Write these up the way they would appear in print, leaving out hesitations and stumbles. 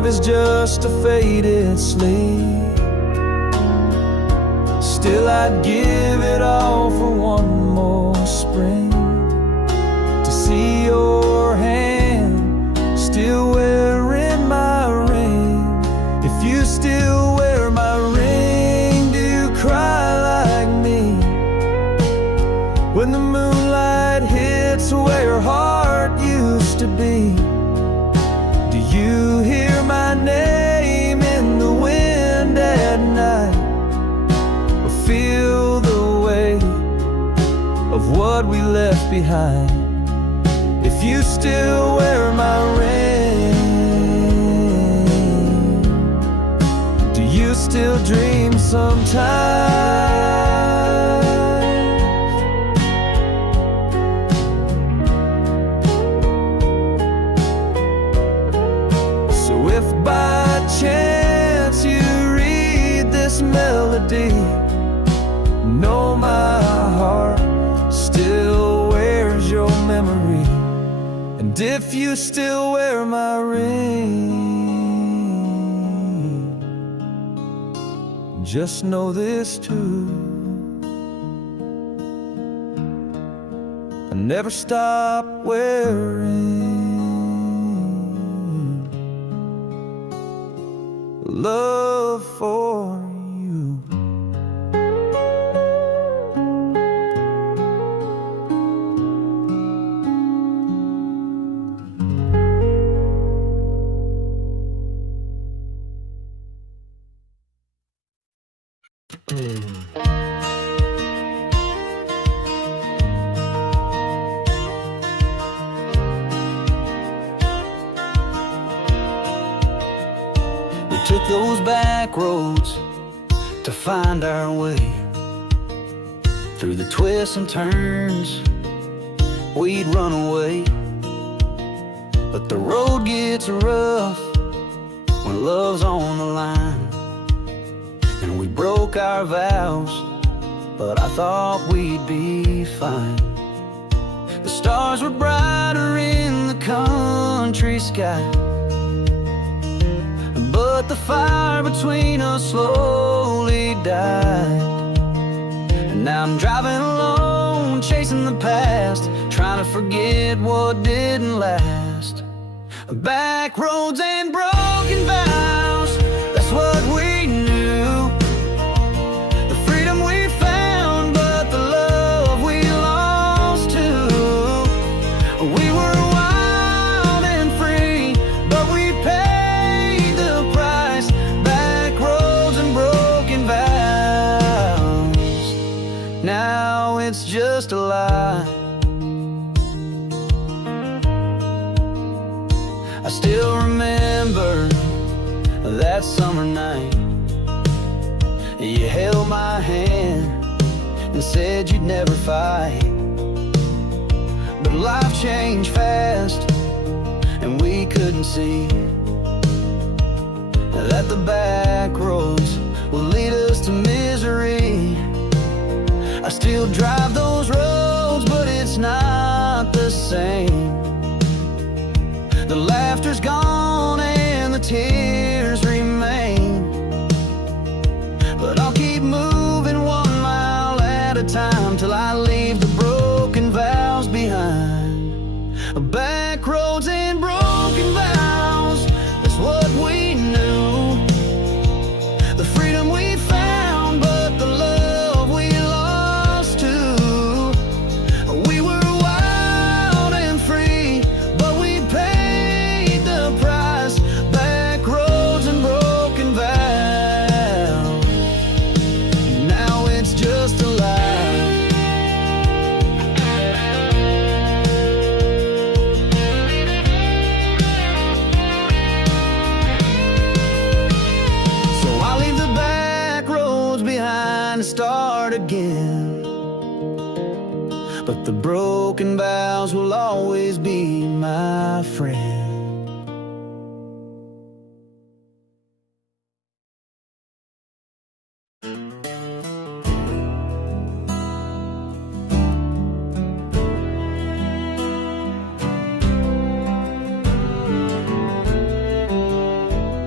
love is just a faded sleep. Still I'd give it all for one more spring, to see your hand still wearing my ring. If you still wear my ring, do you cry like me when the moonlight hits where your heart used to be? Do you hear my name in the wind at night, or feel the weight of what we left behind? If you still wear my ring, do you still dream sometimes? So if by chance you read this melody, know my heart still wears your memory. And if you still wear my ring, just know this too: I never stop wearing love for you. We took those back roads to find our way, through the twists and turns we'd run away. But the road gets rough when love's on the line, and we broke our vows, but I thought we'd be fine. The stars were brighter in the country sky, but the fire between us slowly died. And now I'm driving alone, chasing the past, trying to forget what didn't last. Back roads and broken vows, that's what we knew. The freedom we found, but the love we lost too. We were wild and free, but we paid the price. Back roads and broken vows, now it's just a lie. I still remember that summer night. You held my hand and said you'd never fight, but life changed fast and we couldn't see that the back roads will lead us to misery. I still drive those roads, but it's not the same. The laughter's gone and the tears remain, but I'll keep moving 1 mile at a time till I leave the broken vows behind. Back roads and broken vows, that's what we knew. The freedom we found, but the love we lost too. We were wild and free, but we paid the price. Back roads and broken vows, now it's just a lie. So I'll leave the back roads behind and start again, but the broken vows will always be my friend.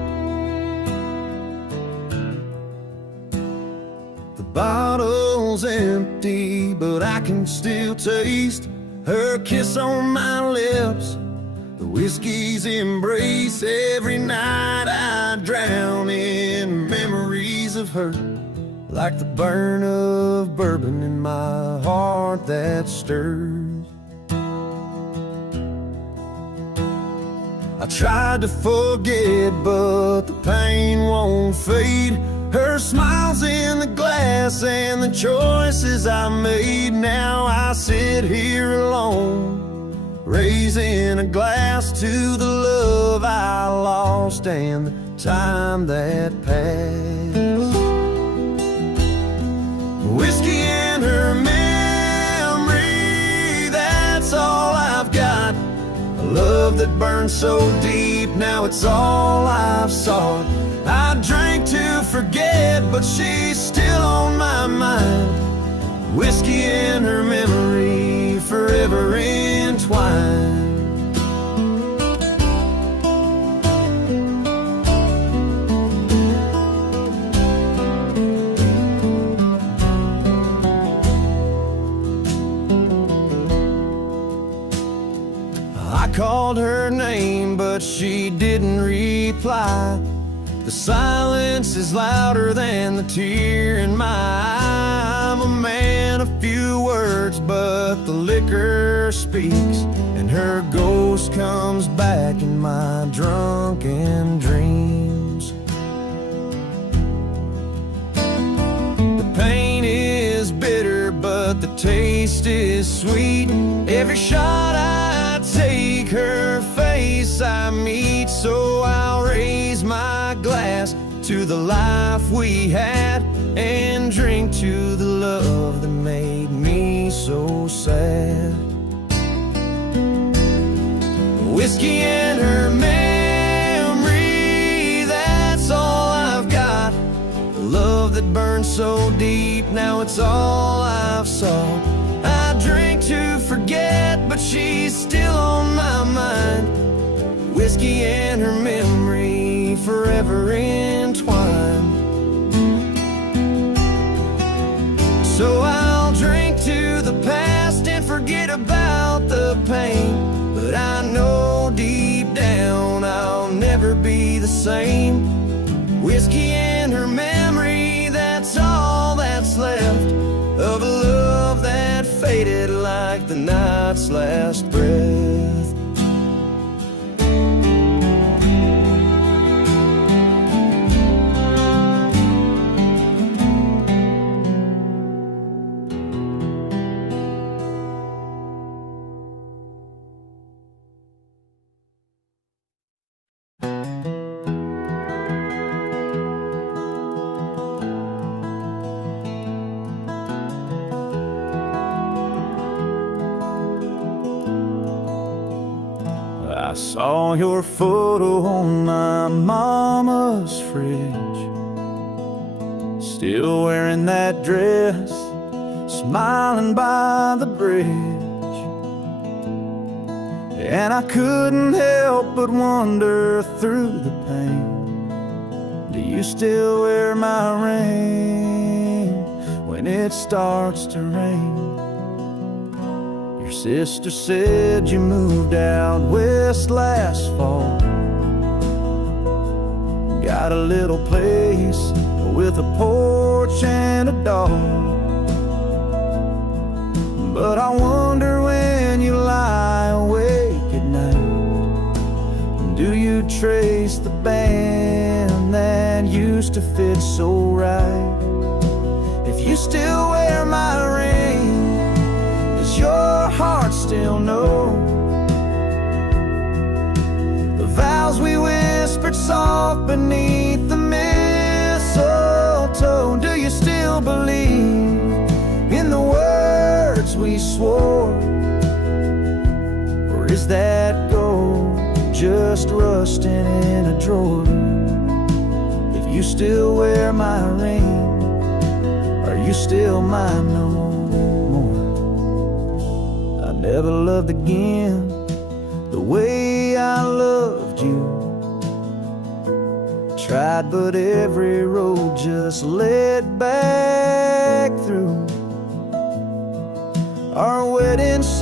empty, but I can still taste her kiss on my lips, the whiskey's embrace. Every night I drown in memories of her, like the burn of bourbon in my heart that stirs. I tried to forget, but the pain won't fade. Her smile's in the glass and the choices I made. Now I sit here alone, raising a glass to the love I lost and the time that passed. Whiskey and her memory, that's all I've got. A love that burned so deep, now it's all I've sought. I drank to forget, but she's still on my mind. Whiskey and her memory, forever entwined. I called her name, but she didn't reply. The silence is louder than the tear in my eye. I'm a man of few words, but the liquor speaks, and her ghost comes back in my drunken dreams. The pain is bitter, but the taste is sweet. Every shot I take, her face I meet. So I'll raise my glass to the life we had, and drink to the love that made me so sad. Whiskey and her memory, that's all I've got. The love that burned so deep, now it's all I've sought. I drink to forget, but she's still on my mind. Whiskey and her memory, forever entwined. So I'll drink to the past and forget about the pain, but I know deep down I'll never be the same. Whiskey and her memory, that's all that's left of a love that faded like the night's last breath. I saw your photo on my mama's fridge, still wearing that dress, smiling by the bridge. And I couldn't help but wonder through the pain, do you still wear my ring when it starts to rain? Your sister said you moved out west last fall, got a little place with a porch and a dog. But I wonder when you lie awake at night, do you trace the band that used to fit so right? If you still wear my ring, does your heart still know the vows we whispered soft beneath the mistletoe? Do you still believe in the words we swore, or is that gold just rusting in a drawer? If you still wear my ring, are you still mine no more? I never loved again the way I loved you. Tried, but every road just led back through.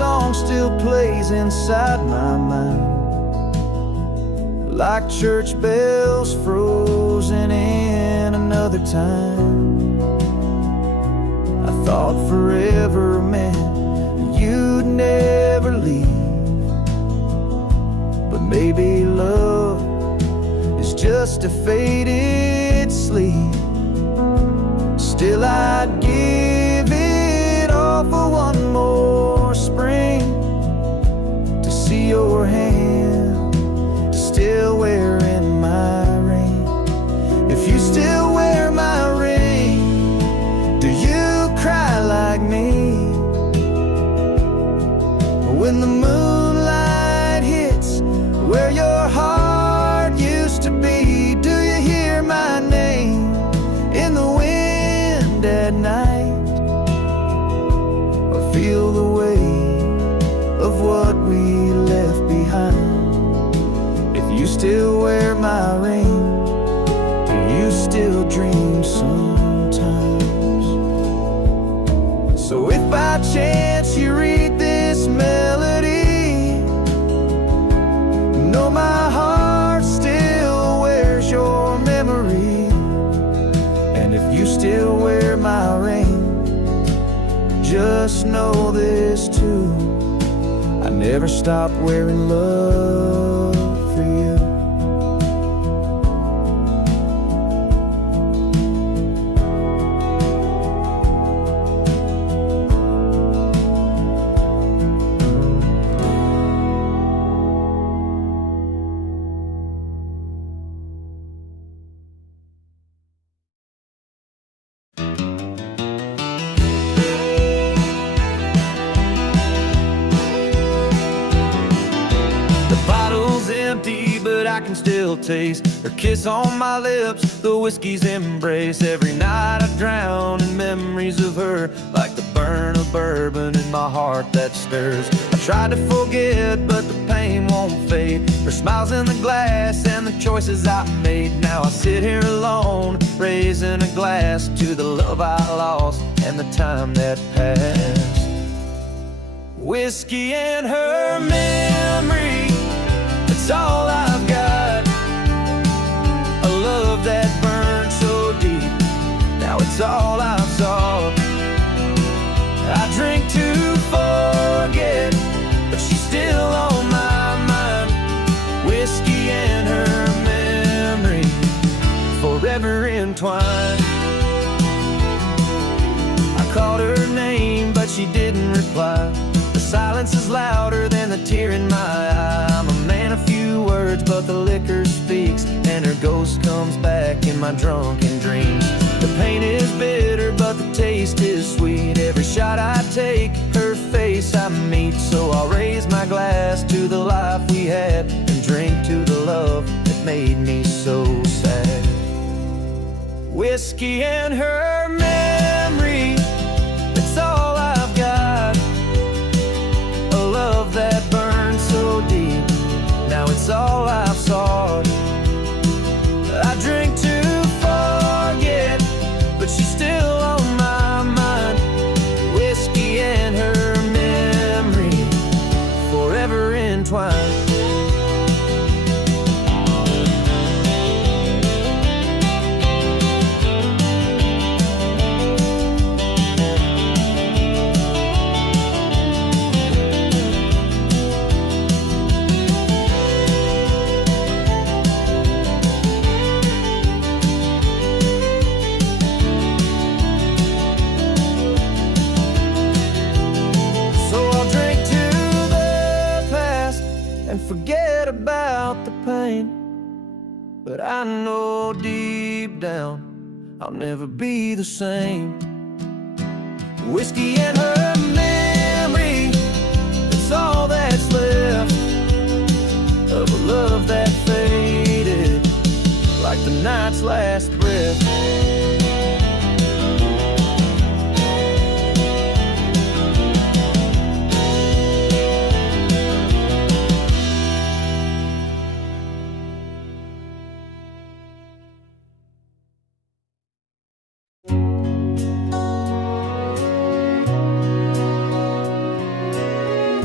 song still plays inside my mind, like church bells frozen in another time. I thought forever meant you'd never leave, but maybe love is just a faded sleep. Still I'd give it all for one more spring, to see your hand still wearing my ring. If you still wear my ring, do you cry like me? When the moonlight hits where your heart used to be, do you hear my name in the wind at night, or feel the weight of what we left behind? If you still wear my ring, do you still dream sometimes? So if by chance you read this melody, know my heart still wears your memory. And if you still wear my ring, just know this too: I never stopped wearing love for you. But I can still taste her kiss on my lips, the whiskey's embrace. Every night I drown in memories of her, like the burn of bourbon in my heart that stirs. I tried to forget, but the pain won't fade. Her smile's in the glass and the choices I made. Now I sit here alone, raising a glass to the love I lost and the time that passed. Whiskey and her memory, it's all I've got. A love that burned so deep, now it's all I've sought. I drink to forget, but she's still on my mind. Whiskey and her memory, forever entwined. I called her name, but she didn't reply. The silence is louder than the tear in my eye. I'm a man of few words, but the liquor speaks, and her ghost comes back in my drunken dreams. The pain is bitter, but the taste is sweet. Every shot I take, her face I meet. So I'll raise my glass to the life we had, and drink to the love that made me so sad. Whiskey and her memory, it's all I've got. A love that burned so deep, now it's all I've sought. I drink to forget, but she's still on my mind. Whiskey and her memory, forever entwined. Forget about the pain, but I know deep down I'll never be the same. Whiskey and her memory, it's all that's left of a love that faded like the night's last breath.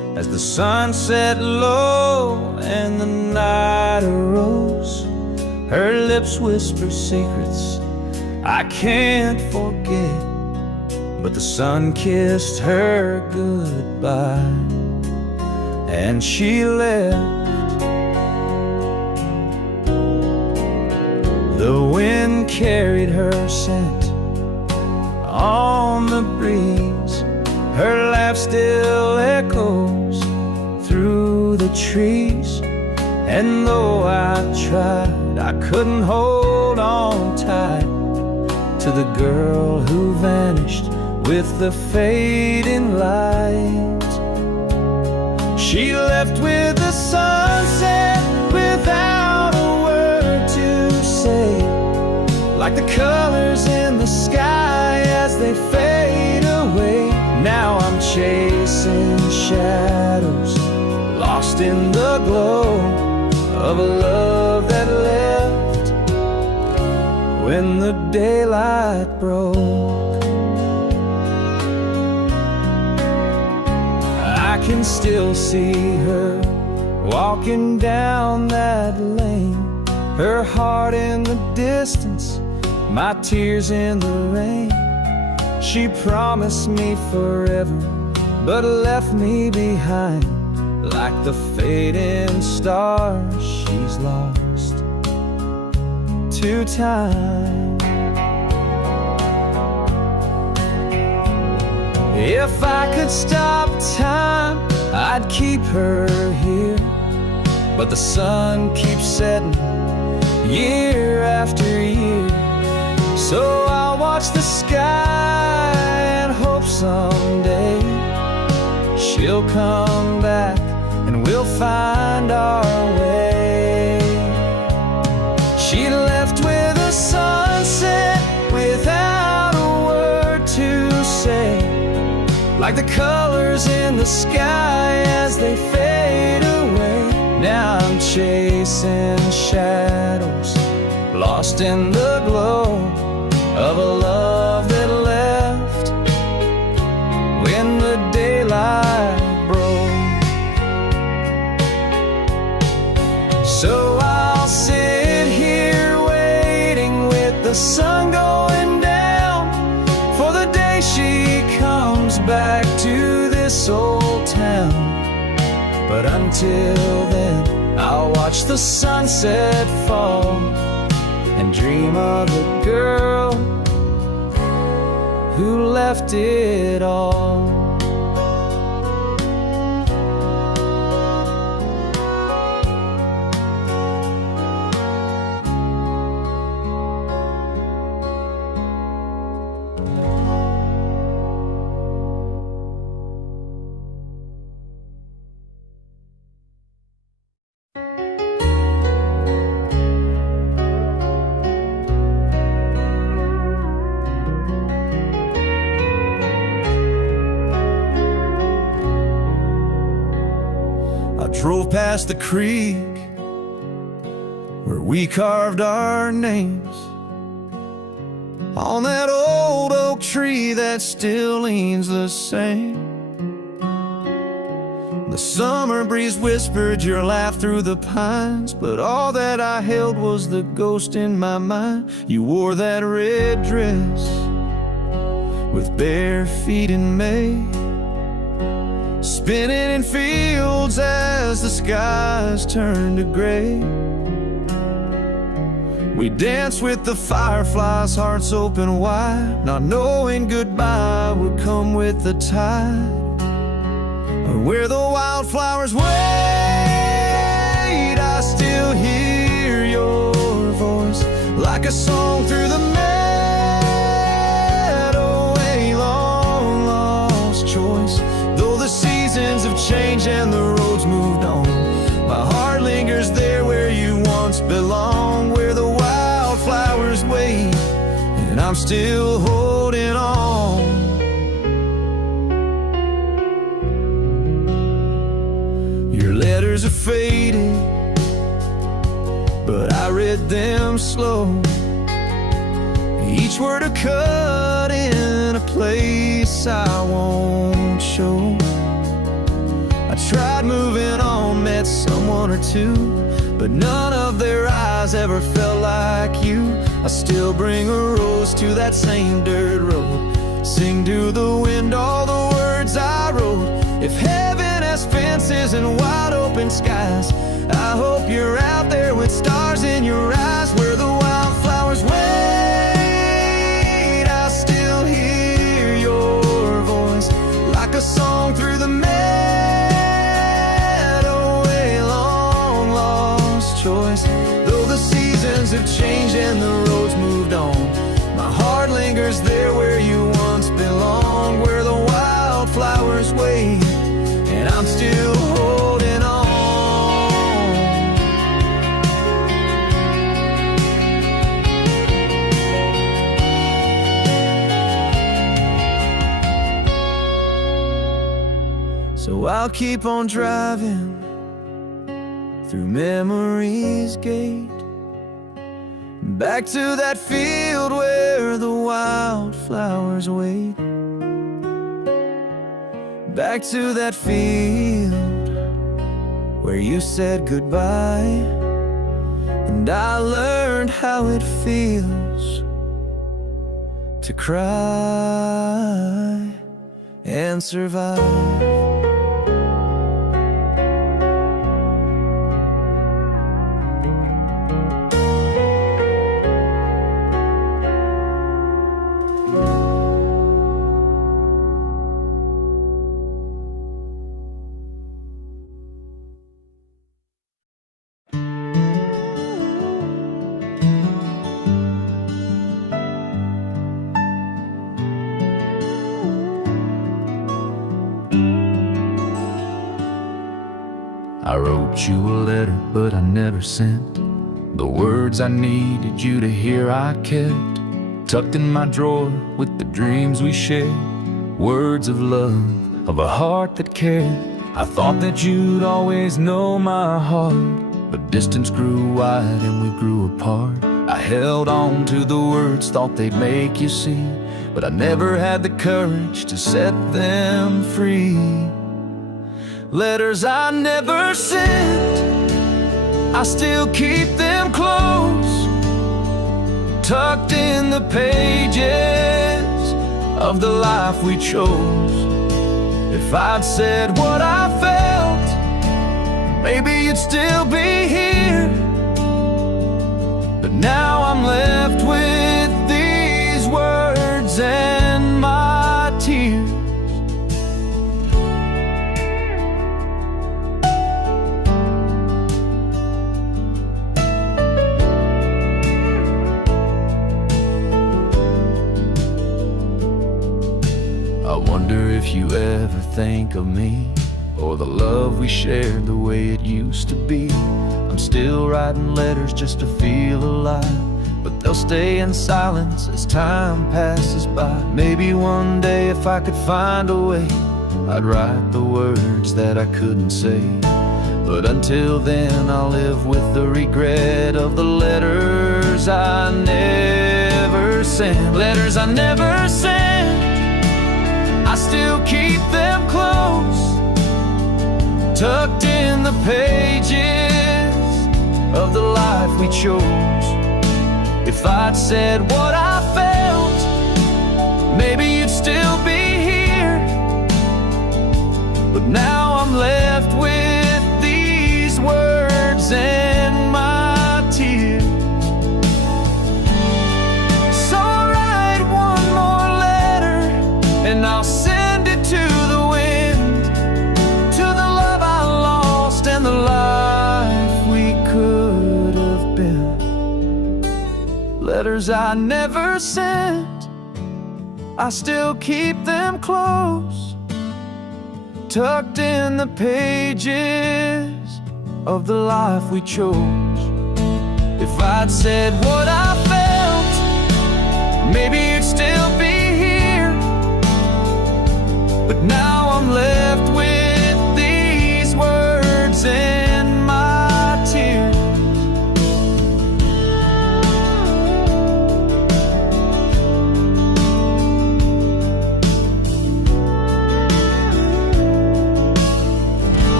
sun set low and the night arose. Her lips whisper secrets I can't forget, but the sun kissed her goodbye and she left. The wind carried her scent on the breeze. Her laugh still echoes through the trees. And though I tried, I couldn't hold on tight to the girl who vanished with the fading light. She left with the sunset without a word to say, like the colors in the sky as they fade away. Now I'm chasing shadows, lost in the glow of a love that left when the daylight broke. I can still see her walking down that lane, her heart in the distance, my tears in the rain. She promised me forever, but left me behind like the fading stars she's lost to time. If I could stop time, I'd keep her here, but the sun keeps setting year after year. So I'll watch the sky and hope someday she'll come back and we'll find our way. She left with a sunset without a word to say, like the colors in the sky as they fade away. Now I'm chasing shadows, lost in the glow of a love that left when the daylight broke. So I'll sit here waiting with the sun going down for the day she comes back to this old town. But until then, I'll watch the sunset fall and dream of the girl who left it all. Drove past the creek where we carved our names on that old oak tree that still leans the same. The summer breeze whispered your laugh through the pines, but all that I held was the ghost in my mind. You wore that red dress with bare feet in May, spinning in fields as the skies turned to gray. We danced with the fireflies, hearts open wide, not knowing goodbye would come with the tide. Where the wildflowers wait, I still hear your voice like a song through the meadow, a long lost choice. Though the seasons have changed and the roads moved on, my heart lingers there where you once belonged, where the wildflowers wait and I'm still holding on. Your letters are faded, but I read them slow, each word a cut in a place I won't show. I tried moving on, met someone or two, but none of their eyes ever felt like you. I still bring a rose to that same dirt road, sing to the wind all the words I wrote. If heaven has fences and wide open skies, I hope you're out there with stars in your eyes. Where the wildflowers wait, I still hear your voice, like a song through the meadow, a long lost choice. Though the seasons have changed and the roads moved on, my heart lingers there where you once belonged. Where the wildflowers wait, and I'm still holding on. So I'll keep on driving through memory's gate, back to that field where the wildflowers wait. Back to that field where you said goodbye, and I learned how it feels to cry and survive. I wrote you a letter, but I never sent the words I needed you to hear. I kept tucked in my drawer with the dreams we shared, words of love, of a heart that cared. I thought that you'd always know my heart, but distance grew wide and we grew apart. I held on to the words, thought they'd make you see, but I never had the courage to set them free. Letters I never sent, I still keep them close, tucked in the pages of the life we chose. If I'd said what I felt, maybe you'd still be here, but now I'm left with these words and my tears. I wonder if you ever think of me, or the love we shared the way it used to be. I'm still writing letters just to feel alive, but they'll stay in silence as time passes by. Maybe one day if I could find a way, I'd write the words that I couldn't say. But until then I'll live with the regret of the letters I never sent. Letters I never sent, I still keep them close, tucked in the pages of the life we chose. If I'd said what I felt, maybe you'd still be here, but now I'm left with these words and my tears. So I'll write one more letter, and I'll send it to the wind, to the love I lost and the life we could have been. Letters I never sent, I still keep them close, tucked in the pages of the life we chose. If I'd said what I felt, maybe you'd still be here, but now I'm left with these words and my tears.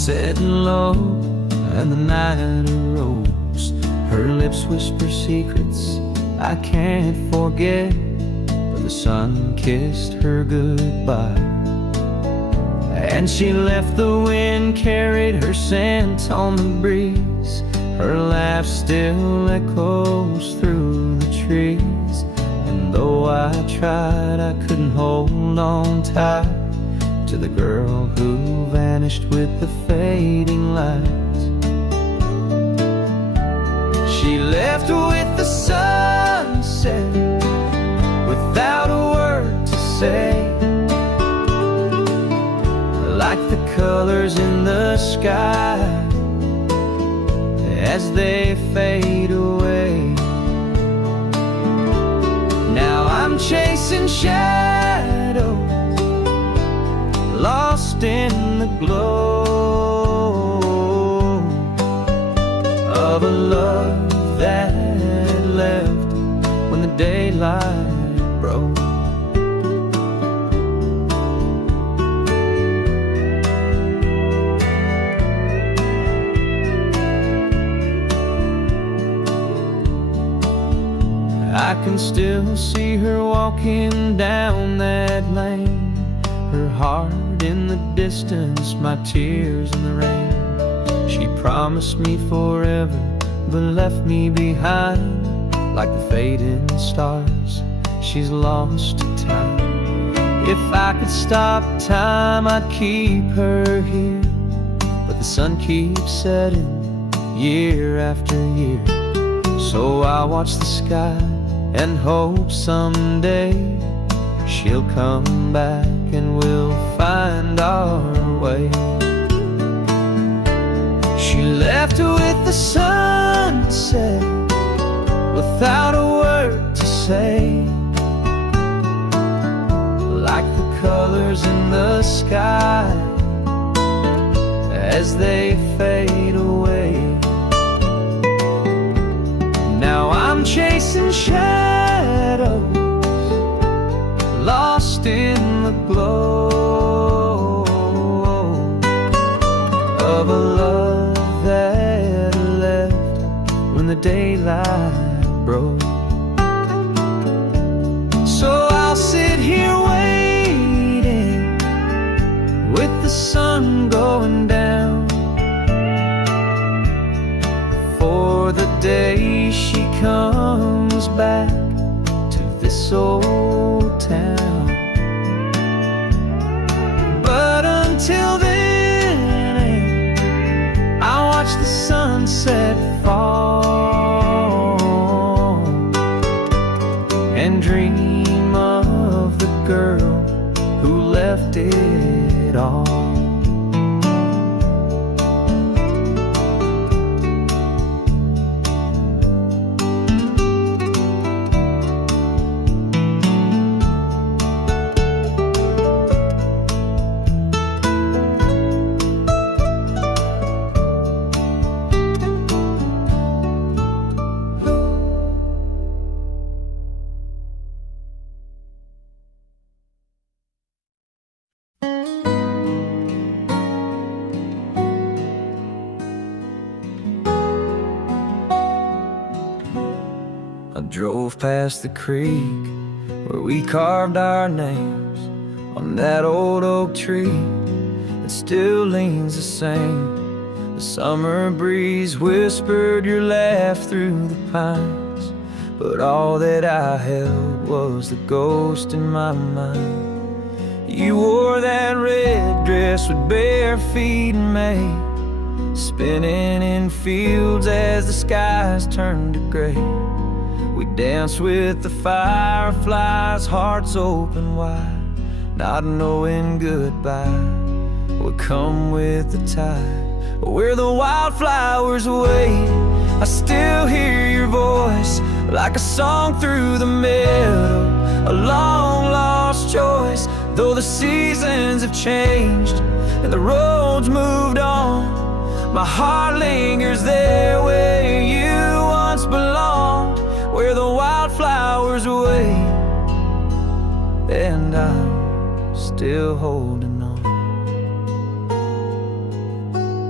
setting low and the night arose. Her lips whisper secrets I can't forget, but the sun kissed her goodbye. And she left, the wind carried her scent on the breeze. Her laugh still echoes through the trees. And though I tried, I couldn't hold on tight to the girl who vanished with the fading lights. She left with the sunset without a word to say, like the colors in the sky as they fade away. Now I'm chasing shadows, lost in the glow of a love that left when the daylight broke. I can still see her walking down that lane, her heart in the distance, my tears in the rain. She promised me forever, but left me behind like the fading stars. She's lost to time. If I could stop time, I'd keep her here, but the sun keeps setting year after year. So I watch the sky and hope someday she'll come back and we'll find our way. She left with the sunset without a word to say, like the colors in the sky as they fade away. Now I'm chasing shadows, lost in the glow of a love that left when the daylight broke. So I'll sit here waiting with the sun going down for the day she comes back to this old town. But until then, I watch the sunset fall and dream of the girl who left it all. I drove past the creek where we carved our names on that old oak tree that still leans the same. The summer breeze whispered your laugh through the pines, but all that I held was the ghost in my mind. You wore that red dress with bare feet in May, spinning in fields as the skies turned to gray. We danced with the fireflies, hearts open wide, not knowing goodbye would come with the tide. Where the wildflowers wait, I still hear your voice like a song through the meadow, a long lost choice. Though the seasons have changed and the roads moved on, my heart lingers there where you once belonged, where the wildflowers wait, and I'm still holding on.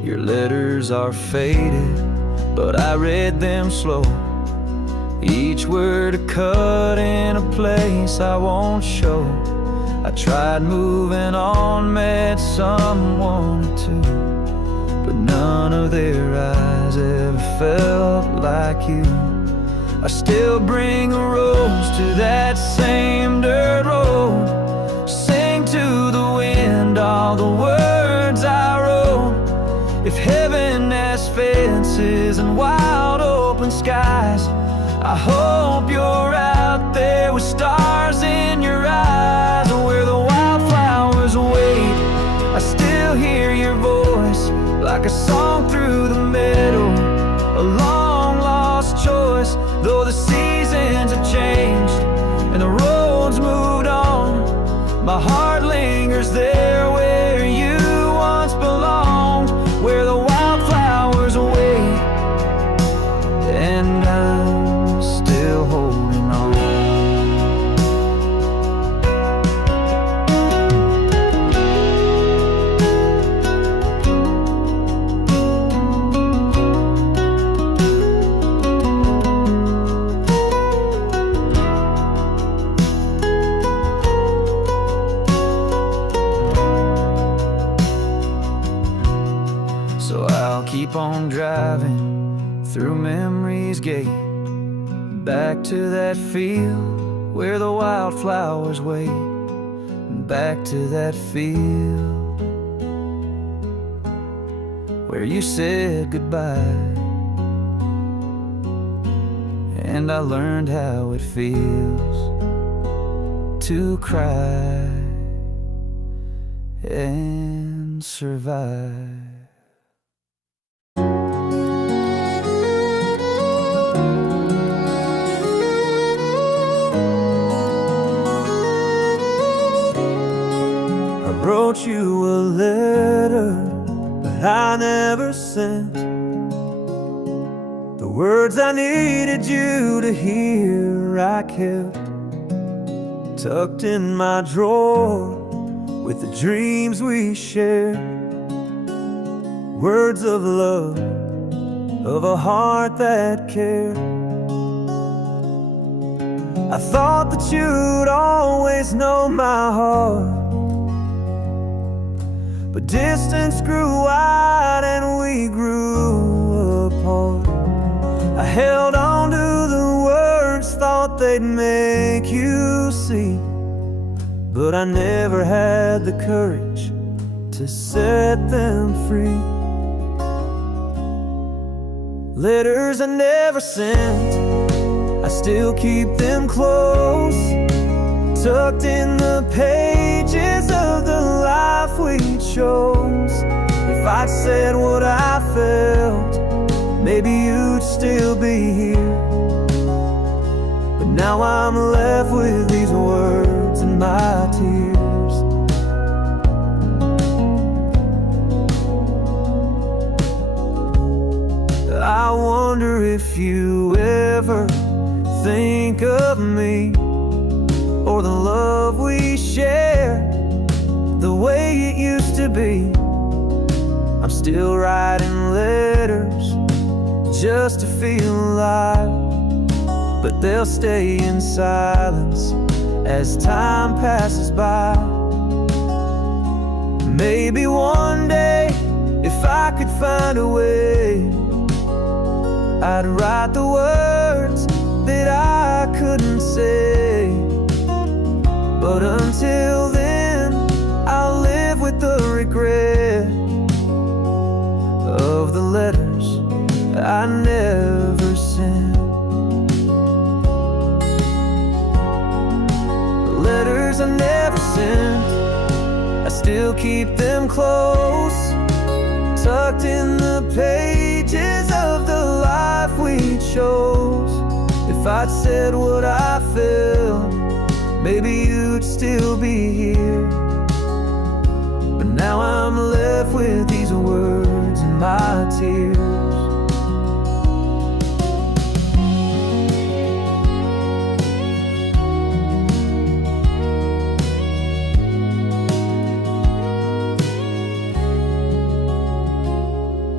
Your letters are faded, but I read them slow. Each word a cut in a place I won't show. I tried moving on, met someone or two, but none of their eyes ever felt like you. I still bring a rose to that same dirt road, sing to the wind all the words I wrote. If heaven has fences and wide open skies, I hope you're out there with stars in your eyes. Where the wildflowers wait, I still hear your voice, like a song through the meadow, a long lost choice. Though the seasons have changed and the roads moved on, my heart lingers there where you once belonged. Where the wildflowers wait, and I'm still holding on. So I'll keep on driving through memory's gate, back to that field where the wildflowers wait, back to that field where you said goodbye, and I learned how it feels to cry and survive. I wrote you a letter, but I never sent the words I needed you to hear. I kept tucked in my drawer with the dreams we shared, words of love, of a heart that cared. I thought that you'd always know my heart, but distance grew wide and we grew apart. I held on to the words, thought they'd make you see, but I never had the courage to set them free. Letters I never sent, I still keep them close, tucked in the pages of the life we chose. If I'd said what I felt, maybe you'd still be here, but now I'm left with these words and my tears. I wonder if you ever think of me, or the love we share, the way it used to be. I'm still writing letters just to feel alive, but they'll stay in silence as time passes by. Maybe one day, if I could find a way, I'd write the words that I couldn't say. But until then, I'll live with the regret of the letters I never sent. The letters I never sent, I still keep them close, tucked in the pages of the life we chose. If I'd said what I felt, maybe you'd still be here, but now I'm left with these words and my tears.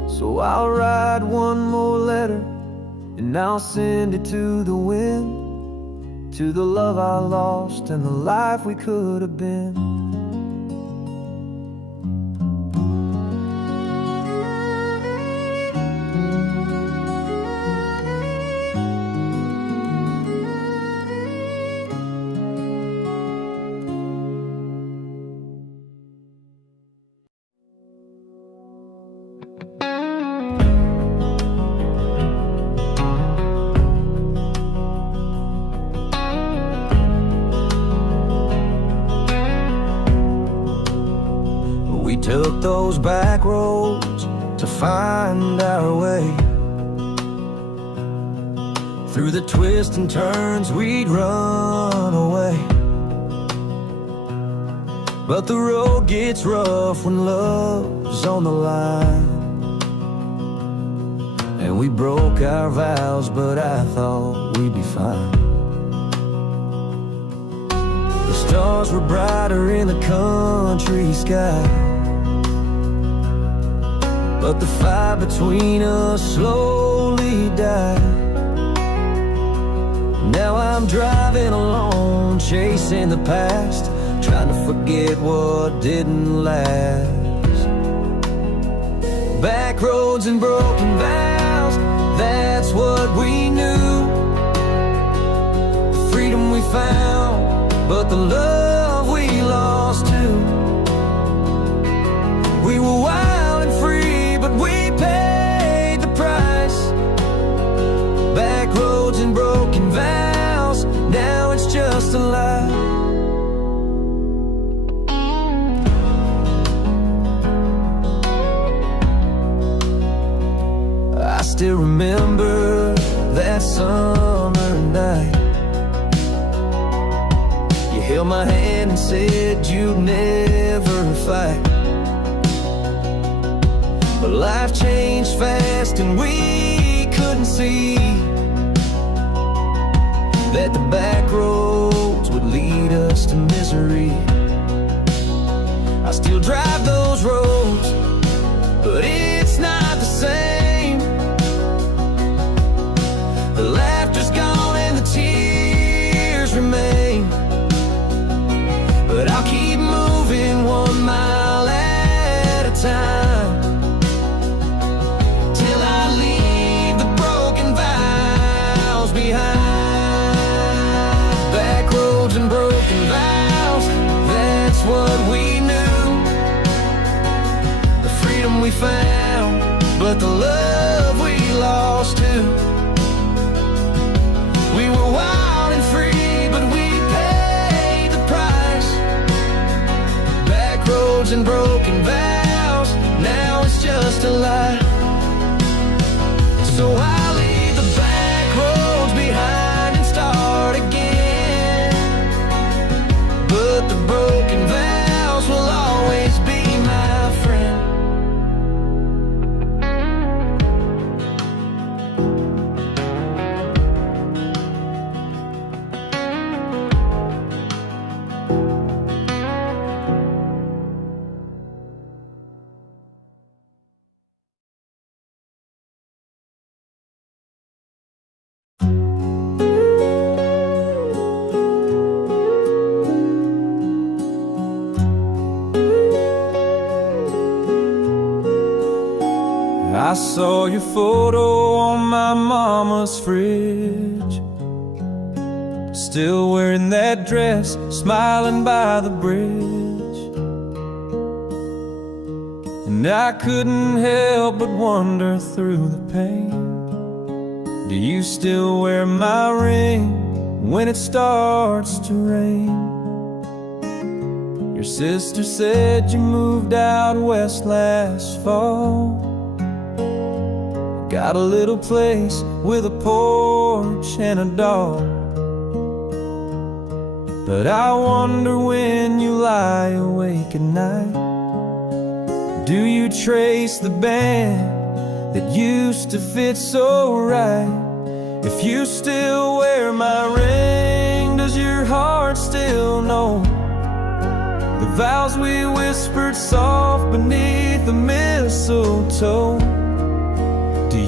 So I'll write one more letter, and I'll send it to the wind, to the love I lost and the life we could have been. We took those back roads to find our way. Through the twists and turns we'd run away. But the road gets rough when love's on the line. And we broke our vows, but I thought we'd be fine. The stars were brighter in the country sky, but the fire between us slowly died. Now I'm driving alone, chasing the past, trying to forget what didn't last. Back roads and broken vows, that's what we knew. The freedom we found, but the love we lost too. We were wild and free, but we paid the price. Back roads and broken vows, now it's just a lie. I still remember that summer night. You held my hand and said you'd never fight. But life changed fast and we couldn't see that the back roads would lead us to misery. I still drive those roads, but it's not the same. The laughter's gone and the tears remain. But I'll keep moving 1 mile at a time, what we knew. The freedom we found, but the love we lost too. We were wild and free, but we paid the price. Back roads and broken vows, now it's just a lie. So I'll leave the back roads behind and start again. But the broken vows will always be my friend. I saw your photo on my mama's fridge, still wearing that dress, smiling by the bridge. And I couldn't help but wonder through the pain, do you still wear my ring when it starts to rain? Your sister said you moved out west last fall, got a little place with a porch and a dog. But I wonder when you lie awake at night, do you trace the band that used to fit so right? If you still wear my ring, does your heart still know the vows we whispered soft beneath the mistletoe?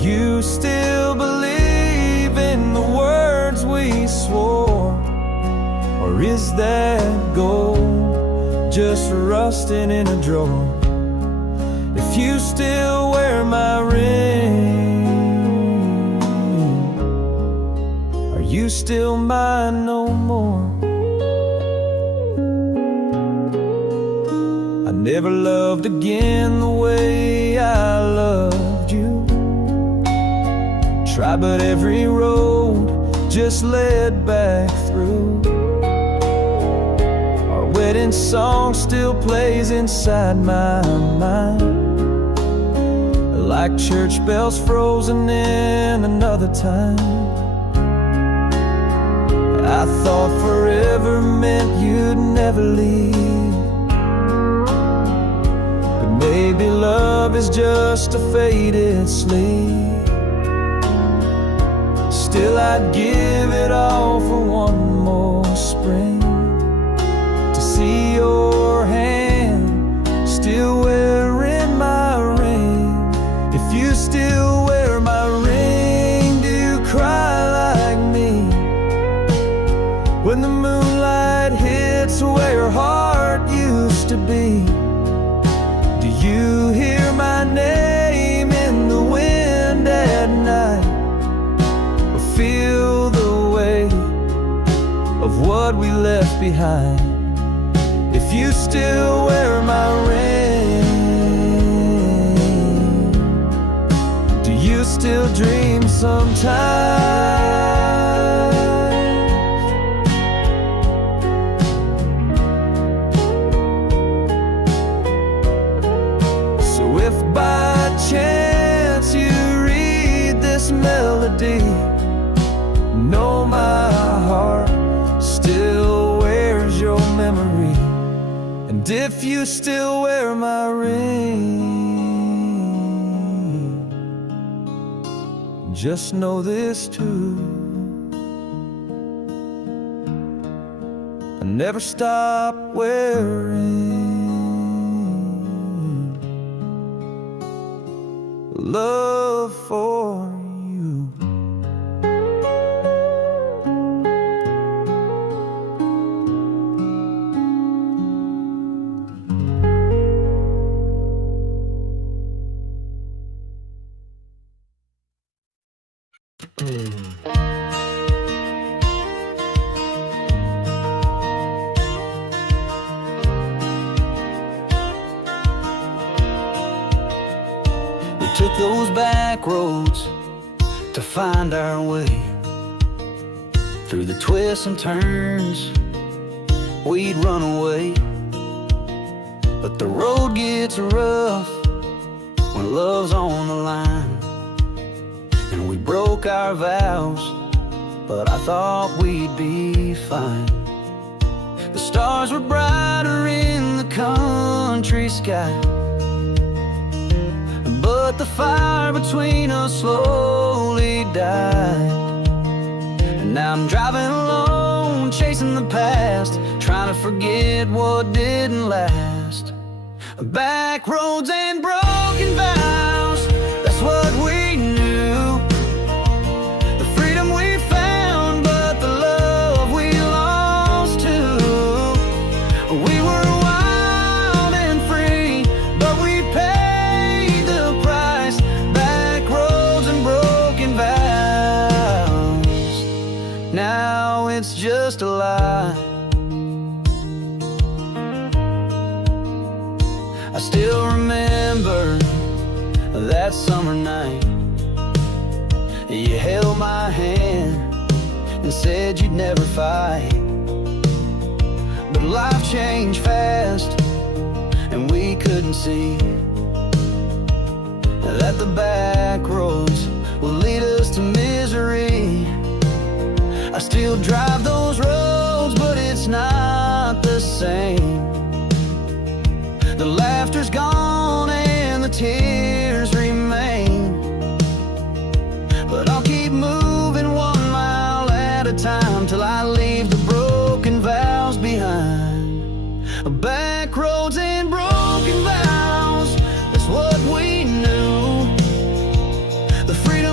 you still believe in the words we swore? Or is that gold just rusting in a drawer? If you still wear my ring, are you still mine no more? I never loved again the way I loved you. Tried, but every road just led back through. Our wedding song still plays inside my mind, like church bells frozen in another time. I thought forever meant you'd never leave, but maybe love is just a faded sleep. Still I'd give it all for one more spring, to see your hand still wearing my ring. If you still wear my ring, do you cry like me when the moonlight hits where your heart used to be? Do you hear my name in the wind at night, or feel the weight of what we left behind? If you still wear my ring, do you still dream sometimes? So if by chance you read this melody, know my heart still wears your memory. And if you still wear my ring, just know this too: I never stop wearing love for you. We took those back roads to find our way, through the twists and turns we'd run away. But the road gets rough when love's on the line, and we broke our vows, but I thought we'd be fine. The stars were brighter in the country sky, but the fire between us slowly died. And now I'm driving alone, chasing the past, trying to forget what didn't last. Back roads and broken vows, that's what we knew. The freedom we found, but the love we lost too. We were wild and free, but we paid the price. Back roads and broken vows, now it's just a lie. I still remember that summer night. You held my hand and said you'd never fight, but life changed fast and we couldn't see that the back roads will lead us to misery. I still drive those roads, but it's not the same. The laughter's gone and the tears remain, but I'll keep moving 1 mile at a time till I leave the broken vows behind. Back roads and broken vows, that's what we knew. The freedom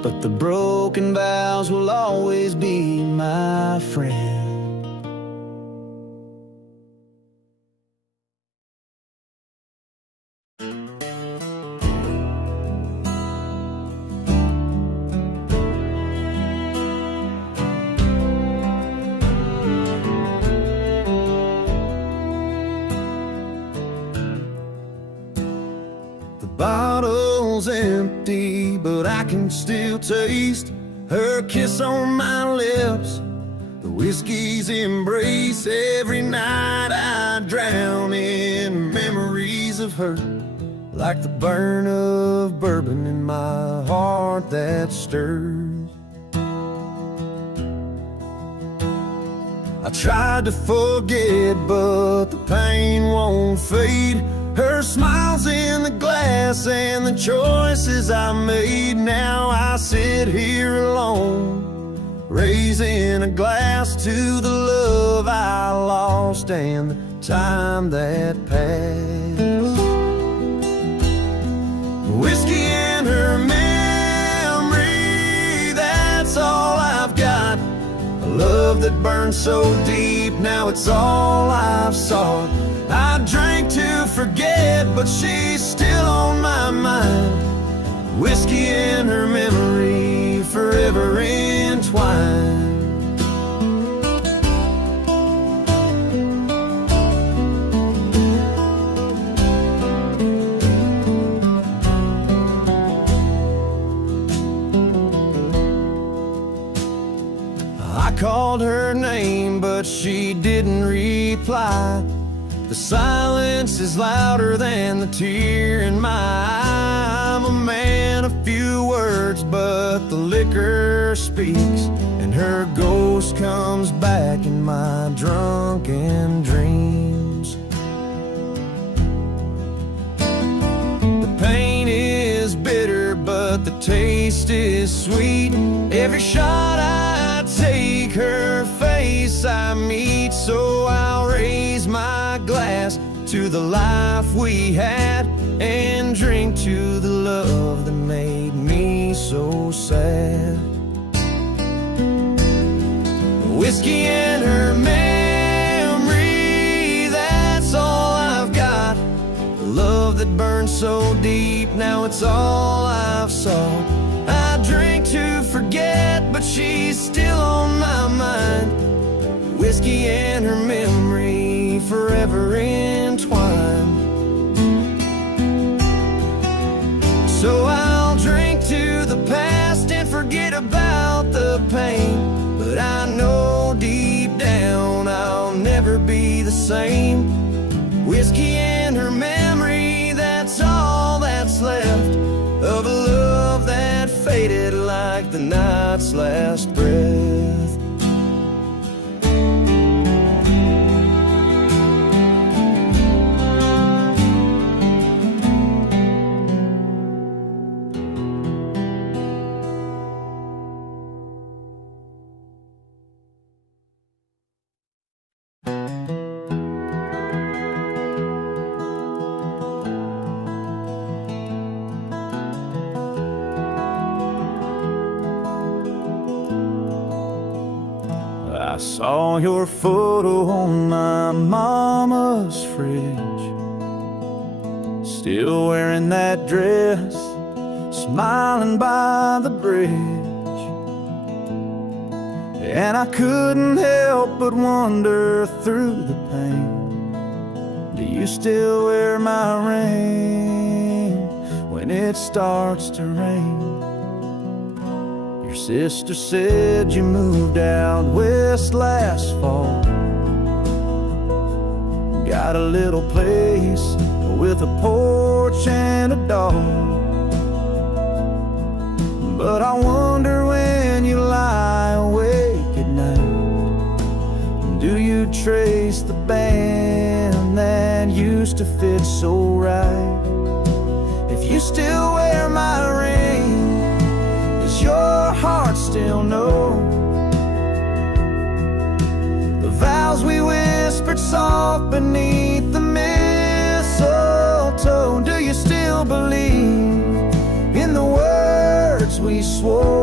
but the broken vows will always be my friend. Bottle's empty, but I can still taste her kiss on my lips, the whiskey's embrace. Every night I drown in memories of her, like the burn of bourbon in my heart that stirs. I tried to forget, but the pain won't fade. Her smile's in the glass and the choices I made. Now I sit here alone, raising a glass to the love I lost and the time that passed. Whiskey and her memory, that's all I've got. A love that burned so deep, now it's all I've sought. I drank to forget, but she's still on my mind. Whiskey and her memory, forever entwined. I called her name, but she didn't reply. The silence is louder than the tear in my eye. I'm a man of few words, but the liquor speaks, and her ghost comes back in my drunken dreams. The pain is bitter, but the taste is sweet. Every shot I take, her face I meet. So I'll raise my glass to the life we had and drink to the love that made me so sad. Whiskey and her memory, that's all I've got. The love that burned so deep, now it's all I've sought. I drink to forget, but she's still on my mind. Whiskey and her memory, forever entwined. So I'll drink to the past and forget about the pain, but I know deep down I'll never be the same. Whiskey and her memory, that's all that's left of a love that faded like the night's last breath. I saw your photo on my mama's fridge, still wearing that dress, smiling by the bridge. And I couldn't help but wonder through the pain, do you still wear my ring when it starts to rain? Your sister said you moved out west last fall, got a little place with a porch and a dog. But I wonder when you lie awake at night, do you trace the band that used to fit so right? If you still wear my ring, does your heart still know the vows we whispered soft beneath the mistletoe? Do you still believe in the words we swore?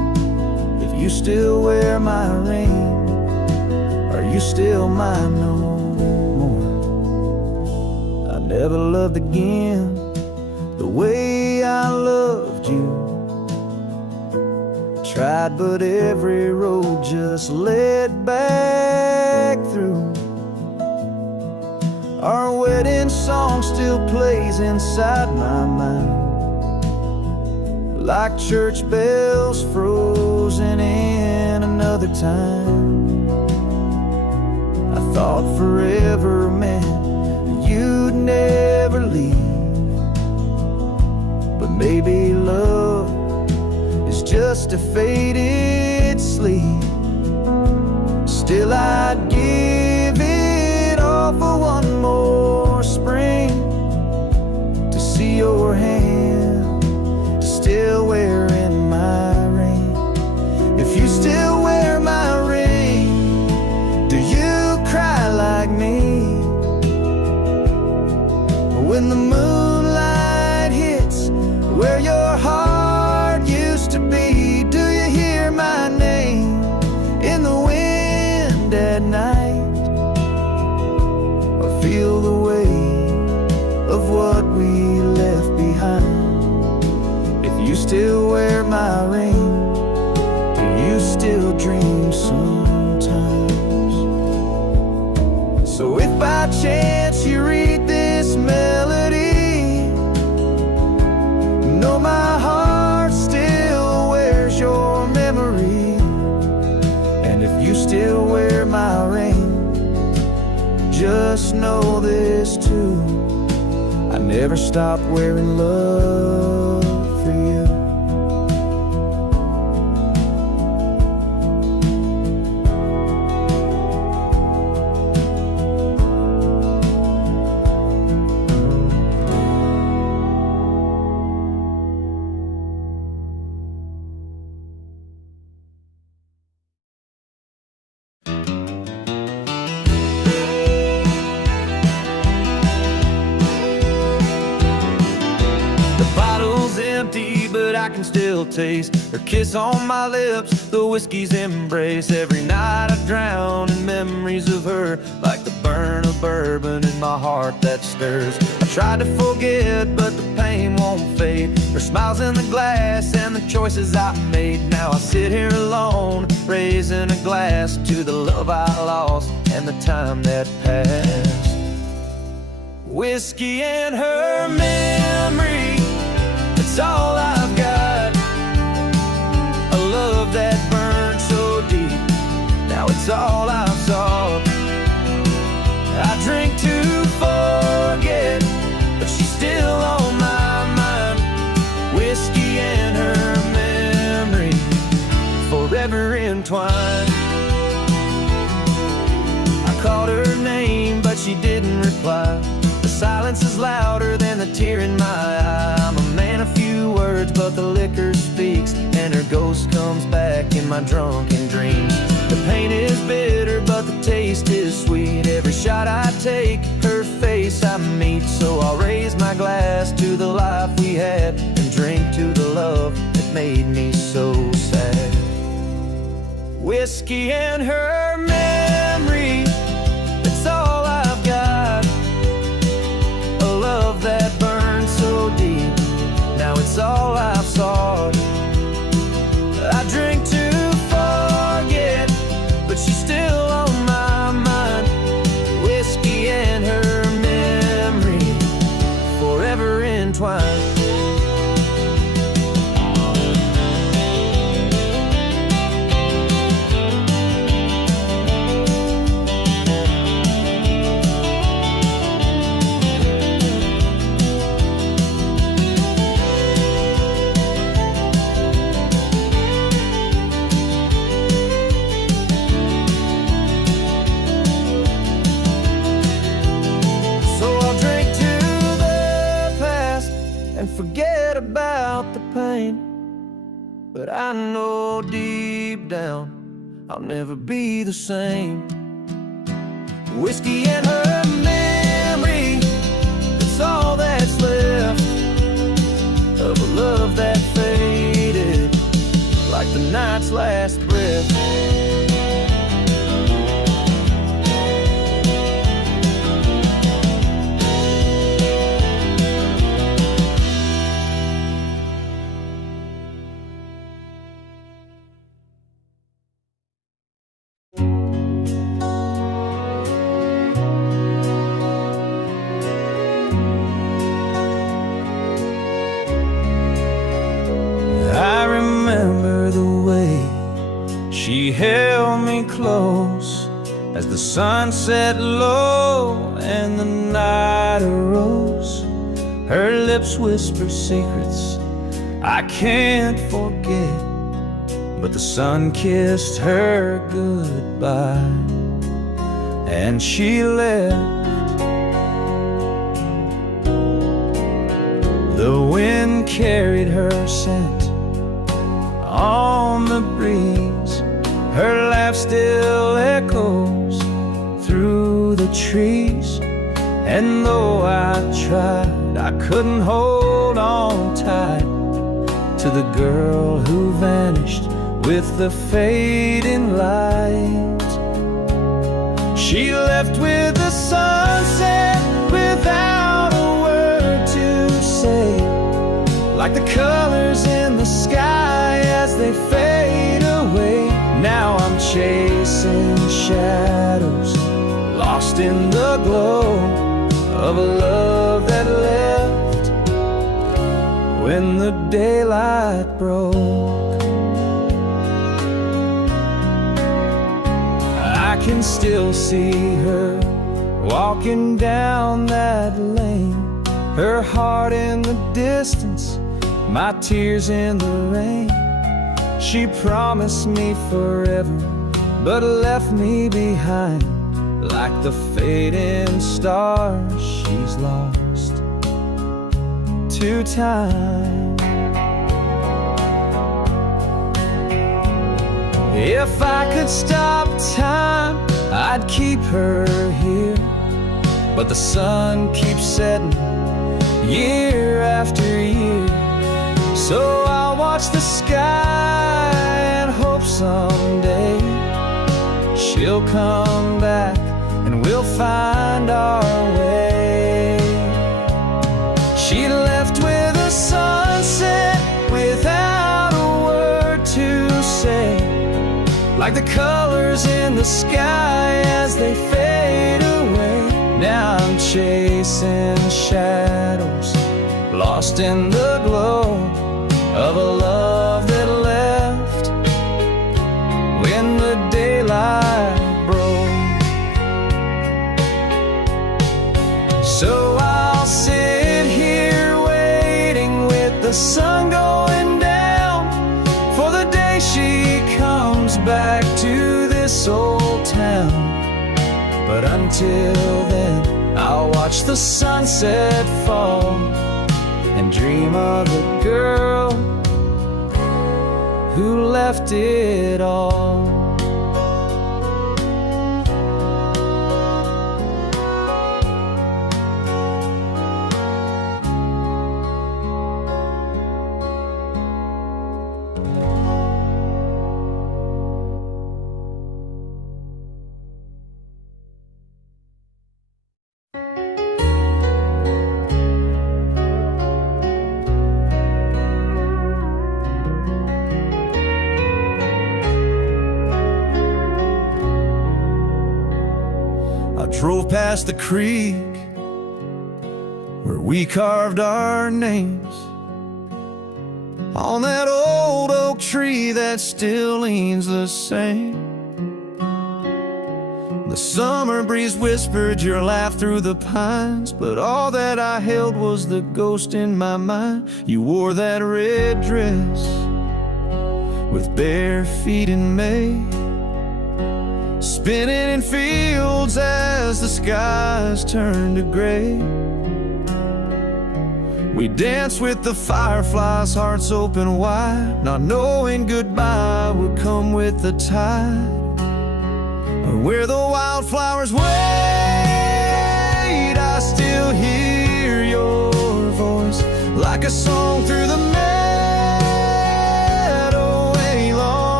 you still wear my ring? Are you still mine no more? I never loved again the way I loved you. Tried, but every road just led back through. Our wedding song still plays inside my mind, like church bells frozen in another time. I thought forever meant you'd never leave, but maybe love is just a faded sleep. Still I'd give it all for one more spring, to see your hand still wearing my ring. If you still wear my ring, do you cry like me? When the moonlight hits where your heart used to be, do you hear my name in the wind at night? Or feel the weight of what we left behind? If you still wear my ring, do you still dream sometimes? So if by chance you read this melody, know my heart still wears your memory. And if you still wear my ring, just know this too: I never stopped wearing love for you. Empty, but I can still taste her kiss on my lips, the whiskey's embrace. Every night I drown in memories of her, like the burn of bourbon in my heart that stirs. I tried to forget, but the pain won't fade. Her smiles in the glass and the choices I made. Now I sit here alone, raising a glass to the love I lost and the time that passed. Whiskey and her memory, it's all I've got. A love that burned so deep, now it's all I've sought. I drink to forget, but she's still on my mind. Whiskey and her memory, forever entwined. I called her name, but she didn't reply. The silence is louder than the tear in my eye. I'm a man of few words, but the liquor speaks, and her ghost comes back in my drunken dreams. The pain is bitter, but the taste is sweet. Every shot I take, her face I meet. So I'll raise my glass to the life we had, and drink to the love that made me so sad. Whiskey and her memory, that's all I've got. A love that burned so deep, now it's all I've sought. I drink to forget, but she's still on my mind. Whiskey and her memory, forever entwined. Forget about the pain, but I know deep down I'll never be the same. Whiskey and her memory, it's all that's left of a love that faded, like the night's last breath. I remember the way she held me close as the sun set low and the night arose. Her lips whisper secrets I can't forget, but the sun kissed her goodbye and she left. The wind carried her scent on the breeze. Her laugh still echoes through the trees. And though I tried, I couldn't hold on tight to the girl who vanished with the fading light. She left with the sunset without a word to say, like the colors in the sky as they fade away. Now I'm chasing shadows, lost in the glow of a love that left when the daylight broke. I can still see her walking down that lane, her heart in the distance, my tears in the rain. She promised me forever, but left me behind like the fading stars she's lost to time. If I could stop time, I'd keep her here, but the sun keeps setting year after year. So I'll watch the sky and hope someday she'll come back and we'll find our way. She left with a sunset without a word to say, like the colors in the sky as they fade away. Now I'm chasing shadows, lost in the glow of a love that left when the daylight broke. So I'll sit here waiting with the sun going down for the day she comes back to this old town. But until then, I'll watch the sunset fall and dream of the girl who left it all. Drove past the creek where we carved our names on that old oak tree that still leans the same. The summer breeze whispered your laugh through the pines, but all that I held was the ghost in my mind. You wore that red dress with bare feet in May, spinning in fields as the skies turned to gray. We danced with the fireflies, hearts open wide, not knowing goodbye would come with the tide. Where the wildflowers wait, I still hear your voice like a song through the meadow way long.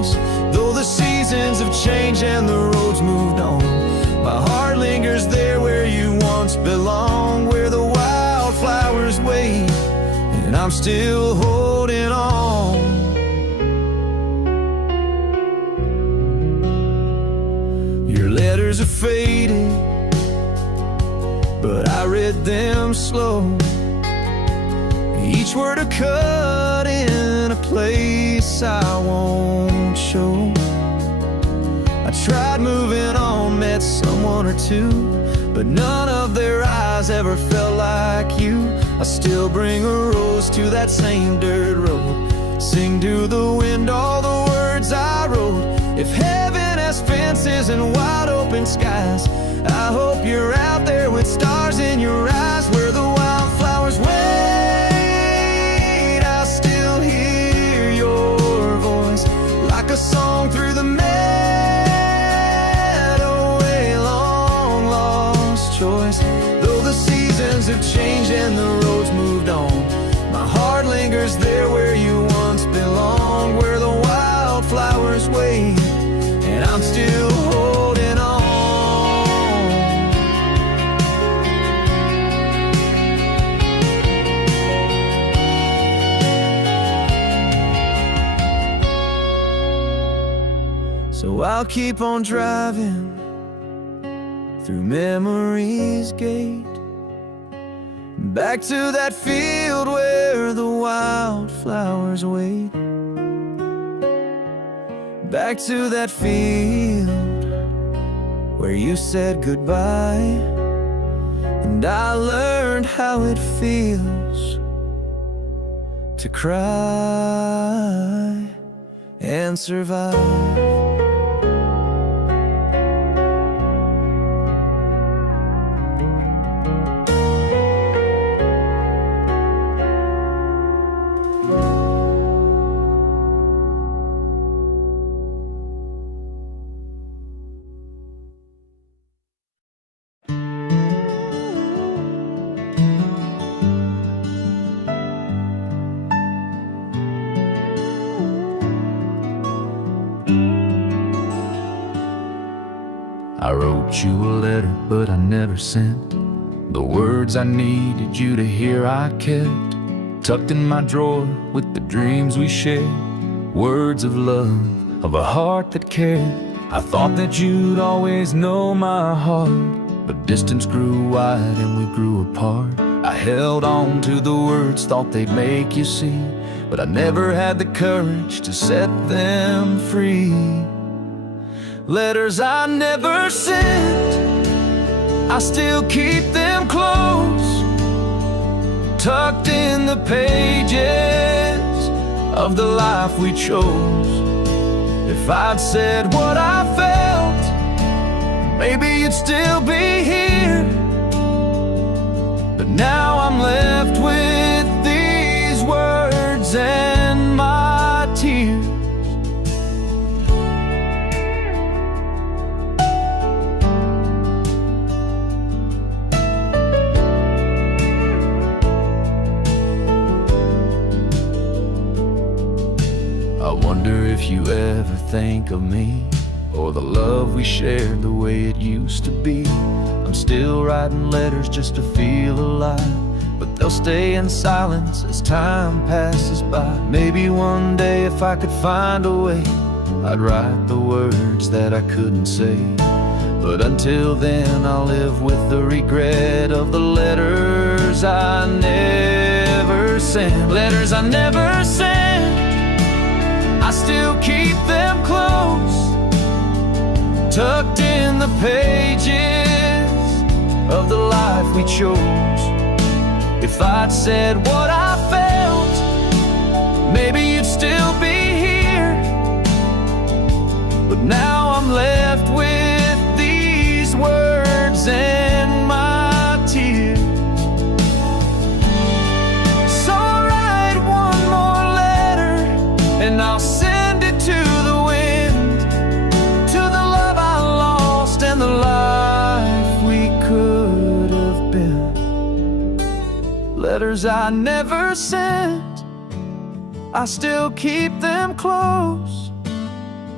voice. Though the seasons have changed and the roads moved on, my heart lingers there where you once belonged, where the wildflowers wait, and I'm still holding on. Your letters are faded, but I read them slow. Each word a cut in a place I won't show. I tried moving on, met someone or two, but none of their eyes ever felt like you. I still bring a rose to that same dirt road, sing to the wind all the words I wrote. If heaven has fences and wide open skies, I hope you're out there with stars in your eyes, where the wildflowers wait. I still hear your voice like a song through the meadow, a long lost choice. Though the seasons have changed and the roads moved on, my heart lingers there where you once belonged, where the wildflowers wait, and I'm still holding on. So I'll keep on driving through memory's gate, back to that field where the wildflowers wait, back to that field where you said goodbye, and I learned how it feels to cry and survive. I wrote you a letter, but I never sent the words I needed you to hear. I kept tucked in my drawer with the dreams we shared, words of love, of a heart that cared. I thought that you'd always know my heart, but distance grew wide and we grew apart. I held on to the words, thought they'd make you see, but I never had the courage to set them free. Letters I never sent, I still keep them close, tucked in the pages of the life we chose. If I'd said what I felt, maybe you'd still be here, but now I'm left with these words and my tears. I wonder if you ever think of me, or the love we shared the way it used to be. I'm still writing letters just to feel alive, but they'll stay in silence as time passes by. Maybe one day if I could find a way, I'd write the words that I couldn't say. But until then I'll live with the regret of the letters I never sent. Letters I never sent, I still keep them close, tucked in the pages of the life we chose. If I'd said what I felt, maybe you'd still be here, but now I'm left with these words and my tears. So I'll write one more letter and I'll send it to the wind, to the love I lost and the life we could have been. Letters I never sent, I still keep them close,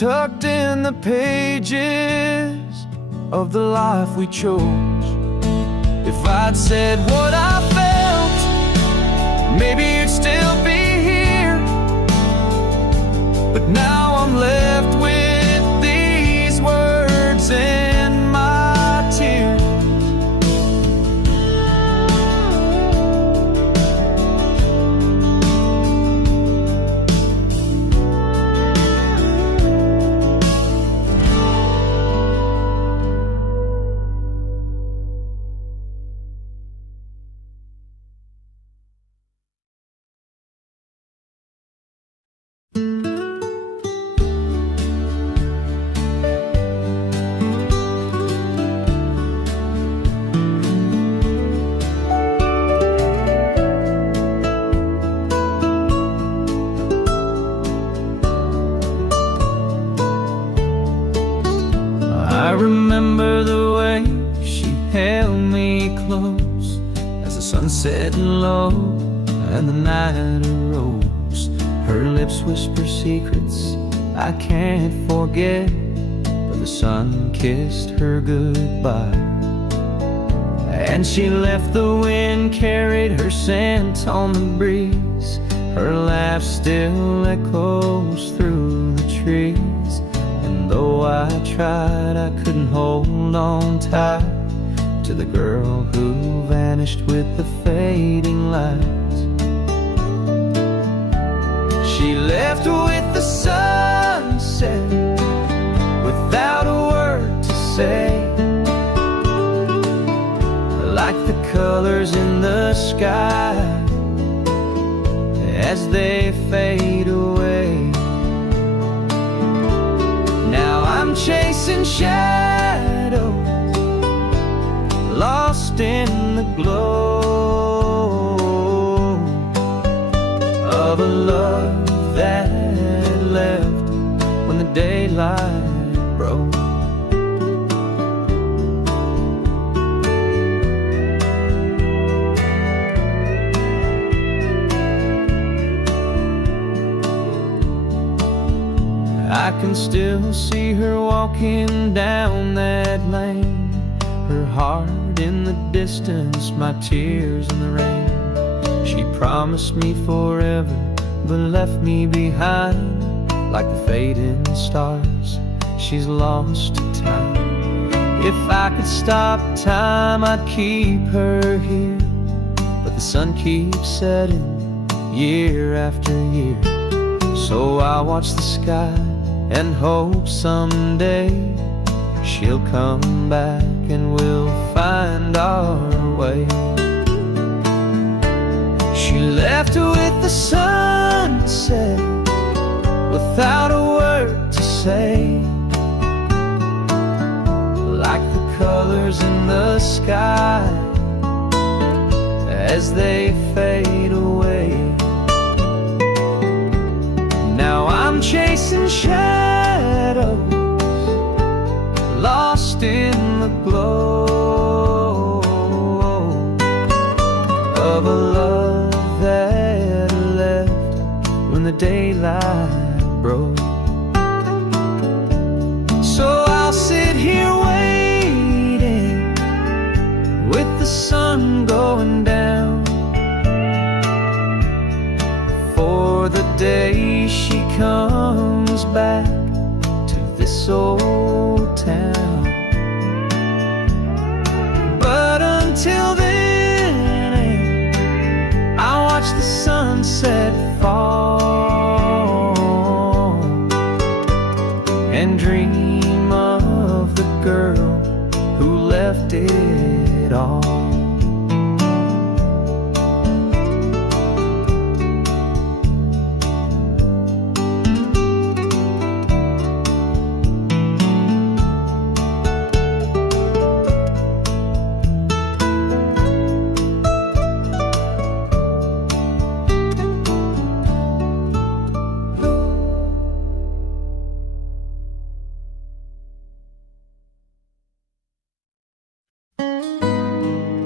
tucked in the pages of the life we chose. If I'd said what I felt, maybe you'd still be here. But now I'm left with these words in my tears. I remember the way she held me close as the sun set low and the night arose. Her lips whisper secrets I can't forget, but the sun kissed her goodbye. And she left, the wind carried her scent on the breeze. Her laugh still echoes through the trees. And though I tried, I couldn't hold on tight to the girl who vanished with the fading lights. She left with the sunset without a word to say, like the colors in the sky as they fade away. Now I'm chasing shadows, lost in the glow of a love that left when the daylight broke. I can still see her walking down that lane, her heart in the distance, my tears in the rain. She promised me forever, but left me behind like the fading stars. She's lost to time. If I could stop time, I'd keep her here, but the sun keeps setting year after year. So I watch the sky and hope someday she'll come back and we'll find our way. She left with the sunset without a word to say, like the colors in the sky as they fade away. Now I'm chasing shadows, lost in the glow of a love that left when the daylight broke. So I'll sit here waiting with the sun going down for the day she comes back to this old town. But until then, I watch the sunset fall and dream of the girl who left it all.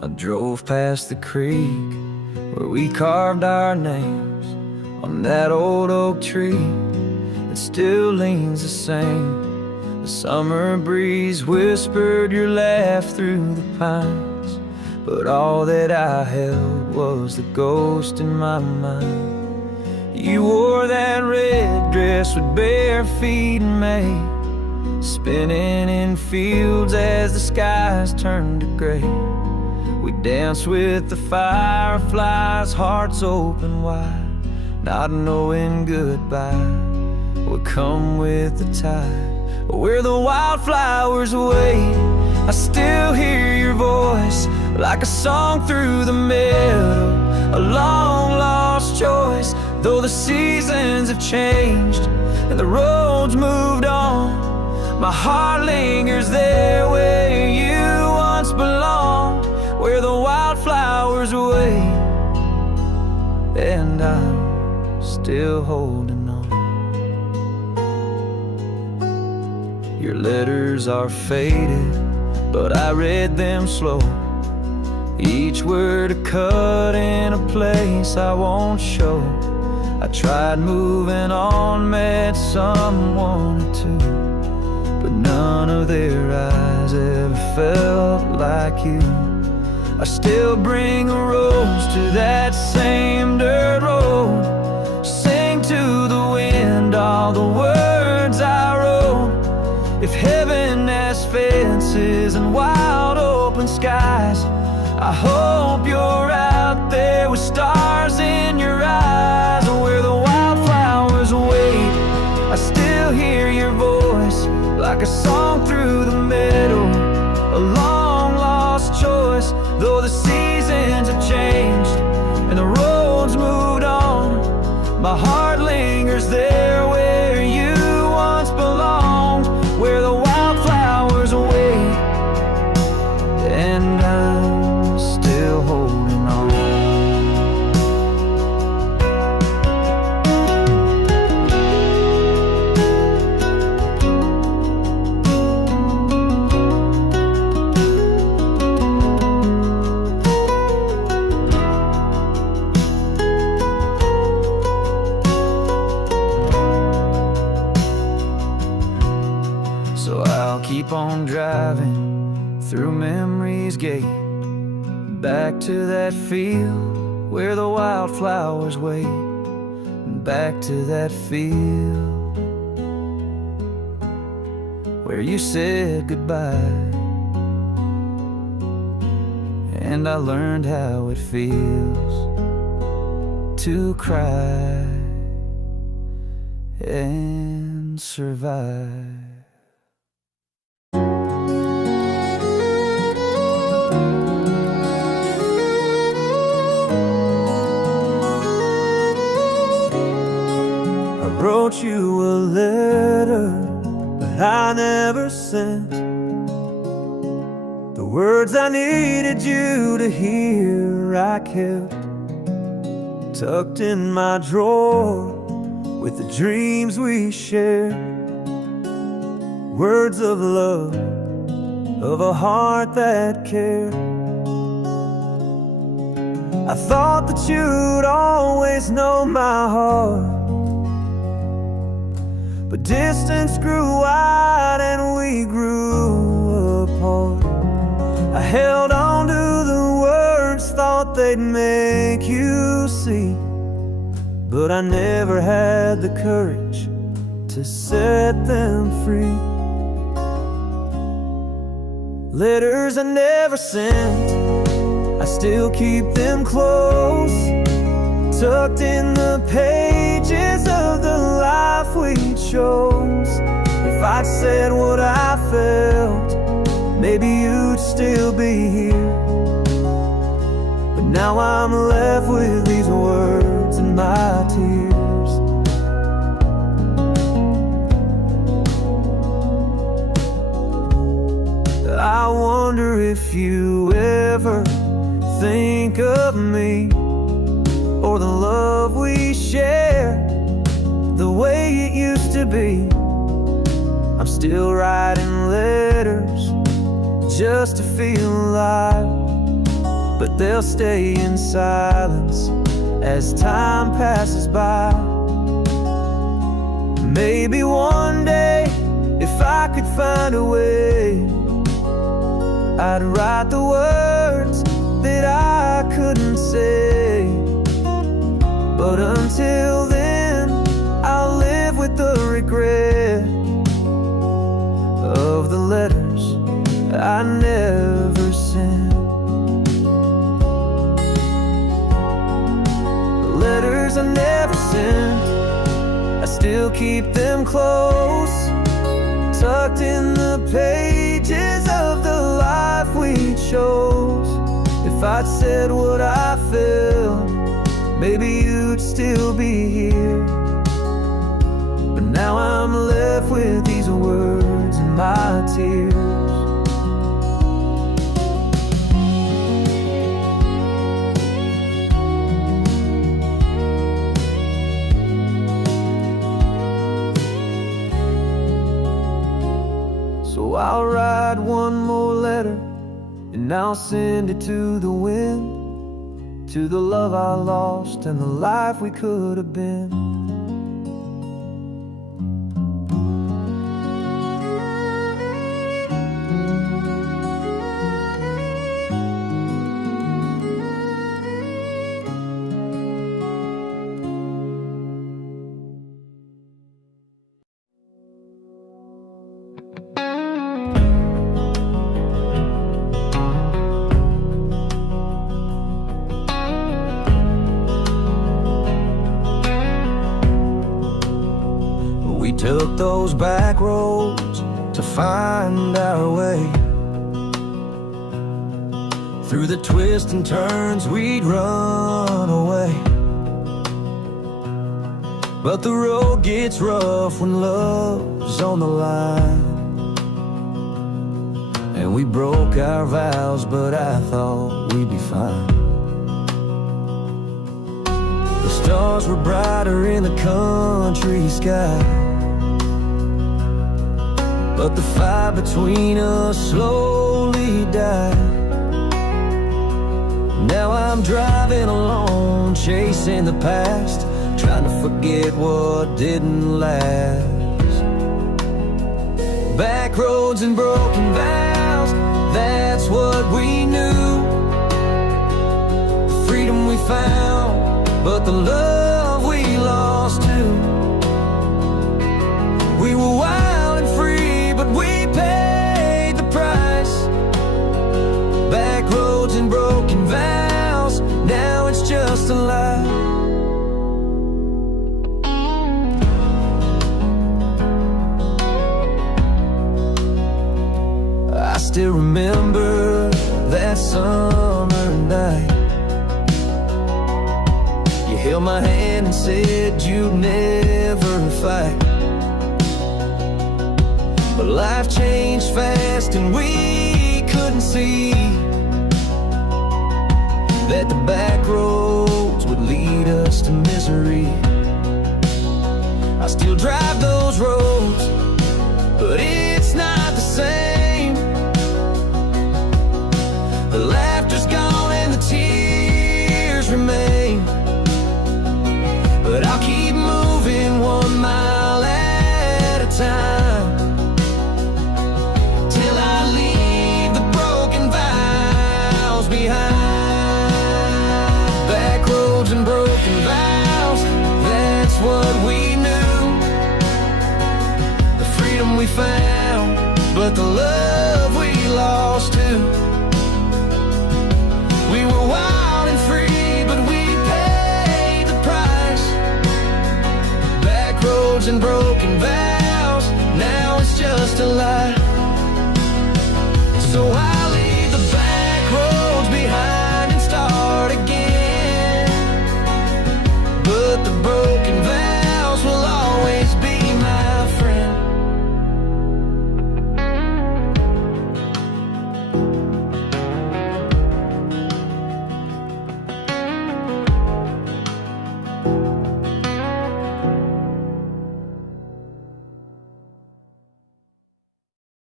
I drove past the creek where we carved our names on that old oak tree. It still leans the same. The summer breeze whispered your laugh through the pines, but all that I held was the ghost in my mind. You wore that red dress with bare feet in May, spinning in fields as the skies turned to gray. We danced with the fireflies, hearts open wide, not knowing goodbye would come with the tide. Where the wildflowers wait, I still hear your voice, like a song through the meadow, a long lost choice. Though the seasons have changed and the roads moved on, my heart lingers there where you once belonged, where the wildflowers wait, and I'm still holding on. Your letters are faded, but I read them slow, each word a cut in a place I won't show. I tried moving on, met someone or two, but none of their eyes ever felt like you. I still bring a rose to that same dirt road, sing to the wind all the words I wrote. If heaven has fences and wide open skies, I hope you're out there with stars in your eyes. Where the wildflowers wait, I still hear your voice, like a song through the meadow, a long lost choice. Though the seasons have changed and the roads moved on, my heart lingers there where you once belonged, where the wildflowers wait, and I'm still holding on. So I'll keep on driving through memory's gate, back to that field where the wildflowers wait, back to that field where you said goodbye, and I learned how it feels to cry and survive. Wrote you a letter, but I never sent the words I needed you to hear. I kept tucked in my drawer with the dreams we shared, words of love, of a heart that cared. I thought that you'd always know my heart, but distance grew wide and we grew apart. I held on to the words, thought they'd make you see, but I never had the courage to set them free. Letters I never sent, I still keep them close, tucked in the pages of the life we chose. If I'd said what I felt, maybe you'd still be here, but now I'm left with these words and my tears. I wonder if you ever think of me, or the love we shared, the way it used to be. I'm still writing letters just to feel alive. but they'll stay in silence as time passes by. Maybe one day, if I could find a way, I'd write the words that I couldn't say. But until then, I'll live with the regret of the letters I never sent. The letters I never sent, I still keep them close, tucked in the pages of the life we chose. If I'd said what I felt, maybe you'd still be here. But now I'm left with these words and my tears. So I'll write one more letter, and I'll send it to the wind, to the love I lost and the life we could have been. We took those back roads to find our way. Through the twists and turns we'd run away. But the road gets rough when love's on the line. And we broke our vows, but I thought we'd be fine. The stars were brighter in the country sky, but the fire between us slowly died. Now I'm driving alone, chasing the past, trying to forget what didn't last. Back roads and broken vows, that's what we knew. The freedom we found, but the love we lost too. We were wild and free, but we paid the price. Back roads and broken vows, now it's just a lie. I still remember that summer night. You held my hand and said you'd never fight. But life changed fast and we couldn't see that the back roads would lead us to misery. I still drive those roads, but it's not the same. The laughter's gone and the tears remain. But I'll keep moving 1 mile at a time, till I leave the broken vows behind. Back roads and broken vows, that's what we knew. The freedom we found, but the love we lost too. We were wild and free, but we paid the price. Back roads and broken vows, now it's just a lie. So I leave the back roads behind and start again. But the broken vows will always be my friend.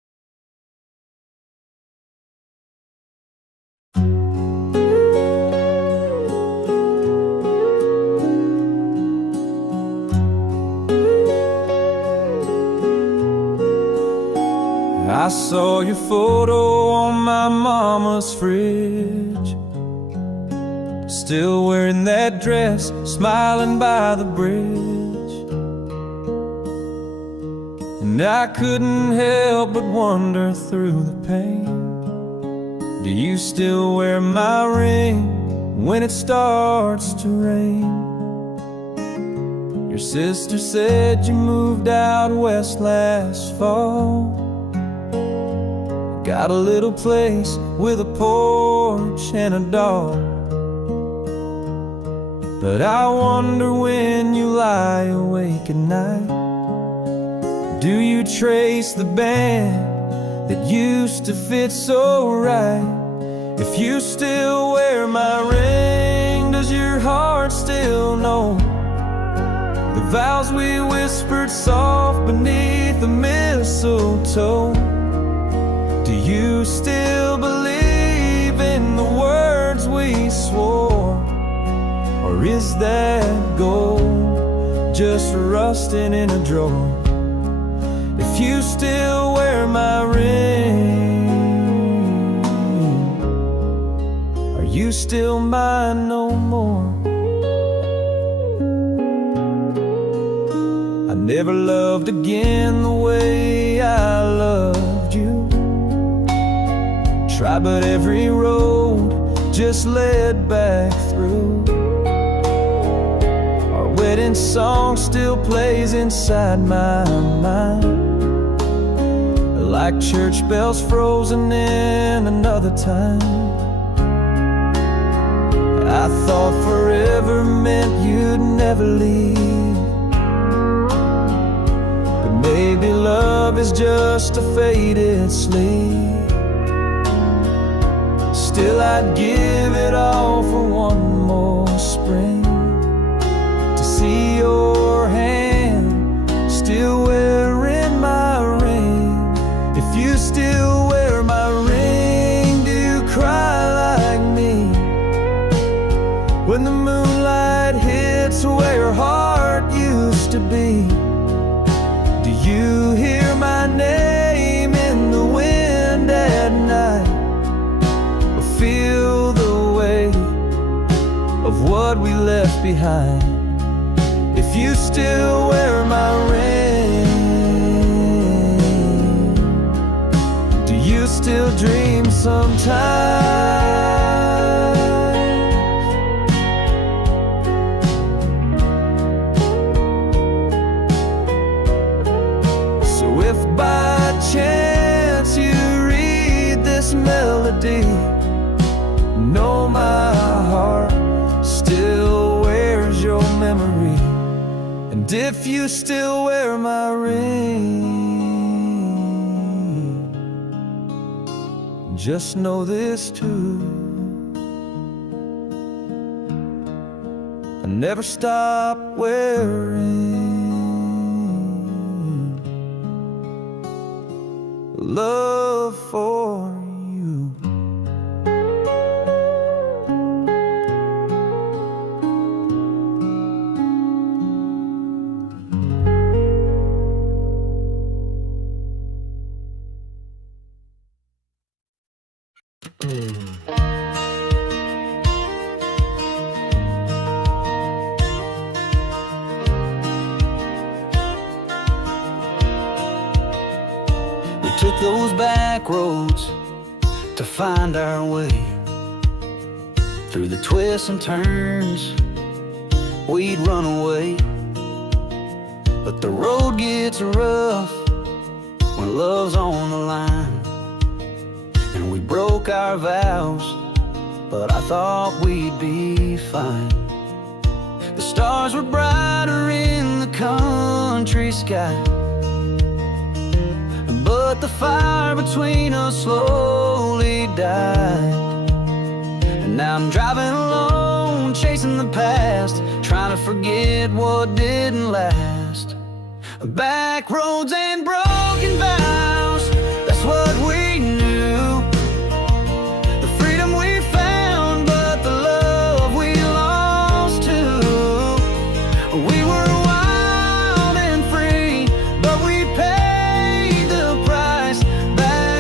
saw your photo on my mama's fridge, still wearing that dress, smiling by the bridge. And I couldn't help but wonder through the pain, do you still wear my ring when it starts to rain? Your sister said you moved out west last fall, got a little place with a porch and a dog. But I wonder when you lie awake at night, do you trace the band that used to fit so right? If you still wear my ring, does your heart still know the vows we whispered soft beneath the mistletoe? Do you still believe in the words we swore? Or is that gold just rusting in a drawer? If you still wear my ring, are you still mine no more? I never loved again the way I loved you. Tried, but every road just led back through. Our wedding song still plays inside my mind, like church bells frozen in another time. I thought forever meant you'd never leave, but maybe love is just a faded sleep. Still I'd give it all for one more spring, to see your hand still wearing my ring. If you still wear my ring, do you cry like me when the moonlight hits where your heart used to be? Do you hear my name in the wind at night, or feel the weight of what we left behind? If you still wear my ring, do you still dream sometimes? So if by chance you read this melody, know my heart still wears your memory. And if you still wear my ring, just know this too, I never stop wearing love for you. We took those back roads to find our way, through the twists and turns we'd run away. But the road gets rough when love's on the line, and we broke our vows, but I thought we'd be fine. The stars were brighter in the country sky, but the fire between us slowly died. And now I'm driving alone, chasing the past, trying to forget what didn't last. Back roads and broken vows, that's what we knew. The freedom we found, but the love we lost too. We were wild and free, but we paid the price. Back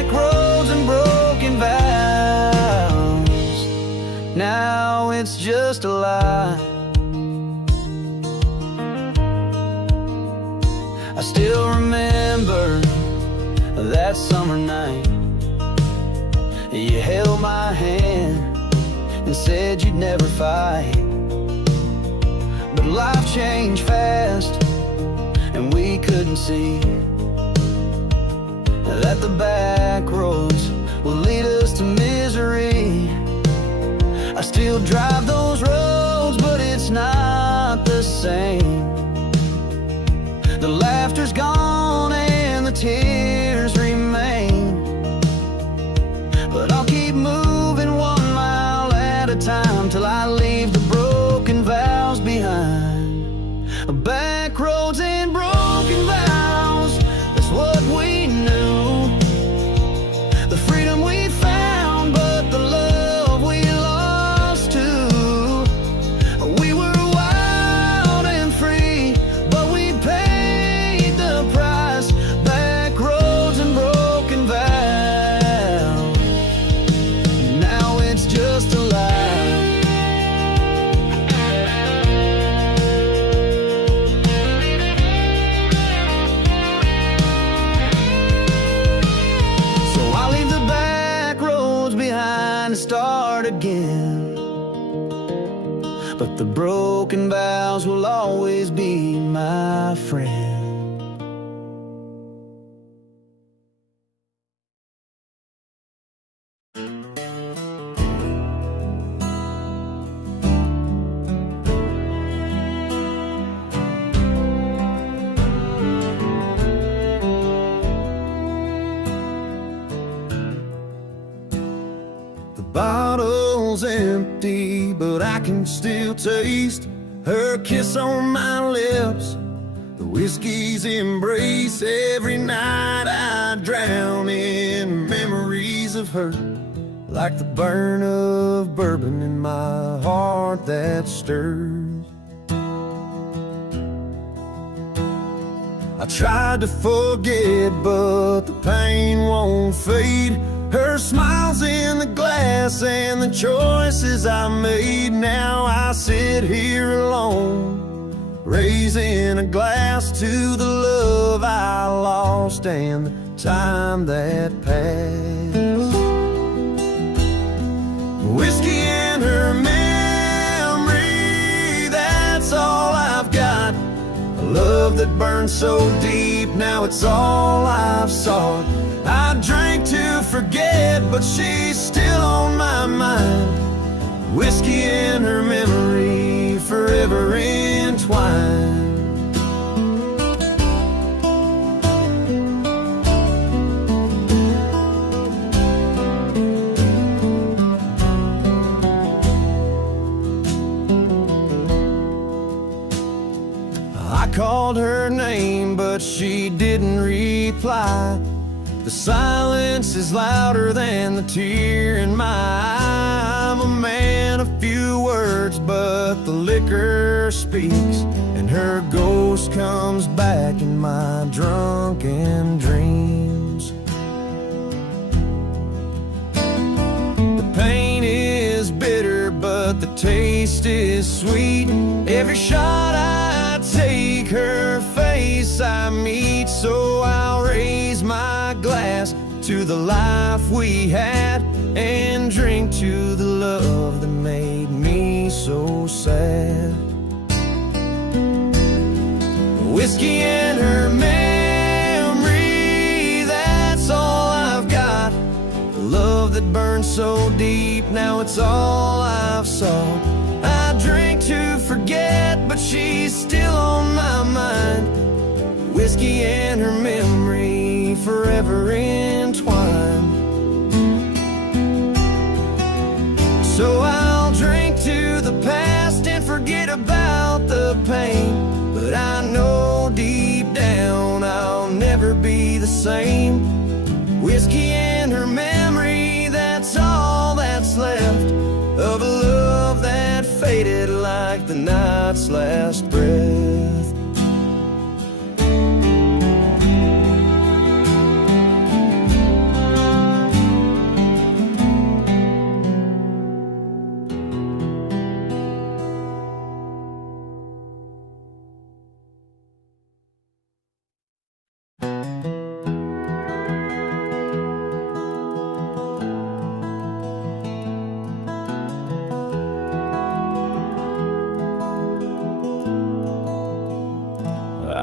now it's just a lie. I still remember that summer night. You held my hand and said you'd never fight. But life changed fast, and we couldn't see that the back roads will lead us to misery. I still drive those roads, but it's not the same. The laughter's gone and the tears remain, but I'll keep moving 1 mile at a time till I leave the broken vows behind. Back roads and broken vows, that's what we knew. The freedom we found, but the love we lost too. We were wild and free, but we paid the price. Back roads and broken vows, now it's just a lie. To start again, but the broken vows will always be my friend. Bottle's empty, but I can still taste her kiss on my lips, the whiskey's embrace. Every night I drown in memories of her, like the burn of bourbon in my heart that stirs. I tried to forget, but the pain won't fade. Her smile's in the glass and the choices I made. Now I sit here alone, raising a glass to the love I lost and the time that passed. Whiskey and her memory, that's all I've got. A love that burned so deep, now it's all I've sought. I drank to forget, but she's still on my mind. Whiskey and her memory, forever entwined. I called her name, but she didn't reply. The silence is louder than the tear in my eye. I'm a man of few words, but the liquor speaks, and her ghost comes back in my drunken dreams. The pain is bitter, but the taste is sweet. Every shot I take, her face I meet. So I'll raise my glass to the life we had and drink to the love that made me so sad. Whiskey and her memory, that's all I've got. The love that burned so deep, now it's all I've sought. I drink to forget, but she's still on my mind. Whiskey and her memory, forever entwined. So I'll drink to the past and forget about the pain, but I know deep down I'll never be the same. Whiskey and her memory, that's all that's left of a love that faded like the night's last breath.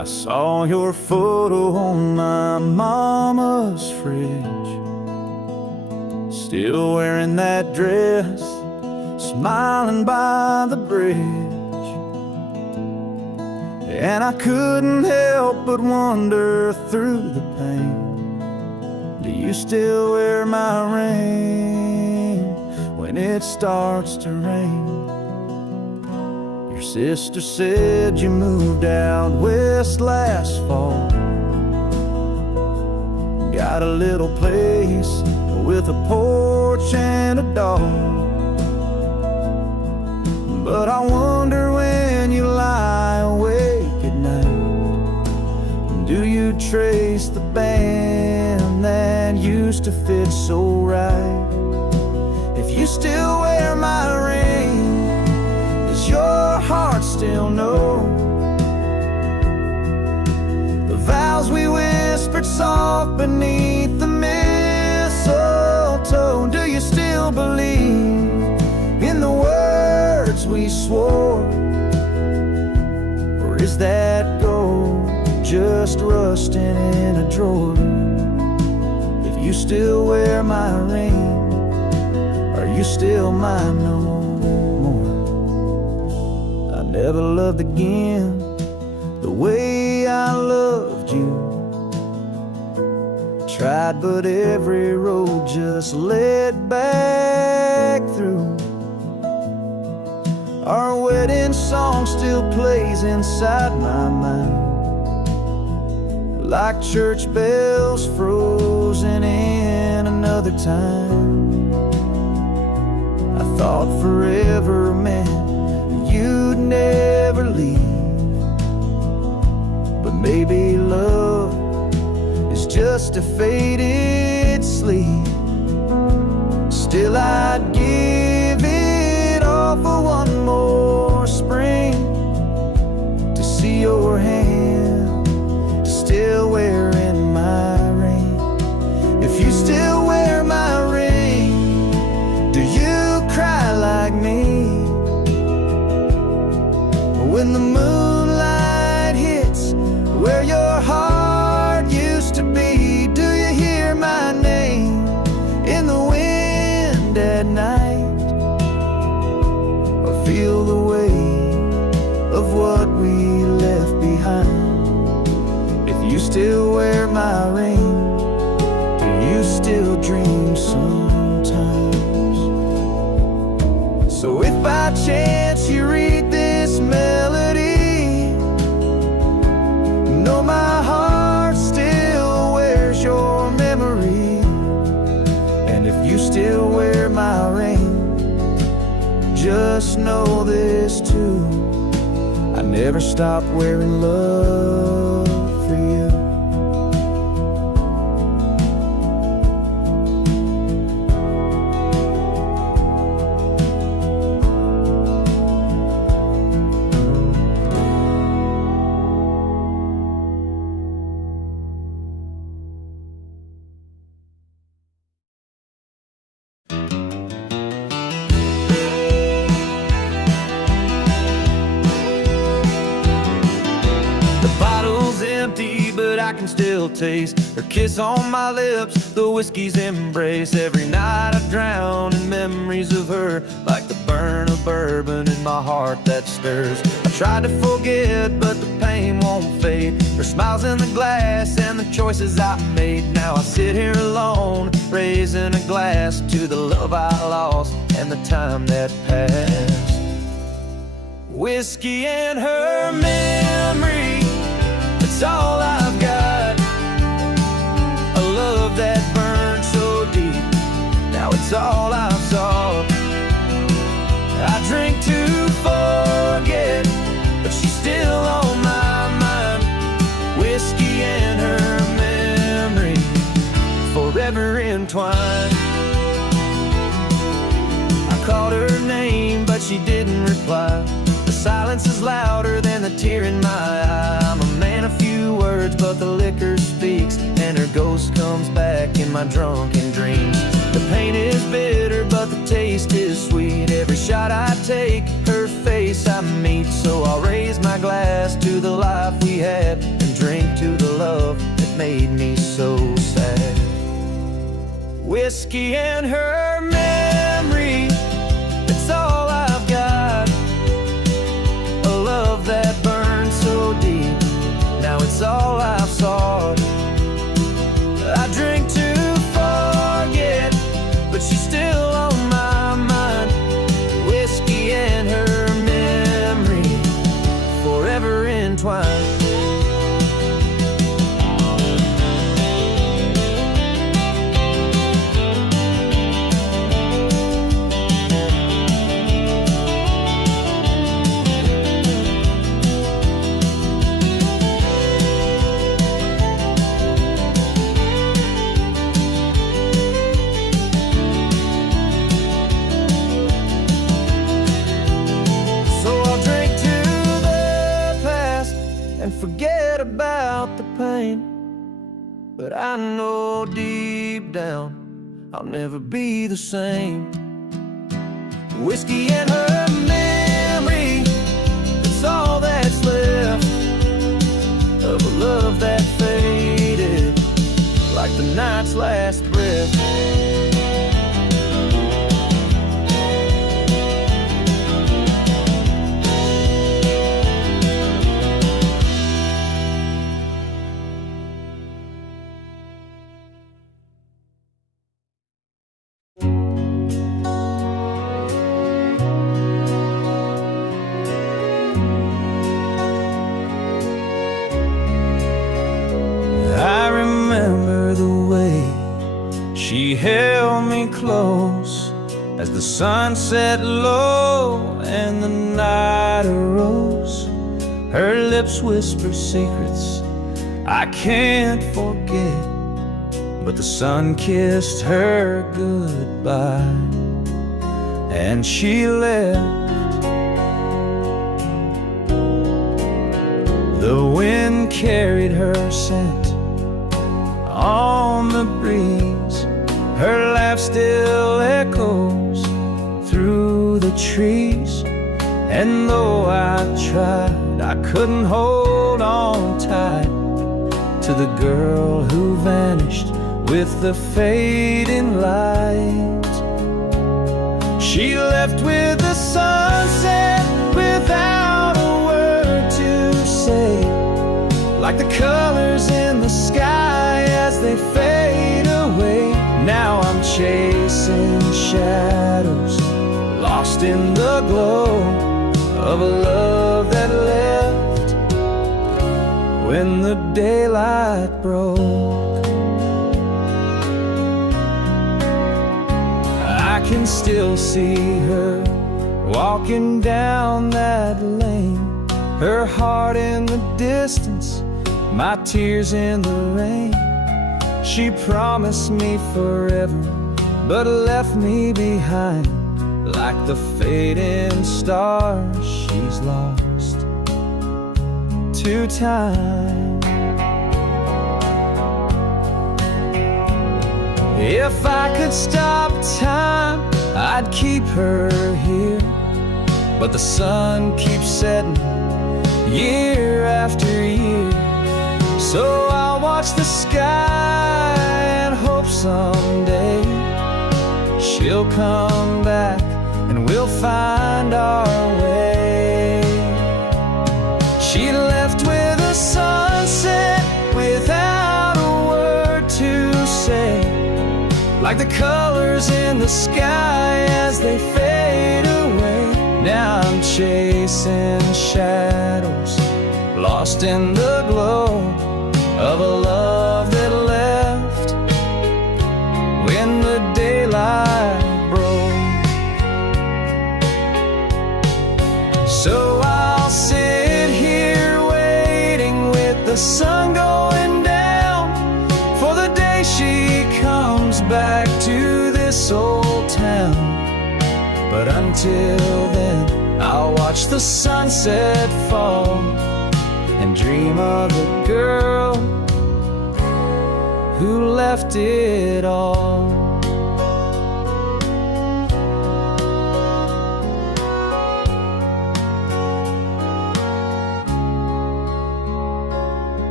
I saw your photo on my mama's fridge, still wearing that dress, smiling by the bridge. And I couldn't help but wonder through the pain, do you still wear my ring when it starts to rain? Your sister said you moved out west last fall, got a little place with a porch and a dog. But I wonder when you lie awake at night, do you trace the band that used to fit so right? If you still wear my ring, does your heart still know the vows we whispered soft beneath the mistletoe? Do you still believe in the words we swore, or is that gold just rusting in a drawer? If you still wear my ring, are you still mine no more? I never loved again the way I loved you. Tried, but every road just led back through. Our wedding song still plays inside my mind, like church bells frozen in another time. I thought forever meant you'd never leave, but maybe love is just a faded sleep. Still I'd give it all for one more spring, to see your hand still wearing my ring. If you still wear my ring, do you cry like me when the moonlight hits where your heart used to be? Do you hear my name in the wind at night, or feel the weight of what we left behind? If you still wear my ring, do you still dream sometimes? So if by chance you read this melody, know my heart still wears your memory. And if you still wear my ring, just know this too, I never stopped wearing love for you. But I can still taste her kiss on my lips, the whiskey's embrace. Every night I drown in memories of her, like the burn of bourbon in my heart that stirs. I tried to forget, but the pain won't fade. Her smile's in the glass and the choices I made. Now I sit here alone, raising a glass to the love I lost and the time that passed. Whiskey and her memory, it's all I've got. A love that burned so deep, now it's all I've sought. I drink to forget, but she's still on my mind. Whiskey and her memory, forever entwined. I called her name, but she didn't reply. The silence is louder than the tear in my eye. I'm a man of few words, but the liquor speaks, and her ghost comes back in my drunken dreams. The pain is bitter, but the taste is sweet. Every shot I take, her face I meet. So I'll raise my glass to the life we had and drink to the love that made me so sad. Whiskey and her memory, it's all I've got. A love that burned so deep, now it's all I've sought. I drink to forget, but she's still on my mind. Whiskey and her memory, forever entwined. Forget about the pain, but I know deep down I'll never be the same. Whiskey and her memory, it's all that's left of a love that faded like the night's last breath. She held me close as the sun set low and the night arose. Her lips whisper secrets I can't forget, but the sun kissed her goodbye and she left. The wind carried her scent on the breeze. Her laugh still echoes through the trees, and though I tried, I couldn't hold on tight to the girl who vanished with the fading light. She left with the sunset without a word to say, like the colors in the sky as they fade away. Now I'm chasing shadows, lost in the glow of a love that left when the daylight broke. I can still see her walking down that lane, her heart in the distance, my tears in the rain. She promised me forever, but left me behind like the fading stars she's lost to time. If I could stop time, I'd keep her here, but the sun keeps setting year after year. So I'll watch the sky and hope someday she'll come back and we'll find our way. She left with a sunset without a word to say, like the colors in the sky as they fade away. Now I'm chasing shadows, lost in the glow of a love that left when the daylight broke. So I'll sit here waiting with the sun going down for the day she comes back to this old town. But until then, I'll watch the sunset fall and dream of the girl who left it all.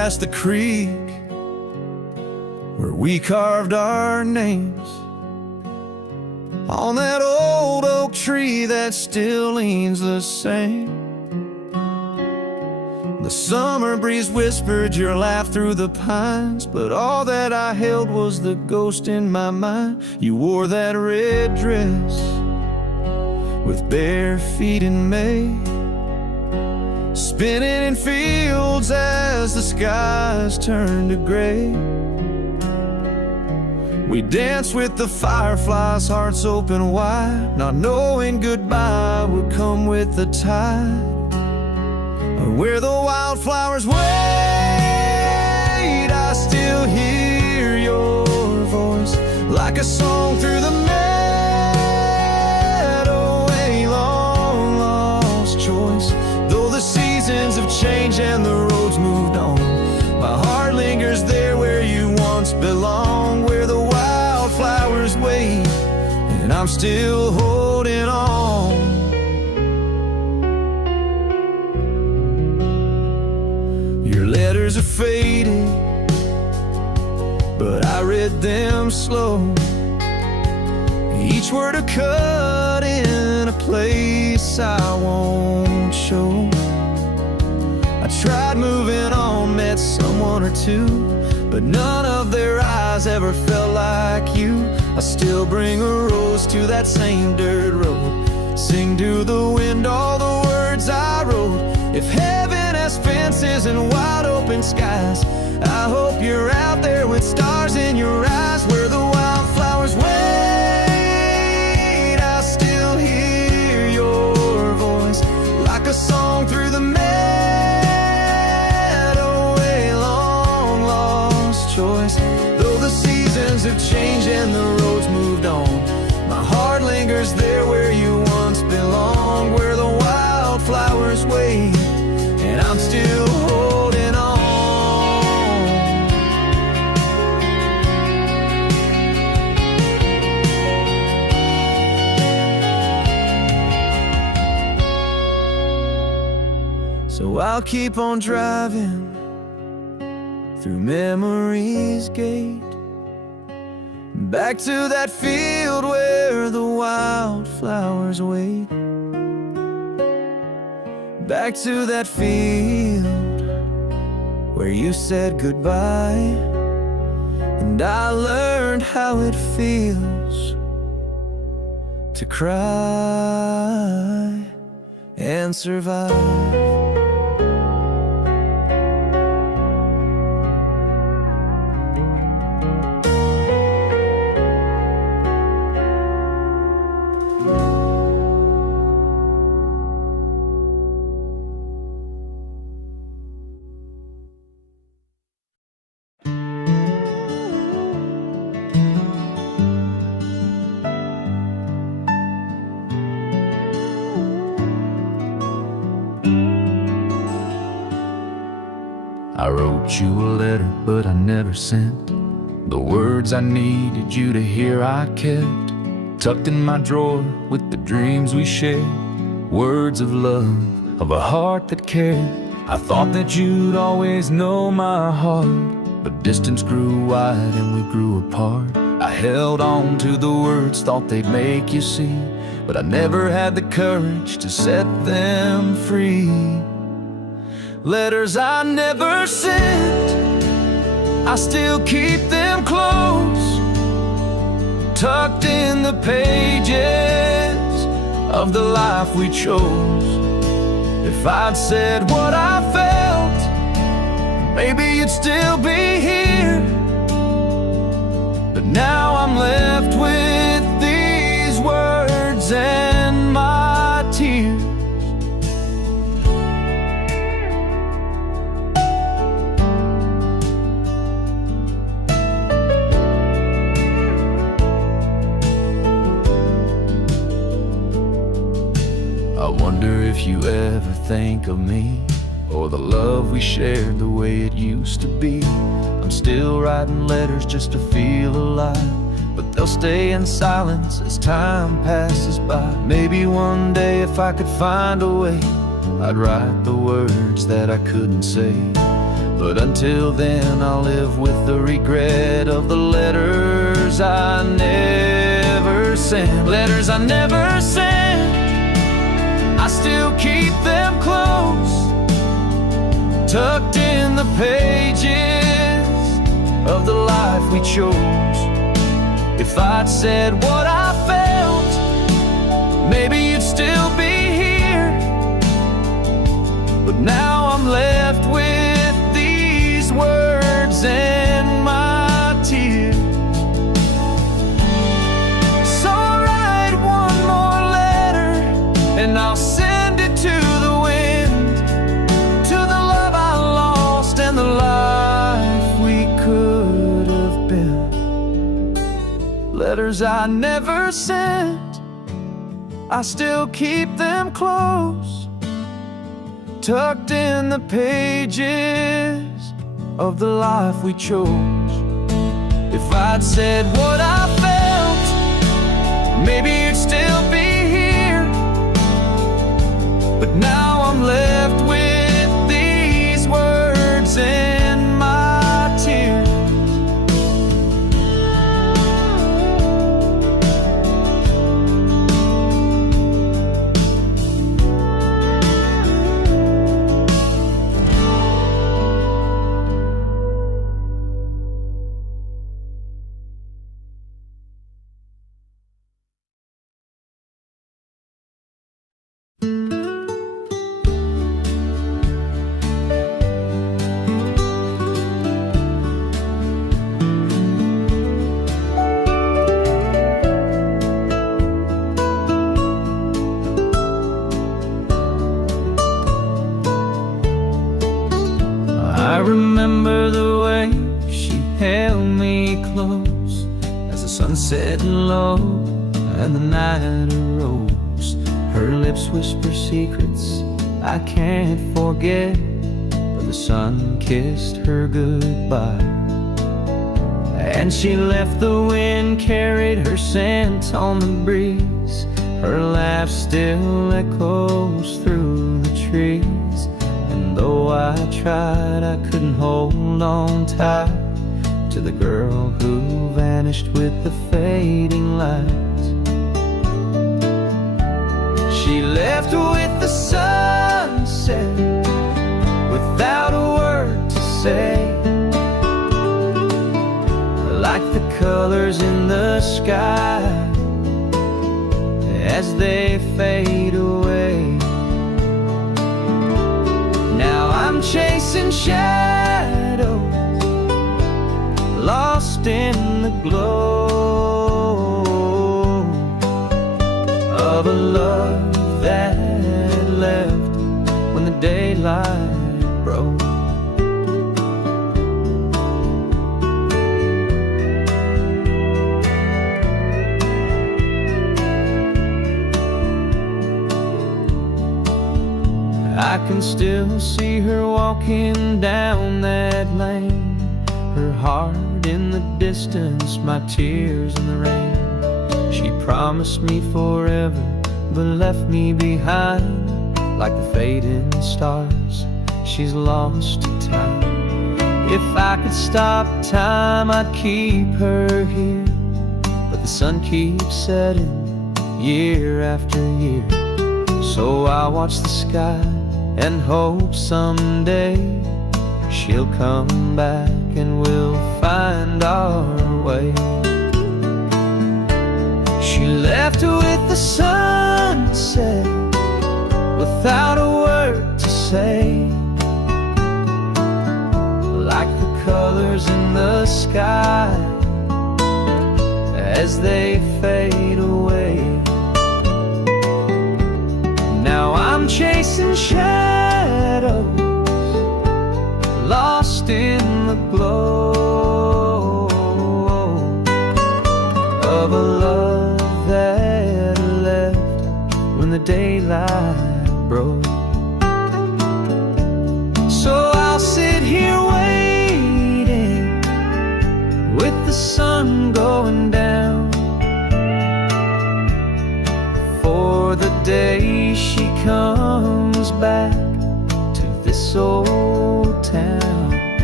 past the creek where we carved our names on that old oak tree that still leans the same. The summer breeze whispered your laugh through the pines, but all that I held was the ghost in my mind. You wore that red dress with bare feet in May, spinning in fields as the skies turned to gray. We danced with the fireflies, hearts open wide, not knowing goodbye would come with the tide. Where the wildflowers wait, I still hear your voice like a song through the meadow, a long lost choice. Though the seasons have changed and the roads moved on, my heart lingers there where you once belonged. Where the wildflowers wait and I'm still holding on. Your letters are faded, but I read them slow. Each word a cut in a place I won't show. I tried moving on, met someone or two, but none of their eyes ever felt like you. I still bring a rose to that same dirt road, sing to the wind all the words I wrote. If heaven has fences and wide open skies, I hope you're out there with stars in your eyes. Where the wildflowers wait, I still hear your voice like a song through the meadow, a long lost choice. Though the seasons have changed and the roads moved on, my heart lingers there where you once belonged. Where the wildflowers wait and I'm still holding on. So I'll keep on driving through memory's gate, back to that field where the wildflowers wait. Back to that field where you said goodbye, and I learned how it feels to cry and survive. I wrote you a letter, but I never sent the words I needed you to hear. I kept tucked in my drawer with the dreams we shared, words of love, of a heart that cared. I thought that you'd always know my heart, but distance grew wide and we grew apart. I held on to the words, thought they'd make you see, but I never had the courage to set them free. Letters I never sent, I still keep them close, tucked in the pages of the life we chose. If I'd said what I felt, maybe you'd still be here, but now I'm left with these words and my tears. I wonder if you ever think of me, or the love we shared the way it used to be. I'm still writing letters just to feel alive, but they'll stay in silence as time passes by. Maybe one day if I could find a way, I'd write the words that I couldn't say. But until then, I'll live with the regret of the letters I never sent. Letters I never sent, I still keep them close, tucked in the pages of the life we chose. If I'd said what I felt, maybe you'd still be here. But now I'm left with these words and my tears. So I'll write one more letter, and I'll send it to the wind, to the love I lost and the life we could have been. Letters I never sent, I still keep them close, tucked in the pages of the life we chose. If I'd said what I felt, maybe you'd still be here. But now I'm left with these words and my tears. I remember the way she held me close as the sun set low and the night arose. Her lips whisper secrets I can't forget, but the sun kissed her goodbye. And she left, the wind carried her scent on the breeze. Her laugh still echoes through the trees. And though I tried, I couldn't hold on tight to the girl who vanished with the fading lights. She left with the sunset without a word to say, like the colors in the sky as they fade away. Now I'm chasing shadows, lost in the glow of a love that left when the daylight broke. I can still see her walking down that lane, her heart in the distance, my tears in the rain. She promised me forever, but left me behind like the fading stars. She's lost to time. If I could stop time, I'd keep her here, but the sun keeps setting year after year. So I watch the sky and hope someday she'll come back and we'll find our way. She left with the sunset without a word to say, like the colors in the sky as they fade away. Now I'm chasing shadows, lost in the glow of a love that left when the daylight broke. So I'll sit here waiting with the sun going down for the day she comes back to this old town.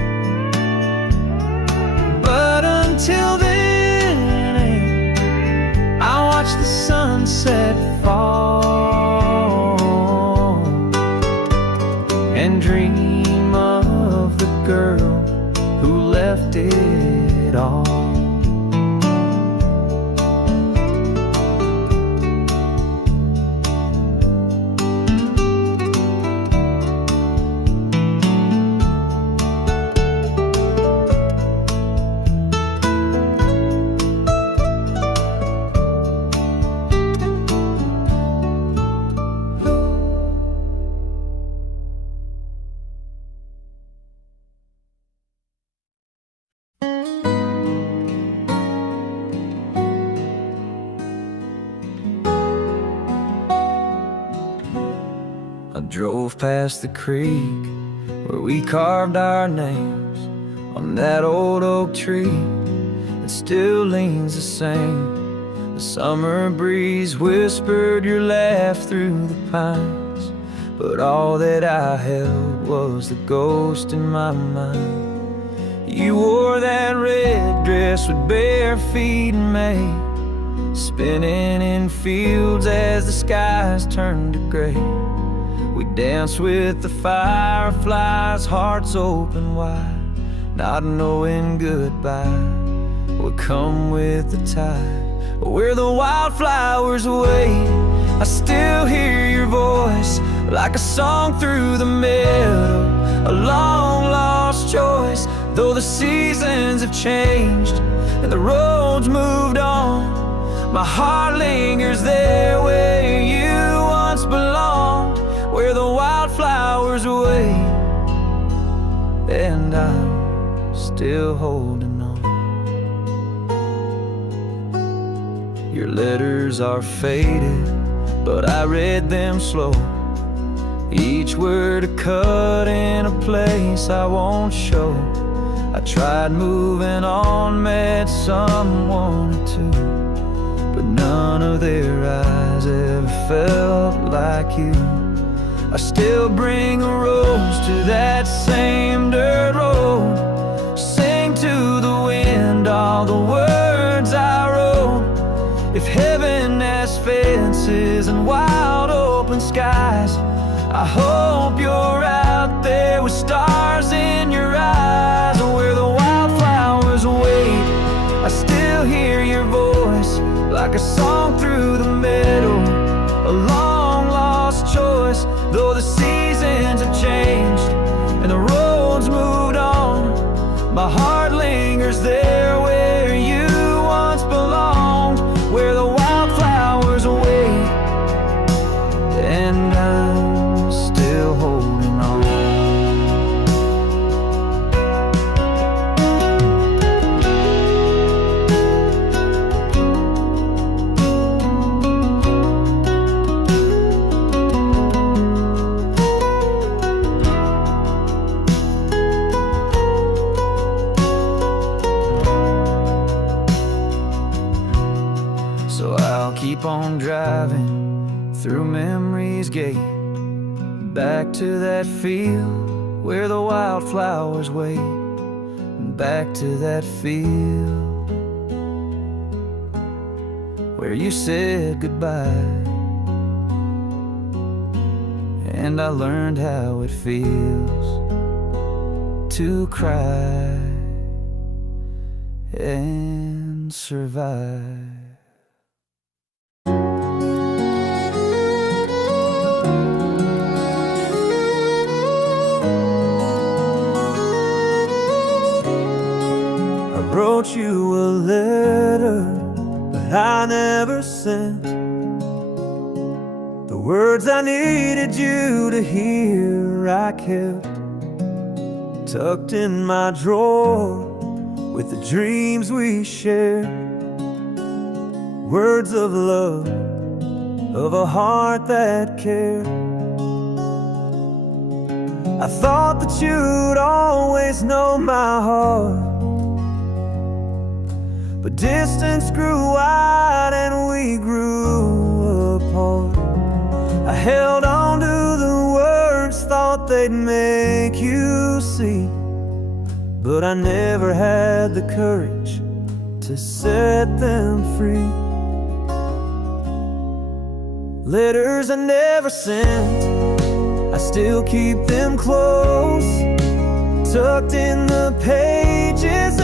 left it all. I drove past the creek where we carved our names on that old oak tree that still leans the same. The summer breeze whispered your laugh through the pines, but all that I held was the ghost in my mind. You wore that red dress with bare feet in May, spinning in fields as the skies turned to gray. We danced with the fireflies, hearts open wide, not knowing goodbye would come with the tide. Where the wildflowers wait, I still hear your voice, like a song through the meadow, a long lost choice. Though the seasons have changed and the roads moved on, my heart lingers there where you once belonged. Where the wildflowers wait, and I'm still holding on. Your letters are faded, but I read them slow, each word a cut in a place I won't show. I tried moving on, met someone or two, but none of their eyes ever felt like you. I still bring a rose to that same dirt road, sing to the wind all the words I wrote. If heaven has fences and wide open skies, I hope you're out there with stars in your eyes. Where the wildflowers wait, I still hear your voice, like a song through the meadow, a long lost choice. Though the seasons have changed and the roads moved on, my heart lingers there where you once belonged. Where the wildflowers wait, and I'm still holding on. So I'll keep on driving through memory's gate, back to that field where the wildflowers wait, back to that field where you said goodbye, and I learned how it feels to cry and survive. I wrote you a letter, but I never sent the words I needed you to hear. I kept tucked in my drawer with the dreams we shared, words of love, of a heart that cared. I thought that you'd always know my heart, but distance grew wide and we grew apart. I held on to the words, thought they'd make you see, but I never had the courage to set them free. Letters I never sent, I still keep them close, tucked in the pages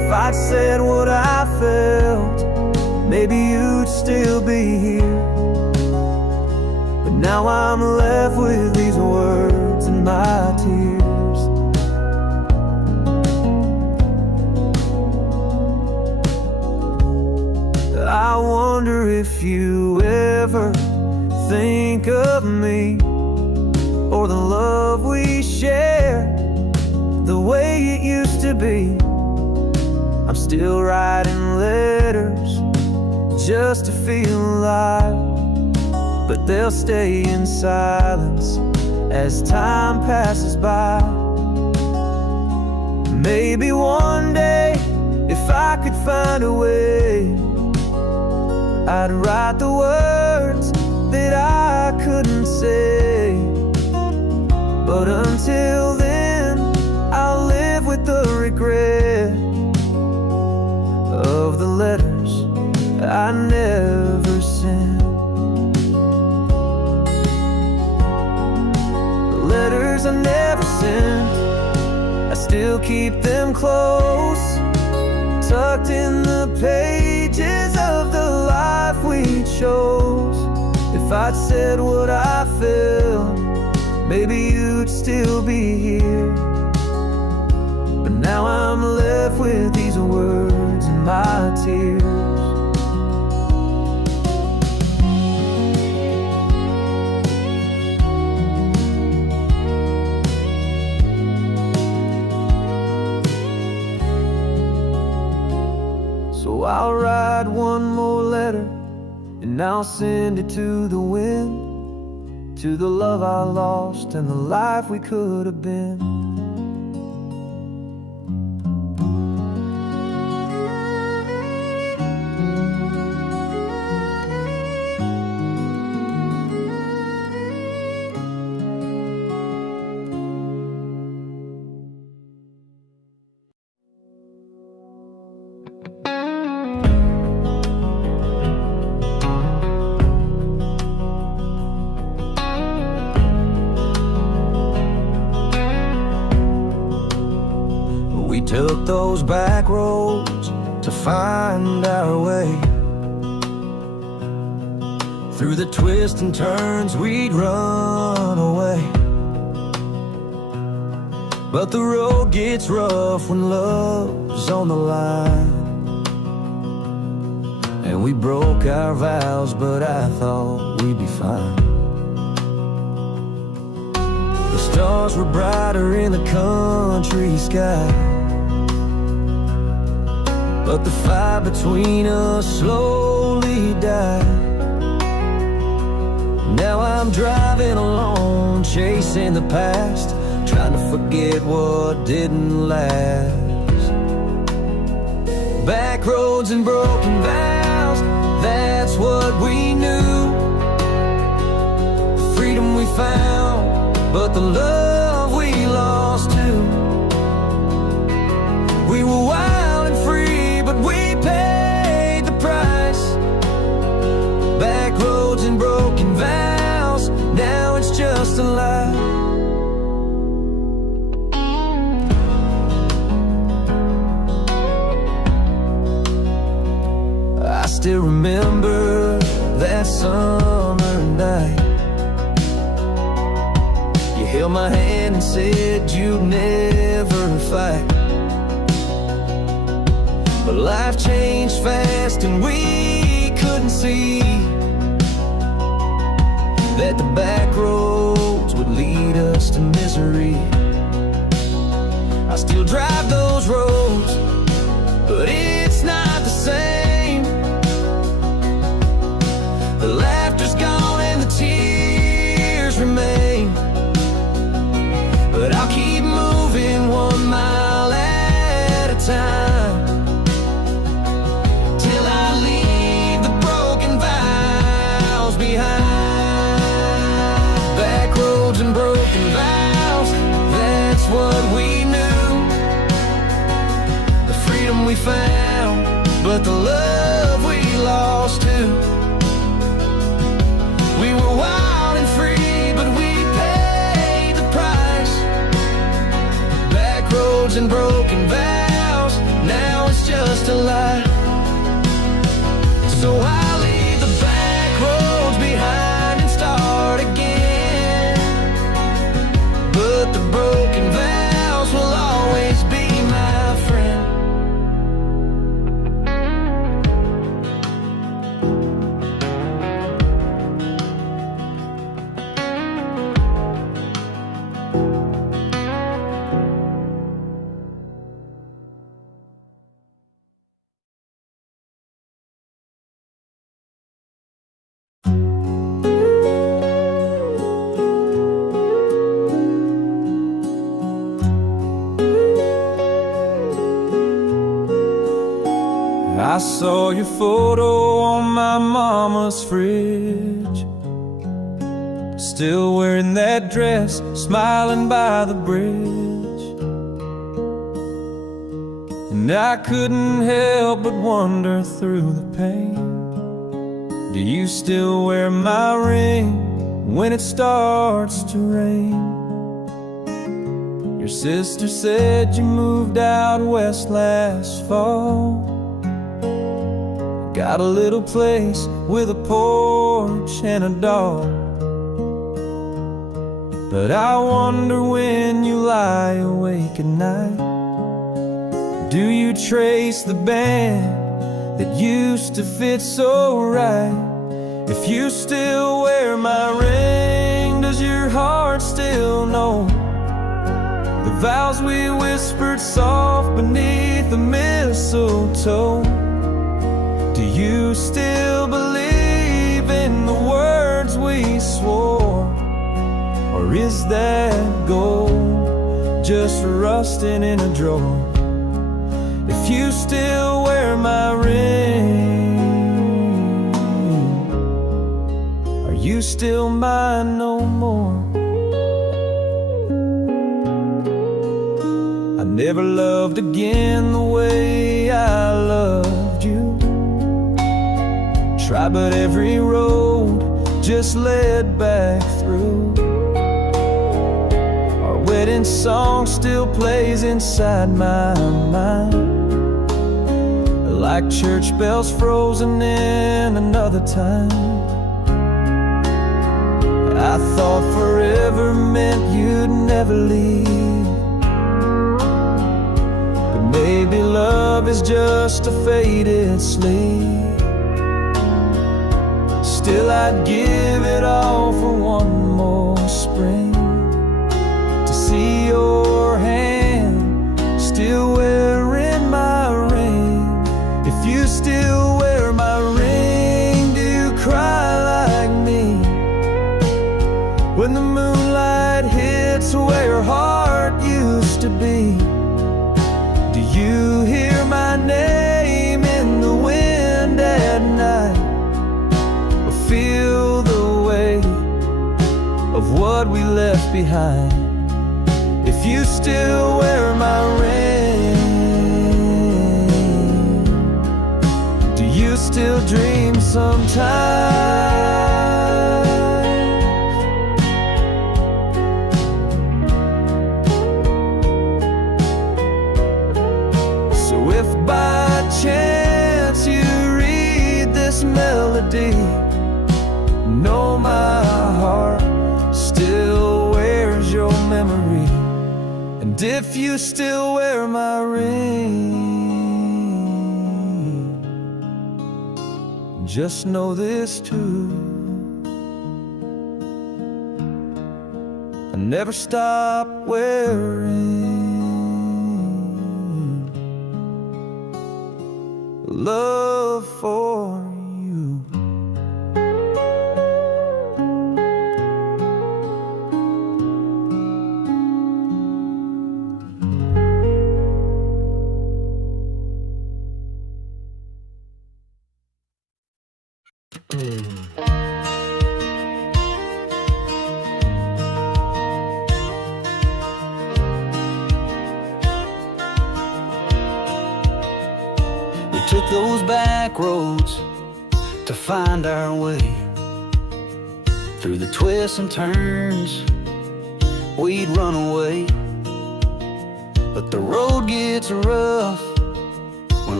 I'd said what I felt, maybe you'd still be here. But now I'm left with these words and my tears. I wonder if you ever think of me, or the love we share, the way it used to be. I'm still writing letters just to feel alive, but they'll stay in silence as time passes by. Maybe one day, if I could find a way, I'd write the words that I couldn't say. But until then, I'll live with the regret of the letters I never sent. The letters I never sent, I still keep them close, tucked in the pages of the life we chose. If I'd said what I felt, maybe you'd still be here. But now I'm left with these words and my tears. So I'll write one more letter, and I'll send it to the wind, to the love I lost and the life we could have been. We took those back roads to find our way. Through the twists and turns we'd run away. But the road gets rough when love's on the line. And we broke our vows, but I thought we'd be fine. The stars were brighter in the country sky, but the fire between us slowly died. Now I'm driving alone, chasing the past, trying to forget what didn't last. Back roads and broken vows, that's what we knew. The freedom we found, but the love we lost too. We were wild and free, but we paid the price. Back roads and broken vows, now it's just a lie. I still remember that summer night. You held my hand and said you'd never fight. But life changed fast and we couldn't see that the back roads would lead us to misery. I still drive those roads, but it's not the same. The laughter's gone and the tears remain. But I'll keep moving 1 mile at a time, till I leave the broken vows behind. Back roads and broken vows, that's what we knew. The freedom we found, but the love we lost too. We were wild and free, but we paid the price. Back roads and broken vows, now it's just just a lie. So I'll leave the back roads behind and start again. But the broken vows will always be my friend. I saw your photo on my mama's fridge, still wearing that dress, smiling by the bridge. And I couldn't help but wonder through the pain, do you still wear my ring when it starts to rain? Your sister said you moved out west last fall, got a little place with a porch and a dog. But I wonder when you lie awake at night, do you trace the band that used to fit so right? If you still wear my ring, does your heart still know the vows we whispered soft beneath the mistletoe? Do you still believe in the words we swore? Or is that gold just rusting in a drawer? If you still wear my ring, are you still mine no more? I never loved again the way I loved you. Try, but every road just led back through. Our wedding song still plays inside my mind, like church bells frozen in another time. I thought forever meant you'd never leave, but maybe love is just a faded sleep. Still I'd give it all for one more spring, to see your hand still wearing my ring. If you still wear my ring, do you cry like me when the moonlight hits where your heart used to be? Do you hear my name in the wind at night, feel the weight of what we left behind? If you still wear my ring, do you still dream sometimes? So if by chance you read this melody, know my heart still wears your memory. And if you still wear my ring, just know this too, I never stop wearing love for you. We took those back roads to find our way, through the twists and turns we'd run away. But the road gets rough when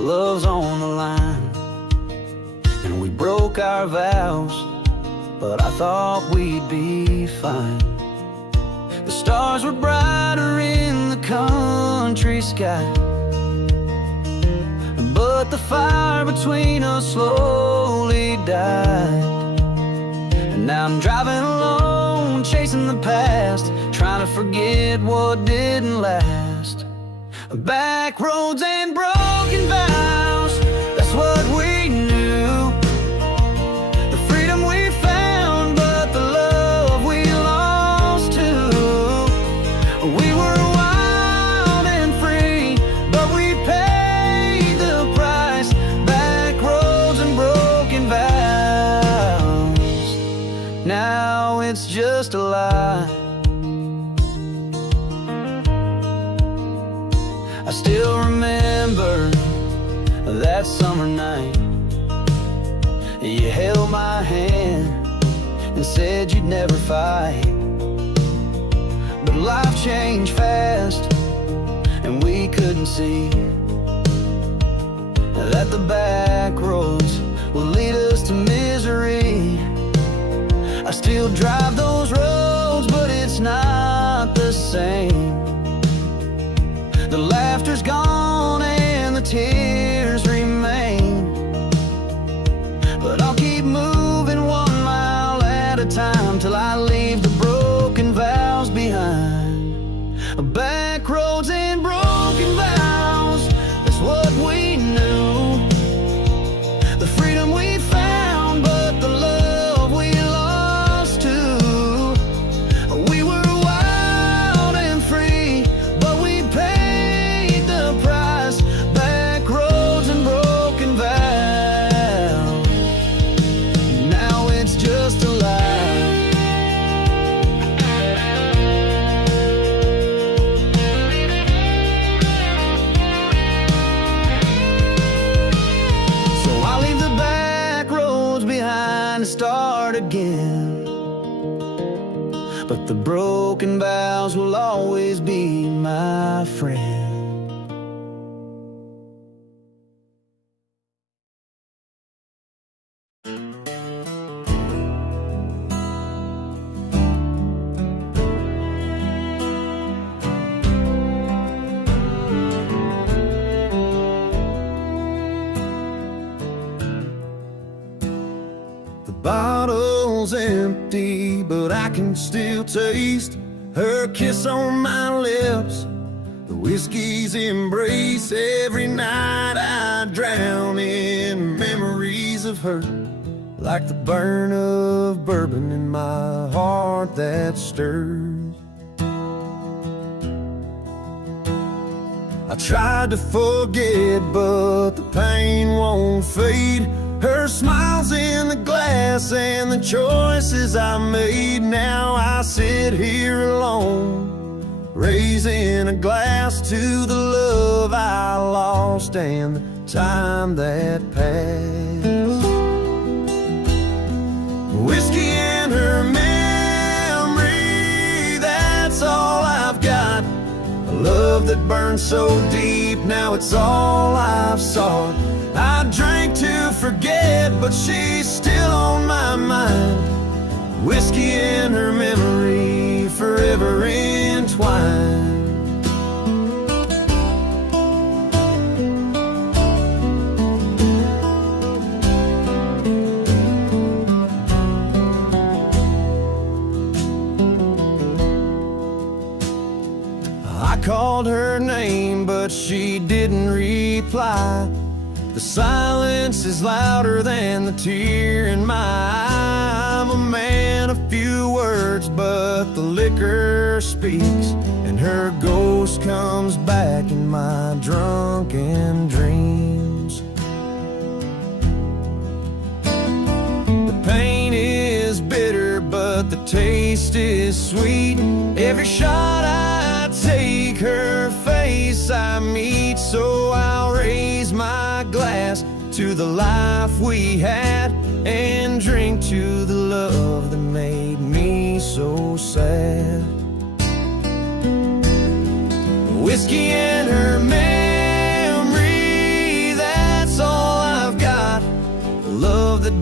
love's on the line. And we broke our vows, but I thought we'd be fine. The stars were brighter in the country sky, but the fire between us slowly died. And now I'm driving alone, chasing the past, trying to forget what didn't last. Back roads and broken vows, that's what we knew. The freedom we found, but the love we lost too. We were wild and free, but we paid the price. Back roads and broken vows, now it's just a lie. I still remember that summer night. You held my hand and said you'd never fight. But life changed fast, and we couldn't see that the back roads will lead us to misery. I still drive those roads, but it's not the same. The laughter's gone and the tears remain, but I'll keep moving 1 mile at a time till I leave the broken vows behind. Back roads and broken vows, that's what we knew. The freedom we found, but the love we lost too. We were wild and free, but we paid the price. Back roads and broken vows, now it's just a lie. So I'll leave the back roads behind and start again, but the broken vows will always be my friend. The bottle's empty, but I can still taste her kiss on my lips, the whiskey's embrace. Every night I drown in memories of her, like the burn of bourbon in my heart that stirs. I tried to forget, but the pain won't fade. Her smile's in the glass and the choices I made. Now I sit here alone, raising a glass to the love I lost and the time that passed. Whiskey and her memory, that's all I've got. A love that burned so deep, now it's all I've sought. I drank to forget, but she's still on my mind. Whiskey and her memory, forever entwined. I called her name, but she didn't reply. The silence is louder than the tear in my eye. I'm a man of few words, but the liquor speaks, and her ghost comes back in my drunken dreams. The pain is bitter, but the taste is sweet. Every shot I take, her face I meet. So I'll raise my glass to the life we had and drink to the love that made me so sad. Whiskey and her memory, that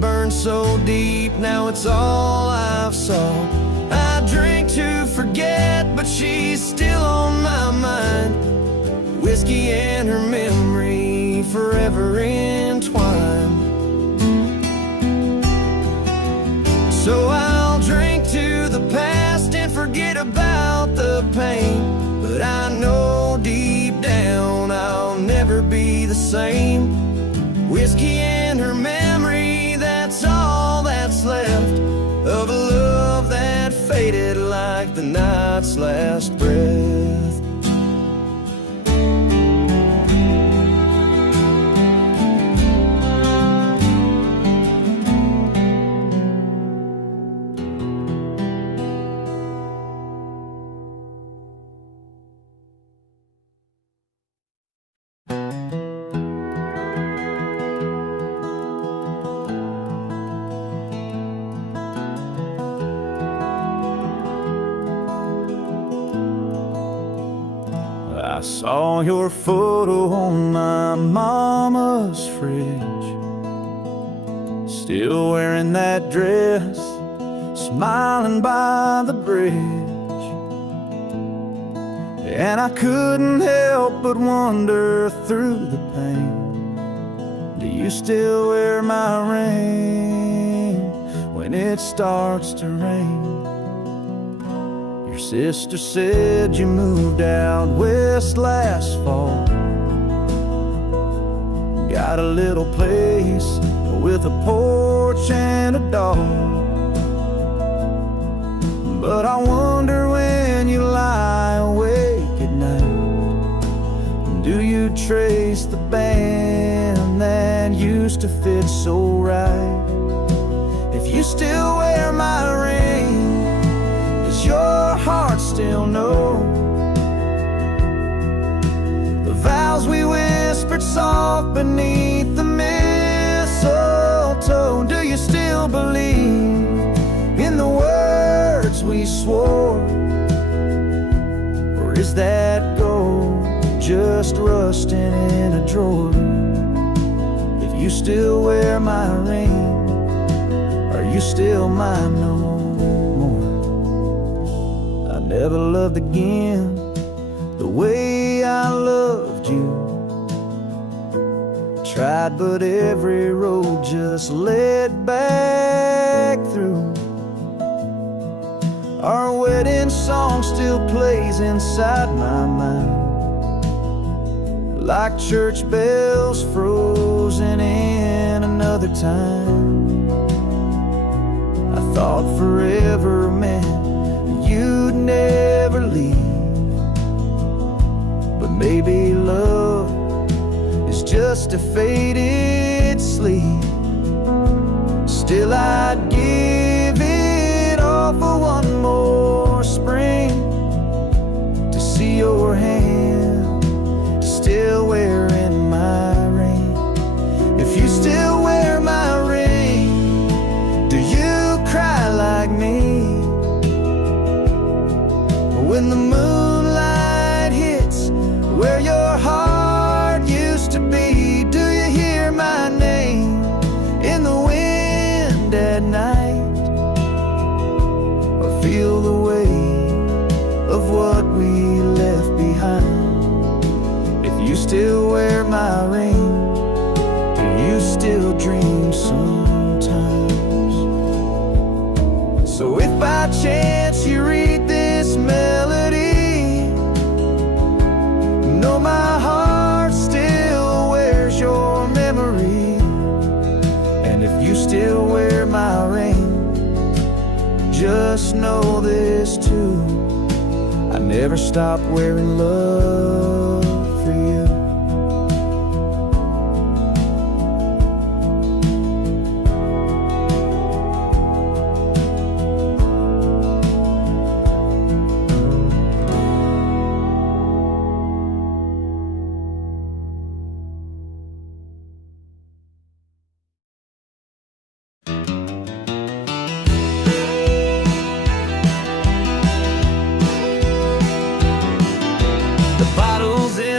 burned so deep, now it's all I've saw. I drink to forget, but she's still on my mind. Whiskey and her memory forever entwined. So I'll drink to the past and forget about the pain, but I know deep down I'll never be the same. Whiskey and her memory, that's all that's left of a love that faded like the night's last breath. I saw your photo on my mama's fridge, still wearing that dress, smiling by the bridge. And I couldn't help but wonder through the pain, do you still wear my ring when it starts to rain? Your sister said you moved out west last fall, got a little place with a porch and a dog. But I wonder when you lie awake at night, do you trace the band that used to fit so right? If you still wear my ring, does your heart still know the vows we whispered soft beneath the mistletoe? Do you still believe in the words we swore, or is that gold just rusting in a drawer? If you still wear my ring, are you still mine no more? I never loved again the way I loved you. Tried, but every road just led back through. Our wedding song still plays inside my mind, like church bells frozen in another time. I thought forever meant you'd never leave, but maybe love is just a faded sleep. Still I'd give it all for one more spring, to see your hand still wearing my ring. If you still wear my ring, do you cry like me when the moonlight hits where your heart used to be? Do you hear my name in the wind at night, or feel the weight of what we left behind? If you still wear my ring, do you still dream sometimes? So if by chance you read this melody, know my heart still wears your memory. And if you still wear my ring, just know this too, I never stopped wearing love for you. The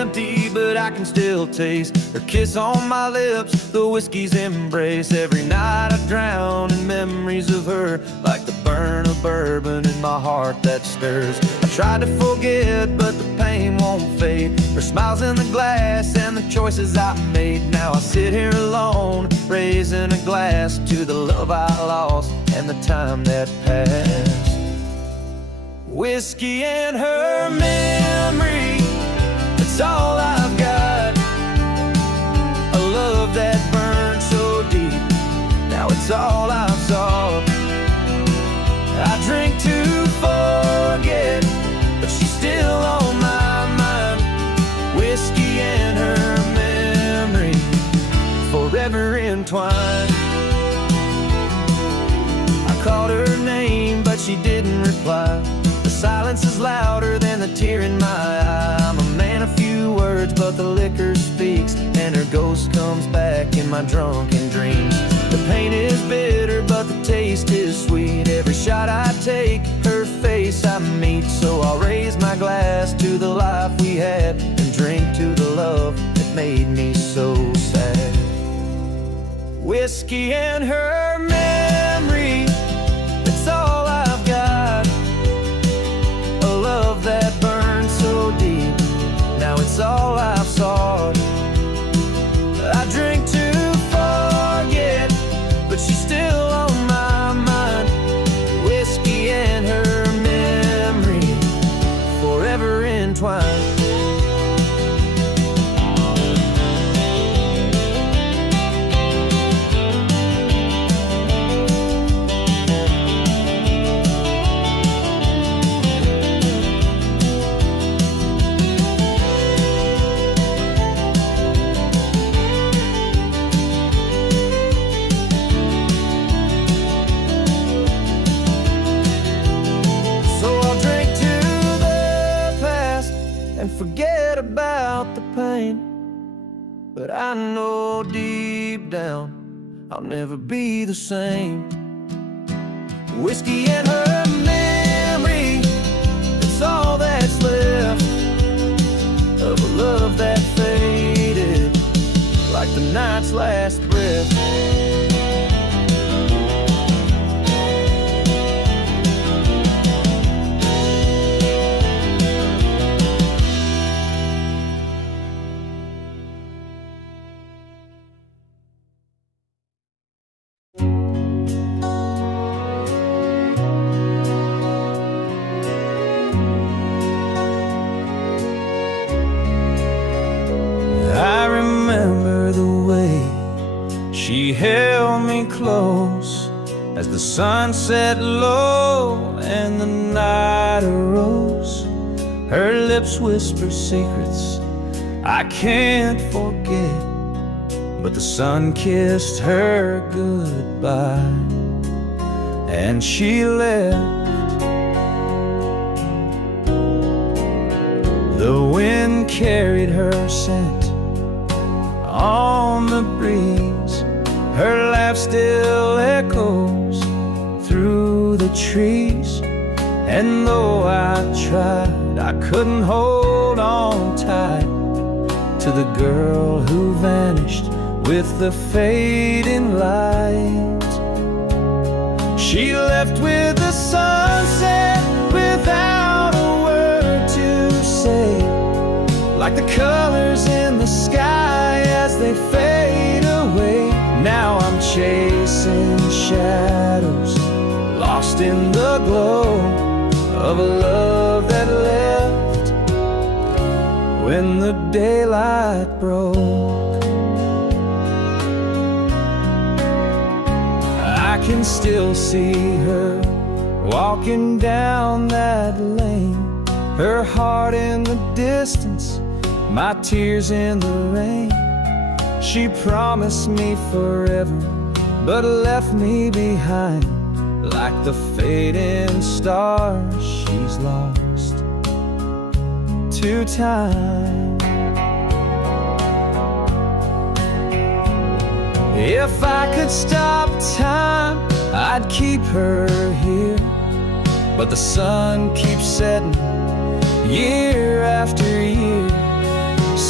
empty, but I can still taste her kiss on my lips, the whiskey's embrace. Every night I drown in memories of her, like the burn of bourbon in my heart that stirs. I tried to forget, but the pain won't fade. Her smiles in the glass and the choices I made. Now I sit here alone, raising a glass to the love I lost and the time that passed. Whiskey and her memory, it's all I've got. A love that burned so deep, now it's all I've sought. I drink to forget, but she's still on my mind. Whiskey and her memory, forever entwined. I called her name, but she didn't reply. The silence is louder than the tear in my eye. I'm a man of few words, but the liquor speaks, and her ghost comes back in my drunken dreams. The pain is bitter, but the taste is sweet. Every shot I take, her face I meet. So I'll raise my glass to the life we had, and drink to the love that made me so sad. Whiskey and her memory, it's all I've got. A love that burned so deep, now it's all I've sought. I drink to forget, but she's still on my mind. Whiskey and her memory, forever entwined. Forget about the pain, but I know deep down I'll never be the same. Whiskey and her memory, it's all that's left of a love that faded like the night's last breath. She held me close as the sun set low and the night arose. Her lips whisper secrets I can't forget, but the sun kissed her goodbye and she left. The wind carried her scent on the breeze. Her laugh still echoes through the trees, and though I tried, I couldn't hold on tight to the girl who vanished with the fading light. She left with the sunset without a word to say, like the colors in the sky as they fade away. Now I'm chasing shadows, lost in the glow of a love that left when the daylight broke. I can still see her walking down that lane, her heart in the distance, my tears in the rain. She promised me forever, but left me behind like the fading stars she's lost to time. If I could stop time, I'd keep her here, but the sun keeps setting year after year.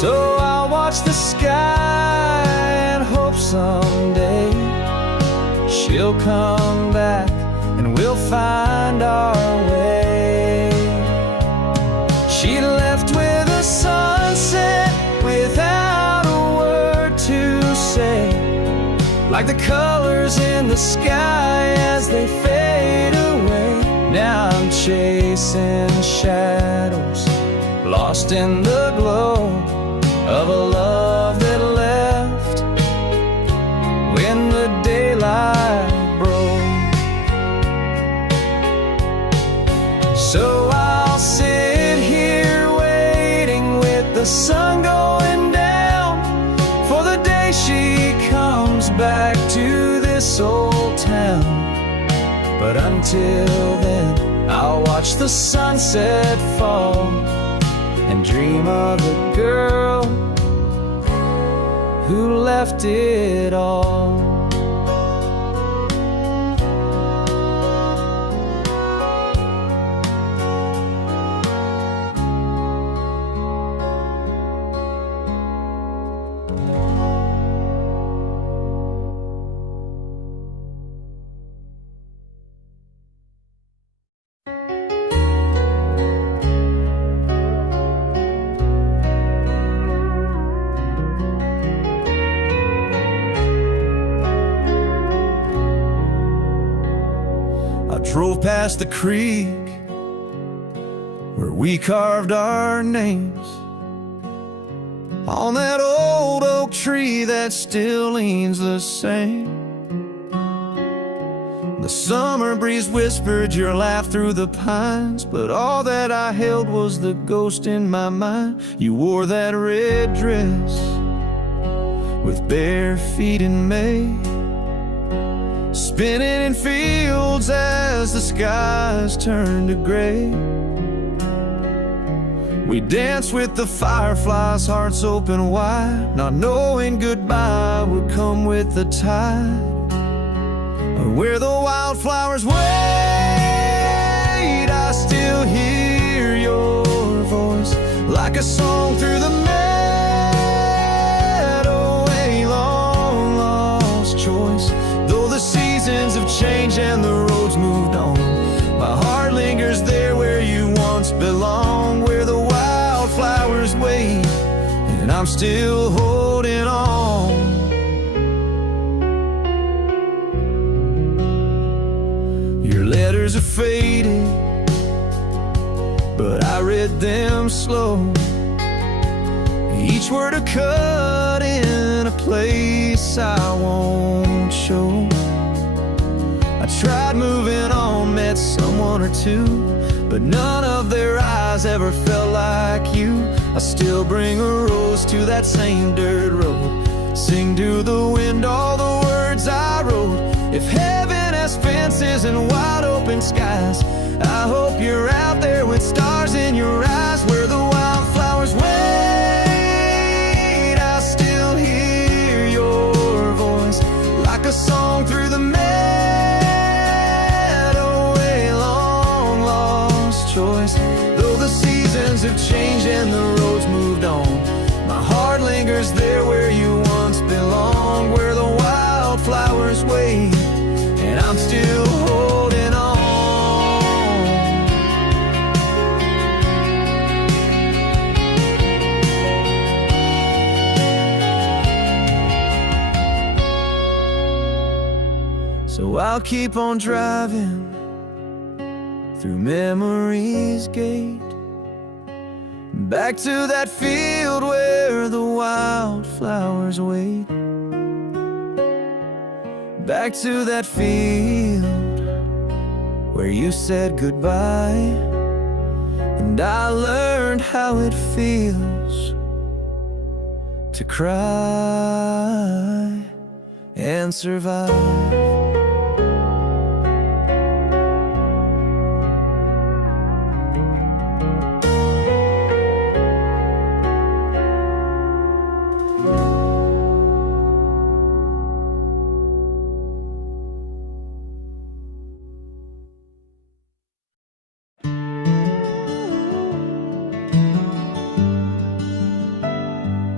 So I'll watch the sky and hope someday she'll come back and we'll find our way. She left with a sunset without a word to say, like the colors in the sky as they fade away. Now I'm chasing shadows, lost in the glow of a love that left when the daylight broke. So I'll sit here waiting with the sun going down for the day she comes back to this old town. But until then, I'll watch the sunset fall and dream of the girl who left it all. Drove past the creek where we carved our names on that old oak tree that still leans the same. The summer breeze whispered your laugh through the pines, but all that I held was the ghost in my mind. You wore that red dress with bare feet in May, spinning in fields as the skies turned to gray. We danced with the fireflies, hearts open wide, not knowing goodbye would come with the tide. Where the wildflowers wait, I still hear your voice like a song through the meadow, a long lost choice. Though the seasons have changed and the roads moved on, my heart lingers there where you once belonged, where the wildflowers wait and I'm still holding on. Your letters are faded, but I read them slow, each word a cut in a place I won't show. I tried moving on, met someone or two, but none of their eyes ever felt like you. I still bring a rose to that same dirt road, sing to the wind all the words I wrote. If heaven has fences and wide open skies, I hope you're out there with stars in your eyes. Where the wildflowers wait, I still hear your voice like a song through the meadow, a long lost choice. Though the seasons have changed and the roads moved on, my heart lingers there where you once belonged, where the wildflowers wait and I'm still holding on. So I'll keep on driving through memory's gate, back to that field where the wildflowers wait, back to that field where you said goodbye, and I learned how it feels to cry and survive.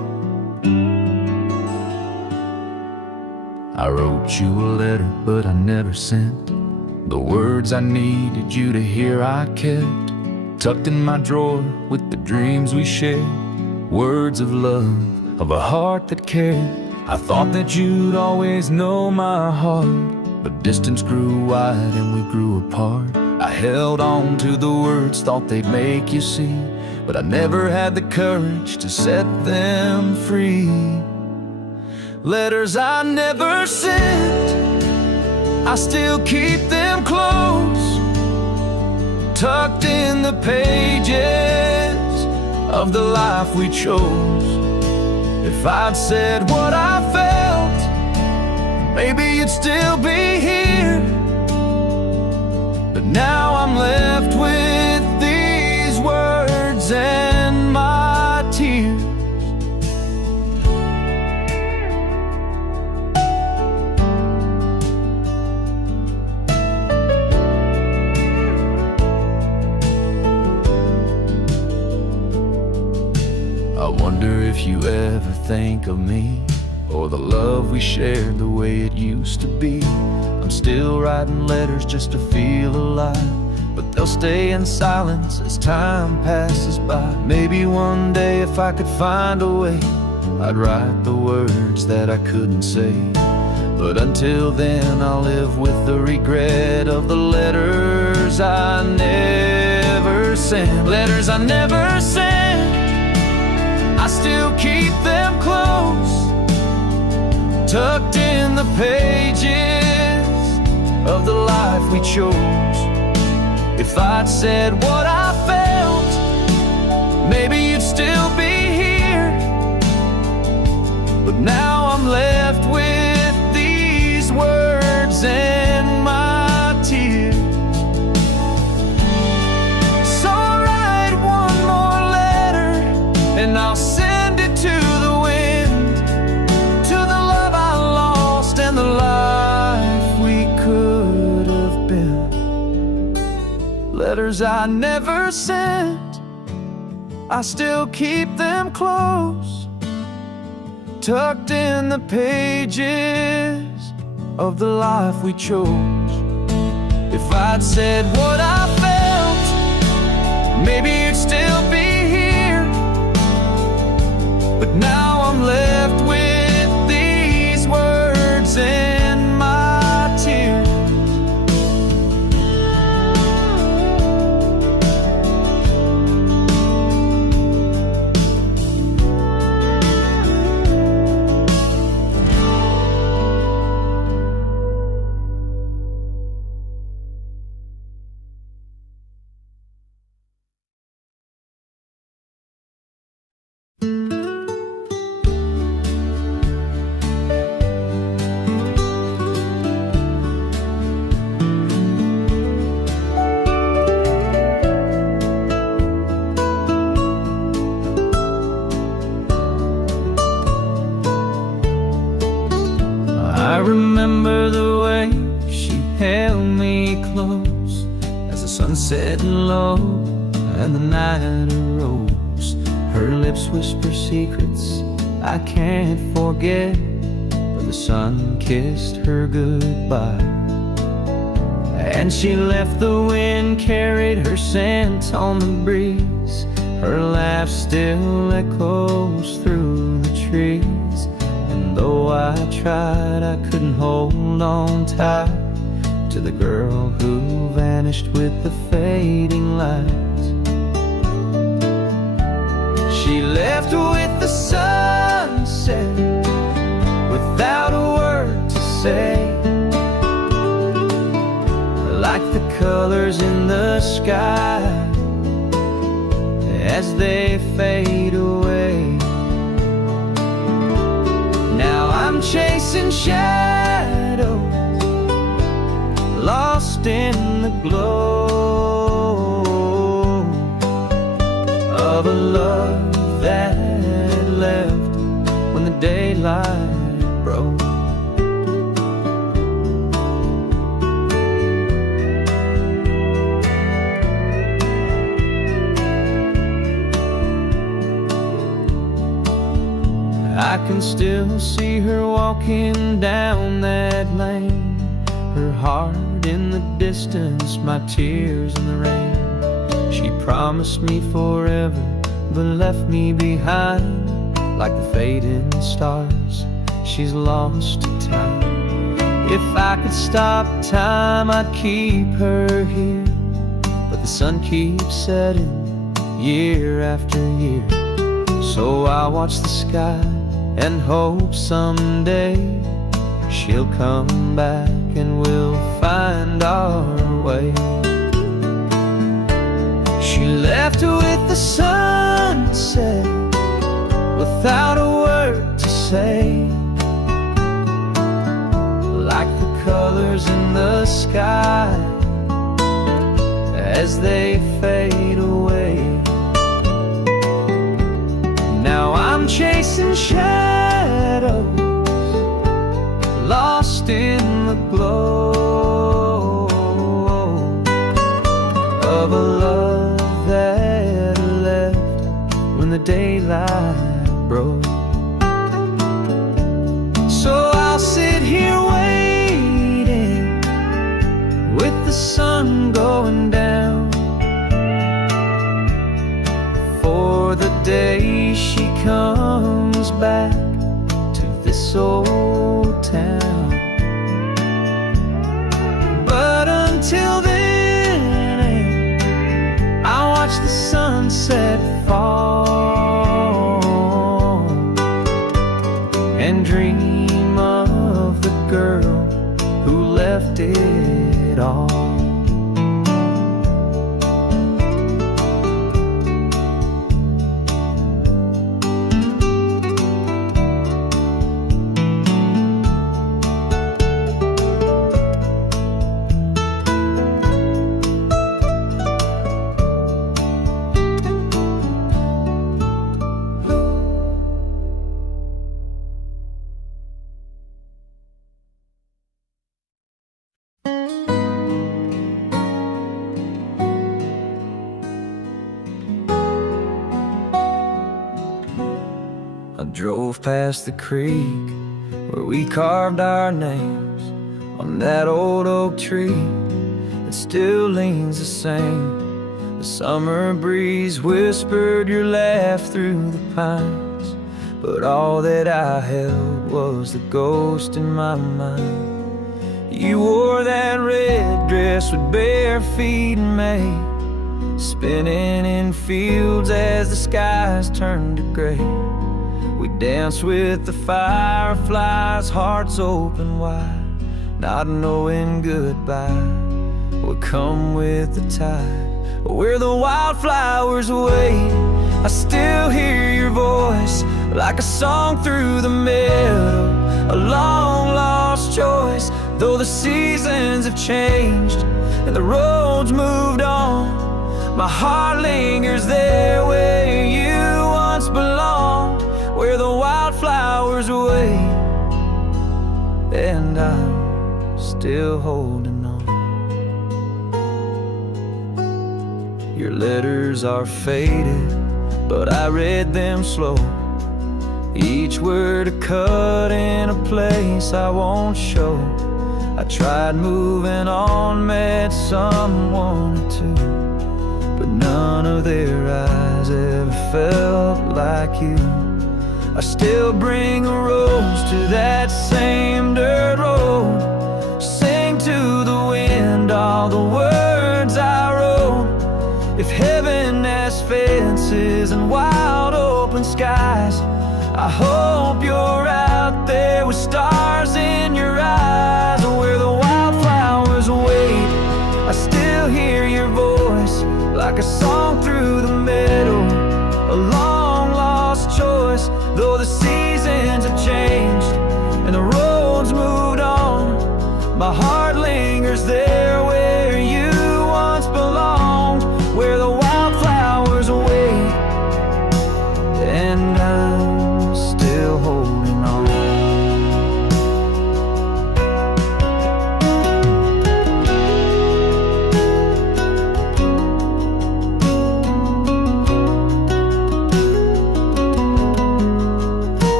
I wrote you a letter, but I never sent. The words I needed you to hear I kept, tucked in my drawer with the dreams we shared. Words of love, of a heart that cared. I thought that you'd always know my heart, but distance grew wide and we grew apart. I held on to the words, thought they'd make you see, but I never had the courage to set them free. Letters I never sent, I still keep them close, tucked in the pages of the life we chose. If I'd said what I felt, maybe you'd still be here. But now I'm left with these words and my tears. I wonder if you ever think of me, or the love we shared the way it used to be. I'm still writing letters just to feel alive, but they'll stay in silence as time passes by. Maybe one day if I could find a way, I'd write the words that I couldn't say. But until then I'll live with the regret of the letters I never sent. Letters I never sent, I still keep them close, tucked in the pages of the life we chose. If I'd said what I felt, maybe you'd still be here. But now I'm left with these words and my tears. So I'll write one more letter, and I'll send it to the wind, to the love I lost and the life we could have been. Letters I never sent, I still keep them close, tucked in the pages of the life we chose. If I'd said what I felt, maybe you'd still be here. But now I'm left with these words and my tears. I remember the way she held me close as the sun set low and the night arose. Her lips whisper secrets I can't forget, but the sun kissed her goodbye. And she left, the wind carried her scent on the breeze. Her laugh still echoes through the trees. And though I tried, I couldn't hold on tight to the girl who vanished with the fading lights. She left with the sunset without a word to say, like the colors in the sky as they fade away. Now I'm chasing shadows, lost in the glow of a love that left when the daylight broke. I can still see her walking down that lane, her heart in the distance, my tears in the rain. She promised me forever, but left me behind. Like the fading stars, she's lost to time. If I could stop time, I'd keep her here, but the sun keeps setting year after year. So I watch the sky and hope someday she'll come back and we'll find our way. She left with the sunset without a word to say, like the colors in the sky as they fade away. Now I'm chasing shadows, lost in the glow of a love that left when the daylight broke. So I'll sit here waiting with the sun going down for the day she comes back to this old town. But until then, I watch the sunset fall and dream of the girl who left it all. I drove past the creek where we carved our names on that old oak tree that still leans the same. The summer breeze whispered your laugh through the pines, but all that I held was the ghost in my mind. You wore that red dress with bare feet in May, spinning in fields as the skies turned to gray. We danced with the fireflies, hearts open wide, not knowing goodbye would come with the tide. Where the wildflowers wait, I still hear your voice, like a song through the meadow, a long lost choice. Though the seasons have changed and the roads moved on, my heart lingers there where you once belonged. Where the wildflowers wait, and I'm still holding on. Your letters are faded, but I read them slow, each word a cut in a place I won't show. I tried moving on, met someone or two, but none of their eyes ever felt like you. I still bring a rose to that same dirt road, sing to the wind all the words I wrote. If heaven has fences and wide open skies, I hope you're out there with stars in your eyes. Where the wildflowers wait, I still hear your voice, like a song through the meadow, a long lost choice. Though the seasons have changed and the roads moved on, my heart lingers there where you once belonged. Where the wildflowers wait, and I'm still holding on.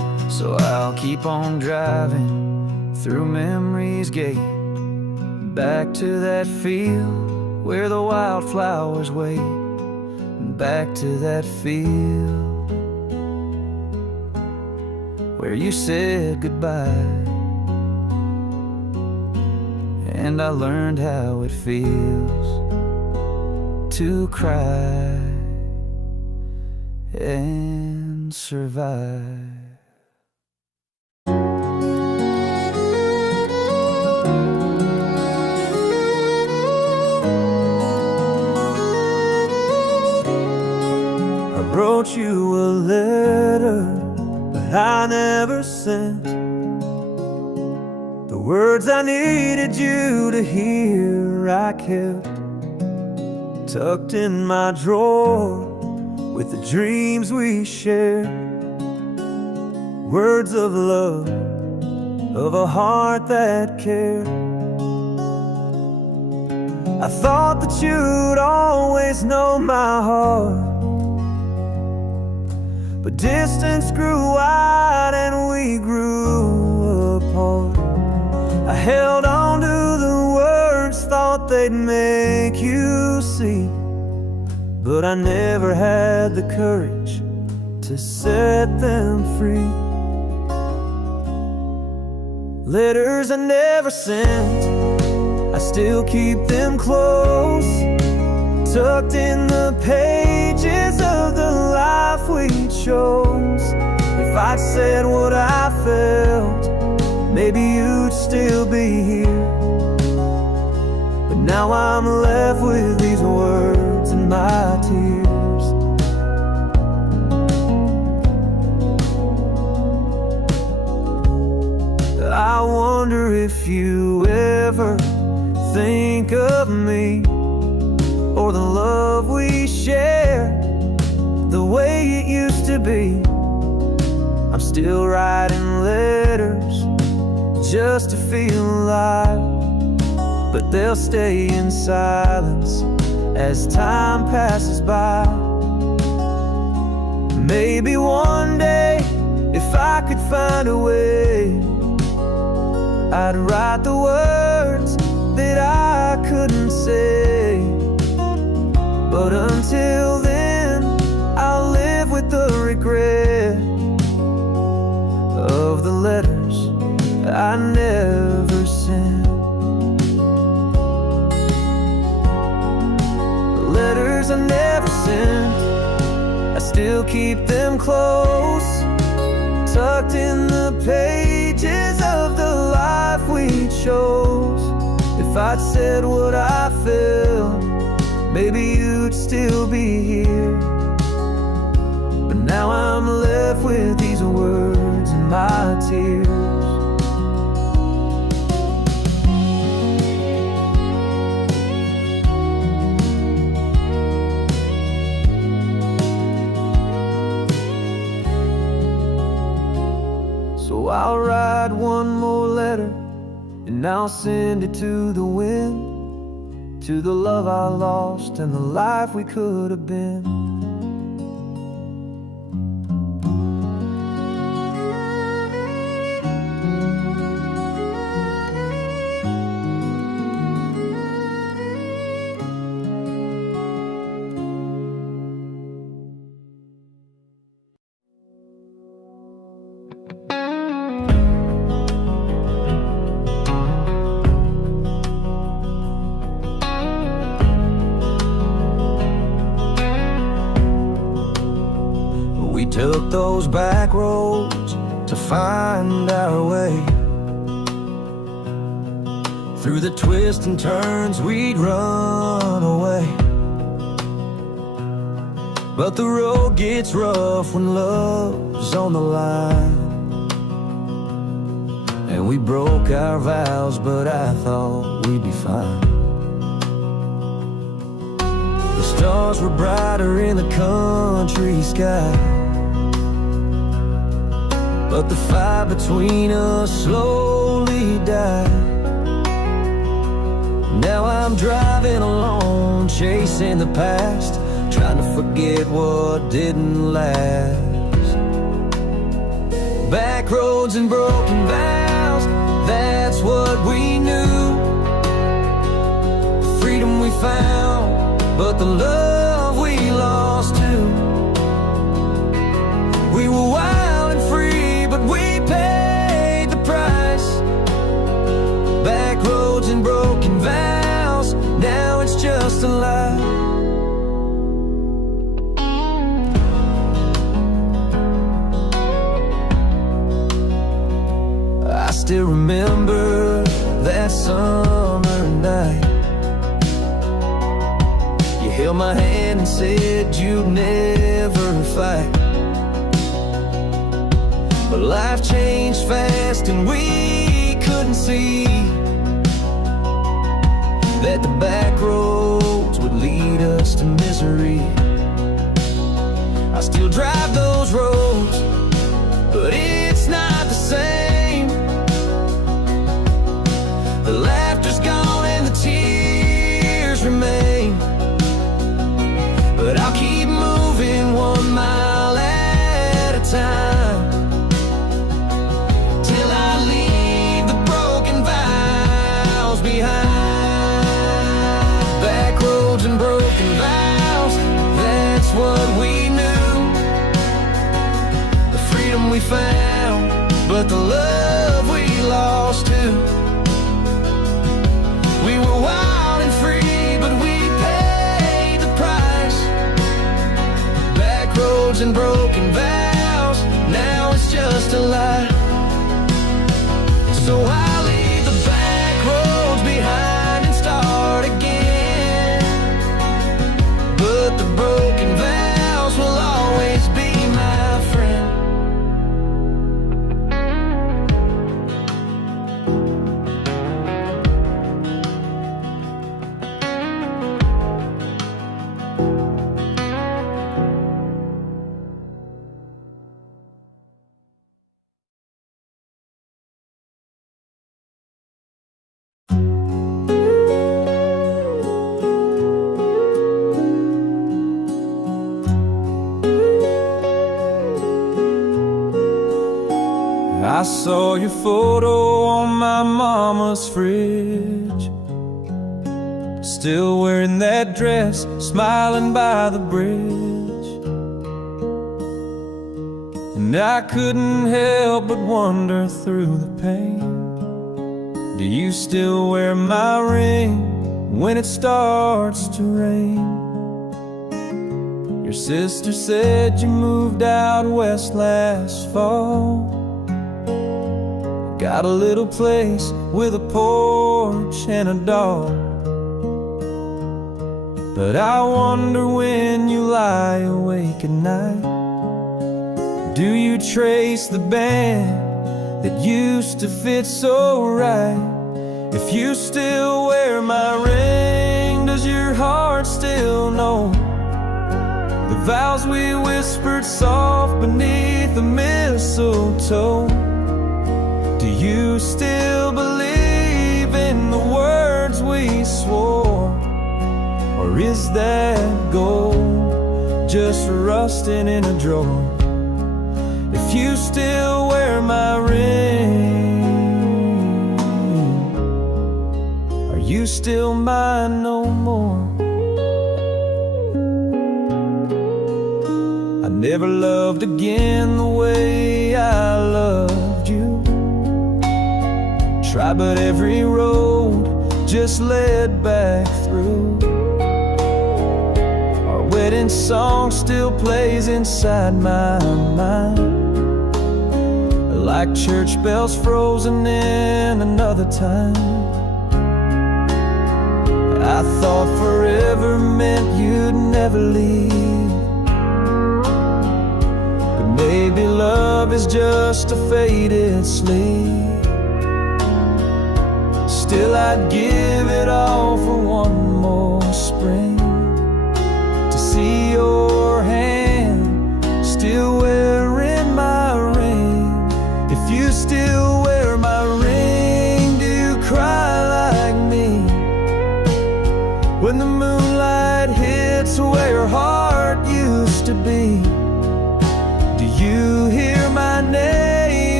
So I'll keep on driving through memory's gate, back to that field where the wildflowers wait, back to that field where you said goodbye, and I learned how it feels to cry and survive. I wrote you a letter, but I never sent the words I needed you to hear. I kept tucked in my drawer with the dreams we shared, words of love, of a heart that cared. I thought that you'd always know my heart, but distance grew wide and we grew apart. I held on to the words, thought they'd make you see, but I never had the courage to set them free. Letters I never sent, I still keep them close, tucked in the pages of the life we chose. If I'd said what I felt, maybe you'd still be here, but now I'm left with these words and my tears. I wonder if you ever think of me, or the love we share, the way it used to be. I'm still writing letters just to feel alive, but they'll stay in silence as time passes by. Maybe one day, if I could find a way, I'd write the words that I couldn't say. But until then, I'll live with the regret of the letters I never sent. The letters I never sent, I still keep them close, tucked in the pages of the life we chose. If I'd said what I felt, maybe you'd still be here, but now I'm left with these words and my tears. So I'll write one more letter, and I'll send it to the wind, to the love I lost and the life we could have been. We took those back roads to find our way, through the twists and turns we'd run away. But the road gets rough when love's on the line, and we broke our vows, but I thought we'd be fine. The stars were brighter in the country sky, but the fire between us slowly died. Now I'm driving alone, chasing the past, trying to forget what didn't last. Back roads and broken vows, that's what we knew. The freedom we found, but the love we lost too. We were wild and free, but we paid the price. Back roads and broken vows, now it's just a lie. I still remember that summer night. You held my hand and said you'd never fight. But life changed fast and we couldn't see that the back roads would lead us to misery. I still drive those roads, but it's not the same. The laughter's gone and the tears remain. But I'll keep moving 1 mile at a time, till I leave the broken vows behind. Back roads and broken vows, that's what we knew. The freedom we found, but the love we lost too. We were wild and free, but we paid the price. Back roads and broken vows, now it's just a lie. So I'll leave the back roads behind and start again. But the broken vows will always be my friend. I saw your photo on my mama's fridge, still wearing that dress, smiling by the bridge. And I couldn't help but wonder through the pain, do you still wear my ring when it starts to rain? Your sister said you moved out west last fall, got a little place with a porch and a dog. But I wonder when you lie awake at night, do you trace the band that used to fit so right? If you still wear my ring, does your heart still know the vows we whispered soft beneath the mistletoe? Do you still believe in the words we swore? Or is that gold just rusting in a drawer? If you still wear my ring, are you still mine no more? I never loved again the way I loved you. Tried, but every road just led back through. Our wedding song still plays inside my mind, like church bells frozen in another time. I thought forever meant you'd never leave, but maybe love is just a faded sleep. Still I'd give it all for one more spring, to see your hand still wearing my ring. If you still wear my ring, do you cry like me when the moonlight hits where your heart used to be? Do you hear my name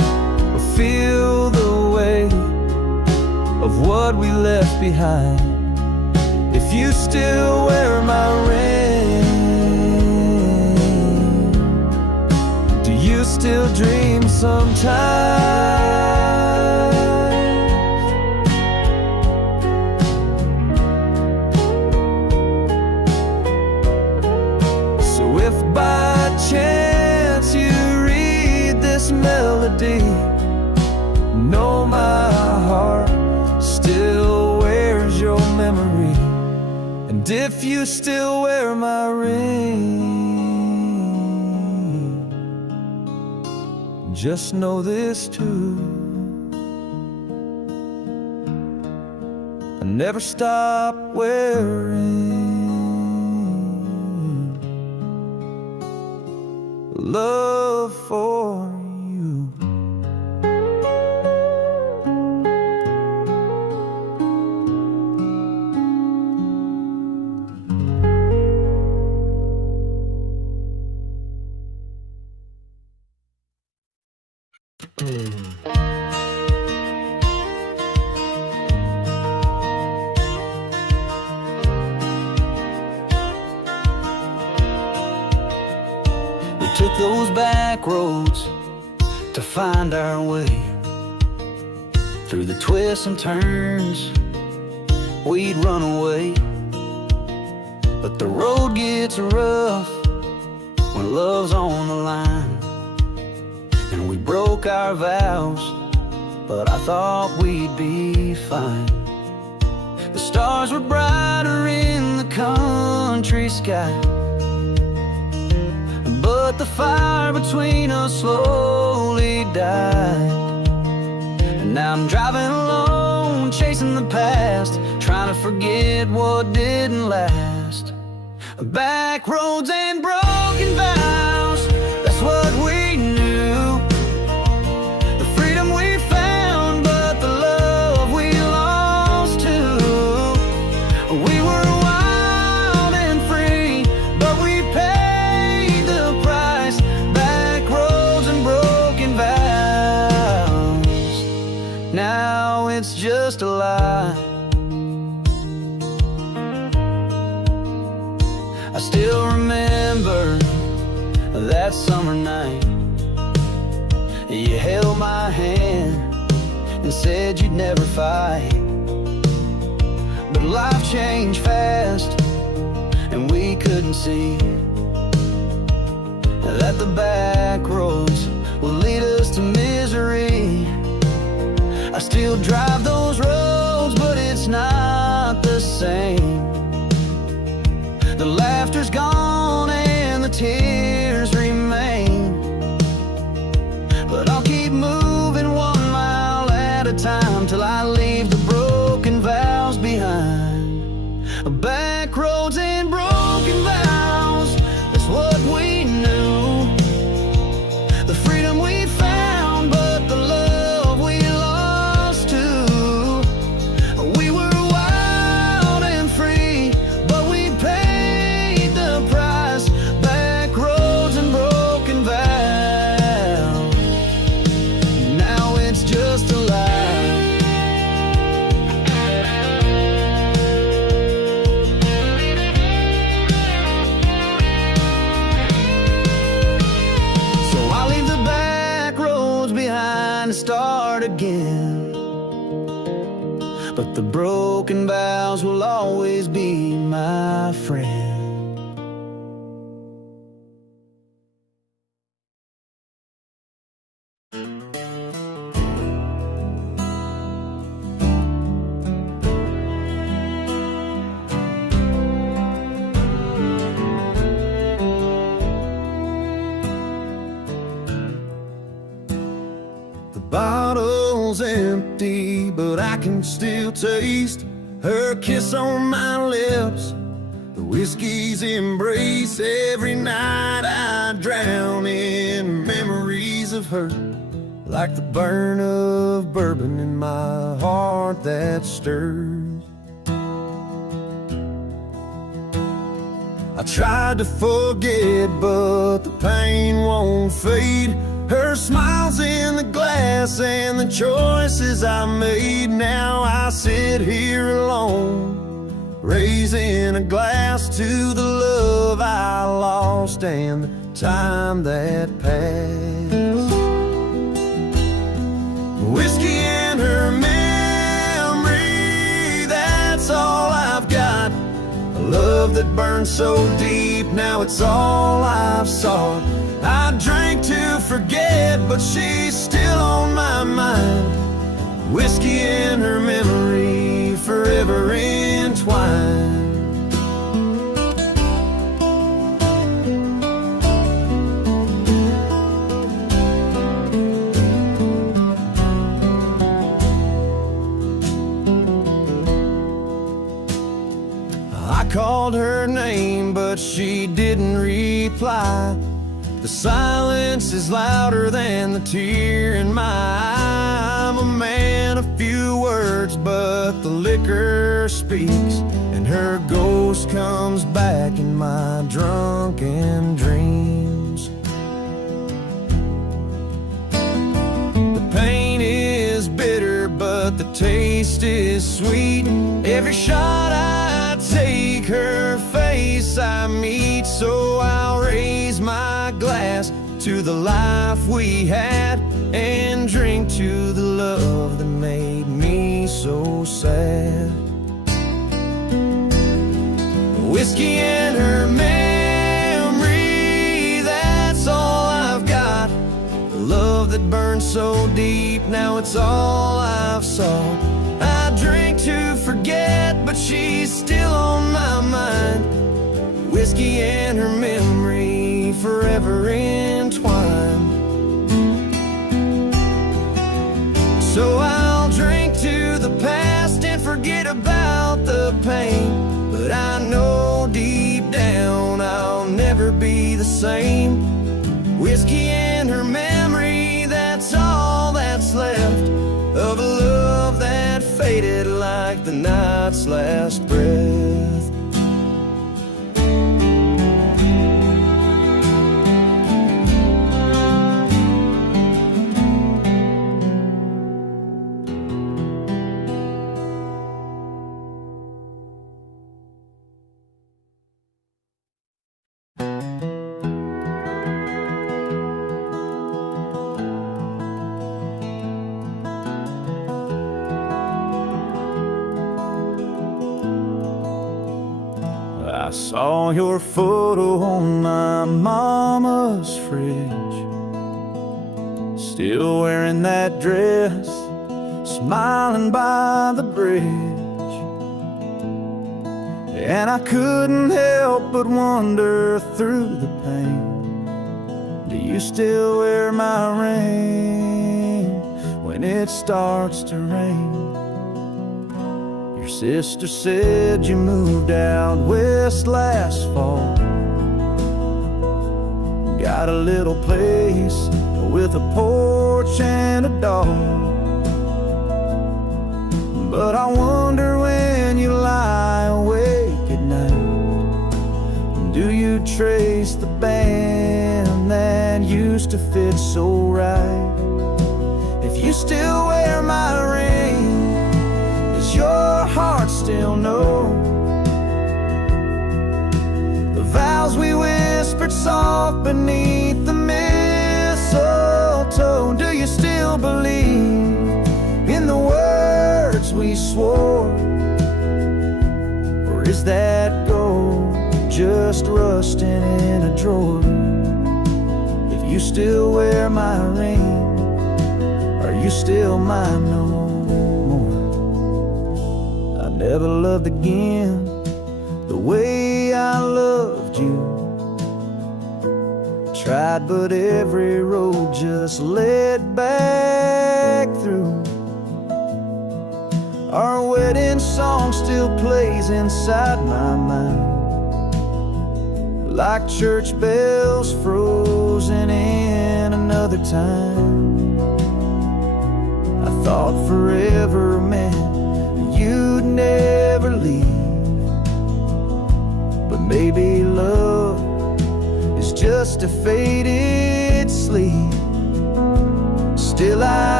what we left behind. If you still wear my ring, do you still dream sometimes? So if by chance you read this melody, know my heart still wears your memory. And if you still wear my ring, just know this too: I never stop wearing love for you. We took those back roads to find our way. Through the twists and turns, we'd run away. But the road gets rough when love's on the line. And we broke our vows, but I thought we'd be fine. The stars were brighter in the country sky, but the fire between us slowly died. And now I'm driving alone, chasing the past, trying to forget what didn't last. Back roads and broken vows, that's what we knew. The freedom we found, but the love we lost too. We were wild and free, but we paid the price. Back roads and broken vows, now it's just a lie. I still remember that summer night. You held my hand and said you'd never fight. But life changed fast, and we couldn't see that the back roads will lead us to misery. I still drive those roads, but it's not the same. The laughter's gone and the tears remain, but I'll keep moving 1 mile at a time till I leave the broken vows behind. Back roads and broken vows, that's what we knew. The freedom we found, but the love we lost too. We were wild and free, but we paid the price. Back roads and broken vows, now it's just a lie. So I'll leave the back roads behind and start again, but the broken vows will always be my friend. The bottle's empty, but I can still taste her kiss on my lips, the whiskey's embrace. Every night I drown in memories of her, like the burn of bourbon in my heart that stirs. I tried to forget, but the pain won't fade. Her smile's in the glass success and the choices I made. Now I sit here alone, raising a glass to the love I lost and the time that passed. Whiskey and her memory, that's all I've got. A love that burned so deep, now it's all I've sought. I drank to forget, but she's still on my mind. Whiskey and her memory, forever entwined. I called her name, but she didn't reply. The silence is louder than the tear in my eye. I'm a man of few words, but the liquor speaks, and her ghost comes back in my drunken dreams. The pain is bitter, but the taste is sweet. Every shot I take, her face I meet. So I'll raise my glass to the life we had and drink to the love that made me so sad. Whiskey and her memory, that's all I've got. The love that burned so deep, now it's all I've sought. I drink to forget, but she's still on my mind. Whiskey and her memory, forever entwined. So I'll drink to the past and forget about the pain, but I know deep down I'll never be the same. Whiskey and her memory, that's all that's left of a love that faded like the night's last breath. I saw your photo on my mama's fridge, still wearing that dress, smiling by the bridge. And I couldn't help but wonder through the pain, do you still wear my ring when it starts to rain? Your sister said you moved out west last fall, got a little place with a porch and a dog. But I wonder when you lie awake at night, do you trace the band that used to fit so right? If you still wear my ring, your heart still know the vows we whispered soft beneath the mistletoe? Do you still believe in the words we swore, or is that gold just rusting in a drawer? If you still wear my ring, are you still mine no more? Never loved again the way I loved you. Tried, but every road just led back through. Our wedding song still plays inside my mind, like church bells frozen in another time. I thought forever meant you'd never leave, but maybe love is just a faded sleep. Still I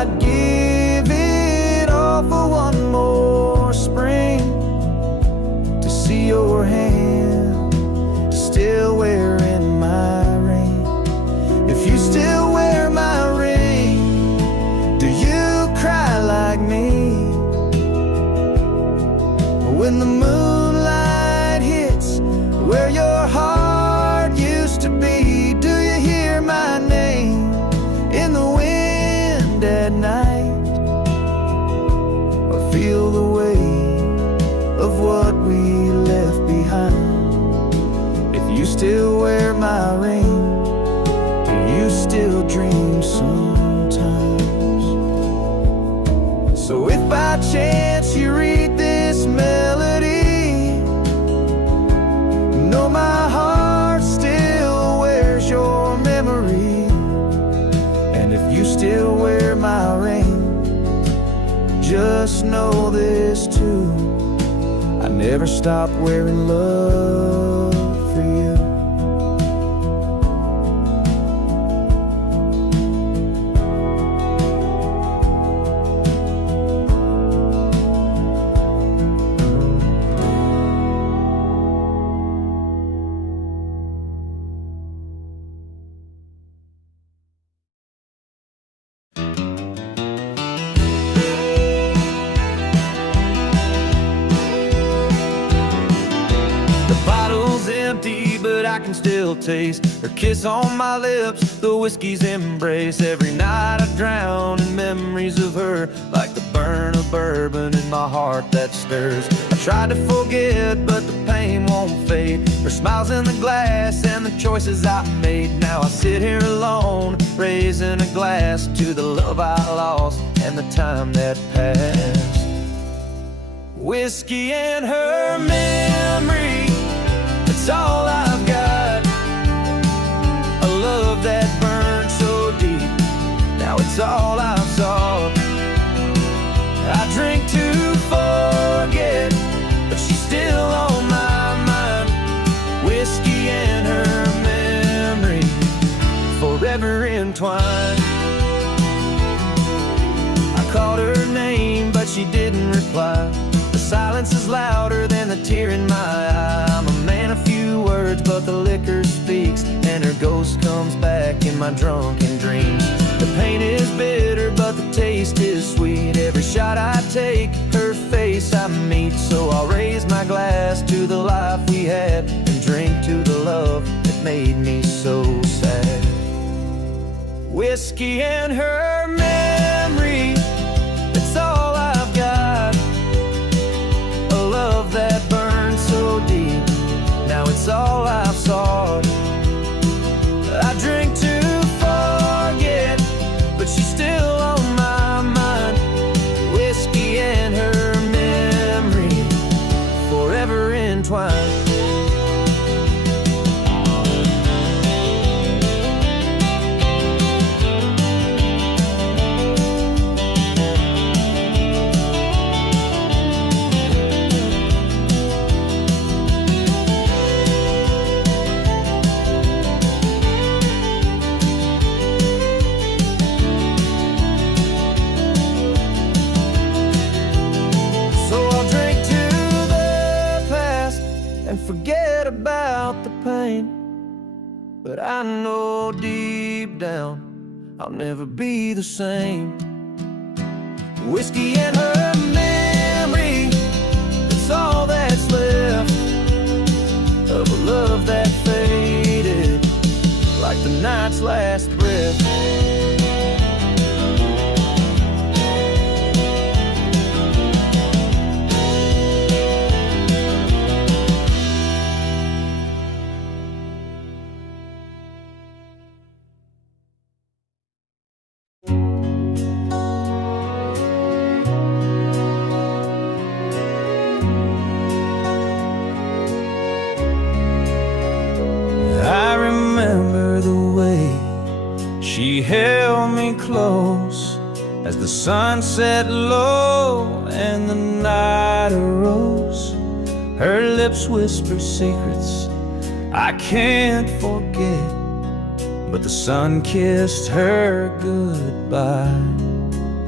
I'd give it all for one more spring, to see your hand still wearing my ring. If you still wear my ring, do you cry like me? When the moonlight hits where your heart used to be, do you hear my name in the wind at night? Or feel the weight of what we left behind? If you still wear my ring, do you still dream sometimes? So if by chance you read this melody, know my heart still wears your memory. And if you still wear my ring, just know this too: I never stopped wearing love for you. Empty, but I can still taste her kiss on my lips, the whiskey's embrace. Every night I drown in memories of her, like the burn of bourbon in my heart that stirs. I tried to forget, but the pain won't fade. Her smiles in the glass and the choices I made. Now I sit here alone, raising a glass to the love I lost and the time that passed. Whiskey and her memory, it's all I've got. A love that burned so deep, now it's all I've sought. I drink to forget, but she's still on my mind. Whiskey and her memory, forever entwined. I called her name, but she didn't reply. The silence is louder than the tear in my eye. I'm a man of few words, but the liquor speaks, and her ghost comes back in my drunken dreams. The pain is bitter, but the taste is sweet. Every shot I take, her face I meet. So I'll raise my glass to the life we had, and drink to the love that made me so sad. Whiskey and her memory, it's all I've got. A love that burned so deep, now it's all I've sought. I drink to forget, but she's still on my mind. Whiskey and her memory, forever entwined. Forget about the pain, but I know deep down I'll never be the same. Whiskey and her memory, it's all that's left of a love that faded like the night's last breath. She held me close as the sun set low and the night arose. Her lips whisper secrets I can't forget, but the sun kissed her goodbye.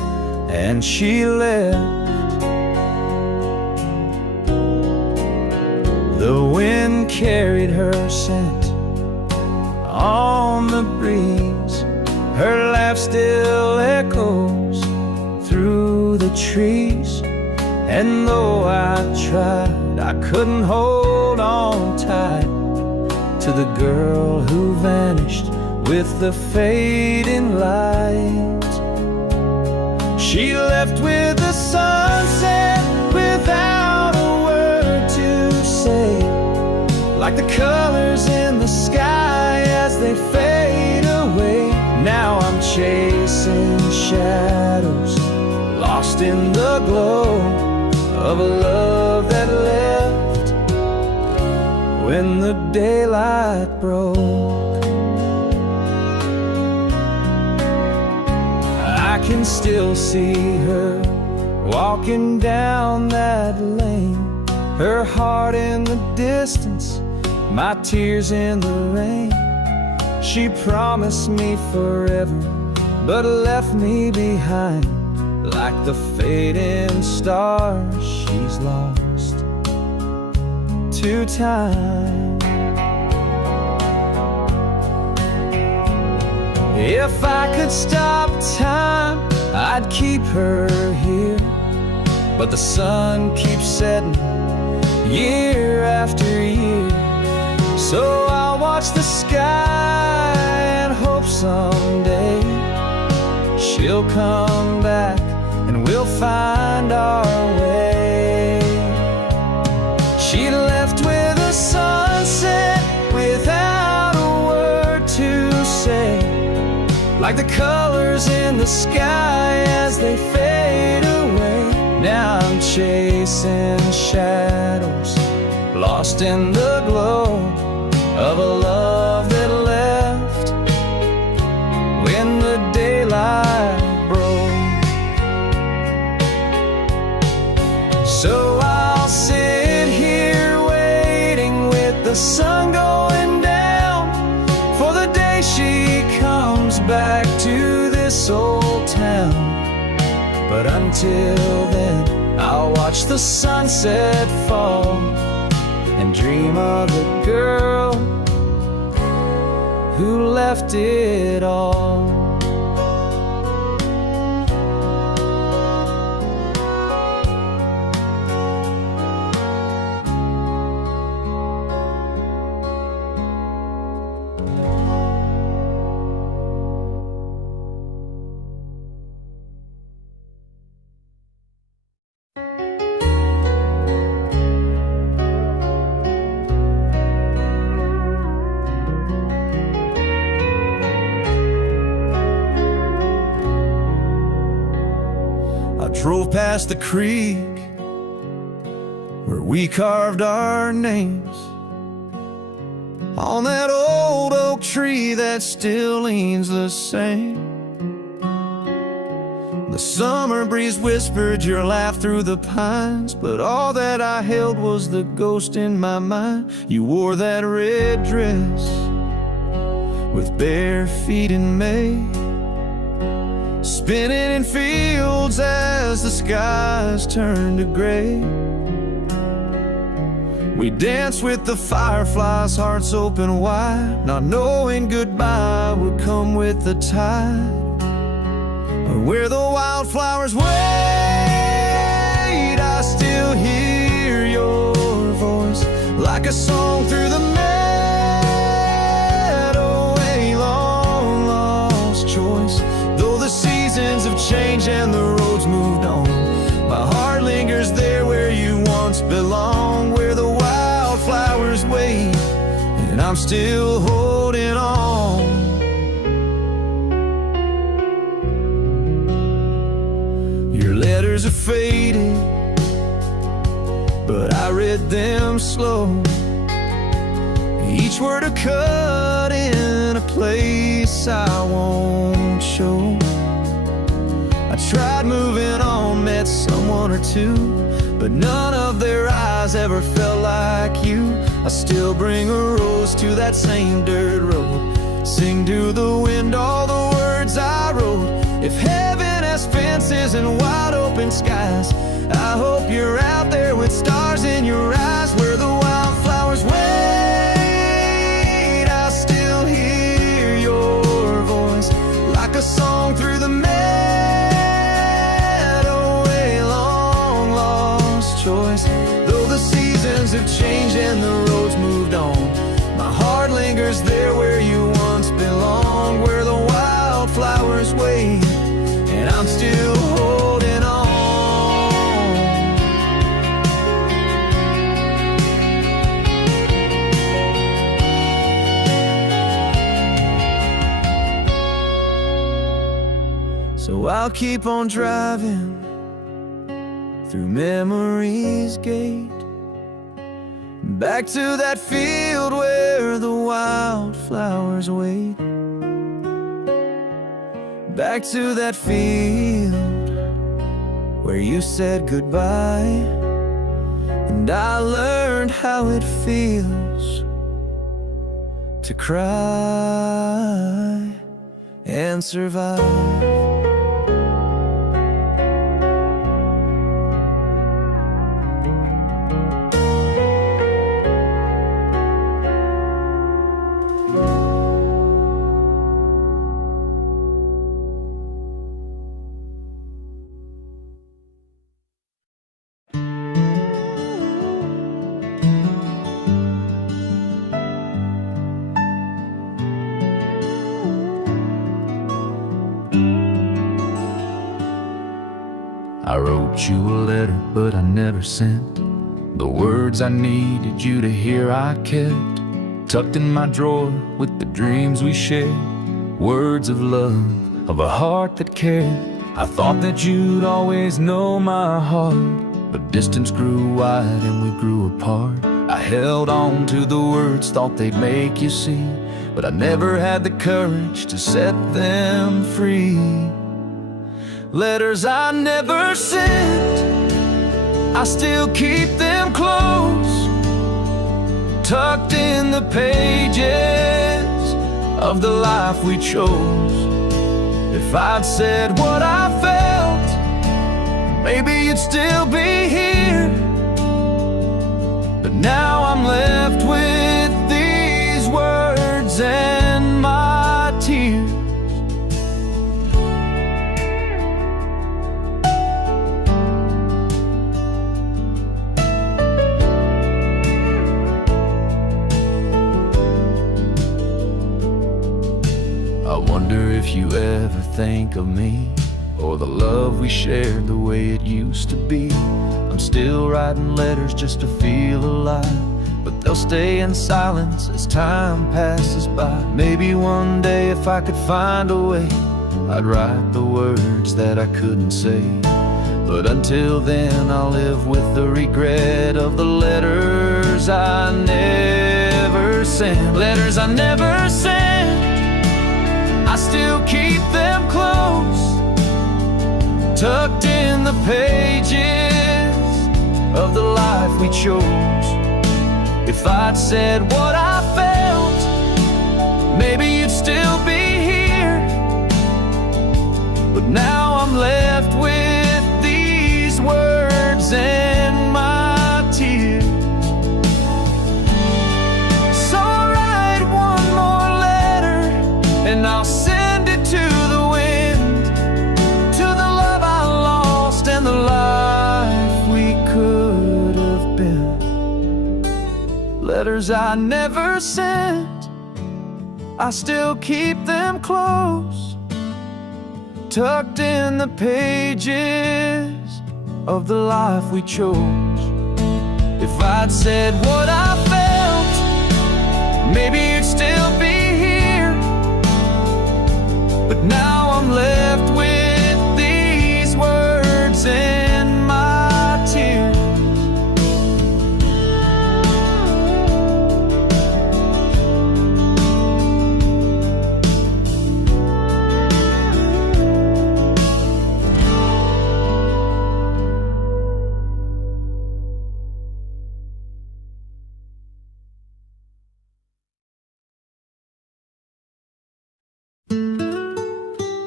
and she left. The wind carried her scent on the breeze. Her laugh still echoes through the trees. And though I tried, I couldn't hold on tight to the girl who vanished with the fading light. She left with the sunset without a word to say, like the colors in the sky as they fade away. Now I'm chasing shadows, lost in the glow of a love that left when the daylight broke. I can still see her walking down that lane, her heart in the distance, my tears in the rain. She promised me forever, but left me behind like the fading stars she's lost to time. If I could stop time, I'd keep her here, but the sun keeps setting year after year. So I'll watch the sky and hope someday she'll come back and we'll find our way. She left with a sunset without a word to say, like the colors in the sky as they fade away. Now I'm chasing shadows, lost in the glow of a love that left when the daylight broke. So I'll sit here waiting with the sun going down for the day she comes back to this old town. But until then, I'll watch the sunset fall and dream of the girl who left it all. Drove past the creek where we carved our names on that old oak tree that still leans the same. The summer breeze whispered your laugh through the pines, but all that I held was the ghost in my mind. You wore that red dress with bare feet in May, spinning in fields as the skies turned to gray. We danced with the fireflies, hearts open wide, not knowing goodbye would come with the tide. Where the wildflowers wait, I still hear your voice like a song through the meadow, a long lost choice. Though the seasons have changed and the roads moved on, my heart lingers there where you once belonged, where the wildflowers wait and I'm still holding on. Your letters are faded, but I read them slow, each word a cut in a place I won't show. I tried moving on, met someone or two, but none of their eyes ever felt like you. I still bring a rose to that same dirt road, sing to the wind all the words I wrote. If heaven has fences and wide open skies. I hope you're out there with stars in your eyes, where the wildflowers wait. I still hear your voice like a song through the meadow, a long lost choice. Though the seasons have changed and the roads moved on, my heart lingers there where you once belonged, where the wildflowers wait, and I'm still holding on. So I'll keep on driving through memory's gate, back to that field where the wildflowers wait. Back to that field where you said goodbye, and I learned how it feels to cry and survive. I wrote you a letter, but I never sent the words I needed you to hear. I kept tucked in my drawer with the dreams we shared, words of love, of a heart that cared. I thought that you'd always know my heart, but distance grew wide and we grew apart. I held on to the words, thought they'd make you see, but I never had the courage to set them free. Letters I never sent, I still keep them close, tucked in the pages of the life we chose. If I'd said what I felt, maybe you'd still be here, but now I'm left with these words and my tears. I wonder if you ever think of me, or the love we shared the way it used to be. I'm still writing letters just to feel alive, but they'll stay in silence as time passes by. Maybe one day if I could find a way, I'd write the words that I couldn't say. But until then I'll live with the regret of the letters I never sent. Letters I never sent, I still keep them close, tucked in the pages of the life we chose. If I'd said what I felt, maybe you'd still be here, but now I'm left with these words and my tears. So I'll write one more letter, and I'll send it to the wind, to the love I lost and the life we could have been. Letters I never sent, I still keep them close, tucked in the pages of the life we chose. If I'd said what I felt, maybe you'd still be here, but now I'm left with these words and my tears.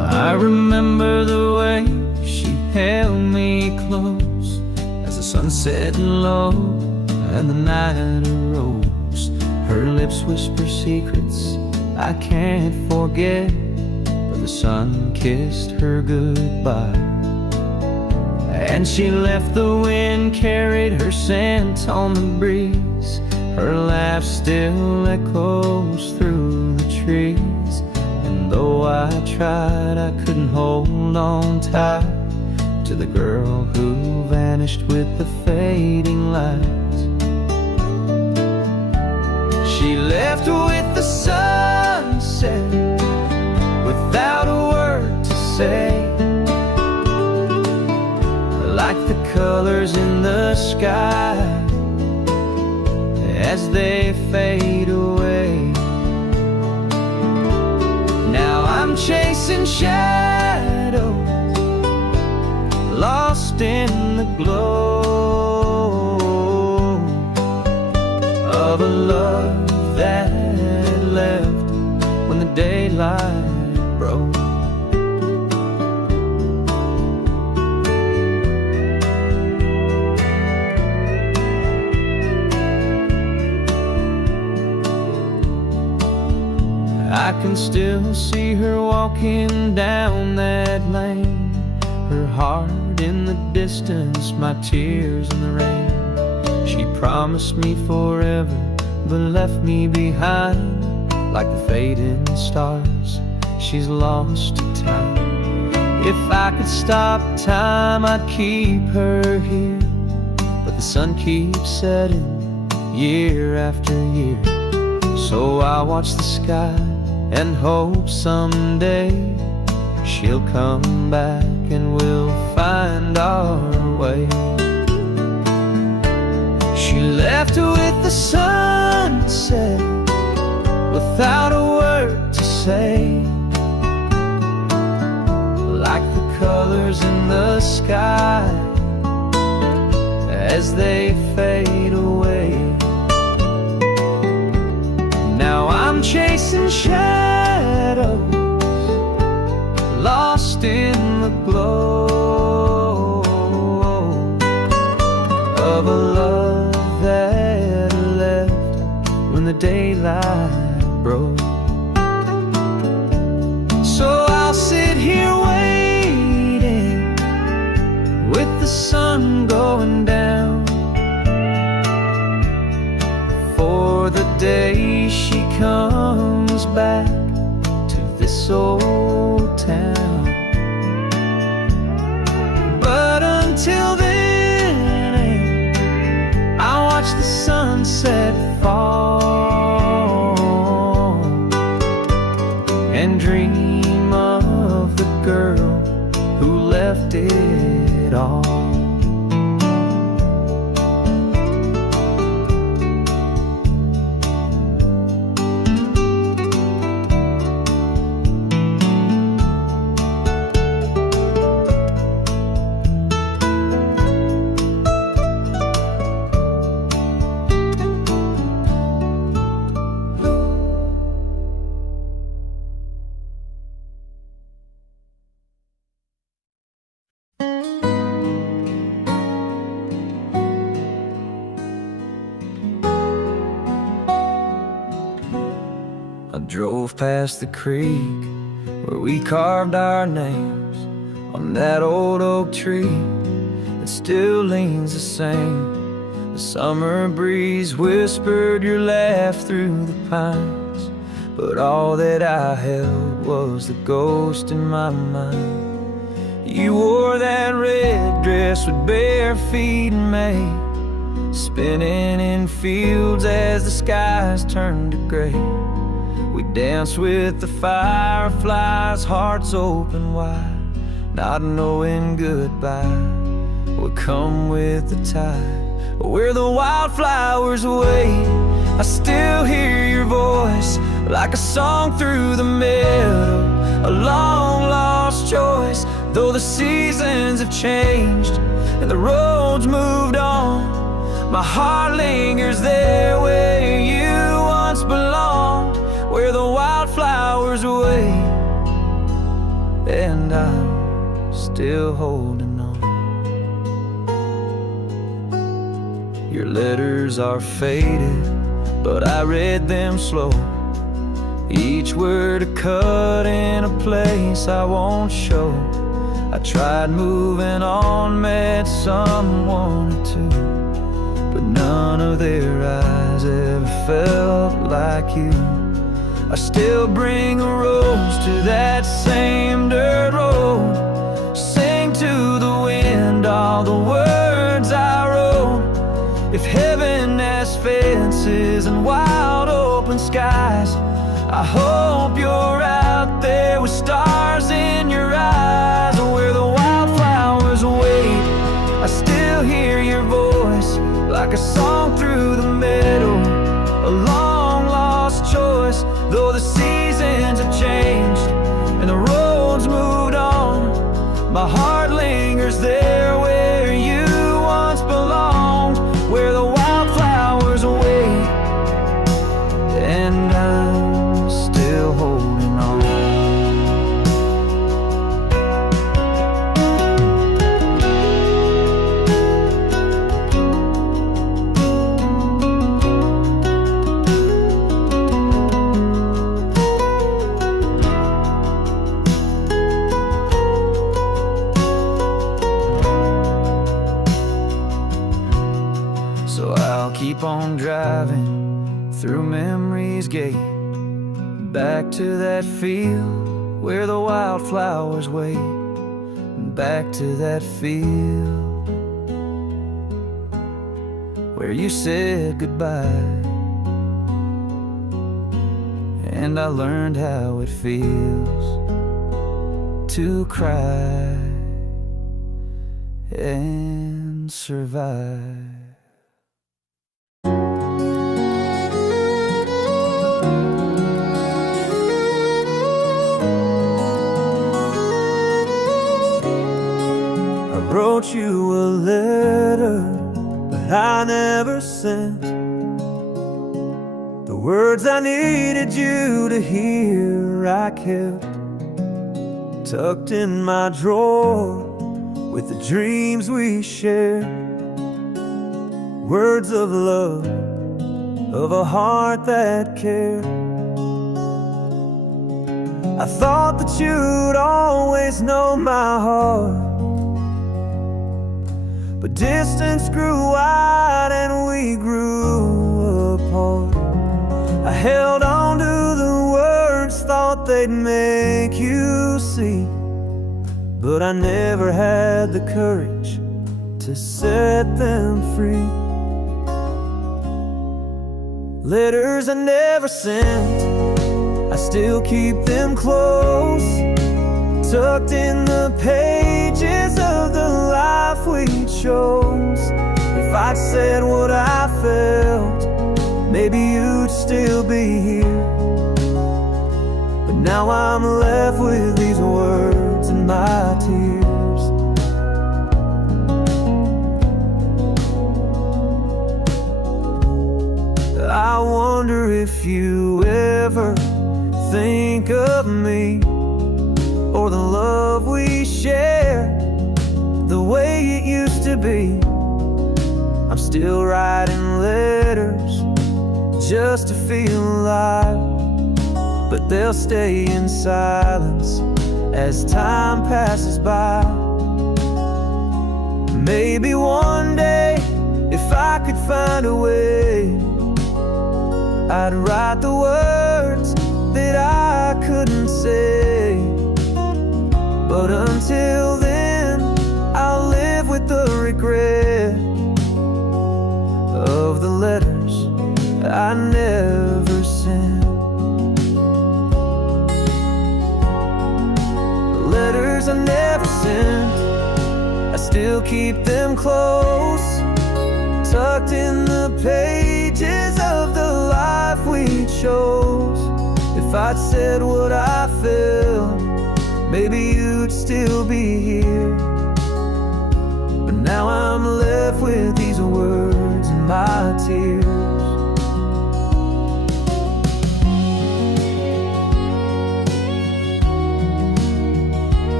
remember the way she held me close as the sun set low and the night arose. Her lips whisper secrets I can't forget, but the sun kissed her goodbye. And she left, the wind carried her scent on the breeze. Her laugh still echoes through the trees. And though I tried, I couldn't hold on tight to the girl who vanished with the fading lights. She left with the sunset without a word to say, like the colors in the sky as they fade away. Now I'm chasing shadows, lost in the glow of a love that left when the daylight broke. I can still see her walking down that lane, her heart in the distance, my tears in the rain. She promised me forever, but left me behind like the fading stars. She's lost to time. If I could stop time, I'd keep her here, but the sun keeps setting year after year. So I watch the sky and hope someday she'll come back and we'll find our way. She left with the sunset without a word to say, like the colors in the sky as they fade away. Now I'm chasing shadows, lost in the glow of a love that left when the daylight broke. So I'll sit here waiting with the sun going down for the day she comes back to this old town. But until then, I watch the sunset fall and dream of the girl who left it all. I drove past the creek where we carved our names on that old oak tree that still leans the same. The summer breeze whispered your laugh through the pines, but all that I held was the ghost in my mind. You wore that red dress with bare feet in May, spinning in fields as the skies turned to gray. We danced with the fireflies, hearts open wide, not knowing goodbye would come with the tide. Where the wildflowers wait, I still hear your voice like a song through the meadow, a long lost choice. Though the seasons have changed and the roads moved on, my heart lingers there where you once belonged. Where the wildflowers wait, and I'm still holding on. Your letters are faded, but I read them slow. Each word a cut in a place I won't show. I tried moving on, met someone or two, but none of their eyes ever felt like you. I still bring a rose to that same dirt road, sing to the wind all the words I wrote. If heaven has fences and wide open skies, I hope you're out there with stars in your eyes. Where the wildflowers wait, I still hear your voice, like a song through the meadow, a long lost choice. Though the seasons have changed and the roads moved on, my heart lingers there where you once belonged. Where the wildflowers wait, and I'm still holding on. So I'll keep on driving through memory's gate, back to that field where the wildflowers wait, back to that field where you said goodbye, and I learned how it feels to cry and survive. Wrote you a letter, but I never sent the words I needed you to hear. I kept tucked in my drawer with the dreams we shared, words of love, of a heart that cared. I thought that you'd always know my heart, but distance grew wide and we grew apart. I held on to the words, thought they'd make you see, but I never had the courage to set them free. Letters I never sent, I still keep them close, tucked in the pages of the life we chose. If I'd said what I felt, maybe you'd still be here, but now I'm left with these words and my tears. I wonder if you ever think of me, or the love we share, the way it used to be. I'm still writing letters just to feel alive, but they'll stay in silence as time passes by. Maybe one day, if I could find a way, I'd write the words that I couldn't say. But until then, I'll live with the regret of the letters I never sent. The letters I never sent, I still keep them close, tucked in the pages of the life we chose. If I'd said what I felt, maybe you'd still be here, but now I'm left with these words and my tears.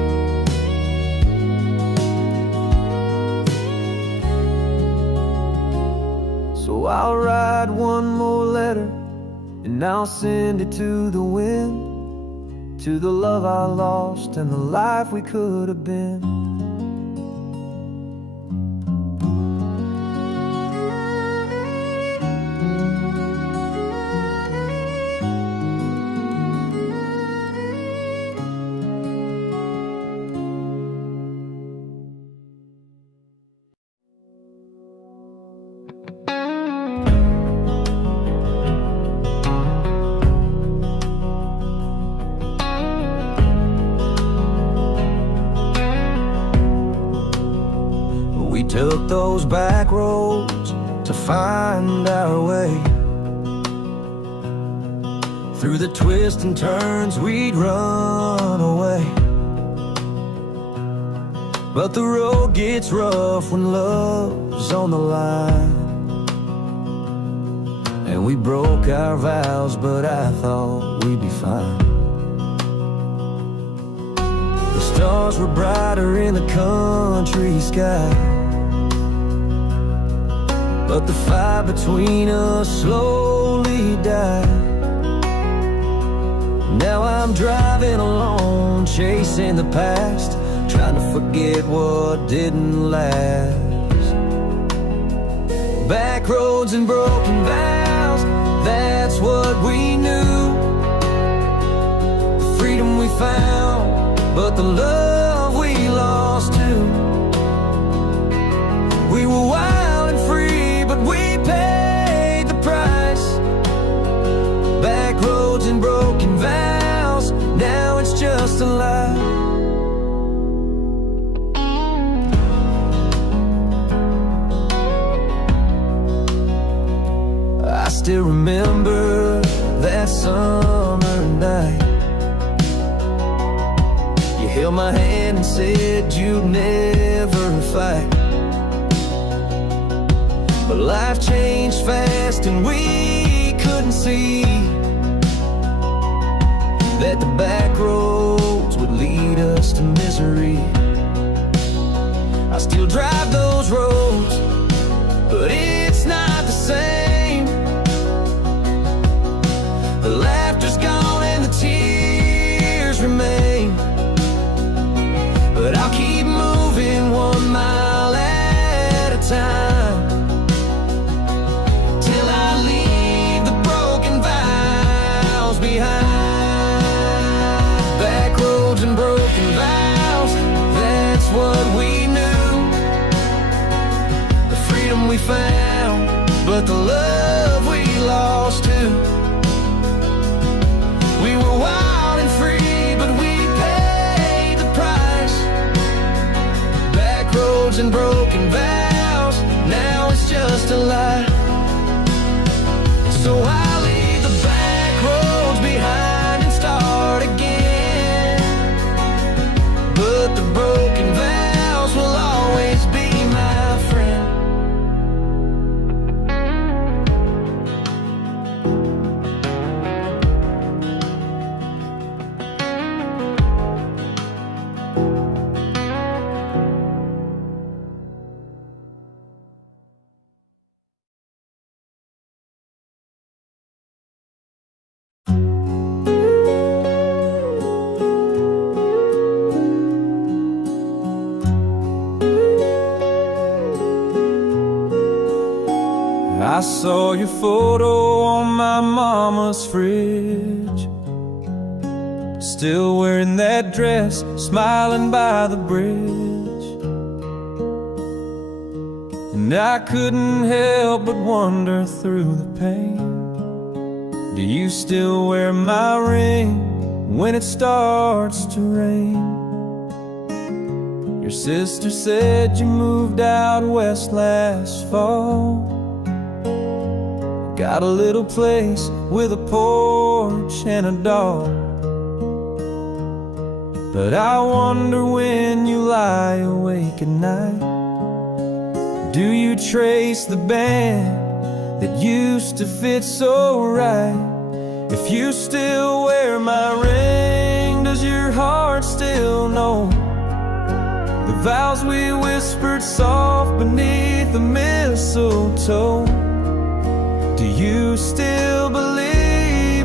and I'll send it to the wind, to the love I lost and the life we could have been. We took those back roads to find our way. Through the twists and turns we'd run away. But the road gets rough when love's on the line. And we broke our vows, but I thought we'd be fine. The stars were brighter in the country sky, but the fire between us slowly died. Now I'm driving alone, chasing the past, trying to forget what didn't last. Back roads and broken vows, that's what we knew. The freedom we found, but the love we lost too. We were wild and free, but we paid the price. Back roads and broken vows, now it's just a lie. I still remember that summer night. You held my hand and said you'd never fight. But life changed fast and we couldn't see that the back roads would lead us to misery. I still drive those roads, but it's not the same. The laughter's gone and the tears remain. But I'll keep moving 1 mile at a time, till I leave the broken vows behind. Back roads and broken vows, that's what we knew. The freedom we found, but the love we lost too. We were wild and free, but we paid the price. Back roads and broken vows, now it's just a lie. So I leave the back roads behind and start again. But the broken vows will always be my friend. I saw your photo on my mama's fridge, still wearing that dress, smiling by the bridge. And I couldn't help but wonder through the pain, do you still wear my ring when it starts to rain? Your sister said you moved out west last fall, got a little place with a porch and a dog. But I wonder when you lie awake at night, do you trace the band that used to fit so right? If you still wear my ring, does your heart still know the vows we whispered soft beneath the mistletoe? Do you still believe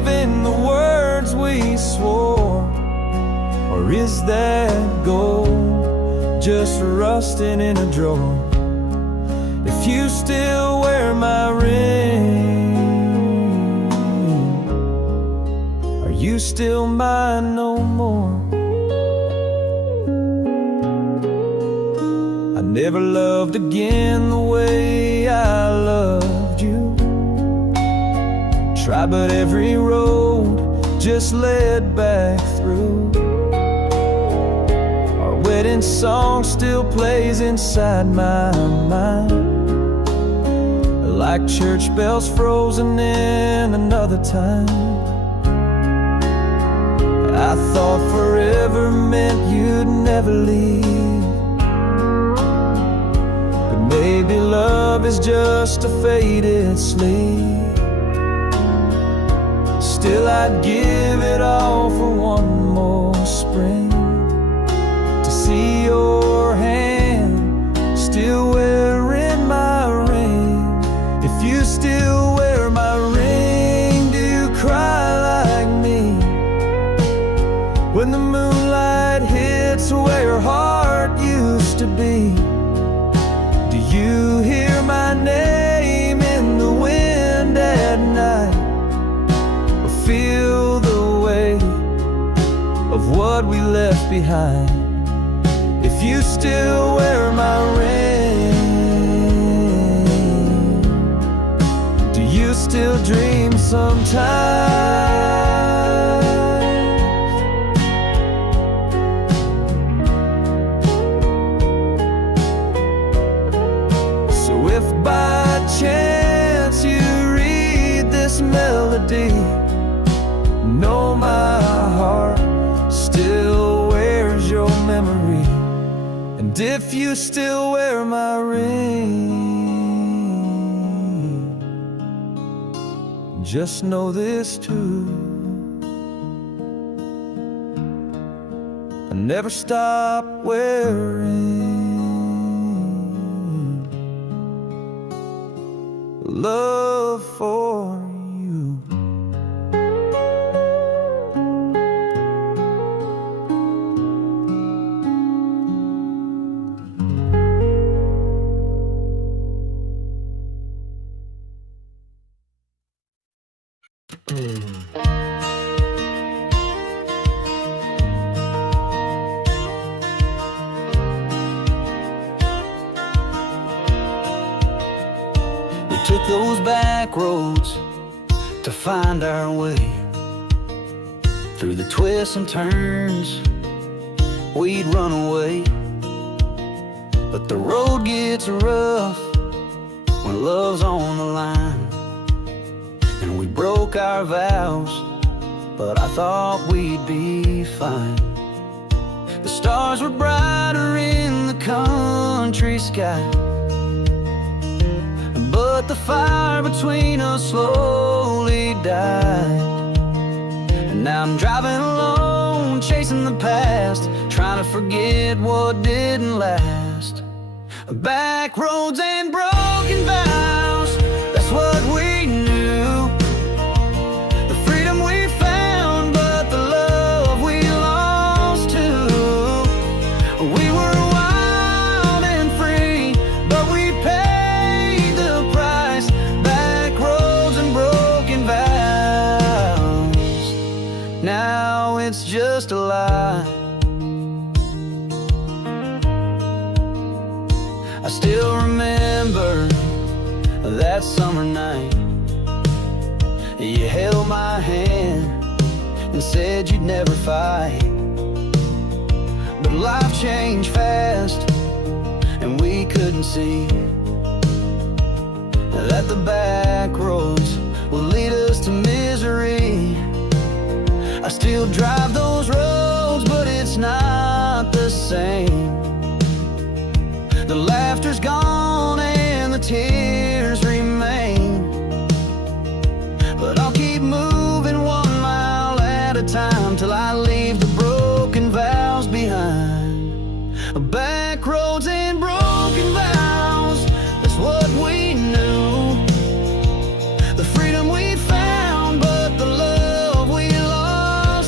we swore? Or is that gold just rusting in a drawer? If you still wear my ring, are you still mine no more? I never loved again the way I loved you. Tried, but every road just led back through. Our wedding song still plays inside my mind, like church bells frozen in another time. I thought forever meant you'd never leave, but maybe love is just a faded sleep. Still I'd give it all for one more spring, to see your hand still wearing my ring. If you still wear my ring, do you cry like me when the moonlight hits where your heart used to be? Do you hear my name in the wind at night, or feel the weight of what we left behind? If you still wear my ring, do you still dream sometimes? So if by chance you read this melody, know my heart still wears your memory. And if you still wear my ring, just know this too: I never stop wearing love for you. We took those back roads to find our way. Through the twists and turns, we'd run away. But the road gets rough when love's on the line. And we broke our vows, but I thought we'd be fine. The stars were brighter in the country sky, but the fire between us slowly died. And now I'm driving alone, chasing the past, trying to forget what didn't last. Back roads and broken vows, that's what we knew. The freedom we found, but the love we lost too. We were wild and free, but we paid the price. Back roads and broken vows, now it's just a lie. I still remember that summer night. You held my hand and said you'd never fight. But life changed fast, and we couldn't see that the back roads will lead us to misery. I still drive those roads, but it's not the same. The laughter's gone and the tears remain, but I'll keep moving 1 mile at a time till I leave the broken vows behind. Back roads and broken vows, that's what we knew. The freedom we found, but the love we lost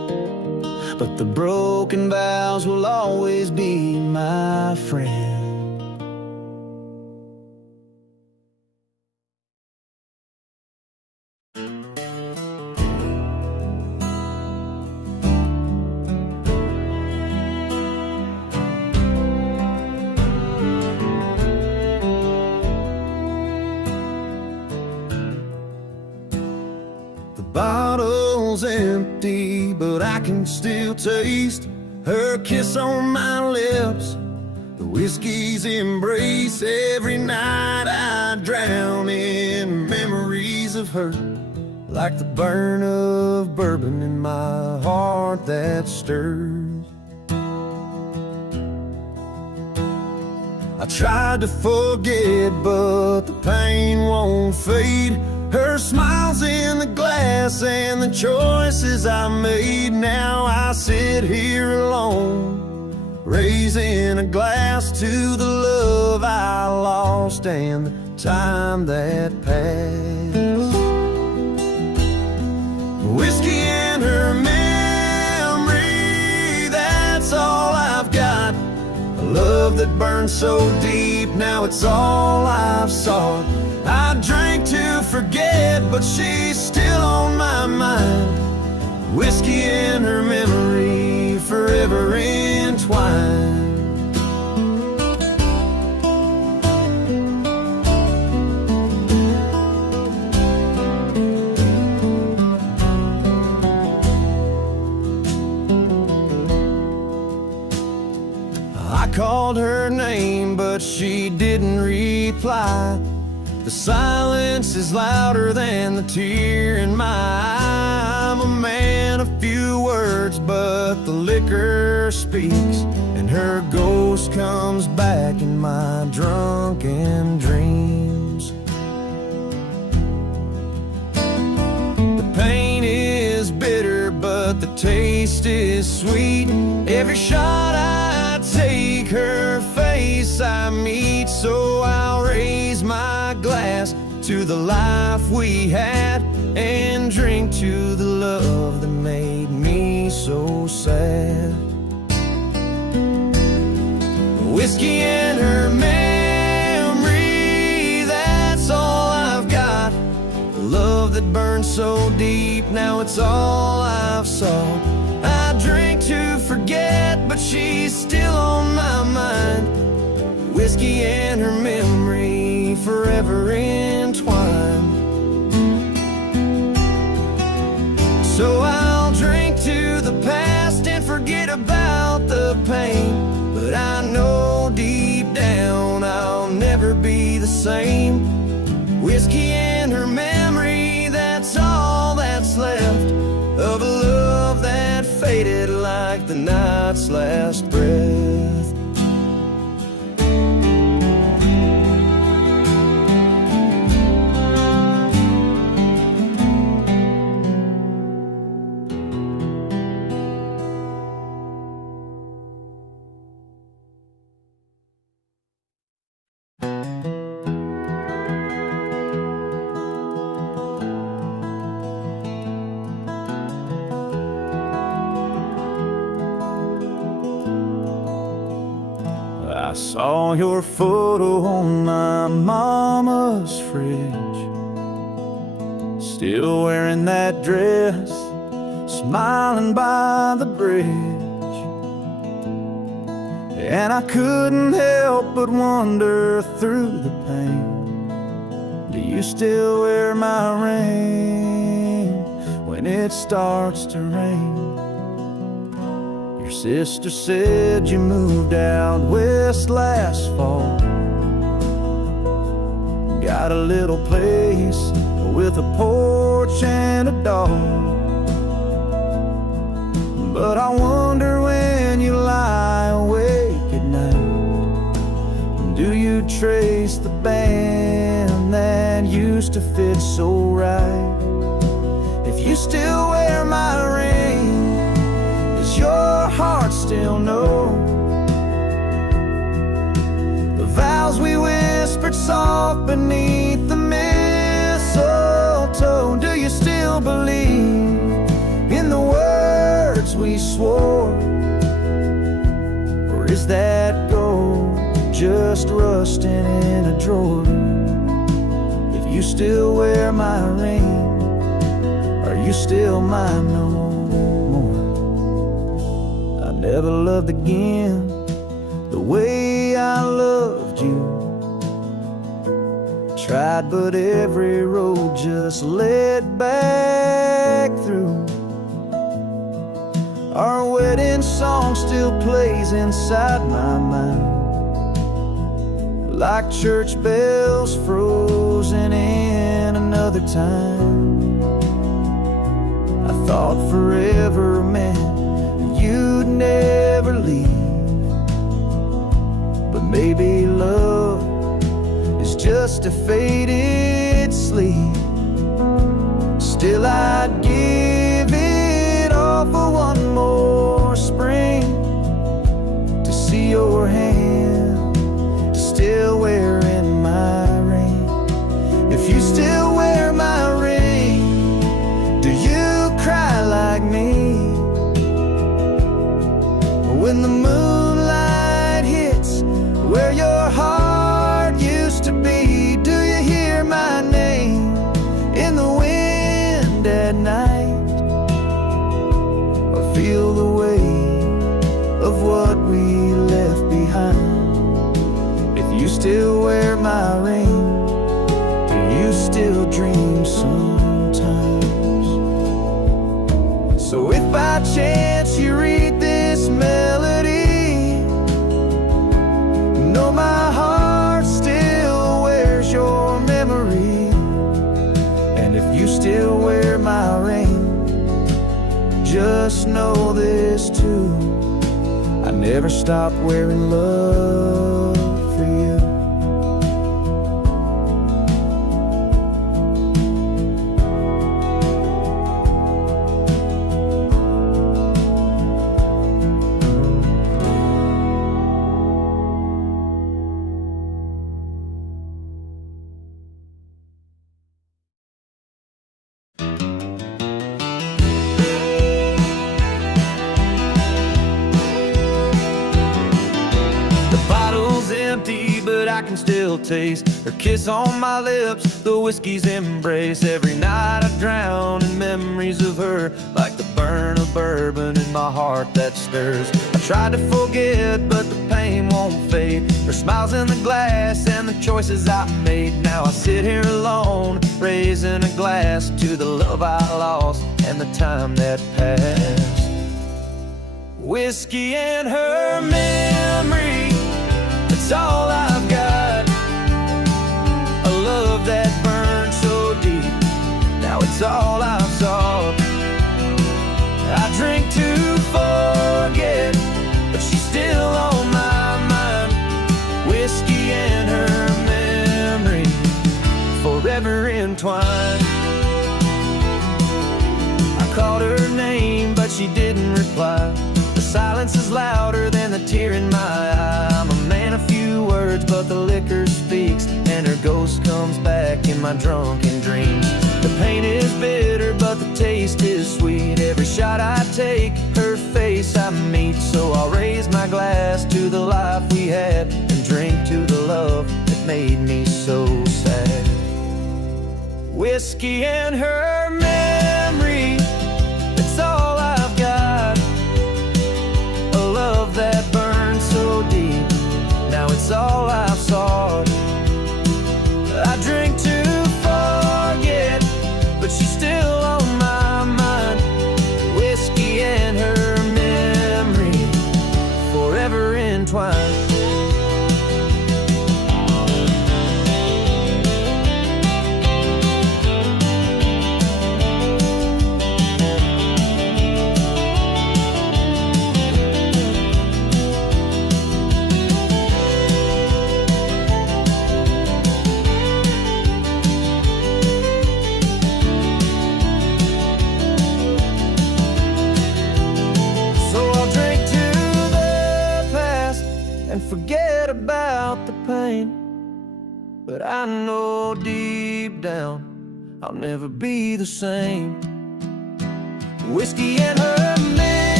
but the broken vows will always be my friend. The bottle's empty, but I can still taste her kiss on my lips, the whiskey's embrace. Every night I drown in memories of her, like the burn of bourbon in my heart that stirs. I tried to forget, but the pain won't fade. Her smile's in the glass and the choices I made. Now I sit here alone, raising a glass to the love I lost and the time that passed. Whiskey and her memory, that's all I've got. A love that burned so deep, now it's all I've sought. I drank to forget, but she's still on my mind. Whiskey and her memory, forever entwined. I called her name, but she didn't reply. The silence is louder than the tear in my eye. I'm a man of few words, but the liquor speaks, and her ghost comes back in my drunken dreams. The pain is bitter, but the taste is sweet. Every shot I take, her face I meet. So I'll raise my glass to the life we had and drink to the love that made me so sad. Whiskey and her memory, that's all I've got. The love that burned so deep, now it's all I've sought. I drink to forget, but she's still on my mind. Whiskey and her memory, forever entwined. So I'll drink to the past and forget about the pain, but I know deep down I'll never be the same. Whiskey and her memory, that's all that's left of a love that faded like the night's last breath. I saw your photo on my mama's fridge, still wearing that dress, smiling by the bridge. And I couldn't help but wonder through the pain, do you still wear my ring when it starts to rain? Your sister said you moved out west last fall, got a little place with a porch and a dog. But I wonder when you lie awake at night, do you trace the band that used to fit so right? If you still wear my ring, does your heart still know the vows we whispered soft beneath the mistletoe? Do you still believe in the words words we swore? Or is that gold just rusting in a drawer? If you still wear my ring, are you still mine no more? I never loved again the way I loved you. Tried, but every road just led back through. Our wedding song still plays inside my mind, like church bells frozen in another time. I thought forever meant you'd never leave, but maybe love is just a faded sleep. Still I'd give it all for one more spring, to see your hand still wearing my ring. If you still wear my ring, do you cry like me? When the moonlight hits where your heart used to be, do you hear my name in the wind at night? Or feel the weight of what we left behind? If you still wear my ring, do you still dream sometimes? So if by chance you read this melody, know my heart still wears your memory. And if you still wear my ring, just know this too: I never stopped wearing love for you. Empty, but I can still taste her kiss on my lips, the whiskey's embrace. Every night I drown in memories of her, like the burn of bourbon in my heart that stirs. I tried to forget, but the pain won't fade. Her smiles in the glass and the choices I made. Now I sit here alone, raising a glass to the love I lost and the time that passed. Whiskey and her memory, it's all I've got. A love that burned so deep, now it's all I've sought. I drink to forget, but she's still on my mind. Whiskey and her memory, forever entwined. I called her name, but she didn't reply. The silence is louder than the tear in my eye. I'm a man of few words, but the liquor speaks, and her ghost comes back in my drunken dreams. The pain is bitter, but the taste is sweet. Every shot I take, her face I meet. So I'll raise my glass to the life we had, and drink to the love that made me so sad. Whiskey and her memory, it's all I've got. A love that burned so deep, now it's all I've sought. I drink to forget, but she's still on my mind. Whiskey and her memory, forever entwined. Forget about the pain, but I know deep down I'll never be the same. Whiskey and her man.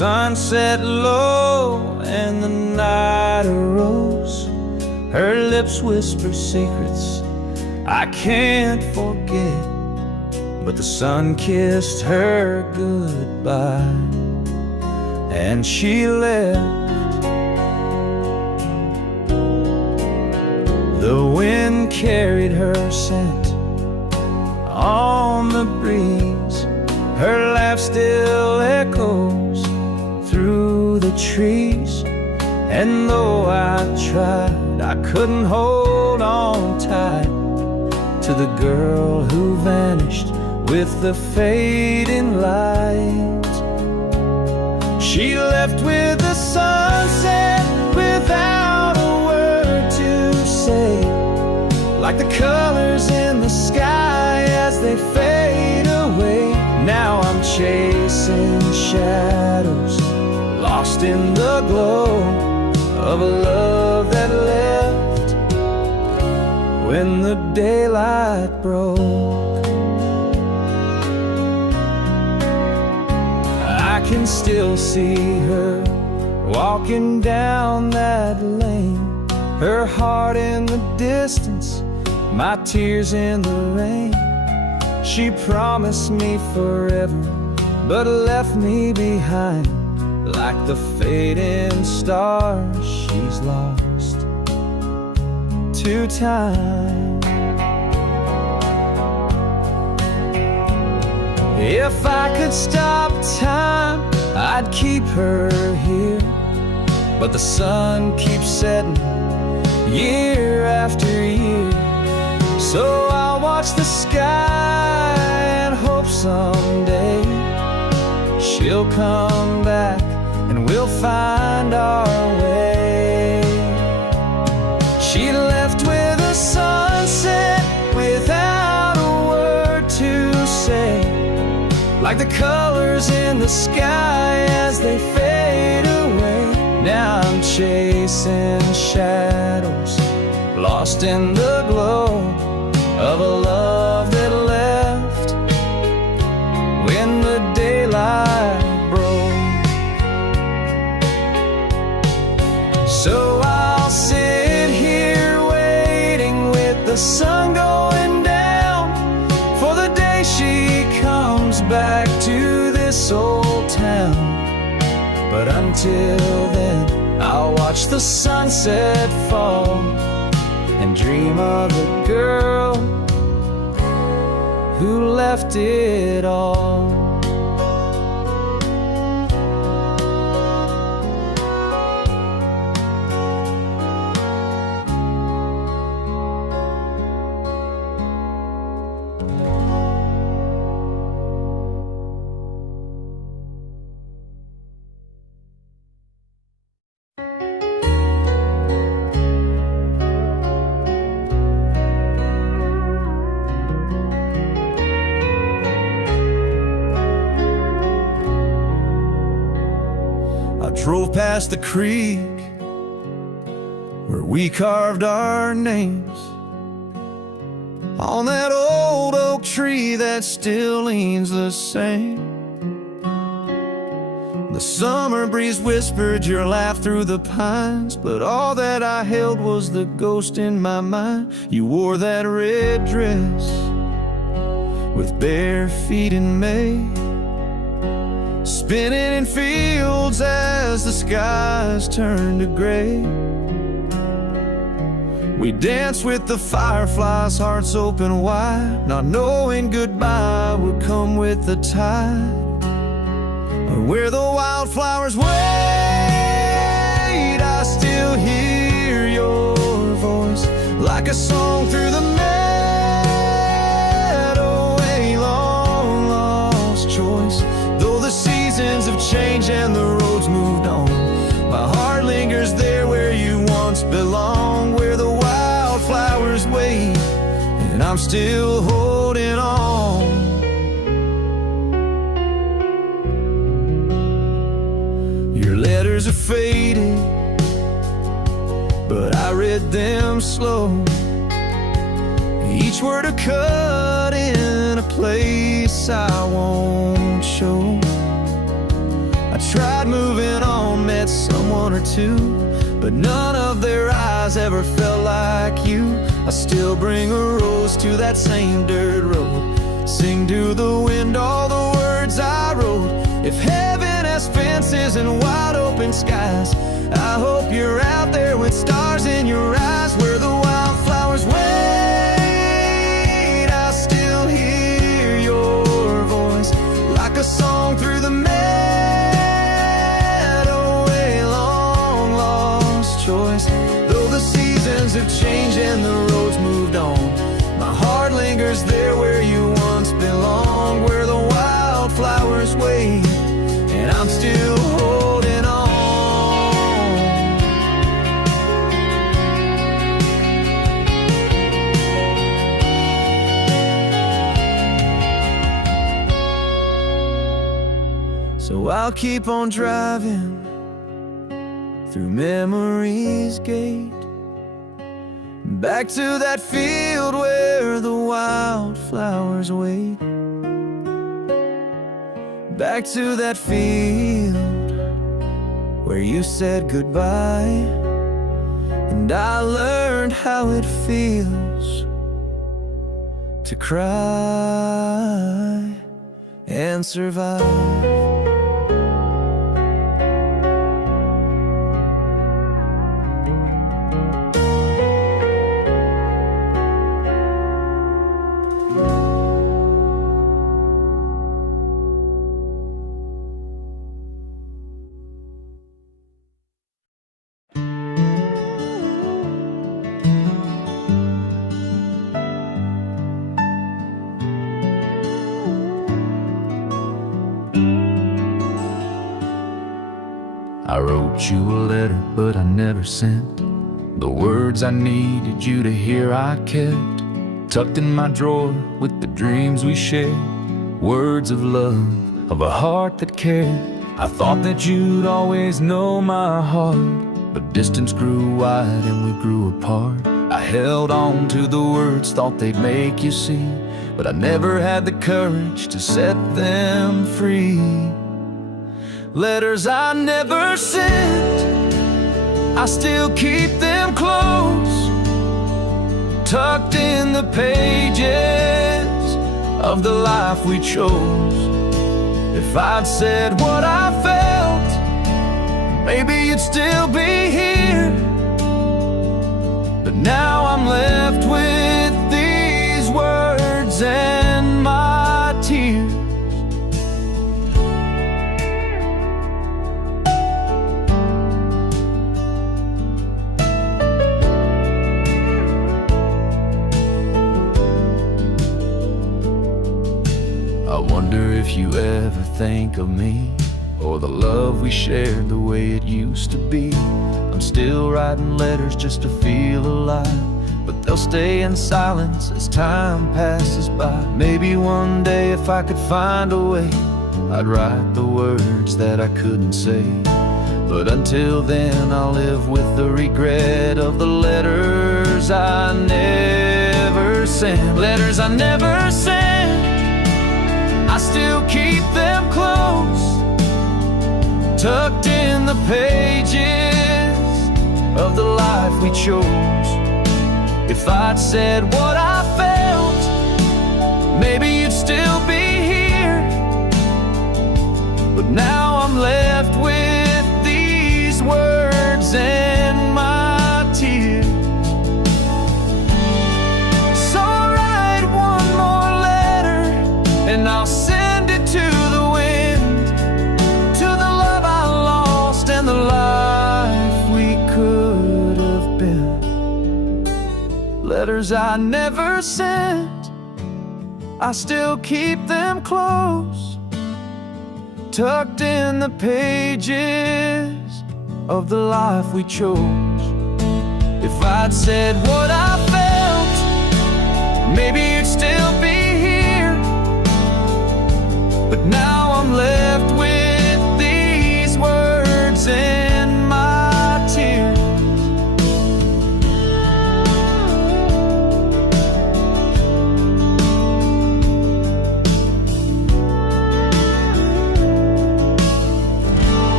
sun set low and the night arose. Her lips whisper secrets I can't forget, but the sun kissed her goodbye and she left. The wind carried her scent on the breeze. Her laugh still echoes through the trees. And though I tried, I couldn't hold on tight to the girl who vanished with the fading light. She left with the sunset without a word to say, like the colors in the sky as they fade away. Now I'm chasing shadows, lost in the glow of a love that left when the daylight broke. I can still see her walking down that lane, her heart in the distance, my tears in the rain. She promised me forever, but left me behind like the fading stars she's lost to time. If I could stop time, I'd keep her here, but the sun keeps setting year after year. So I'll watch the sky and hope someday she'll come back and we'll find our way. She left with a sunset without a word to say, like the colors in the sky as they fade away. Now I'm chasing shadows, lost in the glow of a love that left when the daylight broke. So I'll sit here waiting with the sun going down for the day she comes back to this old town. But until then, I'll watch the sunset fall and dream of the girl who left it all. Drove past the creek where we carved our names on that old oak tree that still leans the same. The summer breeze whispered your laugh through the pines, but all that I held was the ghost in my mind. You wore that red dress with bare feet in May, spinning in fields as the skies turned to gray. We danced with the fireflies, hearts open wide, not knowing goodbye would come with the tide. Or where the wildflowers wait, I still hear your voice like a song through the meadow, a long lost choice. Though the seasons have changed and the roads moved on, my heart lingers there where you once belonged, where the wildflowers wait and I'm still holding on. Your letters are faded, but I read them slow, each word a cut in a place I won't show. I tried moving on, met someone or two, but none of their eyes ever felt like you. I still bring a rose to that same dirt road, sing to the wind all the words I wrote. If heaven has fences and wide open skies, I hope you're out there with stars in your eyes. Where the wildflowers wait, I still hear your voice, like a song through the meadow, a long lost choice. Though the seasons have changed and the roads moved on, my heart lingers there where you once belonged. Where the wildflowers wait, and I'm still holding on. So I'll keep on driving through memory's gate, back to that field where the wildflowers wait. Back to that field where you said goodbye, and I learned how it feels to cry and survive. I wrote you a letter, but I never sent the words I needed you to hear. I kept tucked in my drawer with the dreams we shared, words of love, of a heart that cared. I thought that you'd always know my heart, but distance grew wide and we grew apart. I held on to the words, thought they'd make you see, but I never had the courage to set them free. Letters I never sent, I still keep them close, tucked in the pages of the life we chose. If I'd said what I felt, maybe you'd still be here, but now I'm left with these words and my tears. I wonder if you ever think of me, or the love we shared the way it used to be. I'm still writing letters just to feel alive, but they'll stay in silence as time passes by. Maybe one day if I could find a way, I'd write the words that I couldn't say. But until then I'll live with the regret of the letters I never sent. Letters I never sent, I still keep them close, tucked in the pages of the life we chose. If I'd said what I felt, maybe you'd still be here, but now I'm left with these words and my tears. So I'll write one more letter, and I'll send it to the wind, to the love I lost and the life we could have been. Letters I never sent, I still keep them close, tucked in the pages of the life we chose. If I'd said what I felt, maybe you'd still be here, but now I'm left with these words and my tears.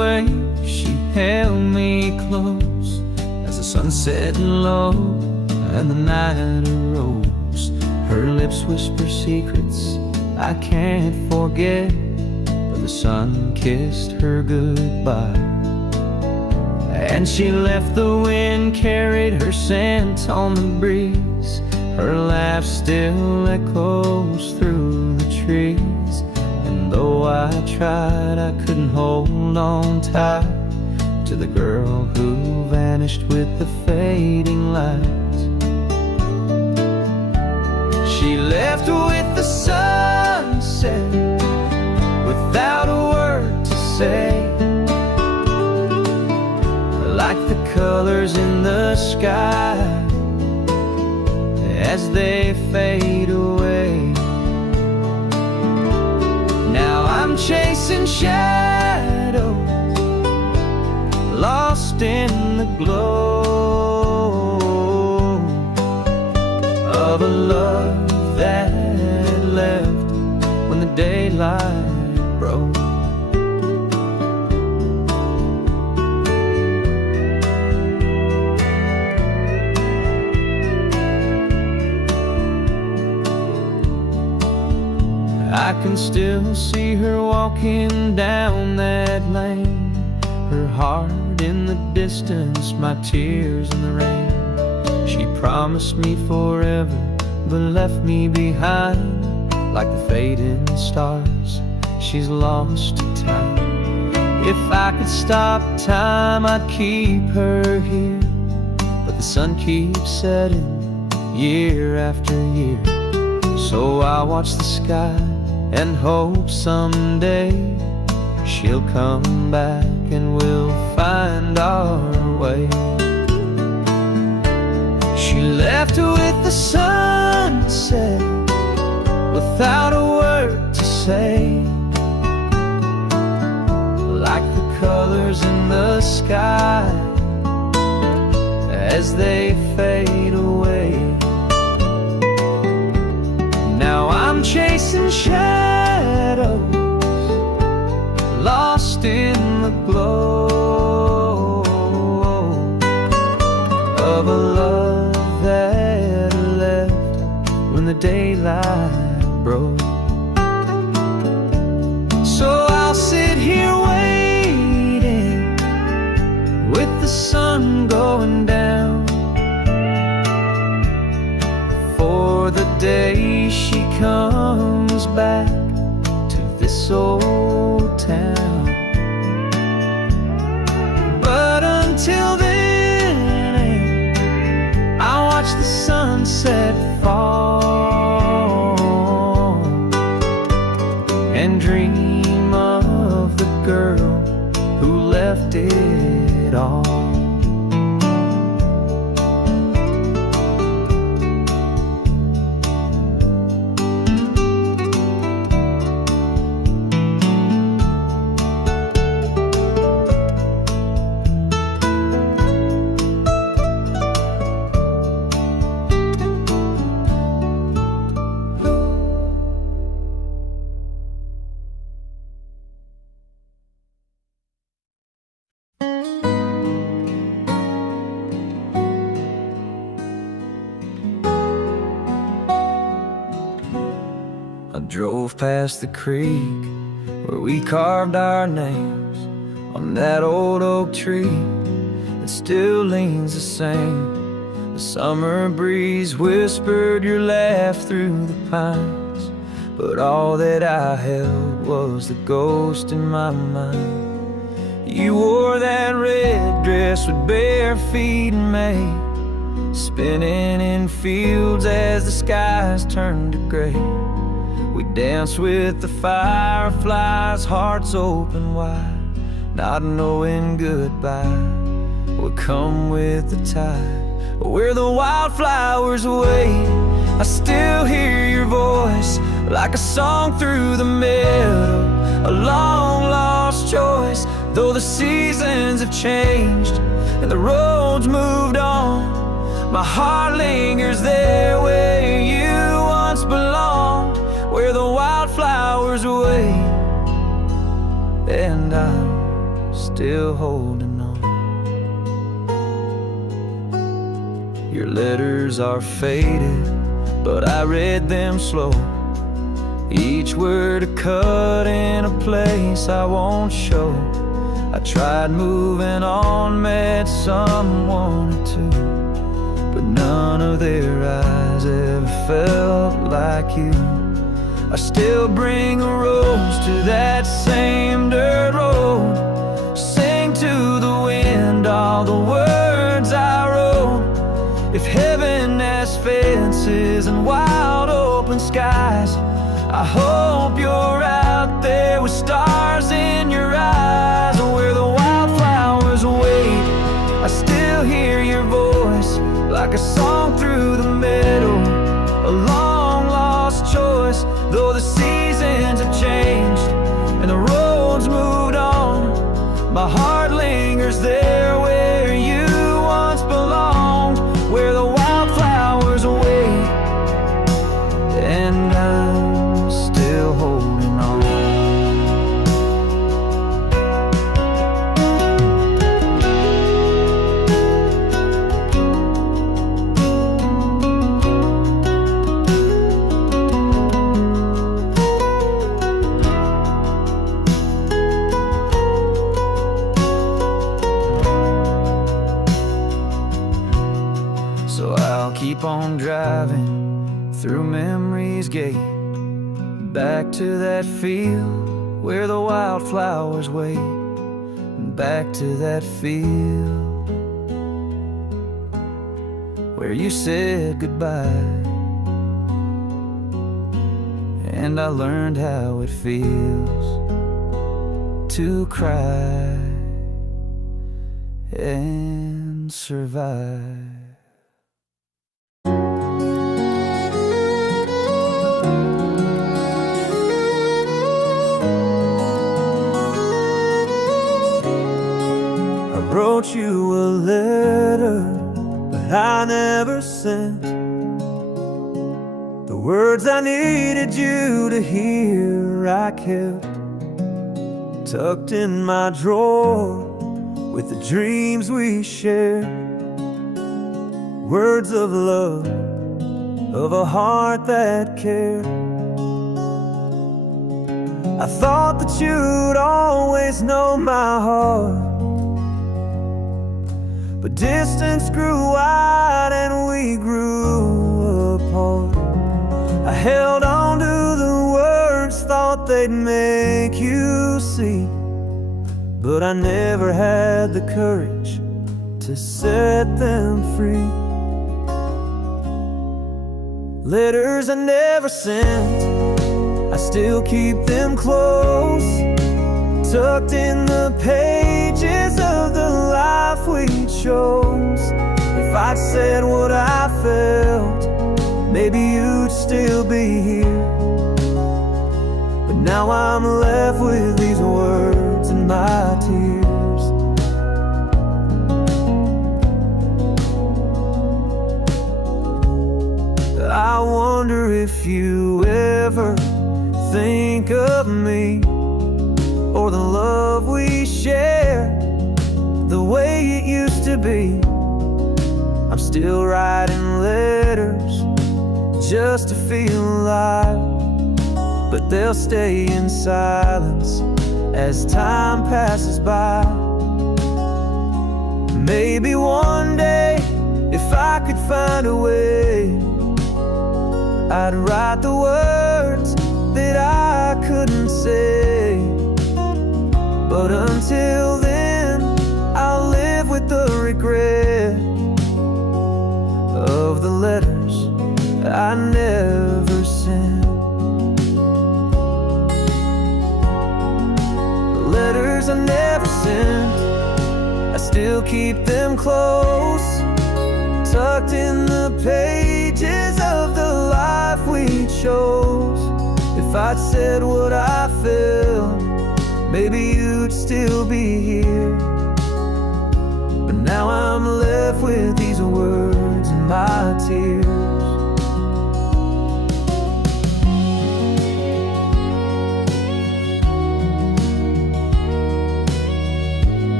held me close as the sun set low and the night arose. Her lips whisper secrets I can't forget, but the sun kissed her goodbye. And she left, the wind carried her scent on the breeze. Her laugh still echoes through the trees. And though I tried, I couldn't hold on tight to the girl who vanished with the fading lights. She left with the sunset without a word to say, like the colors in the sky as they fade away. Now I'm chasing shadows, lost in the glow of a love that left when the daylight broke. I can still see her walking down that lane, her heart in the distance, my tears in the rain. She promised me forever, but left me behind like the fading stars. She's lost to time. If I could stop time, I'd keep her here, but the sun keeps setting year after year. So I watch the sky and hope someday she'll come back and we'll find our way. She left with the sunset without a word to say, like the colors in the sky as they fade away. Now I'm chasing shadows, lost in the glow of a love that left when the daylight broke. So I'll sit here waiting with the sun going down for the day she comes back to this old town. But until then, I watch the sunset fall and dream of the girl who left it all. I drove past the creek where we carved our names on that old oak tree that still leans the same. The summer breeze whispered your laugh through the pines, but all that I held was the ghost in my mind. You wore that red dress with bare feet in May, spinning in fields as the skies turned to gray. We danced with the fireflies, hearts open wide, not knowing goodbye would come with the tide. Where the wildflowers wait, I still hear your voice like a song through the meadow, a long lost choice. Though the seasons have changed and the roads moved on, my heart lingers there where you once belonged, where the wildflowers wait and I'm still still holding on. Your letters are faded, but I read them slow. Each word a cut in a place I won't show. I tried moving on, met someone or two, but none of their eyes ever felt like you. I still bring a rose to that same dirt road, sing to the wind all the words I wrote. If heaven has fences and wide open skies, I hope you're out there with stars in your eyes. Where the wildflowers wait, I still hear your voice, like a song through the meadow, a long lost choice. Though the seasons have changed and the roads moved on, my heart lingers there where you once belonged. Where the wildflowers wait, and I'm still holding on. So I'll keep on driving through memory's gate, back to that field where the wildflowers wait, back to that field where you said goodbye, and I learned how it feels to cry and survive. Wrote you a letter, but I never sent the words I needed you to hear. I kept tucked in my drawer with the dreams we shared, words of love, of a heart that cared. I thought that you'd always know my heart, but distance grew wide and we grew apart. I held on to the words, thought they'd make you see, but I never had the courage to set them free. Letters I never sent, I still keep them close, tucked in the pages of the life we chose. If I'd said what I felt, maybe you'd still be here, but now I'm left with these words and my tears. I wonder if you ever think of me, or the love we share, the way it used to be. I'm still writing letters just to feel alive, but they'll stay in silence as time passes by. Maybe one day, if I could find a way, I'd write the words that I couldn't say. But until then, I'll live with the regret of the letters I never sent. The letters I never sent, I still keep them close, tucked in the pages of the life we chose. If I'd said what I felt, maybe you'd still be here, but now I'm left with these words and my tears.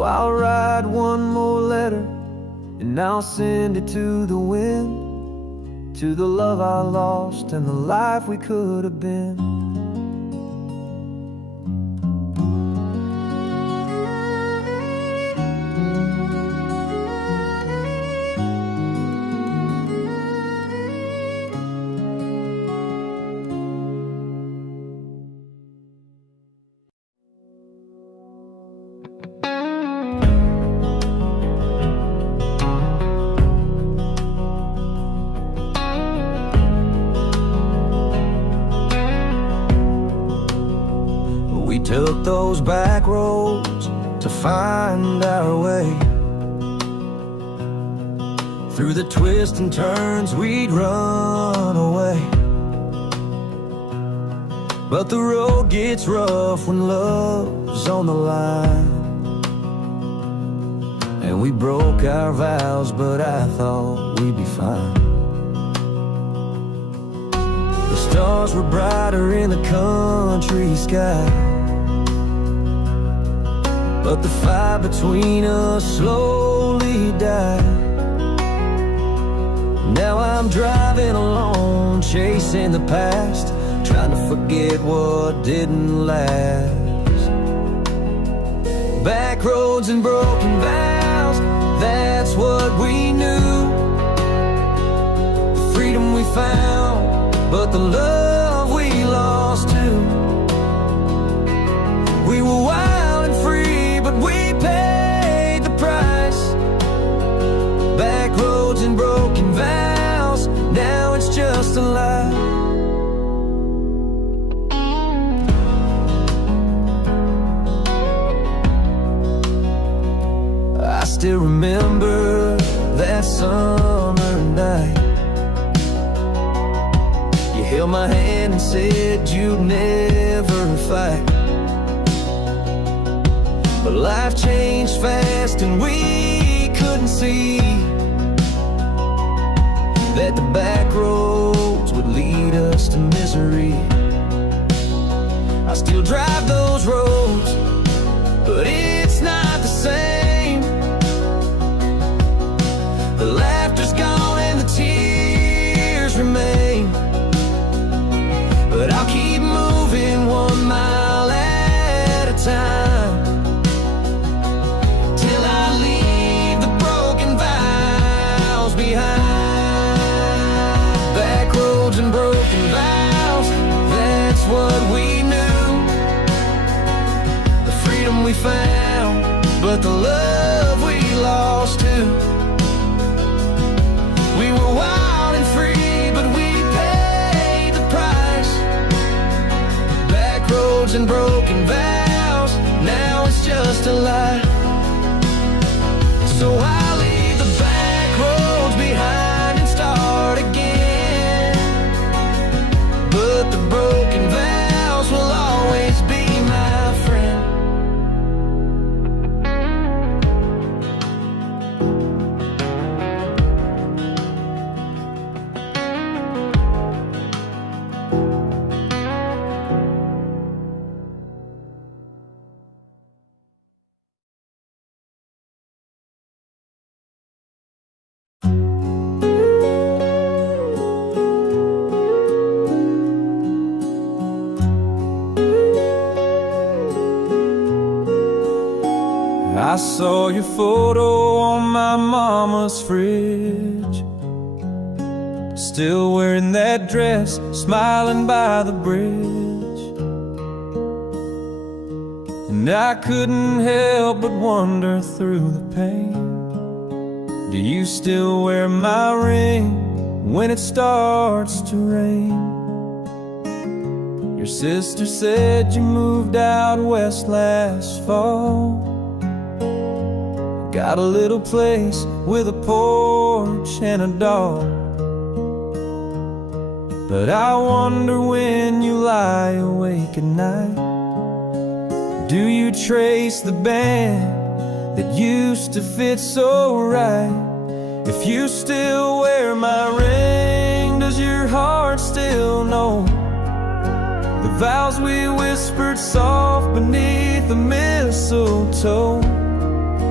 So I'll write one more letter, and I'll send it to the wind, to the love I lost and the life we could have been. We took those back roads to find our way. Through the twists and turns we'd run away. But the road gets rough when love's on the line. And we broke our vows, but I thought we'd be fine. The stars were brighter in the country sky, but the fire between us slowly died. Now I'm driving alone, chasing the past, trying to forget what didn't last. Back roads and broken vows, that's what we knew. The freedom we found, but the love we lost too. We were wild and free, but we paid the price. Back roads and broken vows, now it's just a lie. I still remember that summer night. You held my hand and said you'd never fight. But life changed fast and we couldn't see that the back roads would lead us to misery. I still drive those roads, but it's not the same. The laughter's gone and the tears remain. But I'll keep moving 1 mile at a time, till I leave the broken vows behind. Back roads and broken vows, that's what we knew. The freedom we found, but the love we lost too. We were wild and free, but we paid the price. Back roads and broken vows, now it's just a lie. So I leave the back roads behind and start again. But the broken vows will always be my friend. I saw your photo on my mama's fridge, still wearing that dress, smiling by the bridge. And I couldn't help but wonder through the pain, do you still wear my ring when it starts to rain? Your sister said you moved out west last fall, got a little place with a porch and a dog. But I wonder when you lie awake at night, do you trace the band that used to fit so right? If you still wear my ring, does your heart still know the vows we whispered soft beneath the mistletoe?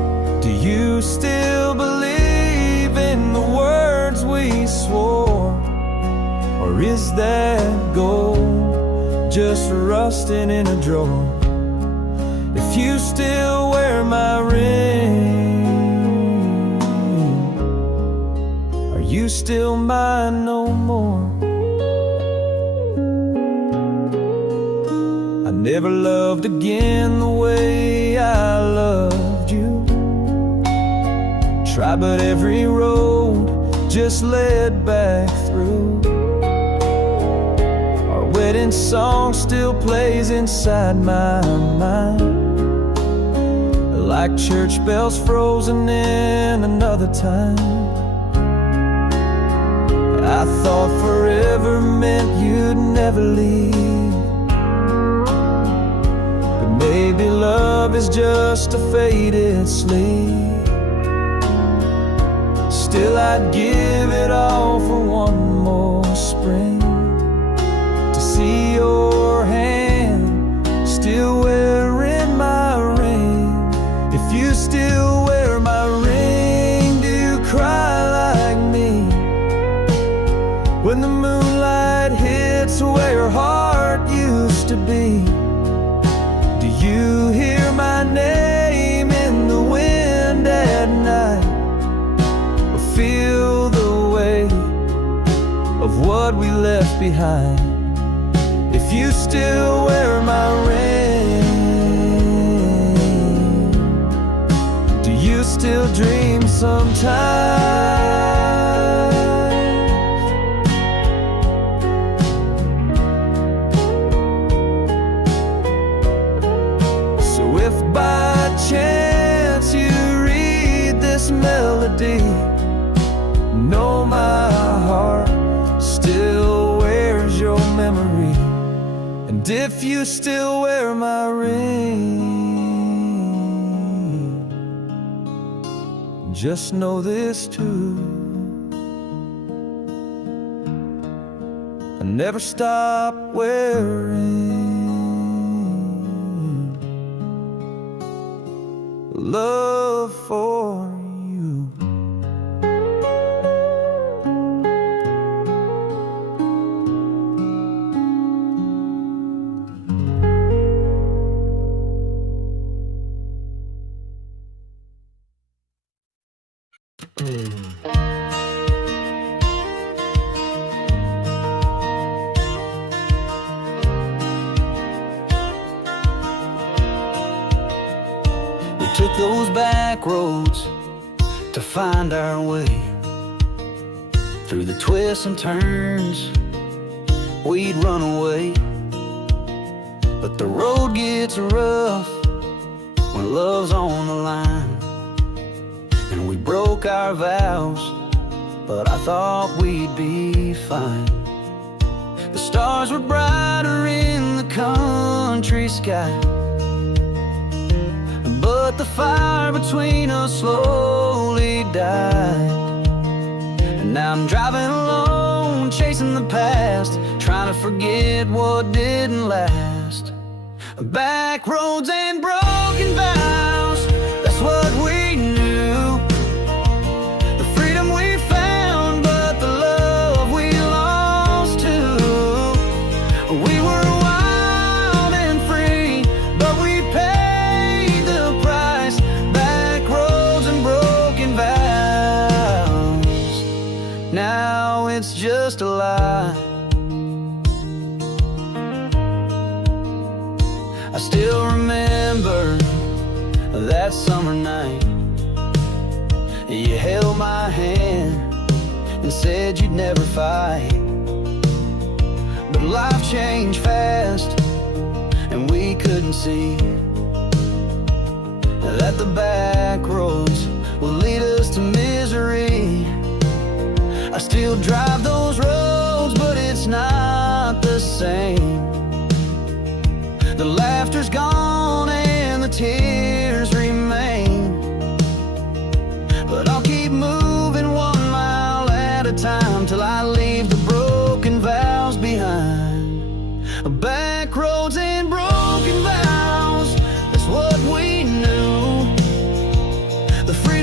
you still believe in the words we swore? Or is that gold just rusting in a drawer? If you still wear my ring, are you still mine no more? I never loved again the way I loved you. Tried, but every road just led back through. Our wedding song still plays inside my mind, like church bells frozen in another time. I thought forever meant you'd never leave, but maybe love is just a faded sleep. Still I'd give it all for one more spring, to see your hand still wearing my ring. If you still wear my ring, do you cry like me when the moonlight hits where your heart used to be? Do you hear my name in the wind at night, or feel the weight of what we left behind? If you still wear my ring, do you still dream sometimes? So if by chance you read this melody, know my heart still wears your memory. And if you still wear my ring, just know this too: I never stop wearing love for you. We took those back roads to find our way, through the twists and turns we'd run away. But the road gets rough when love's on the line, and we broke our vows, but I thought we'd be fine. The stars were brighter in the country sky, but the fire between us slowly died. And now I'm driving alone, chasing the past, trying to forget what didn't last. Back roads and broken vows, that's what we knew. The freedom we found, but the love we lost too. We were wild and free, but we paid the price. Back roads and broken vows, now it's just a lie. I still remember that summer night. You held my hand and said you'd never fight, but life changed fast and we couldn't see that the back roads will lead us to misery. I still drive those roads, but it's not the same. The laughter's gone and the tears remain, but I'll keep moving 1 mile at a time till I leave the broken vows behind. Back roads and broken vows, that's what we knew. The free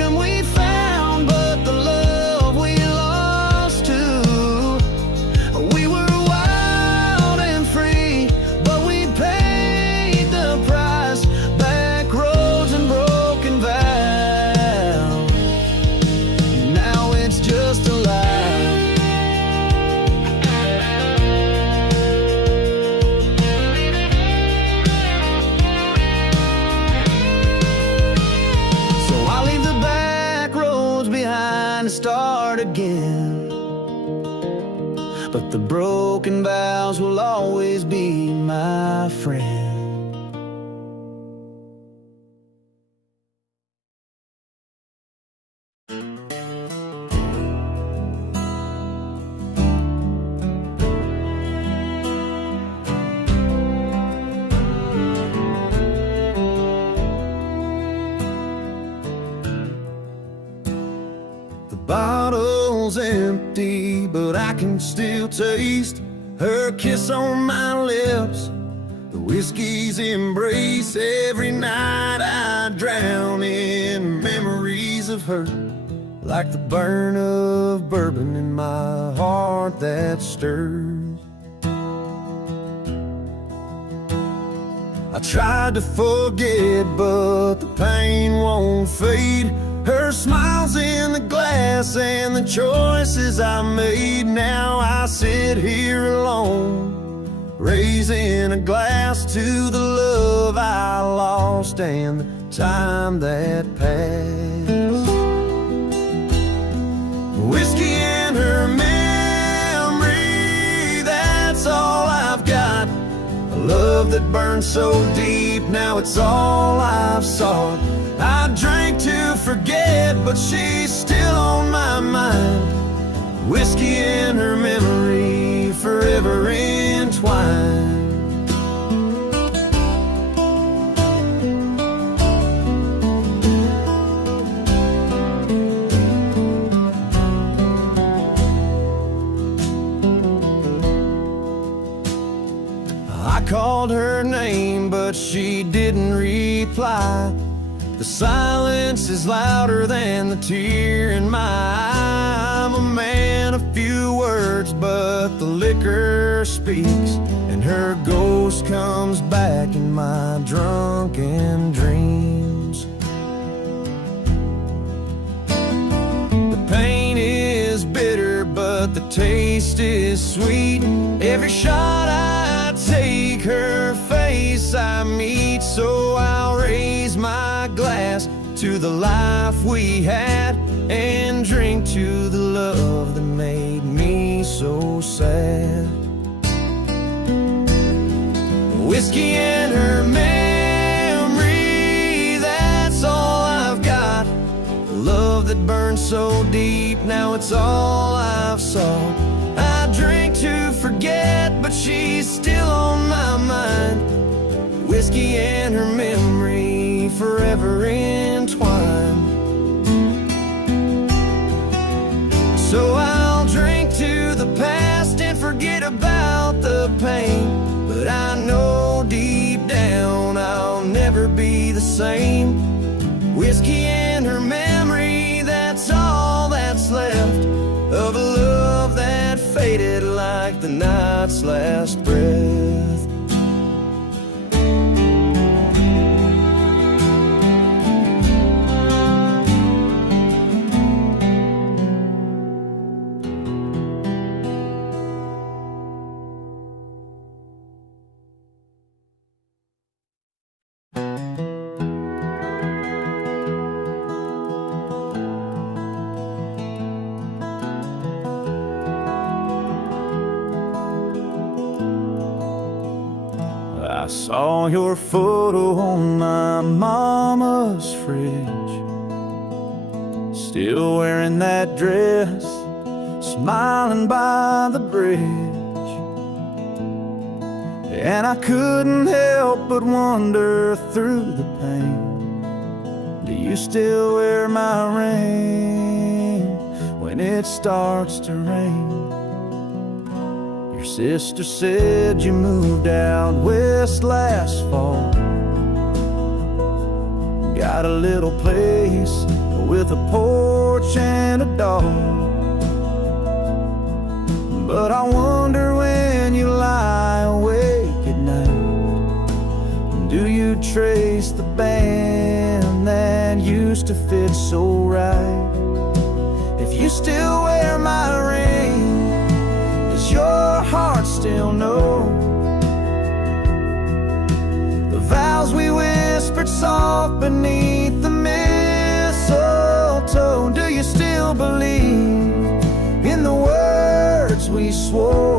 but the broken vows will always be my friend. Bottle's empty, but I can still taste her kiss on my lips, the whiskey's embrace. Every night I drown in memories of her, like the burn of bourbon in my heart that stirs. I tried to forget, but the pain won't fade. Her smile's in the glass and the choices I made. Now I sit here alone, raising a glass to the love I lost and the time that passed. Whiskey and her memory, that's all I've got. A love that burned so deep, now it's all I've sought. I drank to forget, but she's still on my mind. Whiskey and her memory, forever entwined. I called her name, but she didn't reply. The silence is louder than the tear in my eye. I'm a man of few words, but the liquor speaks, and her ghost comes back in my drunken dreams. The pain is bitter, but the taste is sweet. Every shot I take, her face I meet. So I'll raise my glass to the life we had, and drink to the love that made me so sad. Whiskey and her memory, that's all I've got. The love that burned so deep, now it's all I've sought. I drink to forget, but she's still on my mind. Whiskey and her memory, forever entwined. So I'll drink to the past and forget about the pain, but I know deep down I'll never be the same. Whiskey and her memory, that's all that's left of a love that faded like the night's last breath. I saw your photo on my mama's fridge, still wearing that dress, smiling by the bridge. And I couldn't help but wonder through the pain, do you still wear my ring when it starts to rain? Your sister said you moved out west last fall, got a little place with a porch and a dog. But I wonder when you lie awake at night, do you trace the band that used to fit so right? If you still wear my ring, does your heart still know the vows we whispered soft beneath the mistletoe? Do you still believe in the words we swore?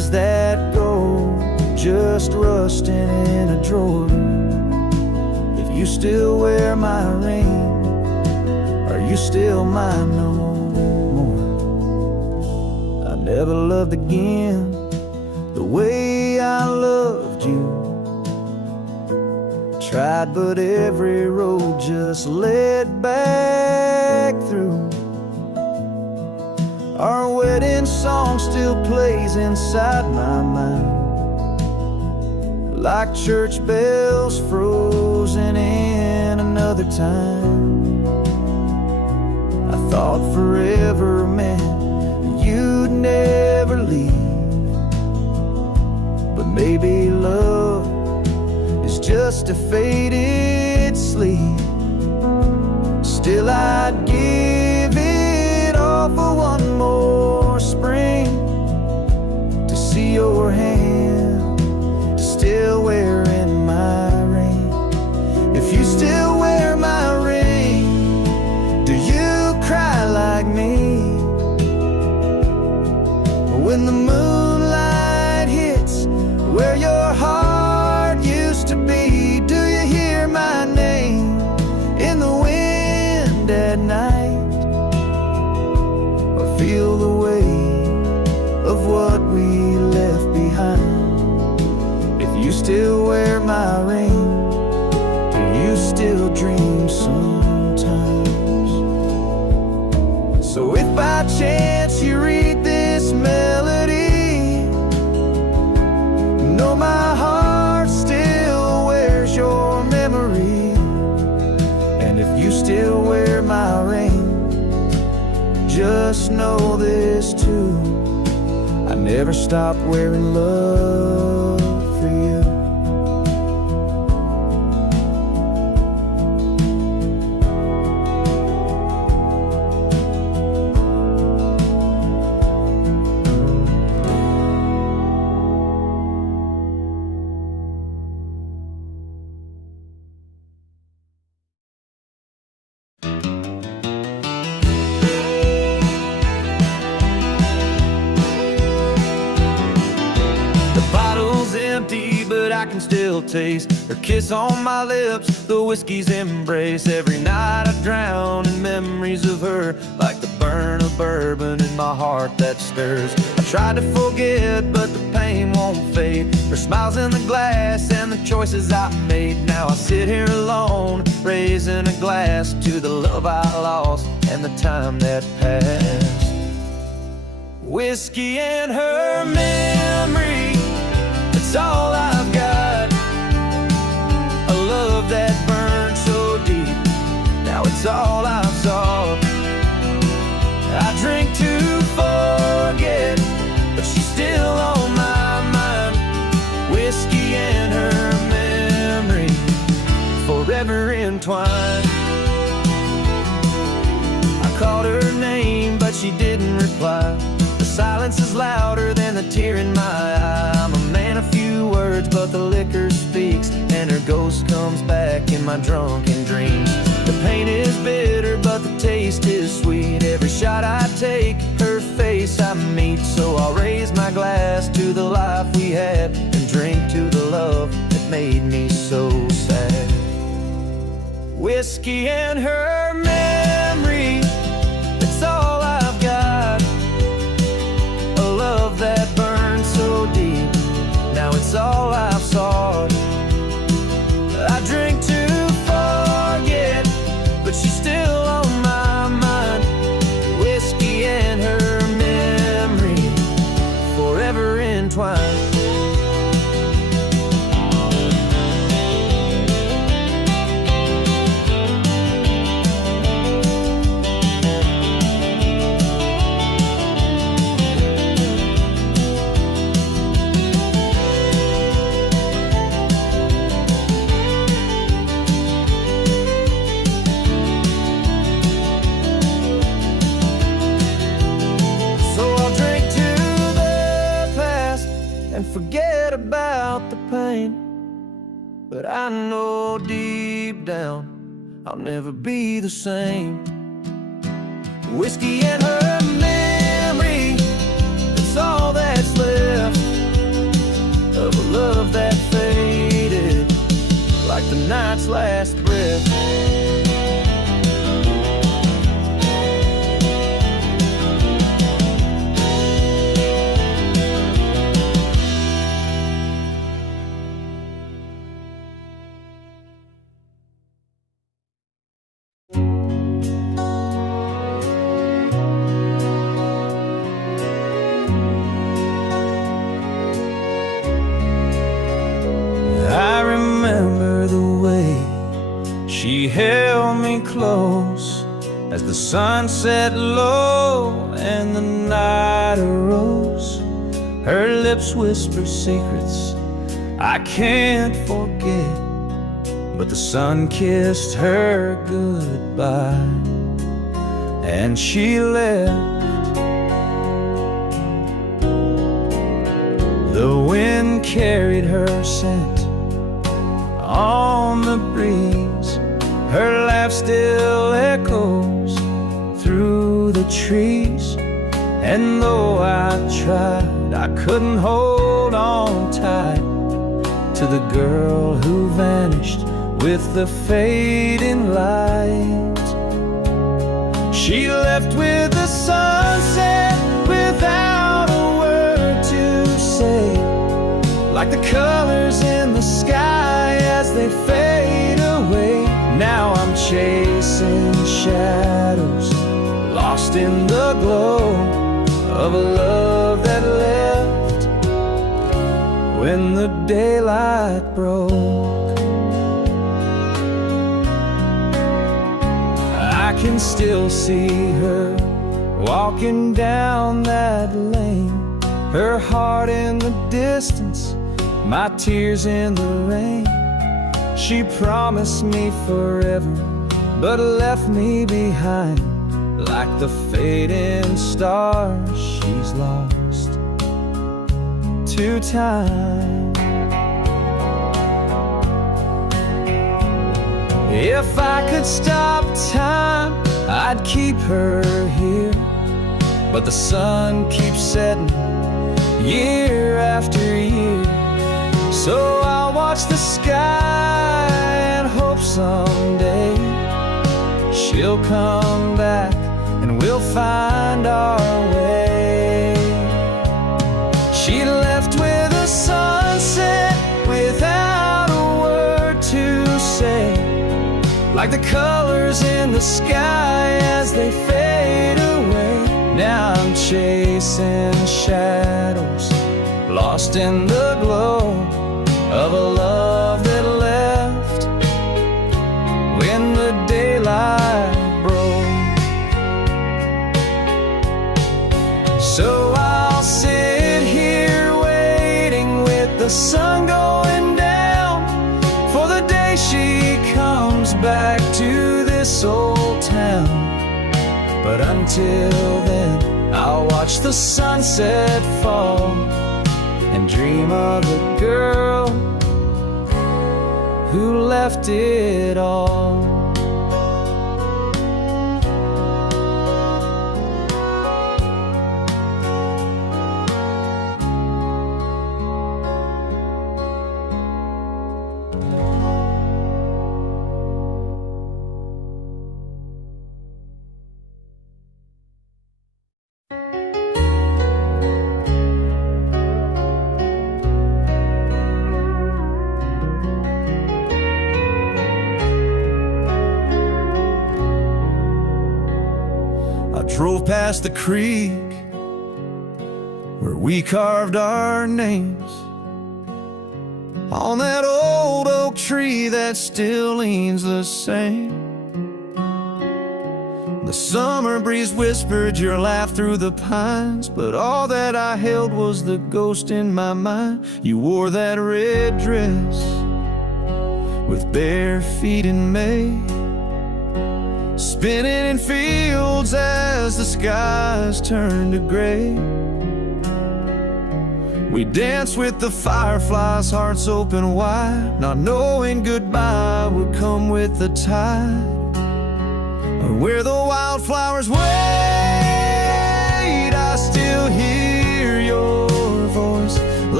just rusting in a drawer. If you still wear my ring, are you still mine no more? I never loved again the way I loved you. Tried, but every road just led back through. Our wedding song still plays inside my mind, like church bells frozen in another time. I thought forever meant you'd never leave, but maybe love is just a faded sleep. Still I'd give it all for one more spring, to see your hand still wearing my ring. If you still wear my ring, do you cry like me? When the moonlight hits where your heart used to be, do you hear my name in the wind at night? Or feel the weight of what we left behind? If you still wear my ring, do you still dream sometimes? So if by chance you read this melody, know my heart still wears your memory. And if you still wear my ring, just know this too: I never stopped wearing love for you. But I can still taste her kiss on my lips, the whiskey's embrace. Every night I drown in memories of her, like the burn of bourbon in my heart that stirs. I tried to forget, but the pain won't fade. Her smile's in the glass and the choices I made. Now I sit here alone, raising a glass to the love I lost and the time that passed. Whiskey and her memory, it's all I've got. A love that burned so deep, now it's all I've sought. I drink to forget, but she's still on my mind. Whiskey and her memory, forever entwined. I called her name, but she didn't reply. The silence is louder than the tear in my eye. I'm a man of few words, but the liquor speaks, and her ghost comes back in my drunken dreams. The pain is bitter, but the taste is sweet. Every shot I take, her face I meet. So I'll raise my glass to the life we had, and drink to the love that made me so sad. Whiskey and her memory, it's all I've got. A love that burned so deep, now it's all I've sought. I drink to forget, but she's still on my mind. Whiskey and her memory, forever entwined. Forget about the pain, but I know deep down I'll never be the same. Whiskey and her memory, it's all that's left of a love that faded like the night's last breath. I remember the way she held me close as the sun set low and the night arose. Her lips whisper secrets I can't forget, but the sun kissed her goodbye and she left. The wind carried her scent on the breeze. Her laugh still echoes through the trees. And though I tried, I couldn't hold on tight to the girl who vanished with the fading light. She left with the sunset without a word to say, like the colors in the sky as they fade away. Now I'm chasing shadows, lost in the glow of a love that left when the daylight broke. I can still see her walking down that lane, her heart in the distance, my tears in the rain. She promised me forever, but left me behind like the fading stars she's lost to time. If I could stop time, I'd keep her here, but the sun keeps setting year after year. So I'll watch the sky and hope someday she'll come back and we'll find our way. She left with a sunset without a word to say, like the colors in the sky as they fade away. Now I'm chasing shadows, lost in the glow of a love that left when the daylight broke. So I'll sit here waiting with the sun going down for the day she comes back to this old town. But until then, I'll watch the sunset fall and dream of the girl who left it all. Drove past the creek where we carved our names on that old oak tree that still leans the same. The summer breeze whispered your laugh through the pines, but all that I held was the ghost in my mind. You wore that red dress with bare feet in May, spinning in fields as the skies turned to gray. We danced with the fireflies, hearts open wide, not knowing goodbye would come with the tide. Where the wildflowers wait, I still hear your voice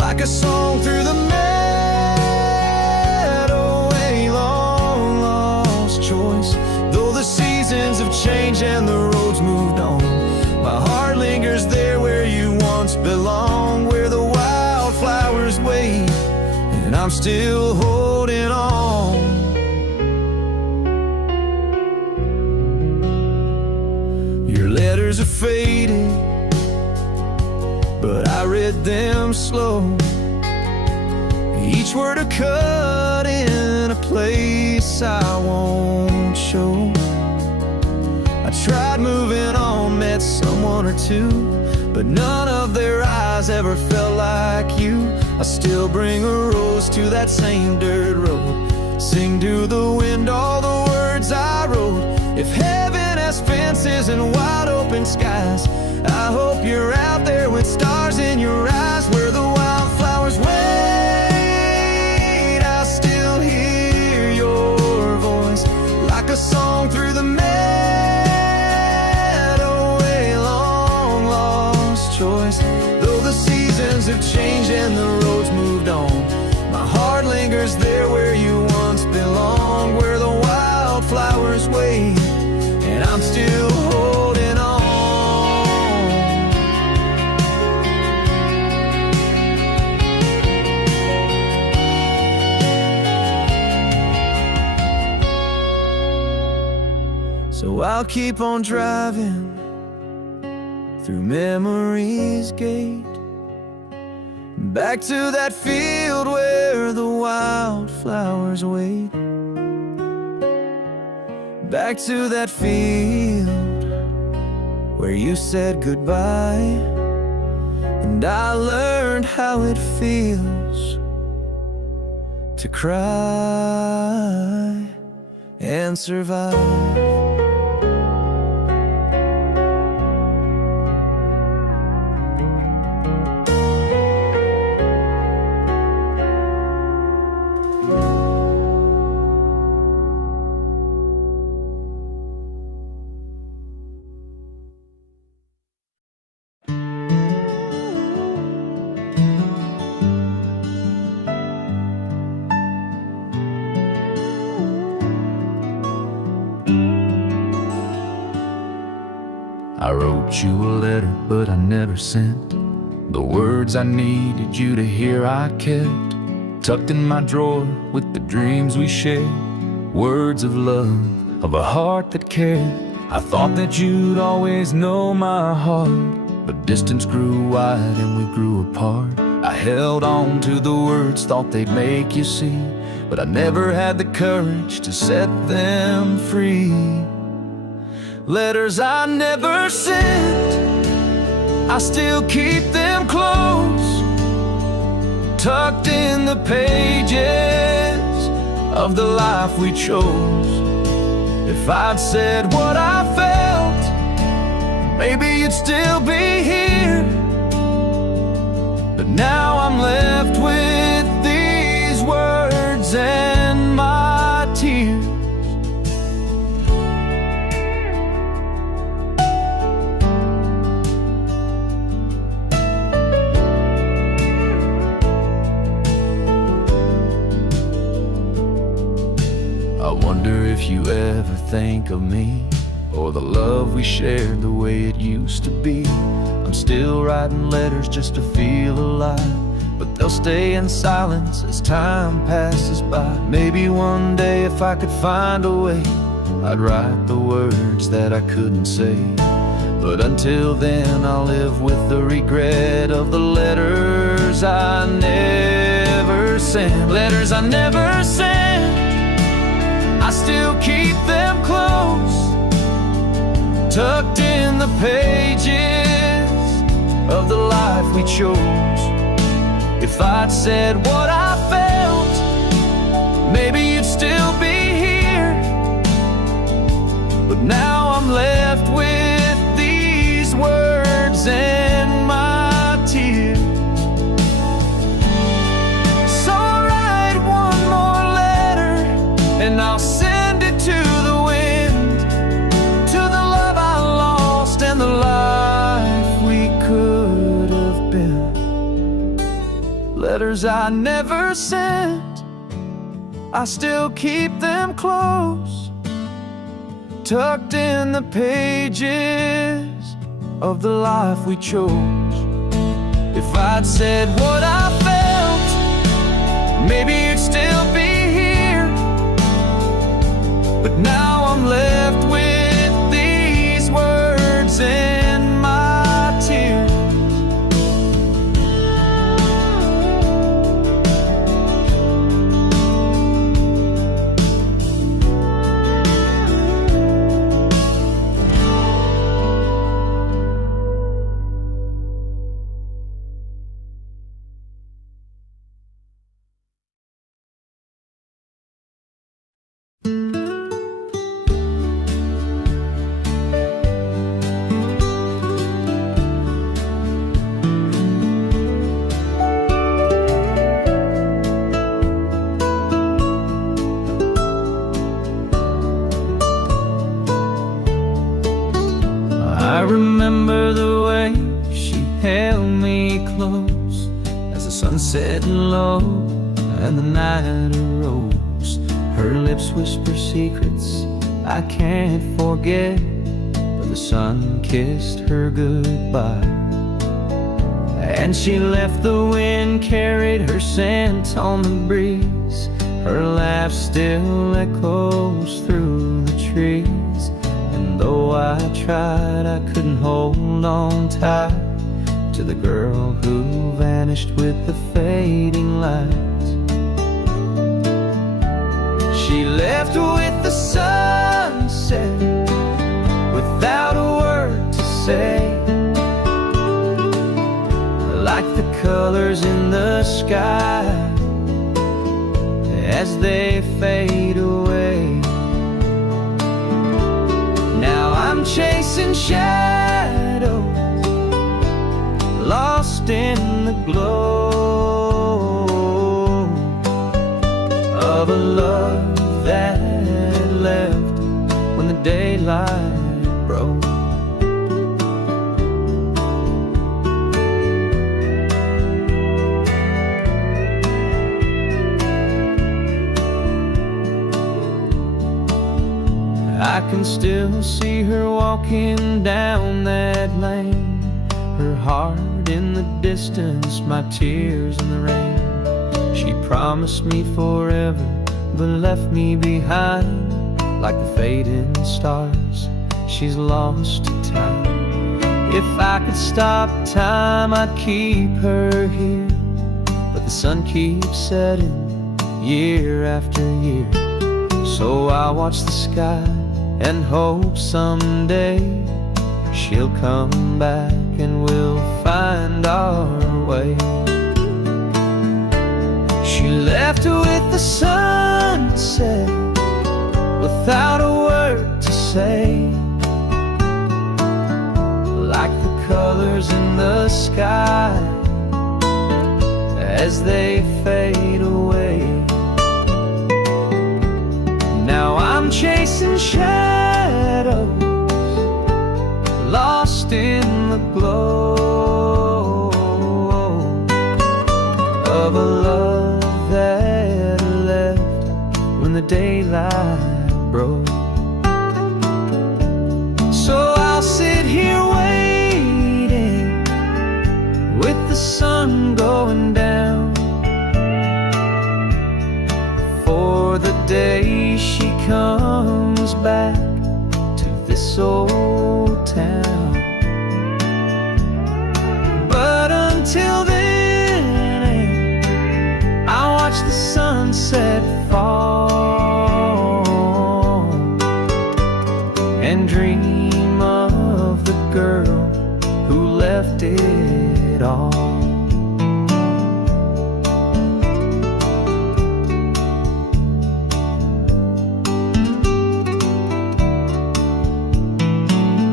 like a song through the meadow, a long lost choice. Though the seasons have changed and the roads moved on, my heart lingers there where you once belonged, where the wildflowers wait and I'm still holding on. Your letters are faded, but I read them slow. Each word a cut in a place I won't show. I tried moving on, met someone or two, but none of their eyes ever felt like you. I still bring a rose to that same dirt road, sing to the wind all the words I wrote. If heaven has fences and wide open skies, I hope you're out there with stars in your eyes, where the wildflowers wait. I still hear your voice like a song through the meadow, a long lost choice. Though the seasons have changed and the roads moved on, my heart lingers there where you once belonged, where the wildflowers wait and I'm still holding on. So I'll keep on driving through memory's gate, back to that field where the wildflowers wait. Back to that field where you said goodbye, and I learned how it feels to cry and survive. I wrote you a letter, but I never sent the words I needed you to hear. I kept tucked in my drawer with the dreams we shared, words of love, of a heart that cared. I thought that you'd always know my heart, but distance grew wide and we grew apart. I held on to the words, thought they'd make you see, but I never had the courage to set them free. Letters I never sent, I still keep them close, tucked in the pages of the life we chose. If I'd said what I felt, maybe you'd still be here, but now I'm left with these words and my tears. I wonder if you ever think of me, or the love we shared the way it used to be. I'm still writing letters just to feel alive, but they'll stay in silence as time passes by. Maybe one day if I could find a way, I'd write the words that I couldn't say. But until then I'll live with the regret of the letters I never sent. Letters I never sent, I still keep them close, tucked in the pages of the life we chose. If I'd said what I felt, maybe you'd still be here, but now I'm left with these words and my tears. So I'll write one more letter and I'll send it to the wind, to the love I lost and the life we could have been. letters I never sent, I still keep them close, tucked in the pages of the life we chose. If I'd said what I felt, maybe you'd still be here. But now I'm left with these words in my tears. I remember the way she held me close as the sun set low and the night arose. Her lips whisper secrets I can't forget, but the sun kissed her goodbye. And she left, the wind carried her scent on the breeze. Her laugh still echoes through the trees. And though I tried, I couldn't hold on tight to the girl who vanished with the fading light. She left with the sunset without a word to say, like the colors in the sky as they fade away. Now I'm chasing shadows, lost in the glow of a love that left when the daylight broke. I can still see her walking down that lane, her heart in the distance, my tears in the rain. She promised me forever, but left me behind like the fading stars. She's lost to time. If I could stop time, I'd keep her here, but the sun keeps setting year after year. So I watch the sky and hope someday she'll come back and we'll find our way. She left with the sunset without a word to say, like the colors in the sky as they fade away. Now I'm chasing shadows, lost in the glow of a love that left when the daylight broke. So I'll sit here waiting with the sun going down for the day she comes back to this old town. But until then, I watch the sunset fall and dream of the girl who left it all.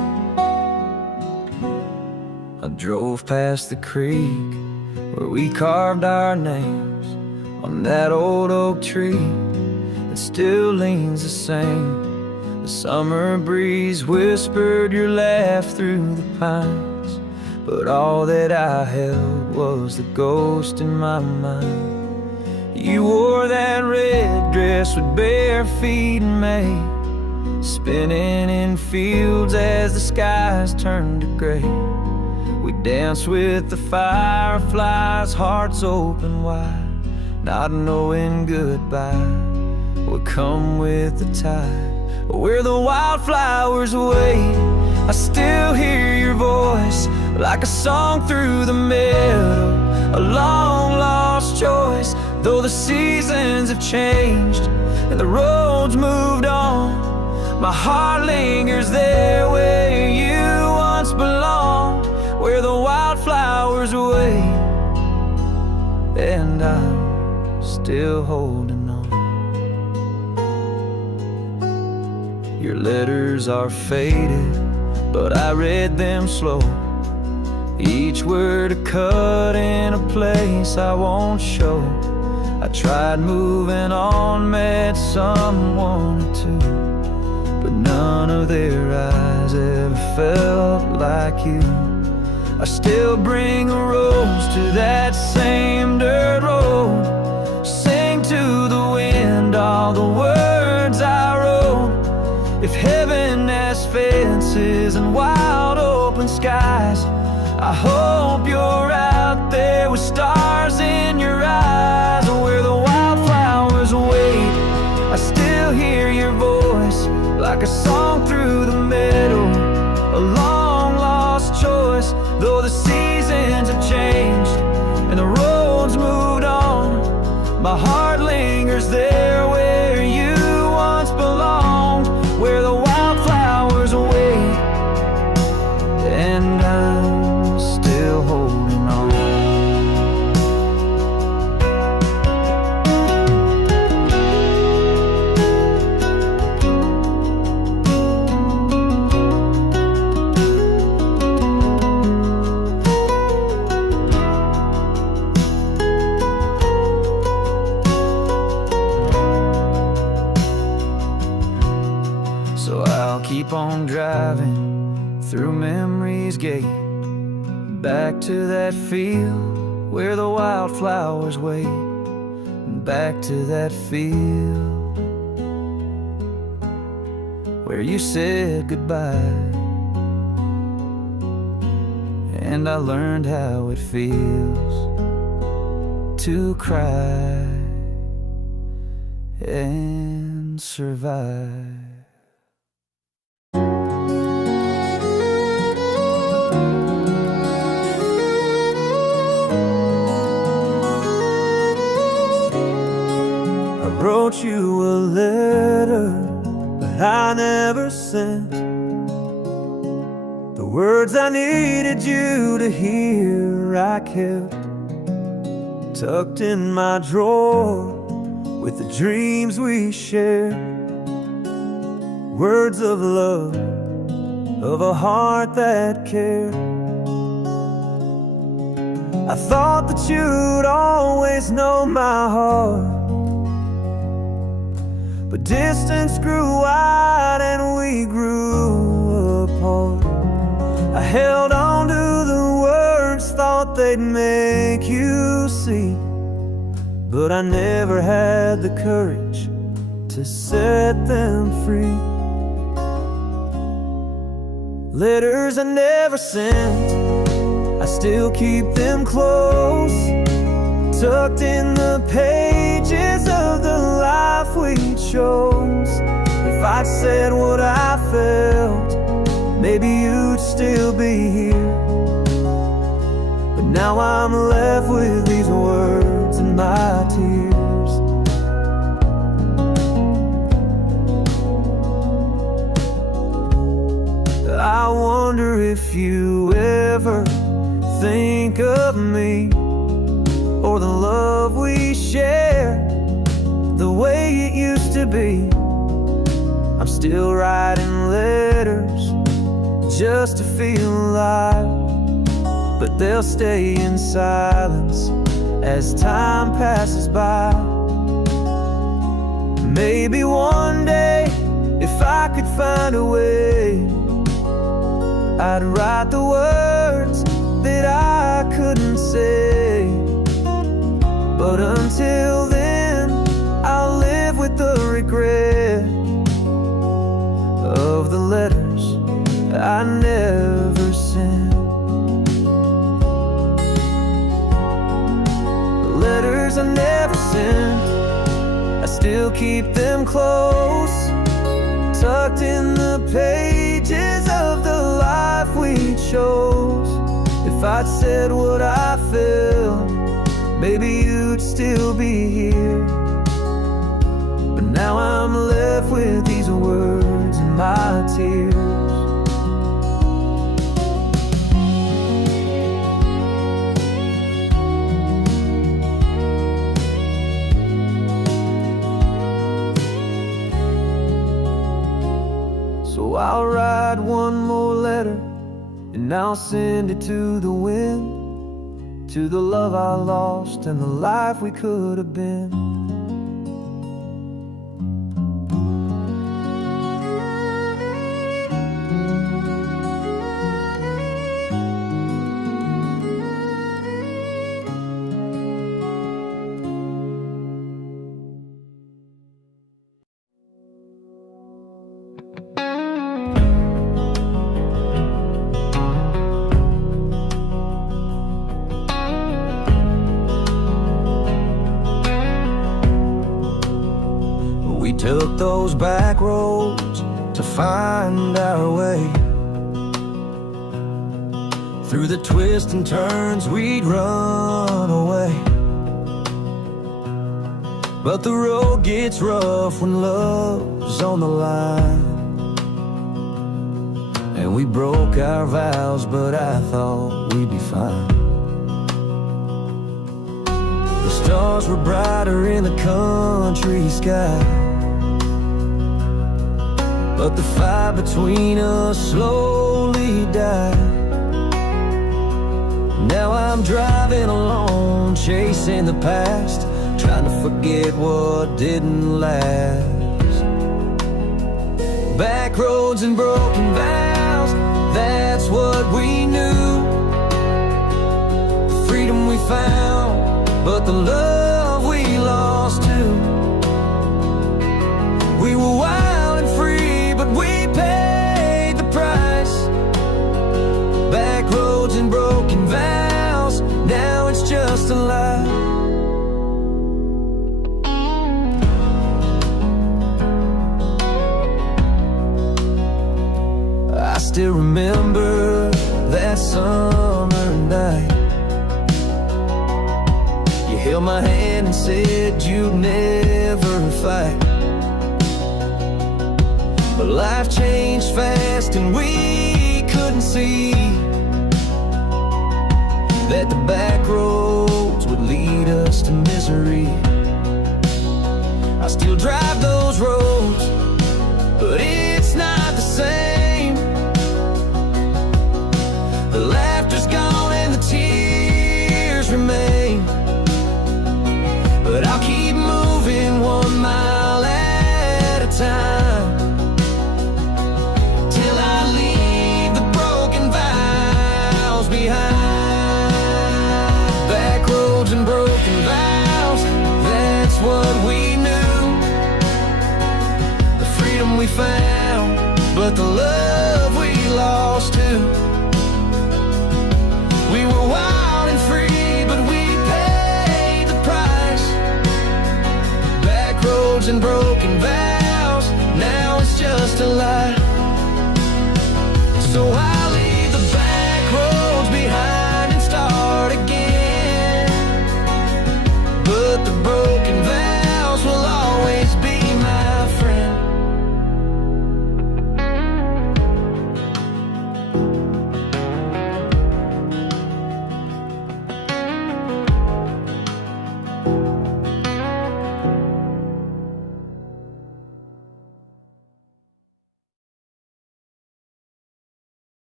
I drove past the creek where we carved our names on that old oak tree that still leans the same. The summer breeze whispered your laugh through the pines, but all that I held was the ghost in my mind. You wore that red dress with bare feet in May, spinning in fields as the skies turned to gray. We danced with the fireflies, hearts open wide, not knowing goodbye would come with the tide. Where the wildflowers wait, I still hear your voice, like a song through the meadow, a long lost choice. Though the seasons have changed and the roads moved on, my heart lingers there where you once belonged. Where the wildflowers wait, and I'm still holding on. Your letters are faded, but I read them slow, each word a cut in a place I won't show. I tried moving on, met someone or two, but none of their eyes ever felt like you. I still bring a rose to that same dirt road, sing to the wind all the words I wrote. If heaven has fences and wide open skies, I hope you're out there with stars in your eyes. Where the wildflowers wait, I still hear your voice, like a song through the meadow, a long lost choice. Though the seasons have changed and the roads moved on, my heart lingers there where you once belonged. Where the wildflowers wait, and I'm still holding on. So I'll keep on driving through memory's gate, back to that field where the wildflowers wait, back to that field where you said goodbye, and I learned how it feels to cry and survive. I wrote you a letter, but I never sent the words I needed you to hear. I kept tucked in my drawer with the dreams we shared, words of love, of a heart that cared. I thought that you'd always know my heart, but distance grew wide and we grew apart. I held on to the words, thought they'd make you see, but I never had the courage to set them free. Letters I never sent, I still keep them close, tucked in the pages of the life we chose. If I'd said what I felt, maybe you'd still be here, but now I'm left with these words and my tears. I wonder if you ever think of me, or the love we shared, the way it used to be. I'm still writing letters just to feel alive. but they'll stay in silence as time passes by. Maybe one day, if I could find a way, I'd write the words that I couldn't say. But until then, I'll live with the regret of the letters I never sent. The letters I never sent, I still keep them close, tucked in the pages of the life we chose. If I'd said what I felt, maybe you'd still be here. But now I'm left with these words and my tears. So I'll write one more letter, and I'll send it to the wind, to the love I lost and the life we could have been. We took those back roads to find our way. Through the twists and turns we'd run away. But the road gets rough when love's on the line. And we broke our vows, but I thought we'd be fine. The stars were brighter in the country sky, but the fire between us slowly died. Now I'm driving alone, chasing the past, trying to forget what didn't last. Back roads and broken vows, that's what we knew. The freedom we found, but the love we lost too. We were wild and free, but we paid the price. Back roads and broken vows, now it's just a lie. I still remember that summer night. You held my hand and said you'd never fight. But life changed fast and we couldn't see that the back roads would lead us to misery. I still drive those roads, but it's not the same. The laughter's gone and the tears remain. But I'll keep moving 1 mile at a time, till I leave the broken vows behind. Back roads and broken vows, that's what we knew. The freedom we found, but the love we lost too. We were wild and free, but we paid the price. Back roads and broken vows, now it's just a lie. So I'll leave the back roads behind and start again. But the broken vows will always be my friend.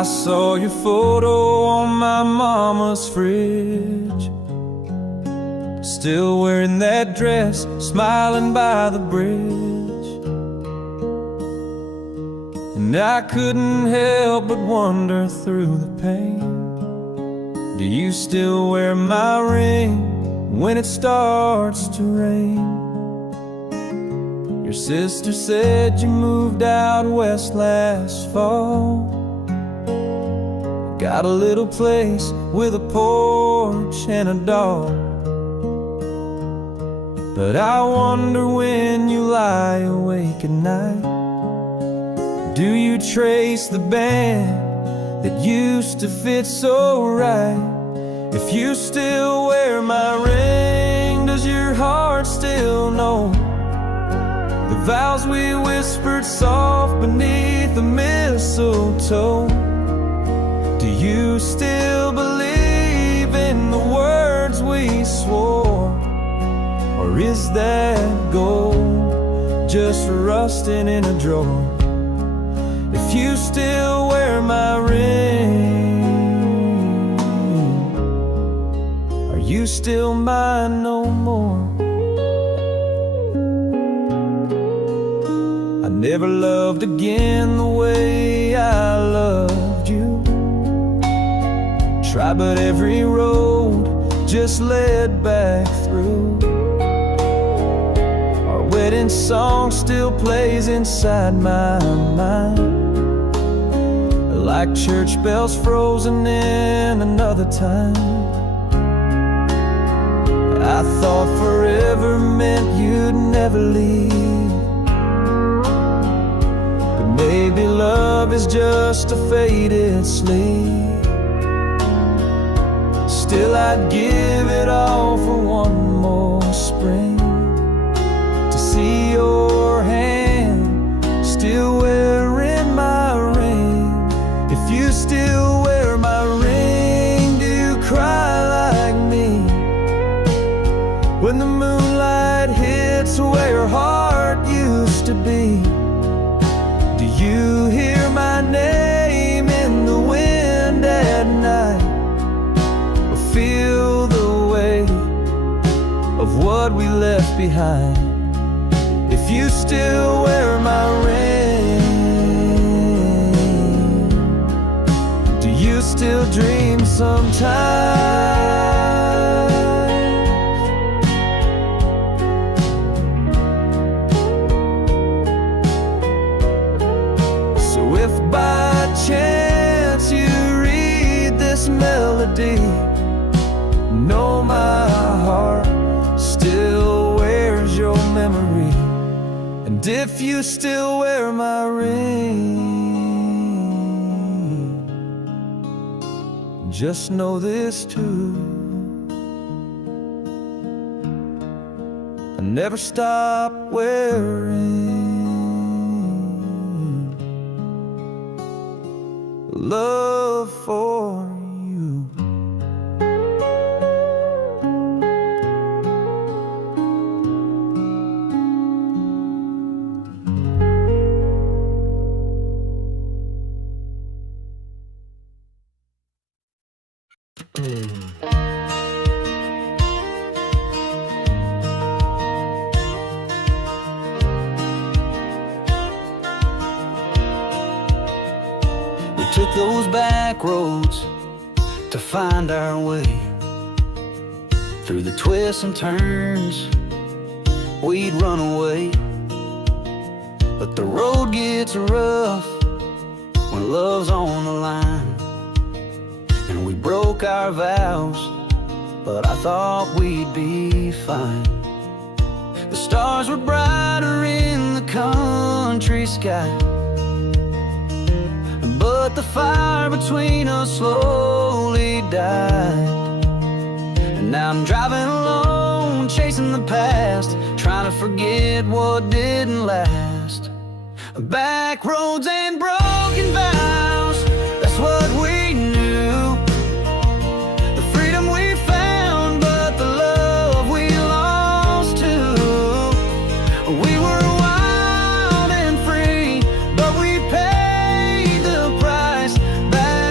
I saw your photo on my mama's fridge, still wearing that dress, smiling by the bridge. And I couldn't help but wonder through the pain, do you still wear my ring when it starts to rain? Your sister said you moved out west last fall, got a little place with a porch and a dog. But I wonder when you lie awake at night, do you trace the band that used to fit so right? If you still wear my ring, does your heart still know the vows we whispered soft beneath the mistletoe? Do you still believe in the words we swore? Or is that gold just rusting in a drawer? If you still wear my ring, are you still mine no more? I never loved again the way I loved you. Tried, but every road just led back through. Our wedding song still plays inside my mind, like church bells frozen in another time. I thought forever meant you'd never leave, but maybe love is just a faded sleep. Still I'd give it all for one more spring, to see your hand still wearing my ring. If you still wear my ring, do you cry like me when the moonlight hits where your heart used to be? Do you hear my name in the wind at night, or feel the weight of what we left behind? If you still wear my ring, do you still dream sometimes? So if by chance you read this melody, know my heart still wears your memory. And if you still wear my ring, just know this too, I never stop wearing love for you. We took those back roads to find our way, through the twists and turns we'd run away. But the road gets rough when love's on the line, and we broke our vows, but I thought we'd be fine. The stars were brighter in the country sky, but the fire between us slowly died. And now I'm driving alone, chasing the past, trying to forget what didn't last. Back roads and broken vows, that's what we knew. The freedom we found, but the love we lost too. We were wild and free, but we paid the price. Back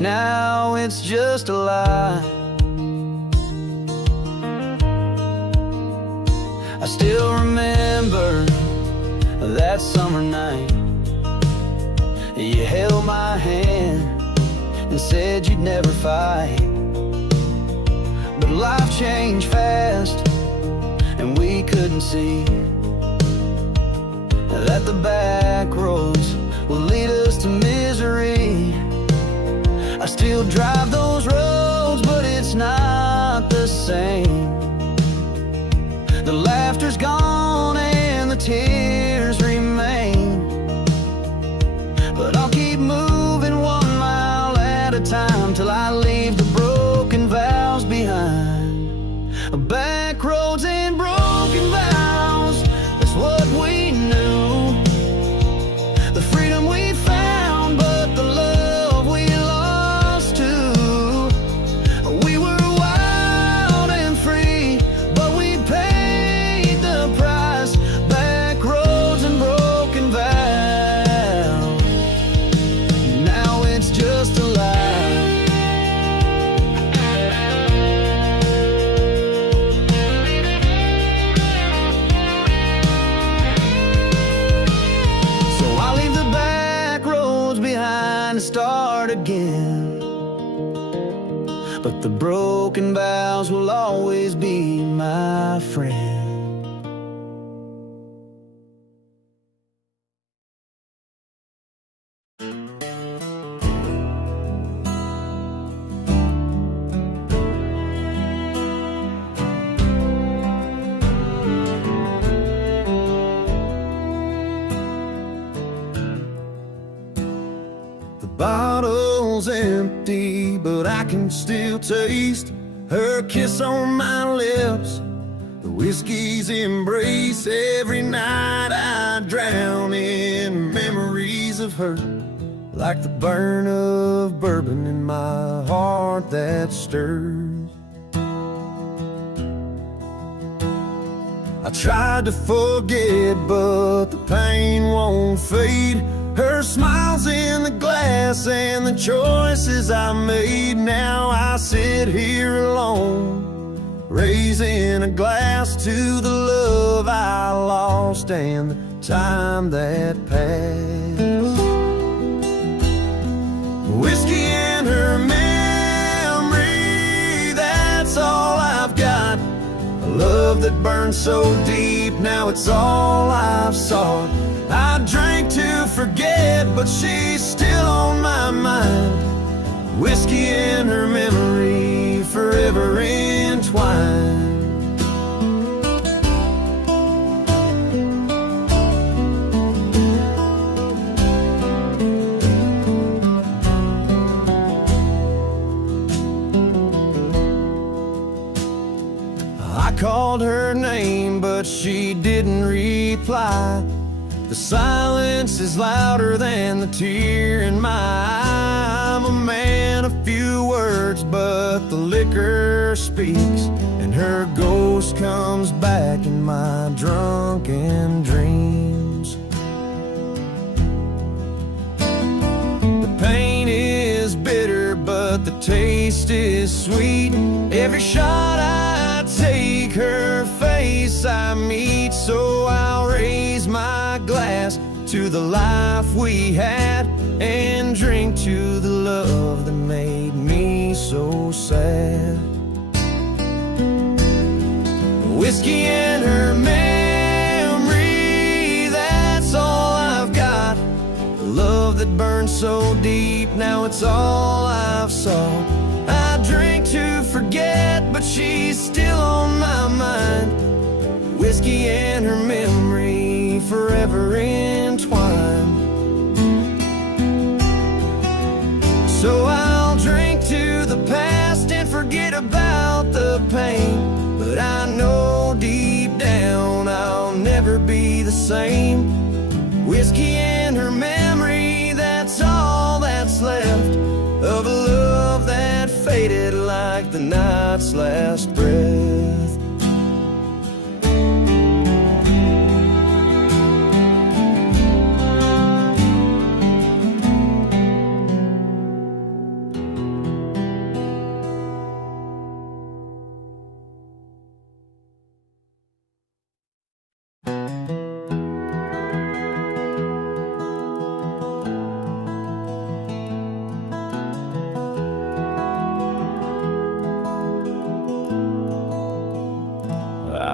now it's just a lie. I still remember that summer night. You held my hand and said you'd never fight. But life changed fast, and we couldn't see that the back roads will lead us to misery. I still drive those roads, but it's not the same. The laughter's gone and the tears remain, but I'll keep moving 1 mile at a time till I leave the broken vows behind. Back roads and broken vows, that's what we knew. The freedom we found, but the love we lost too. We were wild and free, but we paid the price. Back roads and broken vows, now it's just a lie. So I'll leave the back roads behind and start again, but the broken vows will always be my friend. The bottle's empty, but I can still taste her kiss on my lips, the whiskey's embrace. Every night I drown in memories of her, like the burn of bourbon in my heart that stirs. I tried to forget, but the pain won't fade. Her smile's in the glass and the choices I made. Now I sit here alone, raising a glass to the love I lost and the time that passed. Whiskey and her memory, that's all I've got. A love that burned so deep, now it's all I've sought. I drank to forget, but she's still on my mind. Whiskey and her memory, forever entwined. I called her name, but she didn't reply. The silence is louder than the tear in my eye. I'm a man of few words, but the liquor speaks, and her ghost comes back in my drunken dreams. The pain is bitter, but the taste is sweet. Every shot I take, her face I meet. So I'll raise my glass to the life we had and drink to the love that made me so sad. Whiskey and her memory, that's all I've got. The love that burned so deep, now it's all I've sought. I drink to forget, but she's still on my mind. Whiskey and her memory, forever entwined. So I'll drink to the past and forget about the pain, but I know deep down I'll never be the same. Whiskey and her memory, that's all that's left of a love that faded like the night's last breath.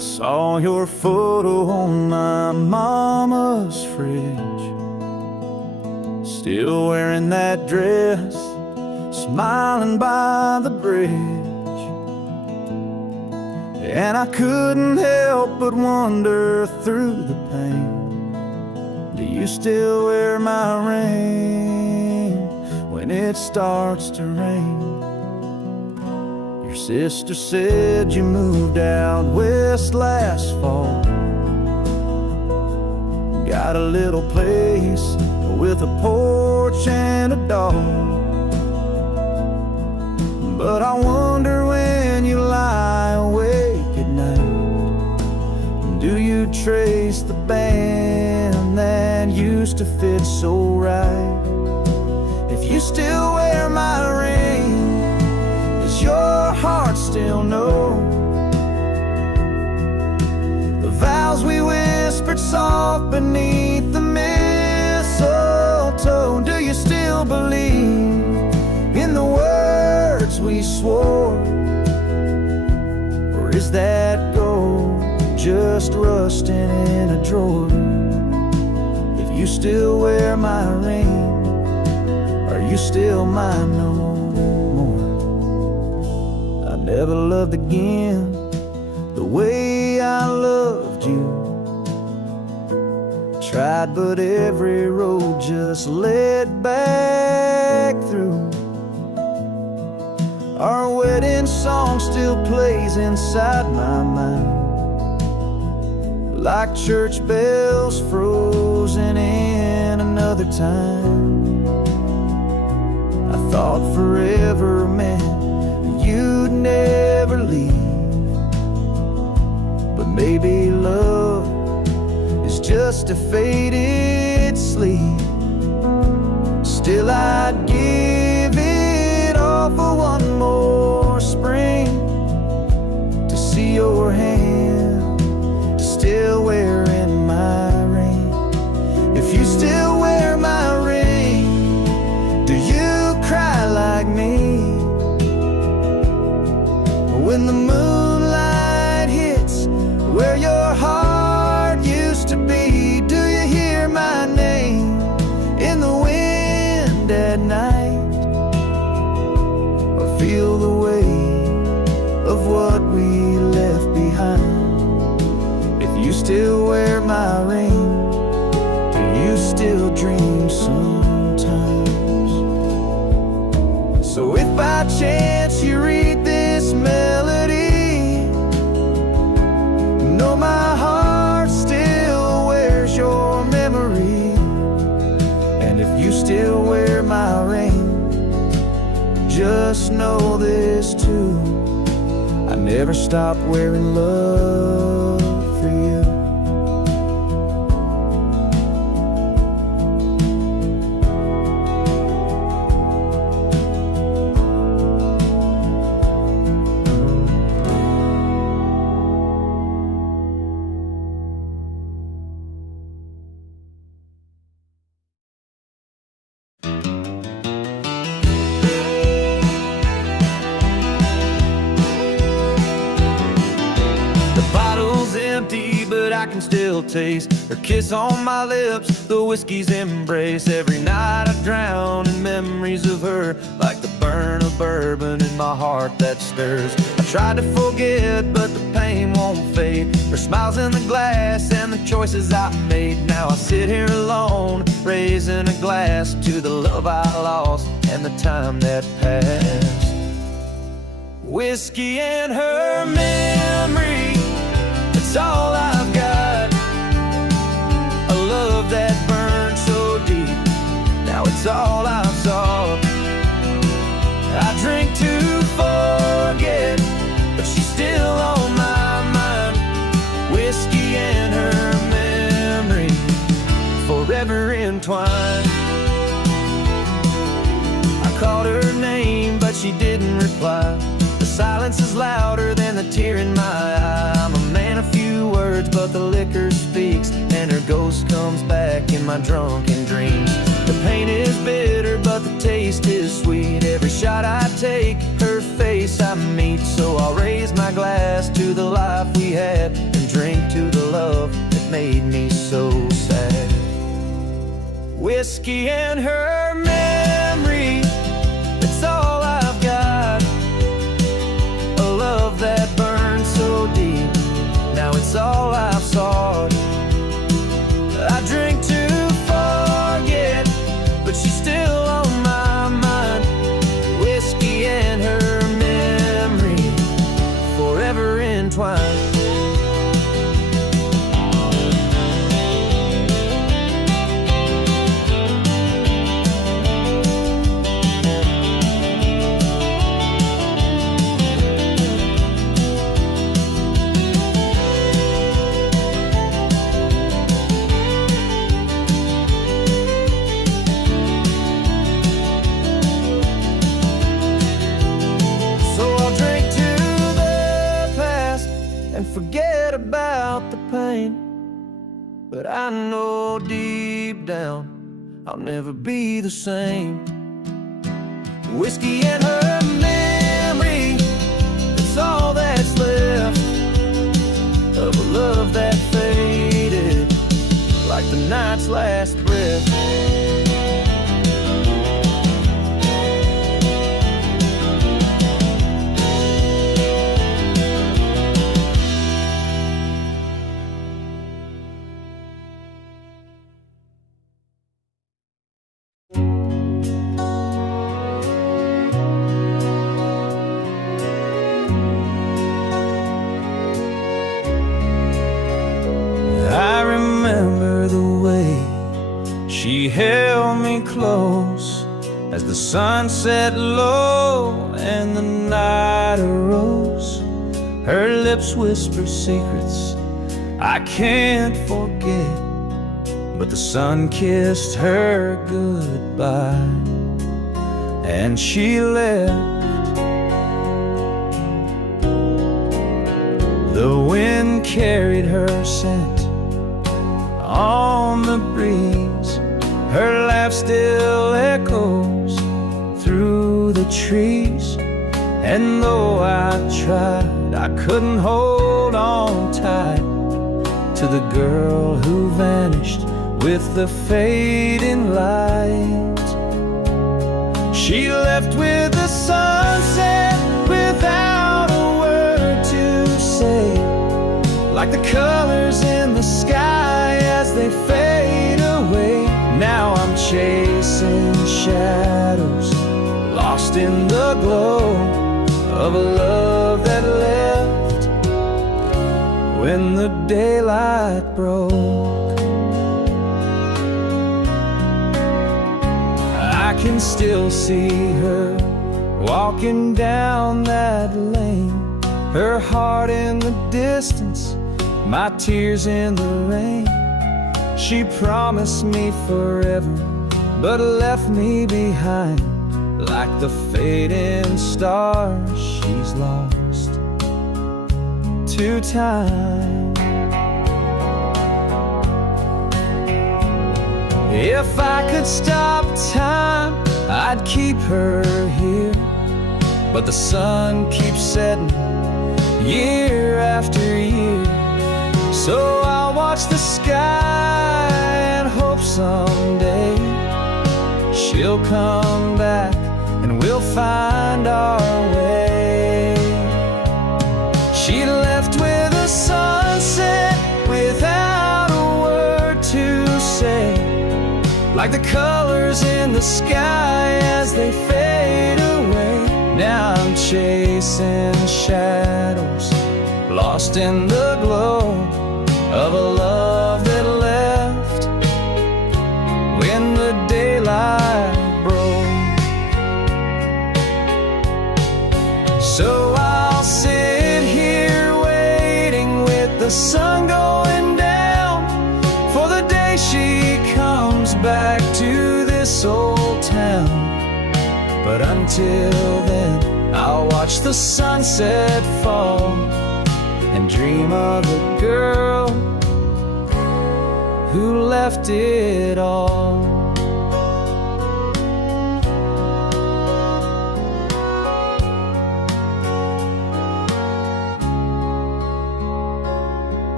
saw your photo on my mama's fridge, still wearing that dress, smiling by the bridge. And I couldn't help but wonder through the pain, do you still wear my ring when it starts to rain? Your sister said you moved out west last fall, got a little place with a porch and a dog. But I wonder when you lie awake at night, do you trace the band that used to fit so right? If you still wear my ring, does your heart still know the vows we whispered soft beneath the mistletoe? Do you still believe in the words we swore? Or is that gold just rusting in a drawer? If you still wear my ring, are you still mine no more? I never loved again the way I loved you. Tried, but every road just led back through. Our wedding song still plays inside my mind, like church bells frozen in another time. I thought forever meant you'd never leave, but maybe love is just a faded sleep. Still I'd give it all for one more spring, to see your hand still wearing my ring. If you still wear my ring, do you cry like me when the moonlight hits where your heart used to be? Do you hear my name in the wind at night, or feel the weight of what we left behind? If you still wear my ring, do you still dream sometimes? So if by chance you read this melody, know my heart still wears your memory. And if you still wear my ring, just know this too, I never stopped wearing love for you. But I can still taste her kiss on my lips, the whiskey's embrace. Every night I drown in memories of her, like the burn of bourbon in my heart that stirs. I tried to forget, but the pain won't fade. Her smiles in the glass and the choices I made. Now I sit here alone, raising a glass to the love I lost and the time that passed. Whiskey and her memory, it's all I've got. A love that burned so deep, now it's all I've sought. I drink to forget, but she's still on my mind. Whiskey and her memory, forever entwined. I called her name, but she didn't reply. The silence is louder than the tear in my eye. I'm a man of few words, but the liquor speaks, and her ghost comes back in my drunken dreams. The pain is bitter, but the taste is sweet. Every shot I take, her face I I meet. So I'll raise my glass to the life we had and drink to the love that made me so sad. Whiskey and her memory, that's all I've got. A love that burned so deep, now it's all I've sought. I drink to forget, but she's still on my mind. Whiskey and her memory, forever entwined. Forget about the pain, but I know deep down I'll never be the same. Whiskey and her memory, it's all that's left of a love that faded like the night's last breath. She held me close as the sun set low and the night arose. Her lips whisper secrets I can't forget, but the sun kissed her goodbye and she left. The wind carried her scent on the breeze. Her laugh still echoes through the trees, and though I tried, I couldn't hold on tight to the girl who vanished with the fading light. She left with the sunset without a word to say, like the colors in the sky as they fade away. Now I'm chasing shadows, lost in the glow of a love that left when the daylight broke. I can still see her walking down that lane, her heart in the distance, my tears in the rain. She promised me forever, but left me behind like the fading stars she's lost to time. If I could stop time, I'd keep her here, but the sun keeps setting year after year. So I'll watch the sky and hope someday she'll come back and we'll find our way. She left with a sunset without a word to say, like the colors in the sky as they fade away. Now I'm chasing shadows, lost in the glow of a love that left when the daylight broke. So I'll sit here waiting with the sun going down for the day she comes back to this old town. But until then, I'll watch the sunset fall and dream of a girl who left it all.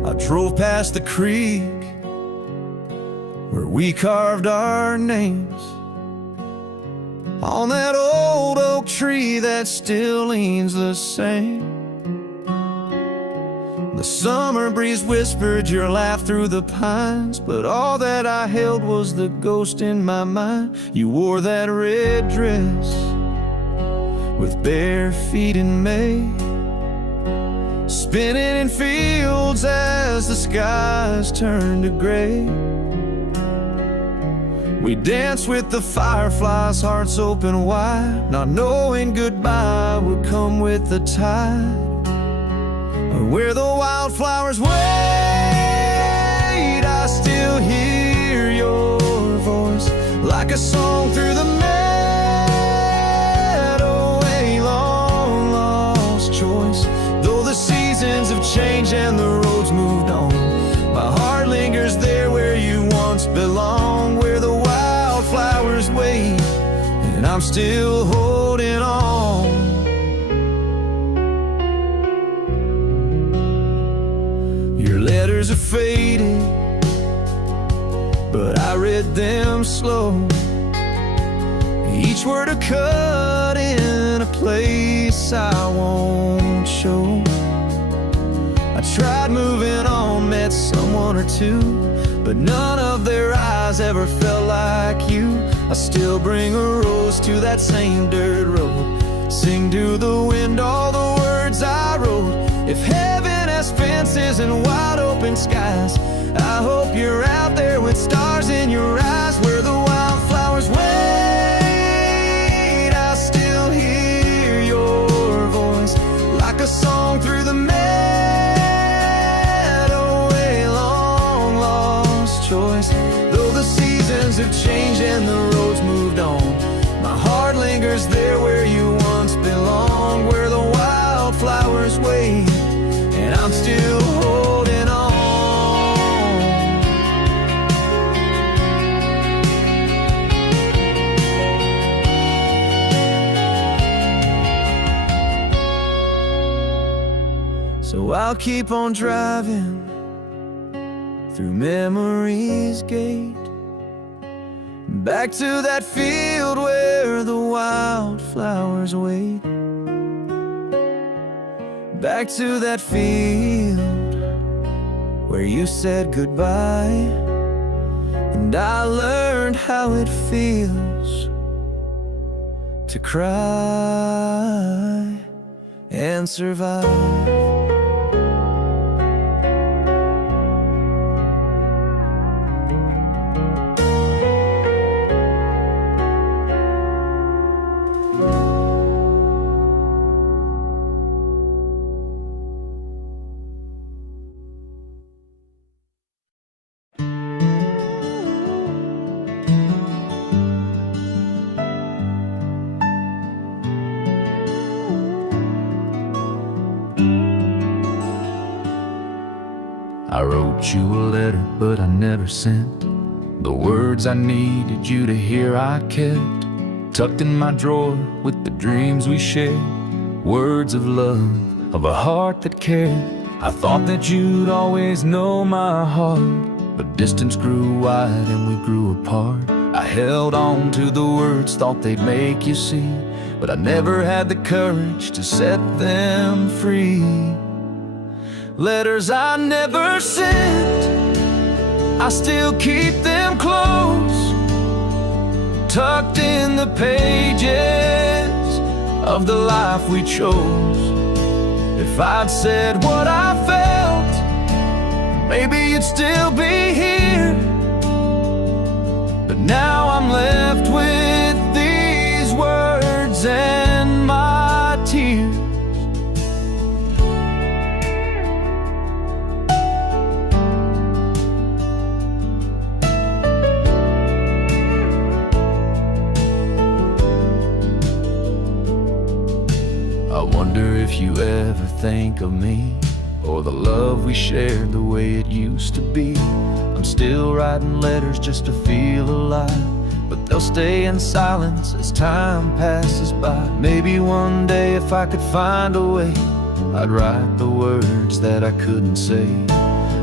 I drove past the creek where we carved our names on that old oak tree that still leans the same. The summer breeze whispered your laugh through the pines, but all that I held was the ghost in my mind. You wore that red dress with bare feet in May, spinning in fields as the skies turned to gray. We danced with the fireflies, hearts open wide, not knowing goodbye would come with the tide. Where the wildflowers wait, I still hear your voice like a song through the meadow, a long lost choice. Though the seasons have changed and the roads moved on, my heart lingers there where you once belonged. Where the wildflowers wait and I'm still holding on. Your letters are faded, but I read them slow, each word a cut in a place I won't show. I tried moving on, met someone or two, but none of their eyes ever felt like you. I still bring a rose to that same dirt road, sing to the wind all the words I wrote. If heaven has fences and wide open skies, I hope you're out there with stars in your eyes. Where the wildflowers wait, I still hear your voice like a song through the meadow, a long lost choice. Though the seasons have changed and the roads moved on, my heart lingers there where you once belonged. Where the wildflowers wait and I'm still holding on. So I'll keep on driving through memory's gate, back to that field where the wildflowers wait. Back to that field where you said goodbye, and I learned how it feels to cry and survive. I wrote you a letter, but I never sent the words I needed you to hear. I kept tucked in my drawer with the dreams we shared, words of love, of a heart that cared. I thought that you'd always know my heart, but distance grew wide and we grew apart. I held on to the words, thought they'd make you see, but I never had the courage to set them free. Letters I never sent, I still keep them close, tucked in the pages of the life we chose. If I'd said what I felt, maybe you'd still be here, but now I'm left with these words and my tears. I wonder if you ever think of me, or the love we shared the way it used to be. I'm still writing letters just to feel alive, but they'll stay in silence as time passes by. Maybe one day if I could find a way, I'd write the words that I couldn't say.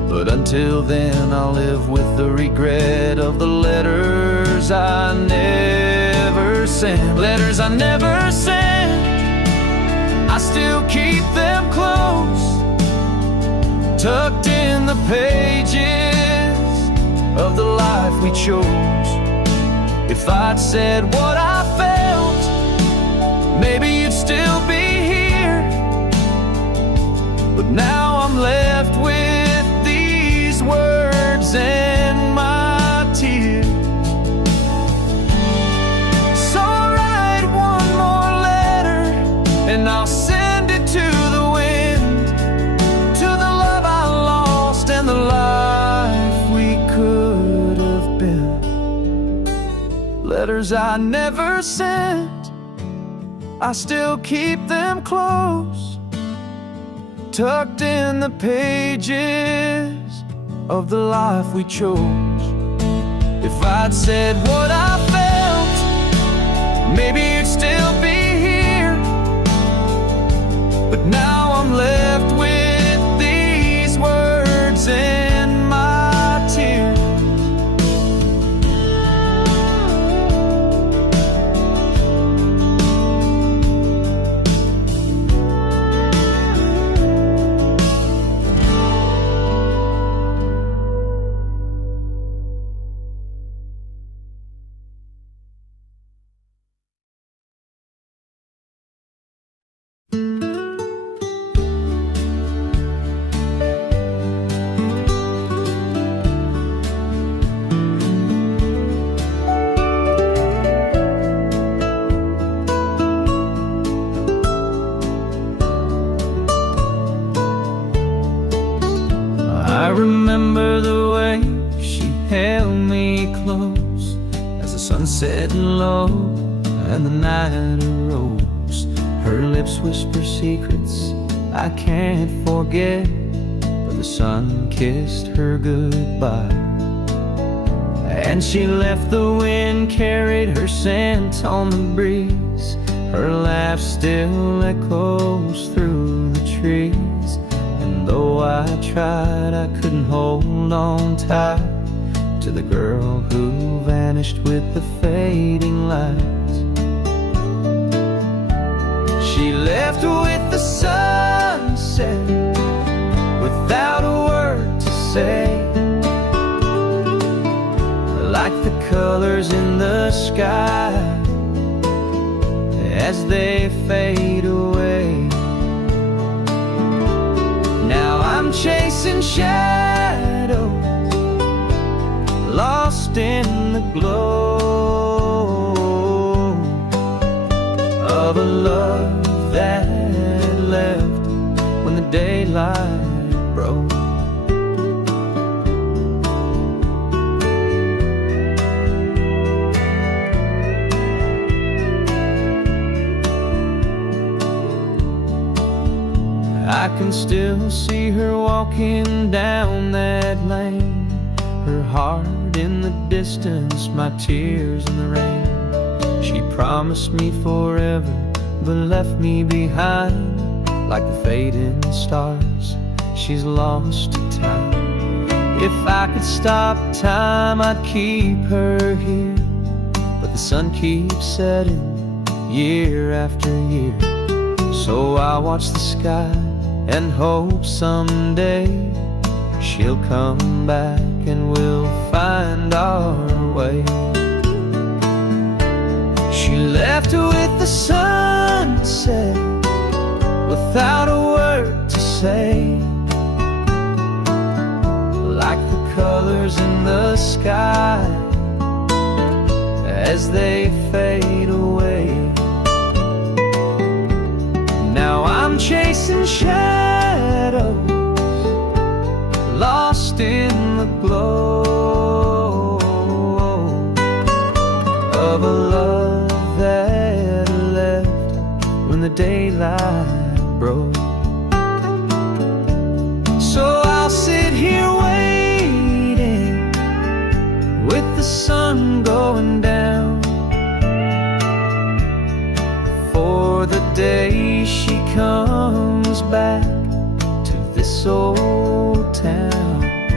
But until then I'll live with the regret of the letters I never sent. Letters I never sent, I still keep them close, tucked in the pages of the life we chose. If I'd said what I felt, maybe you'd still be here. But now I'm left with these words and my tears. So I'll write one more letter, and I'll send it to the wind, to the love I lost and the life we could have been. Letters I never sent, I still keep them close, tucked in the pages of the life we chose. If I'd said what I felt, maybe you'd still be here. But now I'm left with these words and my tears. I remember the way she held me close as the sun set low and the night arose. Her lips whisper secrets I can't forget, but the sun kissed her goodbye. And she left, the wind carried her scent on the breeze. Her laugh still echoes through the trees. And though I tried, I couldn't hold on tight to the girl who vanished with the fading lights. She left with the sunset without a word to say, like the colors in the sky as they fade away. Now I'm chasing shadows, lost in the glow of a love that left when the daylight broke. I can still see her walking down that lane, her heart in the distance, my tears in the rain. She promised me forever, but left me behind like the fading stars. She's lost to time. If I could stop time, I'd keep her here, but the sun keeps setting year after year. So I watch the sky and hope someday she'll come back and we'll find our way. She left with the sunset without a word to say, like the colors in the sky as they fade away. Now I'm chasing shadows, lost in the glow of a love that left when the daylight broke. So I'll sit here waiting with the sun going down for the day she comes back to this old town.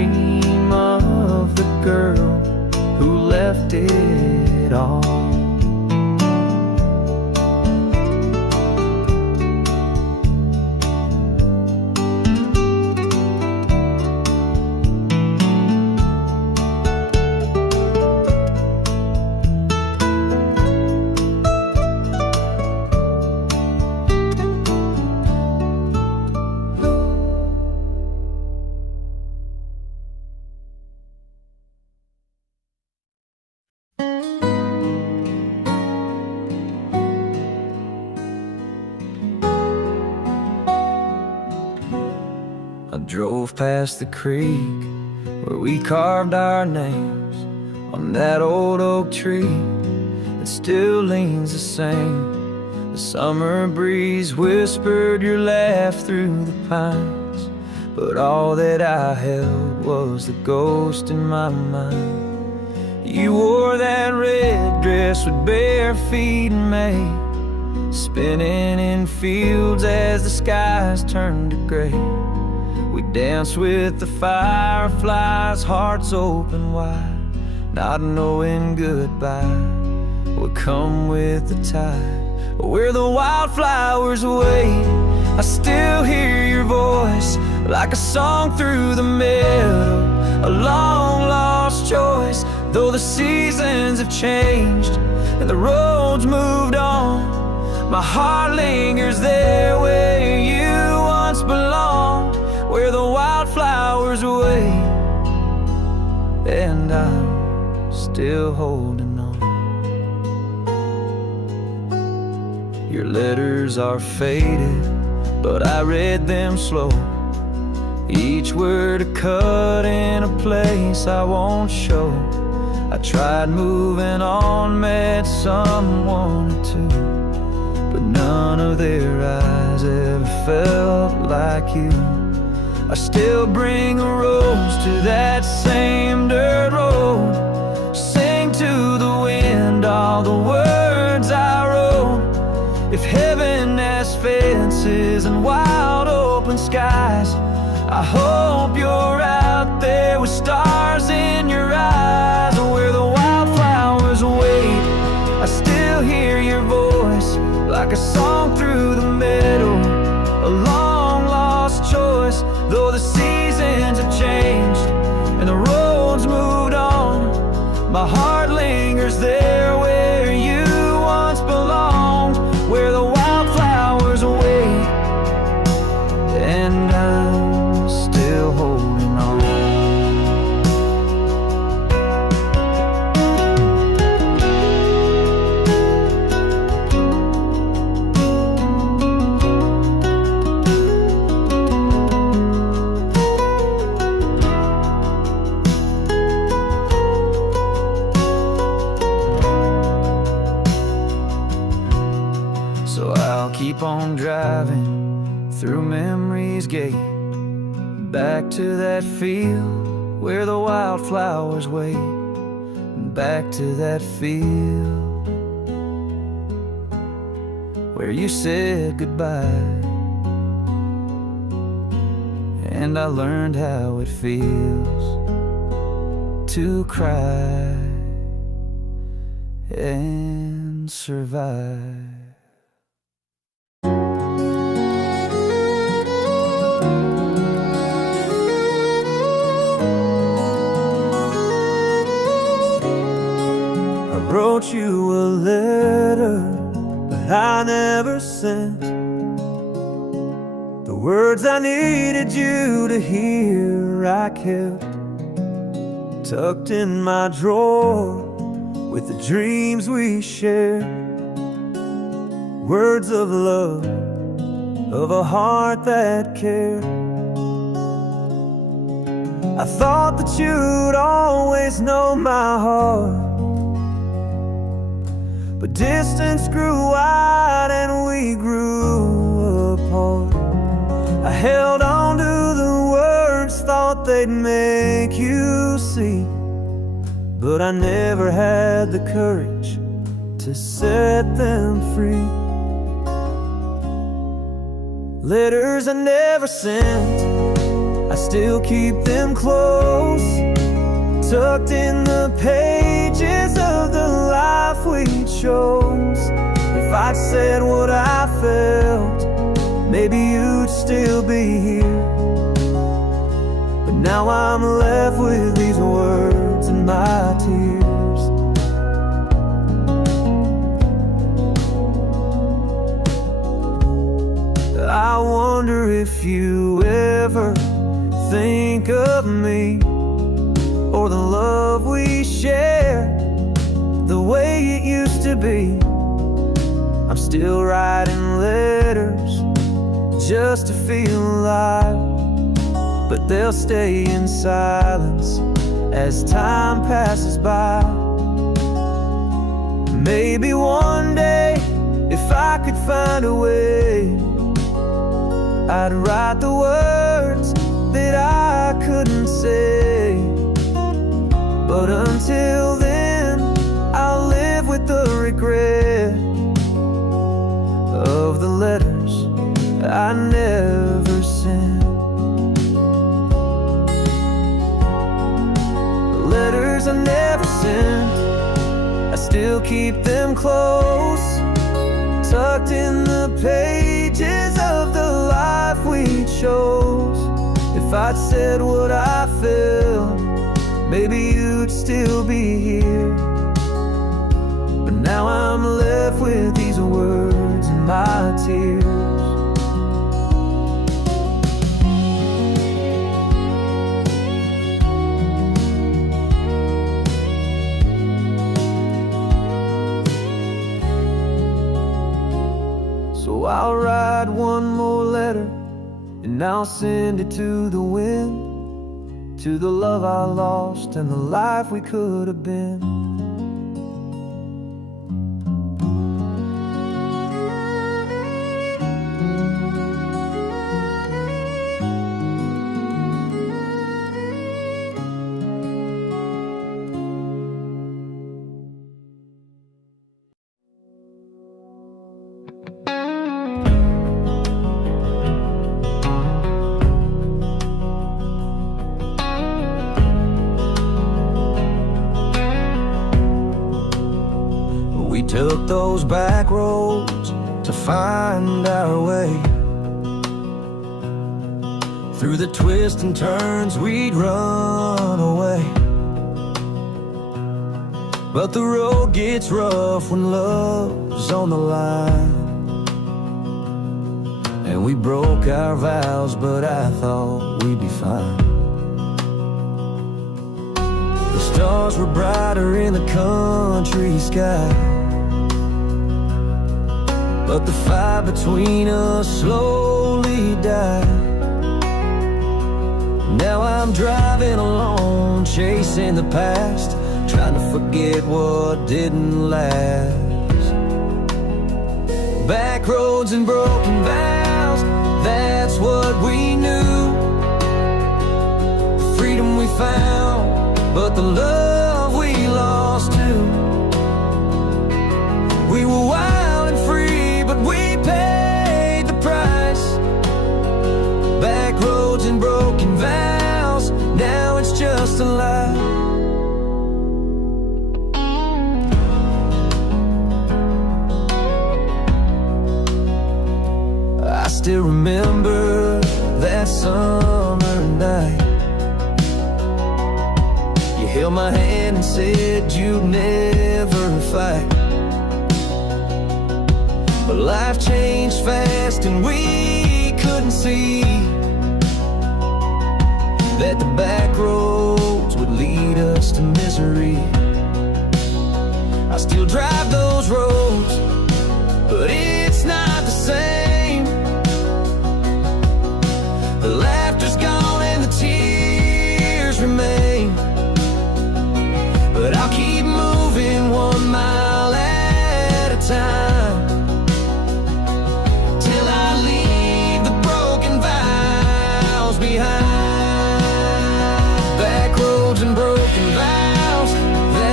dream of the girl who left it all. I drove past the creek where we carved our names on that old oak tree that still leans the same. The summer breeze whispered your laugh through the pines, but all that I held was the ghost in my mind. You wore that red dress with bare feet in May, spinning in fields as the skies turned to gray. We danced with the fireflies, hearts open wide, not knowing goodbye would come with the tide. Where the wildflowers wait, I still hear your voice, like a song through the meadow, a long lost choice. Though the seasons have changed and the roads moved on, my heart lingers there where you once belonged. Where the wildflowers wait, and I'm still holding on. Your letters are faded, but I read them slow, each word a cut in a place I won't show. I tried moving on, met someone or two, but none of their eyes ever felt like you. I still bring a rose to that same dirt road, sing to the wind all the words I wrote. If heaven has fences and wide open skies, I hope you're out there with stars in your eyes. Where the wildflowers wait, I still hear your voice, like a song through the meadow, a long lost choice. Though the seasons have changed and the roads moved on, my heart lingers there where you once belonged. Where the wildflowers wait, and I'm still holding on. Keep on driving through memory's gate, back to that field where the wildflowers wait, back to that field where you said goodbye, and I learned how it feels to cry and survive. Wrote you a letter, but I never sent the words I needed you to hear. I kept tucked in my drawer with the dreams we shared, words of love, of a heart that cared. I thought that you'd always know my heart, but distance grew wide and we grew apart. I held on to the words, thought they'd make you see, but I never had the courage to set them free. Letters I never sent, I still keep them close, tucked in the pages of the life we chose. If I'd said what I felt, maybe you'd still be here. But now I'm left with these words and my tears. I wonder if you ever think of me, or the love we share, the way it used to be. I'm still writing letters just to feel alive, but they'll stay in silence as time passes by. Maybe one day, if I could find a way, I'd write the words that I couldn't say. But until then, I'll live with the regret of the letters I never sent. The letters I never sent, I still keep them close, tucked in the pages of the life we chose. If I'd said what I felt, maybe you'd still be here. But now I'm left with these words and my tears. So I'll write one more letter, and I'll send it to the wind, to the love I lost and the life we could have been. We took those back roads to find our way. Through the twists and turns we'd run away. But the road gets rough when love's on the line. And we broke our vows, but I thought we'd be fine. The stars were brighter in the country sky, but the fire between us slowly died. Now I'm driving alone, chasing the past, trying to forget what didn't last. Back roads and broken vows, that's what we knew. The freedom we found, but the love we lost too. We were wild and free, but we paid the price. Back roads and broken vows, now it's just a lie. I still remember that summer night. You held my hand and said you'd never fight. But life changed fast and we couldn't see that the back roads would lead us to misery. I still drive those roads, but it's not the same. The laughter's gone and the tears remain. But I'll keep moving 1 mile at a time, till I leave the broken vows behind. Back roads and broken vows,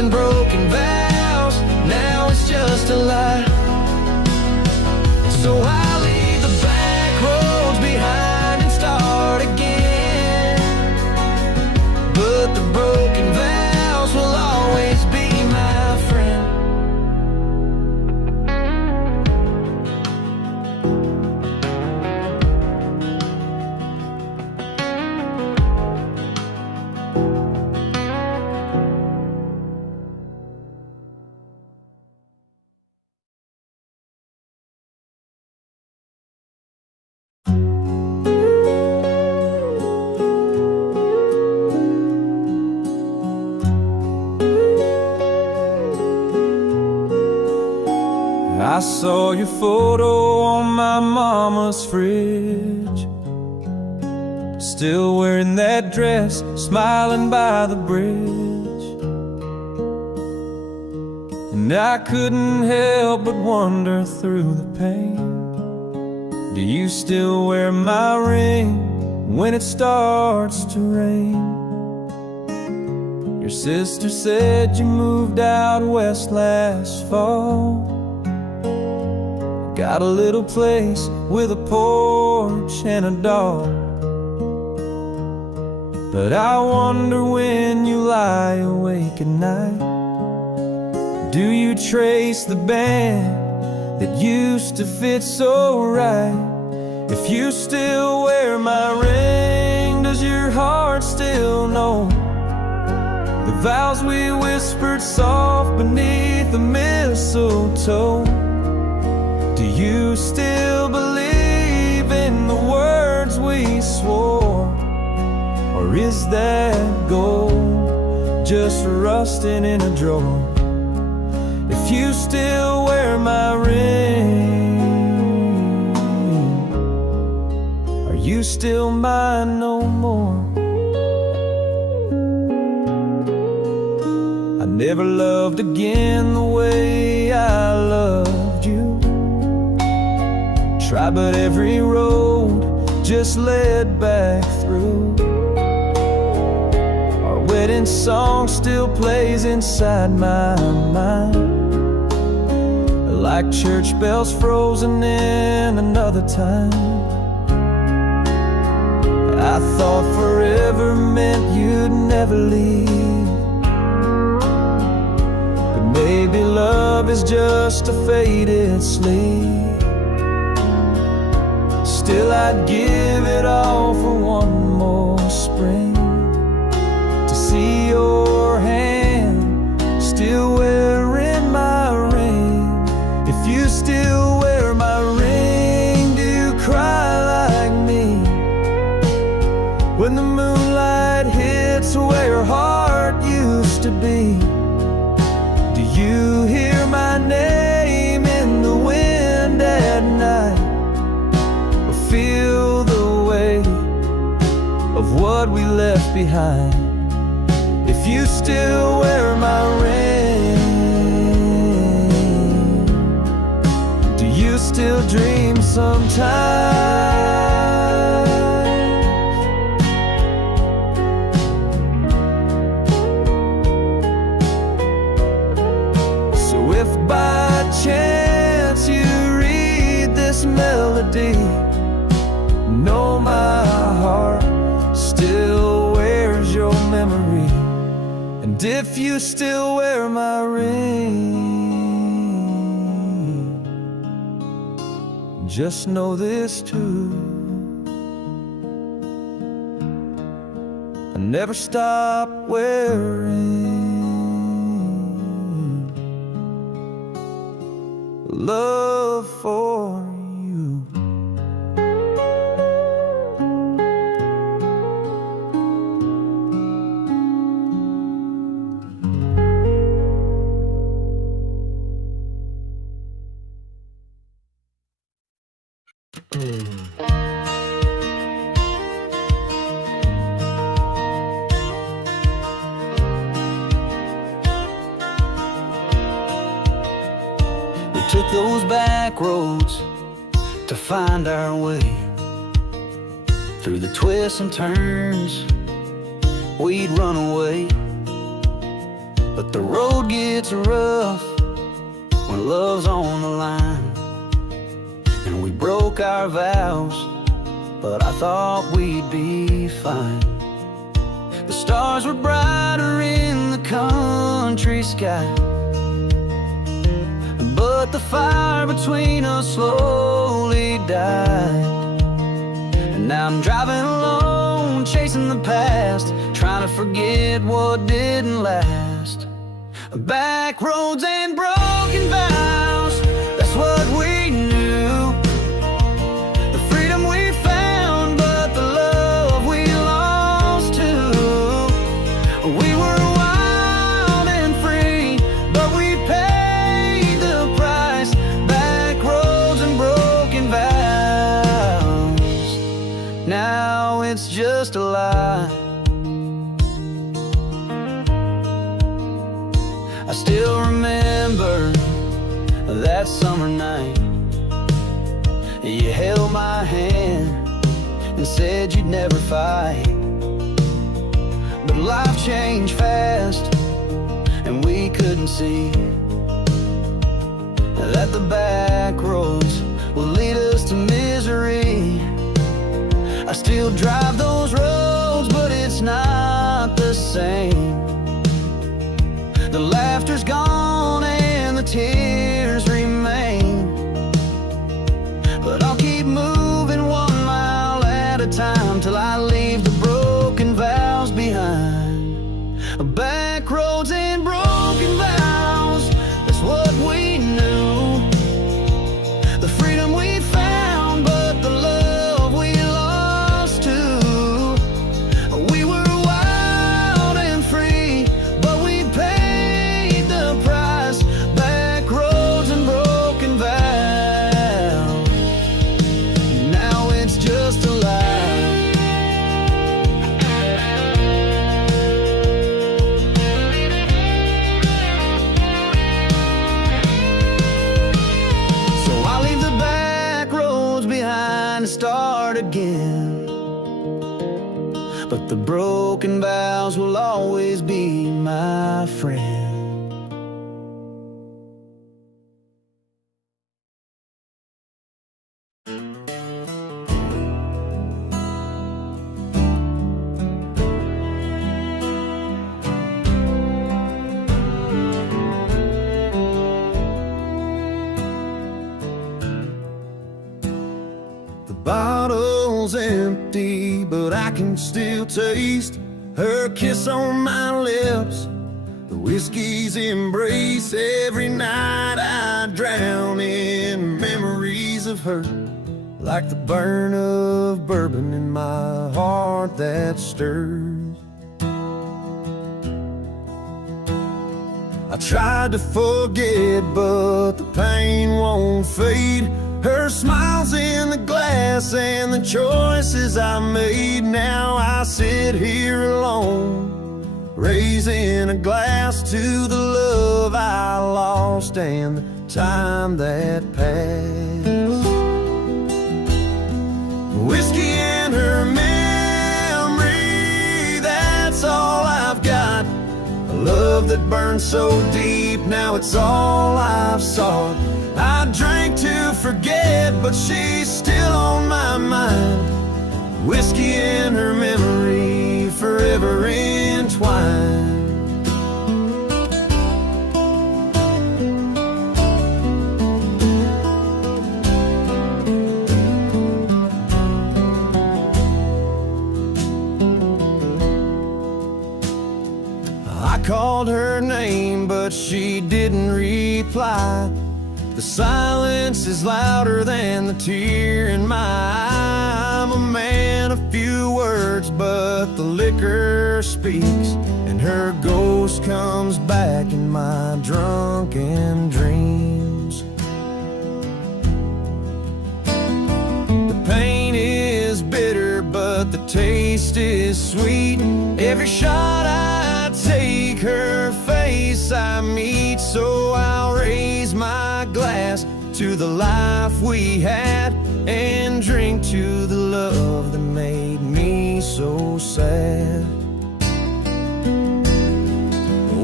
and broken vows, now it's just a lie. So I leave the back roads behind and start again. But the broken vows will always be my friend. I saw your photo on my mama's fridge, still wearing that dress, smiling by the bridge. And I couldn't help but wonder through the pain, do you still wear my ring when it starts to rain? Your sister said you moved out west last fall, got a little place with a porch and a dog. But I wonder when you lie awake at night, do you trace the band that used to fit so right? If you still wear my ring, does your heart still know the vows we whispered soft beneath the mistletoe? Do you still believe in the words we swore? Or is that gold just rusting in a drawer? If you still wear my ring, are you still mine no more? I never loved again the way I loved you. Try, but every road just led back through. Our wedding song still plays inside my mind, like church bells frozen in another time. I thought forever meant you'd never leave, but maybe love is just a faded sleep. Still I'd give it all for one more spring, to see your hand still wearing my ring. If you still wear my ring, do you cry like me when the moonlight hits where your heart used to be? Do you hear my name in the wind at night, feel the weight of what we left behind? If you still wear my ring, do you still dream sometimes? So if by chance you read this melody, know my heart still wears your memory. And if you still wear my ring, just know this too, I never stop wearing love for you. We took those back roads to find our way, through the twists and turns we'd run away. But the road gets rough when love's on the line. And we broke our vows, but I thought we'd be fine. The stars were brighter in the country sky, but the fire between us slowly died. And now I'm driving alone, chasing the past, trying to forget what didn't last. Back roads and broken vows, that's what we knew. The freedom we found, but the love we lost too. We were wild and free, but we paid the price. Back roads and broken vows, now it's just a lie. I still remember that summer night. You held my hand and said you'd never fight. But life changed fast, and we couldn't see that the back roads will lead us to misery. I still drive those roads, but it's not the same. The laughter's gone and the tears remain, but I'll keep moving 1 mile at a time till I leave the broken vows behind. Back roads and broken vows, that's what we knew. The freedom we found, but the love we lost too. We were wild and free, but we paid the price. Back roads and broken vows, now it's just a lie. So I leave the back roads behind and start again. But the broken vows will always be my friend. The bottle's empty, but I can still taste her kiss on my lips, the whiskey's embrace. Every night I drown in memories of her, like the burn of bourbon in my heart that stirs. I tried to forget, but the pain won't fade. Her smile's in the glass and the choices I made. Now I sit here alone, raising a glass to the love I lost and the time that passed. Whiskey and her memory, that's all I've got. A love that burned so deep, now it's all I've sought. I drank to forget, but she's still on my mind. Whiskey and her memory, forever entwined. I called her name, but she didn't reply. The silence is louder than the tear in my eye. I'm a man of few words, but the liquor speaks, and her ghost comes back in my drunken dreams. The pain is bitter, but the taste is sweet. Every shot I take, her face I meet. So I'll raise my glass to the life we had and drink to the love that made me so sad.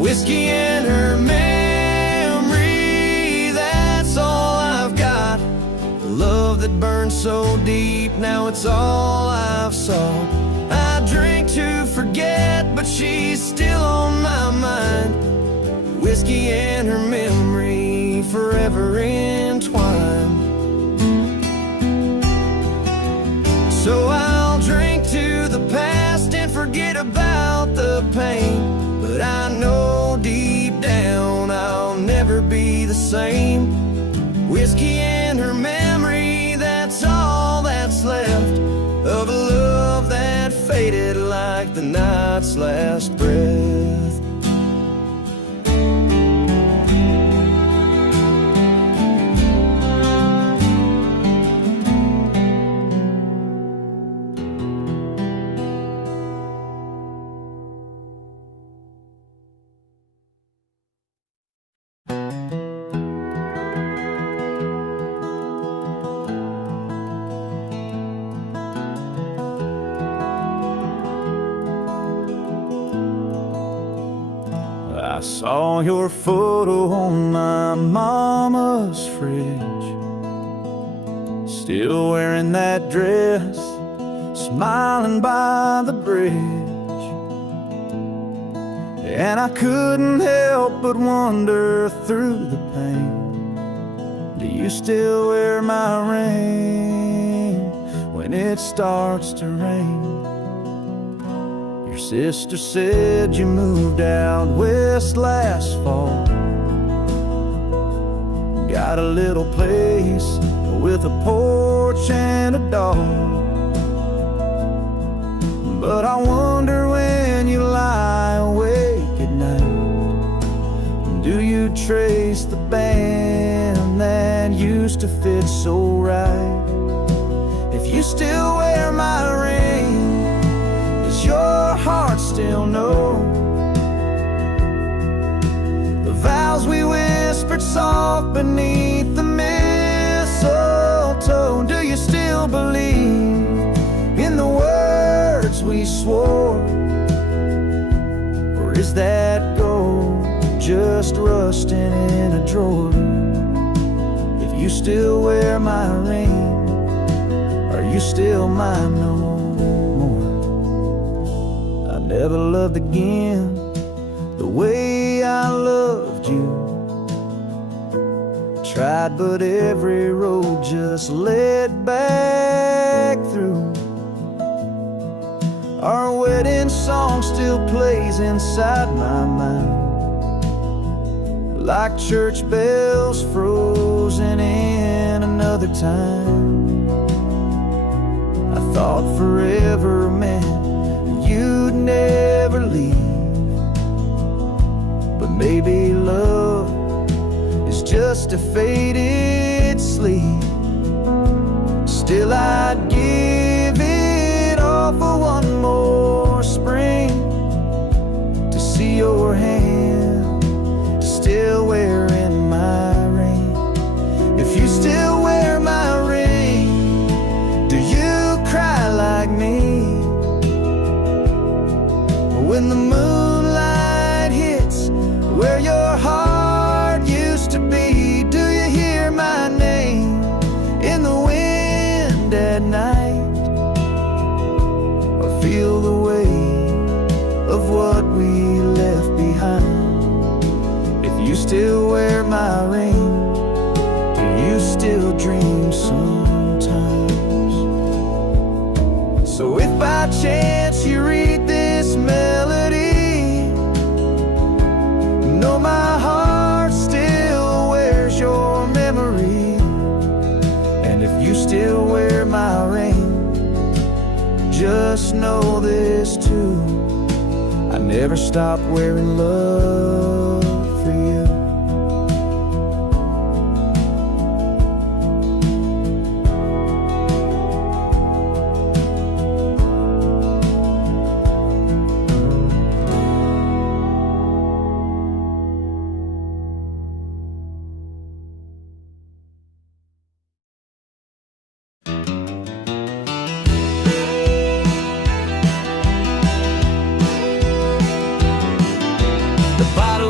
Whiskey and her memory, that's all I've got. The love that burned so deep, now it's all I've sought. I drink to forget, but she's still on my mind. Whiskey and her memory, forever entwined. So I'll drink to the past and forget about the pain, but I know deep down I'll never be the same. Whiskey and her memory, that's all that's left of a love that faded like the night's last breath. I saw your photo on my mama's fridge, still wearing that dress, smiling by the bridge. And I couldn't help but wonder through the pain, do you still wear my ring when it starts to rain? Your sister said you moved out west last fall, got a little place with a porch and a dog. But I wonder when you lie awake at night, do you trace the band that used to fit so right? If you still wear my ring, does your heart still know the vows we whispered soft beneath the mistletoe? Do you still believe in the words we swore, or is that gold just rusting in a drawer? If you still wear my ring, are you still mine no more? I never loved again the way I loved you. Tried, but every road just led back through. Our wedding song still plays inside my mind, like church bells frozen in another time. I thought forever meant you'd never leave, but maybe love is just a faded sleep. Still I'd give it all for one more spring, to see your hand still wearing my ring. If you still wear my ring, do you cry like me when the moonlight hits where your heart used to be? Do you hear my name in the wind at night, or feel the weight of what we left behind? If you still wear my ring, do you still dream sometimes? So if by chance you read this melody, know my heart still wears your memory. And if you still wear my ring, just know this too, I never stopped wearing love for you. The bottle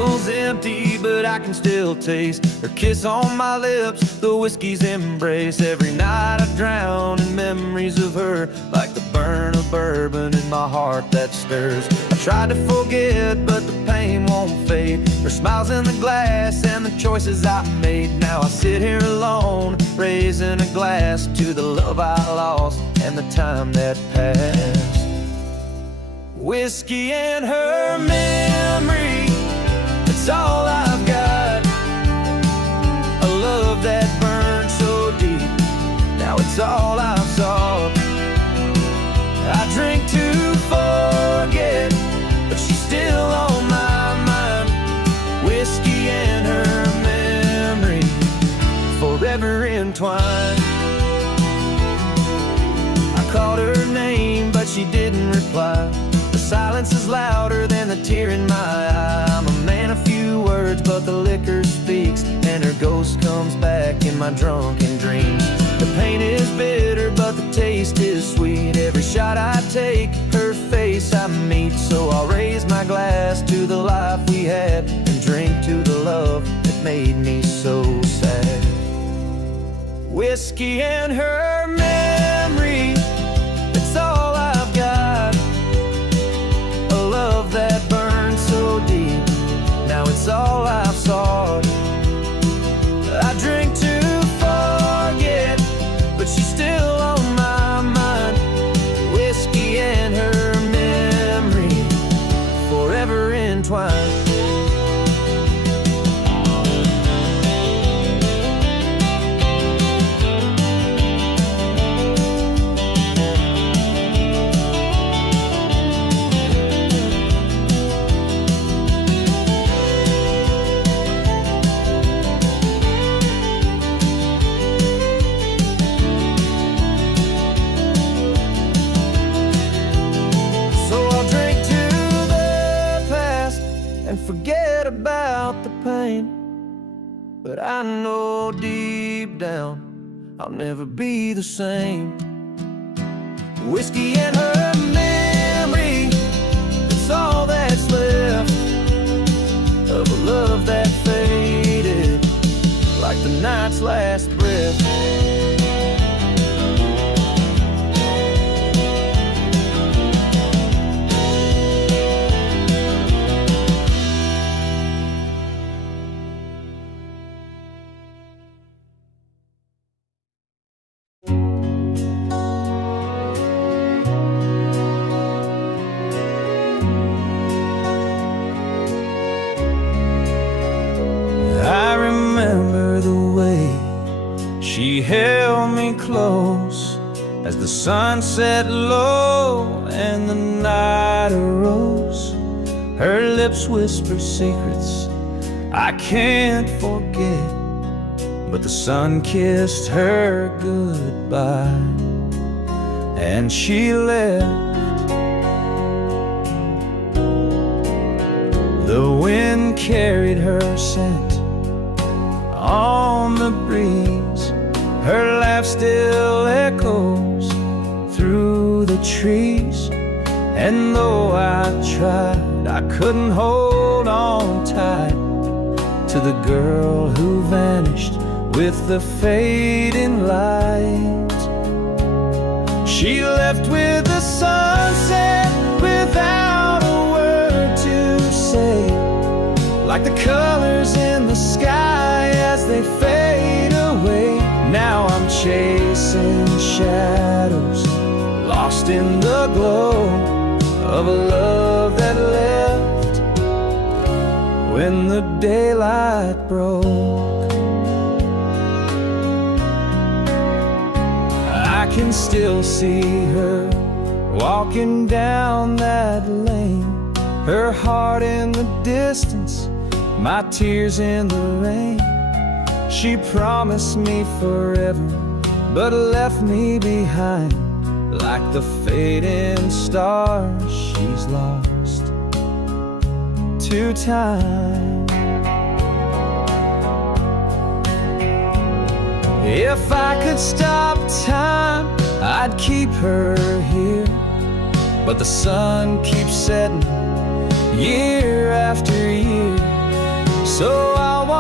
can still taste her kiss on my lips, the whiskey's embrace. Every night I drown in memories of her, like the burn of bourbon in my heart that stirs. I tried to forget, but the pain won't fade. Her smiles in the glass and the choices I made. Now I sit here alone, raising a glass to the love I lost and the time that passed. Whiskey and her memory, it's all I've got. A love that burned so deep, now it's all I've sought. I drink to forget, but she's still on my mind. Whiskey and her memory, forever entwined. I called her name, but she didn't reply. The silence is louder than the tear in my eye. I'm a man of few words, but the liquor speaks, and her ghost comes back in my drunken dreams. The pain is bitter, but the taste is sweet. Every shot I take, her face I meet. So I'll raise my glass to the life we had, and drink to the love that made me so sad. Whiskey and her memory, it's all I've got. A love that burned so deep, now it's all I've sought. I drink to forget, but she's still on my mind. Whiskey and her memory, forever entwined. Forget about the pain, but I know deep down I'll never be the same. Whiskey and her memory, it's all that's left of a love that faded like the night's last breath. She held me close as the sun set low and the night arose. Her lips whisper secrets I can't forget, but the sun kissed her goodbye and she left. The wind carried her scent on the breeze. Her laugh still echoes through the trees, and though I tried, I couldn't hold on tight to the girl who vanished with the fading light. She left with the sunset without a word to say, like the colors in the sky as they fade away. Now I'm chasing shadows, lost in the glow of a love that left when the daylight broke. I can still see her walking down that lane, her heart in the distance, my tears in the rain. She promised me forever, but left me behind like the fading stars she's lost to time. If I could stop time, I'd keep her here, but the sun keeps setting year after year. So I'll watch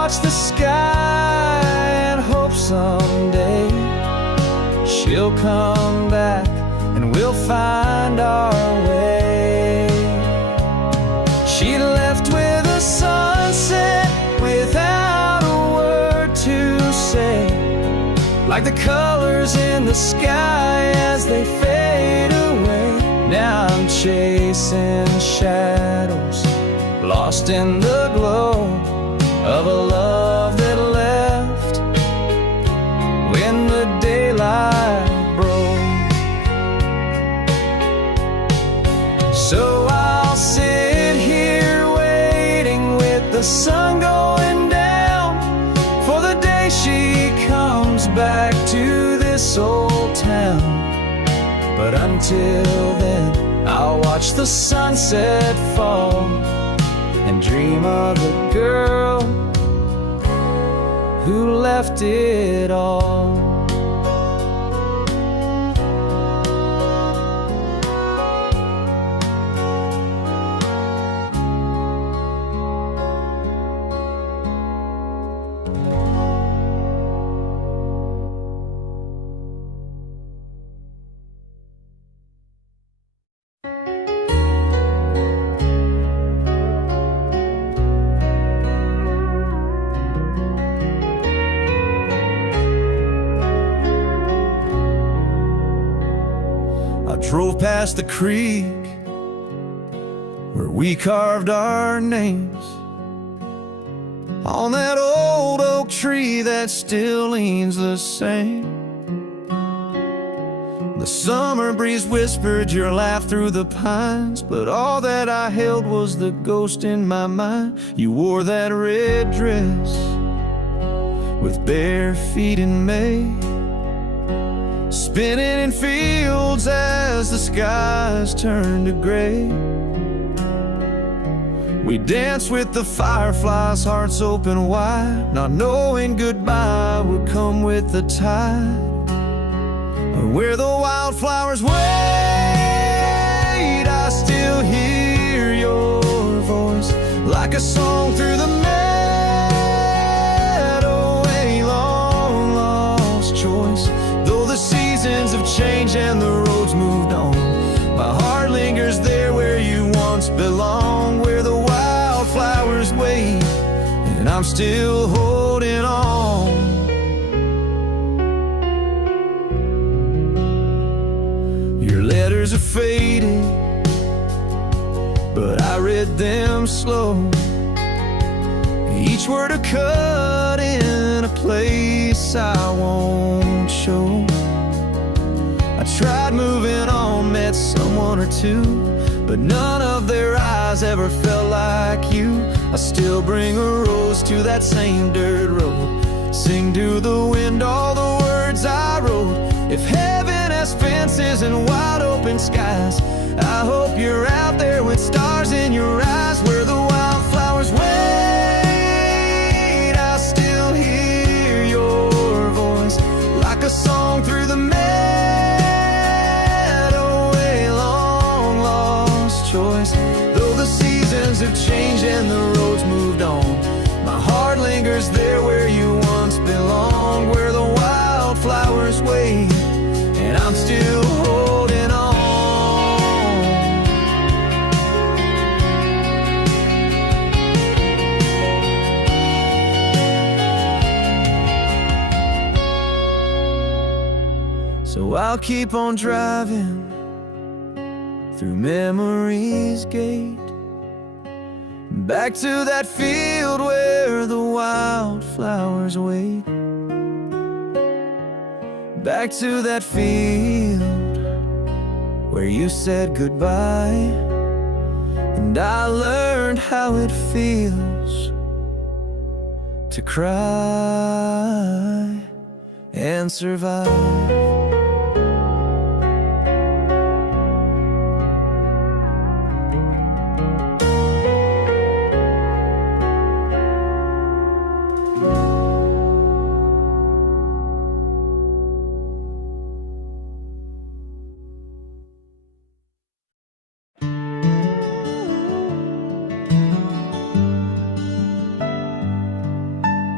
watch the sky and hope someday she'll come back and we'll find our way. She left with a sunset without a word to say, like the colors in the sky as they fade away. Now I'm chasing shadows, lost in the glow of a love that left when the daylight broke. So I'll sit here waiting with the sun going down for the day she comes back to this old town. But until then, I'll watch the sunset fall and dream of the girl who left it all. Drove past the creek where we carved our names on that old oak tree that still leans the same. The summer breeze whispered your laugh through the pines, but all that I held was the ghost in my mind. You wore that red dress with bare feet in May, spinning in fields as the skies turned to gray. We danced with the fireflies, hearts open wide, not knowing goodbye would come with the tide. Where the wildflowers wait, I still hear your voice like a song through the meadow, a long lost choice. Seasons have changed and the roads moved on, my heart lingers there where you once belonged, where the wildflowers wait and I'm still holding on. Your letters are faded, but I read them slow, each word a cut in a place I won't show. I tried moving on, met someone or two, but none of their eyes ever felt like you. I still bring a rose to that same dirt road, sing to the wind all the words I wrote. If heaven has fences and wide open skies, I hope you're out there with stars in your eyes, where the wildflowers wait. I still hear your voice like a song through the choice. Though the seasons have changed and the roads moved on, my heart lingers there where you once belonged, where the wildflowers wait and I'm still holding on. So I'll keep on driving through memory's gate, back to that field where the wildflowers wait, back to that field where you said goodbye, and I learned how it feels to cry and survive.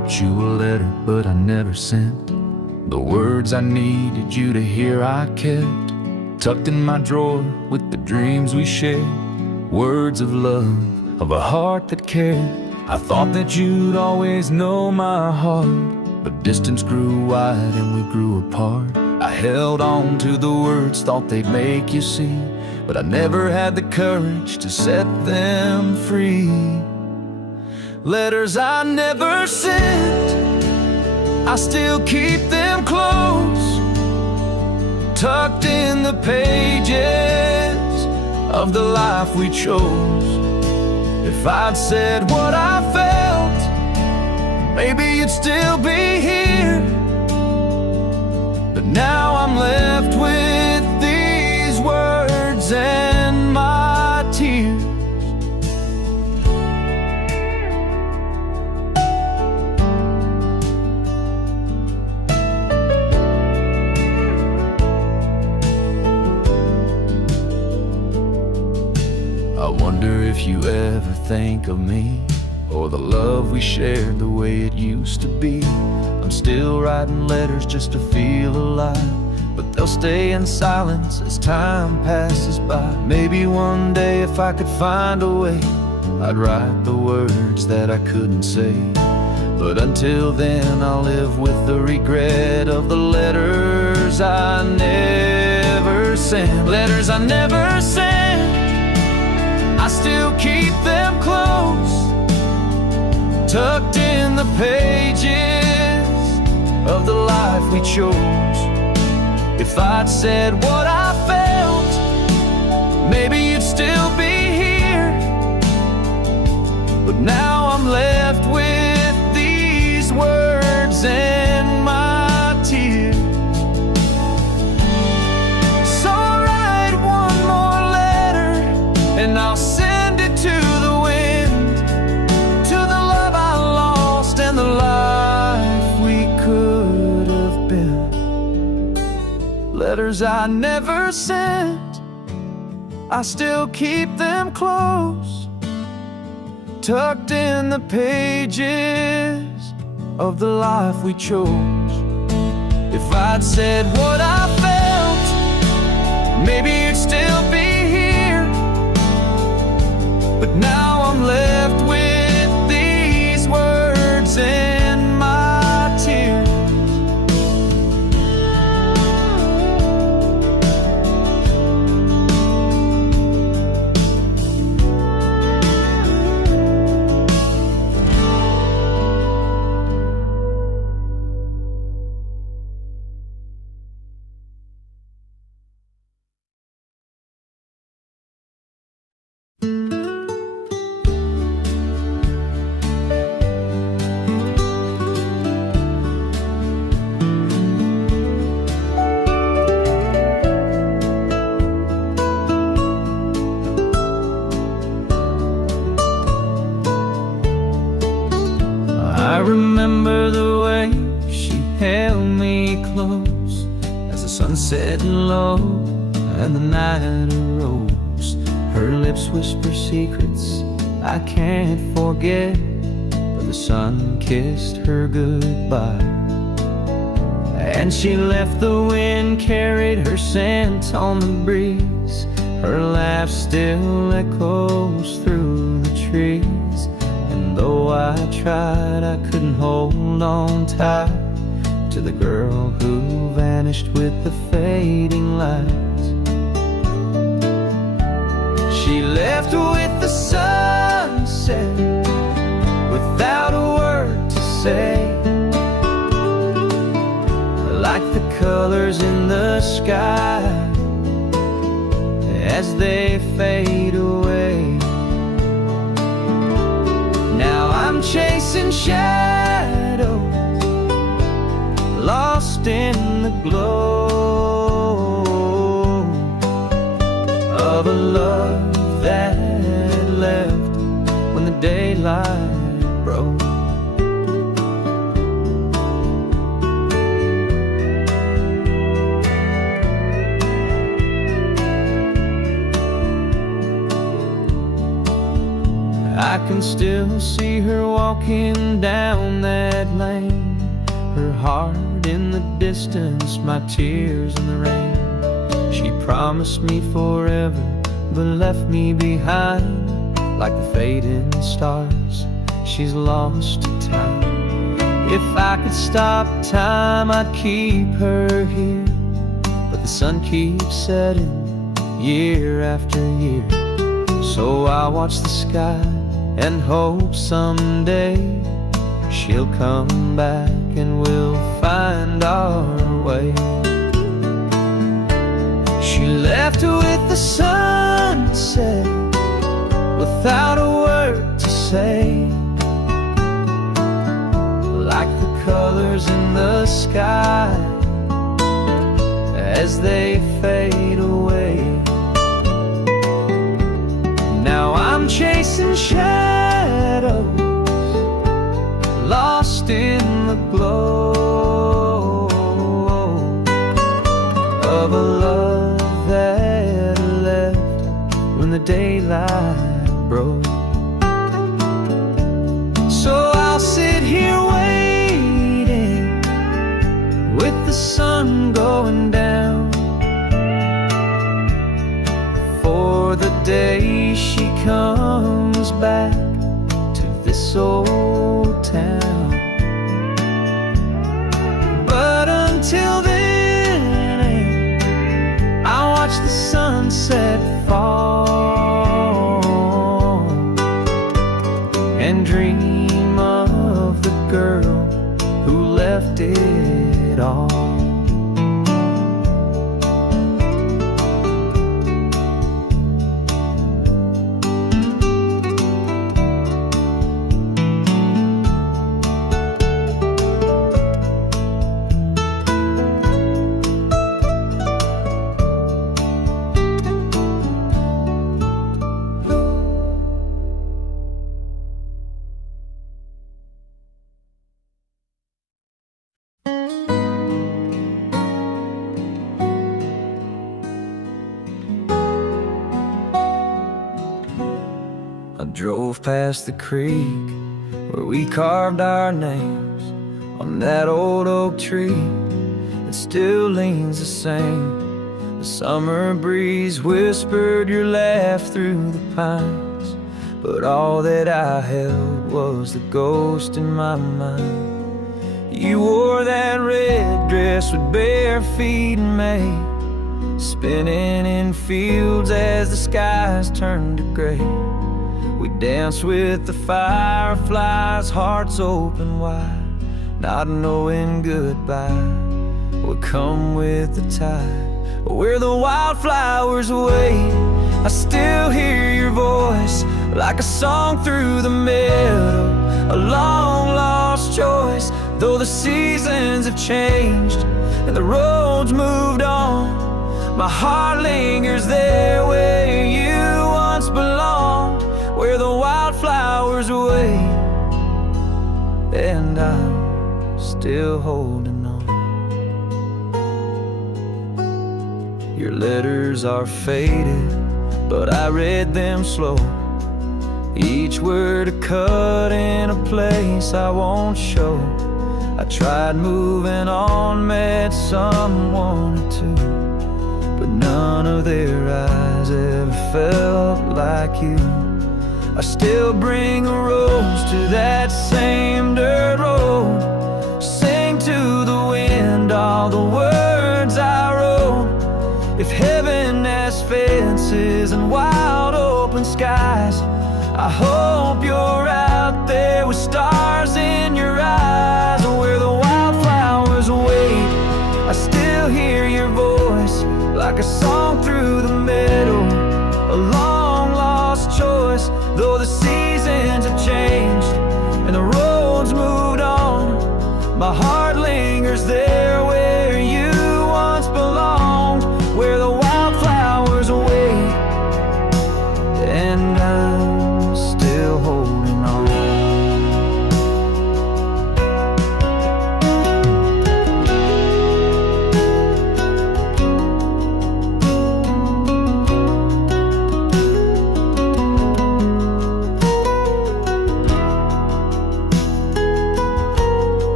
wrote you a letter, but I never sent the words I needed you to hear. I kept tucked in my drawer with the dreams we shared, words of love, of a heart that cared. I thought that you'd always know my heart, but distance grew wide and we grew apart. I held on to the words, thought they'd make you see, but I never had the courage to set them free. Letters I never sent, I still keep them close, tucked in the pages of the life we chose. If I'd said what I felt, maybe you'd still be here. But now I'm left with these words and my tears. I wonder if you ever think of me, or the love we shared the way it used to be. I'm still writing letters just to feel alive, but they'll stay in silence as time passes by. Maybe one day if I could find a way, I'd write the words that I couldn't say. But until then I'll live with the regret of the letters I never sent. Letters I never sent, I still keep them close, tucked in the pages of the life we chose. If I'd said what I felt, maybe you'd still be here. But now I'm left with these words and my tears. So I'll write one more letter and I'll send it to the wind, to the love I lost and the life we could have been. Letters I never sent, I still keep them close, tucked in the pages of the life we chose. If I'd said what I felt, maybe you'd still be here. But now I'm left with these words and my tears. I remember the way she held me close as the sun set low and the night arose. Her lips whisper secrets I can't forget, but the sun kissed her goodbye. And she left, the wind carried her scent on the breeze. Her laugh still echoes through the trees. And though I tried, I couldn't hold on tight to the girl who vanished with the fading lights. She left with the sunset without a word to say, like the colors in the sky as they fade away. Now I'm chasing shadows, lost in the glow of a love that left when the daylight broke. I can still see her walking down that lane, her heart in the distance, my tears in the rain. She promised me forever, but left me behind like the fading stars. She's lost to time. If I could stop time, I'd keep her here, but the sun keeps setting year after year. So I watch the sky and hope someday she'll come back and we'll find our way. She left with the sunset without a word to say, like the colors in the sky as they fade away. Now I'm chasing shadows, lost in the glow of a love that left when the daylight broke. So I'll sit here waiting with the sun going down for the day she comes back to this old town. But until then, I watch the sunset fall and dream of the girl who left it all. I drove past the creek where we carved our names on that old oak tree that still leans the same. The summer breeze whispered your laugh through the pines, but all that I held was the ghost in my mind. You wore that red dress with bare feet in May, spinning in fields as the skies turned to gray. We danced with the fireflies, hearts open wide, not knowing goodbye would come with the tide. Where the wildflowers wait, I still hear your voice like a song through the meadow, a long lost choice. Though the seasons have changed and the roads moved on, my heart lingers there where you once belonged, where the wildflowers wait, and I'm still holding on. Your letters are faded, but I read them slow, each word a cut in a place I won't show. I tried moving on, met someone or two, but none of their eyes ever felt like you. I still bring a rose to that same dirt road, sing to the wind all the words I wrote. If heaven has fences and wide open skies, I hope you're out there with stars in your eyes. Where the wildflowers wait, I still hear your voice like a song through the meadow, a long lost choice. Though the seasons have changed and the roads moved on, my heart lingers there where you once belonged, where the wildflowers wait, and I'm still holding on.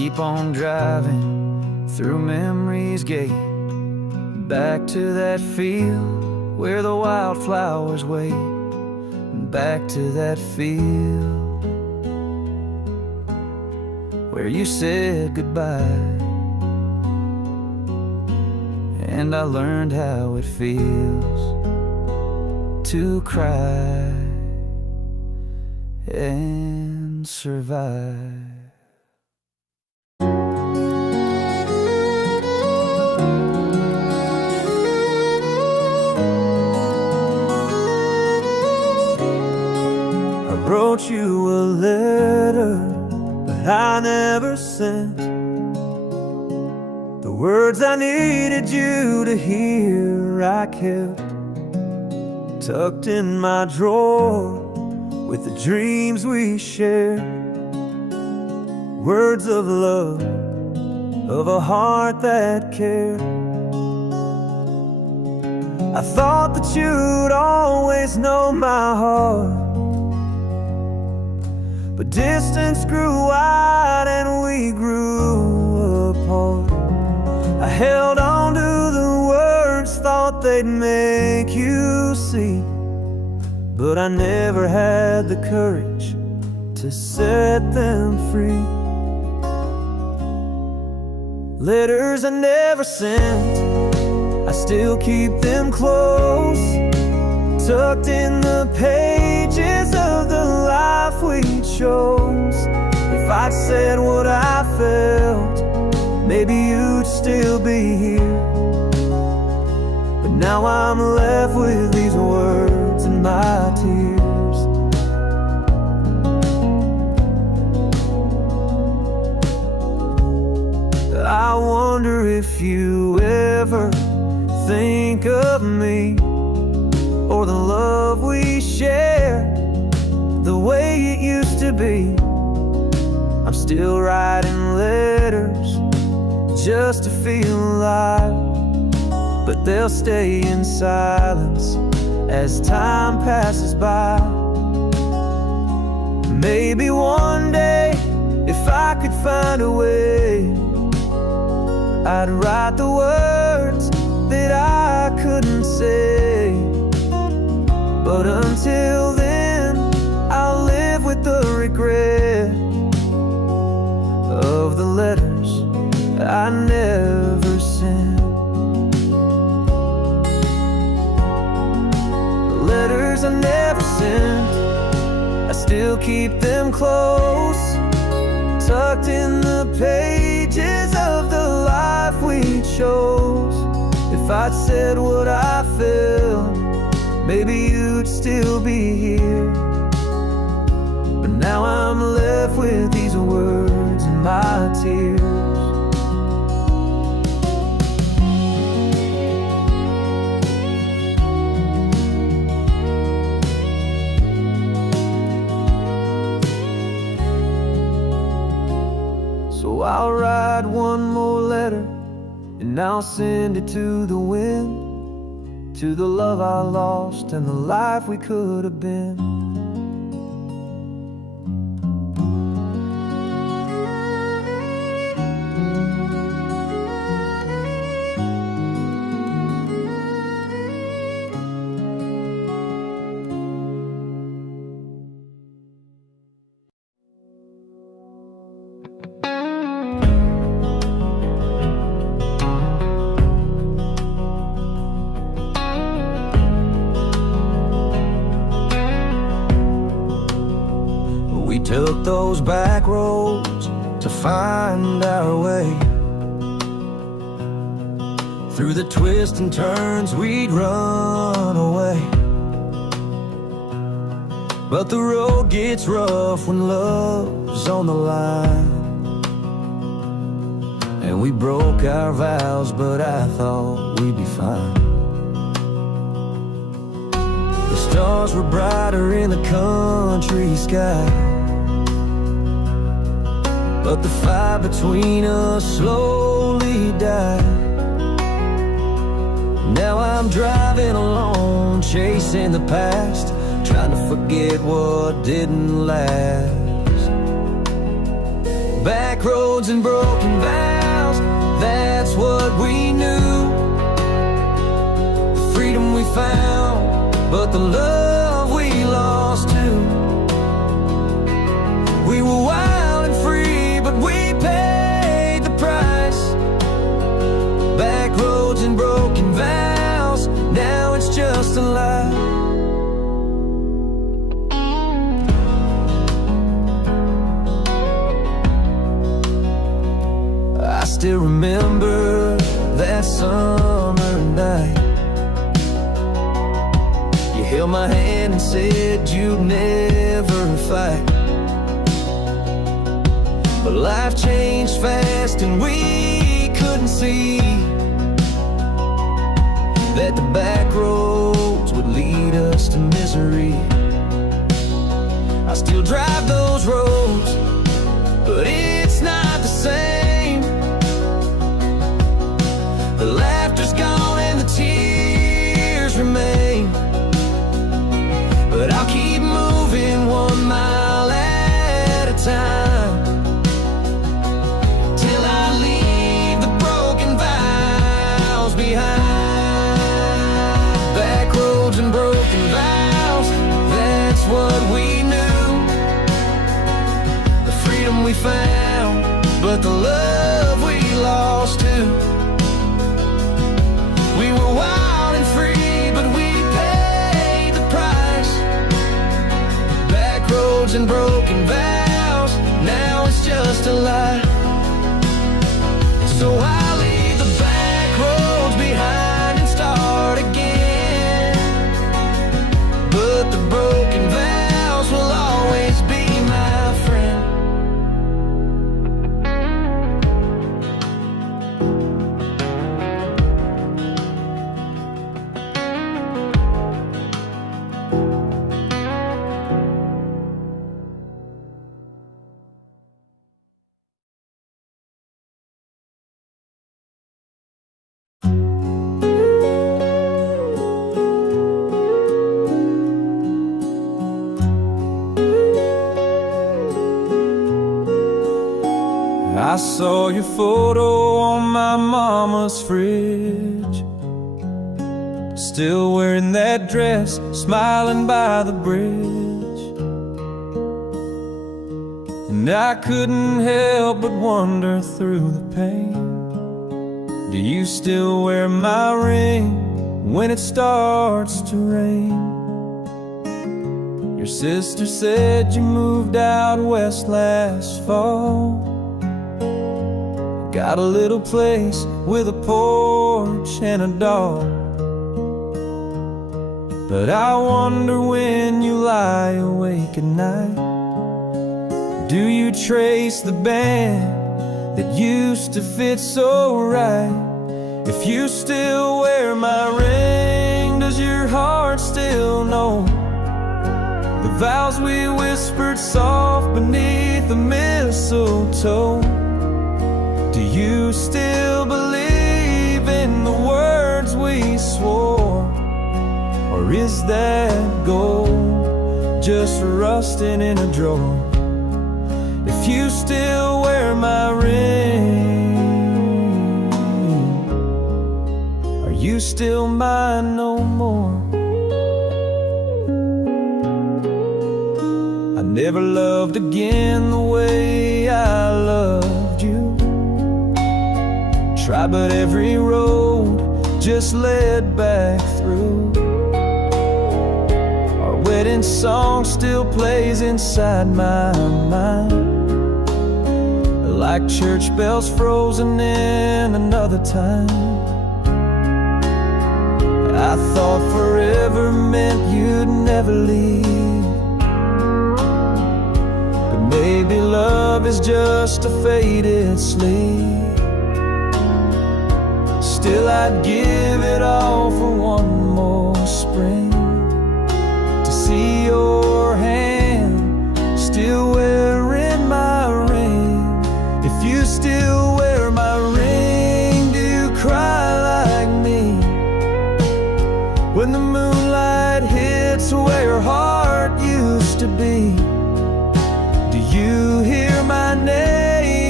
keep on driving through memory's gate, back to that field where the wildflowers wait, back to that field where you said goodbye, and I learned how it feels to cry and survive. I wrote you a letter, but I never sent the words I needed you to hear. I kept tucked in my drawer with the dreams we shared, words of love, of a heart that cared. I thought that you'd always know my heart, but distance grew wide and we grew apart. I held on to the words, thought they'd make you see, but I never had the courage to set them free. Letters I never sent, I still keep them close, tucked in the pages of the life we chose. If I'd said what I felt, maybe you'd still be here, but now I'm left with these words and my tears. I wonder if you ever think of me, or the love we shared, the way it used to be. I'm still writing letters just to feel alive, but they'll stay in silence as time passes by. Maybe one day, if I could find a way, I'd write the words that I couldn't say. But until then, I'll live with the regret of the letters I never sent. The letters I never sent, I still keep them close, tucked in the pages of the life we chose. If I'd said what I felt, maybe you'd still be here, but now I'm left with these words and my tears. So I'll write one more letter, and I'll send it to the wind, to the love I lost and the life we could have been. We took those back roads to find our way, through the twists and turns we'd run away. But the road gets rough when love's on the line, and we broke our vows, but I thought we'd be fine. The stars were brighter in the country sky, but the fire between us slowly died. Now I'm driving alone, chasing the past, trying to forget what didn't last. Back roads and broken vows, that's what we knew. The freedom we found, but the love we lost too. We were wild and free, but we paid the price. Back roads and broken vows, now it's just a lie. I still remember that summer night. You held my hand and said you'd never fight. But life changed fast and we couldn't see that the back roads would lead us to misery. I still drive those roads, but it's not the same. The laughter's gone and the tears remain. But I'll keep moving 1 mile at a time, till I leave the broken vows behind. Back roads and broken vows, that's what we knew. The freedom we found, but the love we lost too. We were wild and free, but we paid the price. Back roads and broken vows, now it's just a lie. So I leave the back roads behind and start again. But the broken vows will always be my friend. I saw your photo on my mama's fridge, still wearing that dress, smiling by the bridge. And I couldn't help but wonder through the pain, do you still wear my ring when it starts to rain? Your sister said you moved out west last fall, got a little place with a porch and a dog. But I wonder when you lie awake at night, do you trace the band that used to fit so right? If you still wear my ring, does your heart still know the vows we whispered soft beneath the mistletoe? Do you still believe in the words we swore? Or is that gold just rusting in a drawer? If you still wear my ring, are you still mine no more? I never loved again the way I loved you. Try, but every road just led back through. Our wedding song still plays inside my mind, like church bells frozen in another time. I thought forever meant you'd never leave, but maybe love is just a faded sleep. Still I'd give it all for one more spring, to see your hand still wearing my ring. If you still wear my ring, do you cry like me when the moonlight hits where your heart used to be? Do you hear my name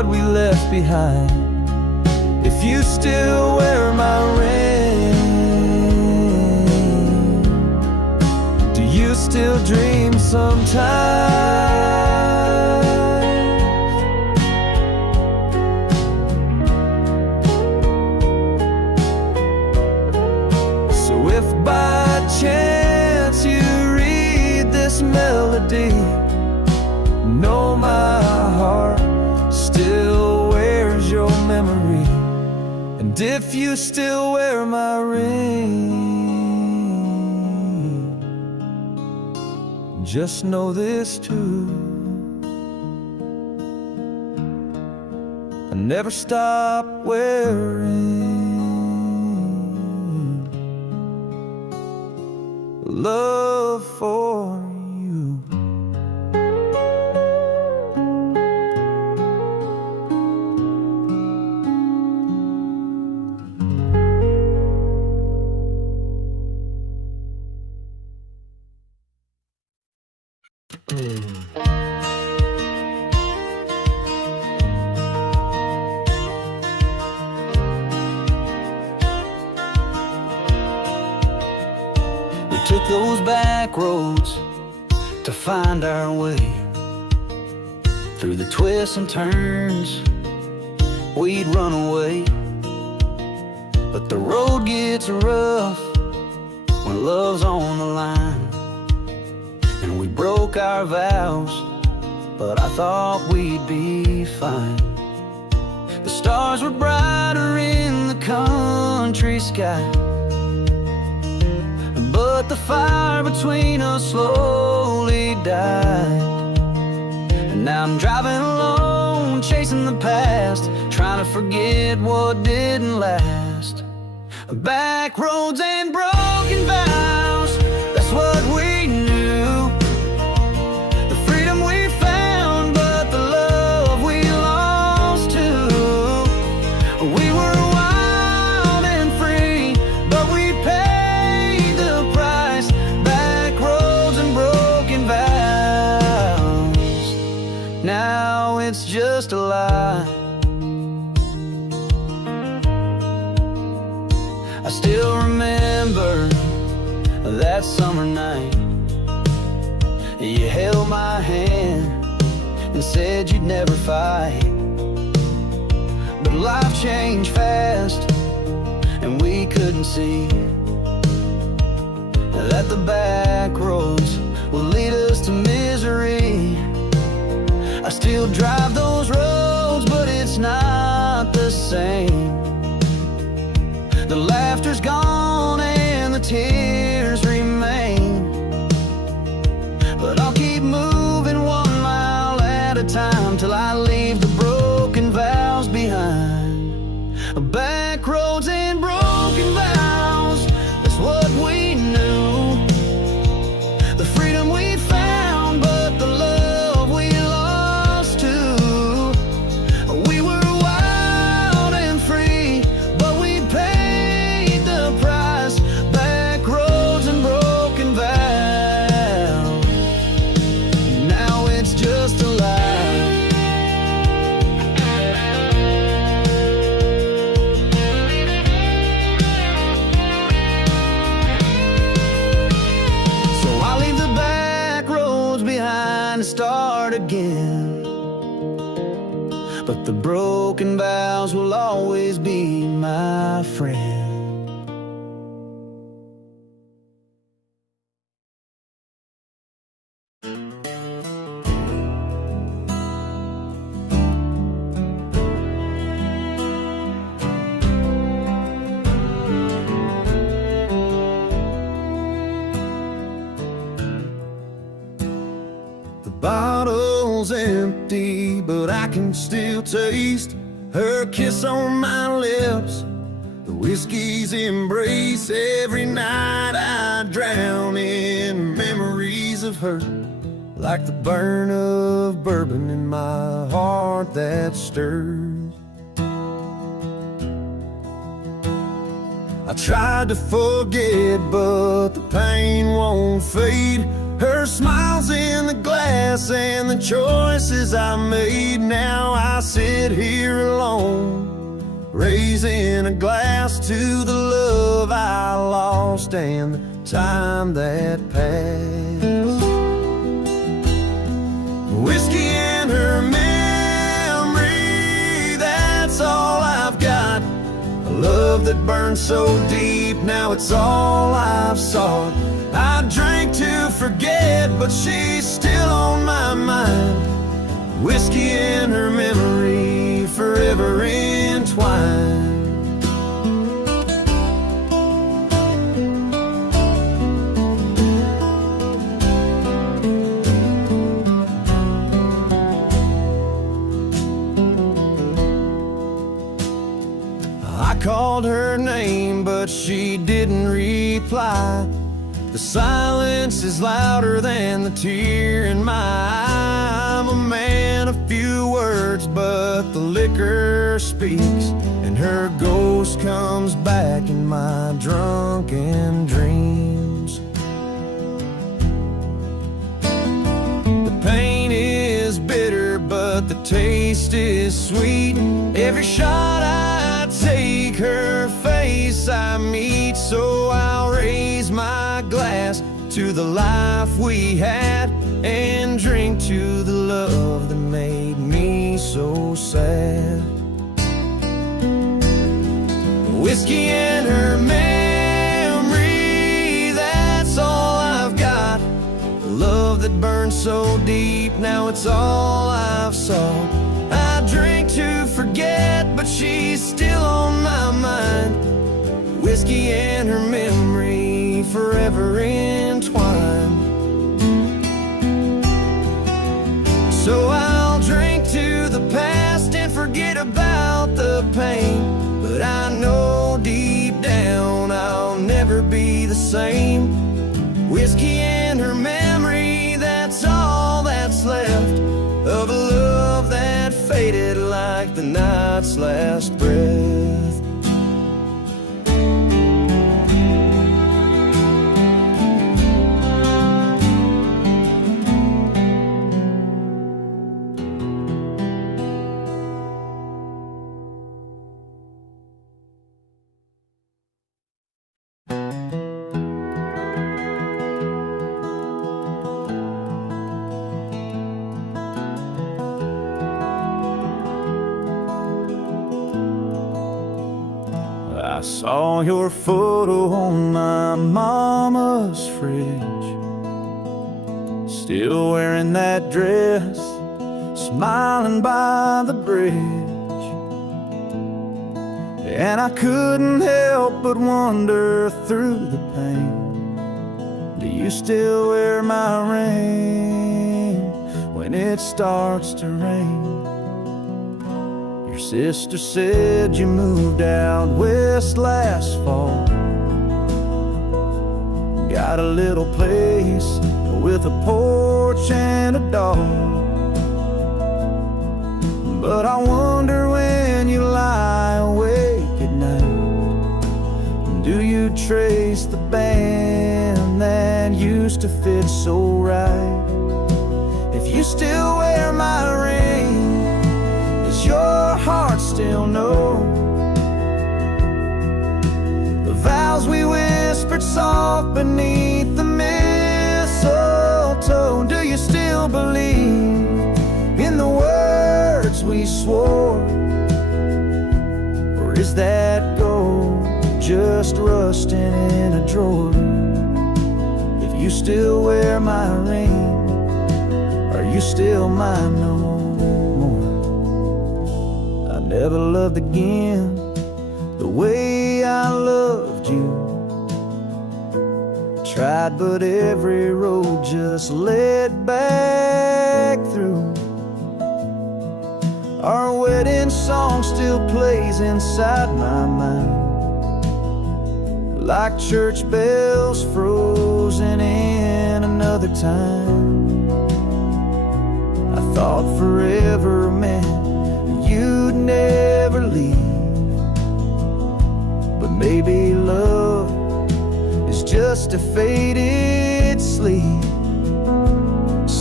what we left behind. If you still wear my ring, do you still dream sometimes? So if by chance you read this melody, know my heart still wears your memory. And if you still wear my ring, just know this too: I never stop wearing love for you. We took those back roads to find our way. Through the twists and turns, we'd run away. But the road gets rough when love's on the line. And we broke our vows, but I thought we'd be fine. The stars were brighter in the country sky, but the fire between us slowly died. And now I'm driving alone, chasing the past, trying to forget what didn't last. Back roads and broken vows, that's what we knew. The freedom we found, but the love we lost too. We were wild and free, but we paid the price. Back roads and broken vows, now it's just a lie. I still remember that summer night. You held my hand and said you'd never fight. But life changed fast, and we couldn't see that the back roads will lead us to misery. I still drive those roads, but it's not the same. The laughter's gone and the tears remain, but I'll keep moving 1 mile at a time till I leave the broken vows behind. Back roads and broken vows, that's what we knew. The freedom we found, but the love we lost too. We were wild and free, but we paid the price. Back roads and broken vows, now it's just a lie. So I'll leave the back roads behind and start again, but the broken vows will always be my friend. The bottle's empty, but I can still taste her kiss on my lips, the whiskey's embrace. Every night I drown in memories of her, like the burn of bourbon in my heart that stirs. I tried to forget, but the pain won't fade. Her smile's in the glass and the choices I made. Now I sit here alone, raising a glass to the love I lost and the time that passed. Whiskey and her memory, that's all I've got. A love that burned so deep, now it's all I've sought. I drank to forget, but she's still on my mind. Whiskey and her memory, forever entwined. I called her name, but she didn't reply. The silence is louder than the tear in my eye. I'm a man of few words, but the liquor speaks, and her ghost comes back in my drunken dreams. The pain is bitter, but the taste is sweet. Every shot I take, her face I meet. So I'll raise my glass to the life we had and drink to the love that made me so sad. Whiskey and her memory, that's all I've got. A love that burned so deep, now it's all I've sought. I drink to forget, but she's still on my mind. Whiskey and her memory, forever entwined. So I'll drink to the past and forget about the pain, but I know deep down I'll never be the same. Whiskey and her memory, that's all that's left of a love that faded like the night's last breath. I saw your photo on my mama's fridge, still wearing that dress, smiling by the bridge. And I couldn't help but wonder through the pain, do you still wear my ring when it starts to rain? Your sister said you moved out west last fall, got a little place with a porch and a dog. But I wonder when you lie awake at night, do you trace the band that used to fit so right? If you still wear my ring, does your heart still know the vows we whispered soft beneath the mistletoe? Do you still believe in the words we swore, or is that gold just rusting in a drawer? If you still wear my ring, are you still mine no more? I never loved again the way I loved you. Tried, but every road just led back through. Our wedding song still plays inside my mind, like church bells frozen in another time. I thought forever meant you'd never leave, but maybe love is just a faded sleep.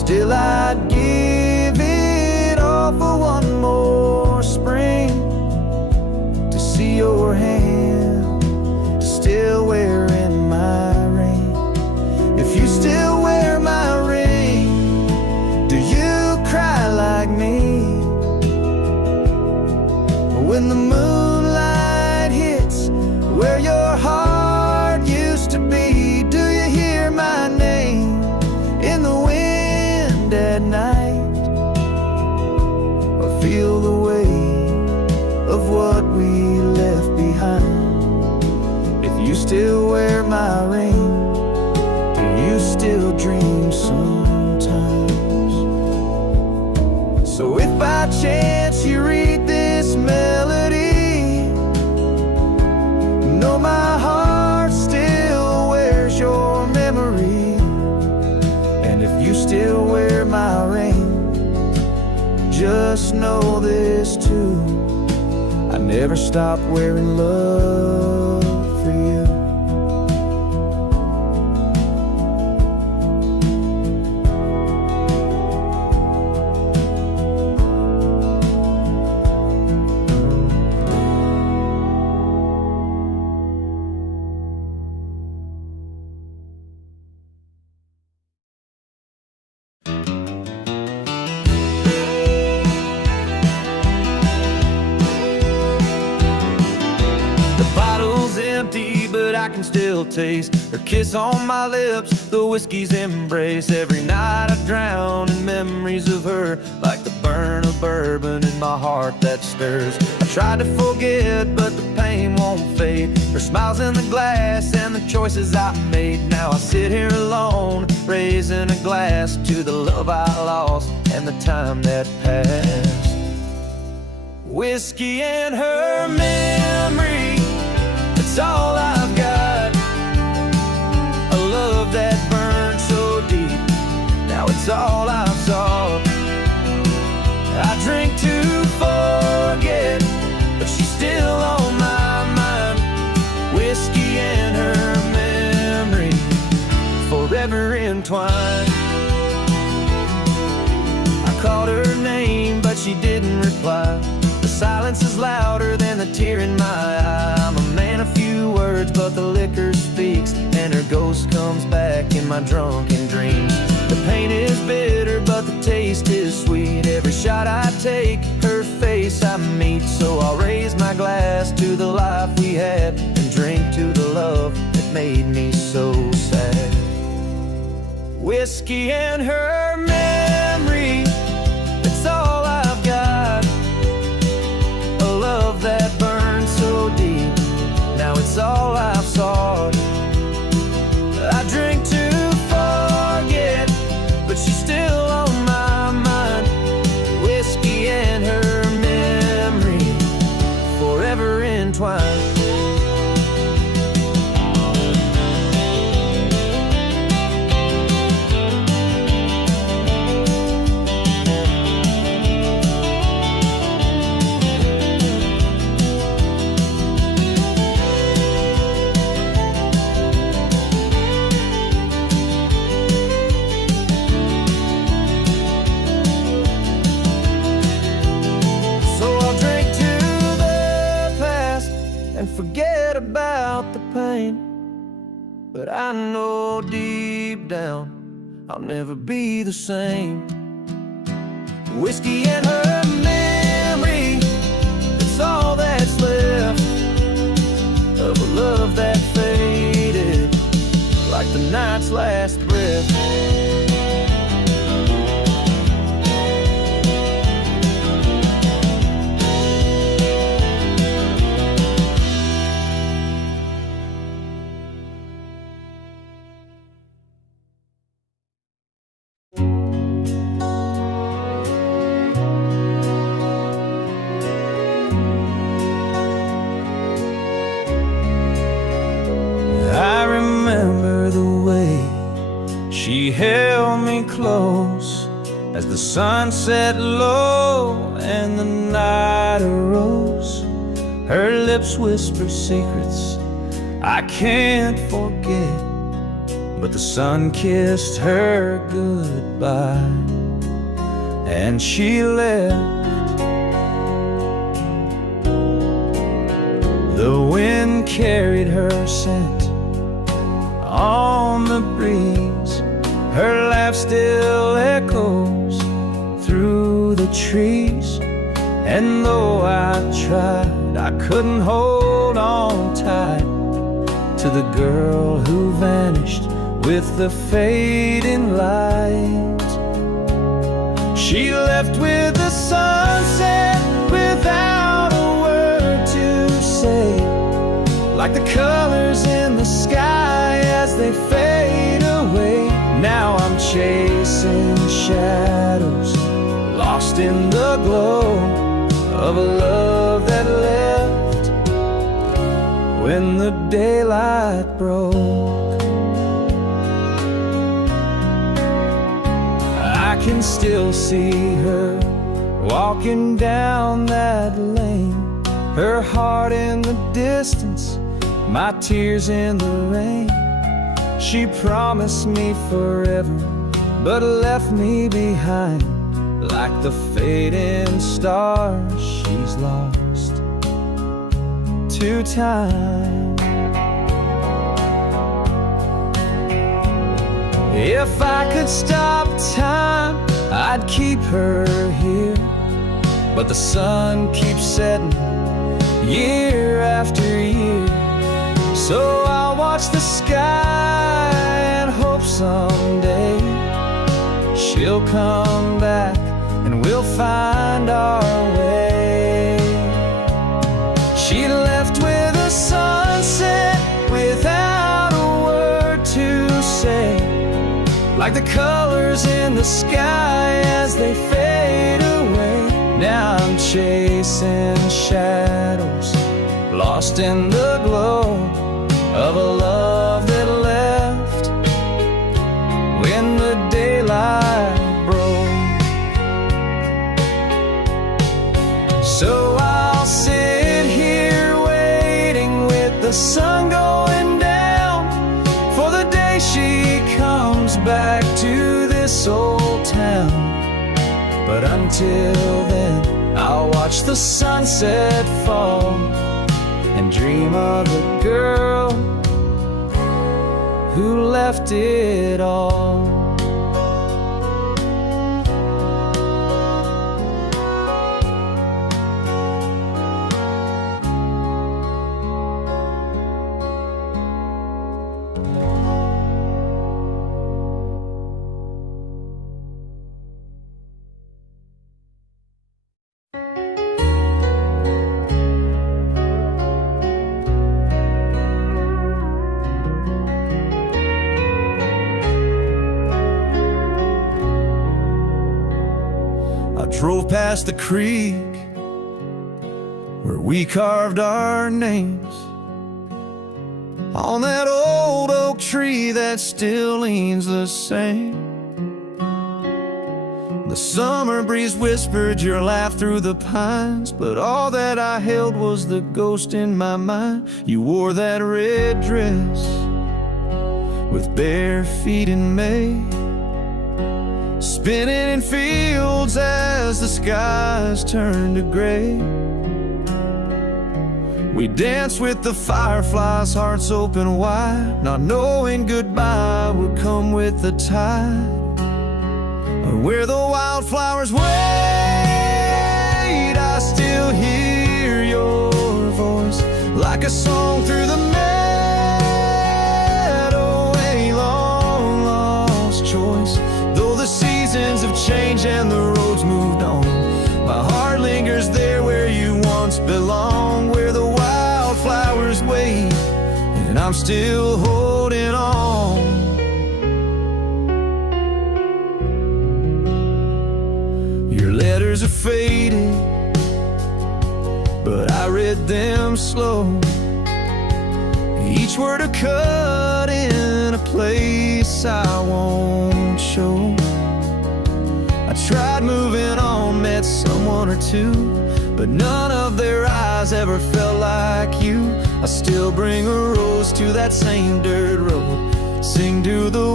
Still I'd give it all for one more spring, to see your hand still wearing my ring. If you still wear my ring, do you cry like me? When the moonlight hits where your heart used to be, do you hear my name in the wind at night? Or feel the weight of what we left behind? If you still wear my ring, do you still dream sometimes? So if by chance you read this melody, know my heart still wears your memory. And if you still wear my ring, just know this too: I never stopped wearing love for you. Empty, but I can still taste her kiss on my lips, the whiskey's embrace. Every night I drown in memories of her, like the burn of bourbon in my heart that stirs. I tried to forget, but the pain won't fade. Her smile's in the glass and the choices I made. Now I sit here alone, raising a glass to the love I lost and the time that passed. Whiskey and her memory, it's all I've got. A love that burned so deep, now it's all I've sought. I drink to forget, but she's still on my mind. Whiskey and her memory, forever entwined. I called her name, but she didn't reply. The silence is louder than the tear in my eye. I'm a man of few words, but the liquor speaks, and her ghost comes back in my drunken dreams. The pain is bitter, but the taste is sweet. Every shot I take, her face I meet. So I'll raise my glass to the life we had, and drink to the love that made me so sad. Whiskey and her memory, it's all I've got. A love that burned so deep, now it's all I've sought. I drink to forget, but she's still on my mind. Whiskey and her memory, forever entwined. Forget about the pain, but I know deep down I'll never be the same. Whiskey and her memory, it's all that's left of a love that faded like the night's last breath. She held me close as the sun set low and the night arose. Her lips whisper secrets I can't forget. but the sun kissed her goodbye, and she left. The wind carried her scent on the breeze. Her laugh still echoes through the trees. And though I tried, I couldn't hold on tight to the girl who vanished with the fading light. She left with the sunset without a word to say, like the colors in the sky as they fade away. Now I'm chasing shadows, lost in the glow of a love that left when the daylight broke. I can still see her walking down that lane, her heart in the distance, my tears in the rain. She promised me forever, but left me behind like the fading stars she's lost to time. If I could stop time, I'd keep her here, but the sun keeps setting year after year. So I'll watch the sky and hope someday she'll come back and we'll find our way. She left with a sunset without a word to say, like the colors in the sky as they fade away. Now I'm chasing shadows, lost in the glow of a love that left when the daylight broke. So I'll sit here waiting with the sun going down for the day she comes back to this old town. But until then, I'll watch the sunset fall and dream of the girl who left it all. Drove past the creek where we carved our names on that old oak tree that still leans the same. The summer breeze whispered your laugh through the pines, but all that I held was the ghost in my mind. You wore that red dress with bare feet in May, spinning in fields as the skies turned to gray. We danced with the fireflies, hearts open wide, not knowing goodbye would come with the tide. Where the wildflowers wait, I still hear your voice like a song through the meadow, a long lost choice. Though the seasons have changed and the roads moved on, my heart lingers there where you once belonged, where the wildflowers wait and I'm still holding on. Your letters are faded, but I read them slow, each word a cut in a place I won't show. I tried moving on, met someone or two, but none of their eyes ever felt like you. I still bring a rose to that same dirt road, sing to the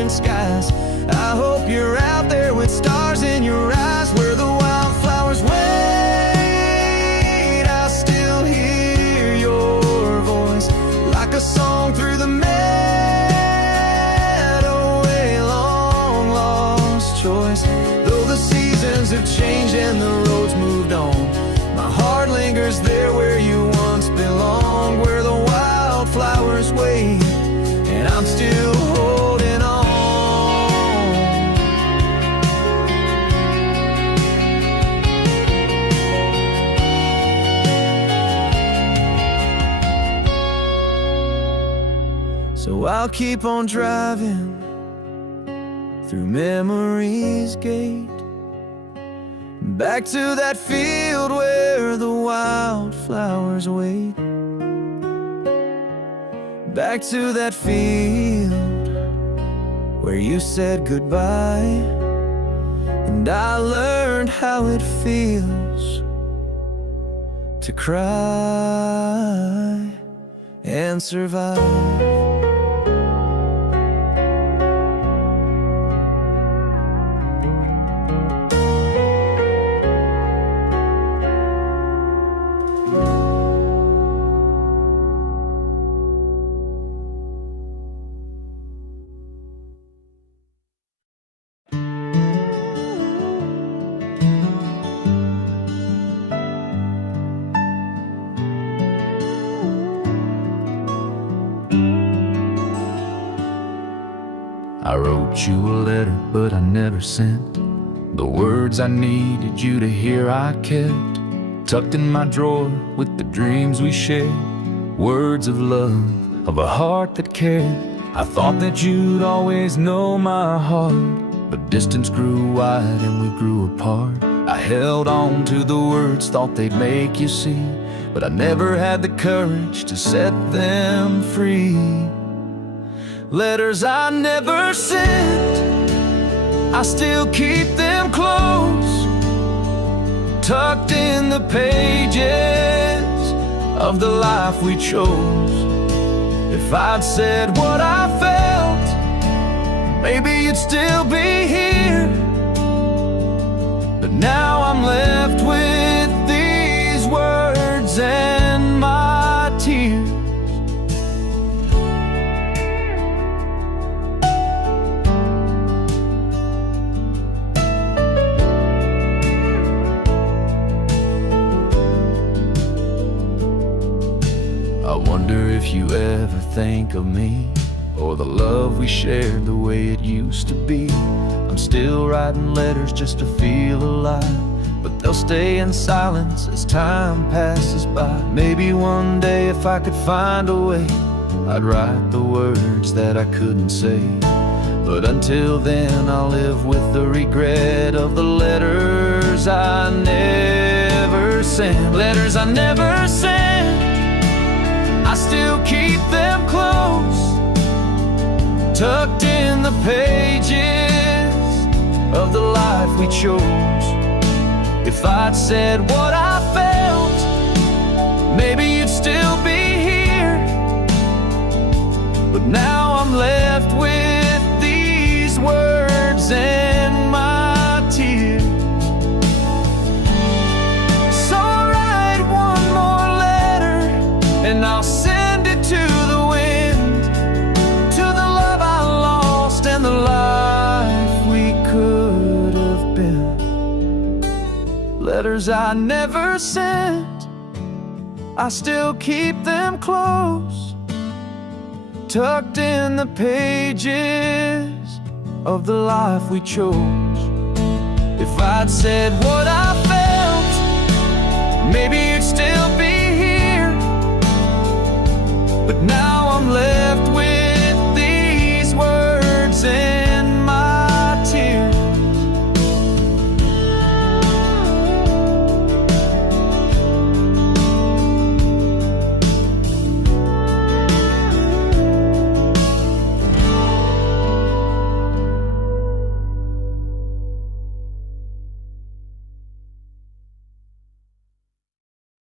open skies. I hope you're out there with stars in your eyes, where the wildflowers wait. I still hear your voice like a song through the meadow, a long lost choice. Though the seasons have changed and the roads moved on, my heart lingers there where you once belonged, where the wildflowers wait, and I'm still holding on. So I'll keep on driving through memory's gate, back to that field where the wildflowers wait. Back to that field where you said goodbye, and I learned how it feels to cry and survive. I wrote you a letter, but I never sent the words I needed you to hear. I kept tucked in my drawer with the dreams we shared, words of love, of a heart that cared. I thought that you'd always know my heart, but distance grew wide and we grew apart. I held on to the words, thought they'd make you see, but I never had the courage to set them free. Letters I never sent, I still keep them close, tucked in the pages of the life we chose. If I'd said what I felt, maybe you'd still be here, but now I'm left with these words and my tears. I wonder if you ever think of me, or the love we shared the way it used to be. I'm still writing letters just to feel alive, but they'll stay in silence as time passes by. Maybe one day if I could find a way, I'd write the words that I couldn't say. But until then I'll live with the regret of the letters I never sent. Letters I never sent, I still keep them close, tucked in the pages of the life we chose. If I'd said what I felt, maybe you'd still be here, but now I'm left with these words and my tears. So I'll write one more letter, and I'll send it to the wind, to the love I lost and the life we could have been. Letters I never sent, I still keep them close, tucked in the pages of the life we chose. If I'd said what I felt, maybe you'd still be here, but now I'm left with these words and my tears.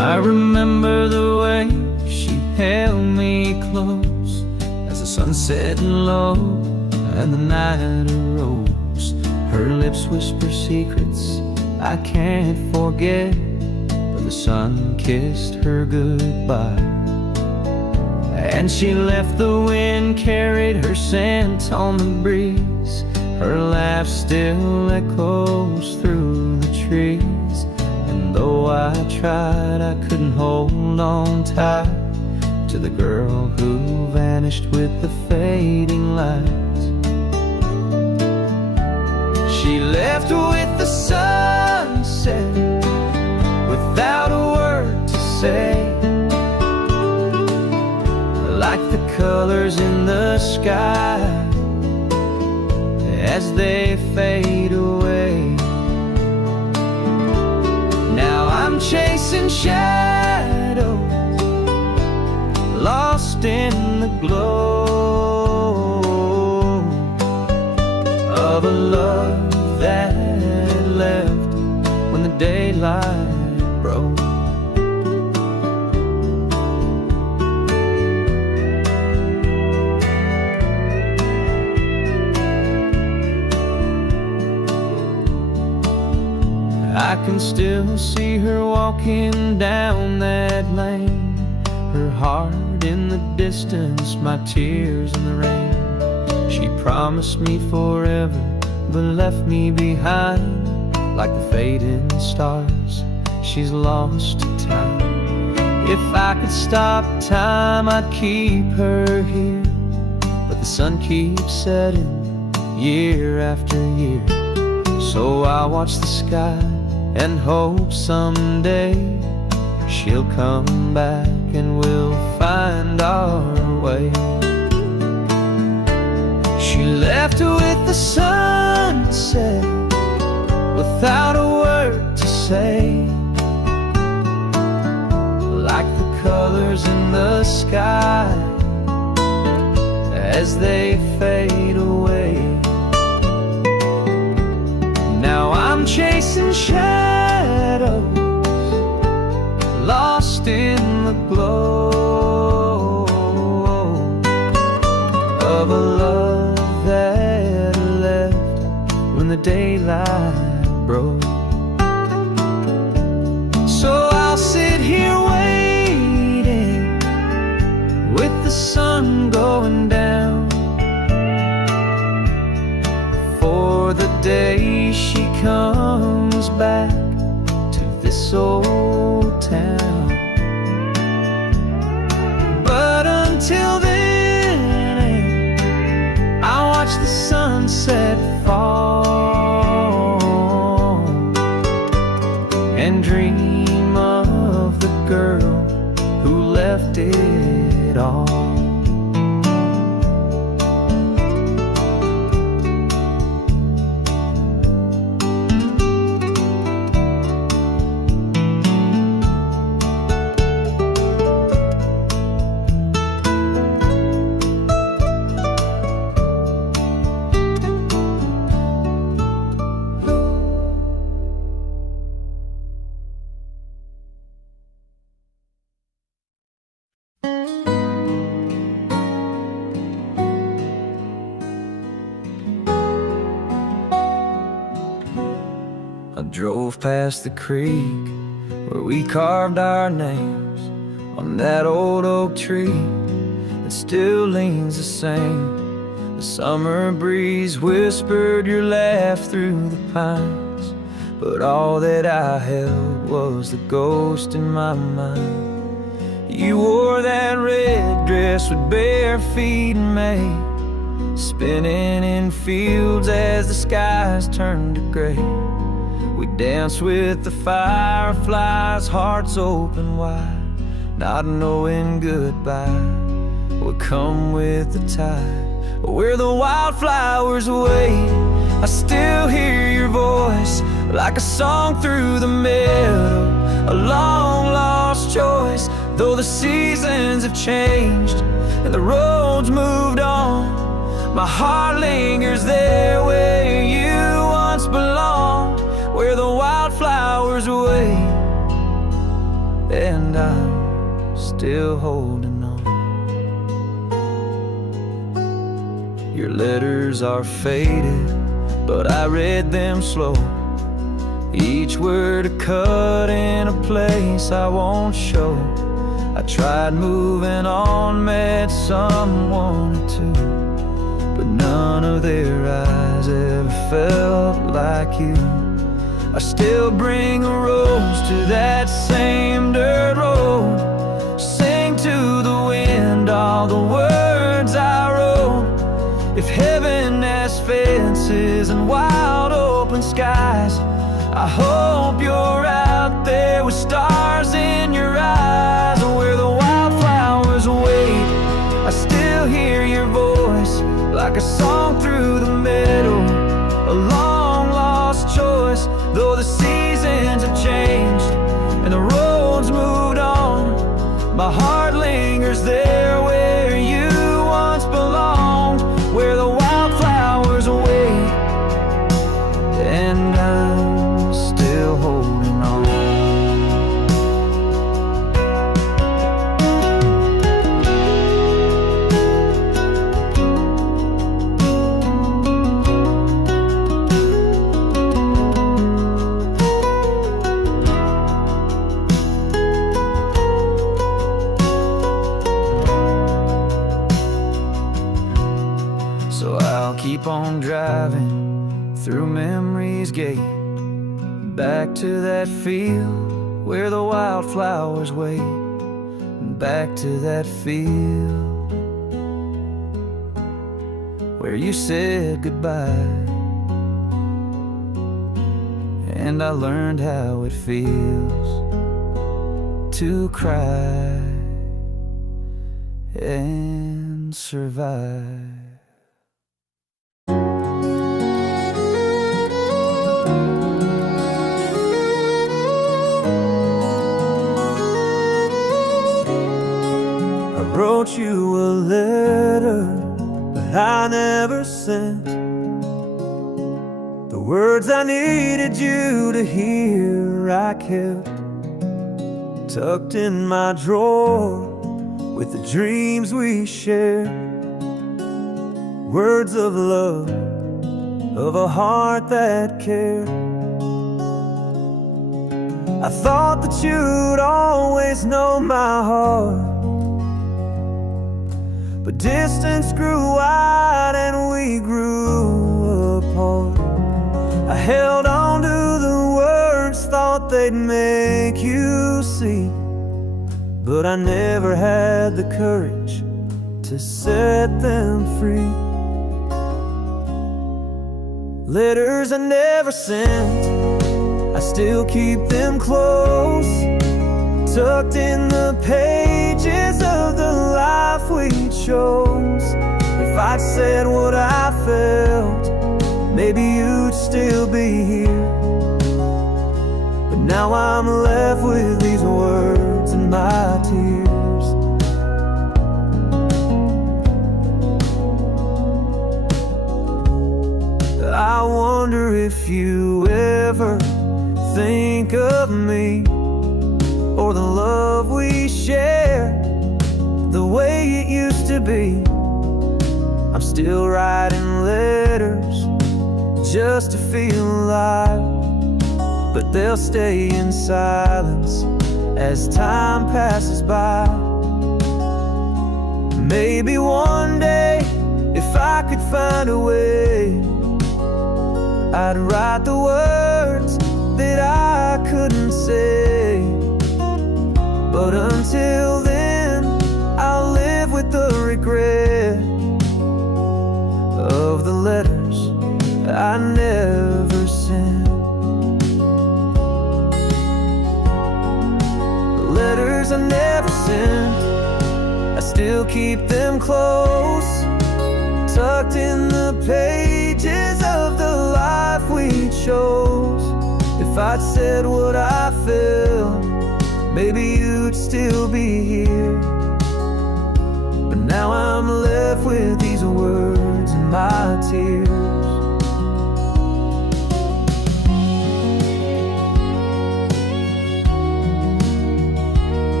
remember the way she held me close as the sun set low and the night arose. Her lips whisper secrets I can't forget, but the sun kissed her goodbye. And she left, the wind carried her scent on the breeze. Her laugh still echoes through the trees. And though I tried, I couldn't hold on tight to the girl who vanished with the fading lights. She left with the sunset without a word to say, like the colors in the sky as they fade away. Now I'm chasing shadows, lost in the glow of a love that left when the daylight broke. I can still see her walking down that lane, her heart in the distance, my tears in the rain. She promised me forever, but left me behind like the fading stars. She's lost to time. If I could stop time, I'd keep her here, but the sun keeps setting year after year. So I watch the sky and hope someday she'll come back and we'll find our way. She left with the sunset without a word to say, like the colors in the sky as they fade away. Now I'm chasing shadows, lost in the glow of a love that left when the daylight broke. So I'll sit here waiting with the sun going down for the day she comes back to this old town. But until then, I watch the sunset fall and dream of the girl who left it all. I drove past the creek where we carved our names on that old oak tree that still leans the same. The summer breeze whispered your laugh through the pines, but all that I held was the ghost in my mind. You wore that red dress with bare feet in May, spinning in fields as the skies turned to gray. We danced with the fireflies, hearts open wide, not knowing goodbye would come with the tide. Where the wildflowers wait, I still hear your voice like a song through the meadow, a long lost choice. Though the seasons have changed and the roads moved on, my heart lingers there where you once belonged. Where the wildflowers wait and I'm still holding on. Your letters are faded, but I read them slow. Each word a cut in a place I won't show. I tried moving on, met someone or two, but none of their eyes ever felt like you. I still bring a rose to that same dirt road, sing to the wind all the words I wrote. If heaven has fences and wide open skies, I hope you're out there with stars in your eyes. Where the wildflowers wait, I still hear your voice, like a song through the meadow, a long lost choice. Though the seasons have changed and the roads moved on, my heart lingers there where you once belonged. Where the wildflowers wait and I'm still holding on. So I'll keep on driving through memory's gate, back to that field where the wildflowers wait, back to that field where you said goodbye, and I learned how it feels to cry and survive. Wrote you a letter that I never sent, the words I needed you to hear I kept tucked in my drawer with the dreams we shared. Words of love, of a heart that cared. I thought that you'd always know my heart, but distance grew wide and we grew apart. I held on to the words, thought they'd make you see, but I never had the courage to set them free. Letters I never sent, I still keep them close, tucked in the pages of the life we chose. If I'd said what I felt, maybe you'd still be here, but now I'm left with these words and my tears. I wonder if you ever think of me, or the love we share, the way it used to be. I'm still writing letters just to feel alive, but they'll stay in silence as time passes by. Maybe one day, if I could find a way, I'd write the words that I couldn't say. But until then, I'll live with the regret of the letters I never sent. The letters I never sent, I still keep them close, tucked in the pages of the life we chose. If I'd said what I felt, maybe you'd still be here, but now I'm left with these words and my tears.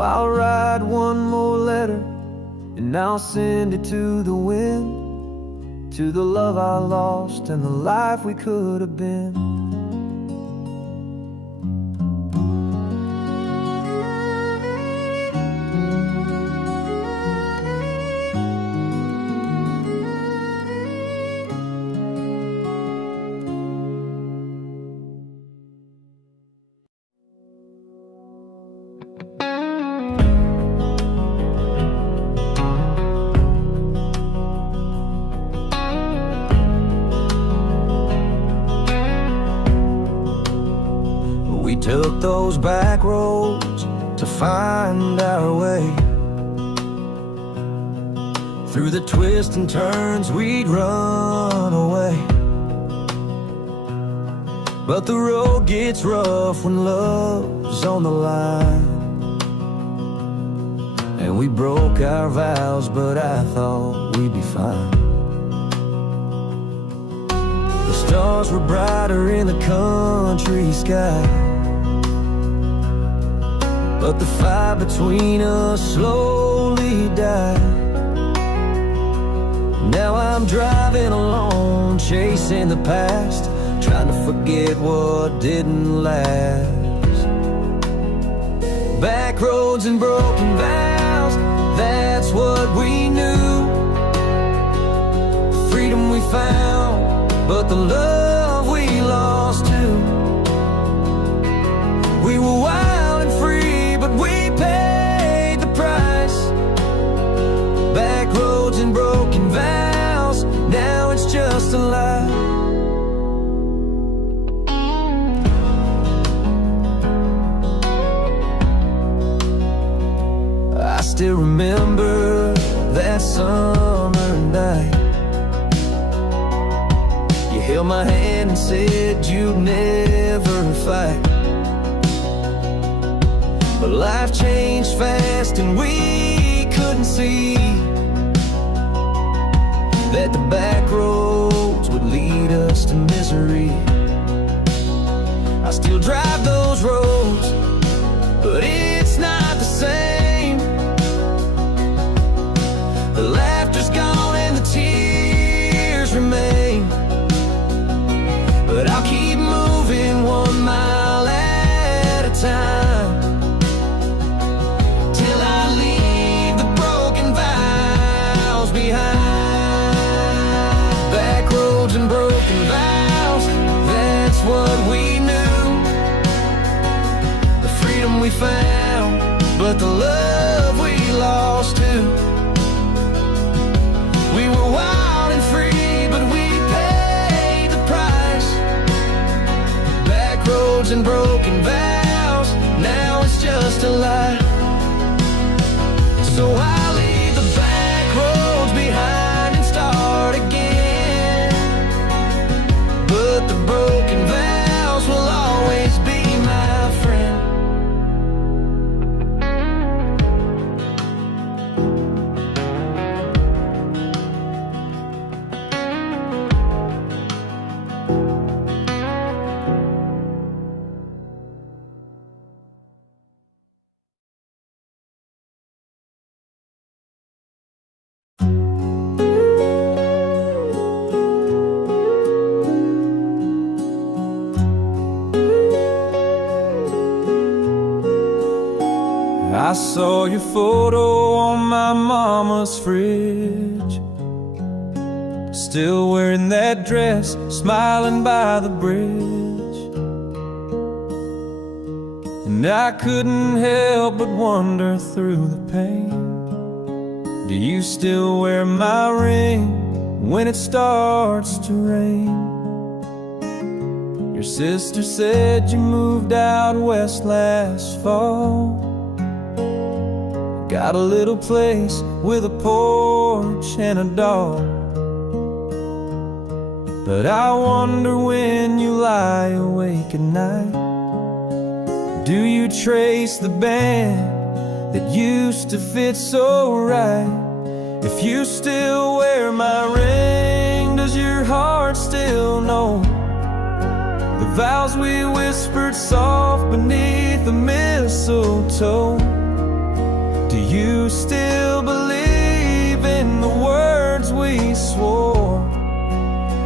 I'll write one more letter, and I'll send it to the wind, to the love I lost and the life we could have been. We took those back roads to find our way. Through the twists and turns we'd run away. But the road gets rough when love's on the line. And we broke our vows, but I thought we'd be fine. The stars were brighter in the country sky, but the fire between us slowly died. Now I'm driving alone, chasing the past, trying to forget what didn't last. Back roads and broken vows, that's what we knew. The freedom we found, but the love we lost too. We were wild and free, but we paid the price. Back roads and broken vows, now it's just a lie. I still remember that summer night. You held my hand and said you'd never fight. But life changed fast and we couldn't see that the back roads would lead us to misery. I still drive those roads, but it's not the same. The laughter's gone and the tears remain. But I'll keep moving 1 mile at a time, and broken vows, that's what we knew. The freedom we found, but the love we lost too. We were wild and free, but we paid the price. Back roads and broken vows, now it's just a lie. So I'll leave the back roads behind and start again. But the broken vows will always be my friend. I saw your photo on my mama's fridge, still wearing that dress, smiling by the bridge. And I couldn't help but wonder through the pain, do you still wear my ring when it starts to rain? Your sister said you moved out west last fall, got a little place with a porch and a dog. But I wonder when you lie awake at night, do you trace the band that used to fit so right? If you still wear my ring, does your heart still know the vows we whispered soft beneath the mistletoe?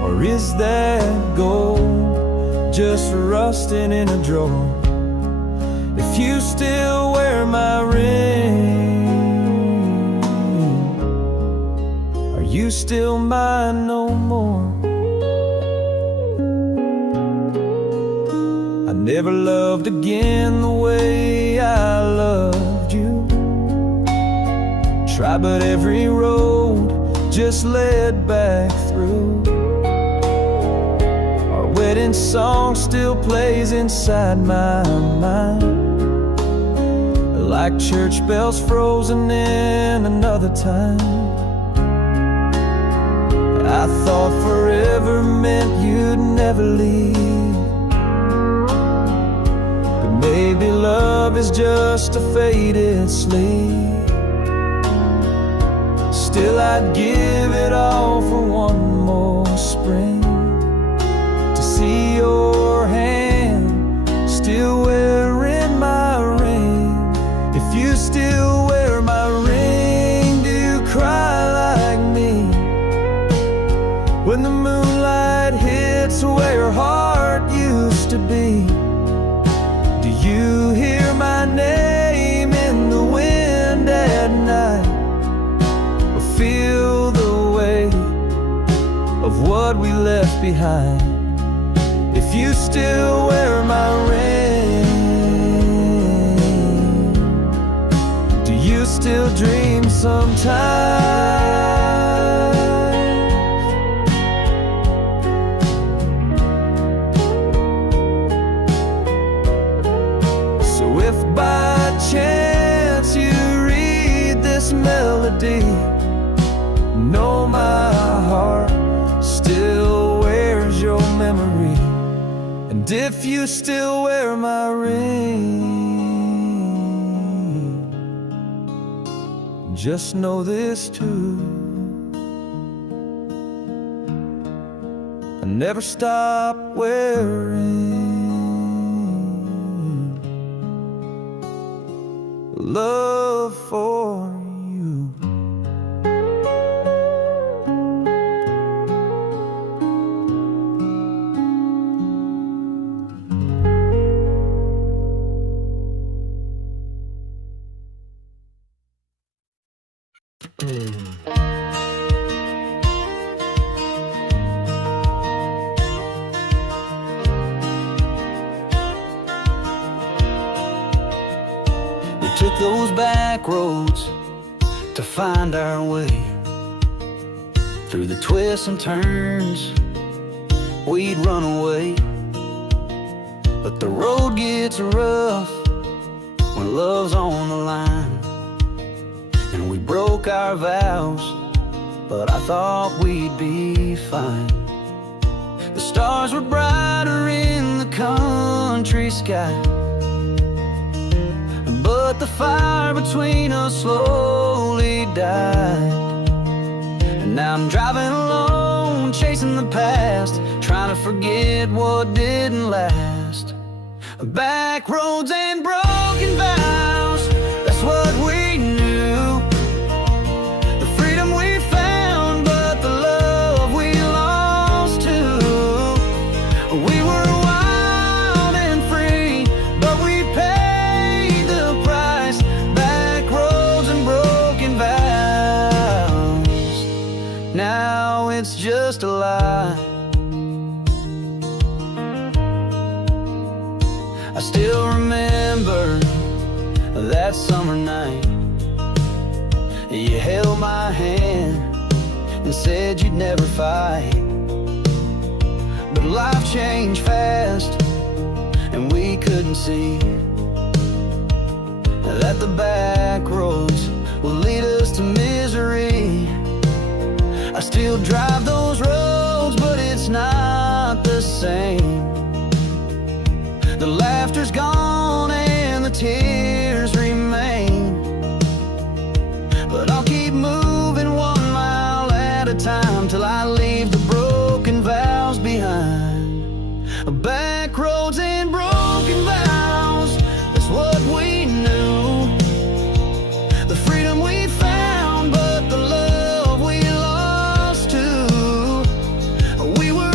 Or is that gold just rusting in a drawer? If you still wear my ring, are you still mine no more? I never loved again the way I loved you. Tried, but every road just led back through. Our wedding song still plays inside my mind, like church bells frozen in another time. I thought forever meant you'd never leave, but maybe love is just a faded sleep. Still I'd give it all for one more spring, to see your hand still wearing my ring. If you still wear my ring, do you cry like me when the moonlight hits where your heart used to be? Do you hear my name in the wind at night, or feel the weight of what we left behind? If you still wear my ring, do you still dream sometimes? So if by chance you read this melody, know my heart still wears your memory. And if you still wear my ring, just know this too: I never stop wearing love for you. We took those back roads to find our way, through the twists and turns we'd run away. But the road gets rough when love's on the line, and we broke our vows, but I thought we'd be fine. The stars were brighter in the country sky, but the fire between us slowly died. And now I'm driving alone, chasing the past, trying to forget what didn't last. Back roads and broken vows, that's what we knew. The freedom we found, but the love we lost too. We were wild and free, but we paid the price. Back roads and broken vows, now it's just a lie. I still remember that summer night. You held my hand and said you'd never fight, but life changed fast and we couldn't see that the back roads will lead us to misery. I still drive those roads, but it's not the same. The laughter's gone and the tears remain, but I'll keep moving 1 mile at a time till I leave the broken vows behind. Back roads and broken vows, that's what we knew. The freedom we found, but the love we lost too. We were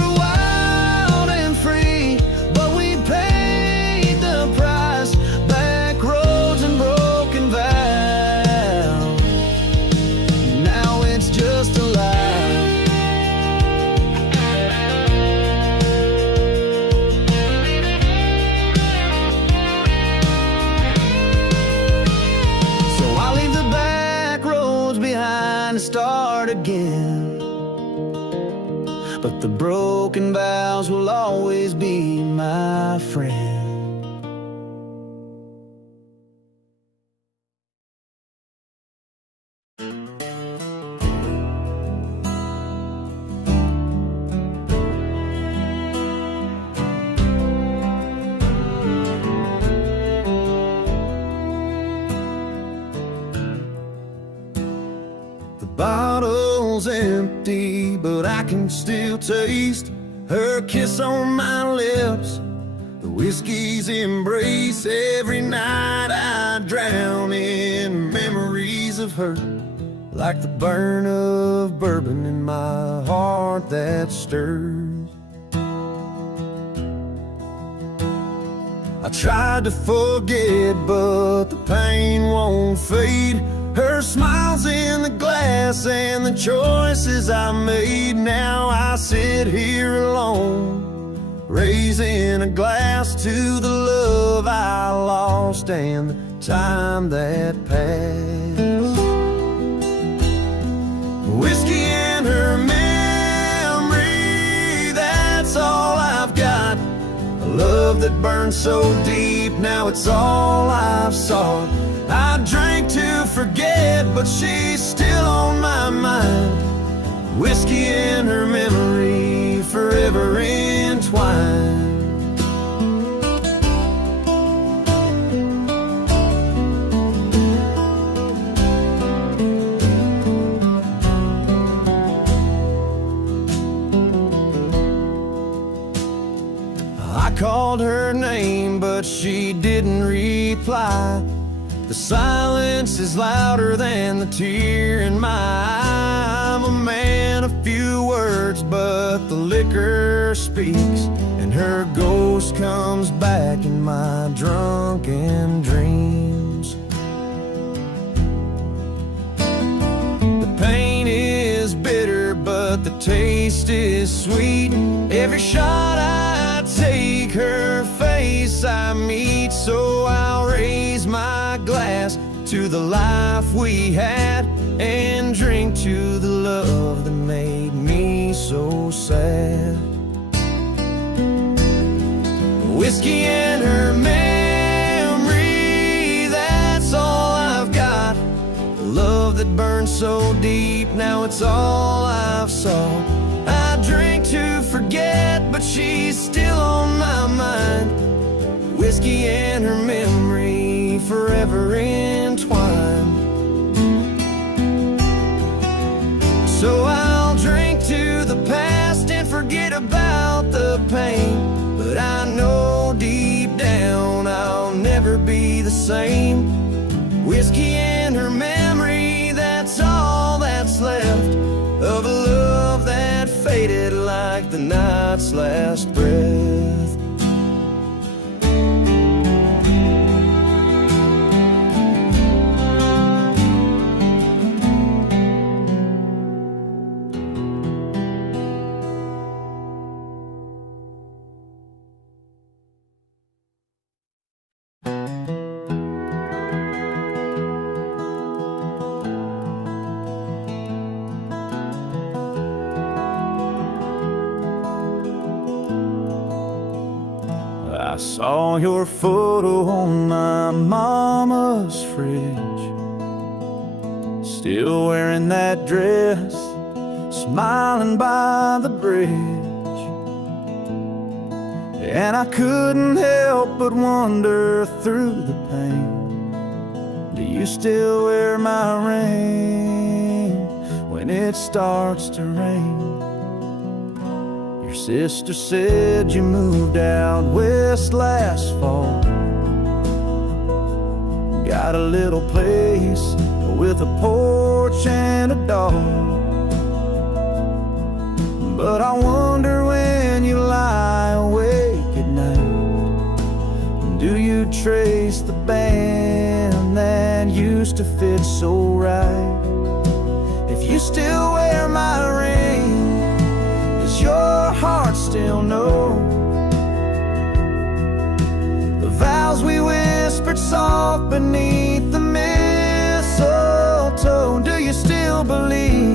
start again. But the broken vows will always be my friend. The bottle's empty, but I can still taste her kiss on my lips, the whiskey's embrace. Every night I drown in memories of her, like the burn of bourbon in my heart that stirs. I tried to forget, but the pain won't fade. Her smile's in the glass and the choices I made. Now I sit here alone, raising a glass to the love I lost and the time that passed. Whiskey and her memory, that's all I've got. A love that burned so deep, now it's all I've sought. I drank to forget, but she's still on my mind. Whiskey and her memory, forever entwined. I called her name, but she didn't reply. The silence is louder than the tear in my eye. I'm a man of few words, but the liquor speaks, and her ghost comes back in my drunken dreams. The pain is bitter, but the taste is sweet. Every shot I take, her face I meet. So I'll raise my glass to the life we had, and drink to the love that made me so sad. Whiskey and her memory, that's all I've got. The love that burned so deep, now it's all I've sought. I drink to forget, but she's still on my mind. Whiskey and her memory, forever entwined. So I'll drink to the past and forget about the pain, but I know deep down I'll never be the same. Whiskey and her memory, that's all that's left of a love that faded like the night's last breath. I saw your photo on my mama's fridge, still wearing that dress, smiling by the bridge. And I couldn't help but wonder through the pain, do you still wear my ring when it starts to rain? Your sister said you moved out west last fall, got a little place with a porch and a dog. But I wonder when you lie awake at night, do you trace the band that used to fit so right? If you still wear my ring, does your heart still know the vows we whispered soft beneath the mistletoe? Do you still believe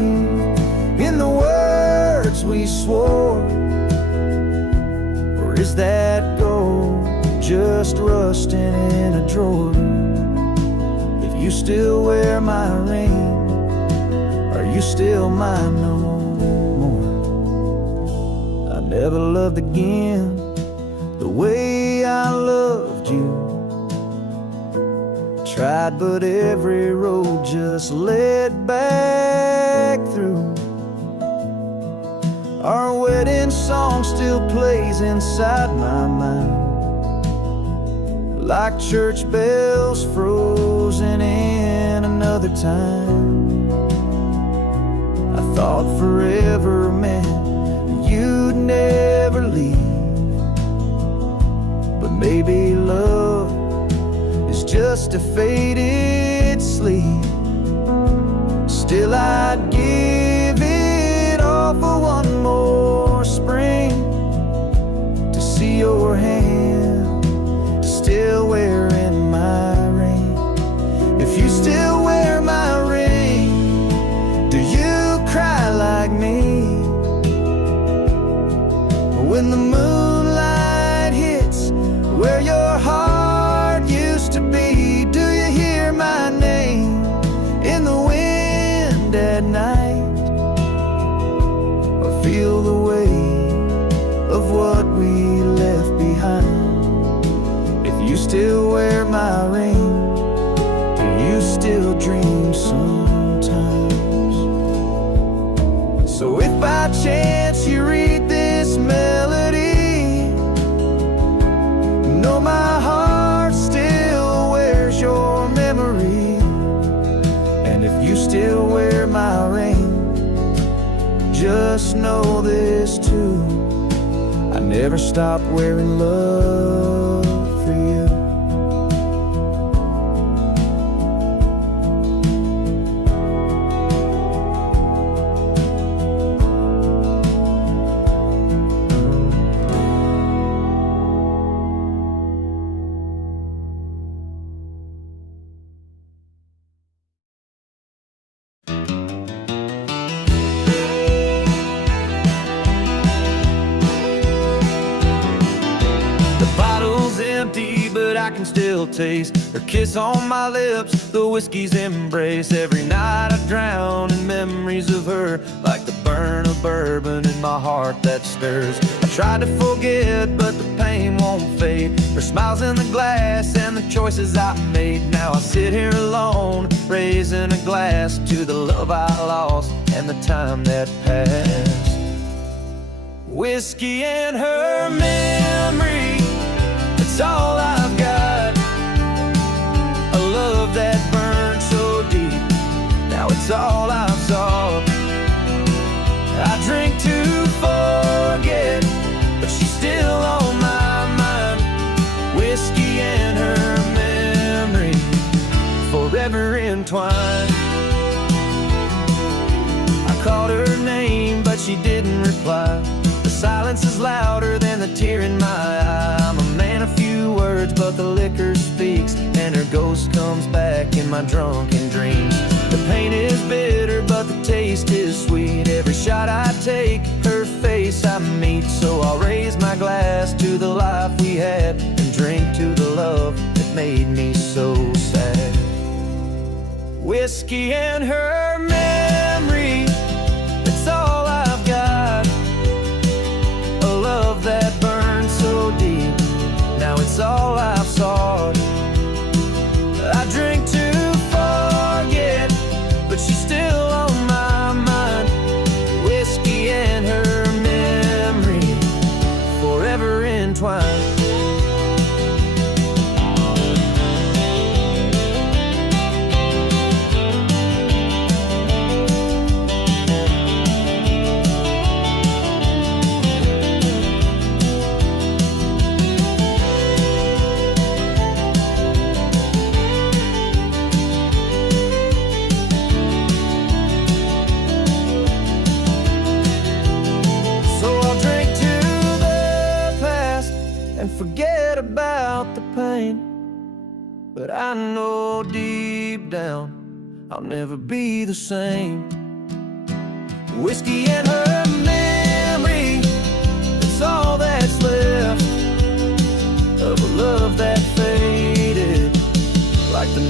we swore? Or is that gold just rusting in a drawer? If you still wear my ring, are you still mine no more? I never loved again the way I loved you. Tried, but every road just led back through. Our wedding song still plays inside my mind, like church bells frozen in another time. I thought forever meant you'd never leave, but maybe love is just a faded sleep. Still I'd give it all for one more spring, to see your hand still wearing my ring. If you still wear my ring, do you cry like me? When the moonlight hits where your heart used to be, do you hear my name in the wind at night? Or feel the weight of what we left behind? If you still wear my ring, do you still dream sometimes? So if by chance you read this melody, know my heart still wears your memory. And if you still wear my ring, just know this too: I never stopped wearing love for you. But I can still taste her kiss on my lips, the whiskey's embrace. Every night I drown in memories of her, like the burn of bourbon in my heart that stirs. I tried to forget, but the pain won't fade. Her smiles in the glass and the choices I made. Now I sit here alone, raising a glass to the love I lost and the time that passed. Whiskey and her memory, it's all I've got. A love that burned so deep, now it's all I've sought. I drink to forget, but she's still on my mind. Whiskey and her memory, forever entwined. I called her name, but she didn't reply. The silence is louder than the tear in my eye. I'm a man of few words, but the liquor speaks, and her ghost comes back in my drunken dreams. The pain is bitter, but the taste is sweet. Every shot I take, her face I meet. So I'll raise my glass to the life we had, and drink to the love that made me so sad. Whiskey and her memory, it's all I've got. A love that burned so deep, now it's all I've sought. I drink to forget, but she's still on my mind. Whiskey and her memory, forever entwined. Forget about the pain, but I know deep down I'll never be the same. Whiskey and her memory,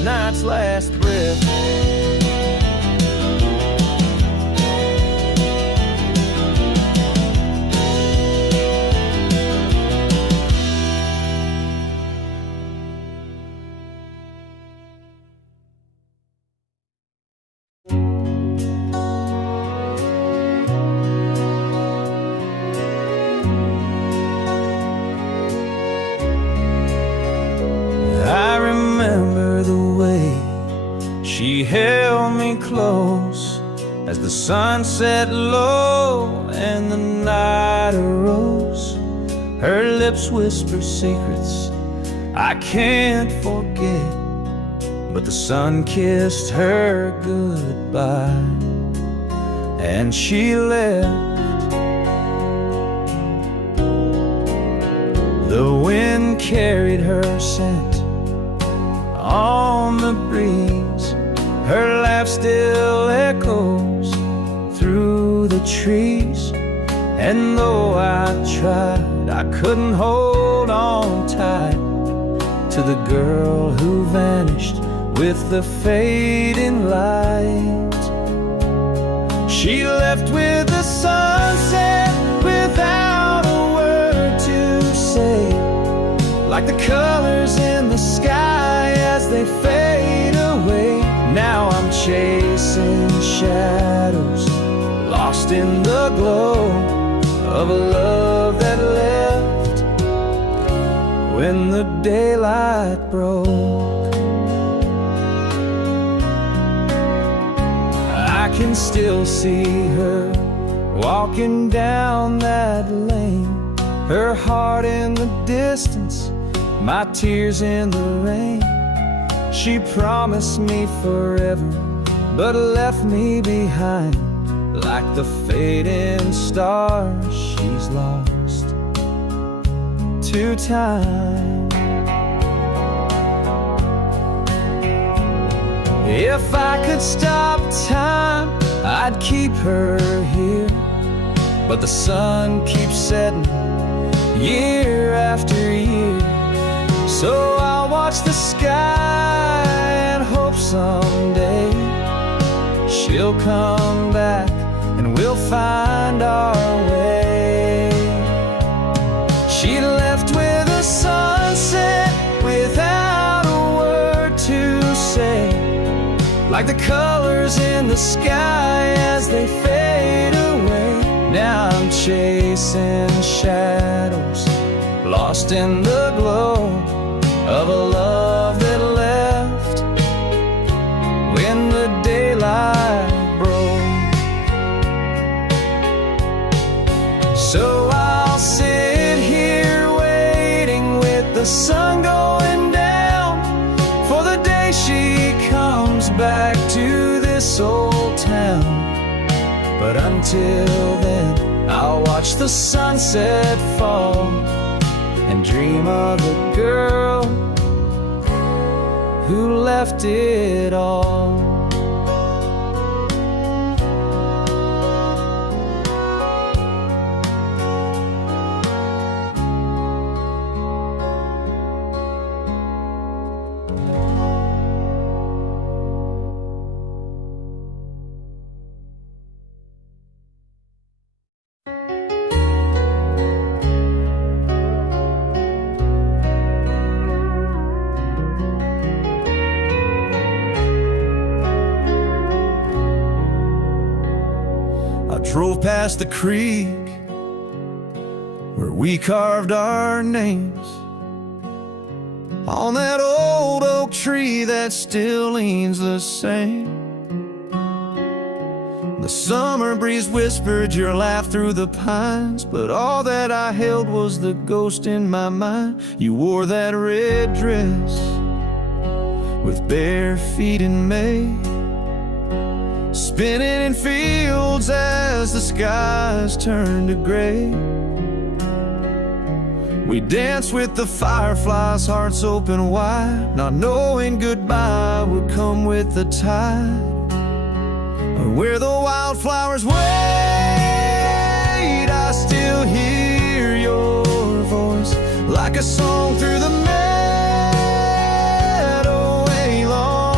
night's last breath. I remember the way she held me close as the sun set low and the night arose. Her lips whisper secrets I can't forget, but the sun kissed her goodbye and she left. The wind carried her scent on the breeze. Her laugh still echoes through the trees. And though I tried, I couldn't hold on tight to the girl who vanished with the fading light. She left with the sunset without a word to say, like the colors in the sky as they fade away. Now I'm chasing shadows, lost in the glow of a love that left when the daylight broke. I can still see her walking down that lane, her heart in the distance, my tears in the rain. She promised me forever, but left me behind like the fading stars she's lost to time. If I could stop time, I'd keep her here, but the sun keeps setting year after year. So I'll watch the sky and hope someday she'll come back and we'll find our way. She left with a sunset without a word to say, like the colors in the sky as they fade away. Now I'm chasing shadows, lost in the glow of a love that left when the daylight broke. So I'll sit here waiting with the sun going down for the day she comes back to this old town. But until then, I'll watch the sunset fall and dream of the girl who left it all. Drove past the creek where we carved our names on that old oak tree that still leans the same. The summer breeze whispered your laugh through the pines, but all that I held was the ghost in my mind. You wore that red dress with bare feet in May, spinning in fields as the skies turned to gray. We danced with the fireflies, hearts open wide, not knowing goodbye would come with the tide. Where the wildflowers wait, I still hear your voice like a song through the meadow way long.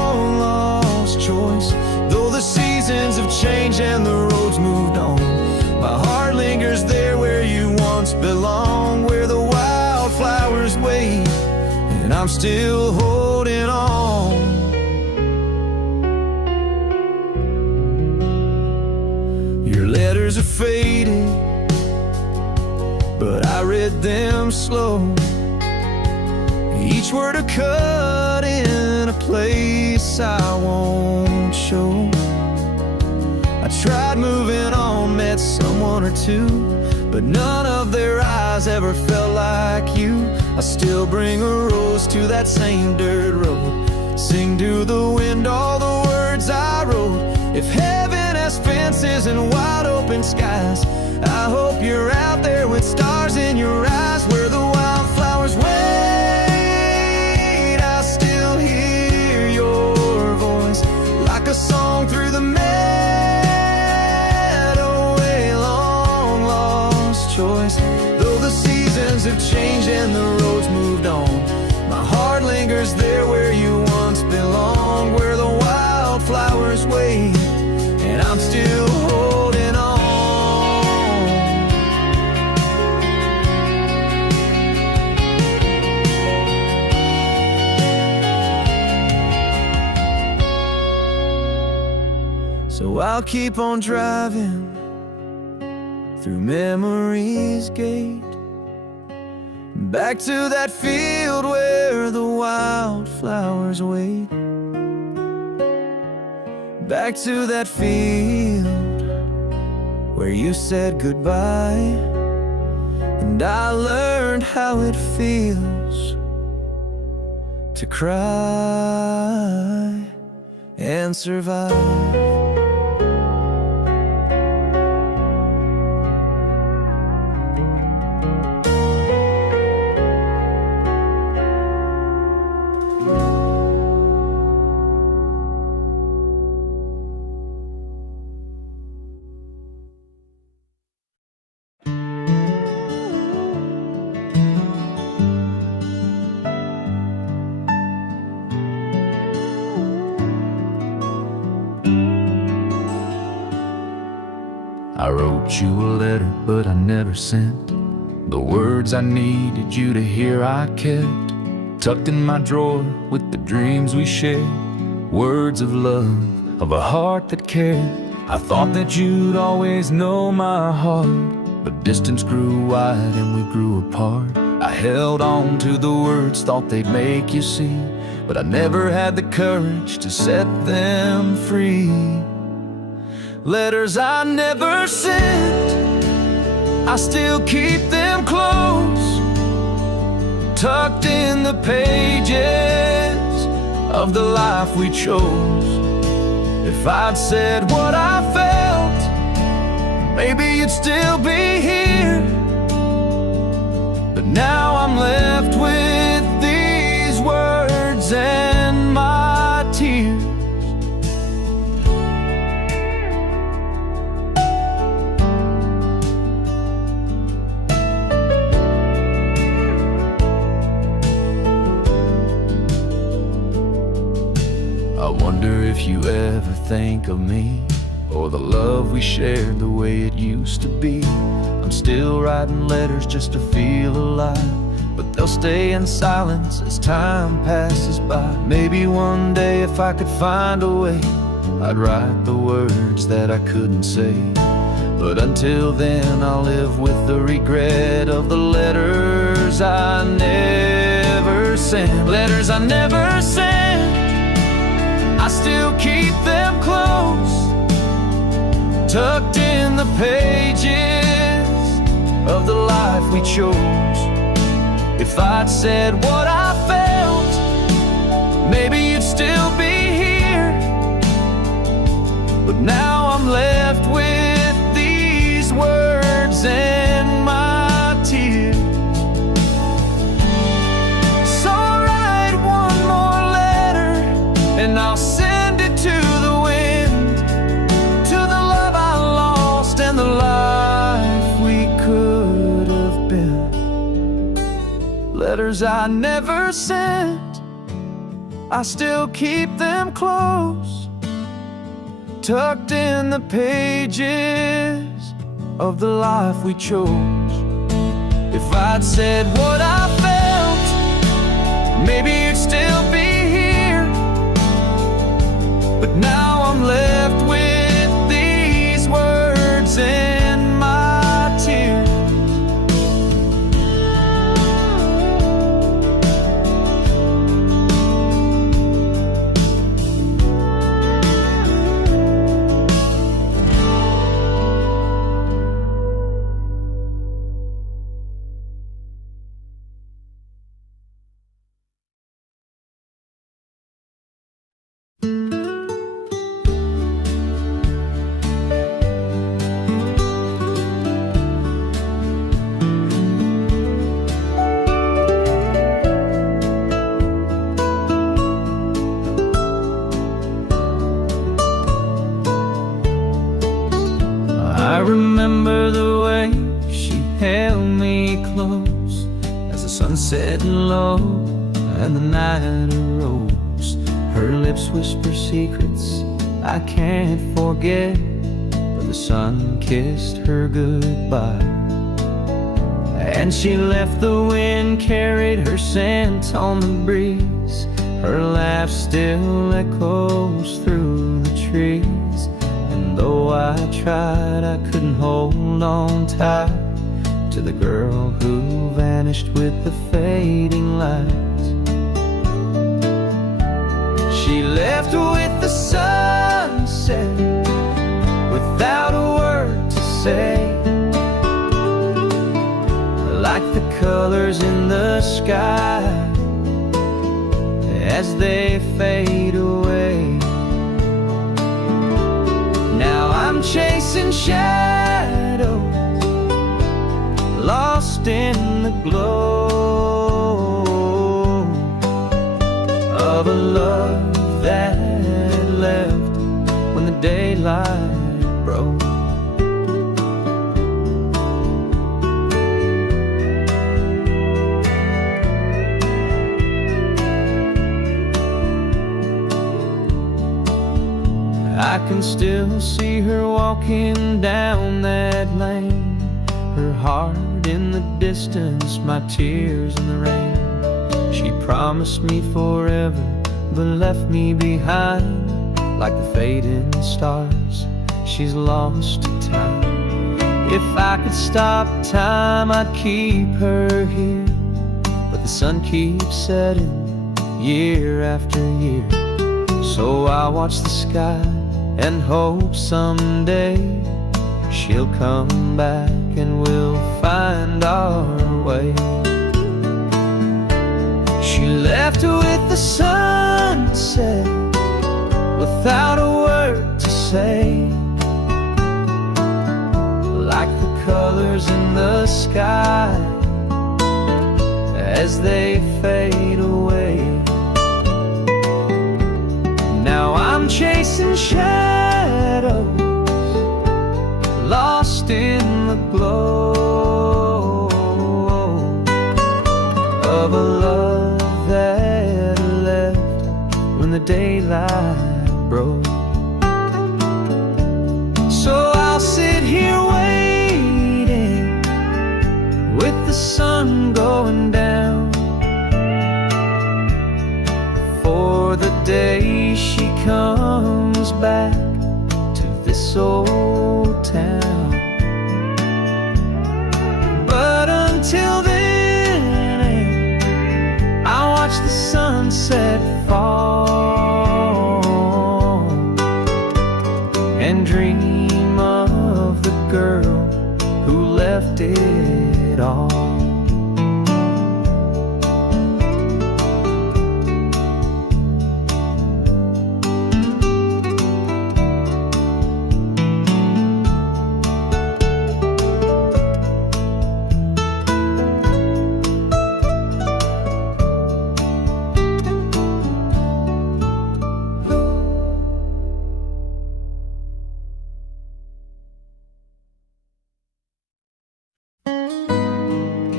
changed and the roads moved on. My heart lingers there where you once belonged, where the wildflowers wait, and I'm still holding on. Your letters are faded, but I read them slow. Each word a cut in a place I won't show. I tried moving on, met someone or two, but none of their eyes ever felt like you. I still bring a rose to that same dirt road, sing to the wind all the words I wrote. If heaven has fences and wide open skies, I hope you're out there with stars in your eyes, where the wildflowers wait. I still hear your voice like a song through the meadow, a long lost choice. Though the seasons have changed and the roads moved on, my heart lingers there where you once belonged, where the wildflowers wait, and I'm still holding on. So I'll keep on driving through memory's gate, back to that field where the wildflowers wait. Back to that field where you said goodbye, and I learned how it feels to cry and survive. I wrote you a letter, but I never sent the words I needed you to hear. I kept tucked in my drawer with the dreams we shared, words of love, of a heart that cared. I thought that you'd always know my heart, but distance grew wide and we grew apart. I held on to the words, thought they'd make you see, but I never had the courage to set them free. Letters I never sent, I still keep them close, tucked in the pages of the life we chose. If I'd said what I felt, maybe you'd still be here, but now I'm left with these words and my tears. I wonder if you ever think of me, or the love we shared the way it used to be. I'm still writing letters just to feel alive, but they'll stay in silence as time passes by. Maybe one day if I could find a way, I'd write the words that I couldn't say. But until then I'll live with the regret of the letters I never sent. Letters I never sent, I still keep them close, tucked in the pages of the life we chose. If I'd said what I felt, maybe you'd still be here, but now I'm left with these words and my tears. So I'll write one more letter and I'll send it to the wind, to the love I lost and the life we could have been. Letters I never sent, I still keep them close, tucked in the pages of the life we chose. If I'd said what I felt, maybe you'd still be here. But now I'm left with these words and my tears. I remember the way she held me close as the sun set low and the night arose. Her lips whisper secrets I can't forget, but the sun kissed her goodbye. And she left, the wind carried her scent on the breeze. Her laugh still echoes through the trees. And though I tried, I couldn't hold on tight to the girl who vanished with the fading lights. She left with the sunset without a word to say, like the colors in the sky as they fade away. Now I'm chasing shadows, lost in the glow of a love that left when the daylight broke. I can still see her walking down that lane, her heart in the distance, my tears in the rain. She promised me forever, but left me behind like the fading stars. She's lost to time. If I could stop time, I'd keep her here, but the sun keeps setting year after year. So I watch the sky and hope someday she'll come back and we'll find our way. She left with the sunset without a word to say, like the colors in the sky as they fade away. Now I'm chasing shadows, lost in the glow of a love that left when the daylight broke. So I'll sit here waiting with the sun going down for the day she comes back to this old town. But until then, I'll watch the sunset fall and dream of the girl who left it all.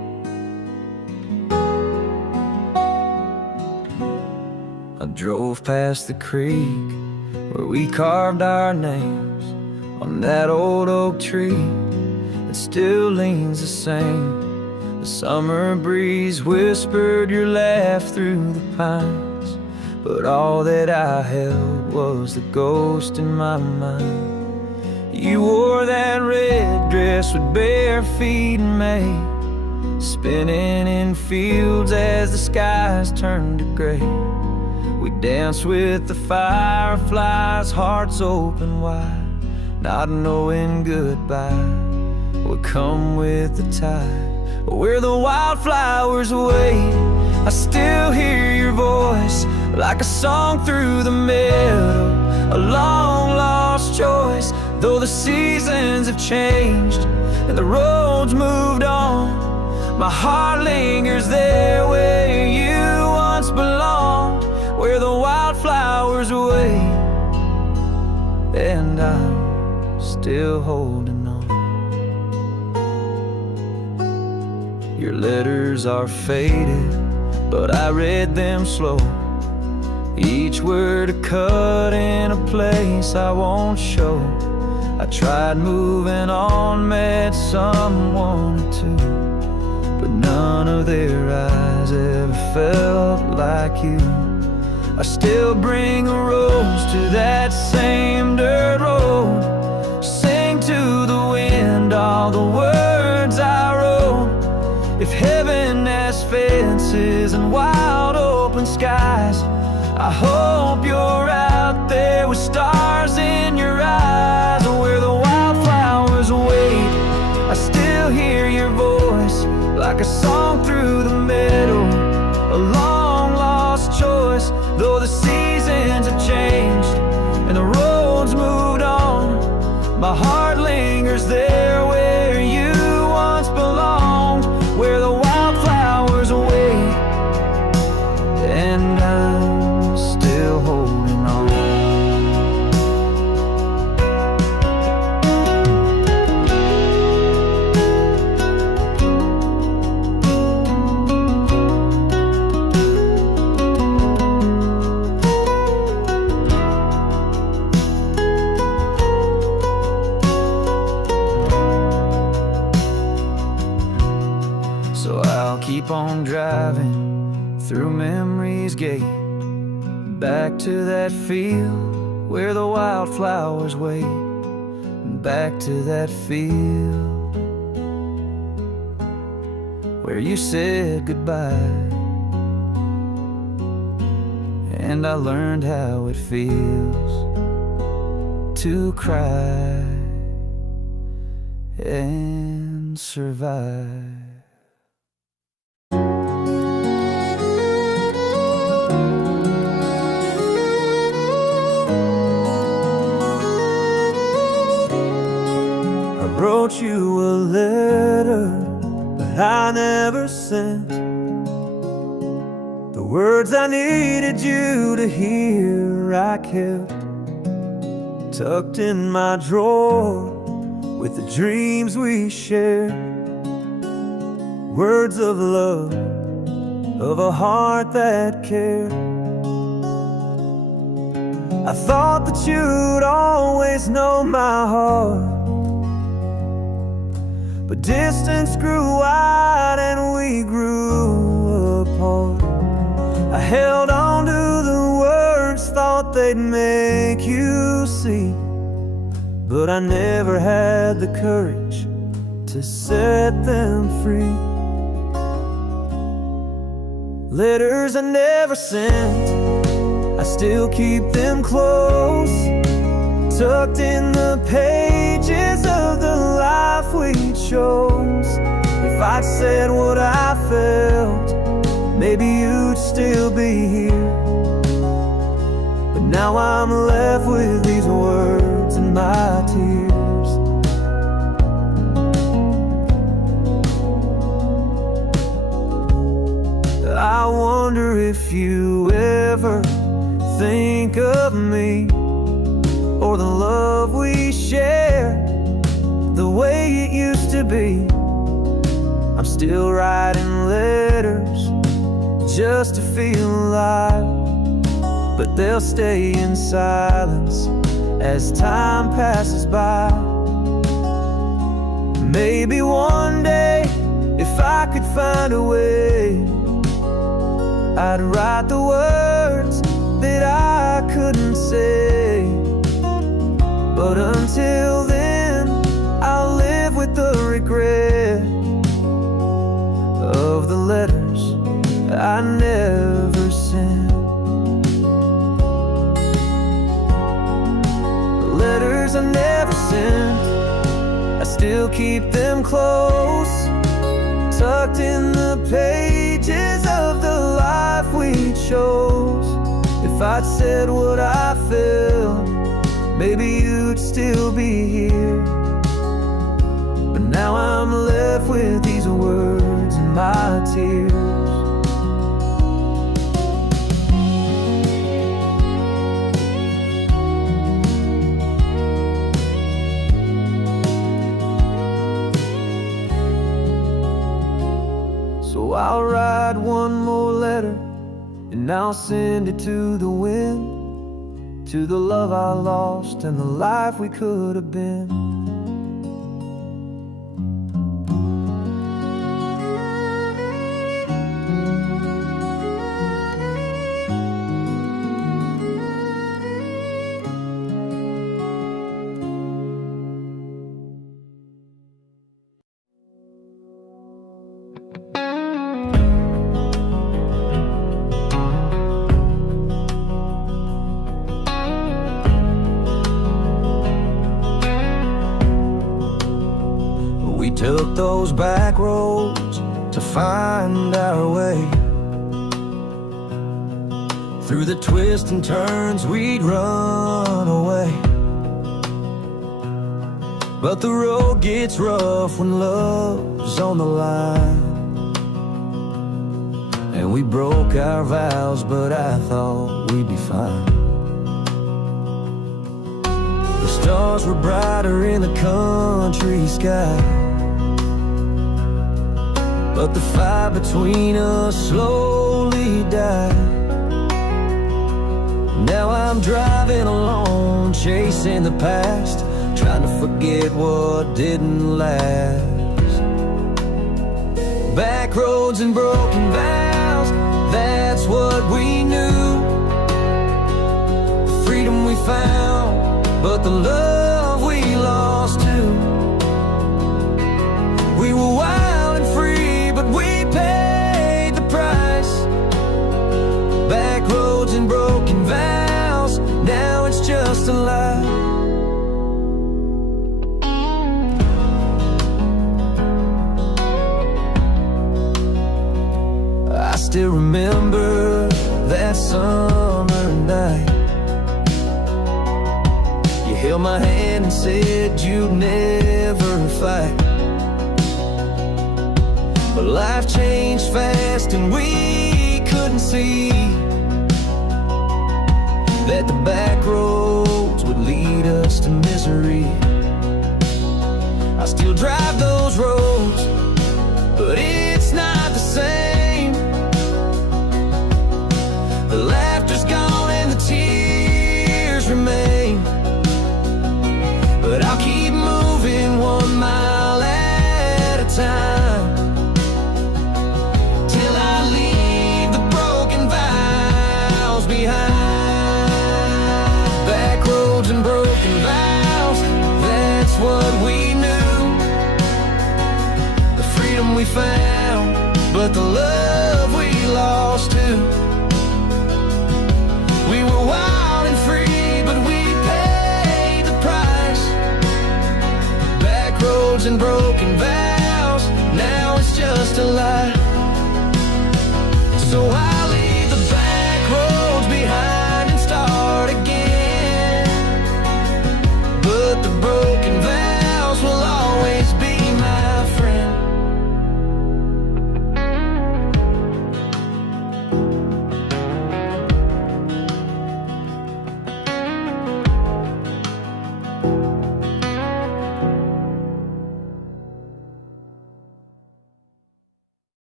drove past the creek where we carved our names on that old oak tree that still leans the same. The summer breeze whispered your laugh through the pines, but all that I held was the ghost in my mind. You wore that red dress with bare feet in May, spinning in fields as the skies turned to gray. We danced with the fireflies, hearts open wide, not knowing goodbye would come with the tide. Where the wildflowers wait, I still hear your voice, like a song through the meadow, a long lost choice. Though the seasons have changed and the roads moved on, my heart lingers there where you once belonged. Where the wildflowers wait, and I'm still holding on. Your letters are faded, but I read them slow, each word a cut in a place I won't show. I tried moving on, met someone or two, but none of their eyes ever felt like you. I still bring a rose to that same dirt road, sing to the wind all the words I wrote. If heaven has fences and wide open skies, I hope you're out there with stars in your eyes. Where the wildflowers wait, I still hear your voice, like a song through the meadow, a long lost choice. Though the seasons have changed and the roads moved on, my heart lingers there where you once belonged. Where the wildflowers wait, and I'm still holding on. So I'll keep on driving through memory's gate, back to that field where the wildflowers wait, back to that field where you said goodbye, and I learned how it feels to cry and survive. Wrote you a letter, but I never sent the words I needed you to hear. I kept tucked in my drawer with the dreams we shared, words of love, of a heart that cared. I thought that you'd always know my heart, but distance grew wide and we grew apart. I held on to the words, thought they'd make you see, but I never had the courage to set them free. Letters I never sent, I still keep them close, tucked in the pages of the life we chose. If I'd said what I felt, maybe you'd still be here, but now I'm left with these words and my tears. I wonder if you ever think of me, or the love we shared, the way it used to be. I'm still writing letters just to feel alive, but they'll stay in silence as time passes by. Maybe one day, if I could find a way, I'd write the words that I couldn't say. But until then, I'll live with the regret of the letters I never sent. The letters I never sent, I still keep them close, tucked in the pages of the life we chose. If I'd said what I felt, maybe you'd still be here. But now I'm left with these words and my tears. So I'll write one more letter, and I'll send it to the wind, to the love I lost and the life we could have been. We took those back roads to find our way. Through the twists and turns we'd run away. But the road gets rough when love's on the line. And we broke our vows, but I thought we'd be fine. The stars were brighter in the country sky, but the fire between us slowly died. Now I'm driving alone, chasing the past, trying to forget what didn't last. Back roads and broken vows, that's what we knew. The freedom we found, but the love we lost too. We were wild and free, but we paid the price. Back roads and broken vows, now it's just a lie. I still remember that summer night. You held my hand and said you'd never fight. But life changed fast and we couldn't see that the back roads would lead us to misery. I still drive those roads, but it's not the same. The laughter's gone and the tears remain. But I'll keep moving 1 mile at a time, till I leave the broken vows behind. Back roads and broken vows, that's what we knew. The freedom we found, but the love we lost too. We were wild and free, but we paid the price. Back roads and broken vows, now it's just a lie. So I leave the back roads behind and start again. But the broken vows will always be my friend.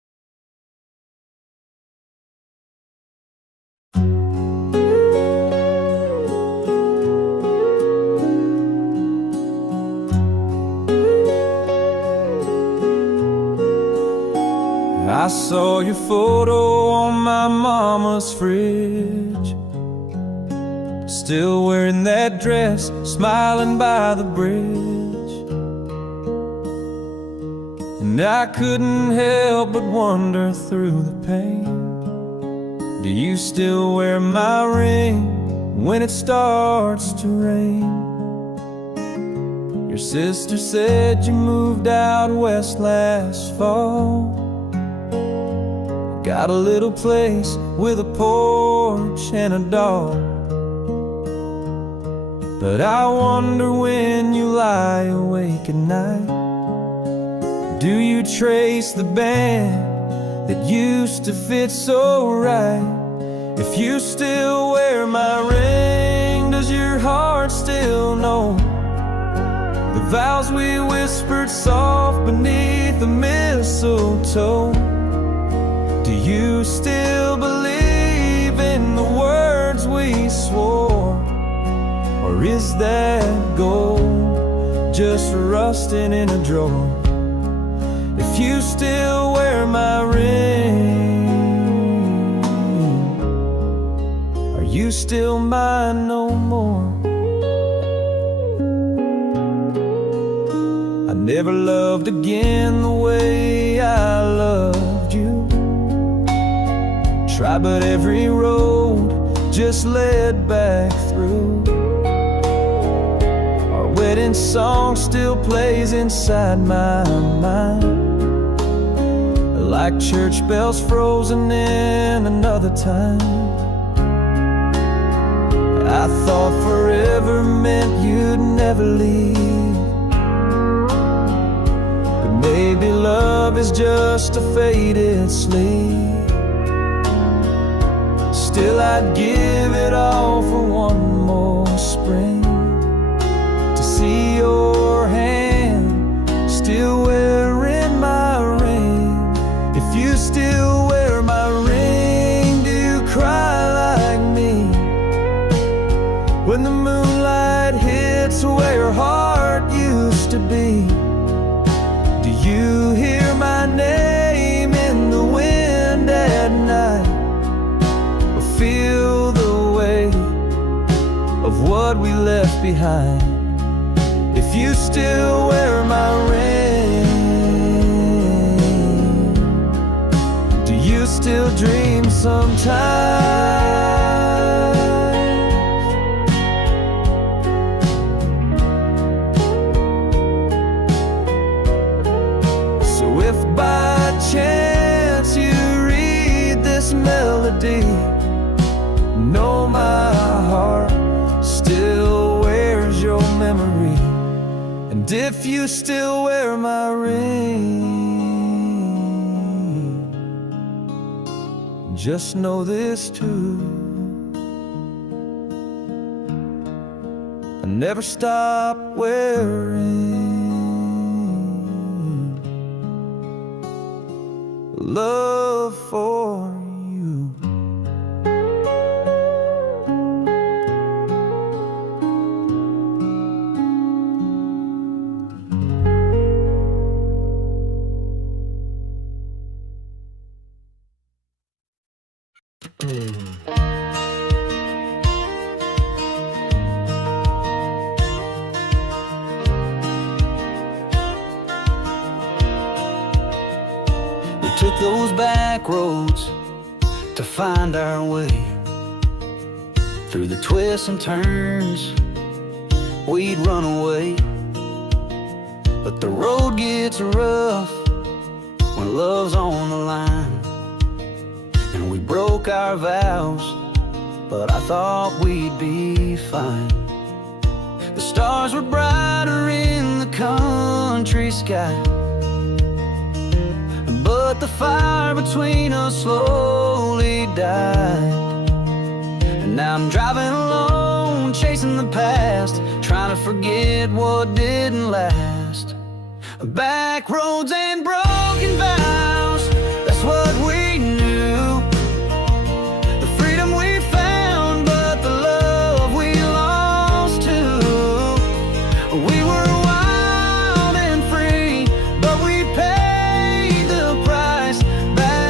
I saw your photo on my mama's fridge, still wearing that dress, smiling by the bridge. And I couldn't help but wonder through the pain, do you still wear my ring when it starts to rain? Your sister said you moved out west last fall, got a little place with a porch and a dog. But I wonder when you lie awake at night, do you trace the band that used to fit so right? If you still wear my ring, does your heart still know the vows we whispered soft beneath the mistletoe? Do you still believe in the words we swore? Or is that gold just rusting in a drawer? If you still wear my ring, are you still mine no more? I never loved again the way I loved you. Tried, but every road just led back through. Our wedding song still plays inside my mind, like church bells frozen in another time. I thought forever meant you'd never leave, but maybe love is just a faded sleep. Still I'd give it all for one more spring, to see your hand still wearing my ring. If you still wear my ring, do you cry like me when the moonlight hits where your heart used to be? Do you hear my name in the wind at night, or feel the weight of what we left behind? If you still wear my ring, do you still dream sometimes? So if by chance you read this melody, know my heart still wears your memory. And if you still wear my ring, just know this too, I never stop wearing love for you. We took those back roads to find our way, through the twists and turns we'd run away. But the road gets rough when love's on the line, and we broke our vows, but I thought we'd be fine. The stars were brighter in the country sky, but the fire between us slowly died. And now I'm driving alone, chasing the past, trying to forget what didn't last. Back roads and broken vows, that's what we knew. The freedom we found, but the love we lost too. We were wild and free, but we paid the price. Back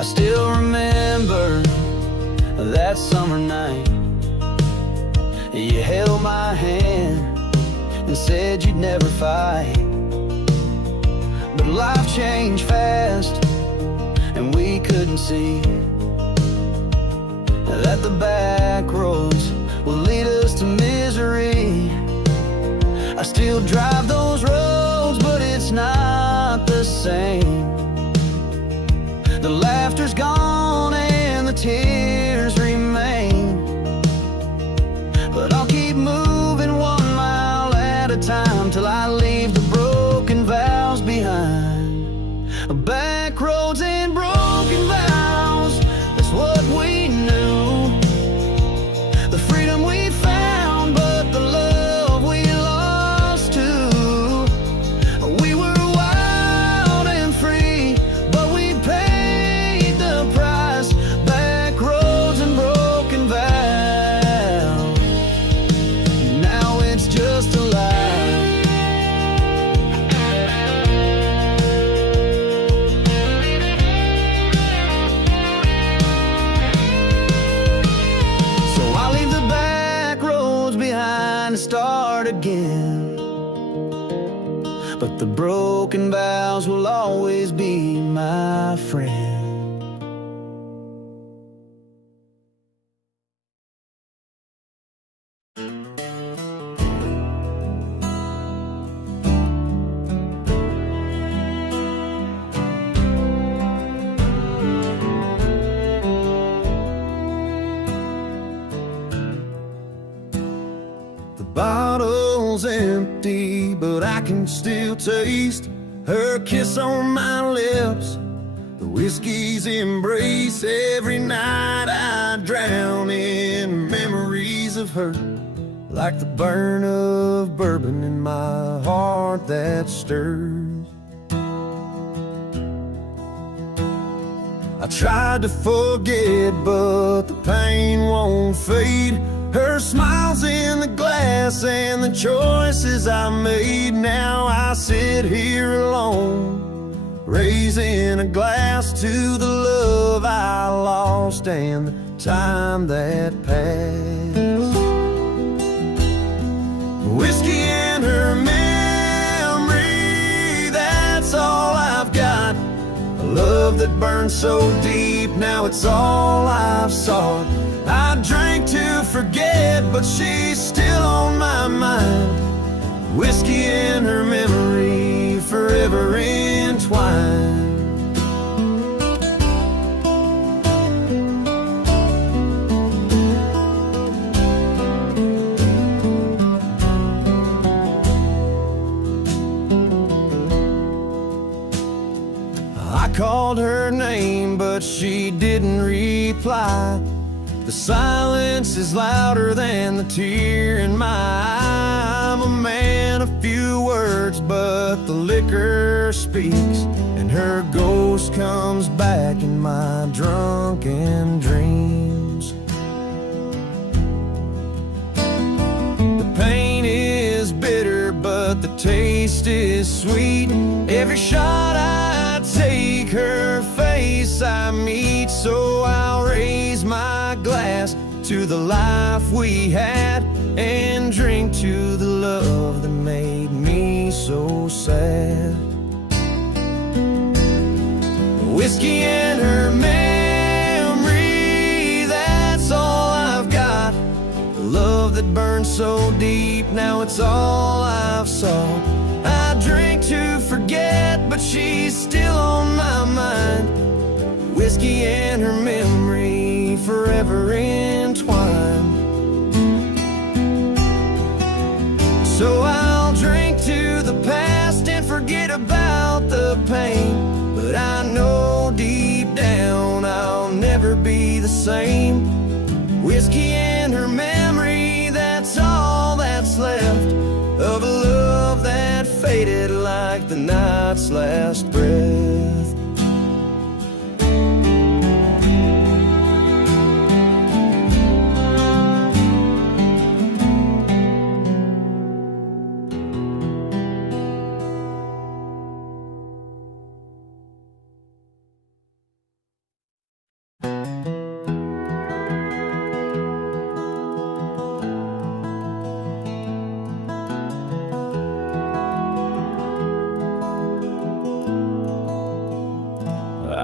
I still remember that summer night. You held my hand and said you'd never fight. But life changed fast, and we couldn't see that the back roads will lead us to misery. I still drive those roads, but it's not the same. The laughter's gone and the tears remain, but I'll keep moving 1 mile at a time till I leave the broken vows behind. Back roads and broken vows, that's what we knew. The freedom we found, but the love we lost too. We were wild and free, but we paid the price. Back roads and broken vows, now it's just a lie. To start again, but the broken vows will always be my friend. The bottle's empty, but I can still taste her kiss on my lips, the whiskey's embrace. Every night I drown in memories of her, like the burn of bourbon in my heart that stirs. I tried to forget, but the pain won't fade. Her smile's in the glass and the choices I made. Now I sit here alone, raising a glass to the love I lost and the time that passed. Whiskey and her memory, that's all I've got. A love that burned so deep, now it's all I've sought. I drank to forget, but she's still on my mind. Whiskey and her memory, forever entwined. I called her name, but she didn't reply. The silence is louder than the tear in my eye. I'm a man of few words, but the liquor speaks, and her ghost comes back in my drunken dreams. The pain is bitter, but the taste is sweet. Every shot I take, her face I meet. So I'll raise my glass to the life we had and drink to the love that made me so sad. Whiskey and her memory, that's all I've got. The love that burned so deep, now it's all I've sought. I drink to forget, but she's still on my mind. Whiskey and her memory, forever entwined. So I'll drink to the past and forget about the pain, but I know deep down I'll never be the same. Whiskey and her memory, that's all that's left of a love that faded like the night's last breath.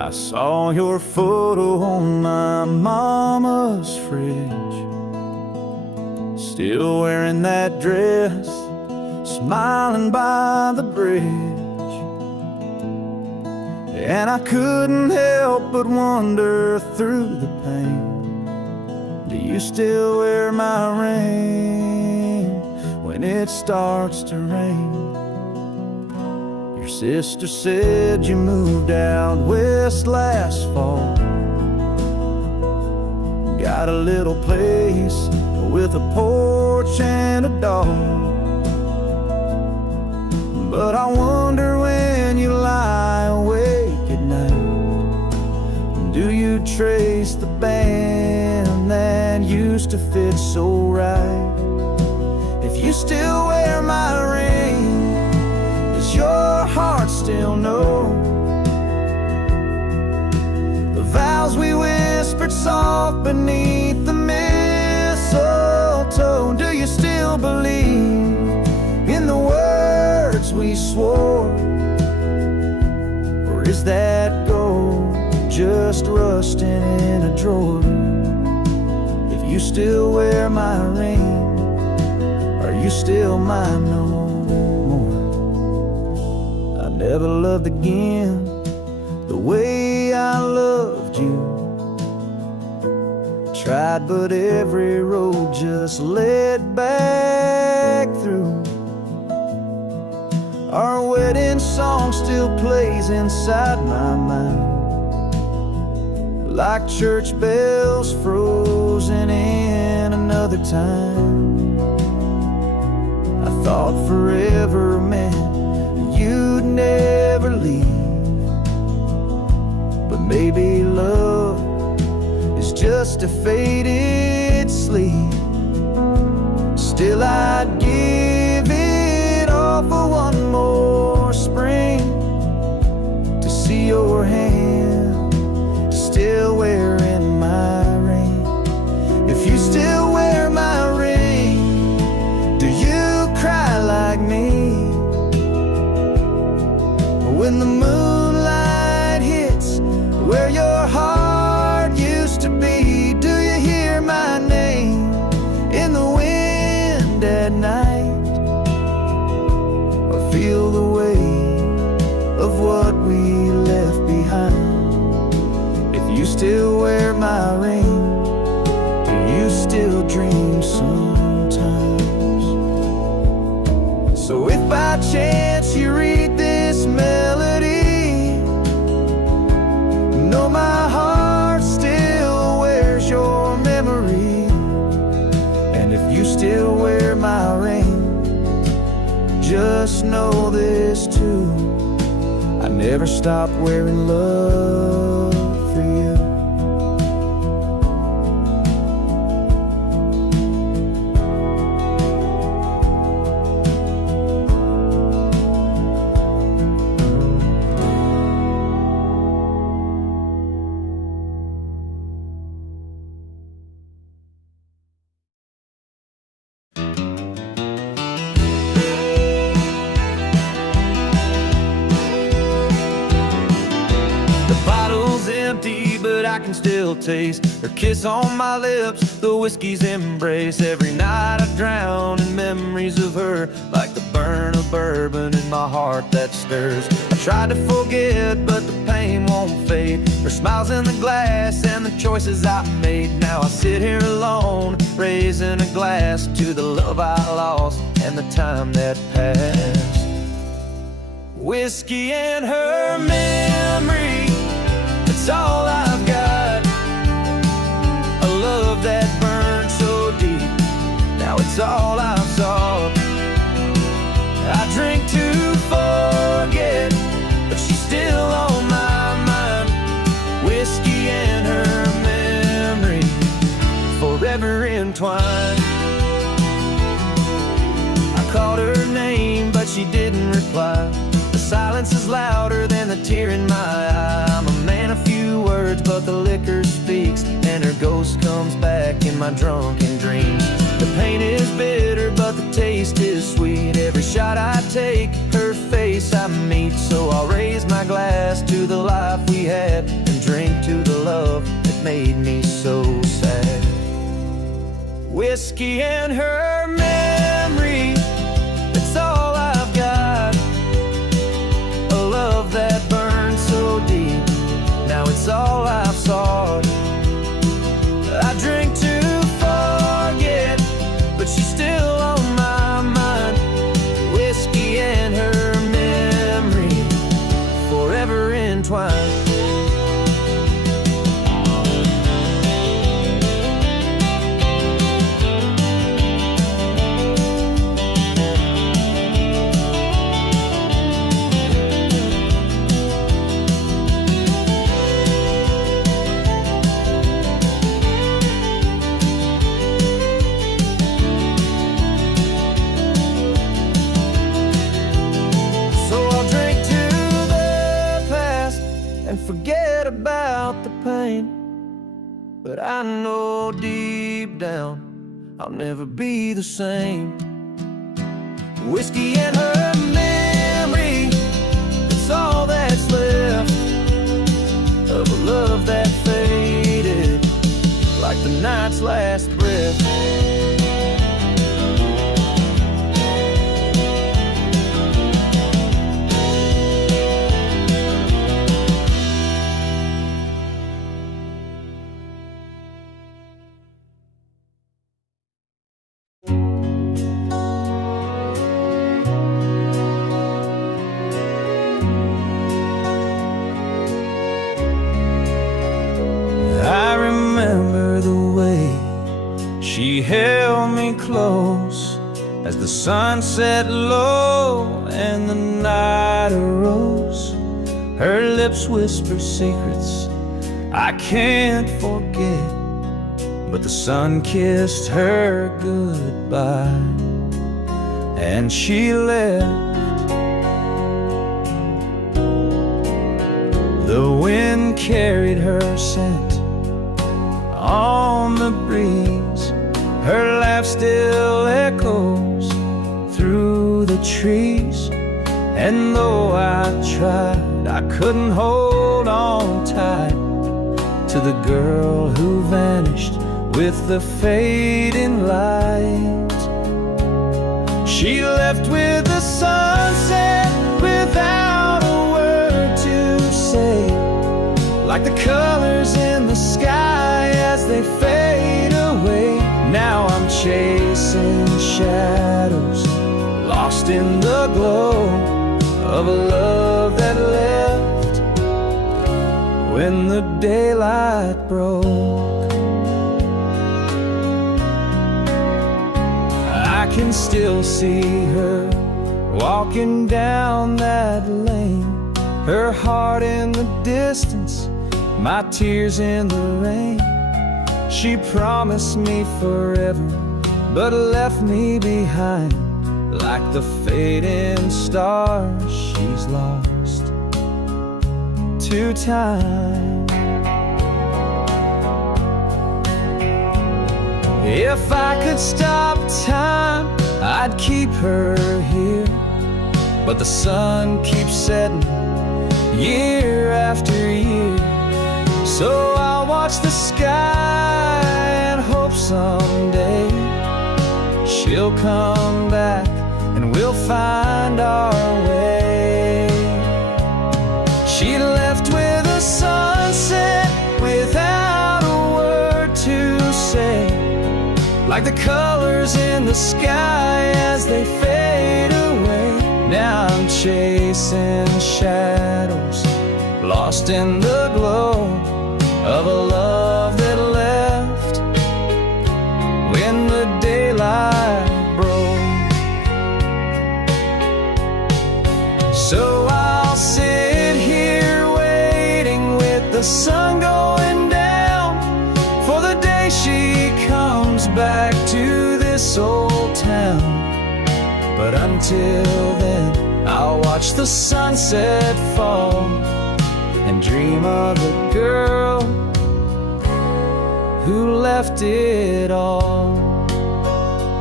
I saw your photo on my mama's fridge, still wearing that dress, smiling by the bridge. And I couldn't help but wonder through the pain, do you still wear my ring when it starts to rain? Your sister said you moved out west last fall, got a little place with a porch and a dog. But I wonder when you lie awake at night, do you trace the band that used to fit so right? If you still wear my ring, does your heart still know the vows we whispered soft beneath the mistletoe? Do you still believe in the words we swore, or is that gold just rusting in a drawer? If you still wear my ring, are you still mine no more? I never loved again the way I loved you. Tried, but every road just led back through. Our wedding song still plays inside my mind, like church bells frozen in another time. I thought forever meant you'd never leave, but maybe love is just a faded sleep. Still I'd give it all for one more spring, to see your hand still wearing my ring. If you still wear my ring, do you cry like me when the moonlight hits where your heart used to be? Do you hear my name in the wind at night, or feel the weight of what we left behind? If you still wear my ring, do you still dream sometimes? So if by chance you read this melody, know my heart still wears your memory. And if you still wear my ring, just know this too, I never stopped wearing love for you. But I can still taste her kiss on my lips, the whiskey's embrace. Every night I drown in memories of her, like the burn of bourbon in my heart that stirs. I tried to forget, but the pain won't fade. Her smiles in the glass and the choices I made. Now I sit here alone, raising a glass to the love I lost and the time that passed. Whiskey and her memory, it's all I've got. A love that burned so deep, now it's all I've sought. I drink to forget, but she's still on my mind. Whiskey and her memory, forever entwined. I called her name, but she didn't reply. The silence is louder than the tear in my eye. I'm a man of few words, but the liquor speaks, and her ghost comes back in my drunken dreams. The pain is bitter, but the taste is sweet. Every shot I take, her face I meet. So I'll raise my glass to the life we had and drink to the love that made me so sad. Whiskey and her memory, that's all I've got. A love that burned so deep, now it's all I've sought. I drink to forget, but she's still on my mind. Whiskey and her memory, forever entwined. Forget about the pain, but I know deep down I'll never be the same. Whiskey and her memory, it's all that's left of a love that faded like the night's last breath. She held me close as the sun set low and the night arose. Her lips whisper secrets I can't forget, but the sun kissed her goodbye and she left. The wind carried her scent on the breeze. Her laugh still echoes through the trees, and though I tried, I couldn't hold on tight to the girl who vanished with the fading light. She left with the sunset without a word to say, like the colors in the sky as they fade away. Now I'm chasing shadows, lost in the glow of a love that left when the daylight broke. I can still see her walking down that lane, her heart in the distance, my tears in the rain. She promised me forever, but left me behind like the fading stars she's lost to time. If I could stop time, I'd keep her here, but the sun keeps setting year after year. So I'll watch the sky and hope someday she'll come back and we'll find our way. She left with a sunset without a word to say, like the colors in the sky as they fade away. Now I'm chasing shadows, lost in the glow of a love that left when the daylight broke. So I'll sit here waiting with the sun going down for the day she comes back to this old town. But until then, I'll watch the sunset fall and dream of the girl who left it all.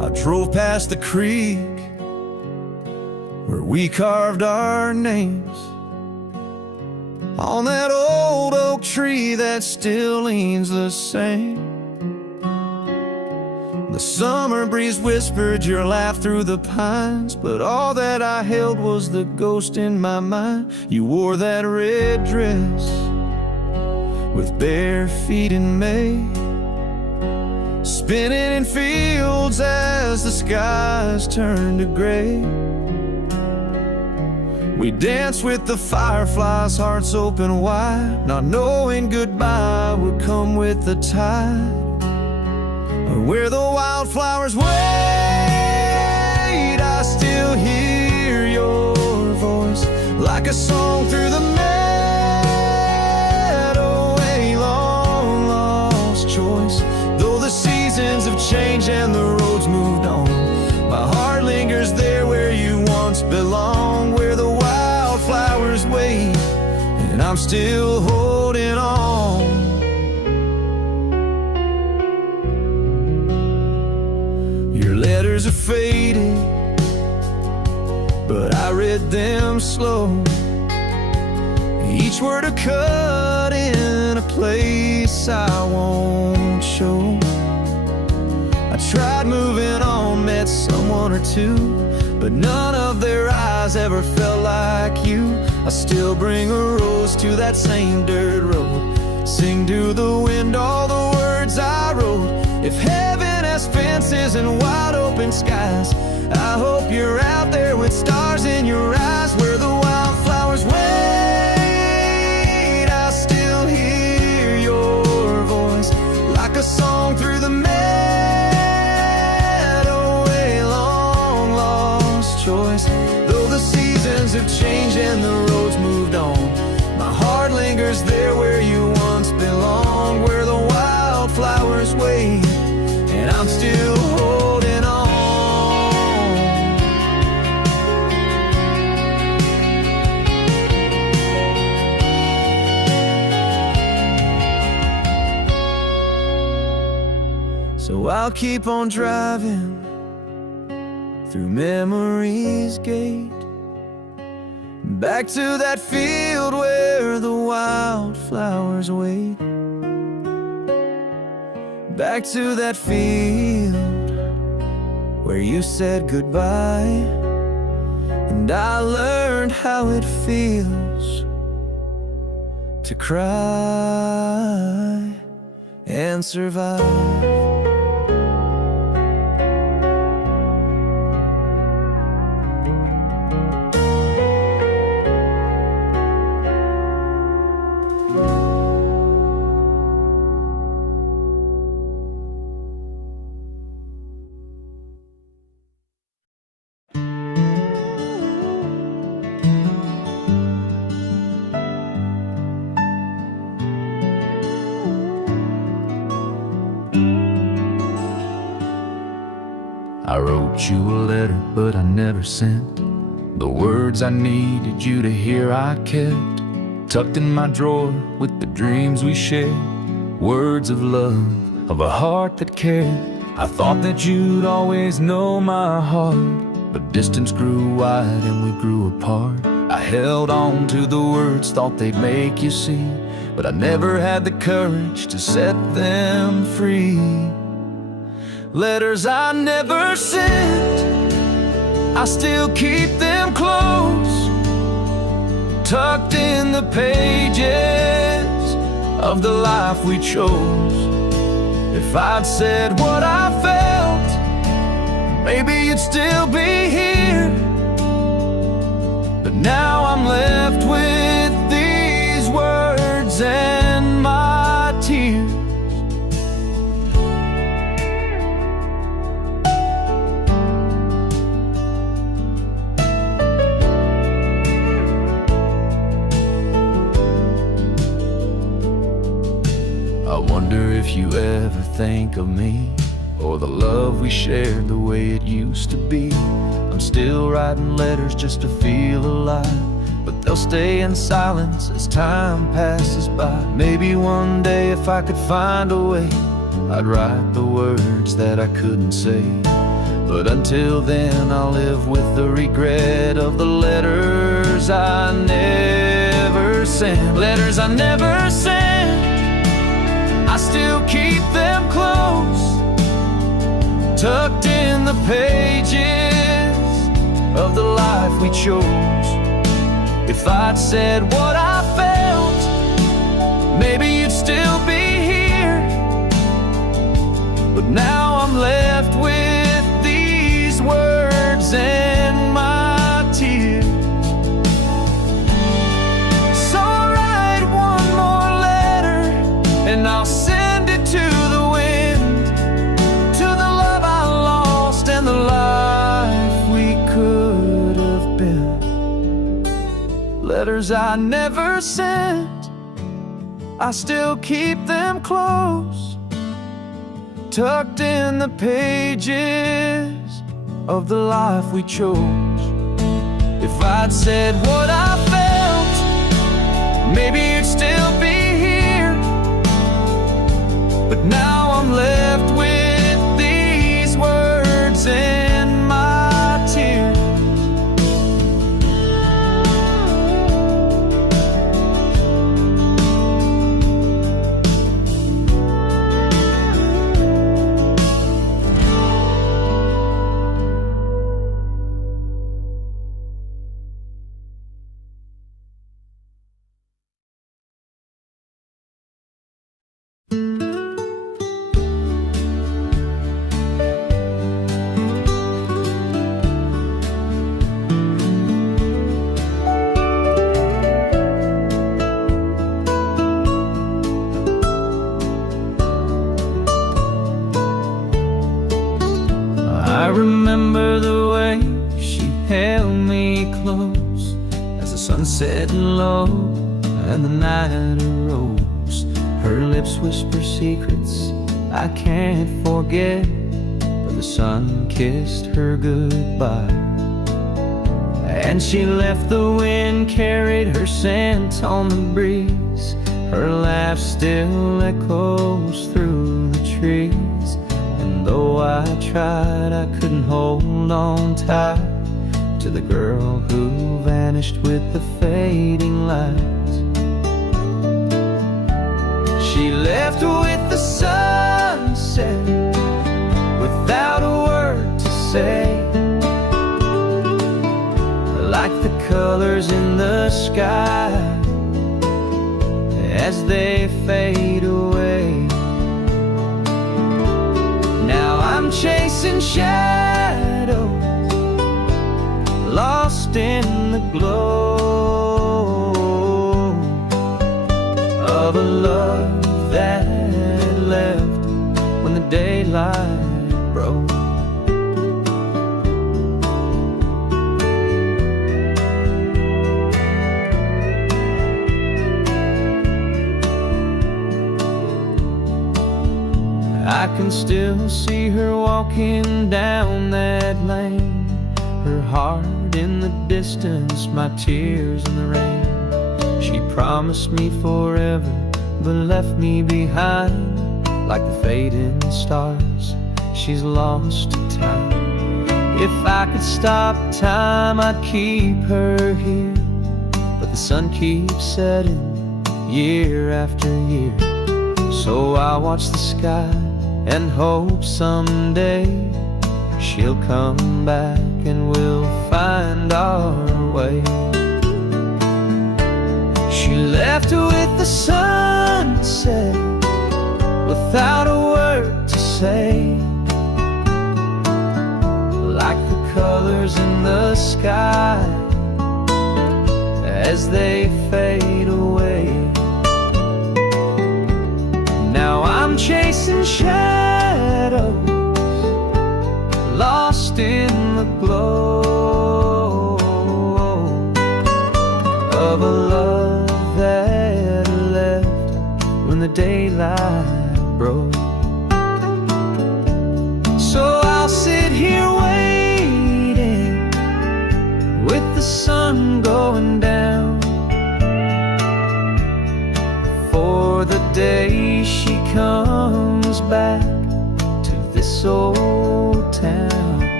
drove past the creek where we carved our names on that old oak tree that still leans the same. The summer breeze whispered your laugh through the pines, but all that I held was the ghost in my mind. You wore that red dress with bare feet in May, spinning in fields as the skies turned to gray. We danced with the fireflies, hearts open wide, not knowing goodbye would come with the tide. Where the wildflowers wait, I still hear your voice like a song through the meadow, a long lost choice. Though the seasons have changed and the roads moved on, my heart lingers there where you once belonged. Where the wildflowers wait and I'm still holding on. Your letters are faded, but I read them slow. Each word a cut in a place I won't show. I tried moving on, met someone or two, but none of their eyes ever felt like you. I still bring a rose to that same dirt road, sing to the wind all the words I wrote. If heaven has fences and wide open skies, I hope you're out there with stars in your eyes. Where the wildflowers wait, I still hear your voice like a song through the meadow, a long lost choice. Though the seasons have changed and the roads moved on, my heart lingers there where you once belonged. Where the wildflowers wait and I'm still holding on. So I'll keep on driving through memory's gate, back to that field where the wildflowers wait. Back to that field where you said goodbye, and I learned how it feels to cry and survive. I wrote you a letter, but I never sent the words I needed you to hear. I kept tucked in my drawer with the dreams we shared, words of love, of a heart that cared. I thought that you'd always know my heart, but distance grew wide and we grew apart. I held on to the words, thought they'd make you see, but I never had the courage to set them free. Letters I never sent, I still keep them close, tucked in the pages of the life we chose. If I'd said what I felt, maybe you'd still be here, but now I'm left with these words and my tears. I wonder if you ever think of me, or the love we shared the way it used to be. I'm still writing letters just to feel alive, but they'll stay in silence as time passes by. Maybe one day if I could find a way, I'd write the words that I couldn't say. But until then, I'll live with the regret of the letters I never sent. Letters I never sent, I still keep them close, tucked in the pages of the life we chose. If I'd said what I felt, maybe you'd still be here. But now I'm left with these words and my tears. So I'll write one more letter, and I'll send it to the wind, to the love I lost and the life we could have been. Letters I never sent, I still keep them close, tucked in the pages of the life we chose. If I'd said what I felt, maybe you'd still be here. But now I'm left with these words and my tears. I remember the way she held me close as the sun set low and the night arose. Her lips whisper secrets I can't forget, but the sun kissed her goodbye. And she left, the wind carried her scent on the breeze. Her laugh still echoes through the trees. And though I tried, I couldn't hold on tight to the girl who vanished with the fading lights. She left with the sunset without a word to say, like the colors in the sky as they fade away. Now I'm chasing shadows, lost in the glow of a love that left when the daylight broke. I can still see her walking down that lane, her heart in the distance, my tears in the rain. She promised me forever, but left me behind like the fading stars. She's lost to time. If I could stop time, I'd keep her here, but the sun keeps setting year after year. So I watch the sky and hope someday she'll come back and we'll find our way. She left with the sunset without a word to say, like the colors in the sky as they fade away. Now I'm chasing shadows, lost in the glow of a love that left when the daylight broke. So I'll sit here waiting with the sun going down for the day she comes back to this old town.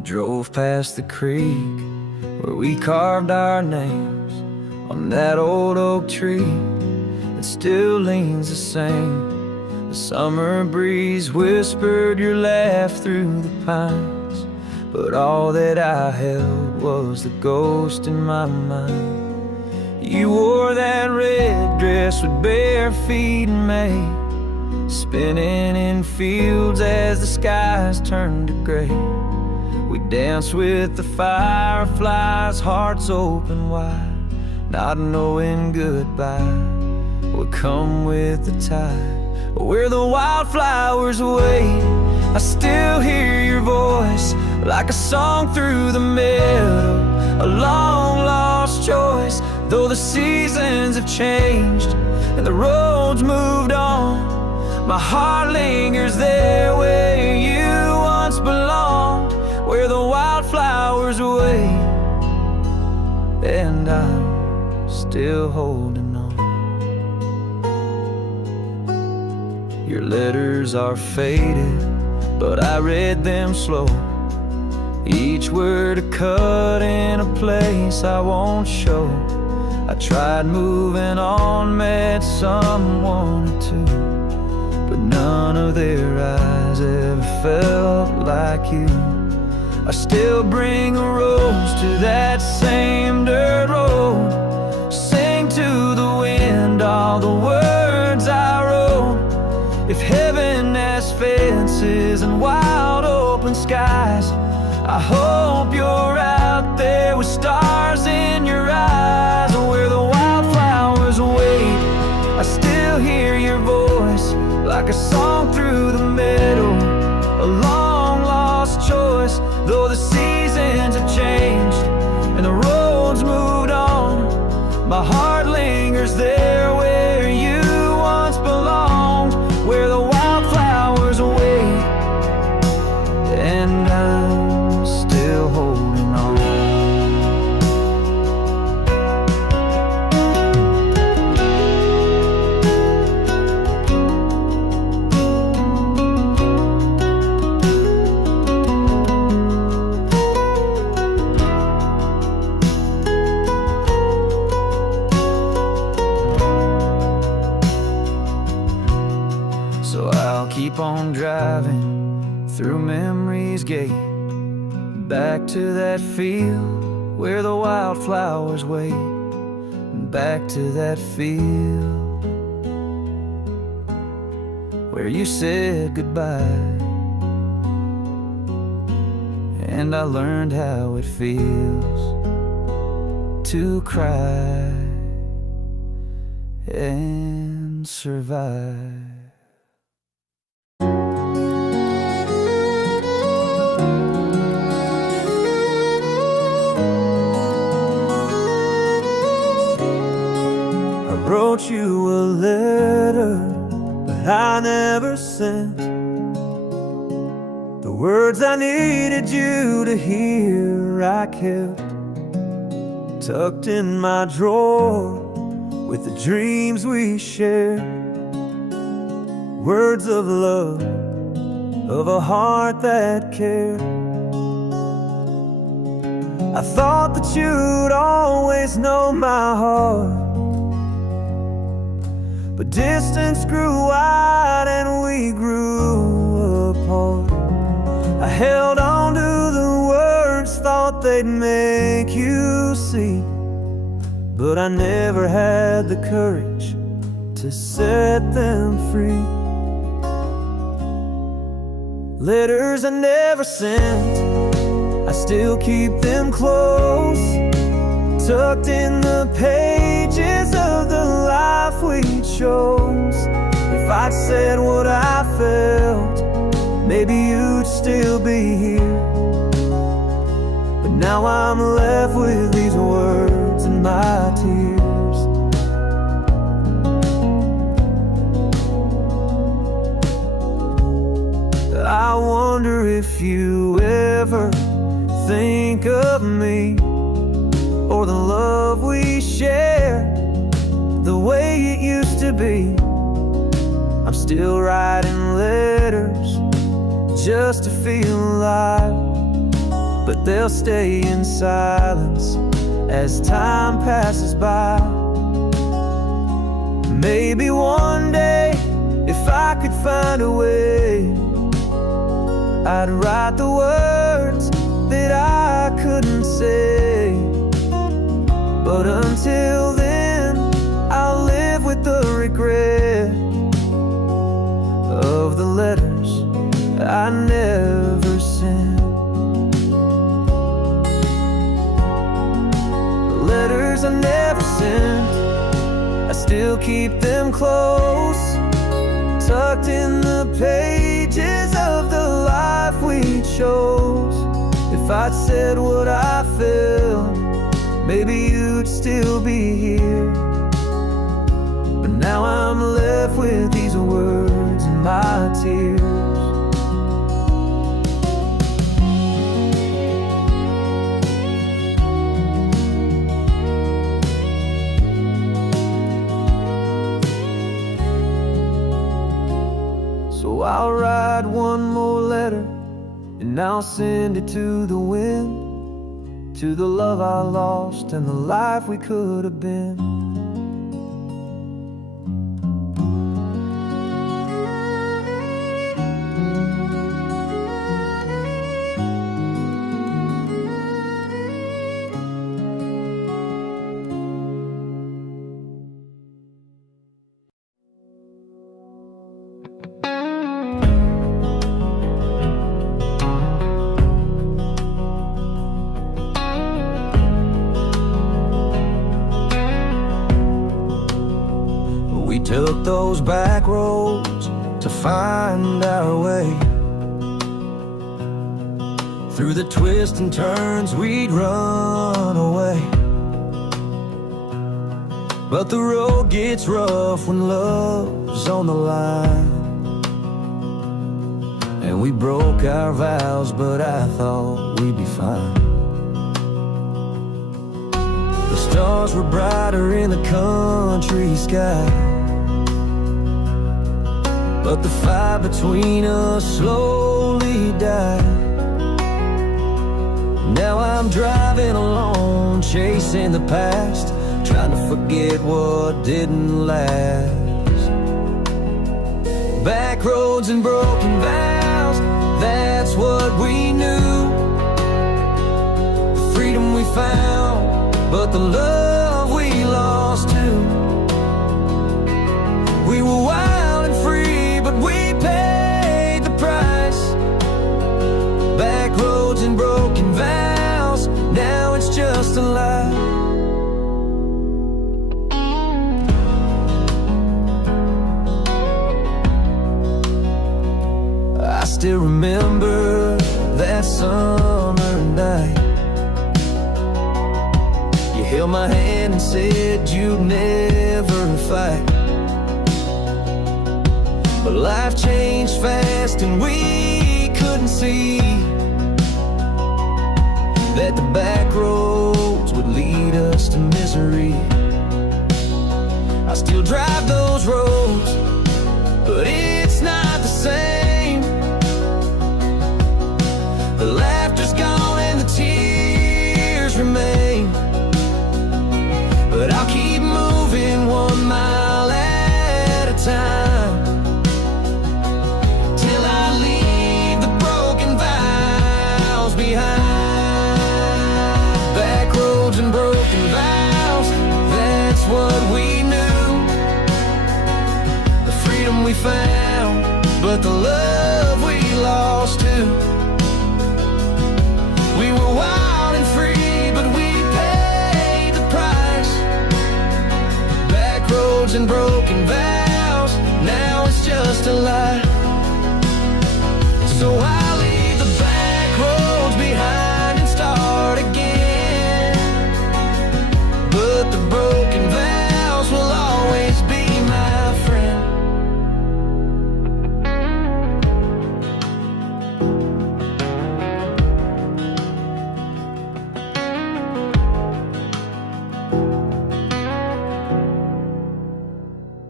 drove past the creek where we carved our names on that old oak tree that still leans the same. The summer breeze whispered your laugh through the pines, but all that I held was the ghost in my mind. You wore that red dress with bare feet in May, spinning in fields as the skies turned to gray. We danced with the fireflies, hearts open wide, not knowing goodbye would come with the tide. Where the wildflowers wait, I still hear your voice like a song through the meadow, a long lost choice. Though the seasons have changed and the roads moved on, my heart lingers there where you once belonged, where the wildflowers wait, and I'm still holding on. Your letters are faded, but I read them slow, each word a cut in a place I won't show. I tried moving on, met someone or two, but none of their eyes ever felt like you. I still bring a rose to that same dirt road, sing to the wind all the words I wrote. If heaven has fences and wide open skies, I hope you're out there with stars in your eyes. Where the wildflowers wait, I still hear your voice like a song through the meadow, a long lost choice. Though the seasons have changed and the roads moved on, my heart lingers there where you once belonged, where the wildflowers wait, and I'm still holding on. So I'll keep on driving through memory's gate, back to that field where the wildflowers wait, back to that field where you said goodbye, and I learned how it feels to cry and survive. Wrote you a letter, but I never sent the words I needed you to hear. I kept tucked in my drawer with the dreams we shared, words of love, of a heart that cared. I thought that you'd always know my heart, but distance grew wide and we grew apart. I held on to the words, thought they'd make you see, but I never had the courage to set them free. Letters I never sent, I still keep them close, tucked in the pages of the life we chose. If I'd said what I felt, maybe you'd still be here, but now I'm left with these words and my tears. I wonder if you ever think of me, or the love we share, the way it used to be. I'm still writing letters just to feel alive. but they'll stay in silence as time passes by. Maybe one day, if I could find a way, I'd write the words that I couldn't say. But until then, I'll live with the regret of the letters I never sent. The letters I never sent, I still keep them close, tucked in the pages of the life we chose. If I'd said what I felt, maybe you'd still be here. But now I'm left with these words and my tears. So I'll write one more letter, and I'll send it to the wind, to the love I lost and the life we could have been. We took those back roads to find our way. Through the twists and turns we'd run away. But the road gets rough when love's on the line. And we broke our vows, but I thought we'd be fine. The stars were brighter in the country sky, but the fire between us slowly died. Now I'm driving alone, chasing the past, trying to forget what didn't last. Back roads and broken vows, that's what we knew. The freedom we found, but the love we lost too. We were wild and free, but we paid the price. Back roads and broken vows, now it's just a lie. I still remember that summer night. You held my hand and said you'd never fight. But life changed fast and we couldn't see that the back roads would lead us to misery. I still drive those roads, but it's not the same. The laughter's gone and the tears remain. But I'll keep moving 1 mile at a time, till I leave the broken vows behind. Back roads and broken vows, that's what we knew. The freedom we found, but the love we lost too. We were wild and free, but we paid the price. Back roads and broken vows, now it's just a lie. So I leave the back roads behind and start again. But the broken vows will always be my friend.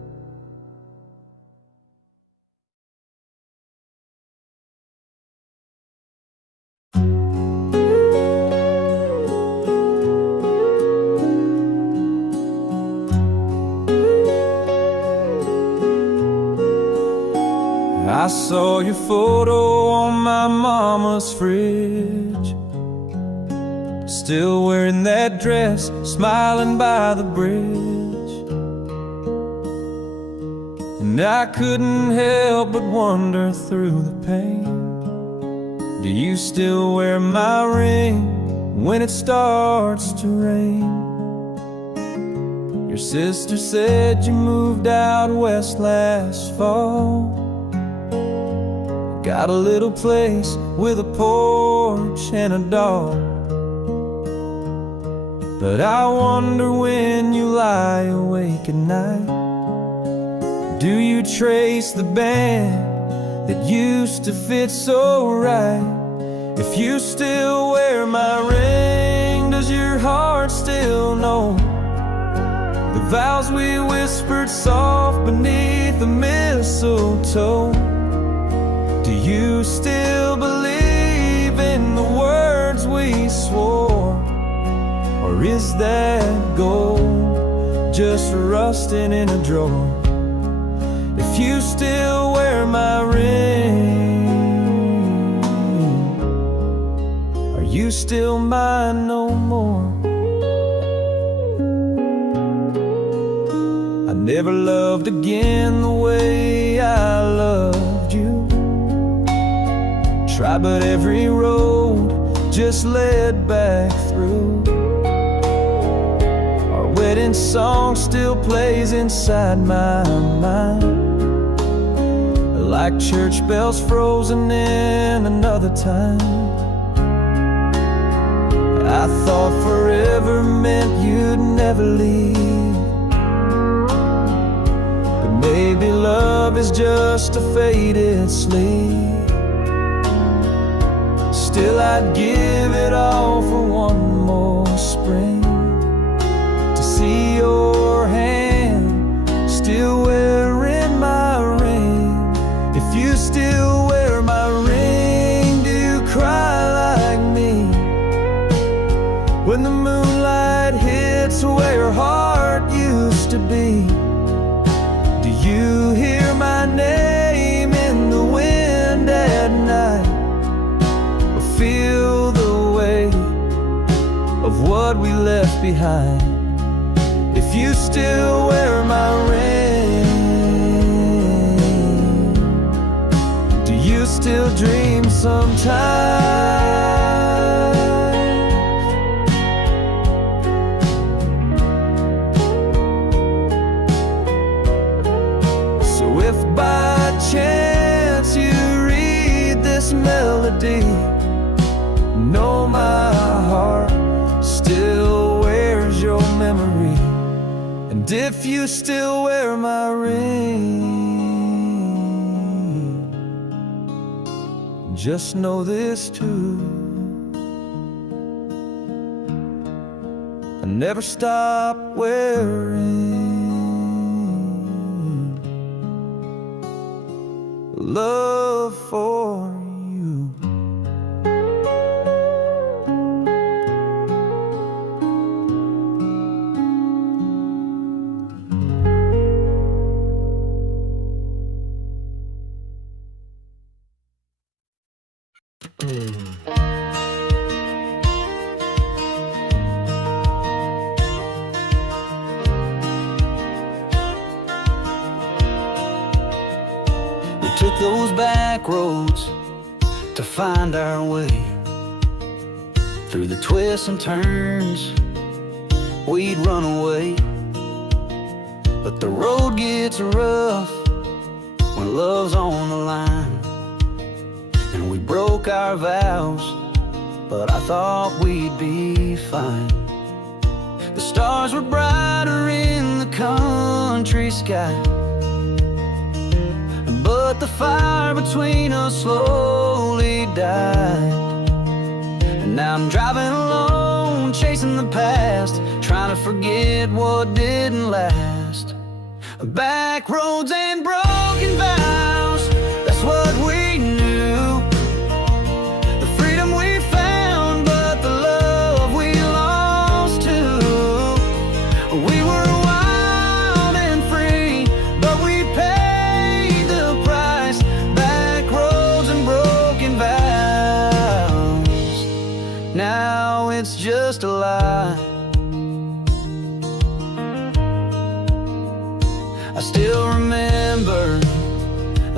I saw your photo on my mama's fridge, still wearing that dress, smiling by the bridge. And I couldn't help but wonder through the pain, do you still wear my ring when it starts to rain? Your sister said you moved out west last fall, got a little place with a porch and a dog. But I wonder when you lie awake at night, do you trace the band that used to fit so right? If you still wear my ring, does your heart still know the vows we whispered soft beneath the mistletoe? Do you still believe in the words we swore? Or is that gold just rusting in a drawer? If you still wear my ring, are you still mine no more? I never loved again the way I loved you. Tried, but every road just led back through. Our wedding song still plays inside my mind, like church bells frozen in another time. I thought forever meant you'd never leave, but maybe love is just a faded sleep. Still I'd give it all for one more spring, to see your hand still wearing my ring. If you still wear my ring, do you cry like me when the moonlight hits where your heart used to be? Do you hear my name in the wind at night, feel the weight of what we left behind? If you still wear my ring, do you still dream sometimes? So if by chance you read this melody, know my heart still wears your memory. And if you still wear my ring, just know this too: I never stop wearing love for you. We took those back roads to find our way, through the twists and turns we'd run away. But the road gets rough when love's on the line, and we broke our vows, but I thought we'd be fine. The stars were brighter in the country sky, but the fire between us slowly died. And now I'm driving alone, chasing the past, trying to forget what didn't last. Back roads and broken vows, that's what we knew. The freedom we found, but the love we lost too. We were wild and free, but we paid the price.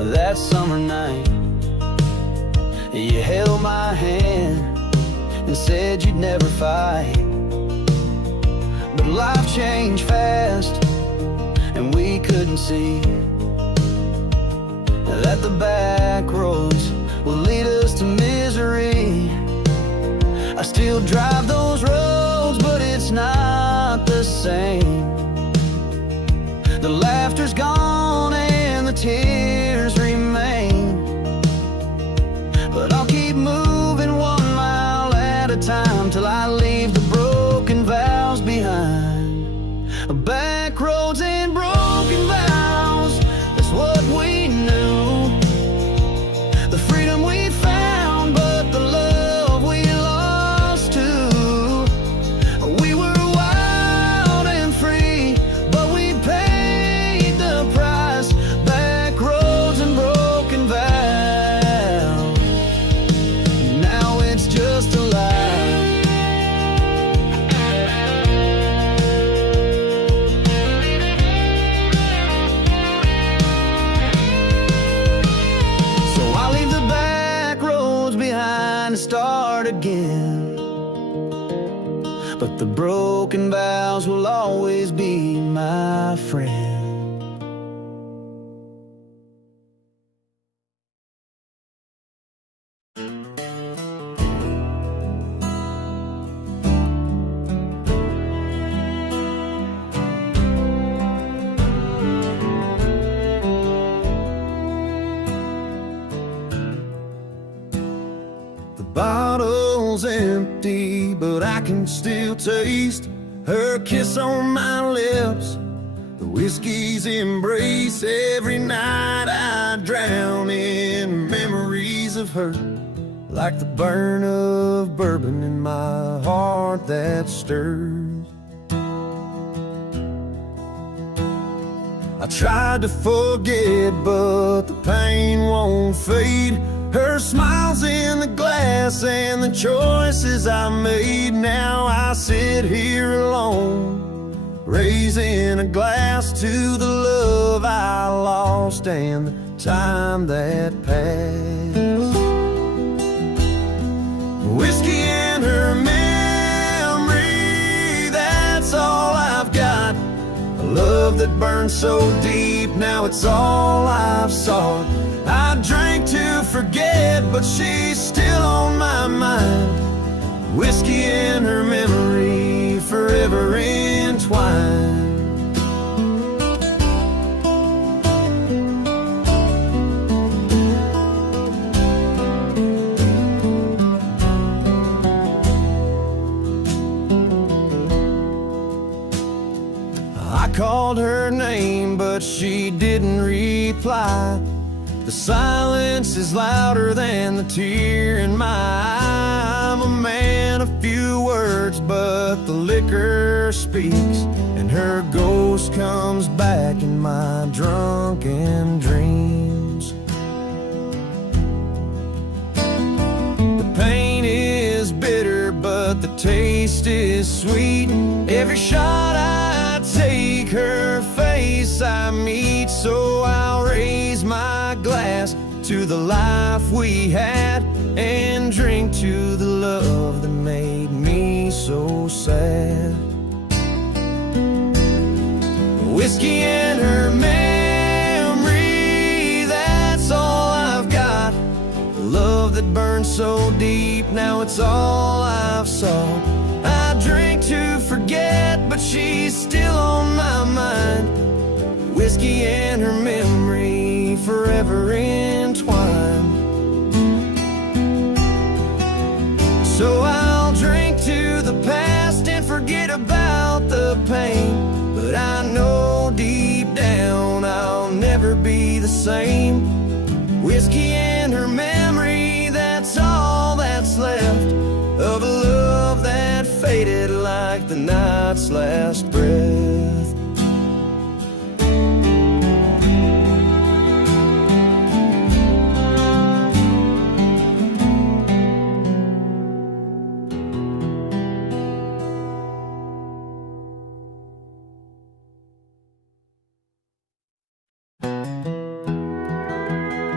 that summer night. You held my hand and said you'd never fight, but life changed fast and we couldn't see that the back roads will lead us to misery. I still drive those roads, but it's not the same. The laughter's gone and the tears remain, but I'll keep moving 1 mile at a time till I leave the broken vows behind. Back roads and broken vows, that's what we knew. The freedom we found, but the love we lost too. We were wild and free, but we paid the price. Back roads and broken vows, now it's just a lie. Start again, but the broken vows will always be my friend. Bottle's empty, but I can still taste her kiss on my lips, the whiskey's embrace. Every night I drown in memories of her, like the burn of bourbon in my heart that stirs. I tried to forget, but the pain won't fade. Her smile's in the glass and the choices I made. Now I sit here alone, raising a glass to the love I lost and the time that passed. Whiskey and her memory, that's all I've got. A love that burned so deep, now it's all I've sought. I drank to forget, but she's still on my mind. Whiskey and her memory, forever entwined. I called her name, but she didn't reply. The silence is louder than the tear in my eye. I'm a man of few words, but the liquor speaks, and her ghost comes back in my drunken dreams. The pain is bitter, but the taste is sweet. Every shot I take, her face I meet. So I'll raise my glass to the life we had and drink to the love that made me so sad. Whiskey and her memory, that's all I've got. The love that burned so deep, now it's all I've sought. I drink to forget, but she's still on my mind. Whiskey and her memory, forever entwined. So I'll drink to the past and forget about the pain, but I know deep down I'll never be the same. Whiskey and her memory, that's all that's left of a love that faded like the night's last breath.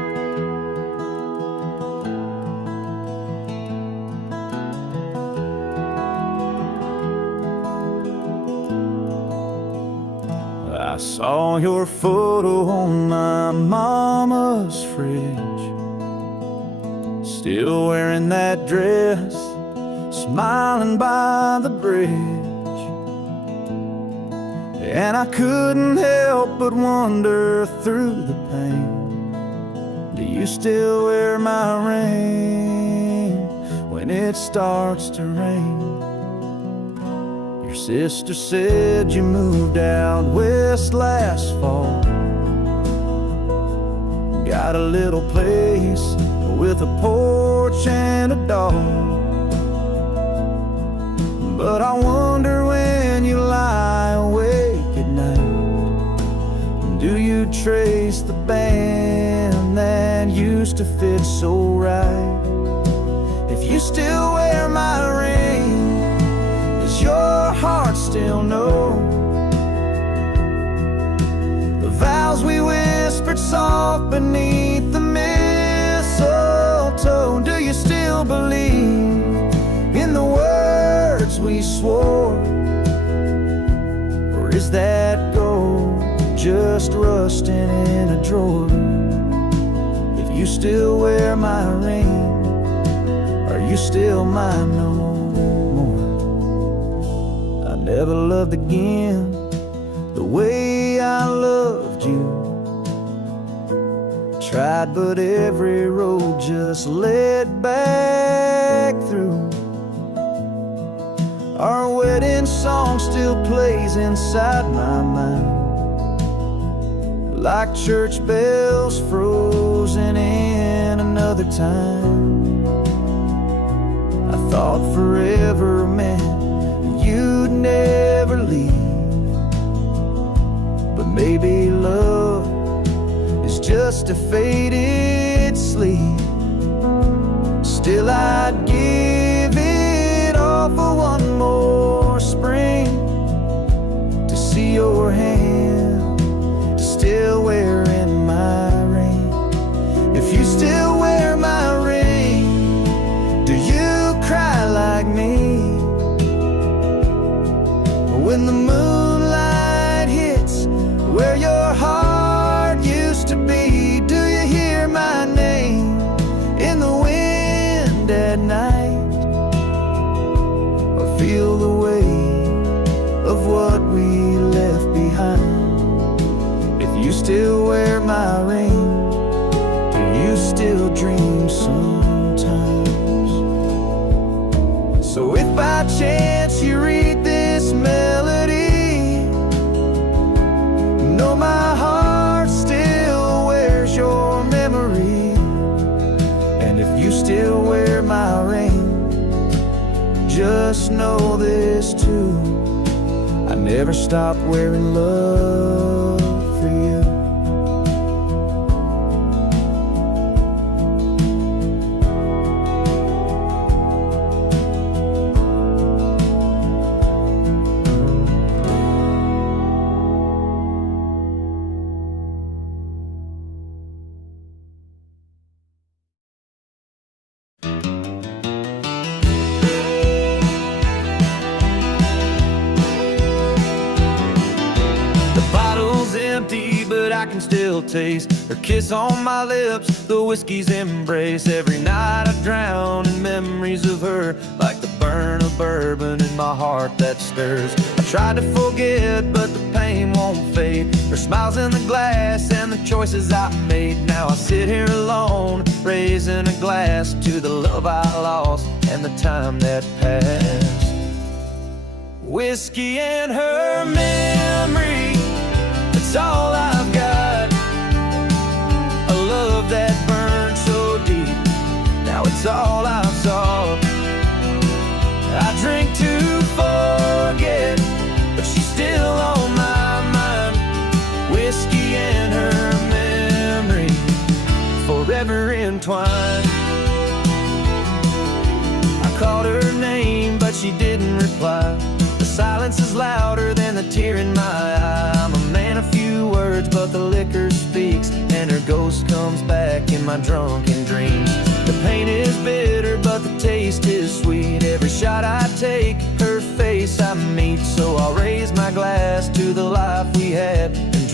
Saw your photo on my mama's fridge, still wearing that dress, smiling by the bridge. And I couldn't help but wonder through the pain, do you still wear my ring when it starts to rain? Your sister said you moved out west last fall, got a little place with a porch and a dog. But I wonder when you lie awake at night, do you trace the band that used to fit so right? If you still wear my ring, does your heart still know the vows we whispered soft beneath the mistletoe? Do you still believe in the words we swore, or is that gold just rusting in a drawer? If you still wear my ring, are you still mine no more? I never loved again the way I loved you. Tried, but every road just led back through. Our wedding song still plays inside my mind, like church bells frozen in another time. I thought forever meant you'd never leave, but maybe love is just a faded sleep. Still I'd give it all for one more spring, to see your hand still wearing my ring. If you still wear my ring, do you cry like me when the moonlight hits where your heart used to be? Do you hear my name in the wind at night, or feel the weight of what we left behind? If you still wear my ring, do you still dream sometimes? So if by chance you read this melody, know my heart still wears your memory. And if you still wear my ring, just know this too, I never stopped wearing love for you. Empty, but I can still taste her kiss on my lips, the whiskey's embrace. Every night I drown in memories of her, like the burn of bourbon in my heart that stirs. I tried to forget, but the pain won't fade. Her smiles in the glass and the choices I made. Now I sit here alone, raising a glass to the love I lost and the time that passed. Whiskey and her memory, it's all I've got. A love that burned so deep, now it's all I've sought. I drink to forget, but she's still on my mind. Whiskey and her memory, forever entwined. I called her name, but she didn't reply. The silence is louder than the tear in my eye. I'm a man of few words, but the liquor speaks, and her ghost comes back in my drunken dreams. The pain is bitter, but the taste is sweet. Every shot I take, her face I meet. So I'll raise my glass to the life we had and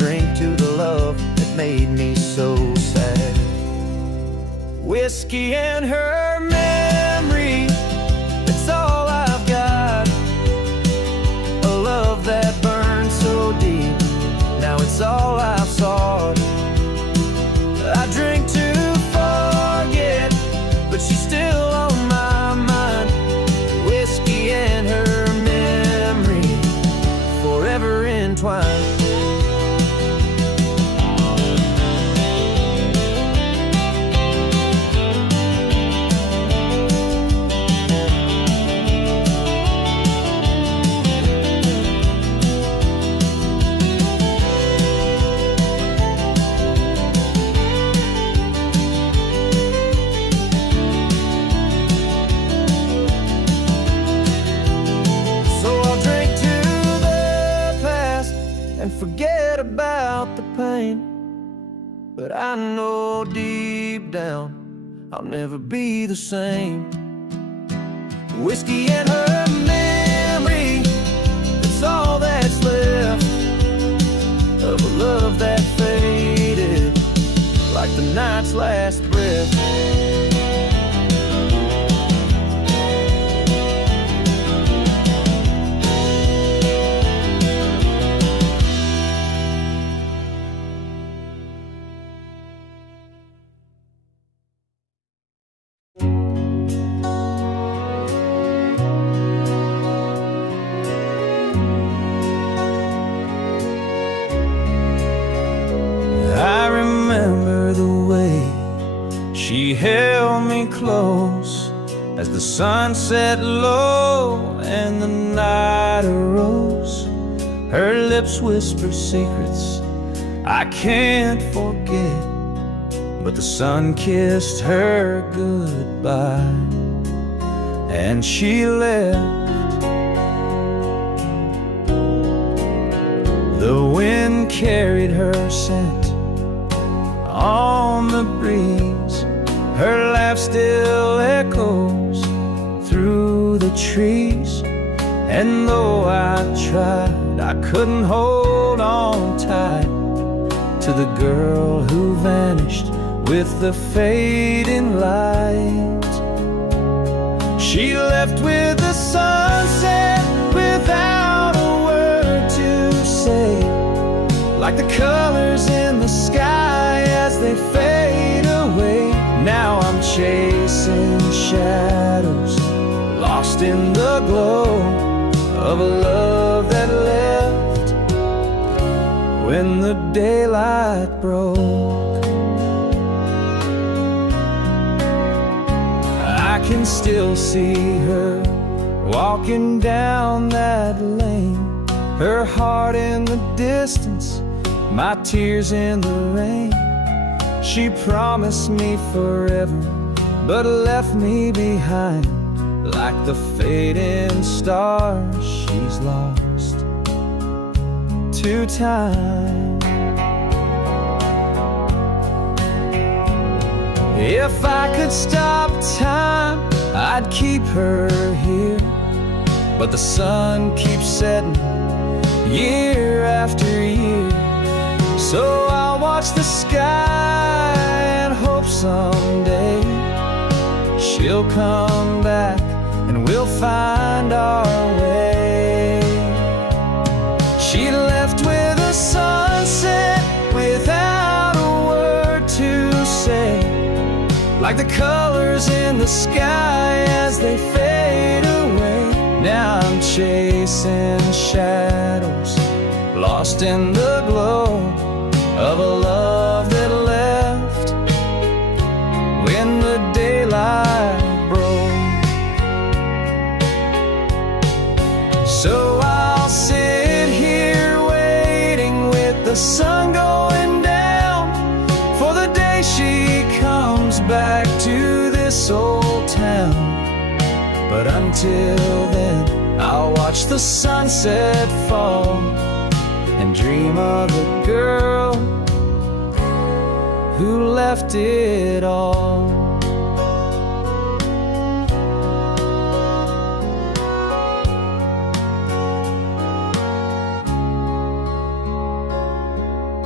drink to the love that made me so sad. Whiskey and her memory, it's all I've got. A love that burned so deep, now it's all I've sought. I drink to forget, but she's still on my mind. Whiskey and her memory, forever entwined. Forget about the pain, but I know deep down I'll never be the same. Whiskey and her memory, it's all that's left of a love that faded like the night's last breath. She held me close as the sun set low and the night arose. Her lips whisper secrets I can't forget, but the sun kissed her goodbye and she left. The wind carried her scent on the breeze. Her laugh still echoes through the trees, and though I tried, I couldn't hold on tight to the girl who vanished with the fading light. She left with the sunset without a word to say, like the colors in the sky as they fade away. Now I'm chasing shadows, lost in the glow of a love that left when the daylight broke. I can still see her walking down that lane, her heart in the distance, my tears in the rain. She promised me forever, but left me behind like the fading stars she's lost to time. If I could stop time, I'd keep her here, but the sun keeps setting year after year. So I'll watch the sky and hope someday she'll come back and we'll find our way. She left with a sunset without a word to say, like the colors in the sky as they fade away. Now I'm chasing shadows, lost in the glow of a love that left when the daylight broke. So I'll sit here waiting with the sun going down for the day she comes back to this old town. But until then, I'll watch the sunset fall and dream of the girl who left it all.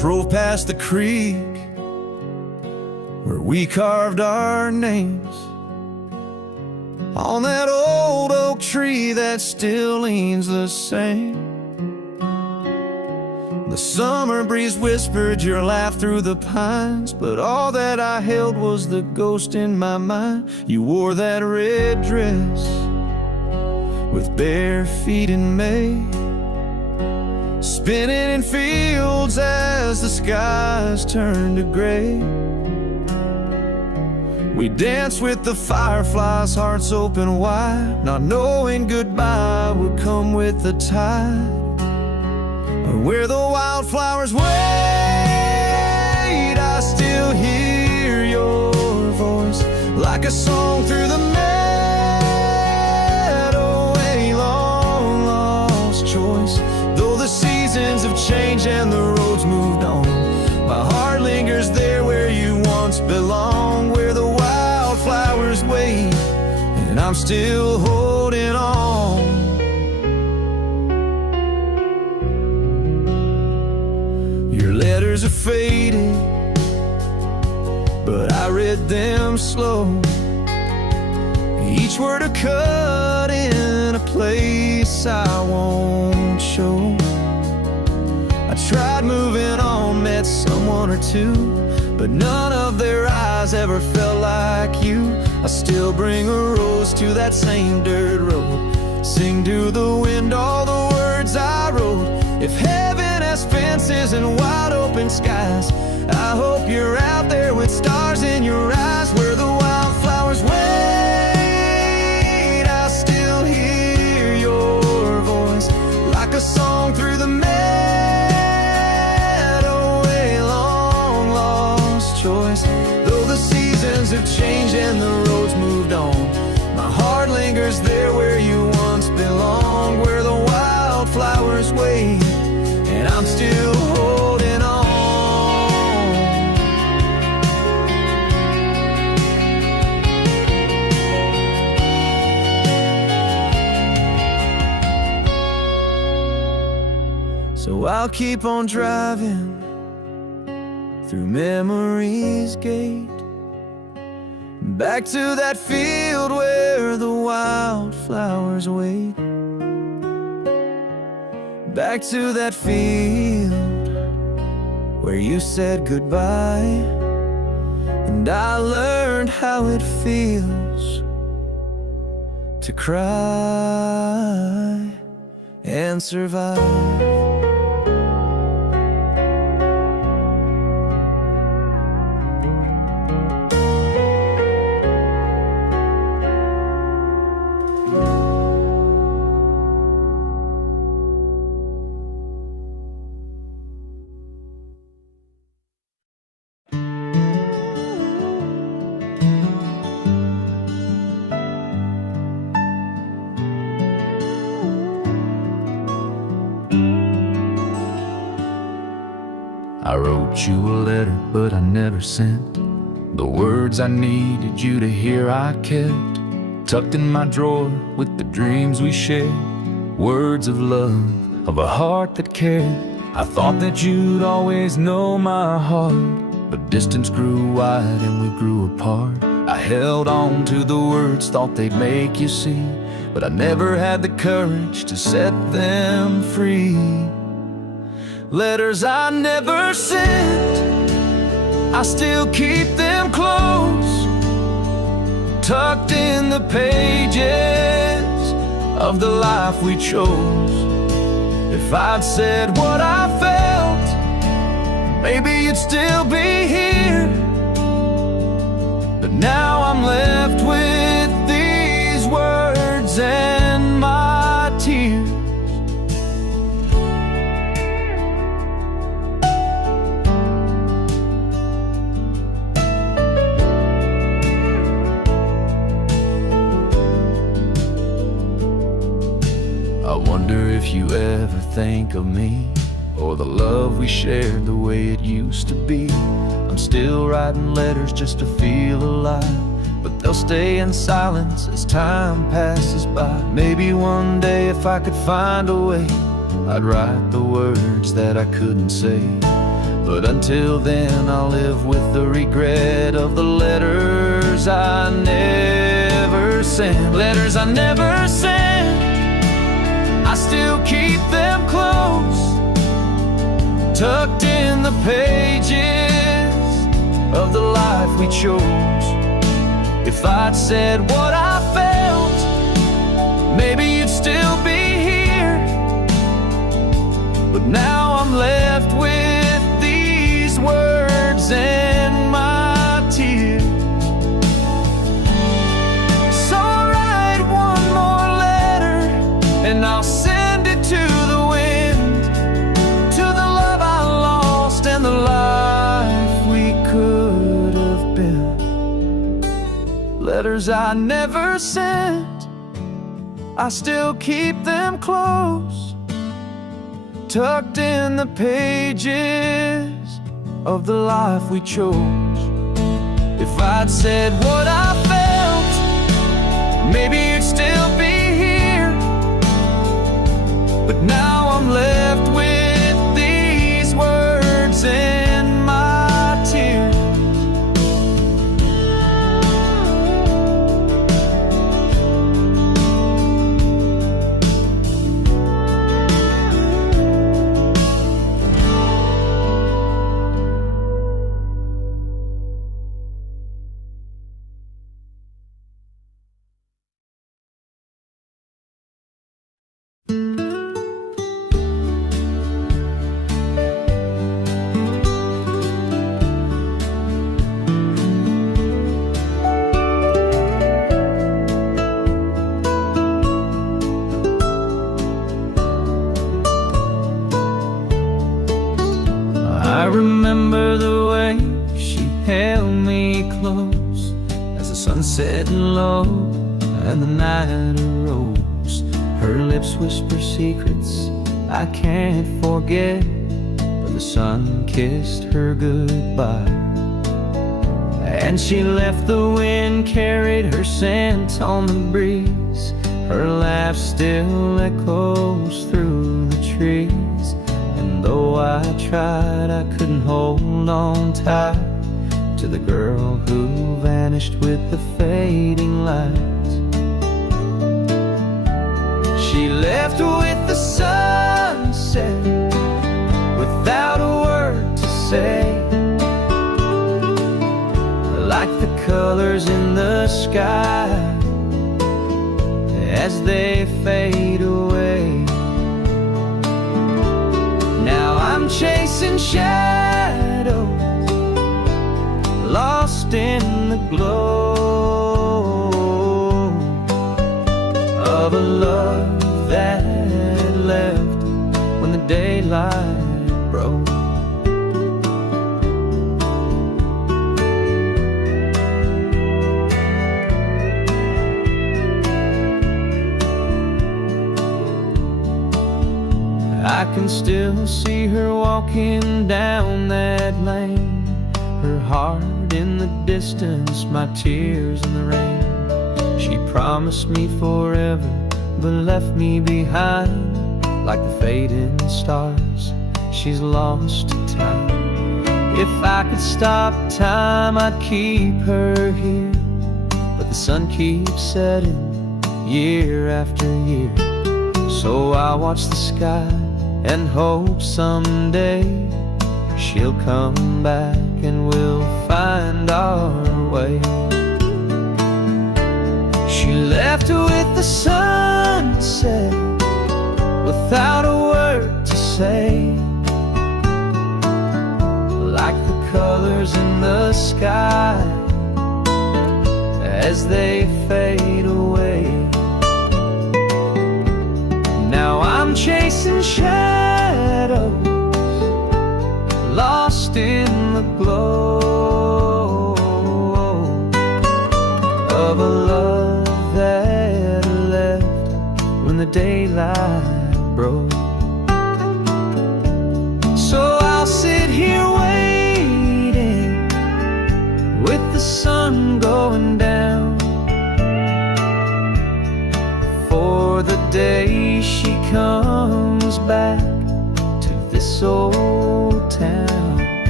drove past the creek where we carved our names on that old oak tree that still leans the same. The summer breeze whispered your laugh through the pines, but all that I held was the ghost in my mind. You wore that red dress with bare feet in May, spinning in fields as the skies turned to gray. We danced with the fireflies, hearts open wide, not knowing goodbye would come with the tide. Where the wildflowers wait, I still hear your voice like a song through the meadow, a long lost choice. Though the seasons have changed and the roads moved on, my heart lingers there where you once belonged, where the wildflowers wait and I'm still holding on. Your letters are faded, but I read them slow, each word a cut in a place I won't show. I tried moving on, met someone or two, but none of their eyes ever felt like you. I still bring a rose to that same dirt road, sing to the wind all the words I wrote. If heaven has fences and wide open skies, I hope you're out there with stars in your eyes. Where the wildflowers wait, I still hear your voice like a song through the meadow, a long lost choice. Though the seasons have changed and the roads moved on, my heart lingers there where you once belonged, where the wildflowers wait and I'm still holding on. So I'll keep on driving through memory's gate, back to that field where the wildflowers wait, back to that field where you said goodbye, and I learned how it feels to cry and survive. I wrote you a letter, but I never sent the words I needed you to hear. I kept tucked in my drawer with the dreams we shared, words of love, of a heart that cared. I thought that you'd always know my heart, but distance grew wide and we grew apart. I held on to the words, thought they'd make you see, but I never had the courage to set them free. Letters I never sent, I still keep them close, tucked in the pages of the life we chose. If I'd said what I felt, maybe you'd still be here, but now I'm left with these words and my tears. I wonder if you ever think of me, or the love we shared the way it used to be. I'm still writing letters just to feel alive, but they'll stay in silence as time passes by. Maybe one day if I could find a way, I'd write the words that I couldn't say. But until then, I'll live with the regret of the letters I never sent. Letters I never sent, I still keep them close, tucked in the pages of the life we chose. If I'd said what I felt, maybe you'd still be here. But now I'm left with these words and my tears. So I'll write one more letter, and I'll send it to the wind, to the love I lost and the life we could have been. Letters I never sent, I still keep them close, tucked in the pages of the life we chose. If I'd said what I felt, maybe you'd still be here. But now I'm left with these words and my tears. I remember the way she held me close as the sun set low and the night arose. Her lips whisper secrets I can't forget, but the sun kissed her goodbye. And she left, the wind carried her scent on the breeze. Her laugh still echoes through the trees. And though I tried, I couldn't hold on tight to the girl who vanished with the fading lights. She left with the sunset without a word to say, like the colors in the sky as they fade away. Now I'm chasing shadows, lost in the glow of a love that left when the daylight broke. I can still see her walking down that lane, her heart in the distance, my tears in the rain. She promised me forever, but left me behind like the fading stars. She's lost to time. If I could stop time, I'd keep her here, but the sun keeps setting year after year. So I watch the sky and hope someday she'll come back and we'll find our way. She left with the sunset without a word to say, like the colors in the sky as they fade away. Now I'm chasing shadows, lost in the glow of a love that left when the daylight broke. So I'll sit here waiting with the sun going down for the day she comes back to this old town.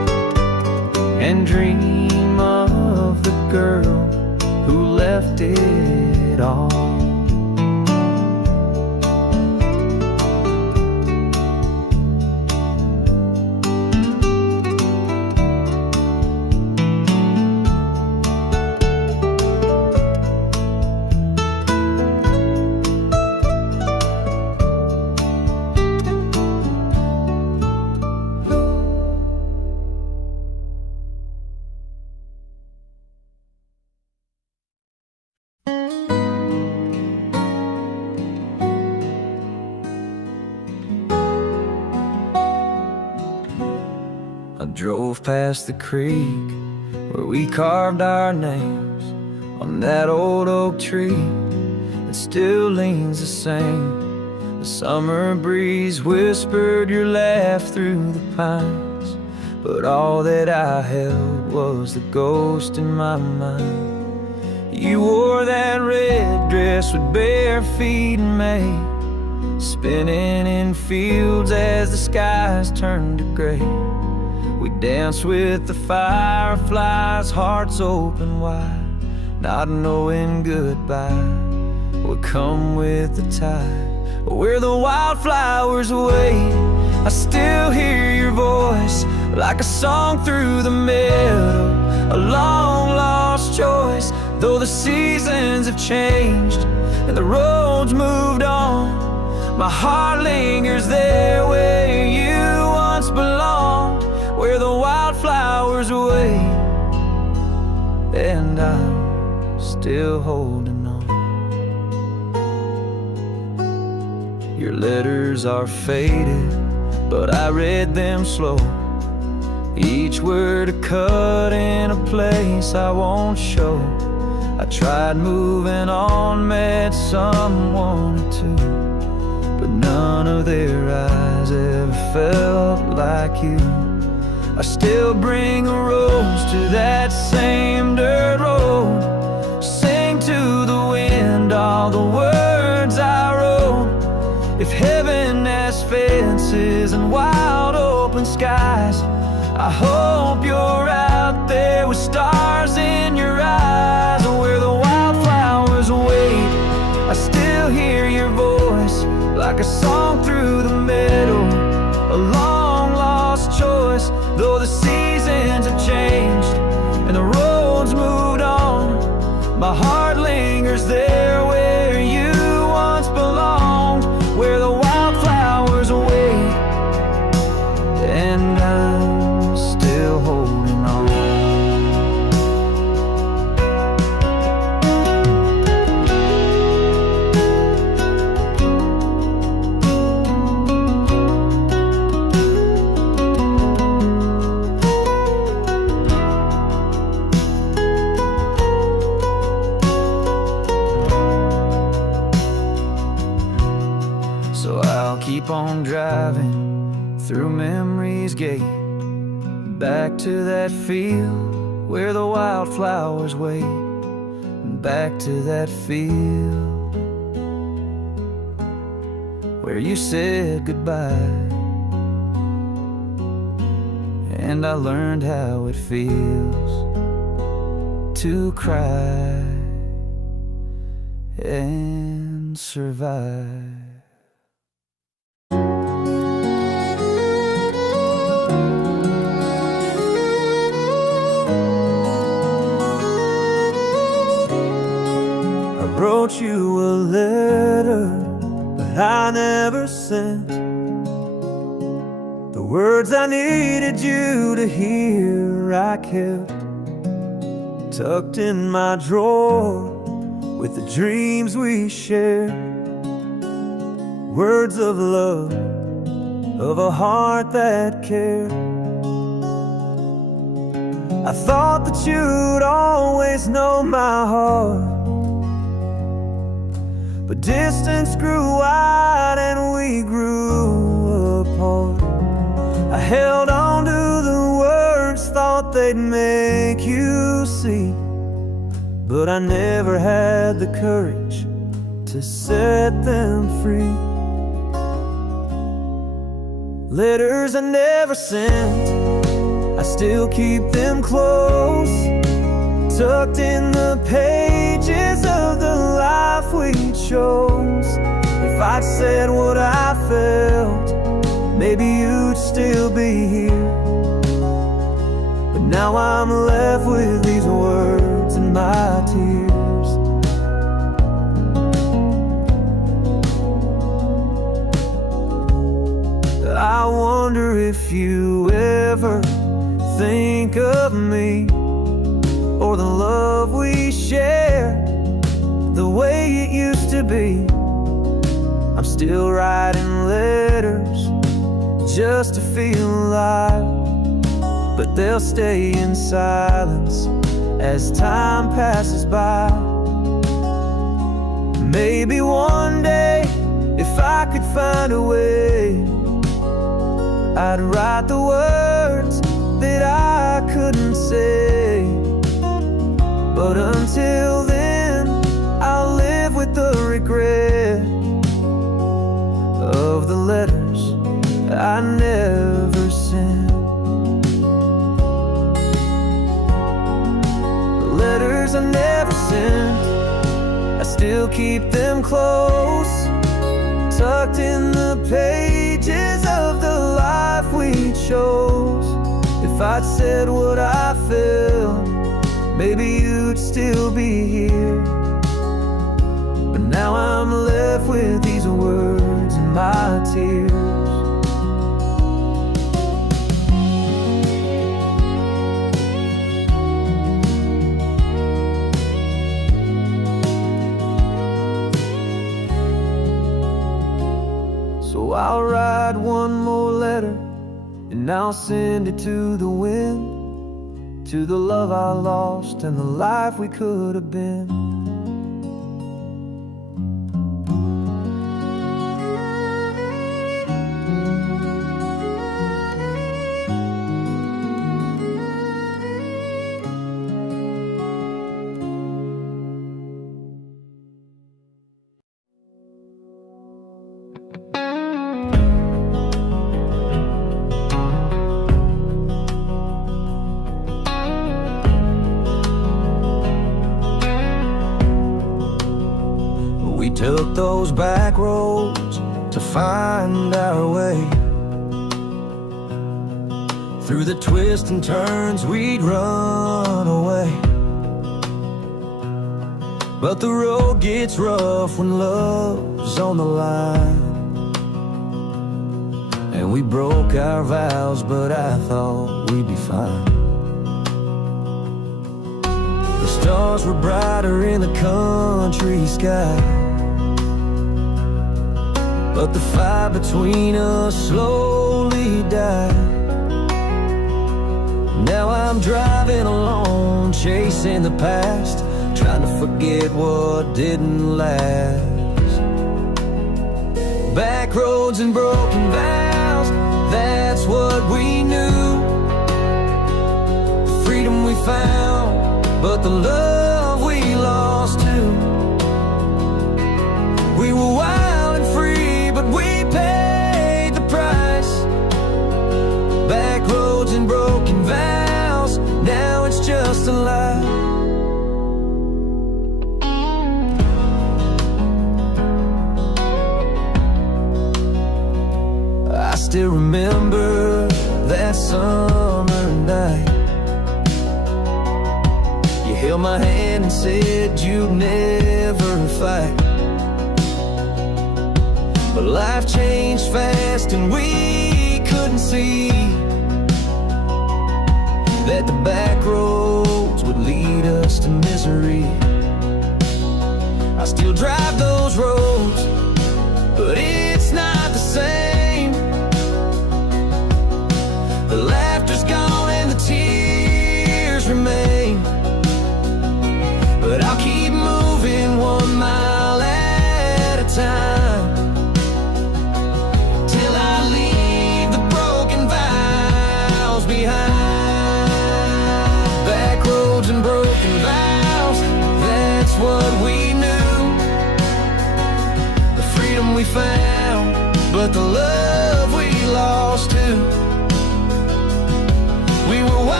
and dream of the girl who left it all. I drove past the creek where we carved our names on that old oak tree that still leans the same. The summer breeze whispered your laugh through the pines, but all that I held was the ghost in my mind. You wore that red dress with bare feet in May, spinning in fields as the skies turned to gray. We danced with the fireflies, hearts open wide, not knowing goodbye would come with the tide. Where the wildflowers wait, I still hear your voice like a song through the meadow, a long lost choice. Though the seasons have changed and the roads moved on, my heart lingers there where you once belonged. Where the wildflowers wait, and I'm still holding on. Your letters are faded, but I read them slow, each word a cut in a place I won't show. I tried moving on, met someone or two, but none of their eyes ever felt like you. I still bring a rose to that same dirt road, sing to the wind all the words I wrote. If heaven has fences and wide open skies, I hope you're out there with stars in your eyes. Where the wildflowers wait, I still hear your voice like a song through the meadow, a long lost choice. Though the seasons have changed and the roads moved on, my heart lingers there where you once belonged. Where the wildflowers wait, and I'm still holding on. So I'll keep on driving through memory's gate, back to that field where the wildflowers wait, back to that field where you said goodbye, and I learned how it feels to cry and survive. I wrote you a letter, but I never sent the words I needed you to hear. I kept tucked in my drawer with the dreams we shared, words of love, of a heart that cared. I thought that you'd always know my heart, but distance grew wide and we grew apart. I held on to the words, thought they'd make you see, but I never had the courage to set them free. Letters I never sent, I still keep them close, tucked in the pages of the life we chose. If I'd said what I felt, maybe you'd still be here. But now I'm left with these words and my tears. I wonder if you ever think of me, or the love we shared, the way it used to be. I'm still writing letters just to feel alive, but they'll stay in silence as time passes by. Maybe one day, if I could find a way, I'd write the words that I couldn't say. But until then, I'll live with the regret of the letters I never sent. The letters I never sent, I still keep them close, tucked in the pages of the life we chose. If I'd said what I felt, maybe you'd still be here. But now I'm left with these words and my tears. So I'll write one more letter, and I'll send it to the wind, to the love I lost and the life we could have been. We took those back roads to find our way. Through the twists and turns we'd run away. But the road gets rough when love's on the line. And we broke our vows, but I thought we'd be fine. The stars were brighter in the country sky, but the fire between us slowly died. Now I'm driving alone, chasing the past, trying to forget what didn't last. Back roads and broken vows, that's what we knew. The freedom we found, but the love we lost too. We were wild and free, but we paid the price. Back roads and broken vows, now it's just a lie. I still remember that summer night. You held my hand and said you'd never fight. But life changed fast and we couldn't see that the back roads would lead us to misery. I still drive those roads, but it's not the same. The laughter's gone and the tears remain. But I'll keep moving 1 mile at a time, till I leave the broken vows behind. Back roads and broken vows, that's what we knew. The freedom we found, but the love we lost too. We were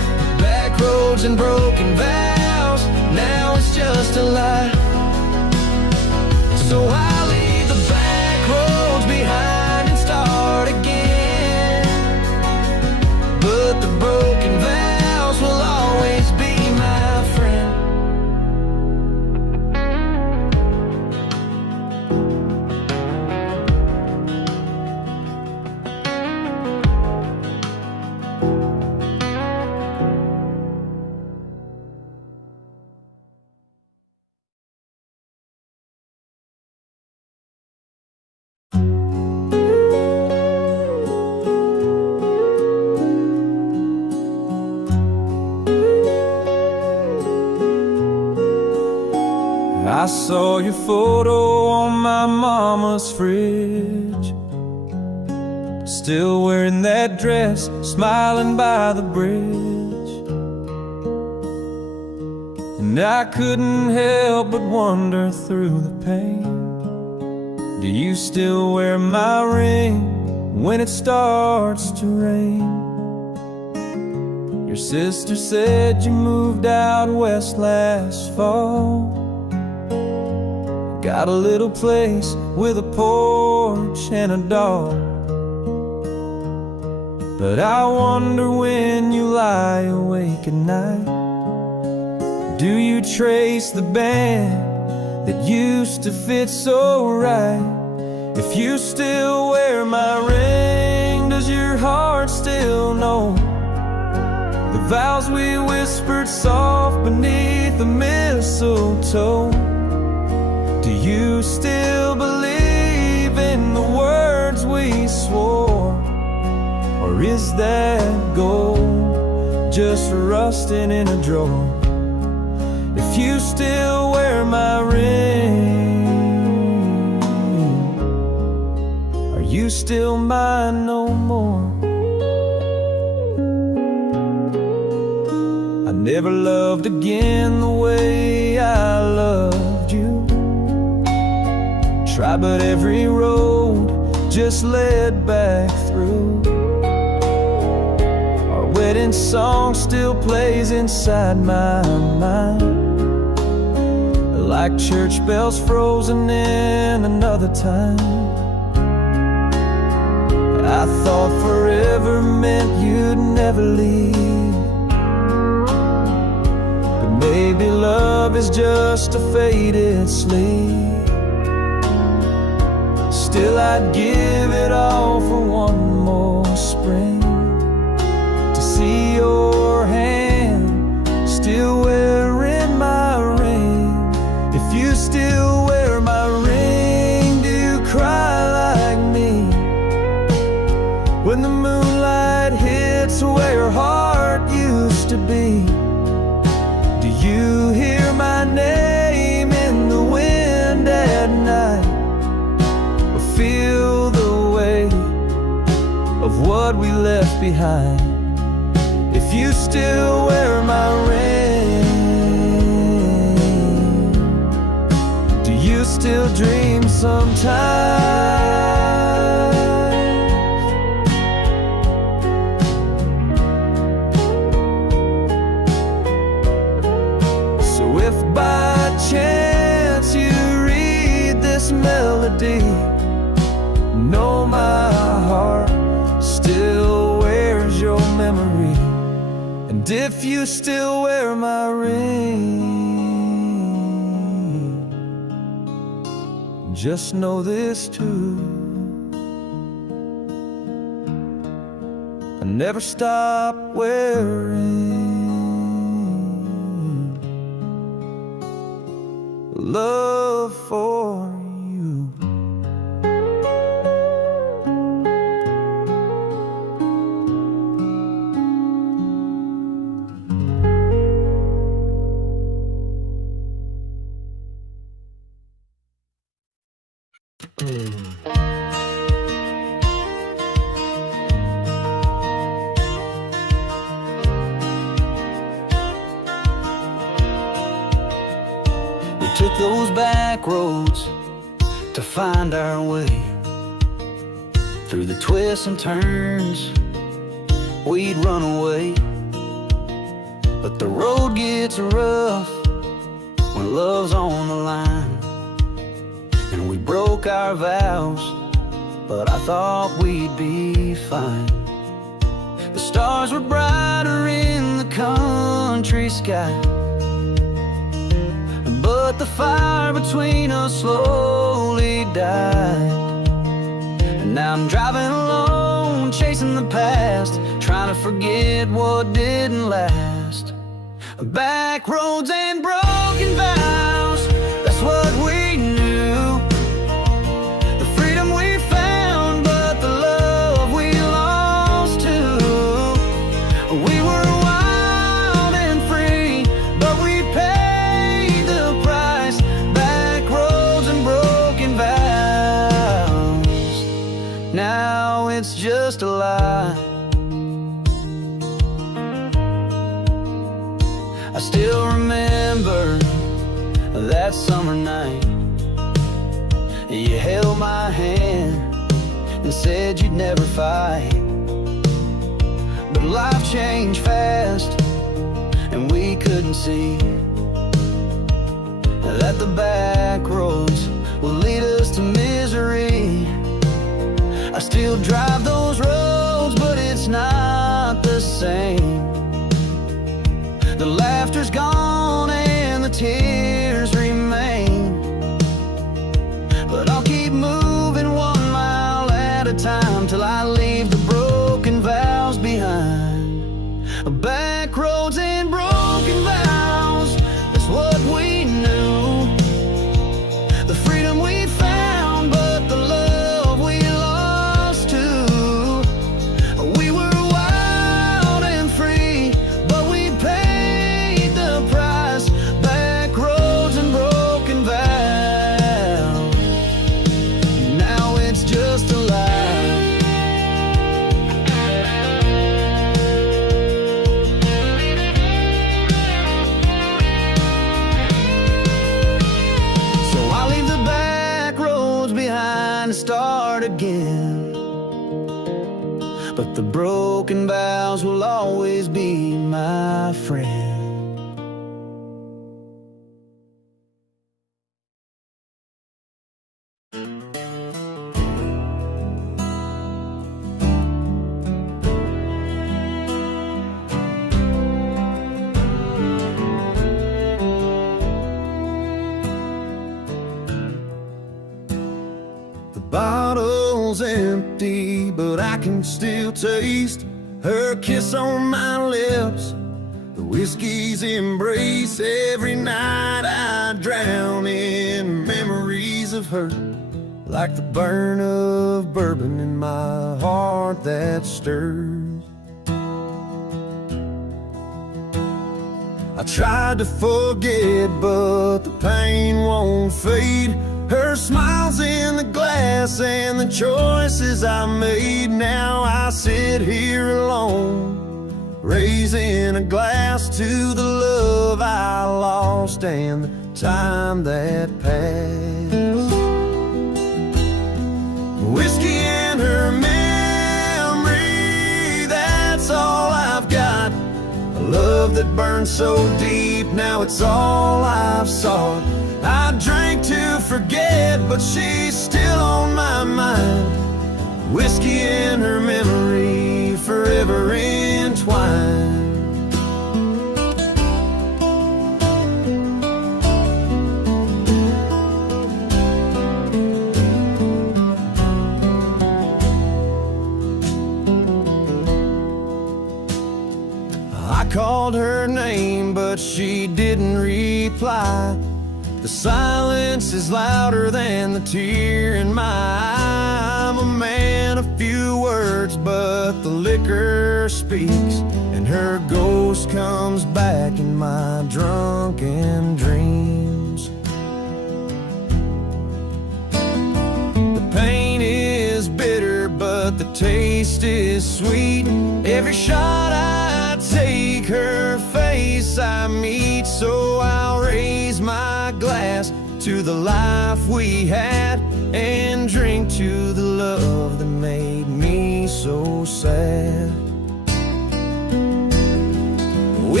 words and broken vows. Now it's just a lie. So I'll leave the back roads behind and start again. But the broken vows will always be my friend. I saw your photo on my mama's fridge, still wearing that dress, smiling by the bridge. And I couldn't help but wonder through the pain, do you still wear my ring when it starts to rain? Your sister said you moved out west last fall, got a little place with a porch and a dog. But I wonder when you lie awake at night, do you trace the band that used to fit so right? If you still wear my ring, does your heart still know the vows we whispered soft beneath the mistletoe? Do you still believe in the words we swore? Or is that gold just rusting in a drawer? If you still wear my ring, are you still mine no more? I never loved again the way I loved you. Try, but every road just led back through. Our wedding song still plays inside my mind, like church bells frozen in another time. I thought forever meant you'd never leave, but maybe love is just a faded sleep. Still I'd give it all for one more spring, to see your hand still wearing my ring. If you still wear my ring, do you cry like me when the moonlight hits where your heart used to be? Do you hear my name in the wind at night? Feel the weight of what we left behind? If you still wear my ring, do you still dream sometimes? So if by chance you read this melody, know my heart still wears your memory. And if you still wear my ring, just know this too: I never stop wearing love for you. We took those back roads to find our way, through the twists and turns we'd run away. But the road gets rough when love's on the line. And we broke our vows, but I thought we'd be fine. The stars were brighter in the country sky, but the fire between us slowly died. And now I'm driving alone, chasing the past, trying to forget what didn't last. Back roads and broken vows, that's what we knew. The freedom we found, but the love we lost too. We were wild and free, but we paid the price. Back roads and broken vows, now it's just a lie. I still remember that summer night. You held my hand and said you'd never fight. But life changed fast, and we couldn't see that the back roads will lead us to misery. I still drive those roads, but it's not the same. The laughter's gone and the tears remain, but I'll keep moving 1 mile at a time till I leave the broken vows behind. Back roads and broken vows, that's what we knew. The freedom we found, but the love we lost too. We were wild and free, but we paid the price. Back roads and broken vows, now it's just a lie. So I'll leave the back roads behind and start again. But the broken vows will always be my friend. The bottle's empty, but I can still taste her kiss on my lips, the whiskey's embrace. Every night I drown in memories of her, like the burn of bourbon in my heart that stirs. I tried to forget, but the pain won't fade. Her smile's in the glass and the choices I made. Now I sit here alone, raising a glass to the love I lost and the time that passed. Whiskey and her memory, that's all I've got. A love that burned so deep, now it's all I've sought. I drank to forget, but she's still on my mind. Whiskey and her memory, forever entwined. I called her name, but she didn't reply. The silence is louder than the tear in my eye. I'm a man of few words, but the liquor speaks, and her ghost comes back in my drunken dreams. The pain is bitter, but the taste is sweet. Every shot I take, her face I meet. So I'll raise my glass to the life we had and drink to the love that made me so sad.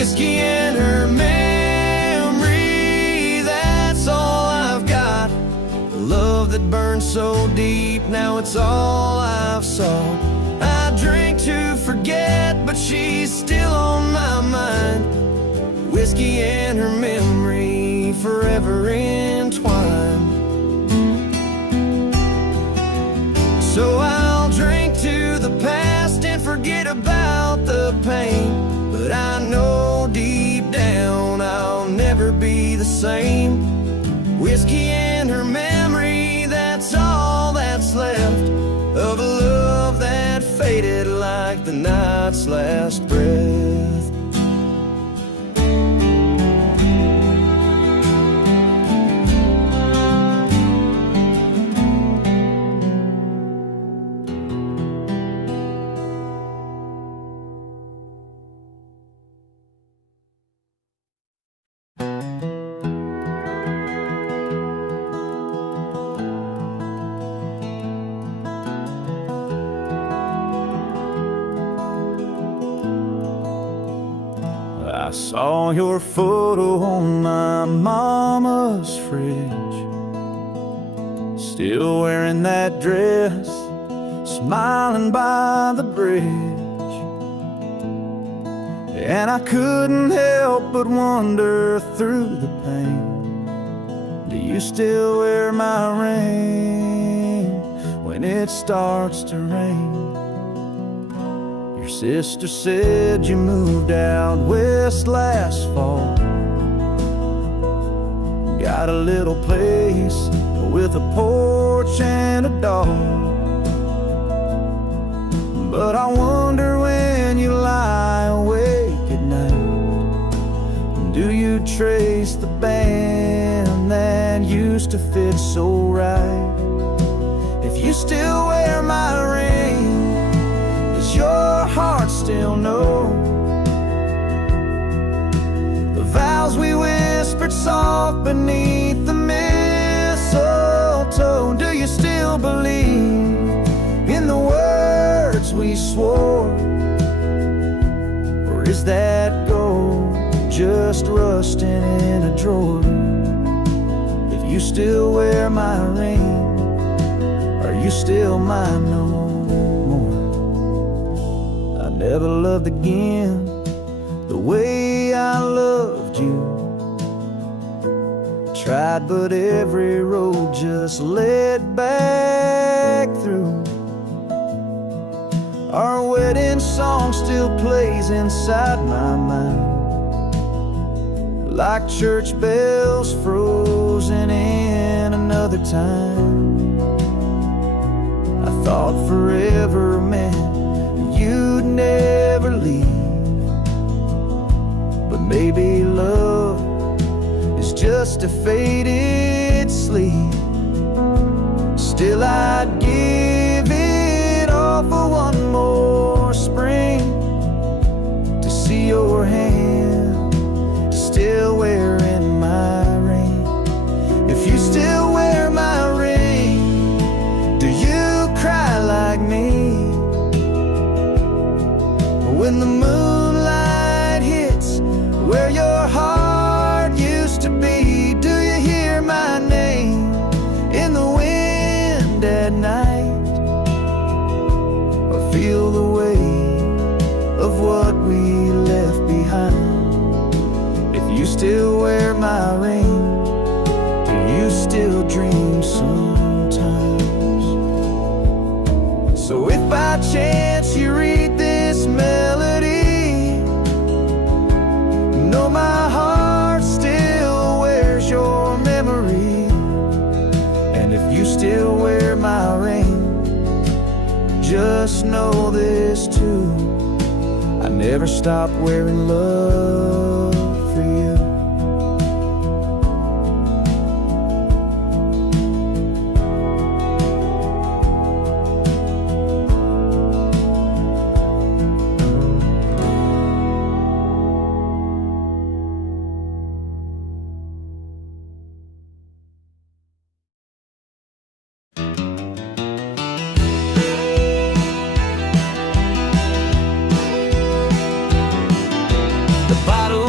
whiskey and her memory, that's all I've got. The love that burned so deep, now it's all I've sought. I drink to forget, but she's still on my mind. Whiskey and her memory, forever entwined. So I'll drink to the past and forget about the pain, but I know deep down I'll never be the same. Whiskey and her memory, that's all that's left of a love that faded like the night's last breath. I saw your photo on my mama's fridge, still wearing that dress, smiling by the bridge. And I couldn't help but wonder through the pain, do you still wear my ring when it starts to rain? Your sister said you moved out west last fall, got a little place with a porch and a dog. But I wonder when you lie awake at night, do you trace the band that used to fit so right? If you still wear my ring, does your heart still know the vows we whispered soft beneath the mistletoe? Do you still believe in the words we swore, or is that gold just rusting in a drawer? If you still wear my ring, are you still mine no more? I never loved again the way I loved you. Tried, but every road just led back through. Our wedding song still plays inside my mind, like church bells frozen in another time. I thought forever meant you'd never leave, but maybe love is just a faded sleep. Still I'd give it all for one more spring, to see your hand still wearing my ring. If you still wear my ring, do you cry like me when the moonlight hits where your heart used to be? Do you hear my name in the wind at night, or feel the weight of what we left behind? If you still wear my ring, do you still dream sometimes? So if by chance you read this melody, know my heart still wears your memory. And if you still wear my ring, just know this too, I never stopped wearing love for you. The bottle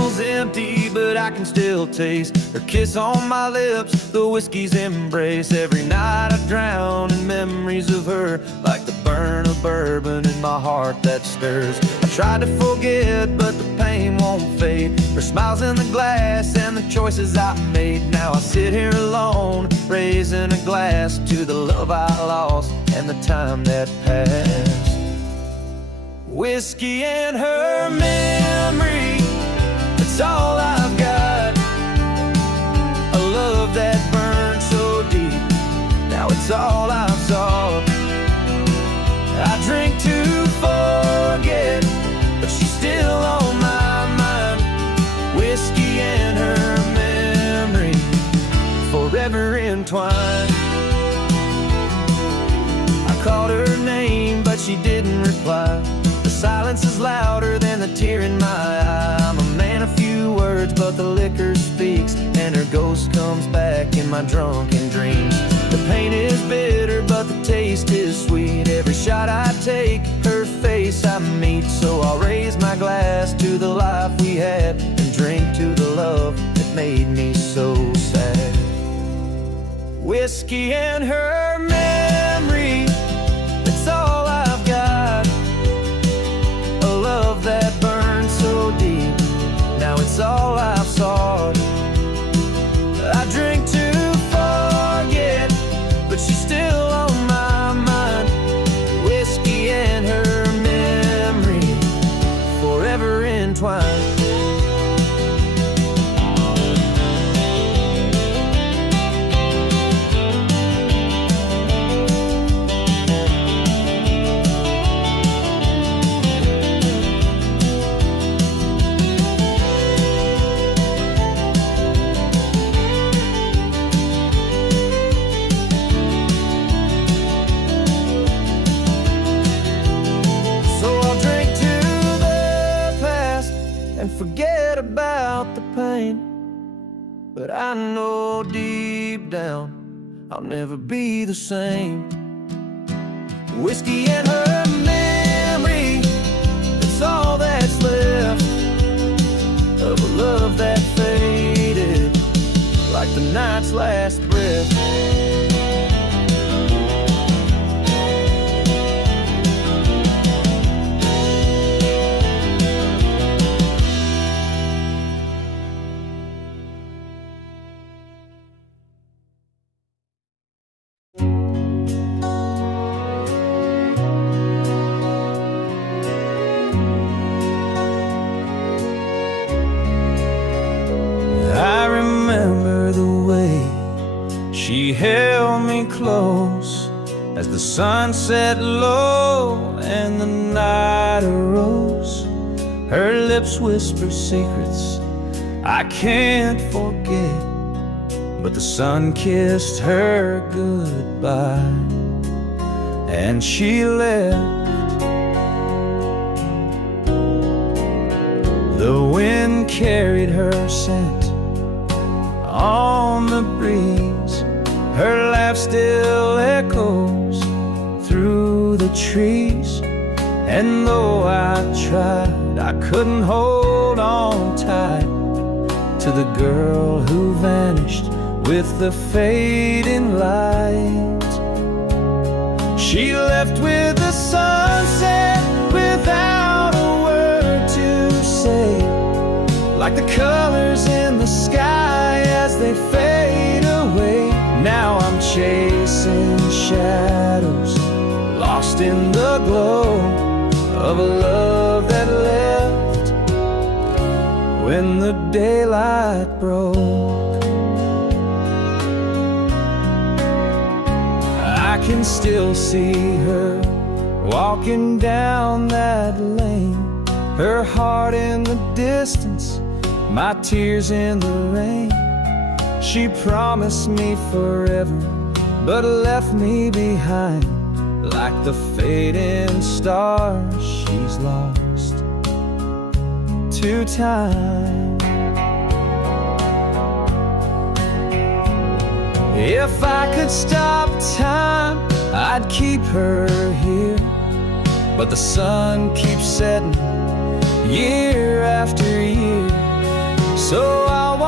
can still taste her kiss on my lips, the whiskey's embrace. Every night I drown in memories of her, like the burn of bourbon in my heart that stirs. I tried to forget, but the pain won't fade. Her smiles in the glass and the choices I made. Now I sit here alone, raising a glass to the love I lost and the time that passed. Whiskey and her memory, it's all I've got. A love that burned so deep, now it's all I've sought. I drink to forget, but she's still on my mind. Whiskey and her memory, forever entwined. I called her name, but she didn't reply. The silence is louder than the tear in my eye. I'm a man of few words, but the liquor speaks, and her ghost comes back in my drunken dreams. The pain is bitter, but the taste is sweet. Every shot I take, her face I meet. So I'll raise my glass to the life we had, and drink to the love that made me so sad. Whiskey and her memory, it's all I've got. A love that burned so deep, now it's all I've sought. I drink to forget, but she's still on my mind. Whiskey and her memory, forever entwined. Forget about the pain, but I know deep down I'll never be the same. Whiskey and her memory, it's all that's left of a love that faded like the night's last breath. She held me close as the sun set low and the night arose. Her lips whisper secrets I can't forget, but the sun kissed her goodbye and she left. The wind carried her scent on the breeze. Her laugh still echoes through the trees, and though I tried, I couldn't hold on tight to the girl who vanished with the fading light. She left with the sunset without a word to say, like the colors in the sky as they fade away. Now I'm chasing shadows, lost in the glow of a love that left when the daylight broke. I can still see her walking down that lane, her heart in the distance, my tears in the rain. She promised me forever, but left me behind like the fading stars she's lost to time. If I could stop time, I'd keep her here, but the sun keeps setting year after year. So I'll watch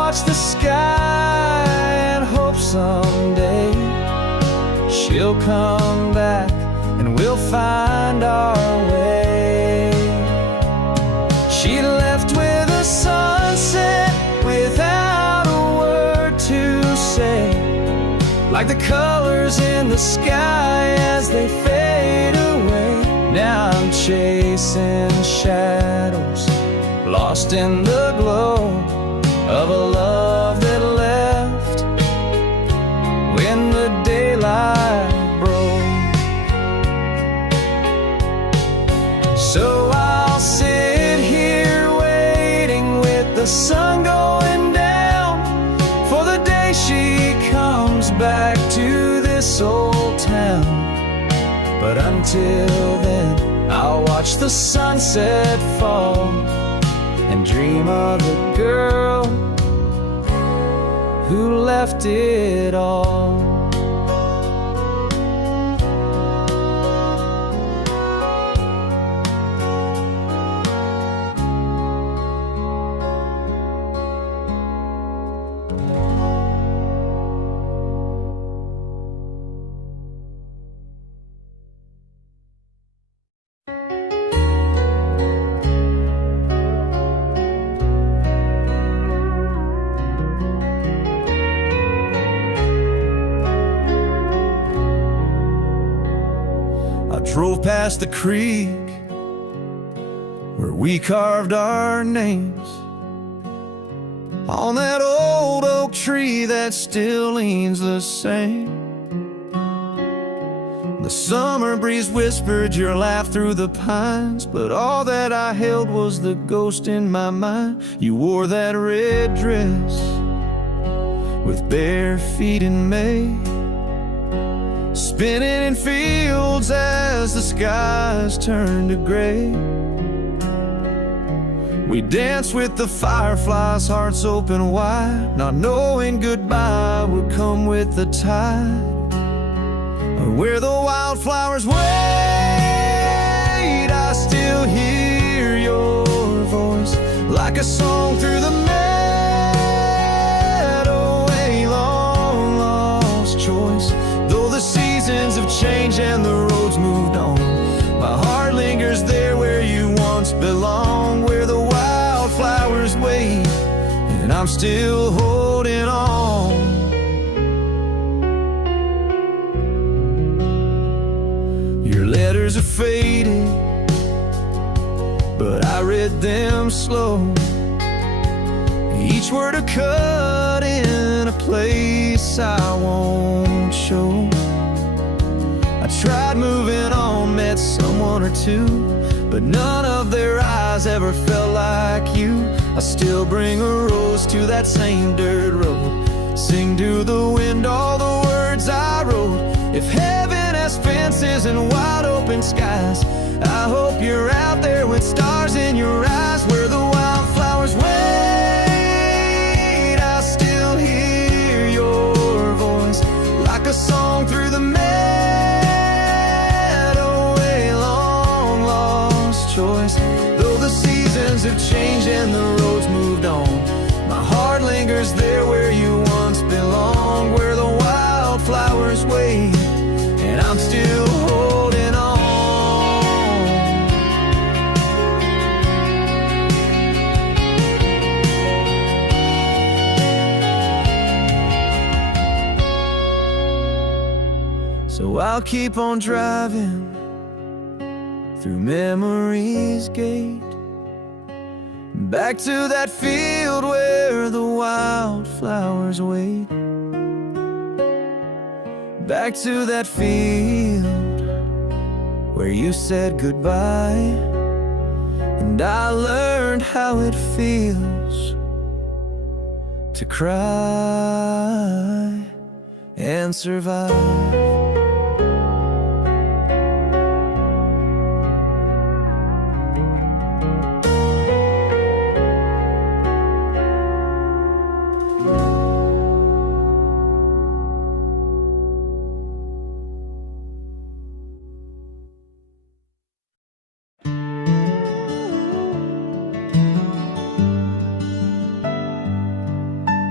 watch the sky and hope someday she'll come back and we'll find our way. She left with a sunset without a word to say, like the colors in the sky as they fade away. Now I'm chasing shadows, lost in the glow of a love that left when the daylight broke. So I'll sit here waiting with the sun going down for the day she comes back to this old town. But until then, I'll watch the sunset fall and dream of the girl who left it all. Drove past the creek where we carved our names on that old oak tree that still leans the same. The summer breeze whispered your laugh through the pines, but all that I held was the ghost in my mind. You wore that red dress with bare feet in May, spinning in fields as the skies turned to gray. We danced with the fireflies, hearts open wide, not knowing goodbye would come with the tide. Where the wildflowers wait, I still hear your voice like a song through the meadow, a long lost choice. Though the seasons have changed and the roads moved on, my heart lingers there where you once belonged, where the wildflowers wait and I'm still holding on. Your letters are faded, but I read them slow, each word a cut in a place I won't show. I tried moving on, met someone or two, but none of their eyes ever felt like you. I still bring a rose to that same dirt road, sing to the wind all the words I wrote. If heaven has fences and wide open skies, I hope you're out there with stars in your eyes. Where the wildflowers wait, I still hear your voice like a song through the meadow, a long lost choice. Though the seasons have changed and the roads moved on, my heart lingers there where you once belonged, where the wildflowers wait and I'm still holding on. So I'll keep on driving through memory's gate, back to that field where the wildflowers wait, back to that field where you said goodbye, and I learned how it feels to cry and survive.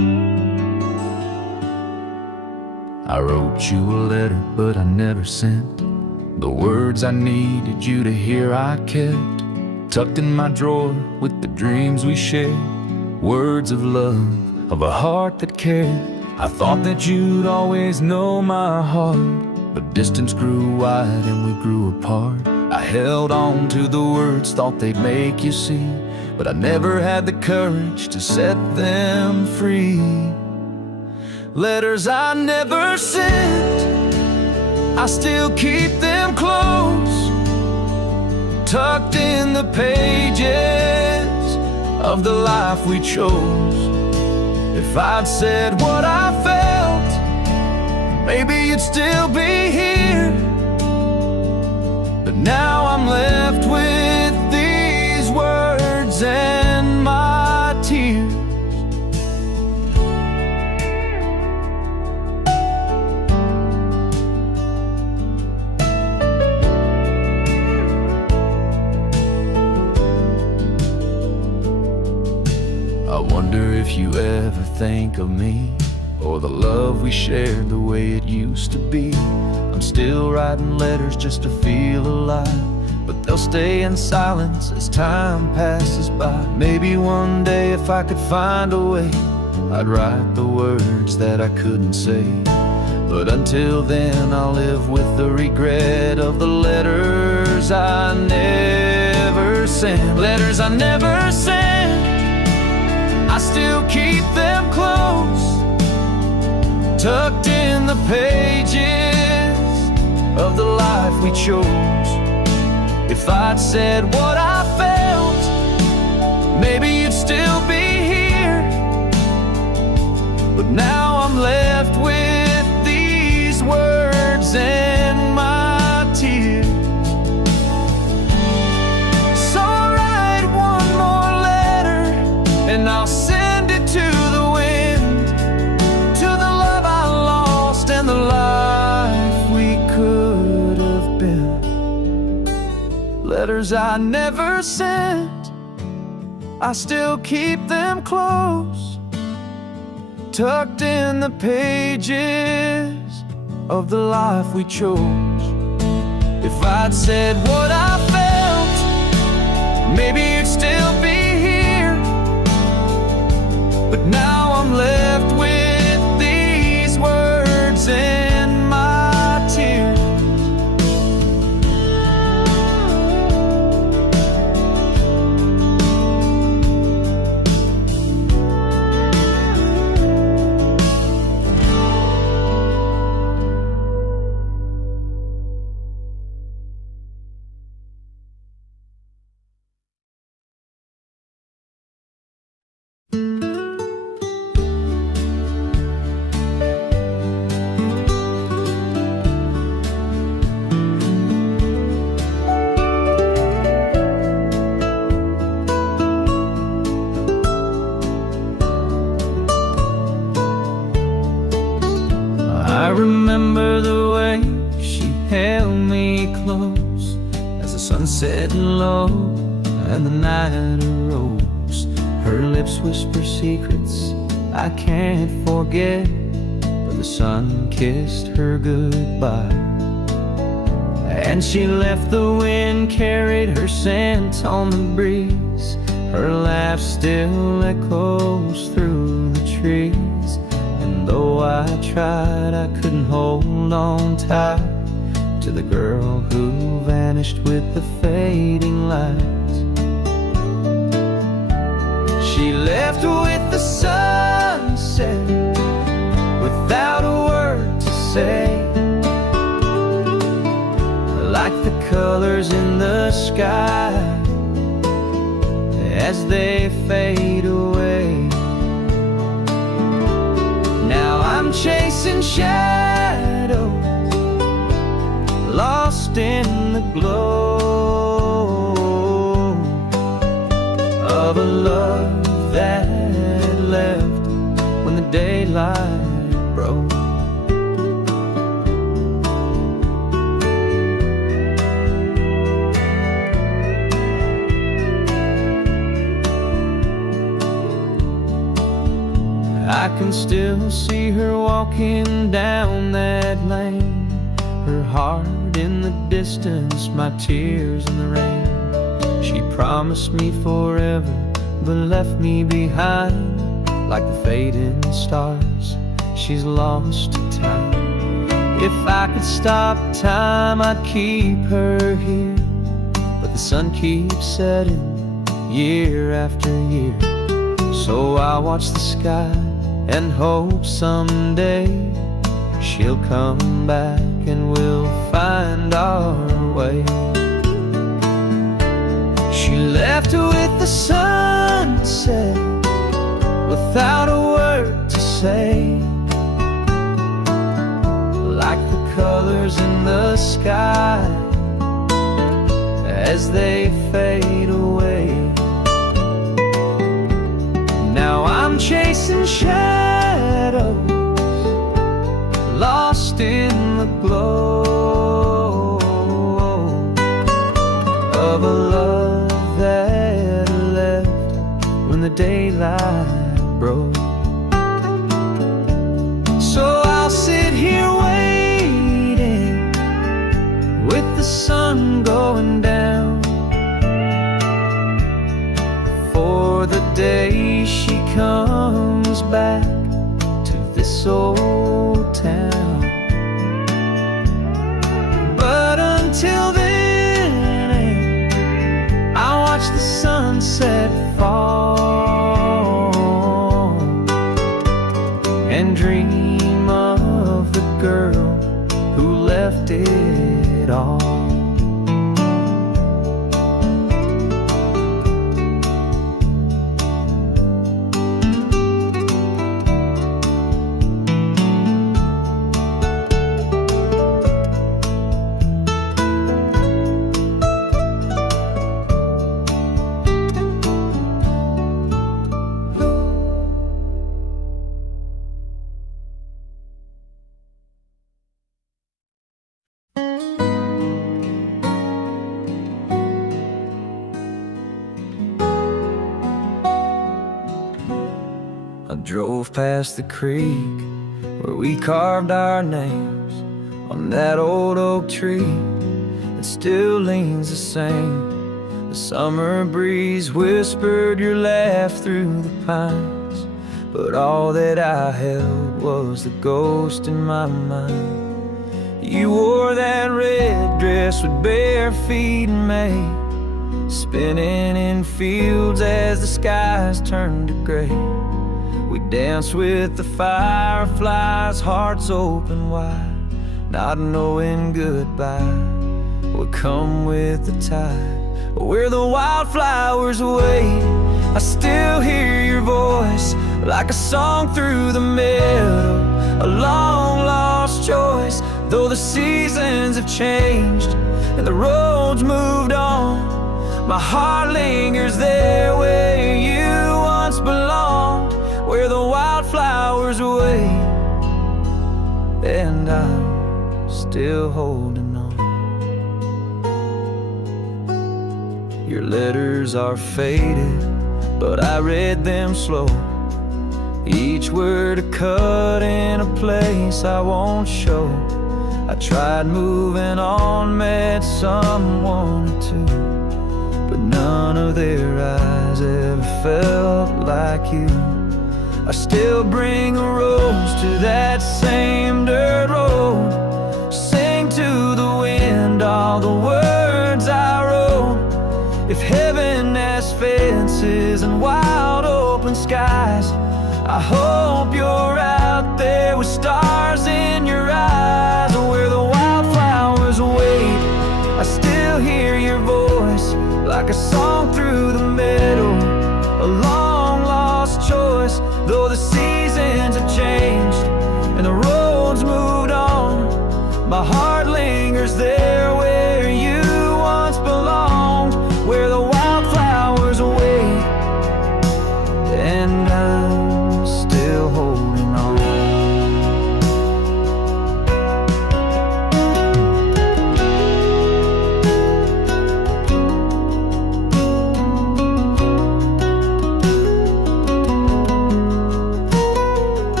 wrote you a letter, but I never sent. The words I needed you to hear I kept, tucked in my drawer with the dreams we shared. Words of love, of a heart that cared. I thought that you'd always know my heart, but distance grew wide and we grew apart. I held on to the words, thought they'd make you see, but I never had the courage to set them free. Letters I never sent, I still keep them close, tucked in the pages of the life we chose. If I'd said what I felt, maybe you'd still be here. But now I'm left with these words and my tears. I wonder if you ever think of me, or the love we shared the way it used to be. I'm still writing letters just to feel alive, but they'll stay in silence as time passes by. Maybe one day if I could find a way, I'd write the words that I couldn't say. But until then I'll live with the regret of the letters I never sent. Letters I never sent, I still keep them close, tucked in the pages of the life we chose. If I'd said what I felt, maybe you'd still be here. But now I'm left with these words and my tears. So I'll write one more letter and I'll send it to the wind, to the love I lost and the life we could have been. Letters I never sent, I still keep them close, tucked in the pages of the life we chose. If I'd said what I felt, maybe you'd still be here. But now I'm left with these words and my tears. I remember the way she held me close as the sun set low and the night arose. Her lips whisper secrets I can't forget, but the sun kissed her goodbye. And she left, the wind carried her scent on the breeze. Her laugh still echoes through the trees. And though I tried, I couldn't hold on tight to the girl who vanished with the fading lights. She left with the sunset without a word to say, like the colors in the sky as they fade away. Now I'm chasing shadows, lost in the glow of a love that left when the daylight broke. I can still see her walking down that lane, her heart in the distance, my tears in the rain. She promised me forever, but left me behind. Like the fading stars, she's lost to time. If I could stop time, I'd keep her here, but the sun keeps setting year after year. So I watch the sky and hope someday she'll come back and we'll find our way. She left with the sunset without a word to say, like the colors in the sky as they fade away. Now I'm chasing shadows, lost in the glow of a love that left when the daylight broke. So I'll sit here waiting with the sun going down for the day she comes back to this old town. But until then, I watch the sunset fall and dream of the girl who left it all. I drove past the creek where we carved our names on that old oak tree that still leans the same. The summer breeze whispered your laugh through the pines, but all that I held was the ghost in my mind. You wore that red dress with bare feet in May, spinning in fields as the skies turned to gray. We danced with the fireflies, hearts open wide, not knowing goodbye would come with the tide. Where the wildflowers wait, I still hear your voice, like a song through the meadow, a long lost choice. Though the seasons have changed and the roads moved on, my heart lingers there where you once belonged. Where the wildflowers wait, and I'm still holding on. Your letters are faded, but I read them slow, each word a cut in a place I won't show. I tried moving on, met someone or two, but none of their eyes ever felt like you. I still bring a rose to that same dirt road, sing to the wind all the words I wrote. If heaven has fences and wide open skies, I hope you're out there with stars in your eyes. Where the wildflowers wait, I still hear your voice, like a song through the meadow, a long lost choice. Though the seasons have changed and the roads moved on, my heart lingers there where you once belonged. Where the wildflowers wait, and I'm still holding on.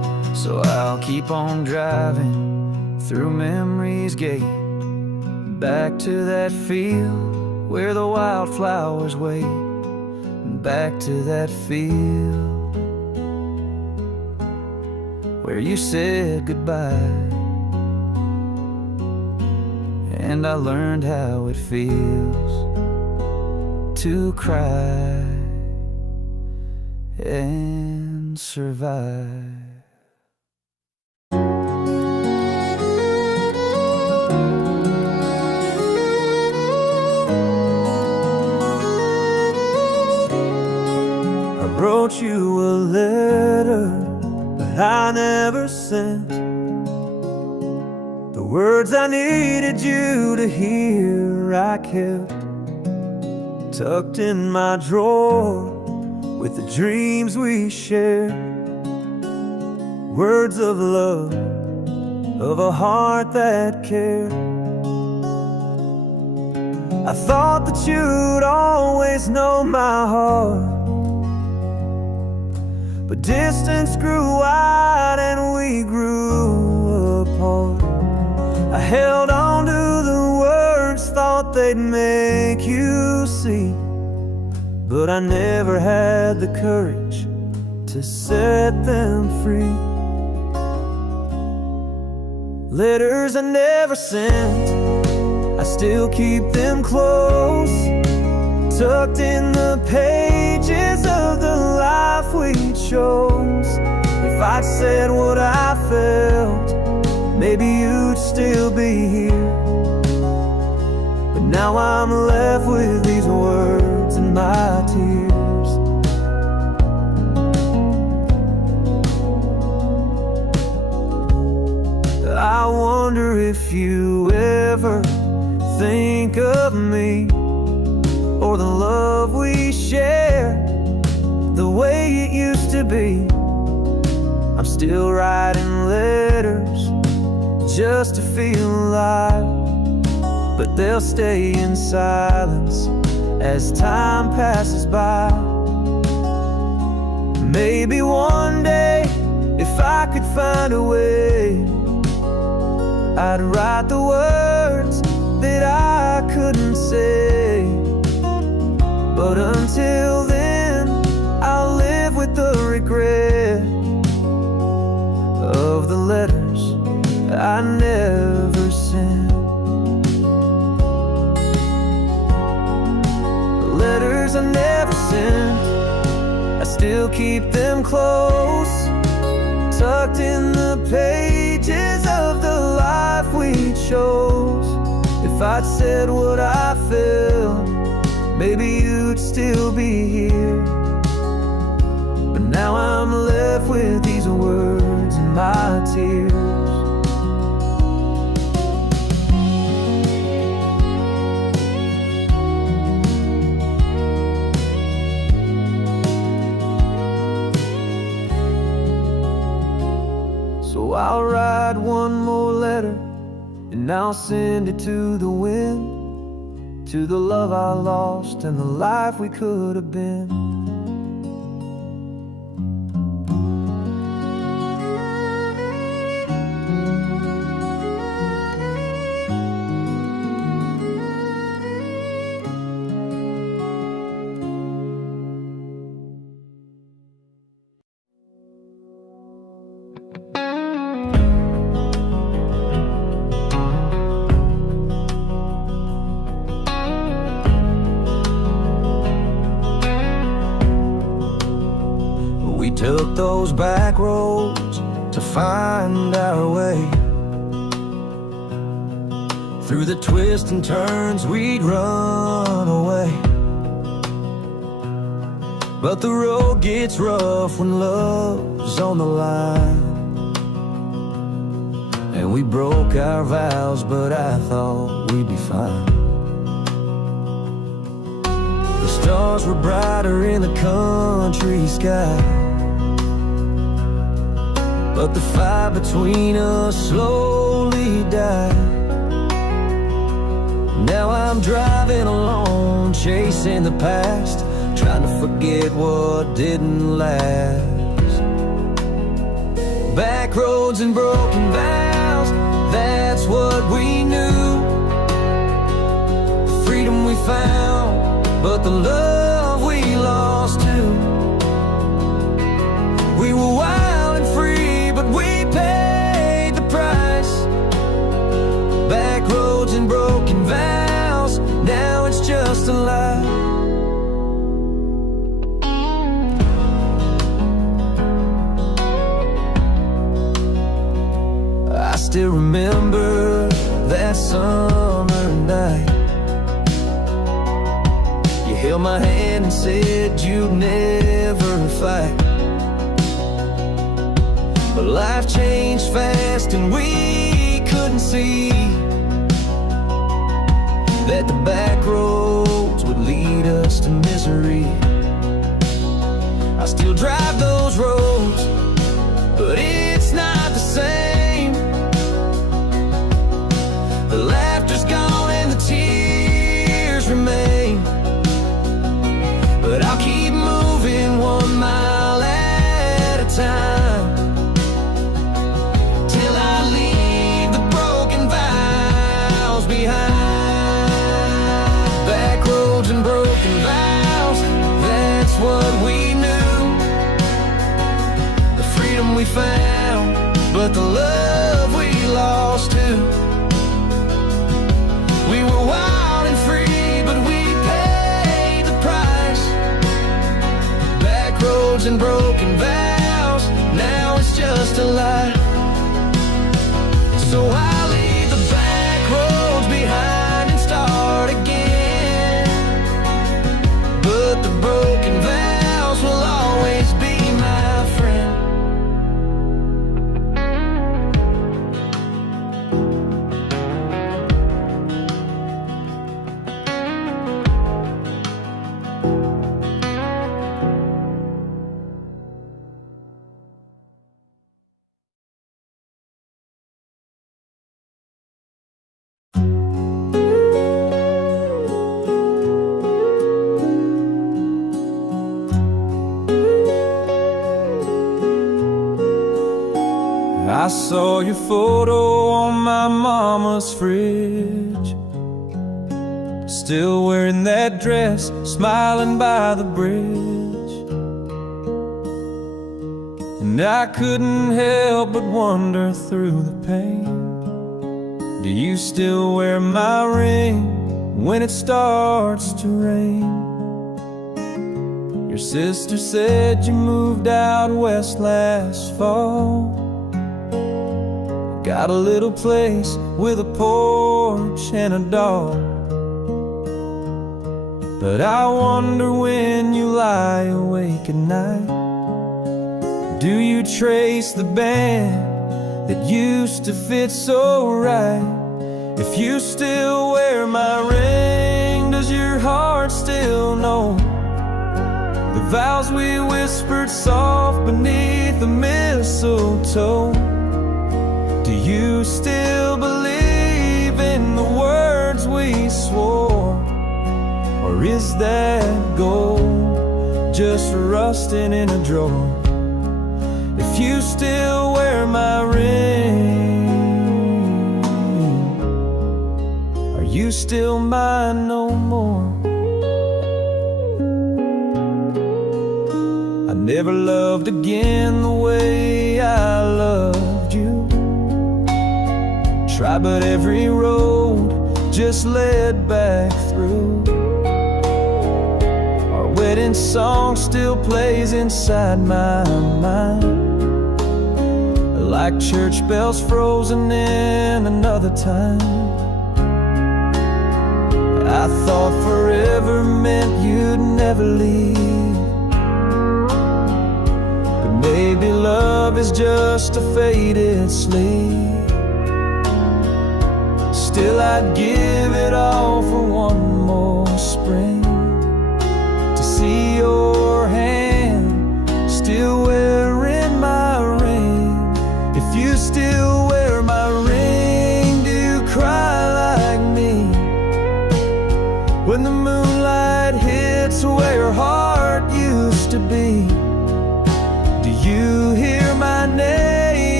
keep on driving through memory's gate, back to that field where the wildflowers wait, back to that field where you said goodbye, and I learned how it feels to cry and survive. I wrote you a letter that I never sent, the words I needed you to hear I kept tucked in my drawer with the dreams we shared, words of love, of a heart that cared. I thought that you'd always know my heart, but distance grew wide and we grew apart. I held on to the words, thought they'd make you see, but I never had the courage to set them free. Letters I never sent, I still keep them close, tucked in the pages of the life we chose. If I'd said what I felt, maybe you'd still be here, but now I'm left with these words and my tears. I wonder if you ever think of me, or the love we share, the way it used to be. I'm still writing letters just to feel alive, but they'll stay in silence as time passes by. Maybe one day, if I could find a way, I'd write the words that I couldn't say. But until then, I'll live with the regret of the letters I never sent. The letters I never sent, I still keep them close, tucked in the pages of the life we chose. If I'd said what I felt, maybe you'd still be here, but now I'm left with these words and my tears. So I'll write one more letter, and I'll send it to the wind, to the love I lost and the life we could have been. We took those back roads to find our way, through the twists and turns we'd run away. But the road gets rough when love's on the line, and we broke our vows, but I thought we'd be fine. The stars were brighter in the country sky, but the fire between us slowly died. Now I'm driving alone, chasing the past, trying to forget what didn't last. Back roads and broken vows, that's what we knew. The freedom we found, but the love we lost too. We were wild and free, but we paid the price. Back roads and broken vows, now it's just a lie. I still remember that summer night. You held my hand and said you'd never fight. But life changed fast and we couldn't see that the back roads would lead us to misery. I still drive those roads, but it's not the same. The laughter's gone and the tears remain. But I'll keep moving 1 mile at a time, till I leave the broken vows behind. Back roads and broken vows, that's what we knew. The freedom we found, but the love we lost too. We were wild and free, but we paid the price. Back roads and broken vows, now it's just a lie. So I'll leave the back roads behind and start again. But the broken vows will always be my friend. I saw your photo on my mama's fridge, still wearing that dress, smiling by the bridge. And I couldn't help but wonder through the pain, do you still wear my ring when it starts to rain? Your sister said you moved out west last fall, got a little place with a porch and a dog. But I wonder when you lie awake at night, do you trace the band that used to fit so right? If you still wear my ring, does your heart still know the vows we whispered soft beneath the mistletoe? Do you still believe in the words we swore? Or is that gold just rusting in a drawer? If you still wear my ring, are you still mine no more? I never loved again the way I loved you. Try, but every road just led back through. Our wedding song still plays inside my mind, like church bells frozen in another time. I thought forever meant you'd never leave, but maybe love is just a faded sleep. Still I'd give it all for one more spring, to see your hand still wearing my ring. If you still wear my ring, do you cry like me when the moonlight hits where your heart used to be? Do you hear my name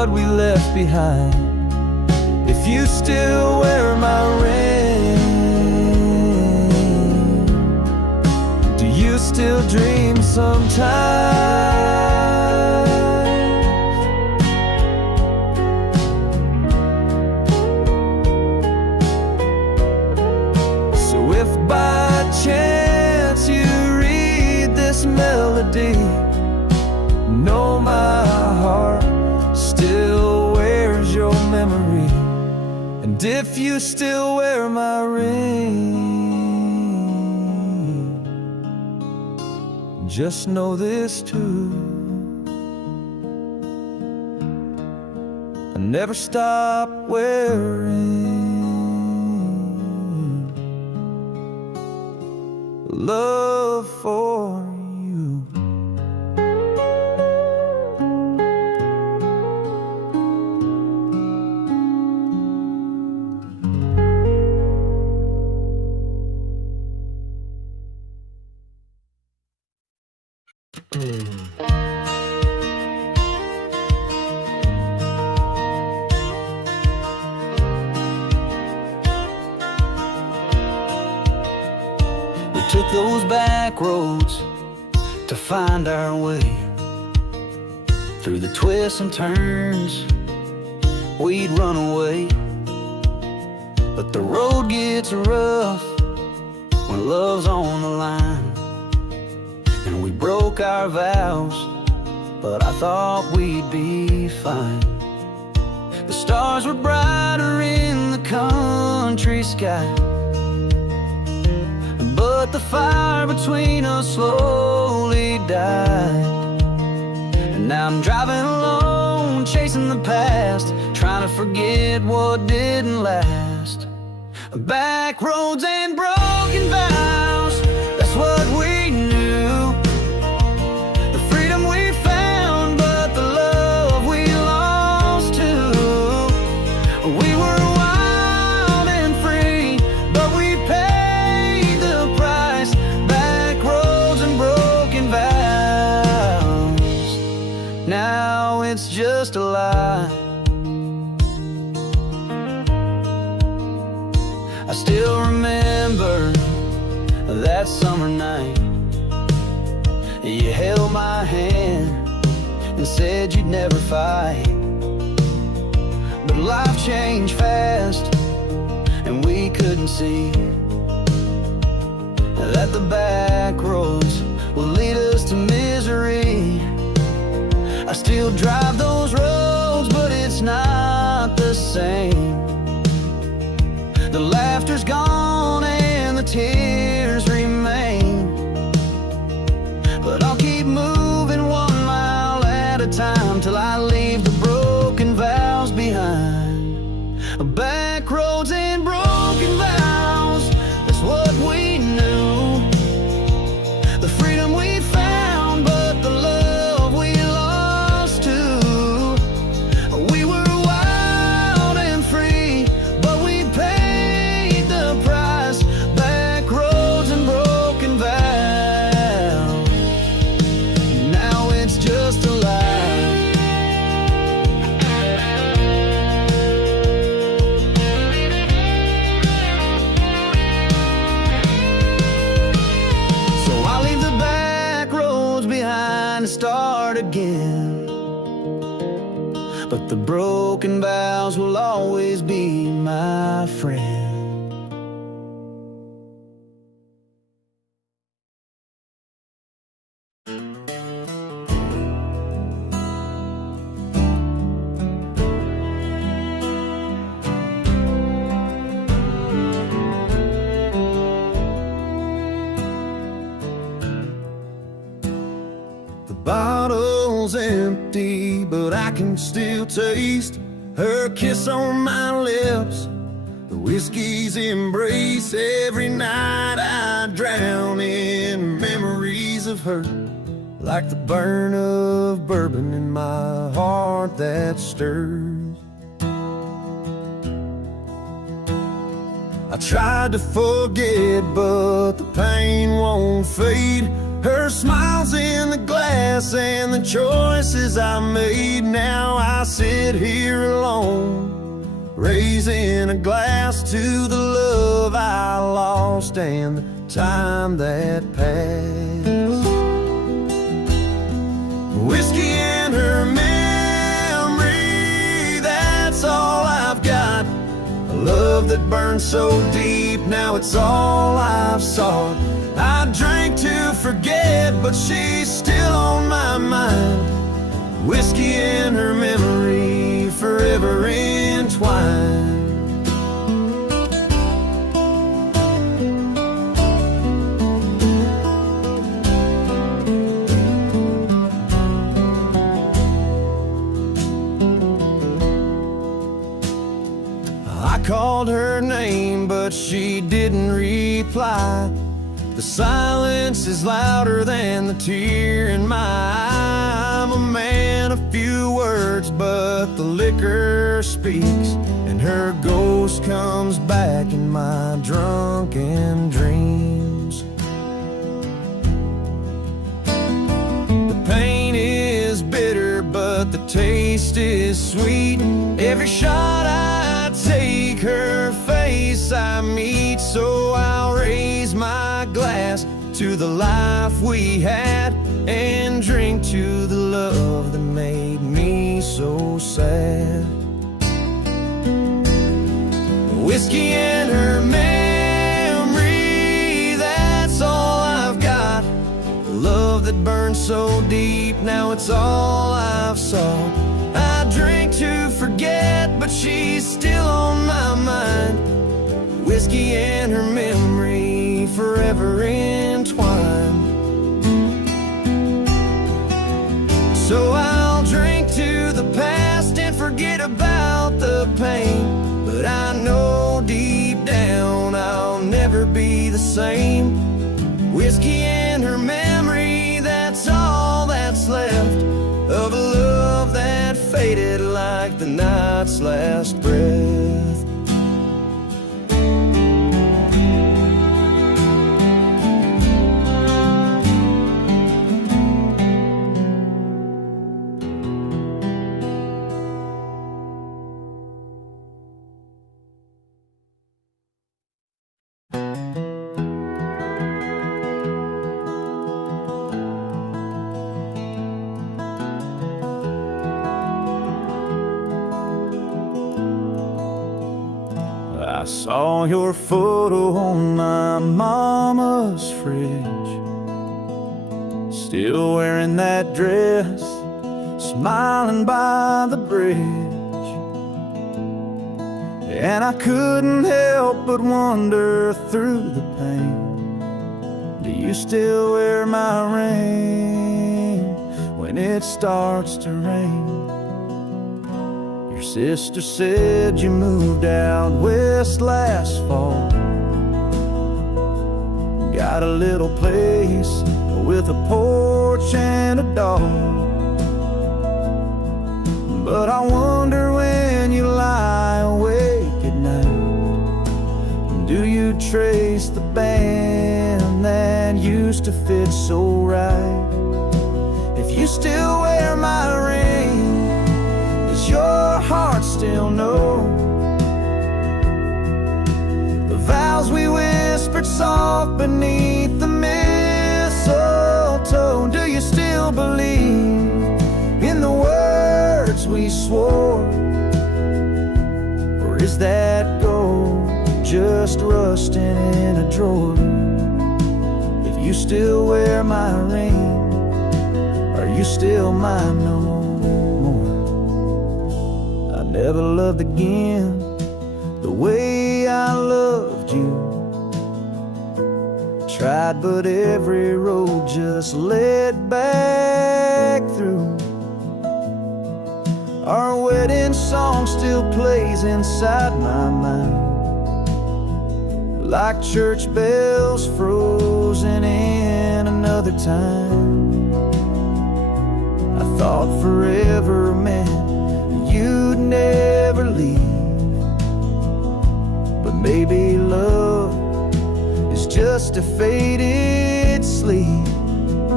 what we left behind. If you still wear my ring, do you still dream sometimes? So if by chance you read this melody, know my heart still wears your memory. And if you still wear my ring, just know this too: I never stop wearing love for you. We took those back roads to find our way. Through the twists and turns, we'd run away. But the road gets rough when love's on the line. And we broke our vows, but I thought we'd be fine. The stars were brighter in the country sky, but the fire between us slowly died. And now I'm driving alone, chasing the past, trying to forget what didn't last. Back roads and broken vows, that's what we knew. The freedom we found, but the love we lost too. We were wild and free, but we paid the price. Back roads and broken vows, now it's just a lie. I still remember that summer night. You held my hand and said you'd never fight. But life changed fast, and we couldn't see that the back roads will lead us to misery. I still drive those roads, but it's not the same. The laughter's gone and the tears remain, but I'll keep moving 1 mile at a time till I leave the broken vows behind. Back roads and broken vows, that's what we knew. The freedom we found, but the love we lost too. We were wild and free, but we paid the price. Back roads and broken vows, now it's just a lie. So I'll leave the back roads behind and start again, but the broken vows will always be my friend. The bottle's empty, but I can still taste her kiss on my lips, the whiskey's embrace. Every night I drown in memories of her, like the burn of bourbon in my heart that stirs. I tried to forget, but the pain won't fade. Her smile's in the glass and the choices I made. Now I sit here alone, raising a glass to the love I lost and the time that passed. Whiskey and her memory, that's all I've got. A love that burned so deep, now it's all I've sought. I drank to forget, but she's still on my mind. Whiskey and her memory, forever entwined. I called her name, but she didn't reply. The silence is louder than the tear in my eye. I'm a man of few words, but the liquor speaks, and her ghost comes back in my drunken dreams. The pain is bitter, but the taste is sweet. Every shot I take, her face I meet. So I'll raise my glass to the life we had and drink to the love that made me so sad. Whiskey and her memory, that's all I've got. The love that burned so deep, now it's all I've sought. I drink to forget, but she's still on my mind. Whiskey and her memory, forever entwined. So I'll drink to the past and forget about the pain, but I know deep down I'll never be the same. Whiskey and her memory, that's all that's left of a love that faded like the night's last breath. I saw your photo on my mama's fridge, still wearing that dress, smiling by the bridge. And I couldn't help but wonder through the pain, do you still wear my ring when it starts to rain? Your sister said you moved out west last fall, got a little place with a porch and a dog. But I wonder when you lie awake at night, do you trace the band that used to fit so right? If you still wear my ring, does your heart still know the vows we whispered soft beneath the mistletoe? Do you still believe in the words we swore, or is that gold just rusting in a drawer? If you still wear my ring, are you still mine no more? I never loved again the way I loved you. Tried, but every road just led back through. Our wedding song still plays inside my mind, like church bells frozen in another time. I thought forever meant you'd never leave, but maybe love is just a faded sleep.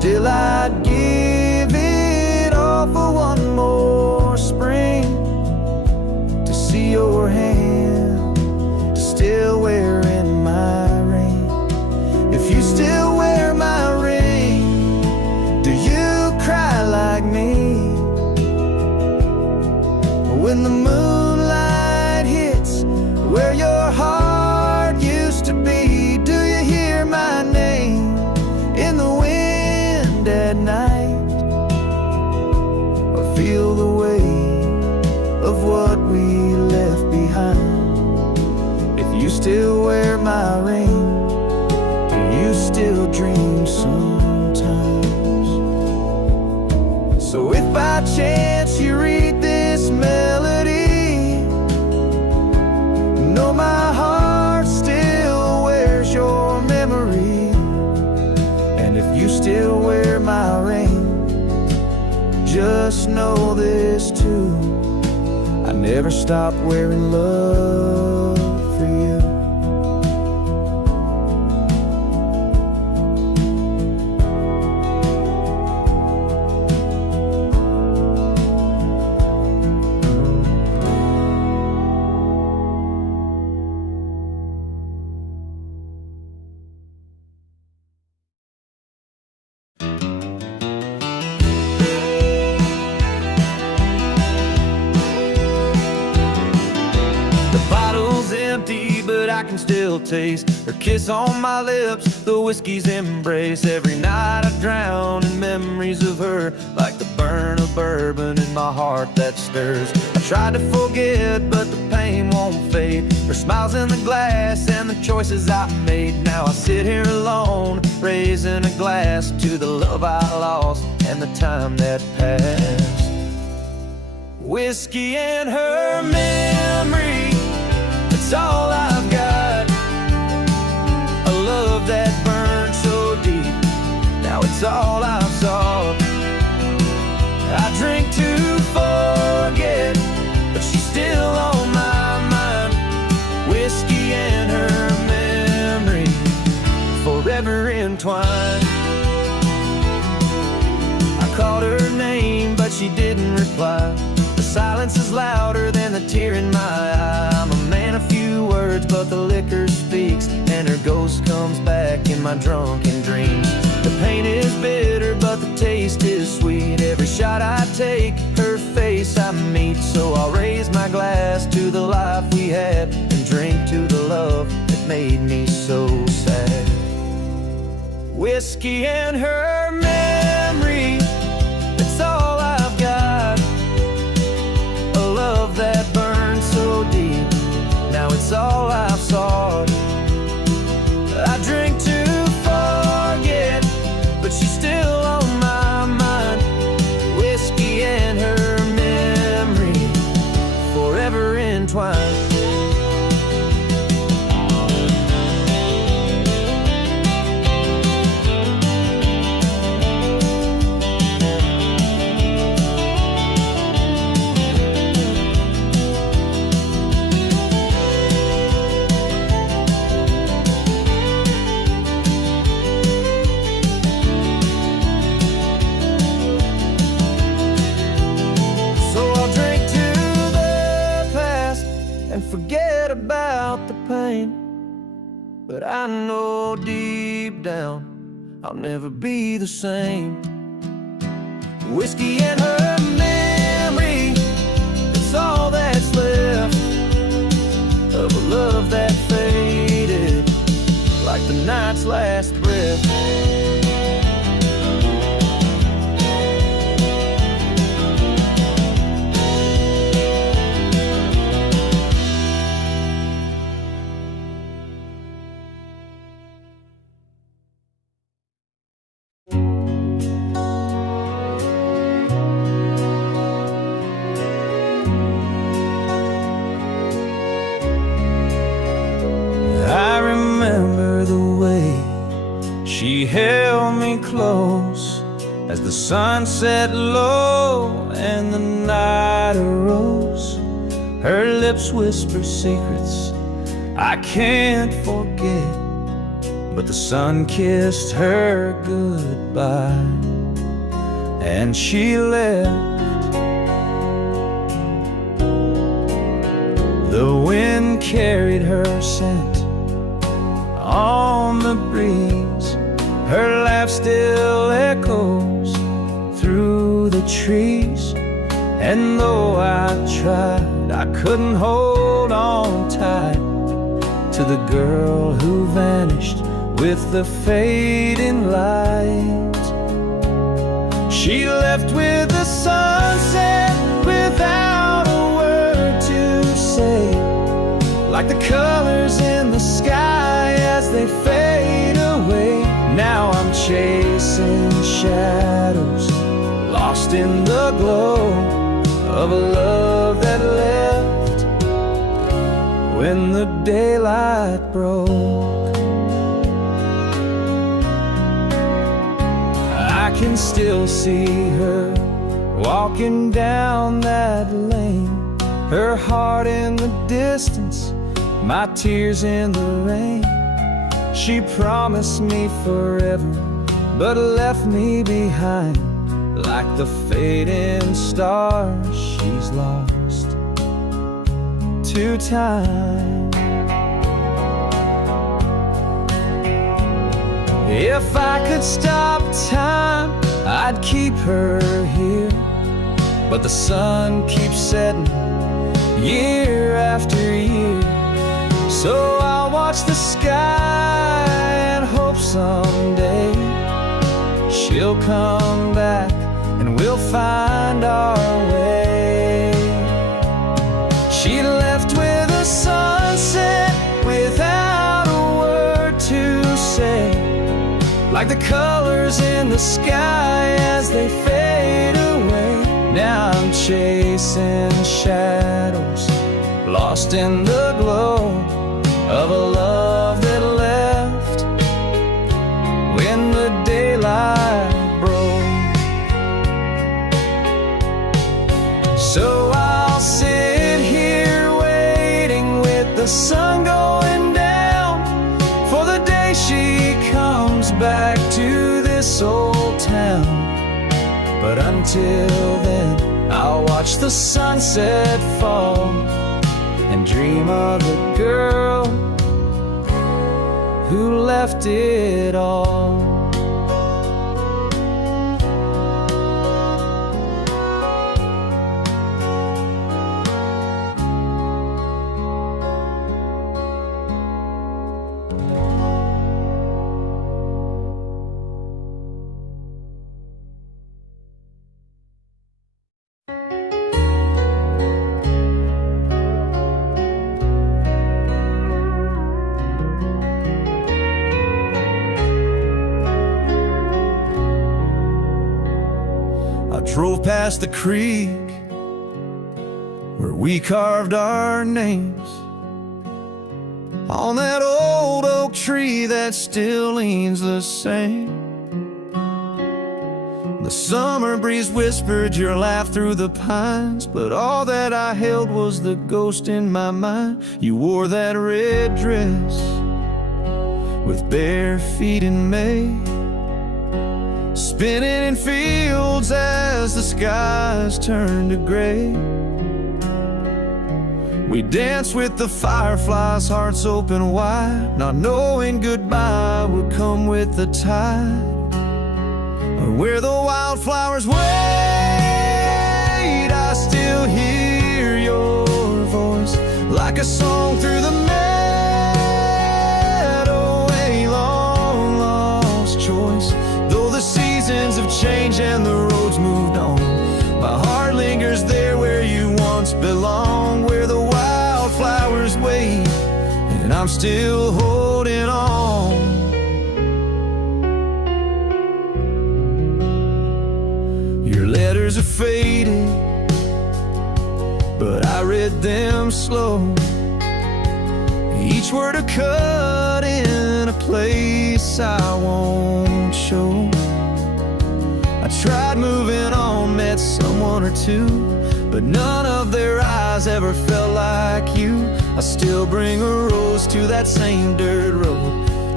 Still I'd give it all for one more spring, to see your hand still wearing my ring. If you still wear my ring, do you cry like me? When the moonlight hits where your heart used to be, do you hear my name in the wind at night? Or feel the weight of what we left behind? If you still wear my ring, do you still dream sometimes? So if by chance you read this melody, know my heart still wears your memory. And if you still wear my ring, just know this too: I never stopped wearing love for you. Empty, but I can still taste her kiss on my lips, the whiskey's embrace. Every night I drown in memories of her, like the burn of bourbon in my heart that stirs. I tried to forget, but the pain won't fade. Her smiles in the glass and the choices I made. Now I sit here alone, raising a glass to the love I lost and the time that passed. Whiskey and her memory, it's all I've got. A love that burned so deep, now it's all I've sought. I drink to forget, but she's still on my mind. Whiskey and her memory, forever entwined. I called her name, but she didn't reply. The silence is louder than the tear in my eye. I'm a man of few words, but the liquor speaks, and her ghost comes back in my drunken dreams. The pain is bitter, but the taste is sweet. Every shot I take, her face I meet. So I'll raise my glass to the life we had, and drink to the love that made me so sad. Whiskey and her memory, it's all I've got. A love that burned so deep, now it's all I've sought. I drink to forget, but she's still on my mind. Whiskey and her memory, forever entwined. Forget about the pain, but I know deep down I'll never be the same. Whiskey and her memory, it's all that's left of a love that faded like the night's last breath. She held me close as the sun set low and the night arose. Her lips whisper secrets I can't forget. but the sun kissed her goodbye, and she left. The wind carried her scent on the breeze. Her laugh still echoes through the trees. And though I tried, I couldn't hold on tight to the girl who vanished with the fading light. She left with the sunset without a word to say, like the colors in the sky as they fade away. Now I'm chasing shadows, lost in the glow of a love that left when the daylight broke. I can still see her walking down that lane, her heart in the distance, my tears in the rain. She promised me forever, but left me behind like the fading stars she's lost to time. If I could stop time, I'd keep her here, but the sun keeps setting year after year. So I'll watch the sky and hope someday she'll come back and we'll find our way. She left with a sunset without a word to say, like the colors in the sky as they fade away. Now I'm chasing shadows, lost in the glow of a love that left when the daylight broke. So I'll sit here waiting with the sun going down for the day she comes back to this old town. But until then, I'll watch the sunset fall and dream of the girl who left it all. Drove past the creek where we carved our names on that old oak tree that still leans the same. The summer breeze whispered your laugh through the pines, but all that I held was the ghost in my mind. You wore that red dress with bare feet in May, spinning in fields as the skies turned to gray. We danced with the fireflies, hearts open wide, not knowing goodbye would come with the tide. Or where the wildflowers wait, I still hear your voice like a song through the meadow, a long lost choice. Though the seasons have changed and the roads moved on, my heart lingers there where you once belonged, where the wildflowers wait and I'm still holding on. Your letters are faded, but I read them slow, each word a cut in a place I won't show. I tried moving on, met someone or two, but none of their eyes ever felt like you. I still bring a rose to that same dirt road,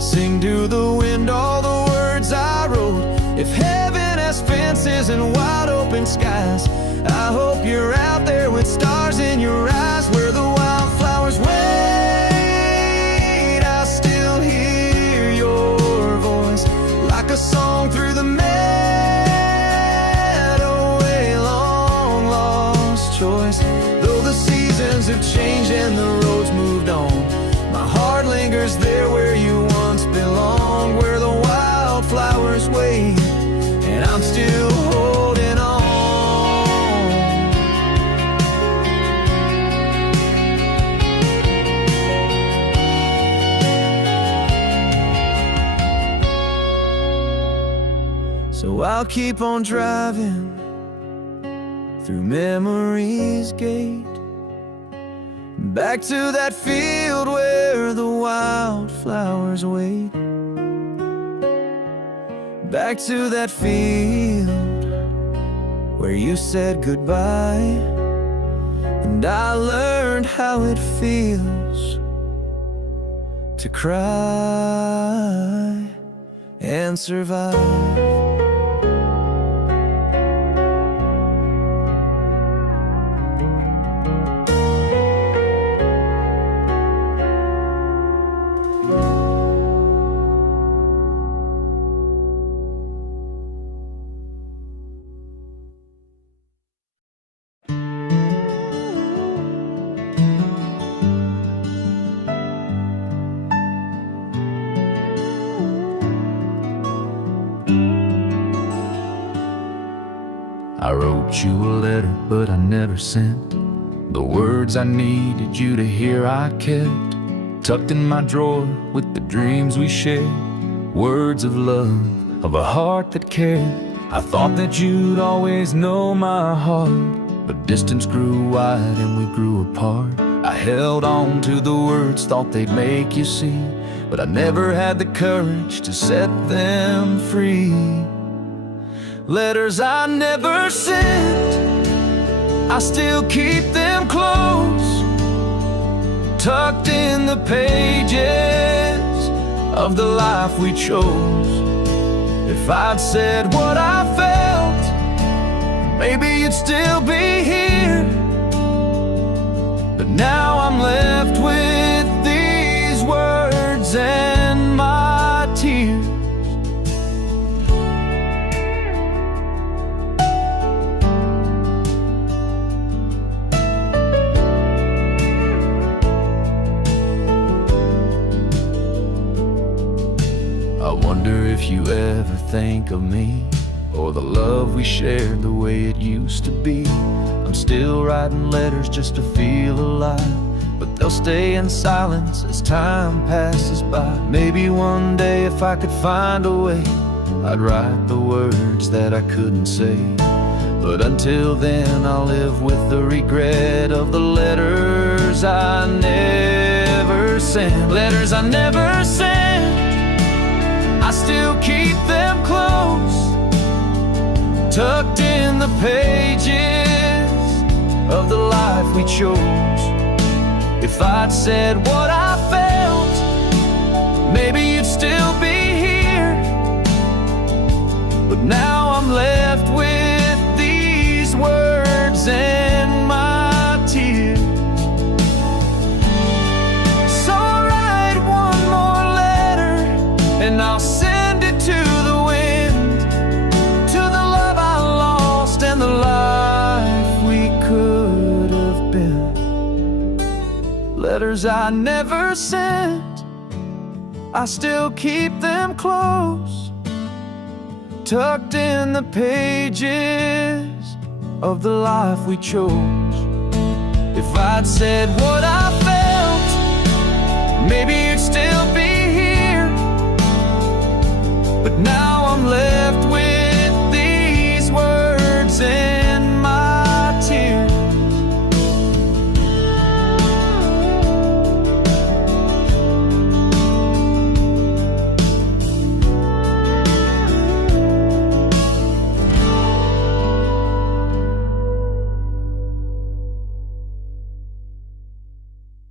Sing to the wind all the words I wrote. If heaven has fences and wide open skies, I hope you're out there with stars in your eyes. Where the wildflowers wait, I still hear your voice, like a song through the meadow, a long lost choice. Though the seasons have changed and the roads moved on, my heart lingers there where you once belonged. Where the wildflowers wait, and I'm still holding on. So I'll keep on driving through memory's gate, back to that field where the wildflowers wait. Back to that field where you said goodbye, and I learned how it feels to cry and survive. I wrote you a letter, but I never sent the words I needed you to hear. I kept tucked in my drawer with the dreams we shared, words of love, of a heart that cared. I thought that you'd always know my heart, but distance grew wide and we grew apart. I held on to the words, thought they'd make you see, but I never had the courage to set them free. Letters I never sent, I still keep them close, tucked in the pages of the life we chose. If I'd said what I felt, maybe you'd still be here, but now I'm left with these words and my tears. I wonder if you ever think of me, or the love we shared the way it used to be. I'm still writing letters just to feel alive, but they'll stay in silence as time passes by. Maybe one day if I could find a way, I'd write the words that I couldn't say. But until then I'll live with the regret of the letters I never sent. Letters I never sent, I still keep them close, tucked in the pages of the life we chose. If I'd said what I felt, maybe you'd still be here, but now I'm left with these words and my tears. So I'll write one more letter, and I'll send it to the wind, to the love I lost and the life we could have been. Letters I never sent, I still keep them close, tucked in the pages of the life we chose. If I'd said what I felt, maybe you'd still be here, but now I'm left with these words and my tears.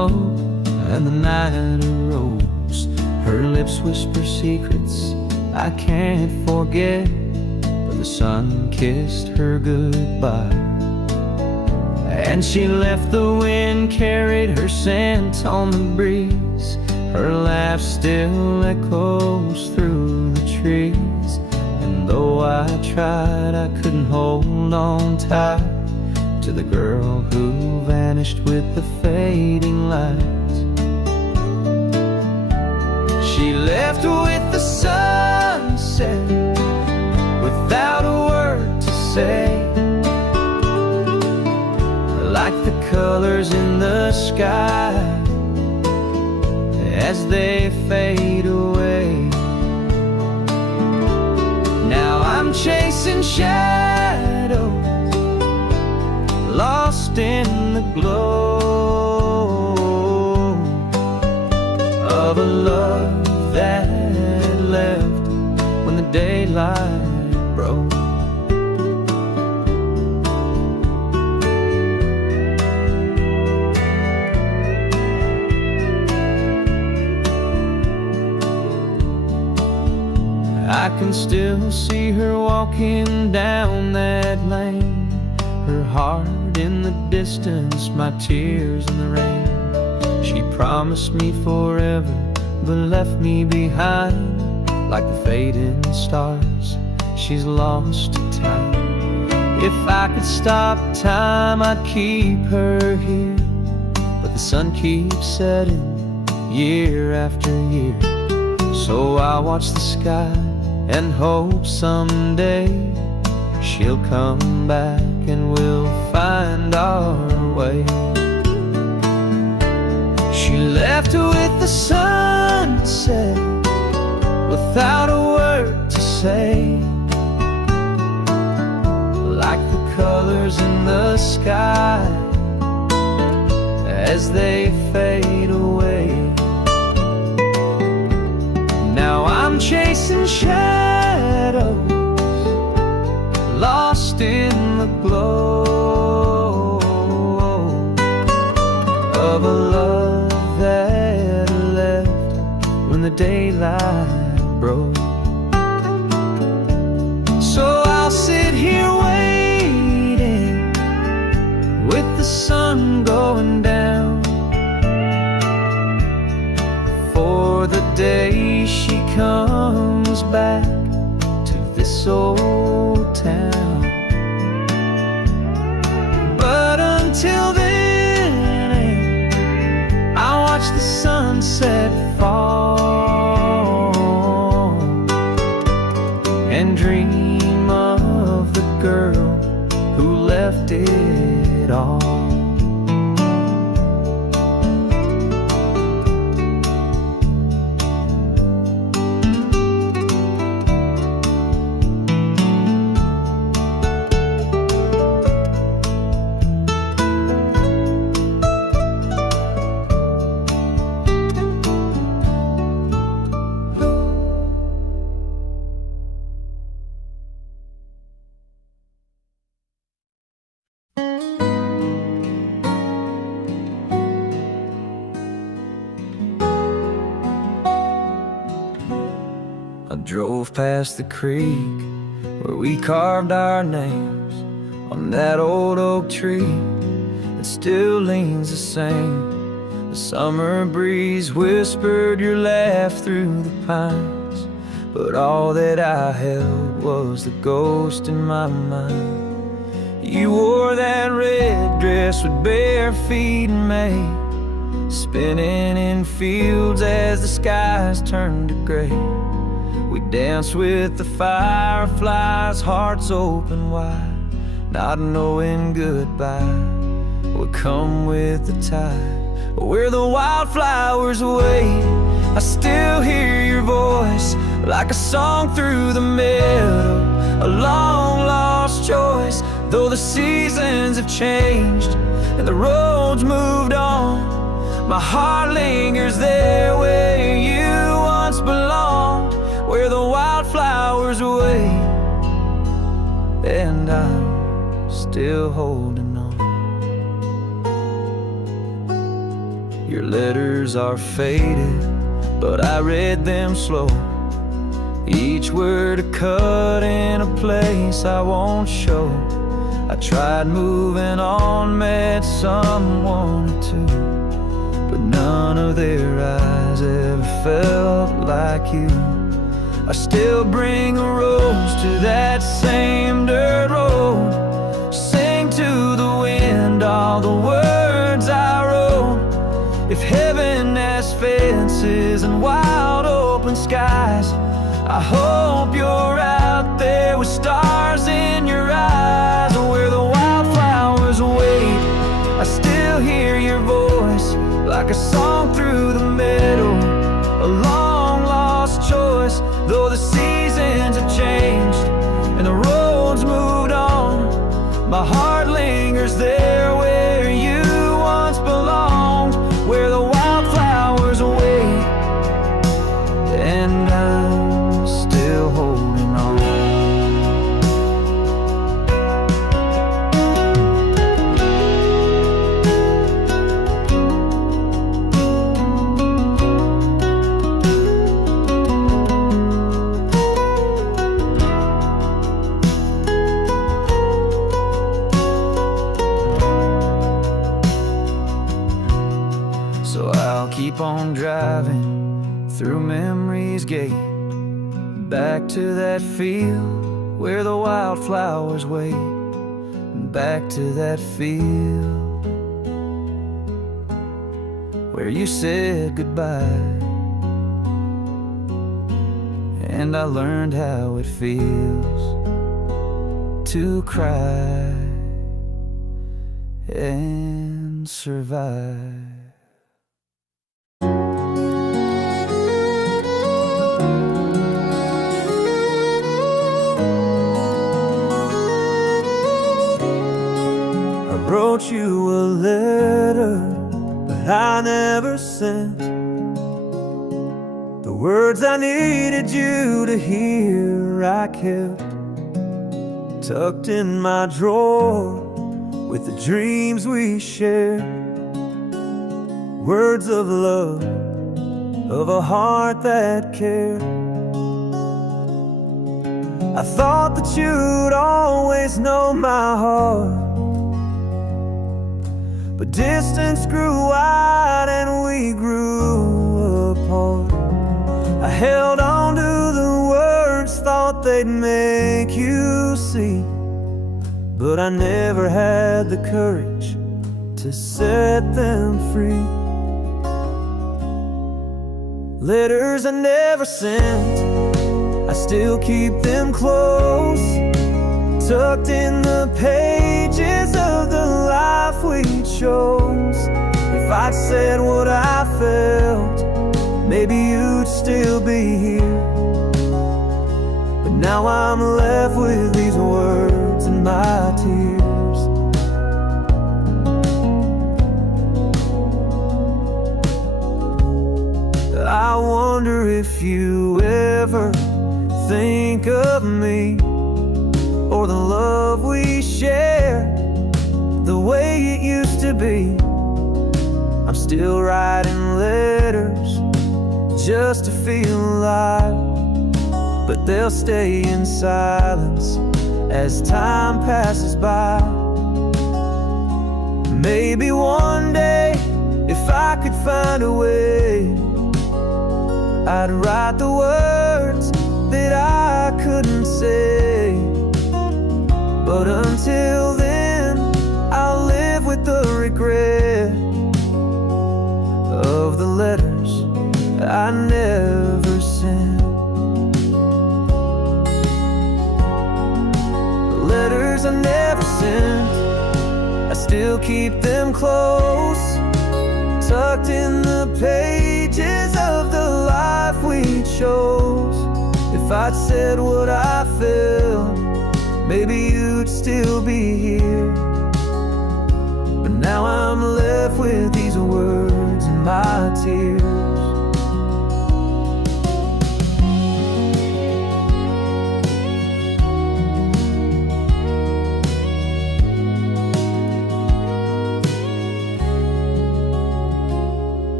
and the night arose. Her lips whisper secrets I can't forget, but the sun kissed her goodbye. And she left, the wind carried her scent on the breeze. Her laugh still echoes through the trees. And though I tried, I couldn't hold on tight to the girl who vanished with the fading lights. She left with the sunset without a word to say, like the colors in the sky as they fade away. Now I'm chasing shadows, lost in the glow of a love that left when the daylight broke. I can still see her walking down that lane, her heart in the distance, my tears in the rain. She promised me forever, but left me behind like the fading stars. She's lost to time. If I could stop time, I'd keep her here, but the sun keeps setting year after year. So I watch the sky and hope someday she'll come back and we'll find our way. She left with the sunset without a word to say, like the colors in the sky as they fade away. Now I'm chasing shadows, lost in the glow of a love that left when the daylight broke. So I'll sit here waiting with the sun going down for the day she comes back to this old town. But until then, I watch the sunset fall and dream of the girl who left it all. I drove past the creek where we carved our names on that old oak tree that still leans the same. The summer breeze whispered your laugh through the pines, but all that I held was the ghost in my mind. You wore that red dress with bare feet in May, spinning in fields as the skies turned to gray. We danced with the fireflies, hearts open wide, not knowing goodbye would come with the tide. Where the wildflowers wait, I still hear your voice like a song through the meadow, a long lost choice. Though the seasons have changed and the roads moved on, my heart lingers there where you once belonged, where the wildflowers wait, and I'm still holding on. Your letters are faded, but I read them slow. Each word a cut in a place I won't show. I tried moving on, met someone or two, but none of their eyes ever felt like you. I still bring a rose to that same dirt road, sing to the wind all the words I wrote. If heaven has fences and wide open skies, I hope you're out there with stars in your eyes. Where the wildflowers wait, I still hear your voice, like a song through the meadow, a long lost choice. Though the seasons have changed and the roads moved on, my heart lingers there where you once belonged. Where the wildflowers wait, and I'm still holding on. So I'll keep on driving through memory's gate, back to that field where the wildflowers wait, back to that field where you said goodbye, and I learned how it feels to cry and survive. Wrote you a letter, but I never sent the words I needed you to hear. I kept tucked in my drawer with the dreams we shared, words of love, of a heart that cared. I thought that you'd always know my heart, but distance grew wide and we grew apart. I held on to the words, thought they'd make you see, but I never had the courage to set them free. Letters I never sent, I still keep them close, tucked in the pages of the life we chose. If I'd said what I felt, maybe you'd still be here, but now I'm left with these words and my tears. I wonder if you ever think of me, or the love we share, the way it used to be. I'm still writing letters just to feel alive, but they'll stay in silence as time passes by. Maybe one day, if I could find a way, I'd write the words that I couldn't say. But until then, I'll live with the regret of the letters I never sent. The letters I never sent, I still keep them close, tucked in the pages of the life we chose. If I'd said what I felt, maybe you'd still be here, but now I'm left with these words and my tears.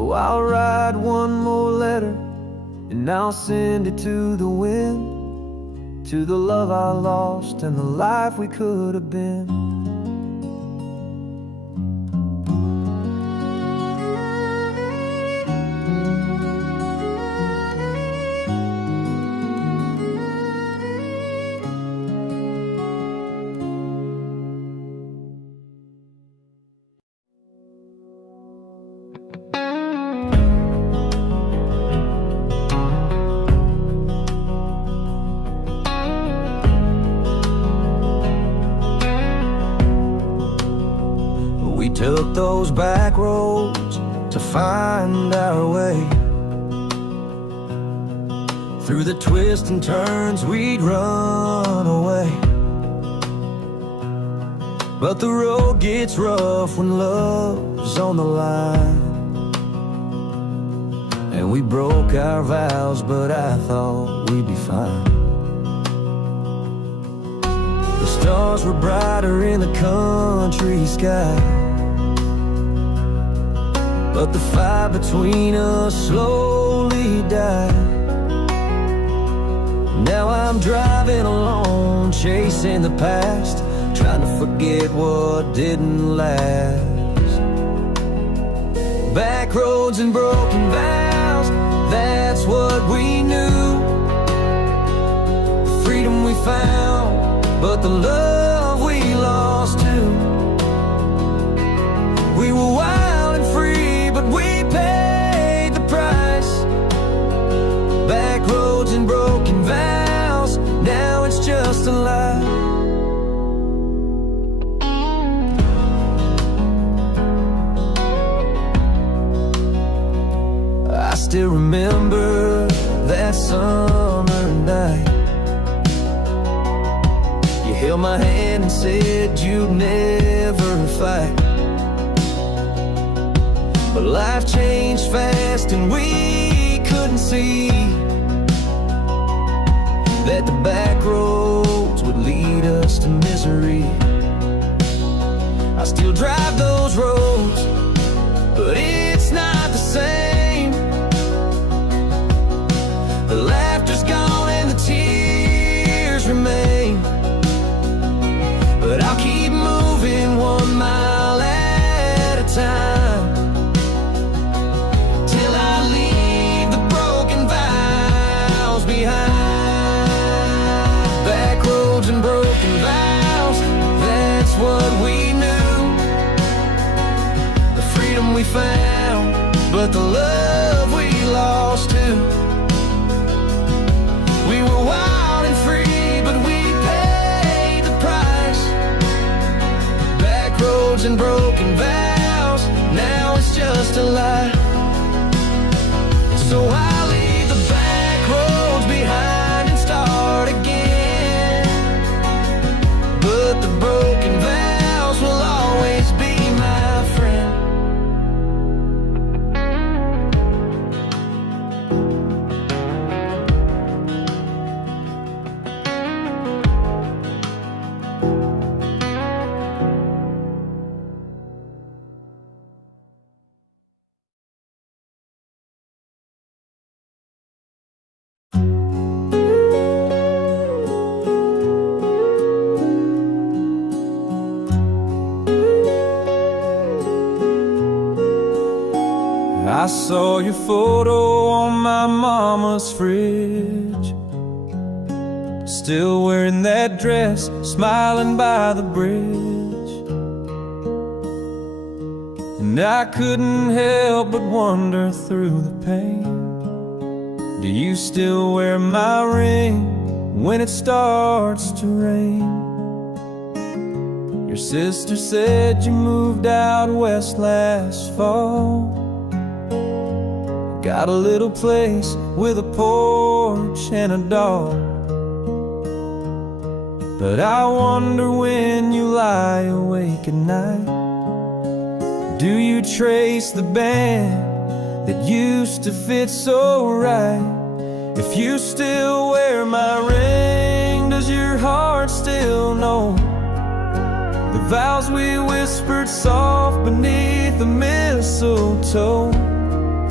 So I'll write one more letter, and I'll send it to the wind, to the love I lost and the life we could have been. We took those back roads to find our way. Through the twists and turns we'd run away. But the road gets rough when love's on the line. And we broke our vows, but I thought we'd be fine. The stars were brighter in the country sky, but the fire between us slowly died. Now I'm driving alone, chasing the past, trying to forget what didn't last. Back roads and broken vows, that's what we knew. The freedom we found, but the love we lost too. We were wild and free, but we paid the price. Back roads and broken vows, now it's just a lie. I still remember that summer night. You held my hand and said you'd never fight. But life changed fast and we couldn't see that the back roads would lead us to misery. I still drive those roads, but it's not the same. The laughter's gone and the tears remain. But I'll keep moving 1 mile at a time, till I leave the broken vows behind. Back roads and broken vows, that's what we knew. The freedom we found, but the love we lost too. We were wild and free, but we paid the price. Back roads and broken vows, now it's just a lie. So I'll leave the back roads behind and start again. But the broken vows will always be my friend. I saw your photo on my mama's fridge, still wearing that dress, smiling by the bridge. And I couldn't help but wonder through the pain, do you still wear my ring when it starts to rain? Your sister said you moved out west last fall, got a little place with a porch and a dog. But I wonder when you lie awake at night, do you trace the band that used to fit so right? If you still wear my ring, does your heart still know the vows we whispered soft beneath the mistletoe?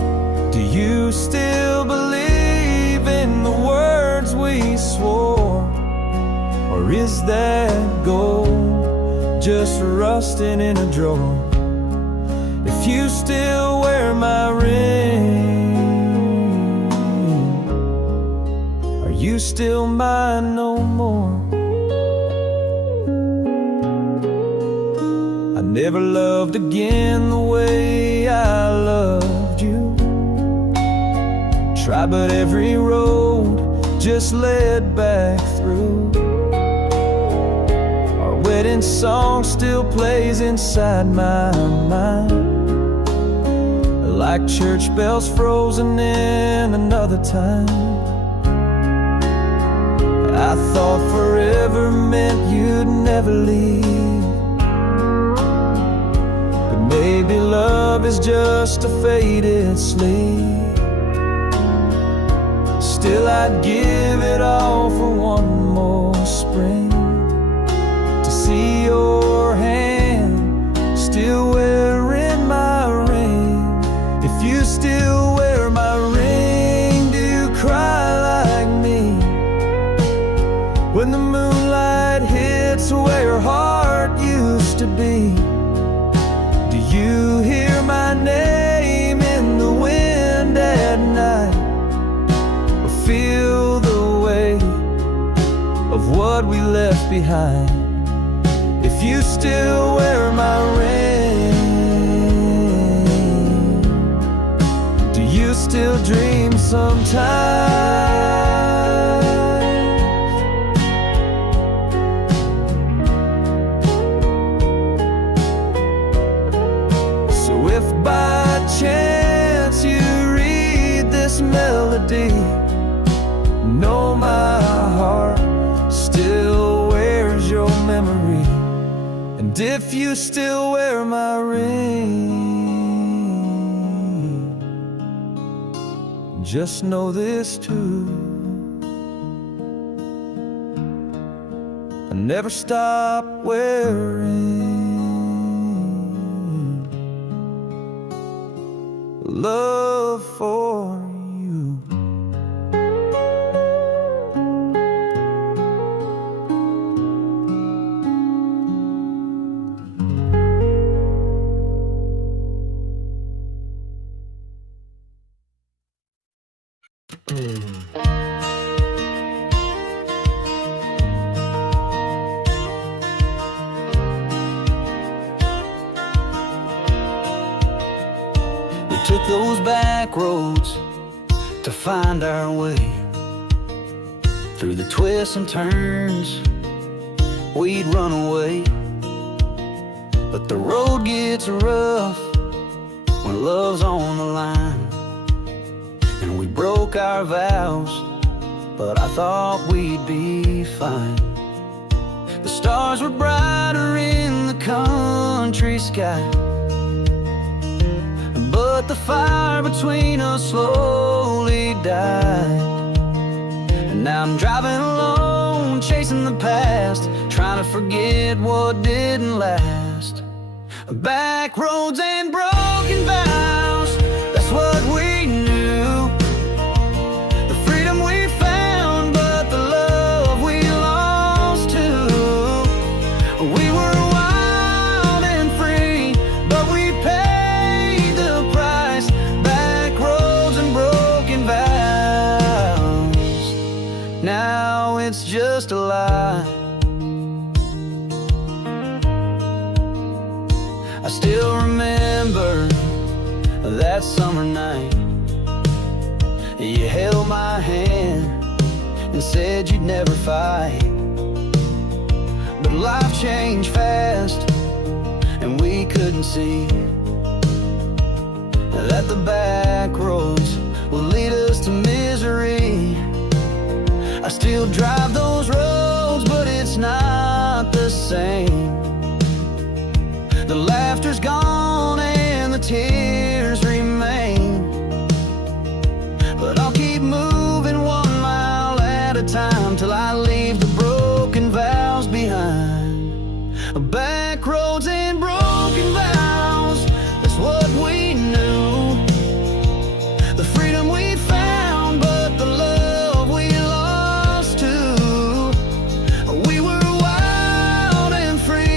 just rusting in a drawer. If you still wear my ring, are you still mine no more? I never loved again the way I loved you. Tried, but every road just led back through. Our wedding song still plays inside my mind, like church bells frozen in another time. I thought forever meant you'd never leave, but maybe love is just a faded sleep. Still I'd give it all for one more spring, to see your hand still wearing my ring. If you still wear my ring, do you cry like me when the moonlight hits where your heart used to be? Do you hear my name in the wind at night, or feel the weight of what we left behind? If you still wear my ring, do you still dream sometimes? So if by chance you read this melody, know my heart still wears your memory. And if you still wear my ring, just know this too: I never stop wearing love for you. We took those back roads to find our way, through the twists and turns we'd run away. But the road gets rough when love's on the line, and we broke our vows, but I thought we'd be fine. The stars were brighter in the country sky, but the fire between us slowly died. And now I'm driving alone, chasing the past, trying to forget what didn't last. Back roads and broken vows, that's what we knew. The freedom we found, but the love we lost too. We were wild and free, but we paid the price. Back roads and broken vows, now it's just a lie. I still remember that summer night. You held my hand and said you'd never fight, but life changed fast and we couldn't see that the back roads will lead us to misery. I still drive those roads, but it's not the same. The laughter's gone and the tears remain, but I'll keep moving 1 mile at a time till I leave the broken vows behind. Back roads and broken vows, that's what we knew. The freedom we found, but the love we lost too. We were wild and free,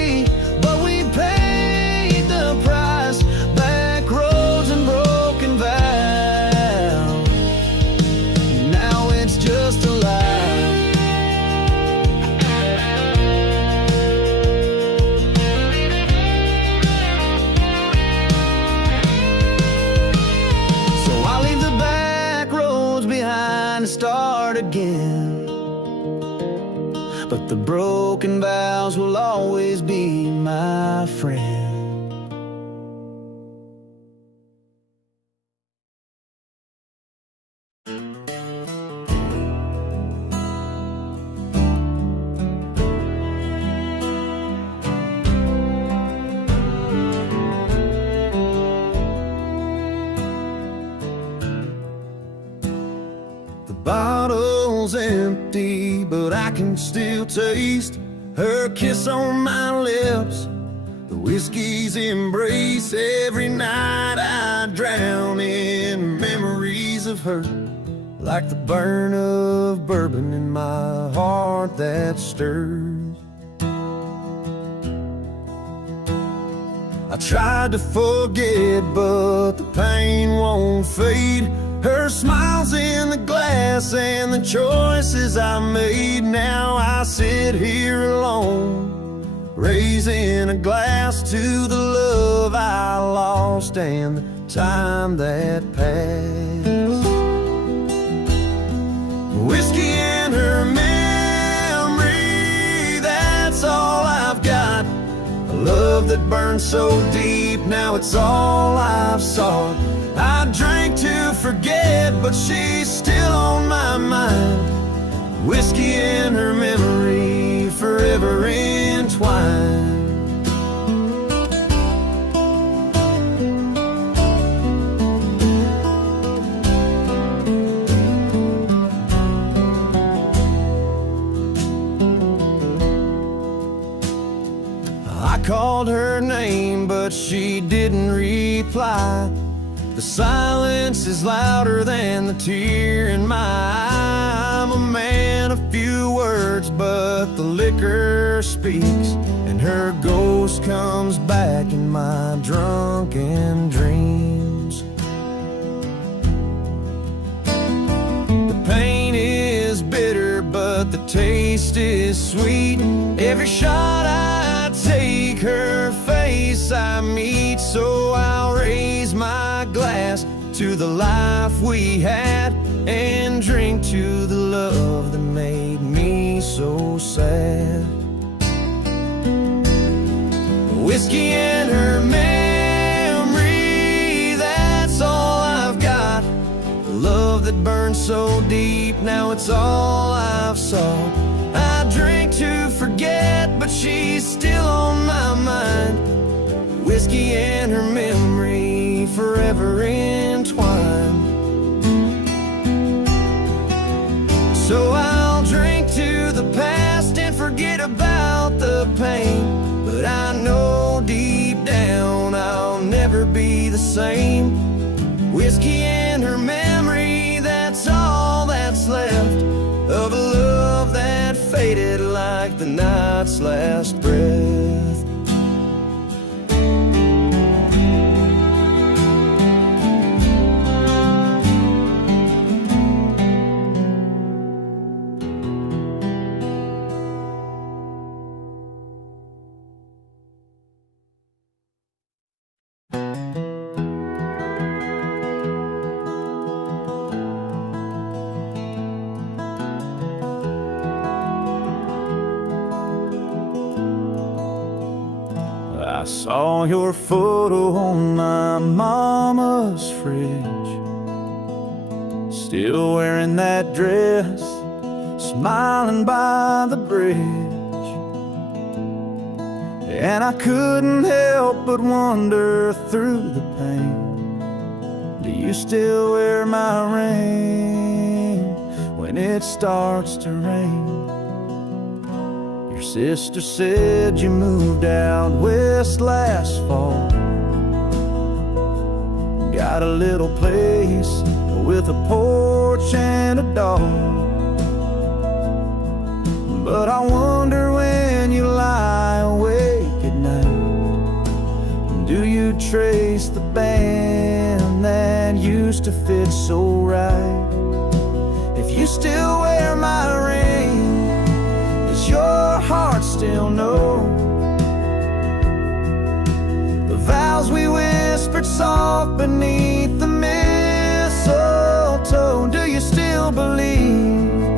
start again. But the broken vows will always be my friend. Bottle's empty, but I can still taste her kiss on my lips, the whiskey's embrace. Every night I drown in memories of her, like the burn of bourbon in my heart that stirs. I tried to forget, but the pain won't fade. Her smile's in the glass and the choices I made. Now I sit here alone, raising a glass to the love I lost and the time that passed. Whiskey and her memory, that's all I've got. A love that burned so deep, now it's all I've sought. I drank to forget, but she's still on my mind. Whiskey and her memory, forever entwined. I called her name, but she didn't reply. The silence is louder than the tear in my eye. I'm a man of few words, but the liquor speaks, and her ghost comes back in my drunken dreams. The pain is bitter, but the taste is sweet. Every shot I take, her face I meet. So I'll raise my glass to the life we had, and drink to the love that made me so sad. Whiskey and her memory, that's all I've got. The love that burned so deep, now it's all I've sought. I drink to forget, but she's still on my mind. Whiskey and her memory, forever entwined. So I'll drink to the past and forget about the pain, but I know deep down I'll never be the same. Whiskey and her memory, that's all that's left of a love that faded like the night's last breath. I saw your photo on my mama's fridge, still wearing that dress, smiling by the bridge. And I couldn't help but wonder through the pain, do you still wear my ring when it starts to rain? Your sister said you moved out west last fall, got a little place with a porch and a dog. But I wonder when you lie awake at night, do you trace the band that used to fit so right? If you still wear my ring, does your heart still know the vows we whispered soft beneath the mistletoe? Do you still believe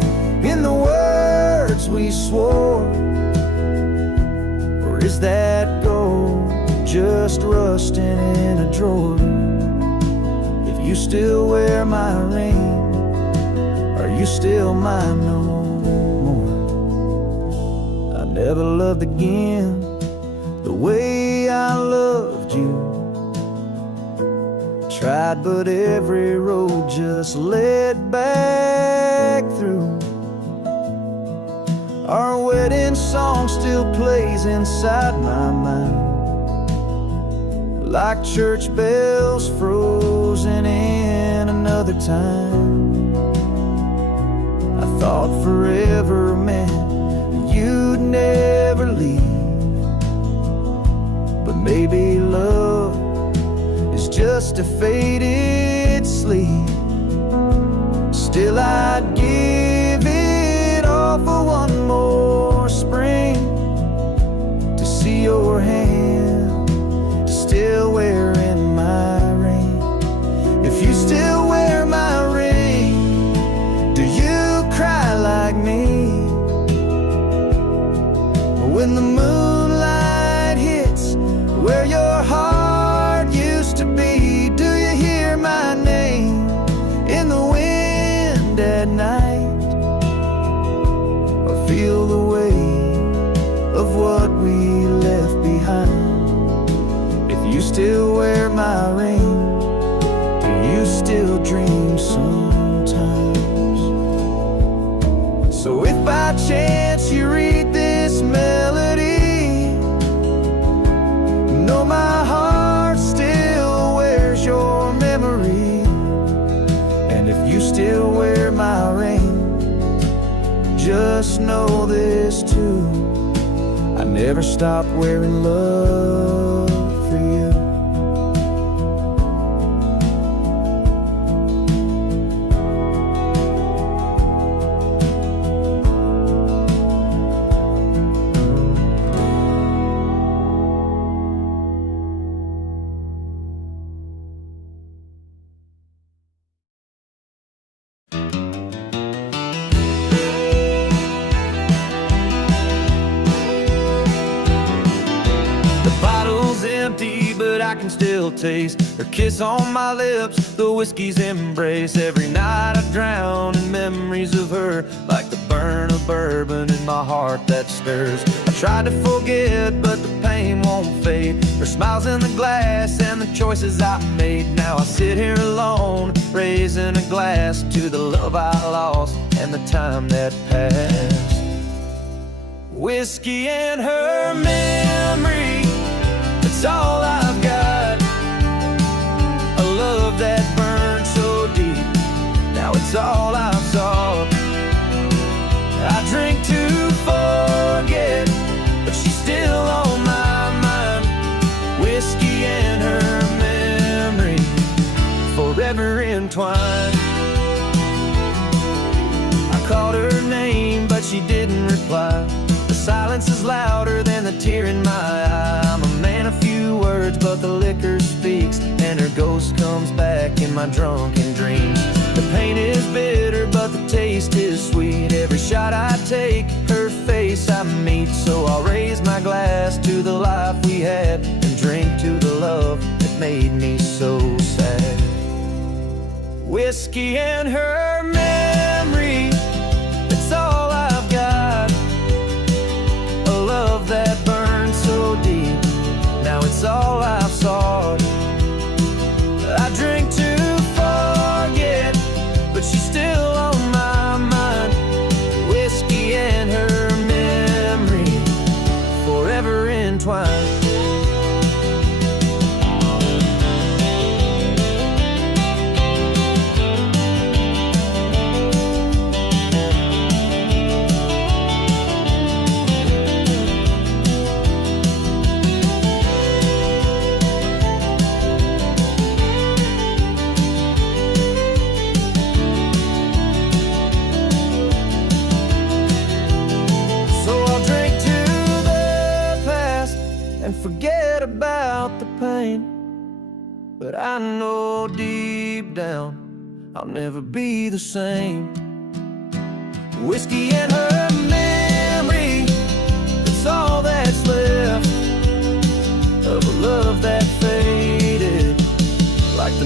swore? Or is that gold just rusting in a drawer? If you still wear my ring, are you still mine no more? I never loved again the way I loved you. Tried, but every road just led back through. Our wedding song still plays inside my mind, like church bells frozen in another time. I thought forever meant you'd never leave, but maybe love is just a faded sleep. Still I'd give it all for one more spring, to see your hand still wearing my ring. If you still wear my ring, do you cry like me? When the moonlight hits where your heart used to be, do you hear my name in the wind at night? Or feel the weight of what we left behind? If you still wear my ring, do you still dream sometimes? So if by chance you read this melody, know my heart still wears your memory. And if you still wear my ring, just know this too: I never stopped wearing love for you. Empty, but I can still taste her kiss on my lips, the whiskey's embrace. Every night I drown in memories of her, like the burn of bourbon in my heart that stirs. I tried to forget, but the pain won't fade. Her smile's in the glass and the choices I made. Now I sit here alone, raising a glass to the love I lost and the time that passed. Whiskey and her memory, it's all I've got. A love that burned so deep, now it's all I've sought. I drink to forget, but she's still on my mind. Whiskey and her memory, forever entwined. I called her name, but she didn't reply. The silence is louder than the tear in my eye. I'm a man of few words, but the liquor speaks, and her ghost comes back in my drunken dreams. The pain is bitter, but the taste is sweet. Every shot I take, her face I meet. So I'll raise my glass to the life we had, and drink to the love that made me so sad. Whiskey and her memory, it's all I've got. A love that burned so deep, now it's all I've sought. I drink to forget, but she's still on my mind. Whiskey and her memory, forever entwined. Forget about the pain, but I know deep down I'll never be the same. Whiskey and her memory,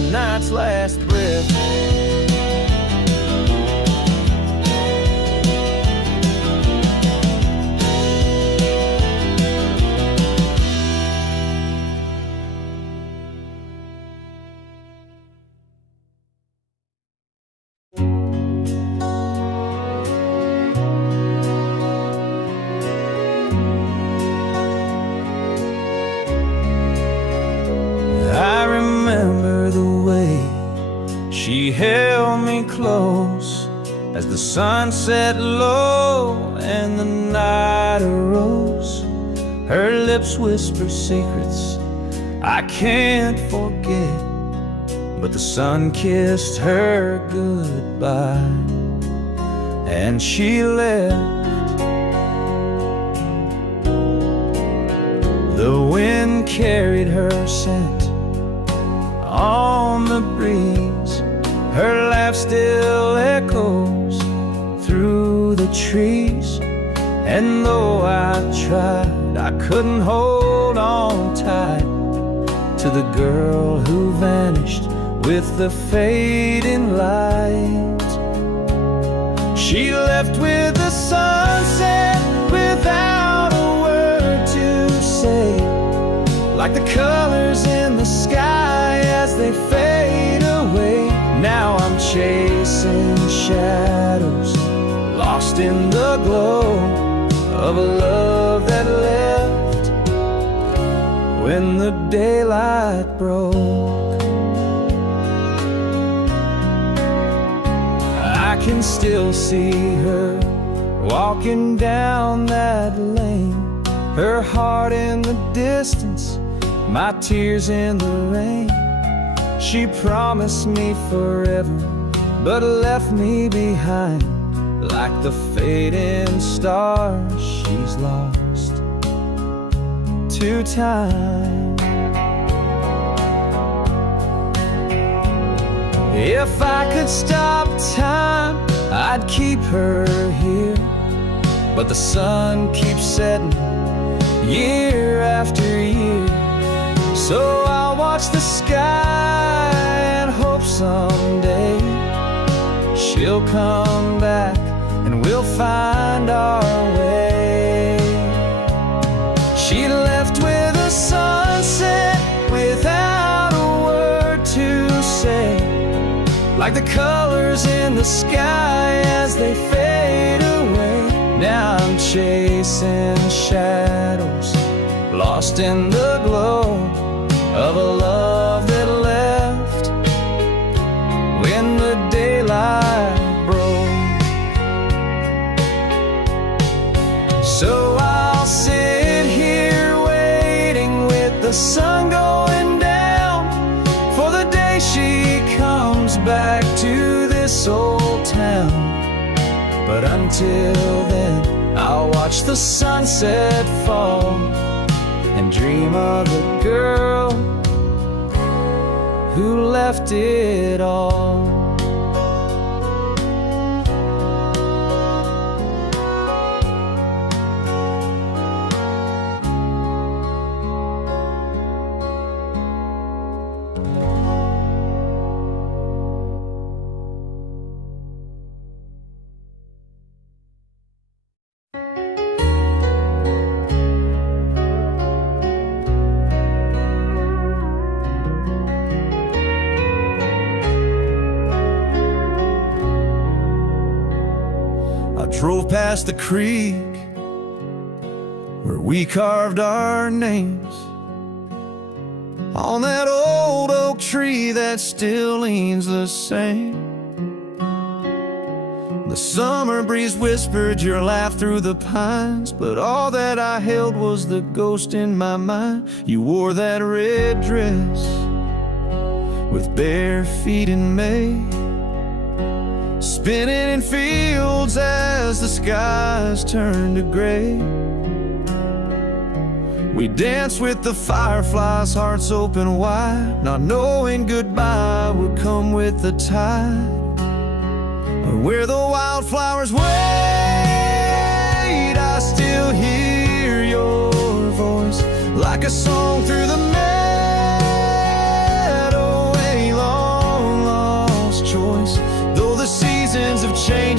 night's last breath. I remember the way she held me close as the sun set low and the night arose. Her lips whisper secrets I can't forget, but the sun kissed her goodbye and she left. The wind carried her scent on the breeze. Her laugh still echoes through the trees. And though I tried, I couldn't hold on tight to the girl who vanished with the fading light. She left with the sunset without a word to say, like the colors in the sky as they fade away. Now I'm chasing shadows, lost in the glow of a love that left when the daylight broke. I can still see her walking down that lane, her heart in the distance, my tears in the rain. She promised me forever, but left me behind like the fading stars she's lost to time. If I could stop time, I'd keep her here, but the sun keeps setting year after year. So I'll watch the sky and hope someday she'll come back and we'll find our way. She left with a sunset without a word to say, like the colors in the sky as they fade away. Now I'm chasing shadows, lost in the glow of a love that left when the daylight broke. So I'll sit here waiting with the sun going down for the day she comes back to this old town. But until then, I'll watch the sunset fall and dream of the girl who left it all. Drove past the creek where we carved our names on that old oak tree that still leans the same. The summer breeze whispered your laugh through the pines, but all that I held was the ghost in my mind. You wore that red dress with bare feet in May, spinning in fields as the skies turned to gray. We danced with the fireflies, hearts open wide, not knowing goodbye would come with the tide. Or where the wildflowers wait, I still hear your voice like a song through the meadow way long.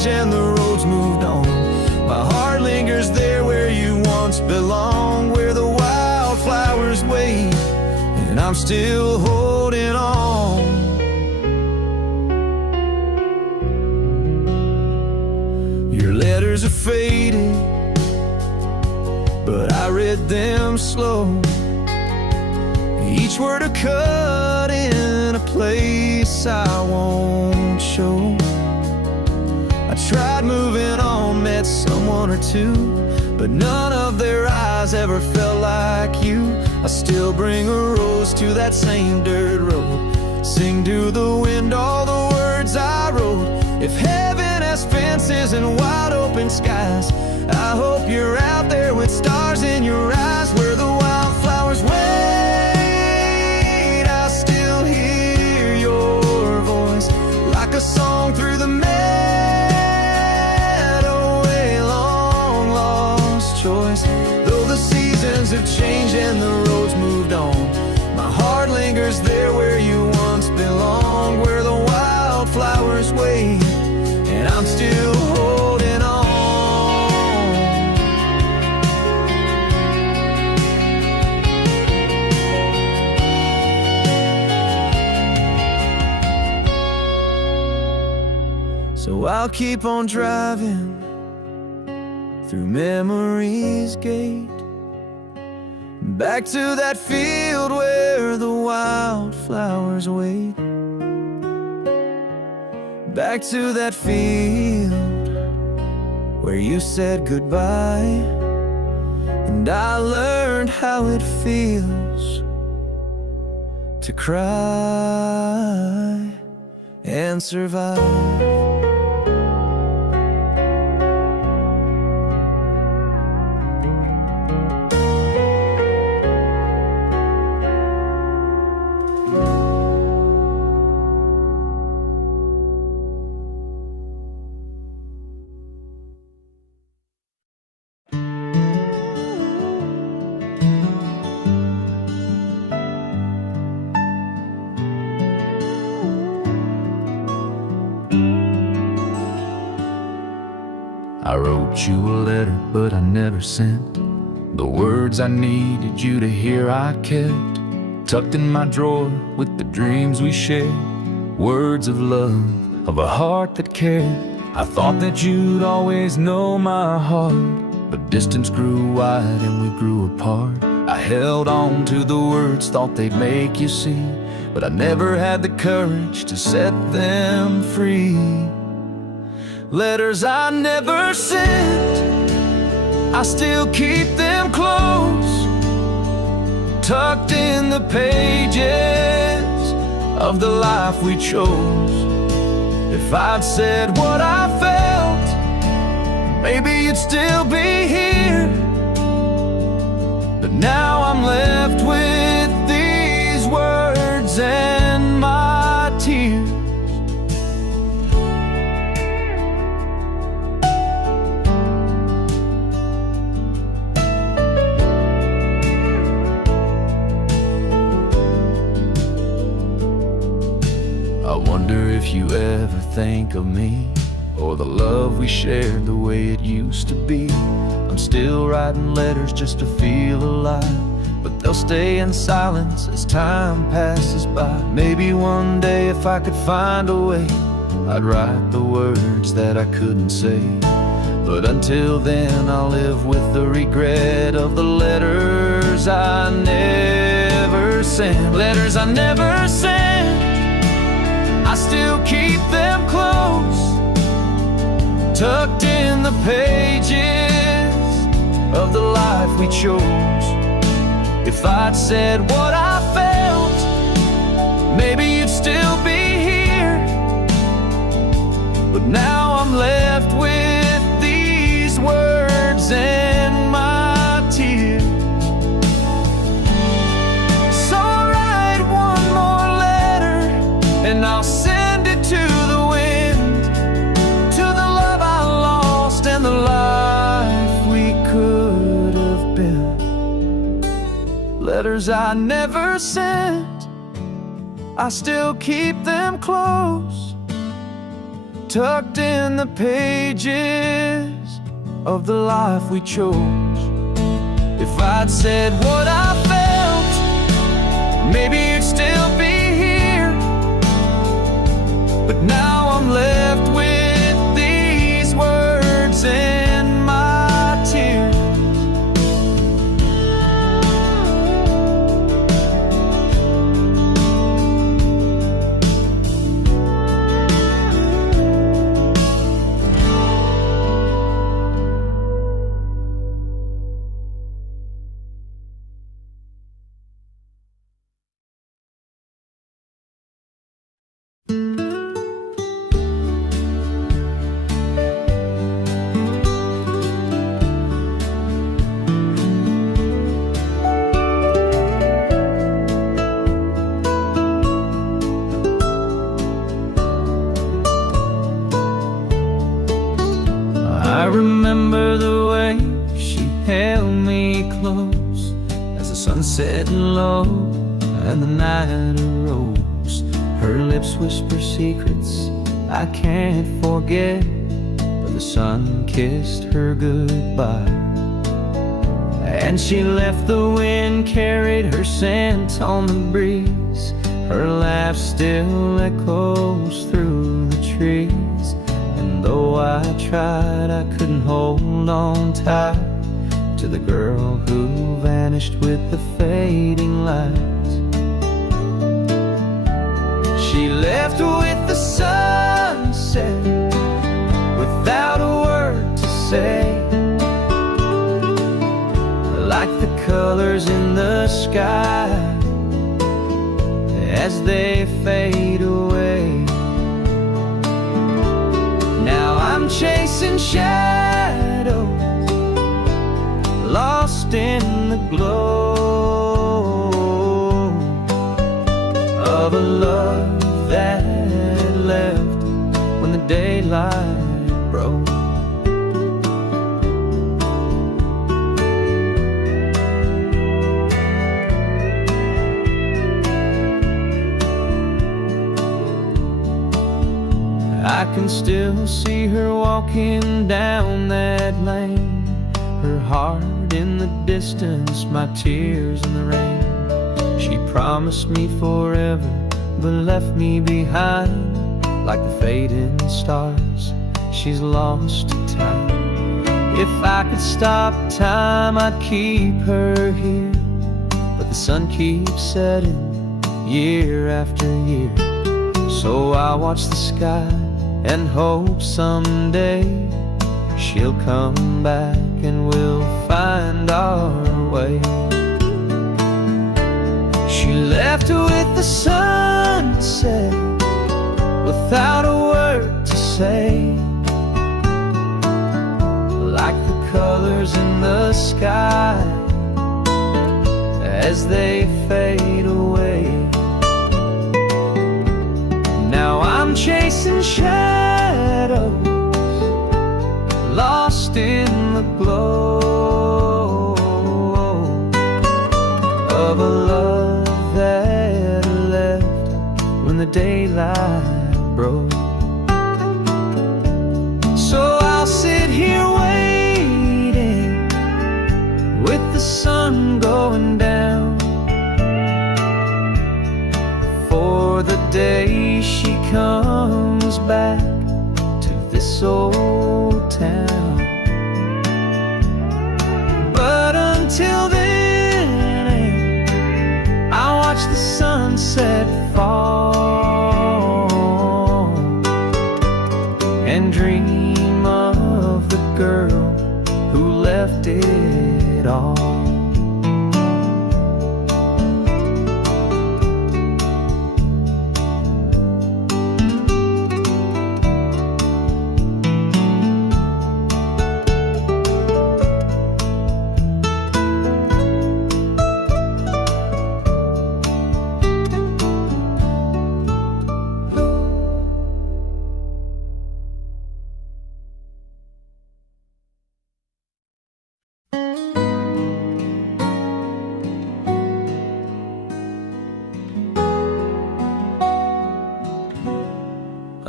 changed and the roads moved on. My heart lingers there where you once belonged, where the wildflowers wait, and I'm still holding on. Your letters are faded, but I read them slow. Each word a cut in a place I won't show. I tried moving on, met someone or two, but none of their eyes ever felt like you. I still bring a rose to that same dirt road, sing to the wind all the words I wrote. If heaven has fences and wide open skies, I hope you're out there with stars in your eyes, where the wildflowers wait. I still hear your voice like a song through the meadow, a long lost choice. Though the seasons have changed and the roads moved on, my heart lingers there where you once belonged, where the wildflowers wait, and I'm still holding on. So I'll keep on driving through memory's gate, back to that field where the wildflowers wait. Back to that field where you said goodbye, and I learned how it feels to cry and survive. I wrote you a letter, but I never sent the words I needed you to hear. I kept tucked in my drawer with the dreams we shared, words of love, of a heart that cared. I thought that you'd always know my heart, but distance grew wide and we grew apart. I held on to the words, thought they'd make you see, but I never had the courage to set them free. Letters I never sent, I still keep them close, tucked in the pages of the life we chose. If I'd said what I felt, maybe you'd still be here, but now I'm left with these words and my tears. I wonder if you ever think of me, or the love we shared the way it used to be. I'm still writing letters just to feel alive, but they'll stay in silence as time passes by. Maybe one day if I could find a way, I'd write the words that I couldn't say. But until then I'll live with the regret of the letters I never sent. Letters I never sent, I still keep them close, tucked in the pages of the life we chose. If I'd said what I felt, maybe you'd still be here, but now I'm left with these words and my tears. So I'll write one more letter, and I'll send it to the wind, to the love I lost and the life we could have been. Letters I never sent, I still keep them close, tucked in the pages of the life we chose. If I'd said what I felt, maybe you'd still be here. But now I'm left with these words and my tears. I remember the way she held me close as the sun set low and the night arose. Her lips whisper secrets I can't forget, but the sun kissed her goodbye. And she left, the wind carried her scent on the breeze. Her laugh still echoes through the trees. And though I tried, I couldn't hold on tight to the girl who vanished with the fading lights. She left with the sunset without a word to say, like the colors in the sky as they fade away. Now I'm chasing shadows, lost in the glow of a love that left when the daylight broke. I can still see her walking down that lane, her heart in the distance, my tears in the rain. She promised me forever, but left me behind like the fading stars. She's lost to time. If I could stop time, I'd keep her here, but the sun keeps setting year after year. So I watch the sky and hope someday she'll come back and we'll find our way. She left with the sunset without a word to say, like the colors in the sky as they fade away. Now I'm chasing shadows, lost in the glow of a love that left when the daylight broke. So I'll sit here waiting with the sun going down for the day she comes back to this old town. But until then, I watch the sunset fall and dream of the girl who left it all.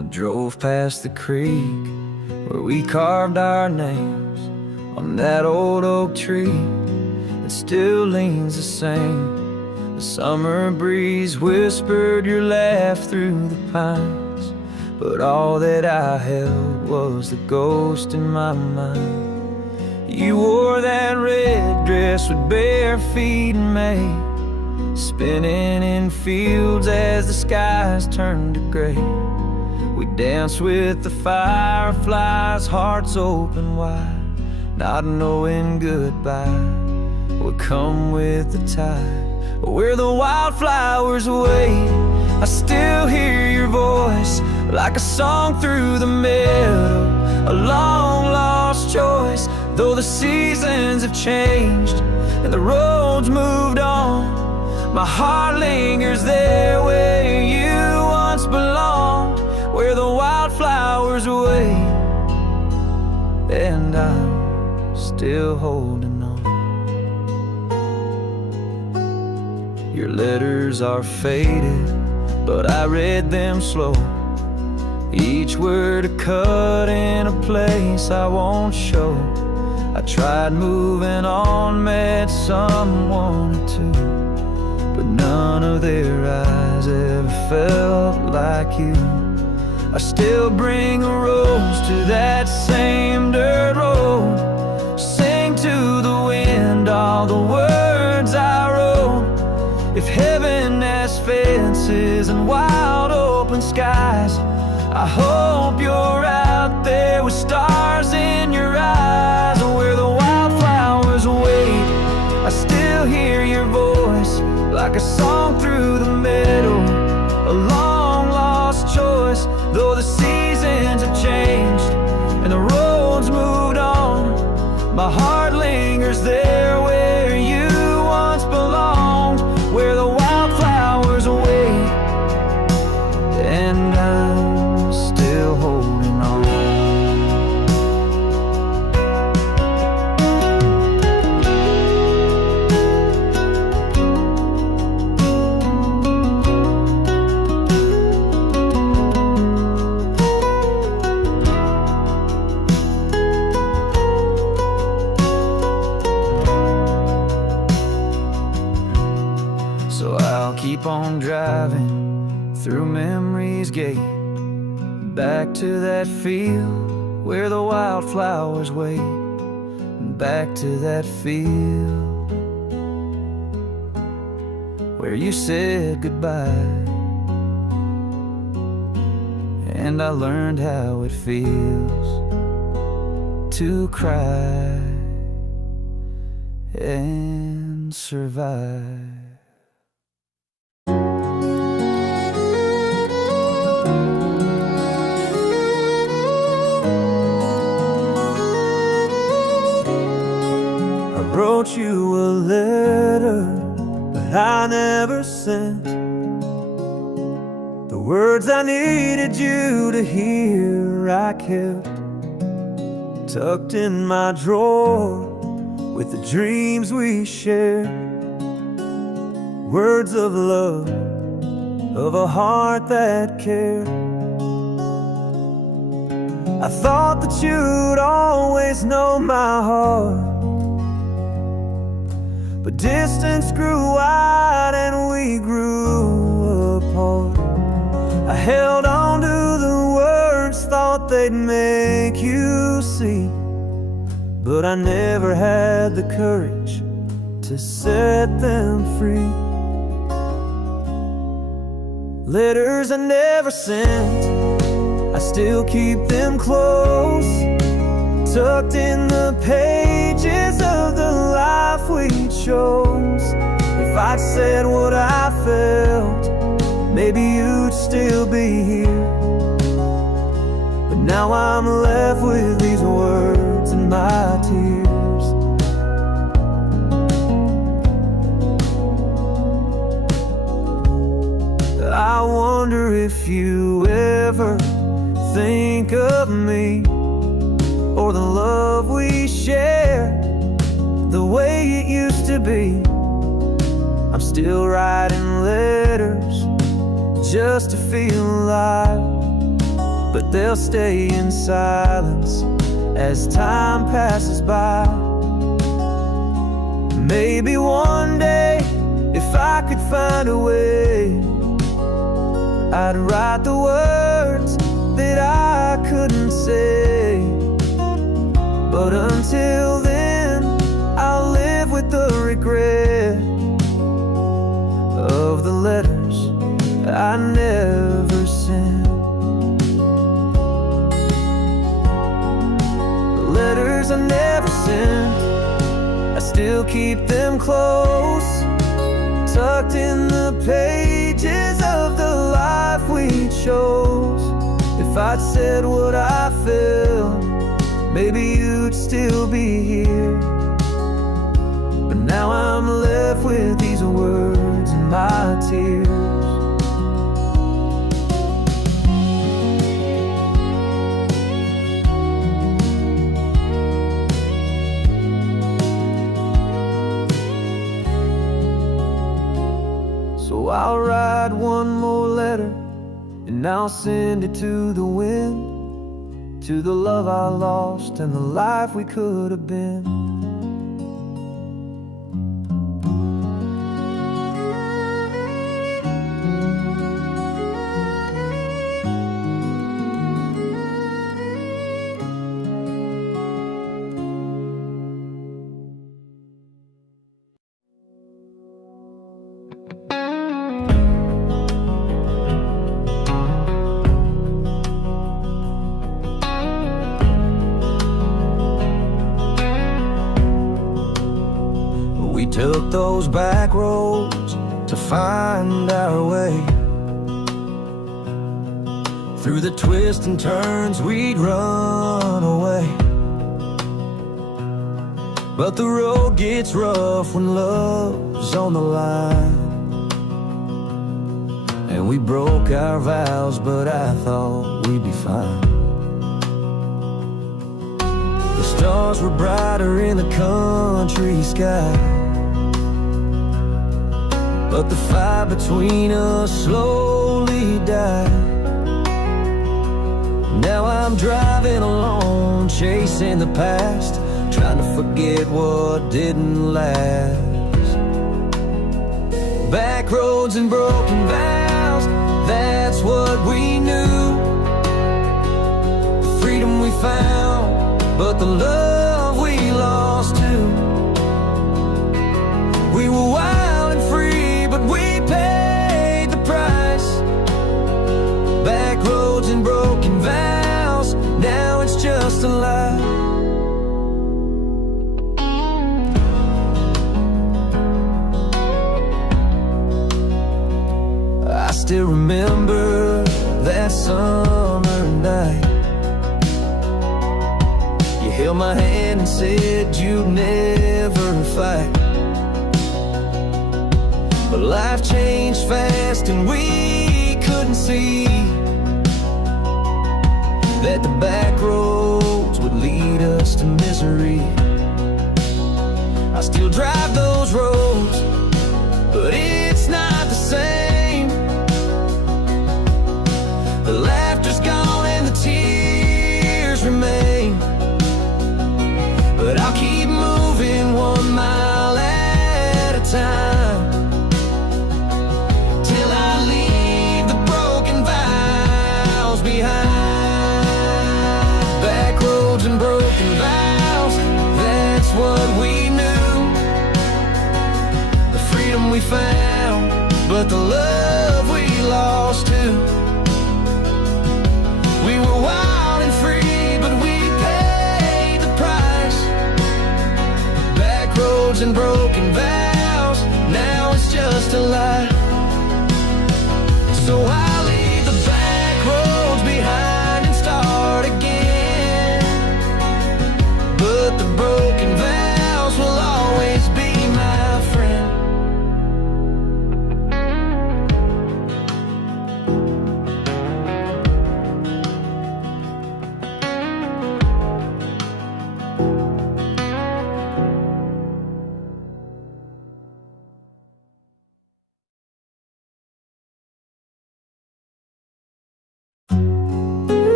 I drove past the creek where we carved our names on that old oak tree. It still leans the same. The summer breeze whispered your laugh through the pines, but all that I held was the ghost in my mind. You wore that red dress with bare feet in May, spinning in fields as the skies turned to gray. We danced with the fireflies, hearts open wide, not knowing goodbye would come with the tide. Where the wildflowers wait, I still hear your voice like a song through the meadow, a long lost choice. Though the seasons have changed and the roads moved on, my heart lingers there where you once belonged. Where the wildflowers wait, and I'm still holding on. Your letters are faded, but I read them slow, each word a cut in a place I won't show. I tried moving on, met someone or two, but none of their eyes ever felt like you. I still bring a rose to that same dirt road, sing to the wind all the words I wrote. If heaven has fences and wide open skies, I hope you're out there with stars in your eyes. Where the wildflowers wait, I still hear your voice like a song through the meadow, a long lost choice. Though the seasons have changed and the roads moved on, my heart lingers there where you once belonged. Where the wildflowers wait, and I'm still holding on. So I'll keep on driving through memory's gate, back to that field where the wildflowers wait, back to that field where you said goodbye, and I learned how it feels to cry and survive. Wrote you a letter, but I never sent the words I needed you to hear. I kept tucked in my drawer with the dreams we shared, words of love, of a heart that cared. I thought that you'd always know my heart, but distance grew wide and we grew apart. I held on to the words, thought they'd make you see, but I never had the courage to set them free. Letters I never sent, I still keep them close, tucked in the pages of the life we chose. If I'd said what I felt, maybe you'd still be here, but now I'm left with these words and my tears. I wonder if you ever think of me, or the love we shared, the way it used to be. I'm still writing letters just to feel alive. but they'll stay in silence as time passes by. Maybe one day, if I could find a way, I'd write the words that I couldn't say. But until then, I'll live with the regret of the letters I never sent. The letters I never sent, I still keep them close, tucked in the pages of the life we chose. If I'd said what I felt, maybe you'd still be here. But now I'm left with these words and my tears. So I'll write one more letter, and I'll send it to the wind, to the love I lost and the life we could have been. We took those back roads to find our way. Through the twists and turns we'd run away. But the road gets rough when love's on the line. And we broke our vows, but I thought we'd be fine. The stars were brighter in the country sky, but the fire between us slowly died. Now I'm driving alone, chasing the past, trying to forget what didn't last. Back roads and broken vows, that's what we knew. The freedom we found, but the love we lost too. We were wild and free, but we paid the price. Back roads and broken vows, now it's just a lie. I still remember that summer night. You held my hand and said you'd never fight. But life changed fast and we couldn't see that the back roads would lead us to misery. I still drive those roads, but it's not the same. The laughter's gone and the tears remain. But I'll keep moving 1 mile at a time, till I leave the broken vows behind. Back roads and broken vows, that's what we knew. The freedom we found, but the love we lost too. We were wild and free, but we paid the price. Back roads and broken vows, now it's just a lie. So I'll leave the back roads behind and start again. But the broken vows will always be my friend.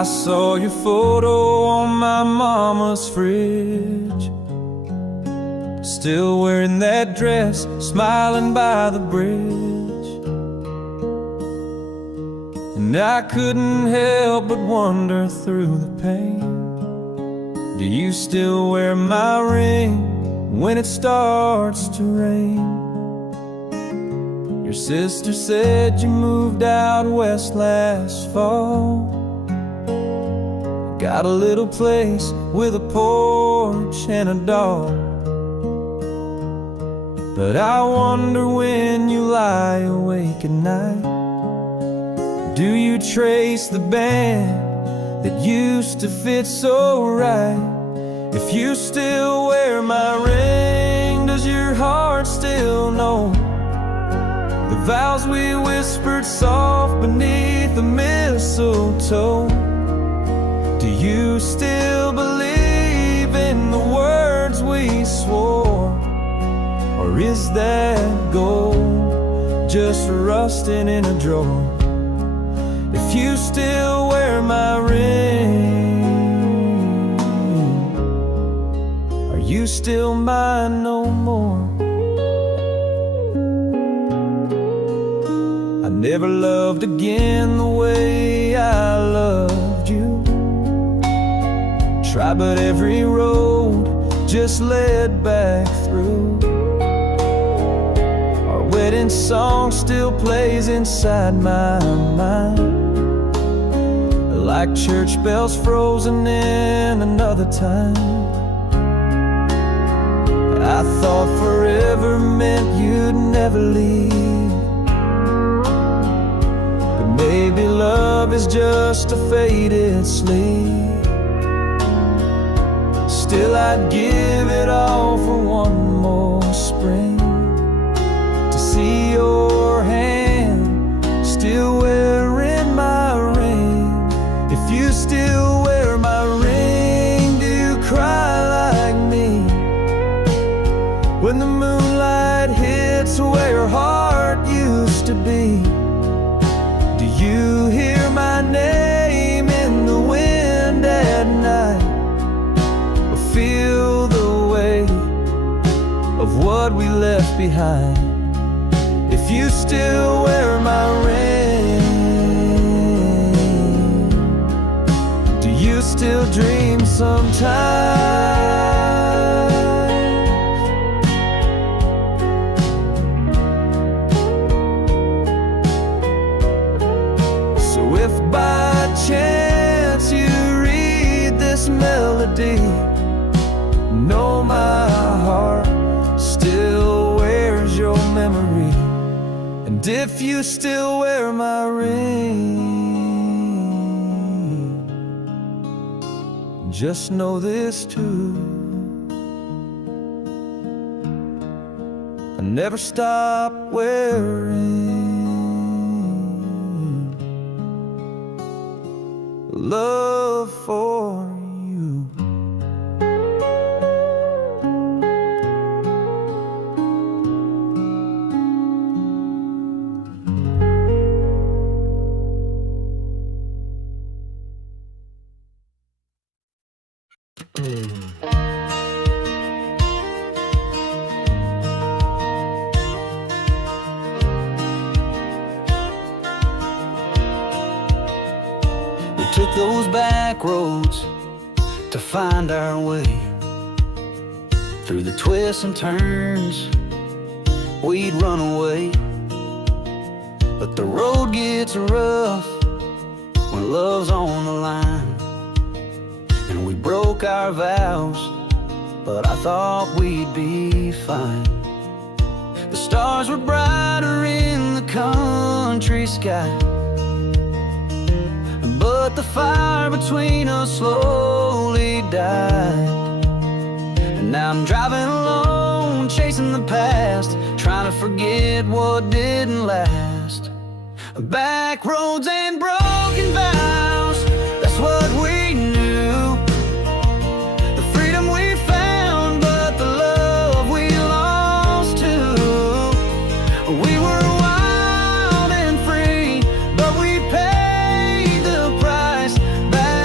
I saw your photo on my mama's fridge, still wearing that dress, smiling by the bridge. And I couldn't help but wonder through the pain, do you still wear my ring when it starts to rain? Your sister said you moved out west last fall, got a little place with a porch and a dog. But I wonder when you lie awake at night, do you trace the band that used to fit so right? If you still wear my ring, does your heart still know the vows we whispered soft beneath the mistletoe? Do you still believe in the words we swore? Or is that gold just rusting in a drawer? If you still wear my ring, are you still mine no more? I never loved again the way I loved you. Tried, but every road just led back through. Our wedding song still plays inside my mind, like church bells frozen in another time. I thought forever meant you'd never leave, but maybe love is just a faded sleep. Still I'd give it all for one more spring, to see your hand still wearing my ring. If you still wear my ring, do you cry like me when the moonlight hits where your heart used to be? Do you hear my name in the wind at night, or feel the weight of what we left behind? If you still wear my ring, do you still dream sometimes? So if by chance you read this melody, know my heart still wears your memory. And if you still wear my ring, just know this too, I never stop wearing love for you. We took those back roads to find our way, through the twists and turns we'd run away. But the road gets rough when love's on the line, and we broke our vows, but I thought we'd be fine. The stars were brighter in the country sky, but the fire between us slowly died. And now I'm driving alone, chasing the past, trying to forget what didn't last. Back roads and broken vows, that's what we knew. The freedom we found, but the love we lost too. We were wild and free, but we paid the price. Back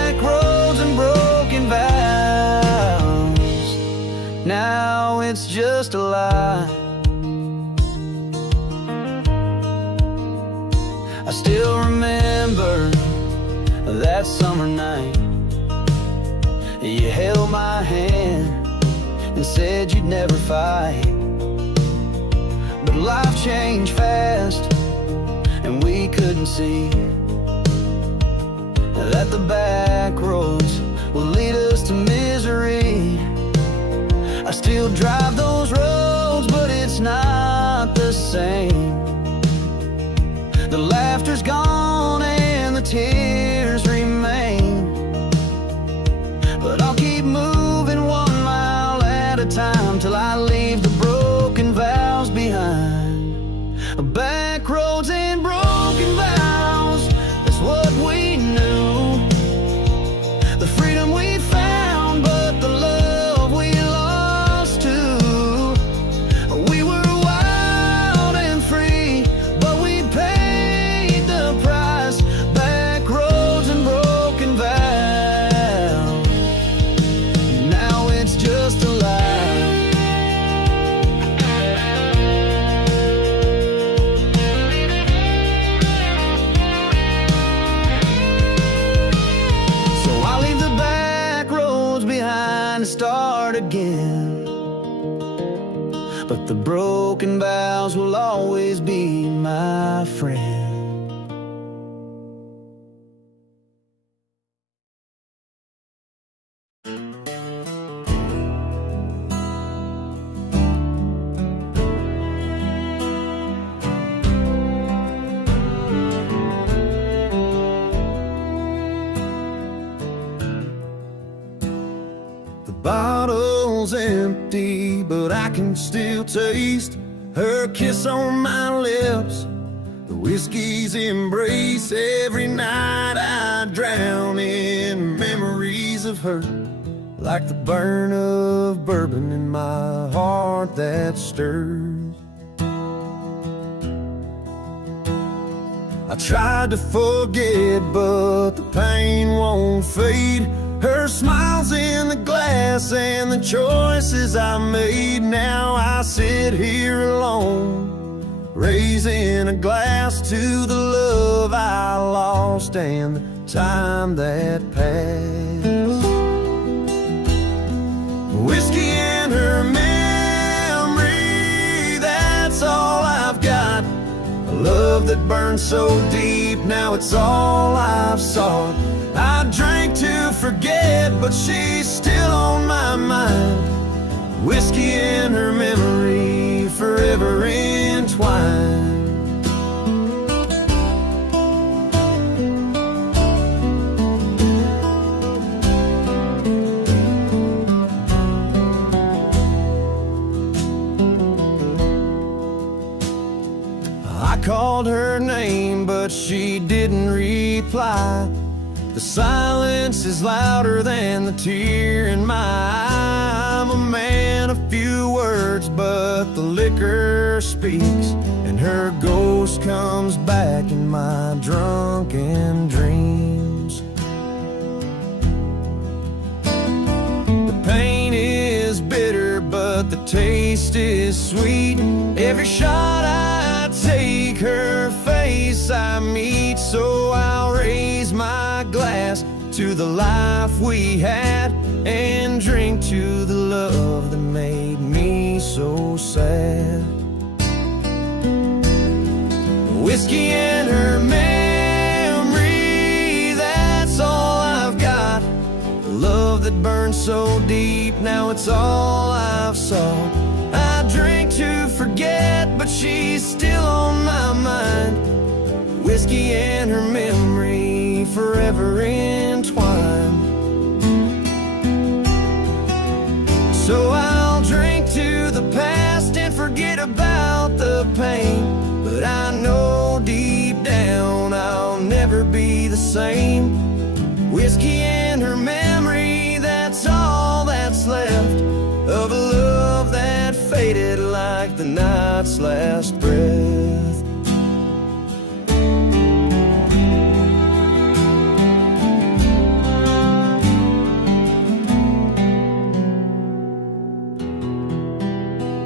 just a lie. I still remember that summer night. You held my hand and said you'd never fight. But life changed fast, and we couldn't see that the back roads will lead us to misery. I still drive those roads, but it's not the same. The laughter's gone and the tears remain, but I'll keep moving 1 mile at a time till I leave the broken vows behind. Back roads and broken vows, that's what we knew. The freedom we found, but the love we lost too. We were wild and free, but we paid the price. Back roads and broken vows, now it's just a lie. Start again, but the broken vows will always be my friend. Bottle's empty, but I can still taste her kiss on my lips, the whiskey's embrace. Every night I drown in memories of her, like the burn of bourbon in my heart that stirs. I tried to forget, but the pain won't fade. Her smile's in the glass and the choices I made. Now I sit here alone, raising a glass to the love I lost and the time that passed. Whiskey and her memory, that's all I've got. A love that burned so deep, now it's all I've sought. I drank to forget, but she's still on my mind. Whiskey in her memory, forever entwined. I called her name, but she didn't reply. The silence is louder than the tear in my eye. I'm a man of few words, but the liquor speaks, and her ghost comes back in my drunken dreams. The pain is bitter, but the taste is sweet. Every shot I take, her face I meet. So I'll raise my glass to the life we had and drink to the love that made me so sad. Whiskey and her memory, that's all I've got. The love that burned so deep, now it's all I've sought. I drink to forget, but she's still on my mind. Whiskey and her memory, forever entwined. So I'll drink to the past and forget about the pain, but I know deep down I'll never be the same. Whiskey and her memory, that's all that's left of a love that faded like the night's last breath.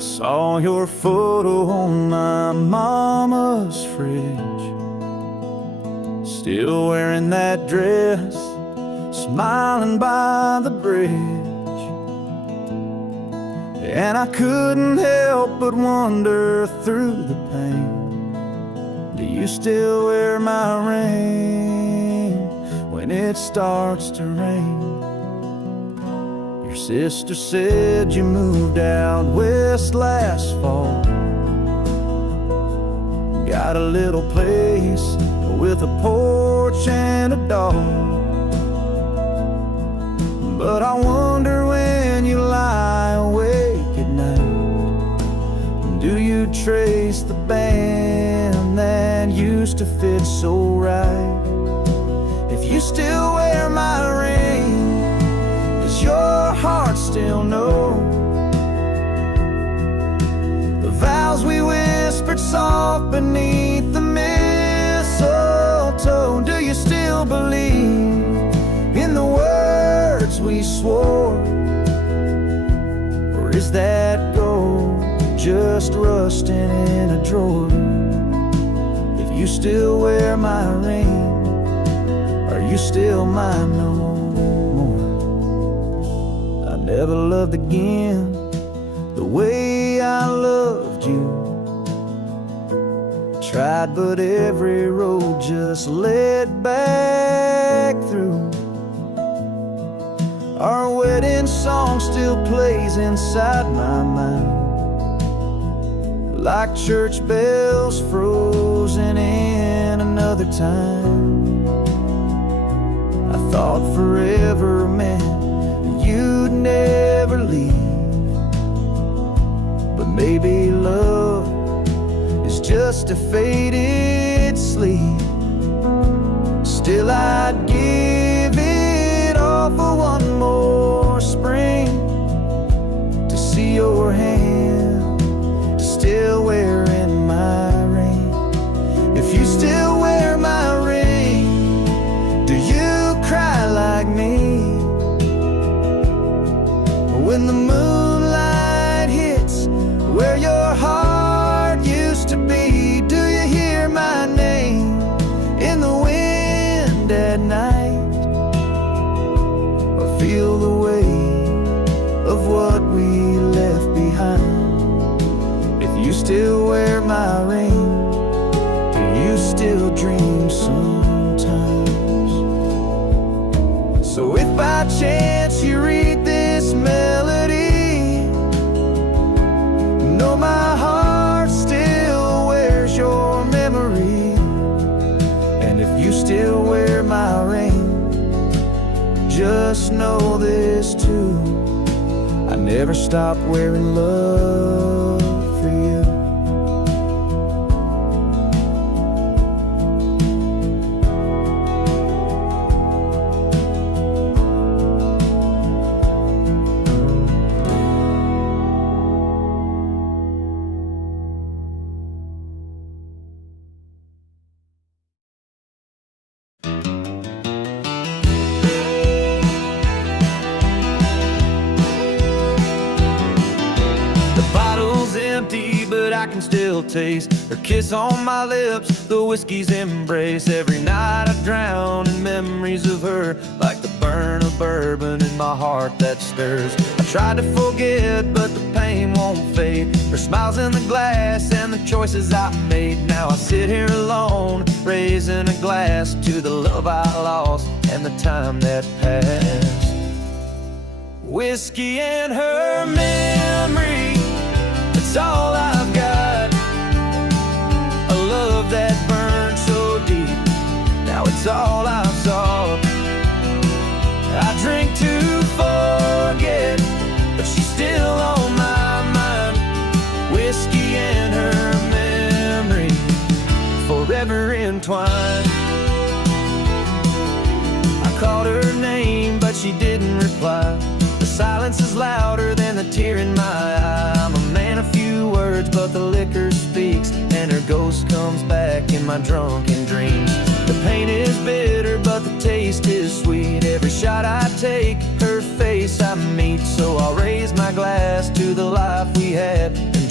saw your photo on my mama's fridge, still wearing that dress, smiling by the bridge. And I couldn't help but wonder through the pain, do you still wear my ring when it starts to rain? Your sister said you moved out west last fall, got a little place with a porch and a dog. But I wonder when you lie awake at night, do you trace the band that used to fit so right? If you still wear my ring, does your heart still know the vows we whispered soft beneath the mistletoe? Do you still believe in the words we swore? Or is that gold just rusting in a drawer? If you still wear my ring, are you still mine no more? I never loved again the way I loved you. Tried, but every road just led back through. Our wedding song still plays inside my mind, like church bells frozen in another time. I thought forever meant you'd never leave, but maybe love is just a faded sleep. Still I'd give it all for one more spring, to see your hand still wearing my ring. If you still wear my ring, do you cry like me when the moonlight hits where your heart used to be? Do you hear my name in the wind at night, or feel the weight of what we left behind? If you still wear my ring, do you still dream sometimes? So if by chance you read this melody, know my heart still wears your memory. And if you still wear my ring, just know this too, I never stopped wearing love for you. But I can still taste her kiss on my lips, the whiskey's embrace. Every night I drown in memories of her, like the burn of bourbon in my heart that stirs. I tried to forget, but the pain won't fade. Her smile's in the glass and the choices I made. Now I sit here alone, raising a glass to the love I lost and the time that passed. Whiskey and her memory, it's all I've got. A love that burned so deep, now it's all I've sought. I drink to forget, but she's still on my mind. Whiskey and her memory, forever entwined. I called her name, but she didn't reply. The silence is louder than the tear in my eye. I'm a man of few words, but the liquor speaks, and her ghost comes back in my drunken dreams. The pain is bitter, but the taste is sweet. Every shot I take, her face I meet. So I'll raise my glass to the life we had,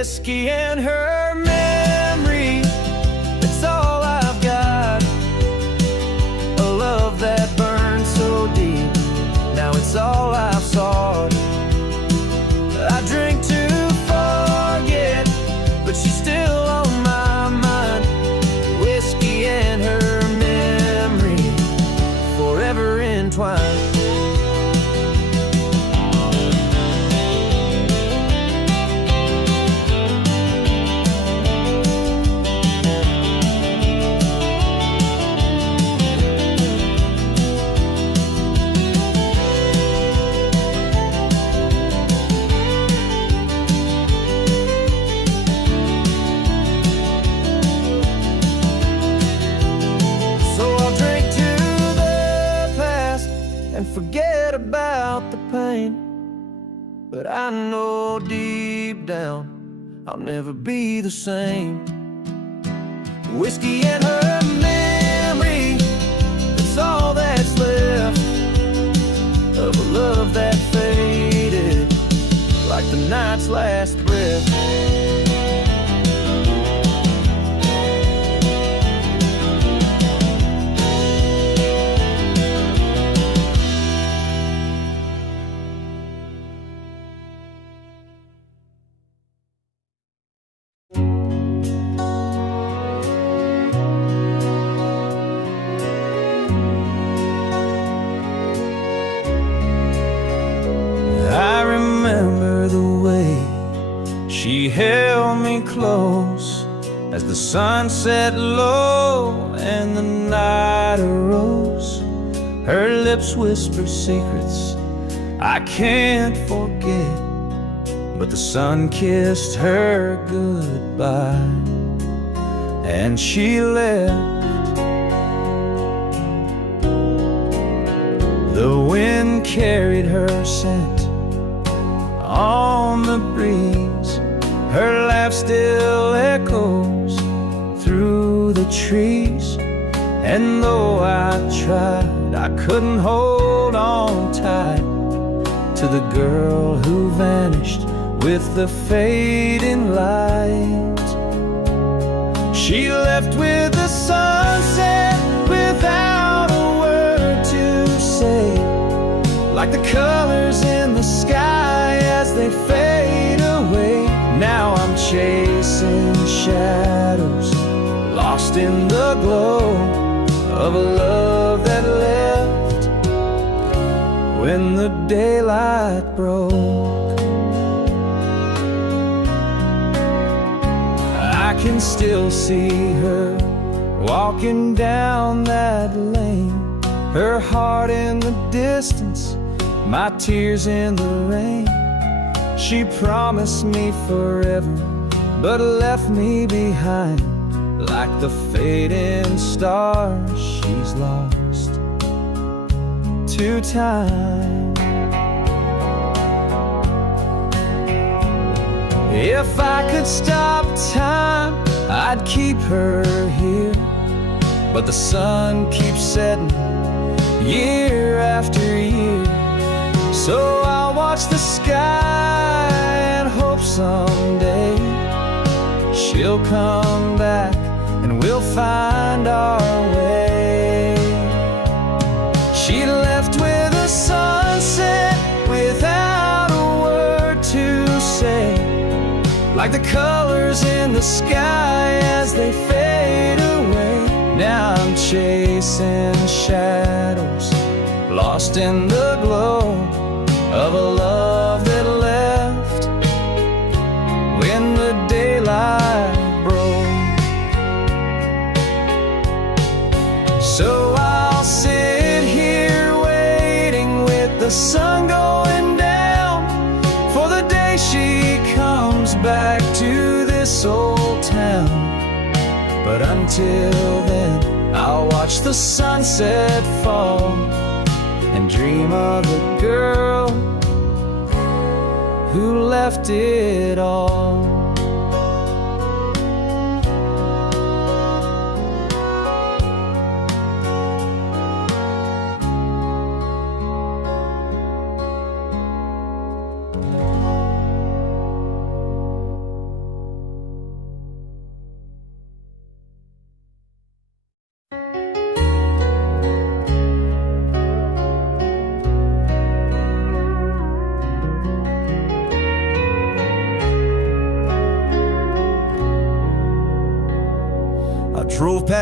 whiskey and her memory. It's all I've got. A love that burned so deep. Now it's all I've sought. I drink to forget, but she's still on my mind. Whiskey and her memory, forever entwined. Forget about the pain, but I know deep down I'll never be the same. Whiskey and her memory, that's all that's left of a love that faded like the night's last breath. She held me close as the sun set low and the night arose. Her lips whisper secrets I can't forget, but the sun kissed her goodbye and she left. The wind carried her scent on the breeze. Her laugh still echoes through the trees. And though I tried, I couldn't hold on tight to the girl who vanished with the fading light. She left with the sunset without a word to say, like the colors in the sky as they fade away. Now I'm chasing shadows, lost in the glow of a love that left when the daylight broke. I can still see her walking down that lane, her heart in the distance, my tears in the rain. She promised me forever, but left me behind like the fading stars she's lost to time. If I could stop time, I'd keep her here, but the sun keeps setting year after year. So I'll watch the sky and hope someday she'll come back and we'll find our way. She left with a sunset without a word to say, like the colors in the sky as they fade away. Now I'm chasing shadows, lost in the glow of a love that left when the daylight broke. So I'll sit here waiting with the sun going down for the day she comes back to this old town. But until then, I'll watch the sunset fall and dream of the girl who left it all.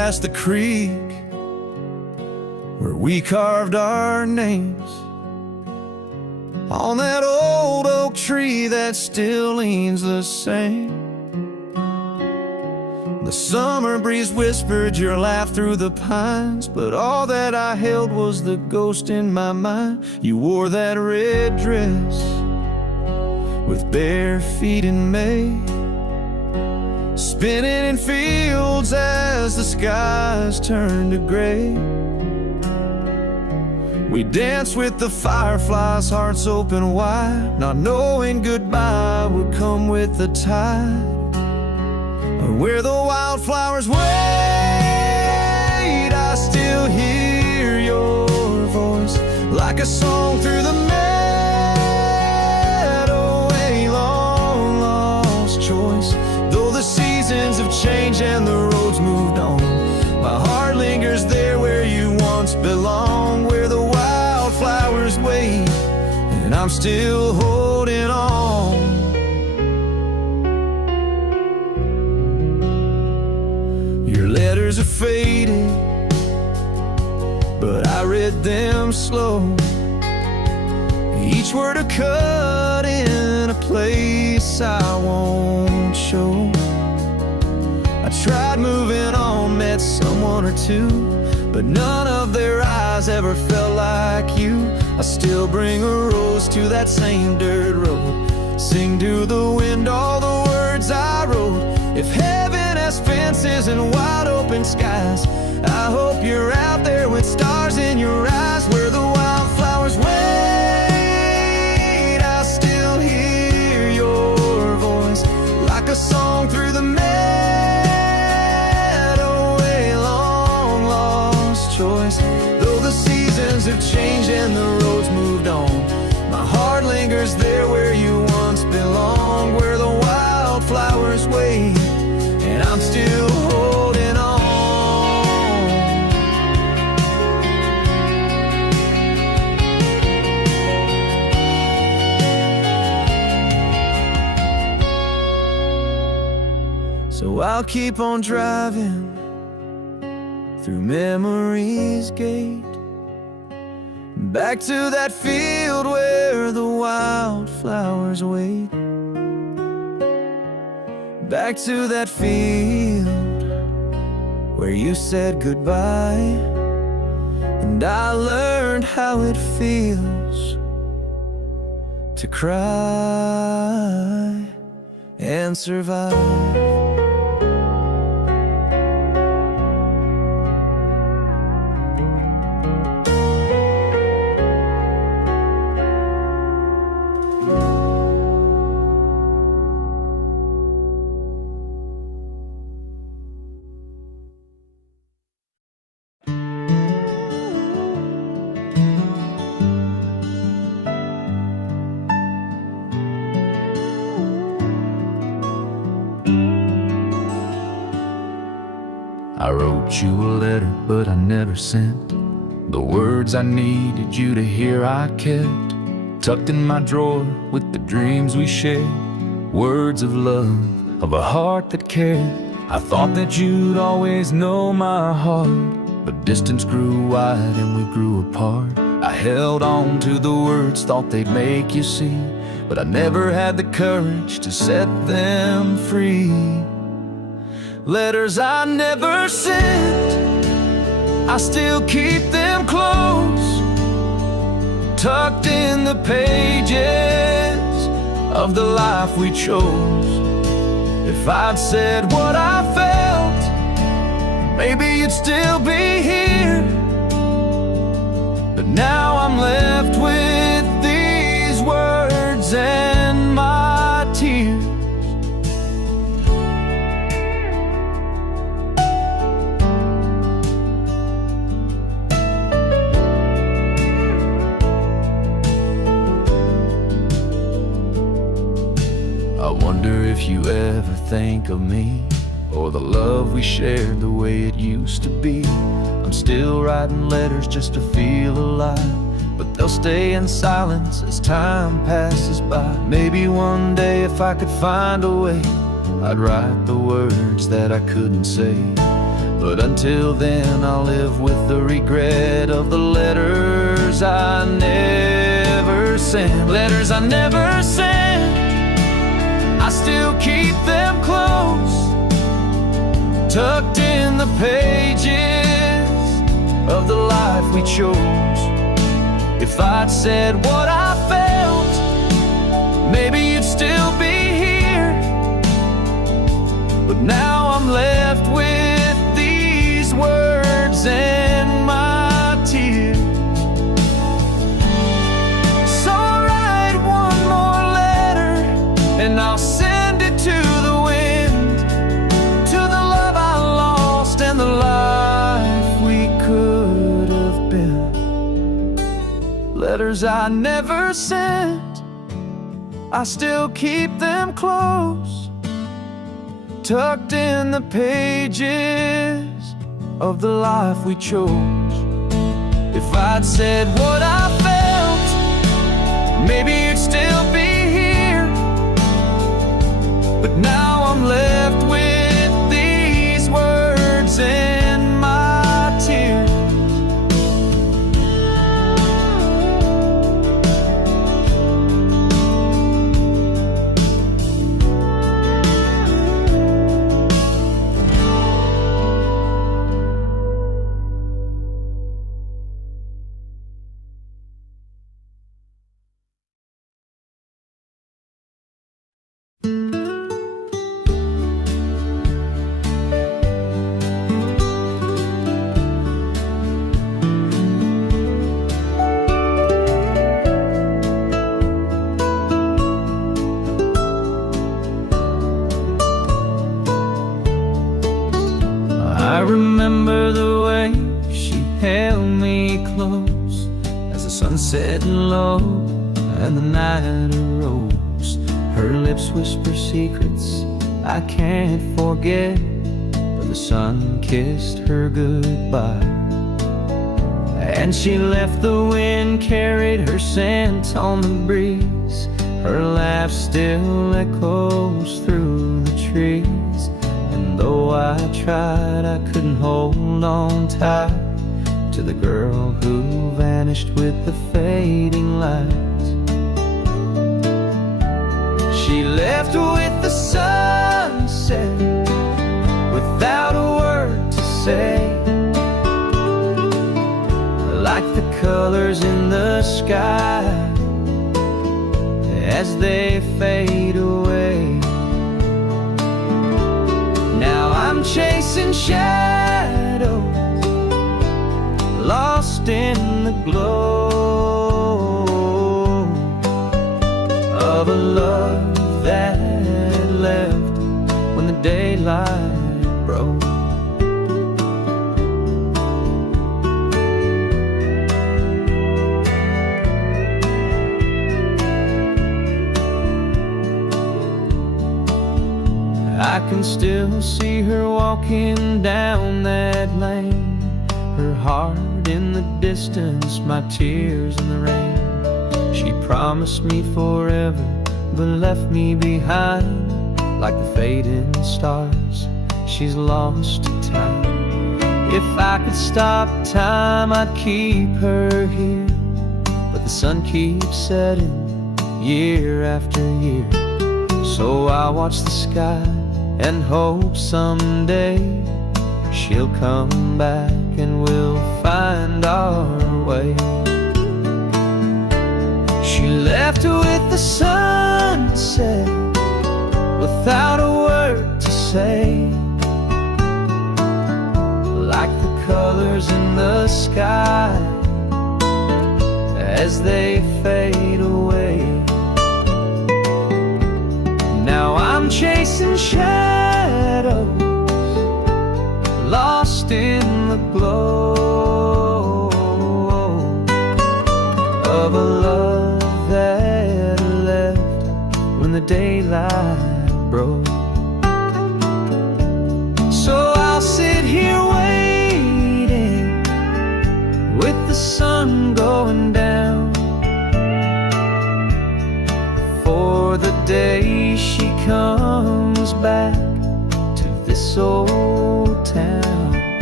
past the creek where we carved our names on that old oak tree that still leans the same. The summer breeze whispered your laugh through the pines, but all that I held was the ghost in my mind. You wore that red dress with bare feet in May, spinning in fields as the skies turned to gray. We danced with the fireflies, hearts open wide, not knowing goodbye would come with the tide. Where the wildflowers wait, I still hear your voice like a song through the meadow, a long lost choice. Though the seasons have changed and the roads moved on, my heart lingers there where you once belonged. Where the wildflowers wait and I'm still holding on. Your letters are faded, but I read them slow, each word a cut in a place I won't show. I tried moving on, met someone or two, but none of their eyes ever felt like you. I still bring a rose to that same dirt road, sing to the wind all the words I wrote. If heaven has fences and wide open skies, I hope you're out there with stars in your eyes. Where the wildflowers wait, I still hear your voice like a song through the meadow, a long lost choice. Though the seasons have changed and the roads moved on, my heart lingers there where you once belonged. Where the wildflowers wait and I'm still holding on. So I'll keep on driving through memory's gate, back to that field where the wildflowers wait. Back to that field where you said goodbye, and I learned how it feels to cry and survive. I wrote you a letter, but I never sent the words I needed you to hear. I kept tucked in my drawer with the dreams we shared, words of love, of a heart that cared. I thought that you'd always know my heart, but distance grew wide and we grew apart. I held on to the words, thought they'd make you see, but I never had the courage to set them free. Letters I never sent, I still keep them close, tucked in the pages of the life we chose. If I'd said what I felt, maybe you'd still be here, but now I'm left with these words and my tears. I wonder if you ever think of me, or the love we shared the way it used to be. I'm still writing letters just to feel alive, but they'll stay in silence as time passes by. Maybe one day if I could find a way, I'd write the words that I couldn't say. But until then I'll live with the regret of the letters I never sent. Letters I never sent, I still keep them close, tucked in the pages of the life we chose. If I'd said what I felt, maybe you'd still be here. But now I'm left with these words and my tears. So I'll write one more letter, and I'll send it to the wind, to the love I lost and the life we could have been. Letters I never sent, I still keep them close, tucked in the pages of the life we chose. If I'd said what I felt, maybe you'd still be here. But now I'm left with these words and my tears. I remember the way she held me close as the sun set low and the night arose. Her lips whisper secrets I can't forget, but the sun kissed her goodbye. And she left, the wind carried her scent on the breeze. Her laugh still echoes through the trees. And though I tried, I couldn't hold on tight to the girl who vanished with the fading lights. She left with the sunset without a word to say, like the colors in the sky as they fade away. Now I'm chasing shadows, lost in the glow of a love that left when the daylight broke. I can still see her walking down that lane, her heart in the distance, my tears in the rain. She promised me forever, but left me behind like the fading stars. She's lost to time. If I could stop time, I'd keep her here, but the sun keeps setting year after year. So I watch the sky and hope someday she'll come back and we'll find our way. She left with the sunset without a word to say, like the colors in the sky as they fade away. Now I'm chasing shadows, lost in the glow of a love that left when the daylight broke. So I'll sit here waiting with the sun going down for the day she comes back to this old town.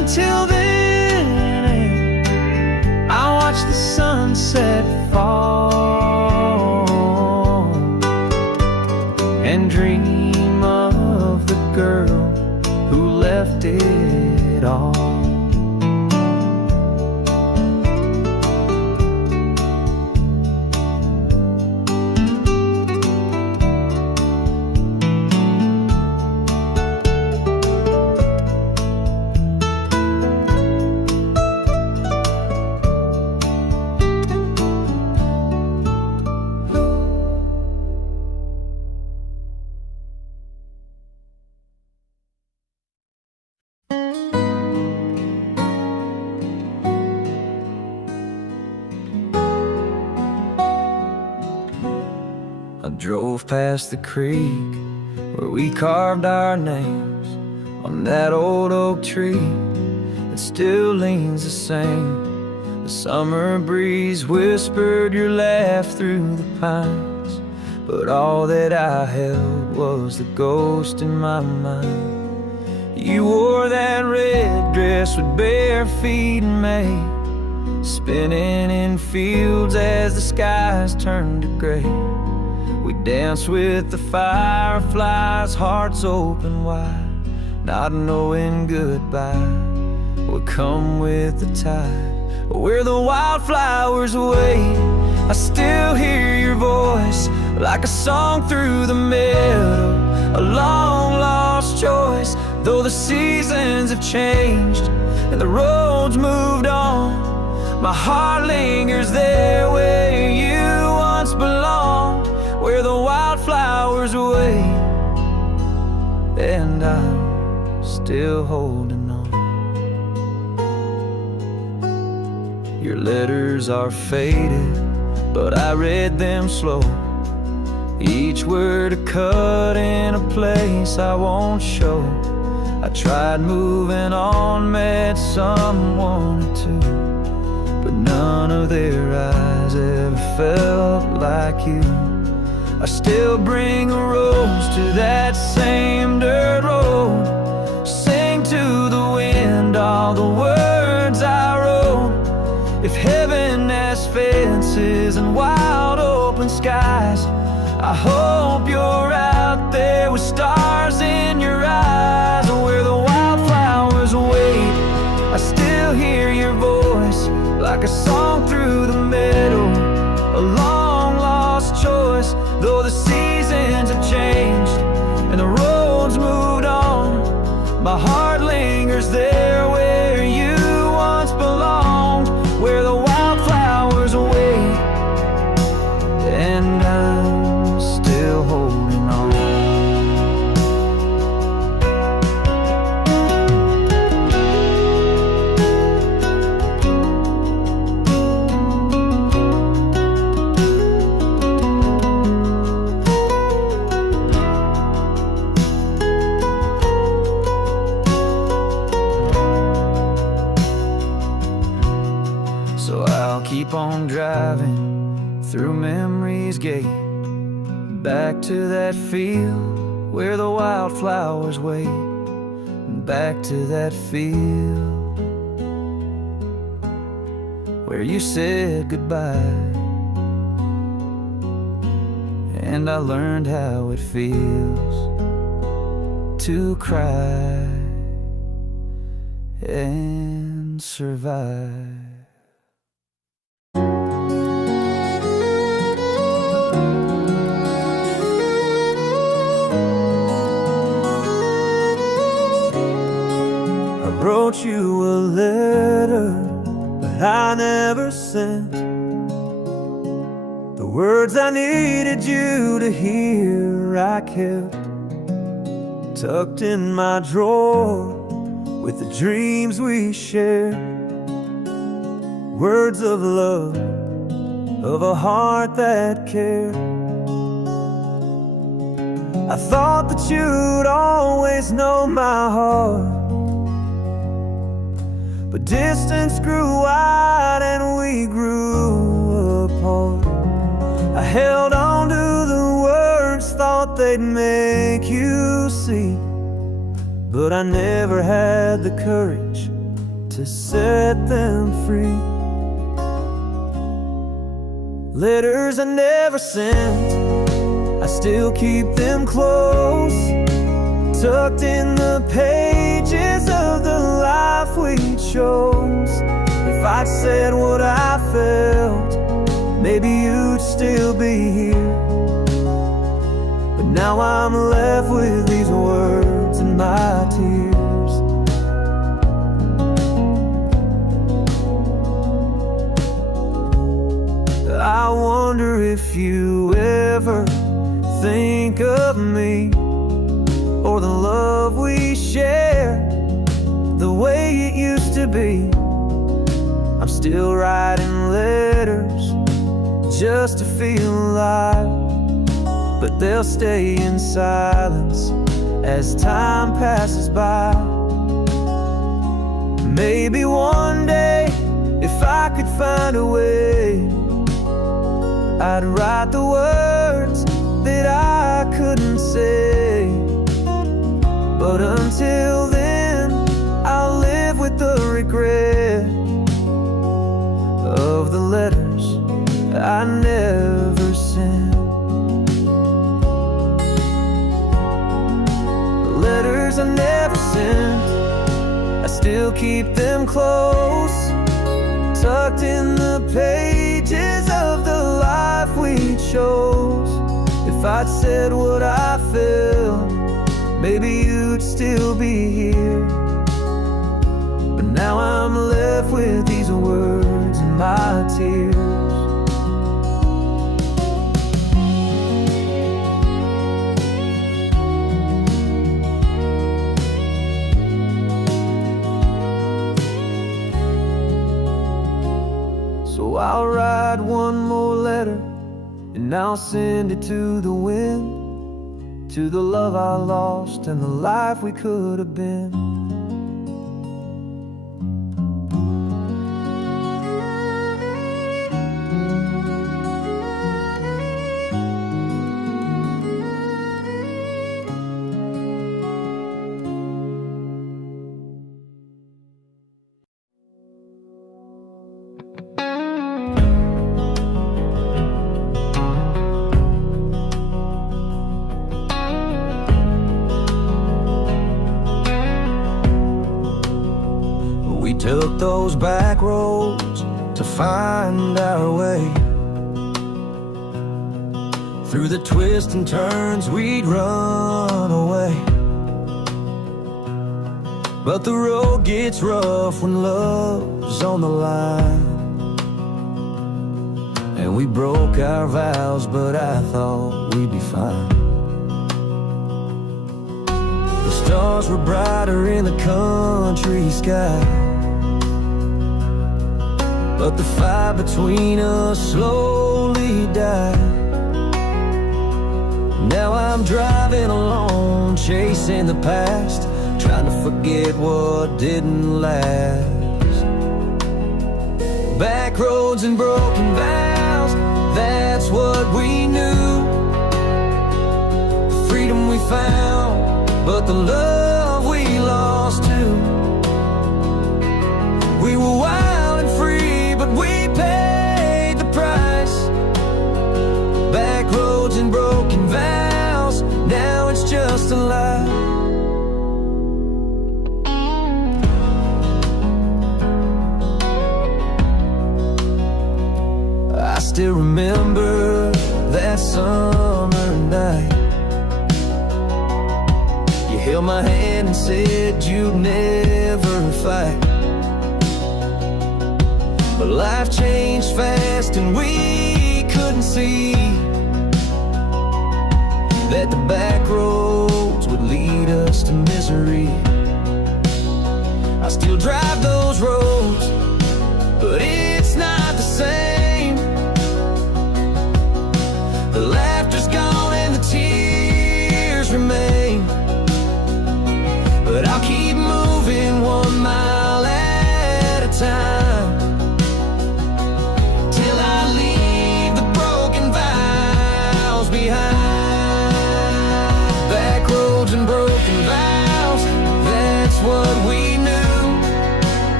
until then, I watch the sunset fall and dream of the girl who left it all. I drove past the creek where we carved our names on that old oak tree that still leans the same. The summer breeze whispered your laugh through the pines, but all that I held was the ghost in my mind. You wore that red dress with bare feet in May, spinning in fields as the skies turned to gray. We danced with the fireflies, hearts open wide, not knowing goodbye would come with the tide. Where the wildflowers wait, I still hear your voice like a song through the meadow, a long lost choice. Though the seasons have changed and the roads moved on, my heart lingers there where you once belonged. Where the wildflowers wait, and I'm still holding on. Your letters are faded, but I read them slow, each word a cut in a place I won't show. I tried moving on, met someone or two, but none of their eyes ever felt like you. I still bring a rose to that same dirt road, sing to the wind all the words I wrote. If heaven has fences and wide open skies, I hope you're out there with stars in your eyes. Where the wildflowers wait, I still hear your voice like a song through the meadow, a long lost choice. Though the seasons have changed and the roads moved on, my heart lingers there where you once belonged. Where the wildflowers wait, and I'm still holding on. Keep on driving through memory's gate, back to that field where the wildflowers wait, back to that field where you said goodbye, and I learned how it feels to cry and survive. Wrote you a letter, but I never sent the words I needed you to hear. I kept tucked in my drawer with the dreams we shared, words of love, of a heart that cared. I thought that you'd always know my heart, but distance grew wide and we grew apart. I held on to the words, thought they'd make you see, but I never had the courage to set them free. Letters I never sent, I still keep them close, tucked in the pages of the life we chose. If I'd said what I felt, maybe you'd still be here. But now I'm left with these words and my tears. I wonder if you ever think of me, or the love we share, the way it used to be. I'm still writing letters just to feel alive, but they'll stay in silence as time passes by. Maybe one day, if I could find a way, I'd write the words that I couldn't say. But until then, I'll live with the regret of the letters I never sent. The letters I never sent, I still keep them close, tucked in the pages of the life we chose. If I'd said what I felt, maybe you'd still be here. But now I'm left with these words and my tears. So I'll write one more letter, and I'll send it to the wind, to the love I lost and the life we could have been. We took those back roads to find our way. Through the twists and turns we'd run away. But the road gets rough when love's on the line. And we broke our vows, but I thought we'd be fine. The stars were brighter in the country sky, but the fire between us slowly died. Now I'm driving alone, chasing the past, trying to forget what didn't last. Back roads and broken vows, that's what we knew. The freedom we found, but the love we lost too. We were wild and free, but we paid the price. Back roads and broken vows, now it's just a lie. I still remember that summer night. You held my hand and said you'd never fight. But life changed fast and we couldn't see that the back roads would lead us to misery. I still drive those roads, but it's not the same. The laughter's gone and the tears remain. But I'll keep moving 1 mile at a time, till I leave the broken vows behind. Back roads and broken vows, that's what we knew.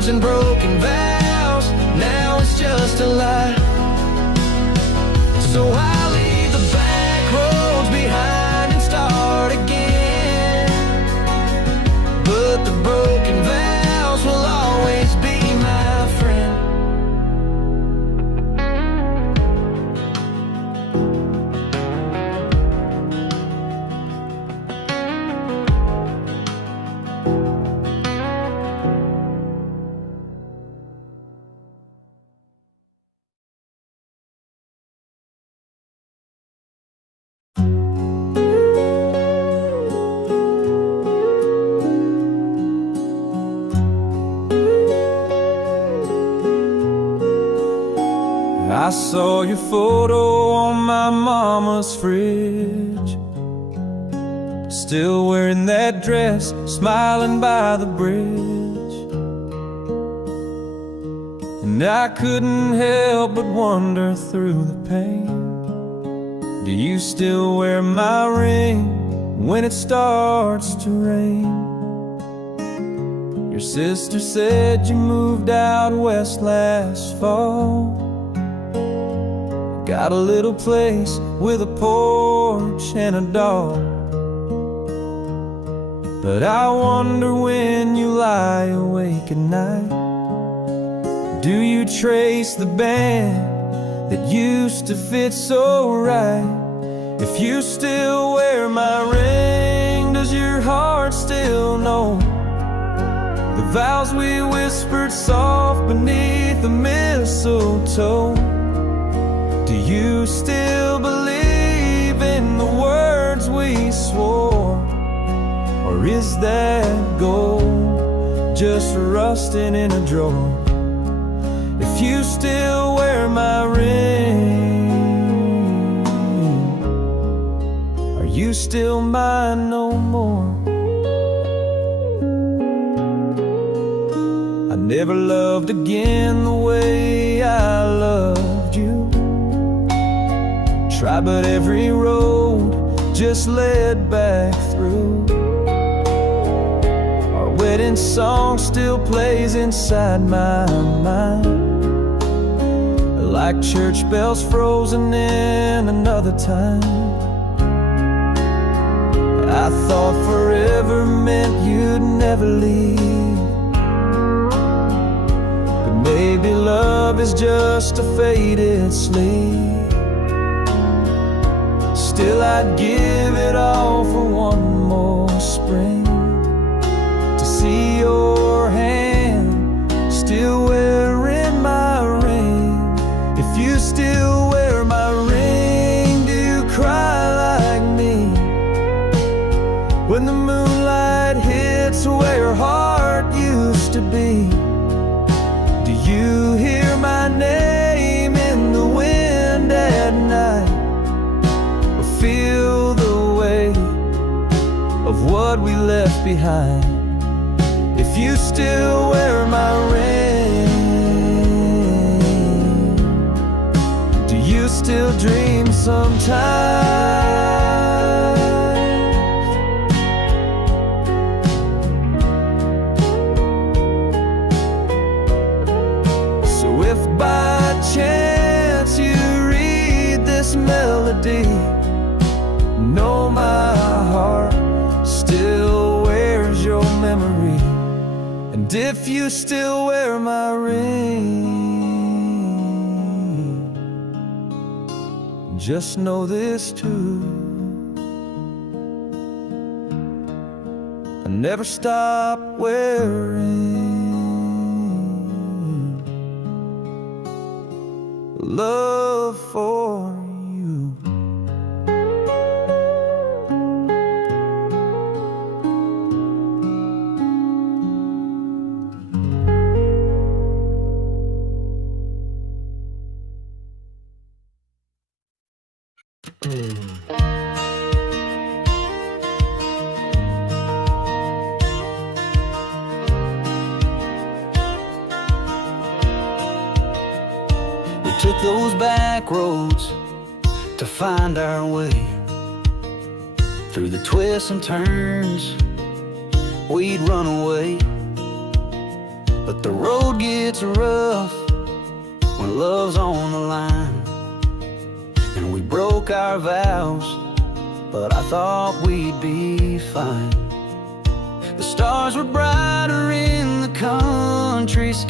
roads and broken vows. Now it's just a lie. So I'll leave the back roads behind and start again. But the broken vows will always be my friend. I saw your photo on my mama's fridge, still wearing that dress, smiling by the bridge. And I couldn't help but wonder through the pain, do you still wear my ring when it starts to rain? Your sister said you moved out west last fall, got a little place with a porch and a dog. But I wonder when you lie awake at night, do you trace the band that used to fit so right? If you still wear my ring, does your heart still know the vows we whispered soft beneath the mistletoe? Do you still believe in the words we swore? Or is that gold just rusting in a drawer? If you still wear my ring, are you still mine no more? I never loved again the way I loved you. Try, but every road just led back through. Our wedding song still plays inside my mind, like church bells frozen in another time. I thought forever meant you'd never leave, but maybe love is just a faded sleep. Still I'd give it all for one more spring, to see your hand still wearing my ring. If you still wear my ring, do you cry like me when the moonlight hits where your heart used to be? Do you hear my name in the wind at night, feel the weight of what we left behind? If you still wear my ring, do you still dream sometimes? So if by chance you read this melody, know my heart still wears your memory. And if you still wear my ring, just know this too, I never stop wearing love for you. We took those back roads to find our way, through the twists and turns we'd run away. But the road gets rough when love's on the line. And we broke our vows, but I thought we'd be fine. The stars were brighter in the country sky.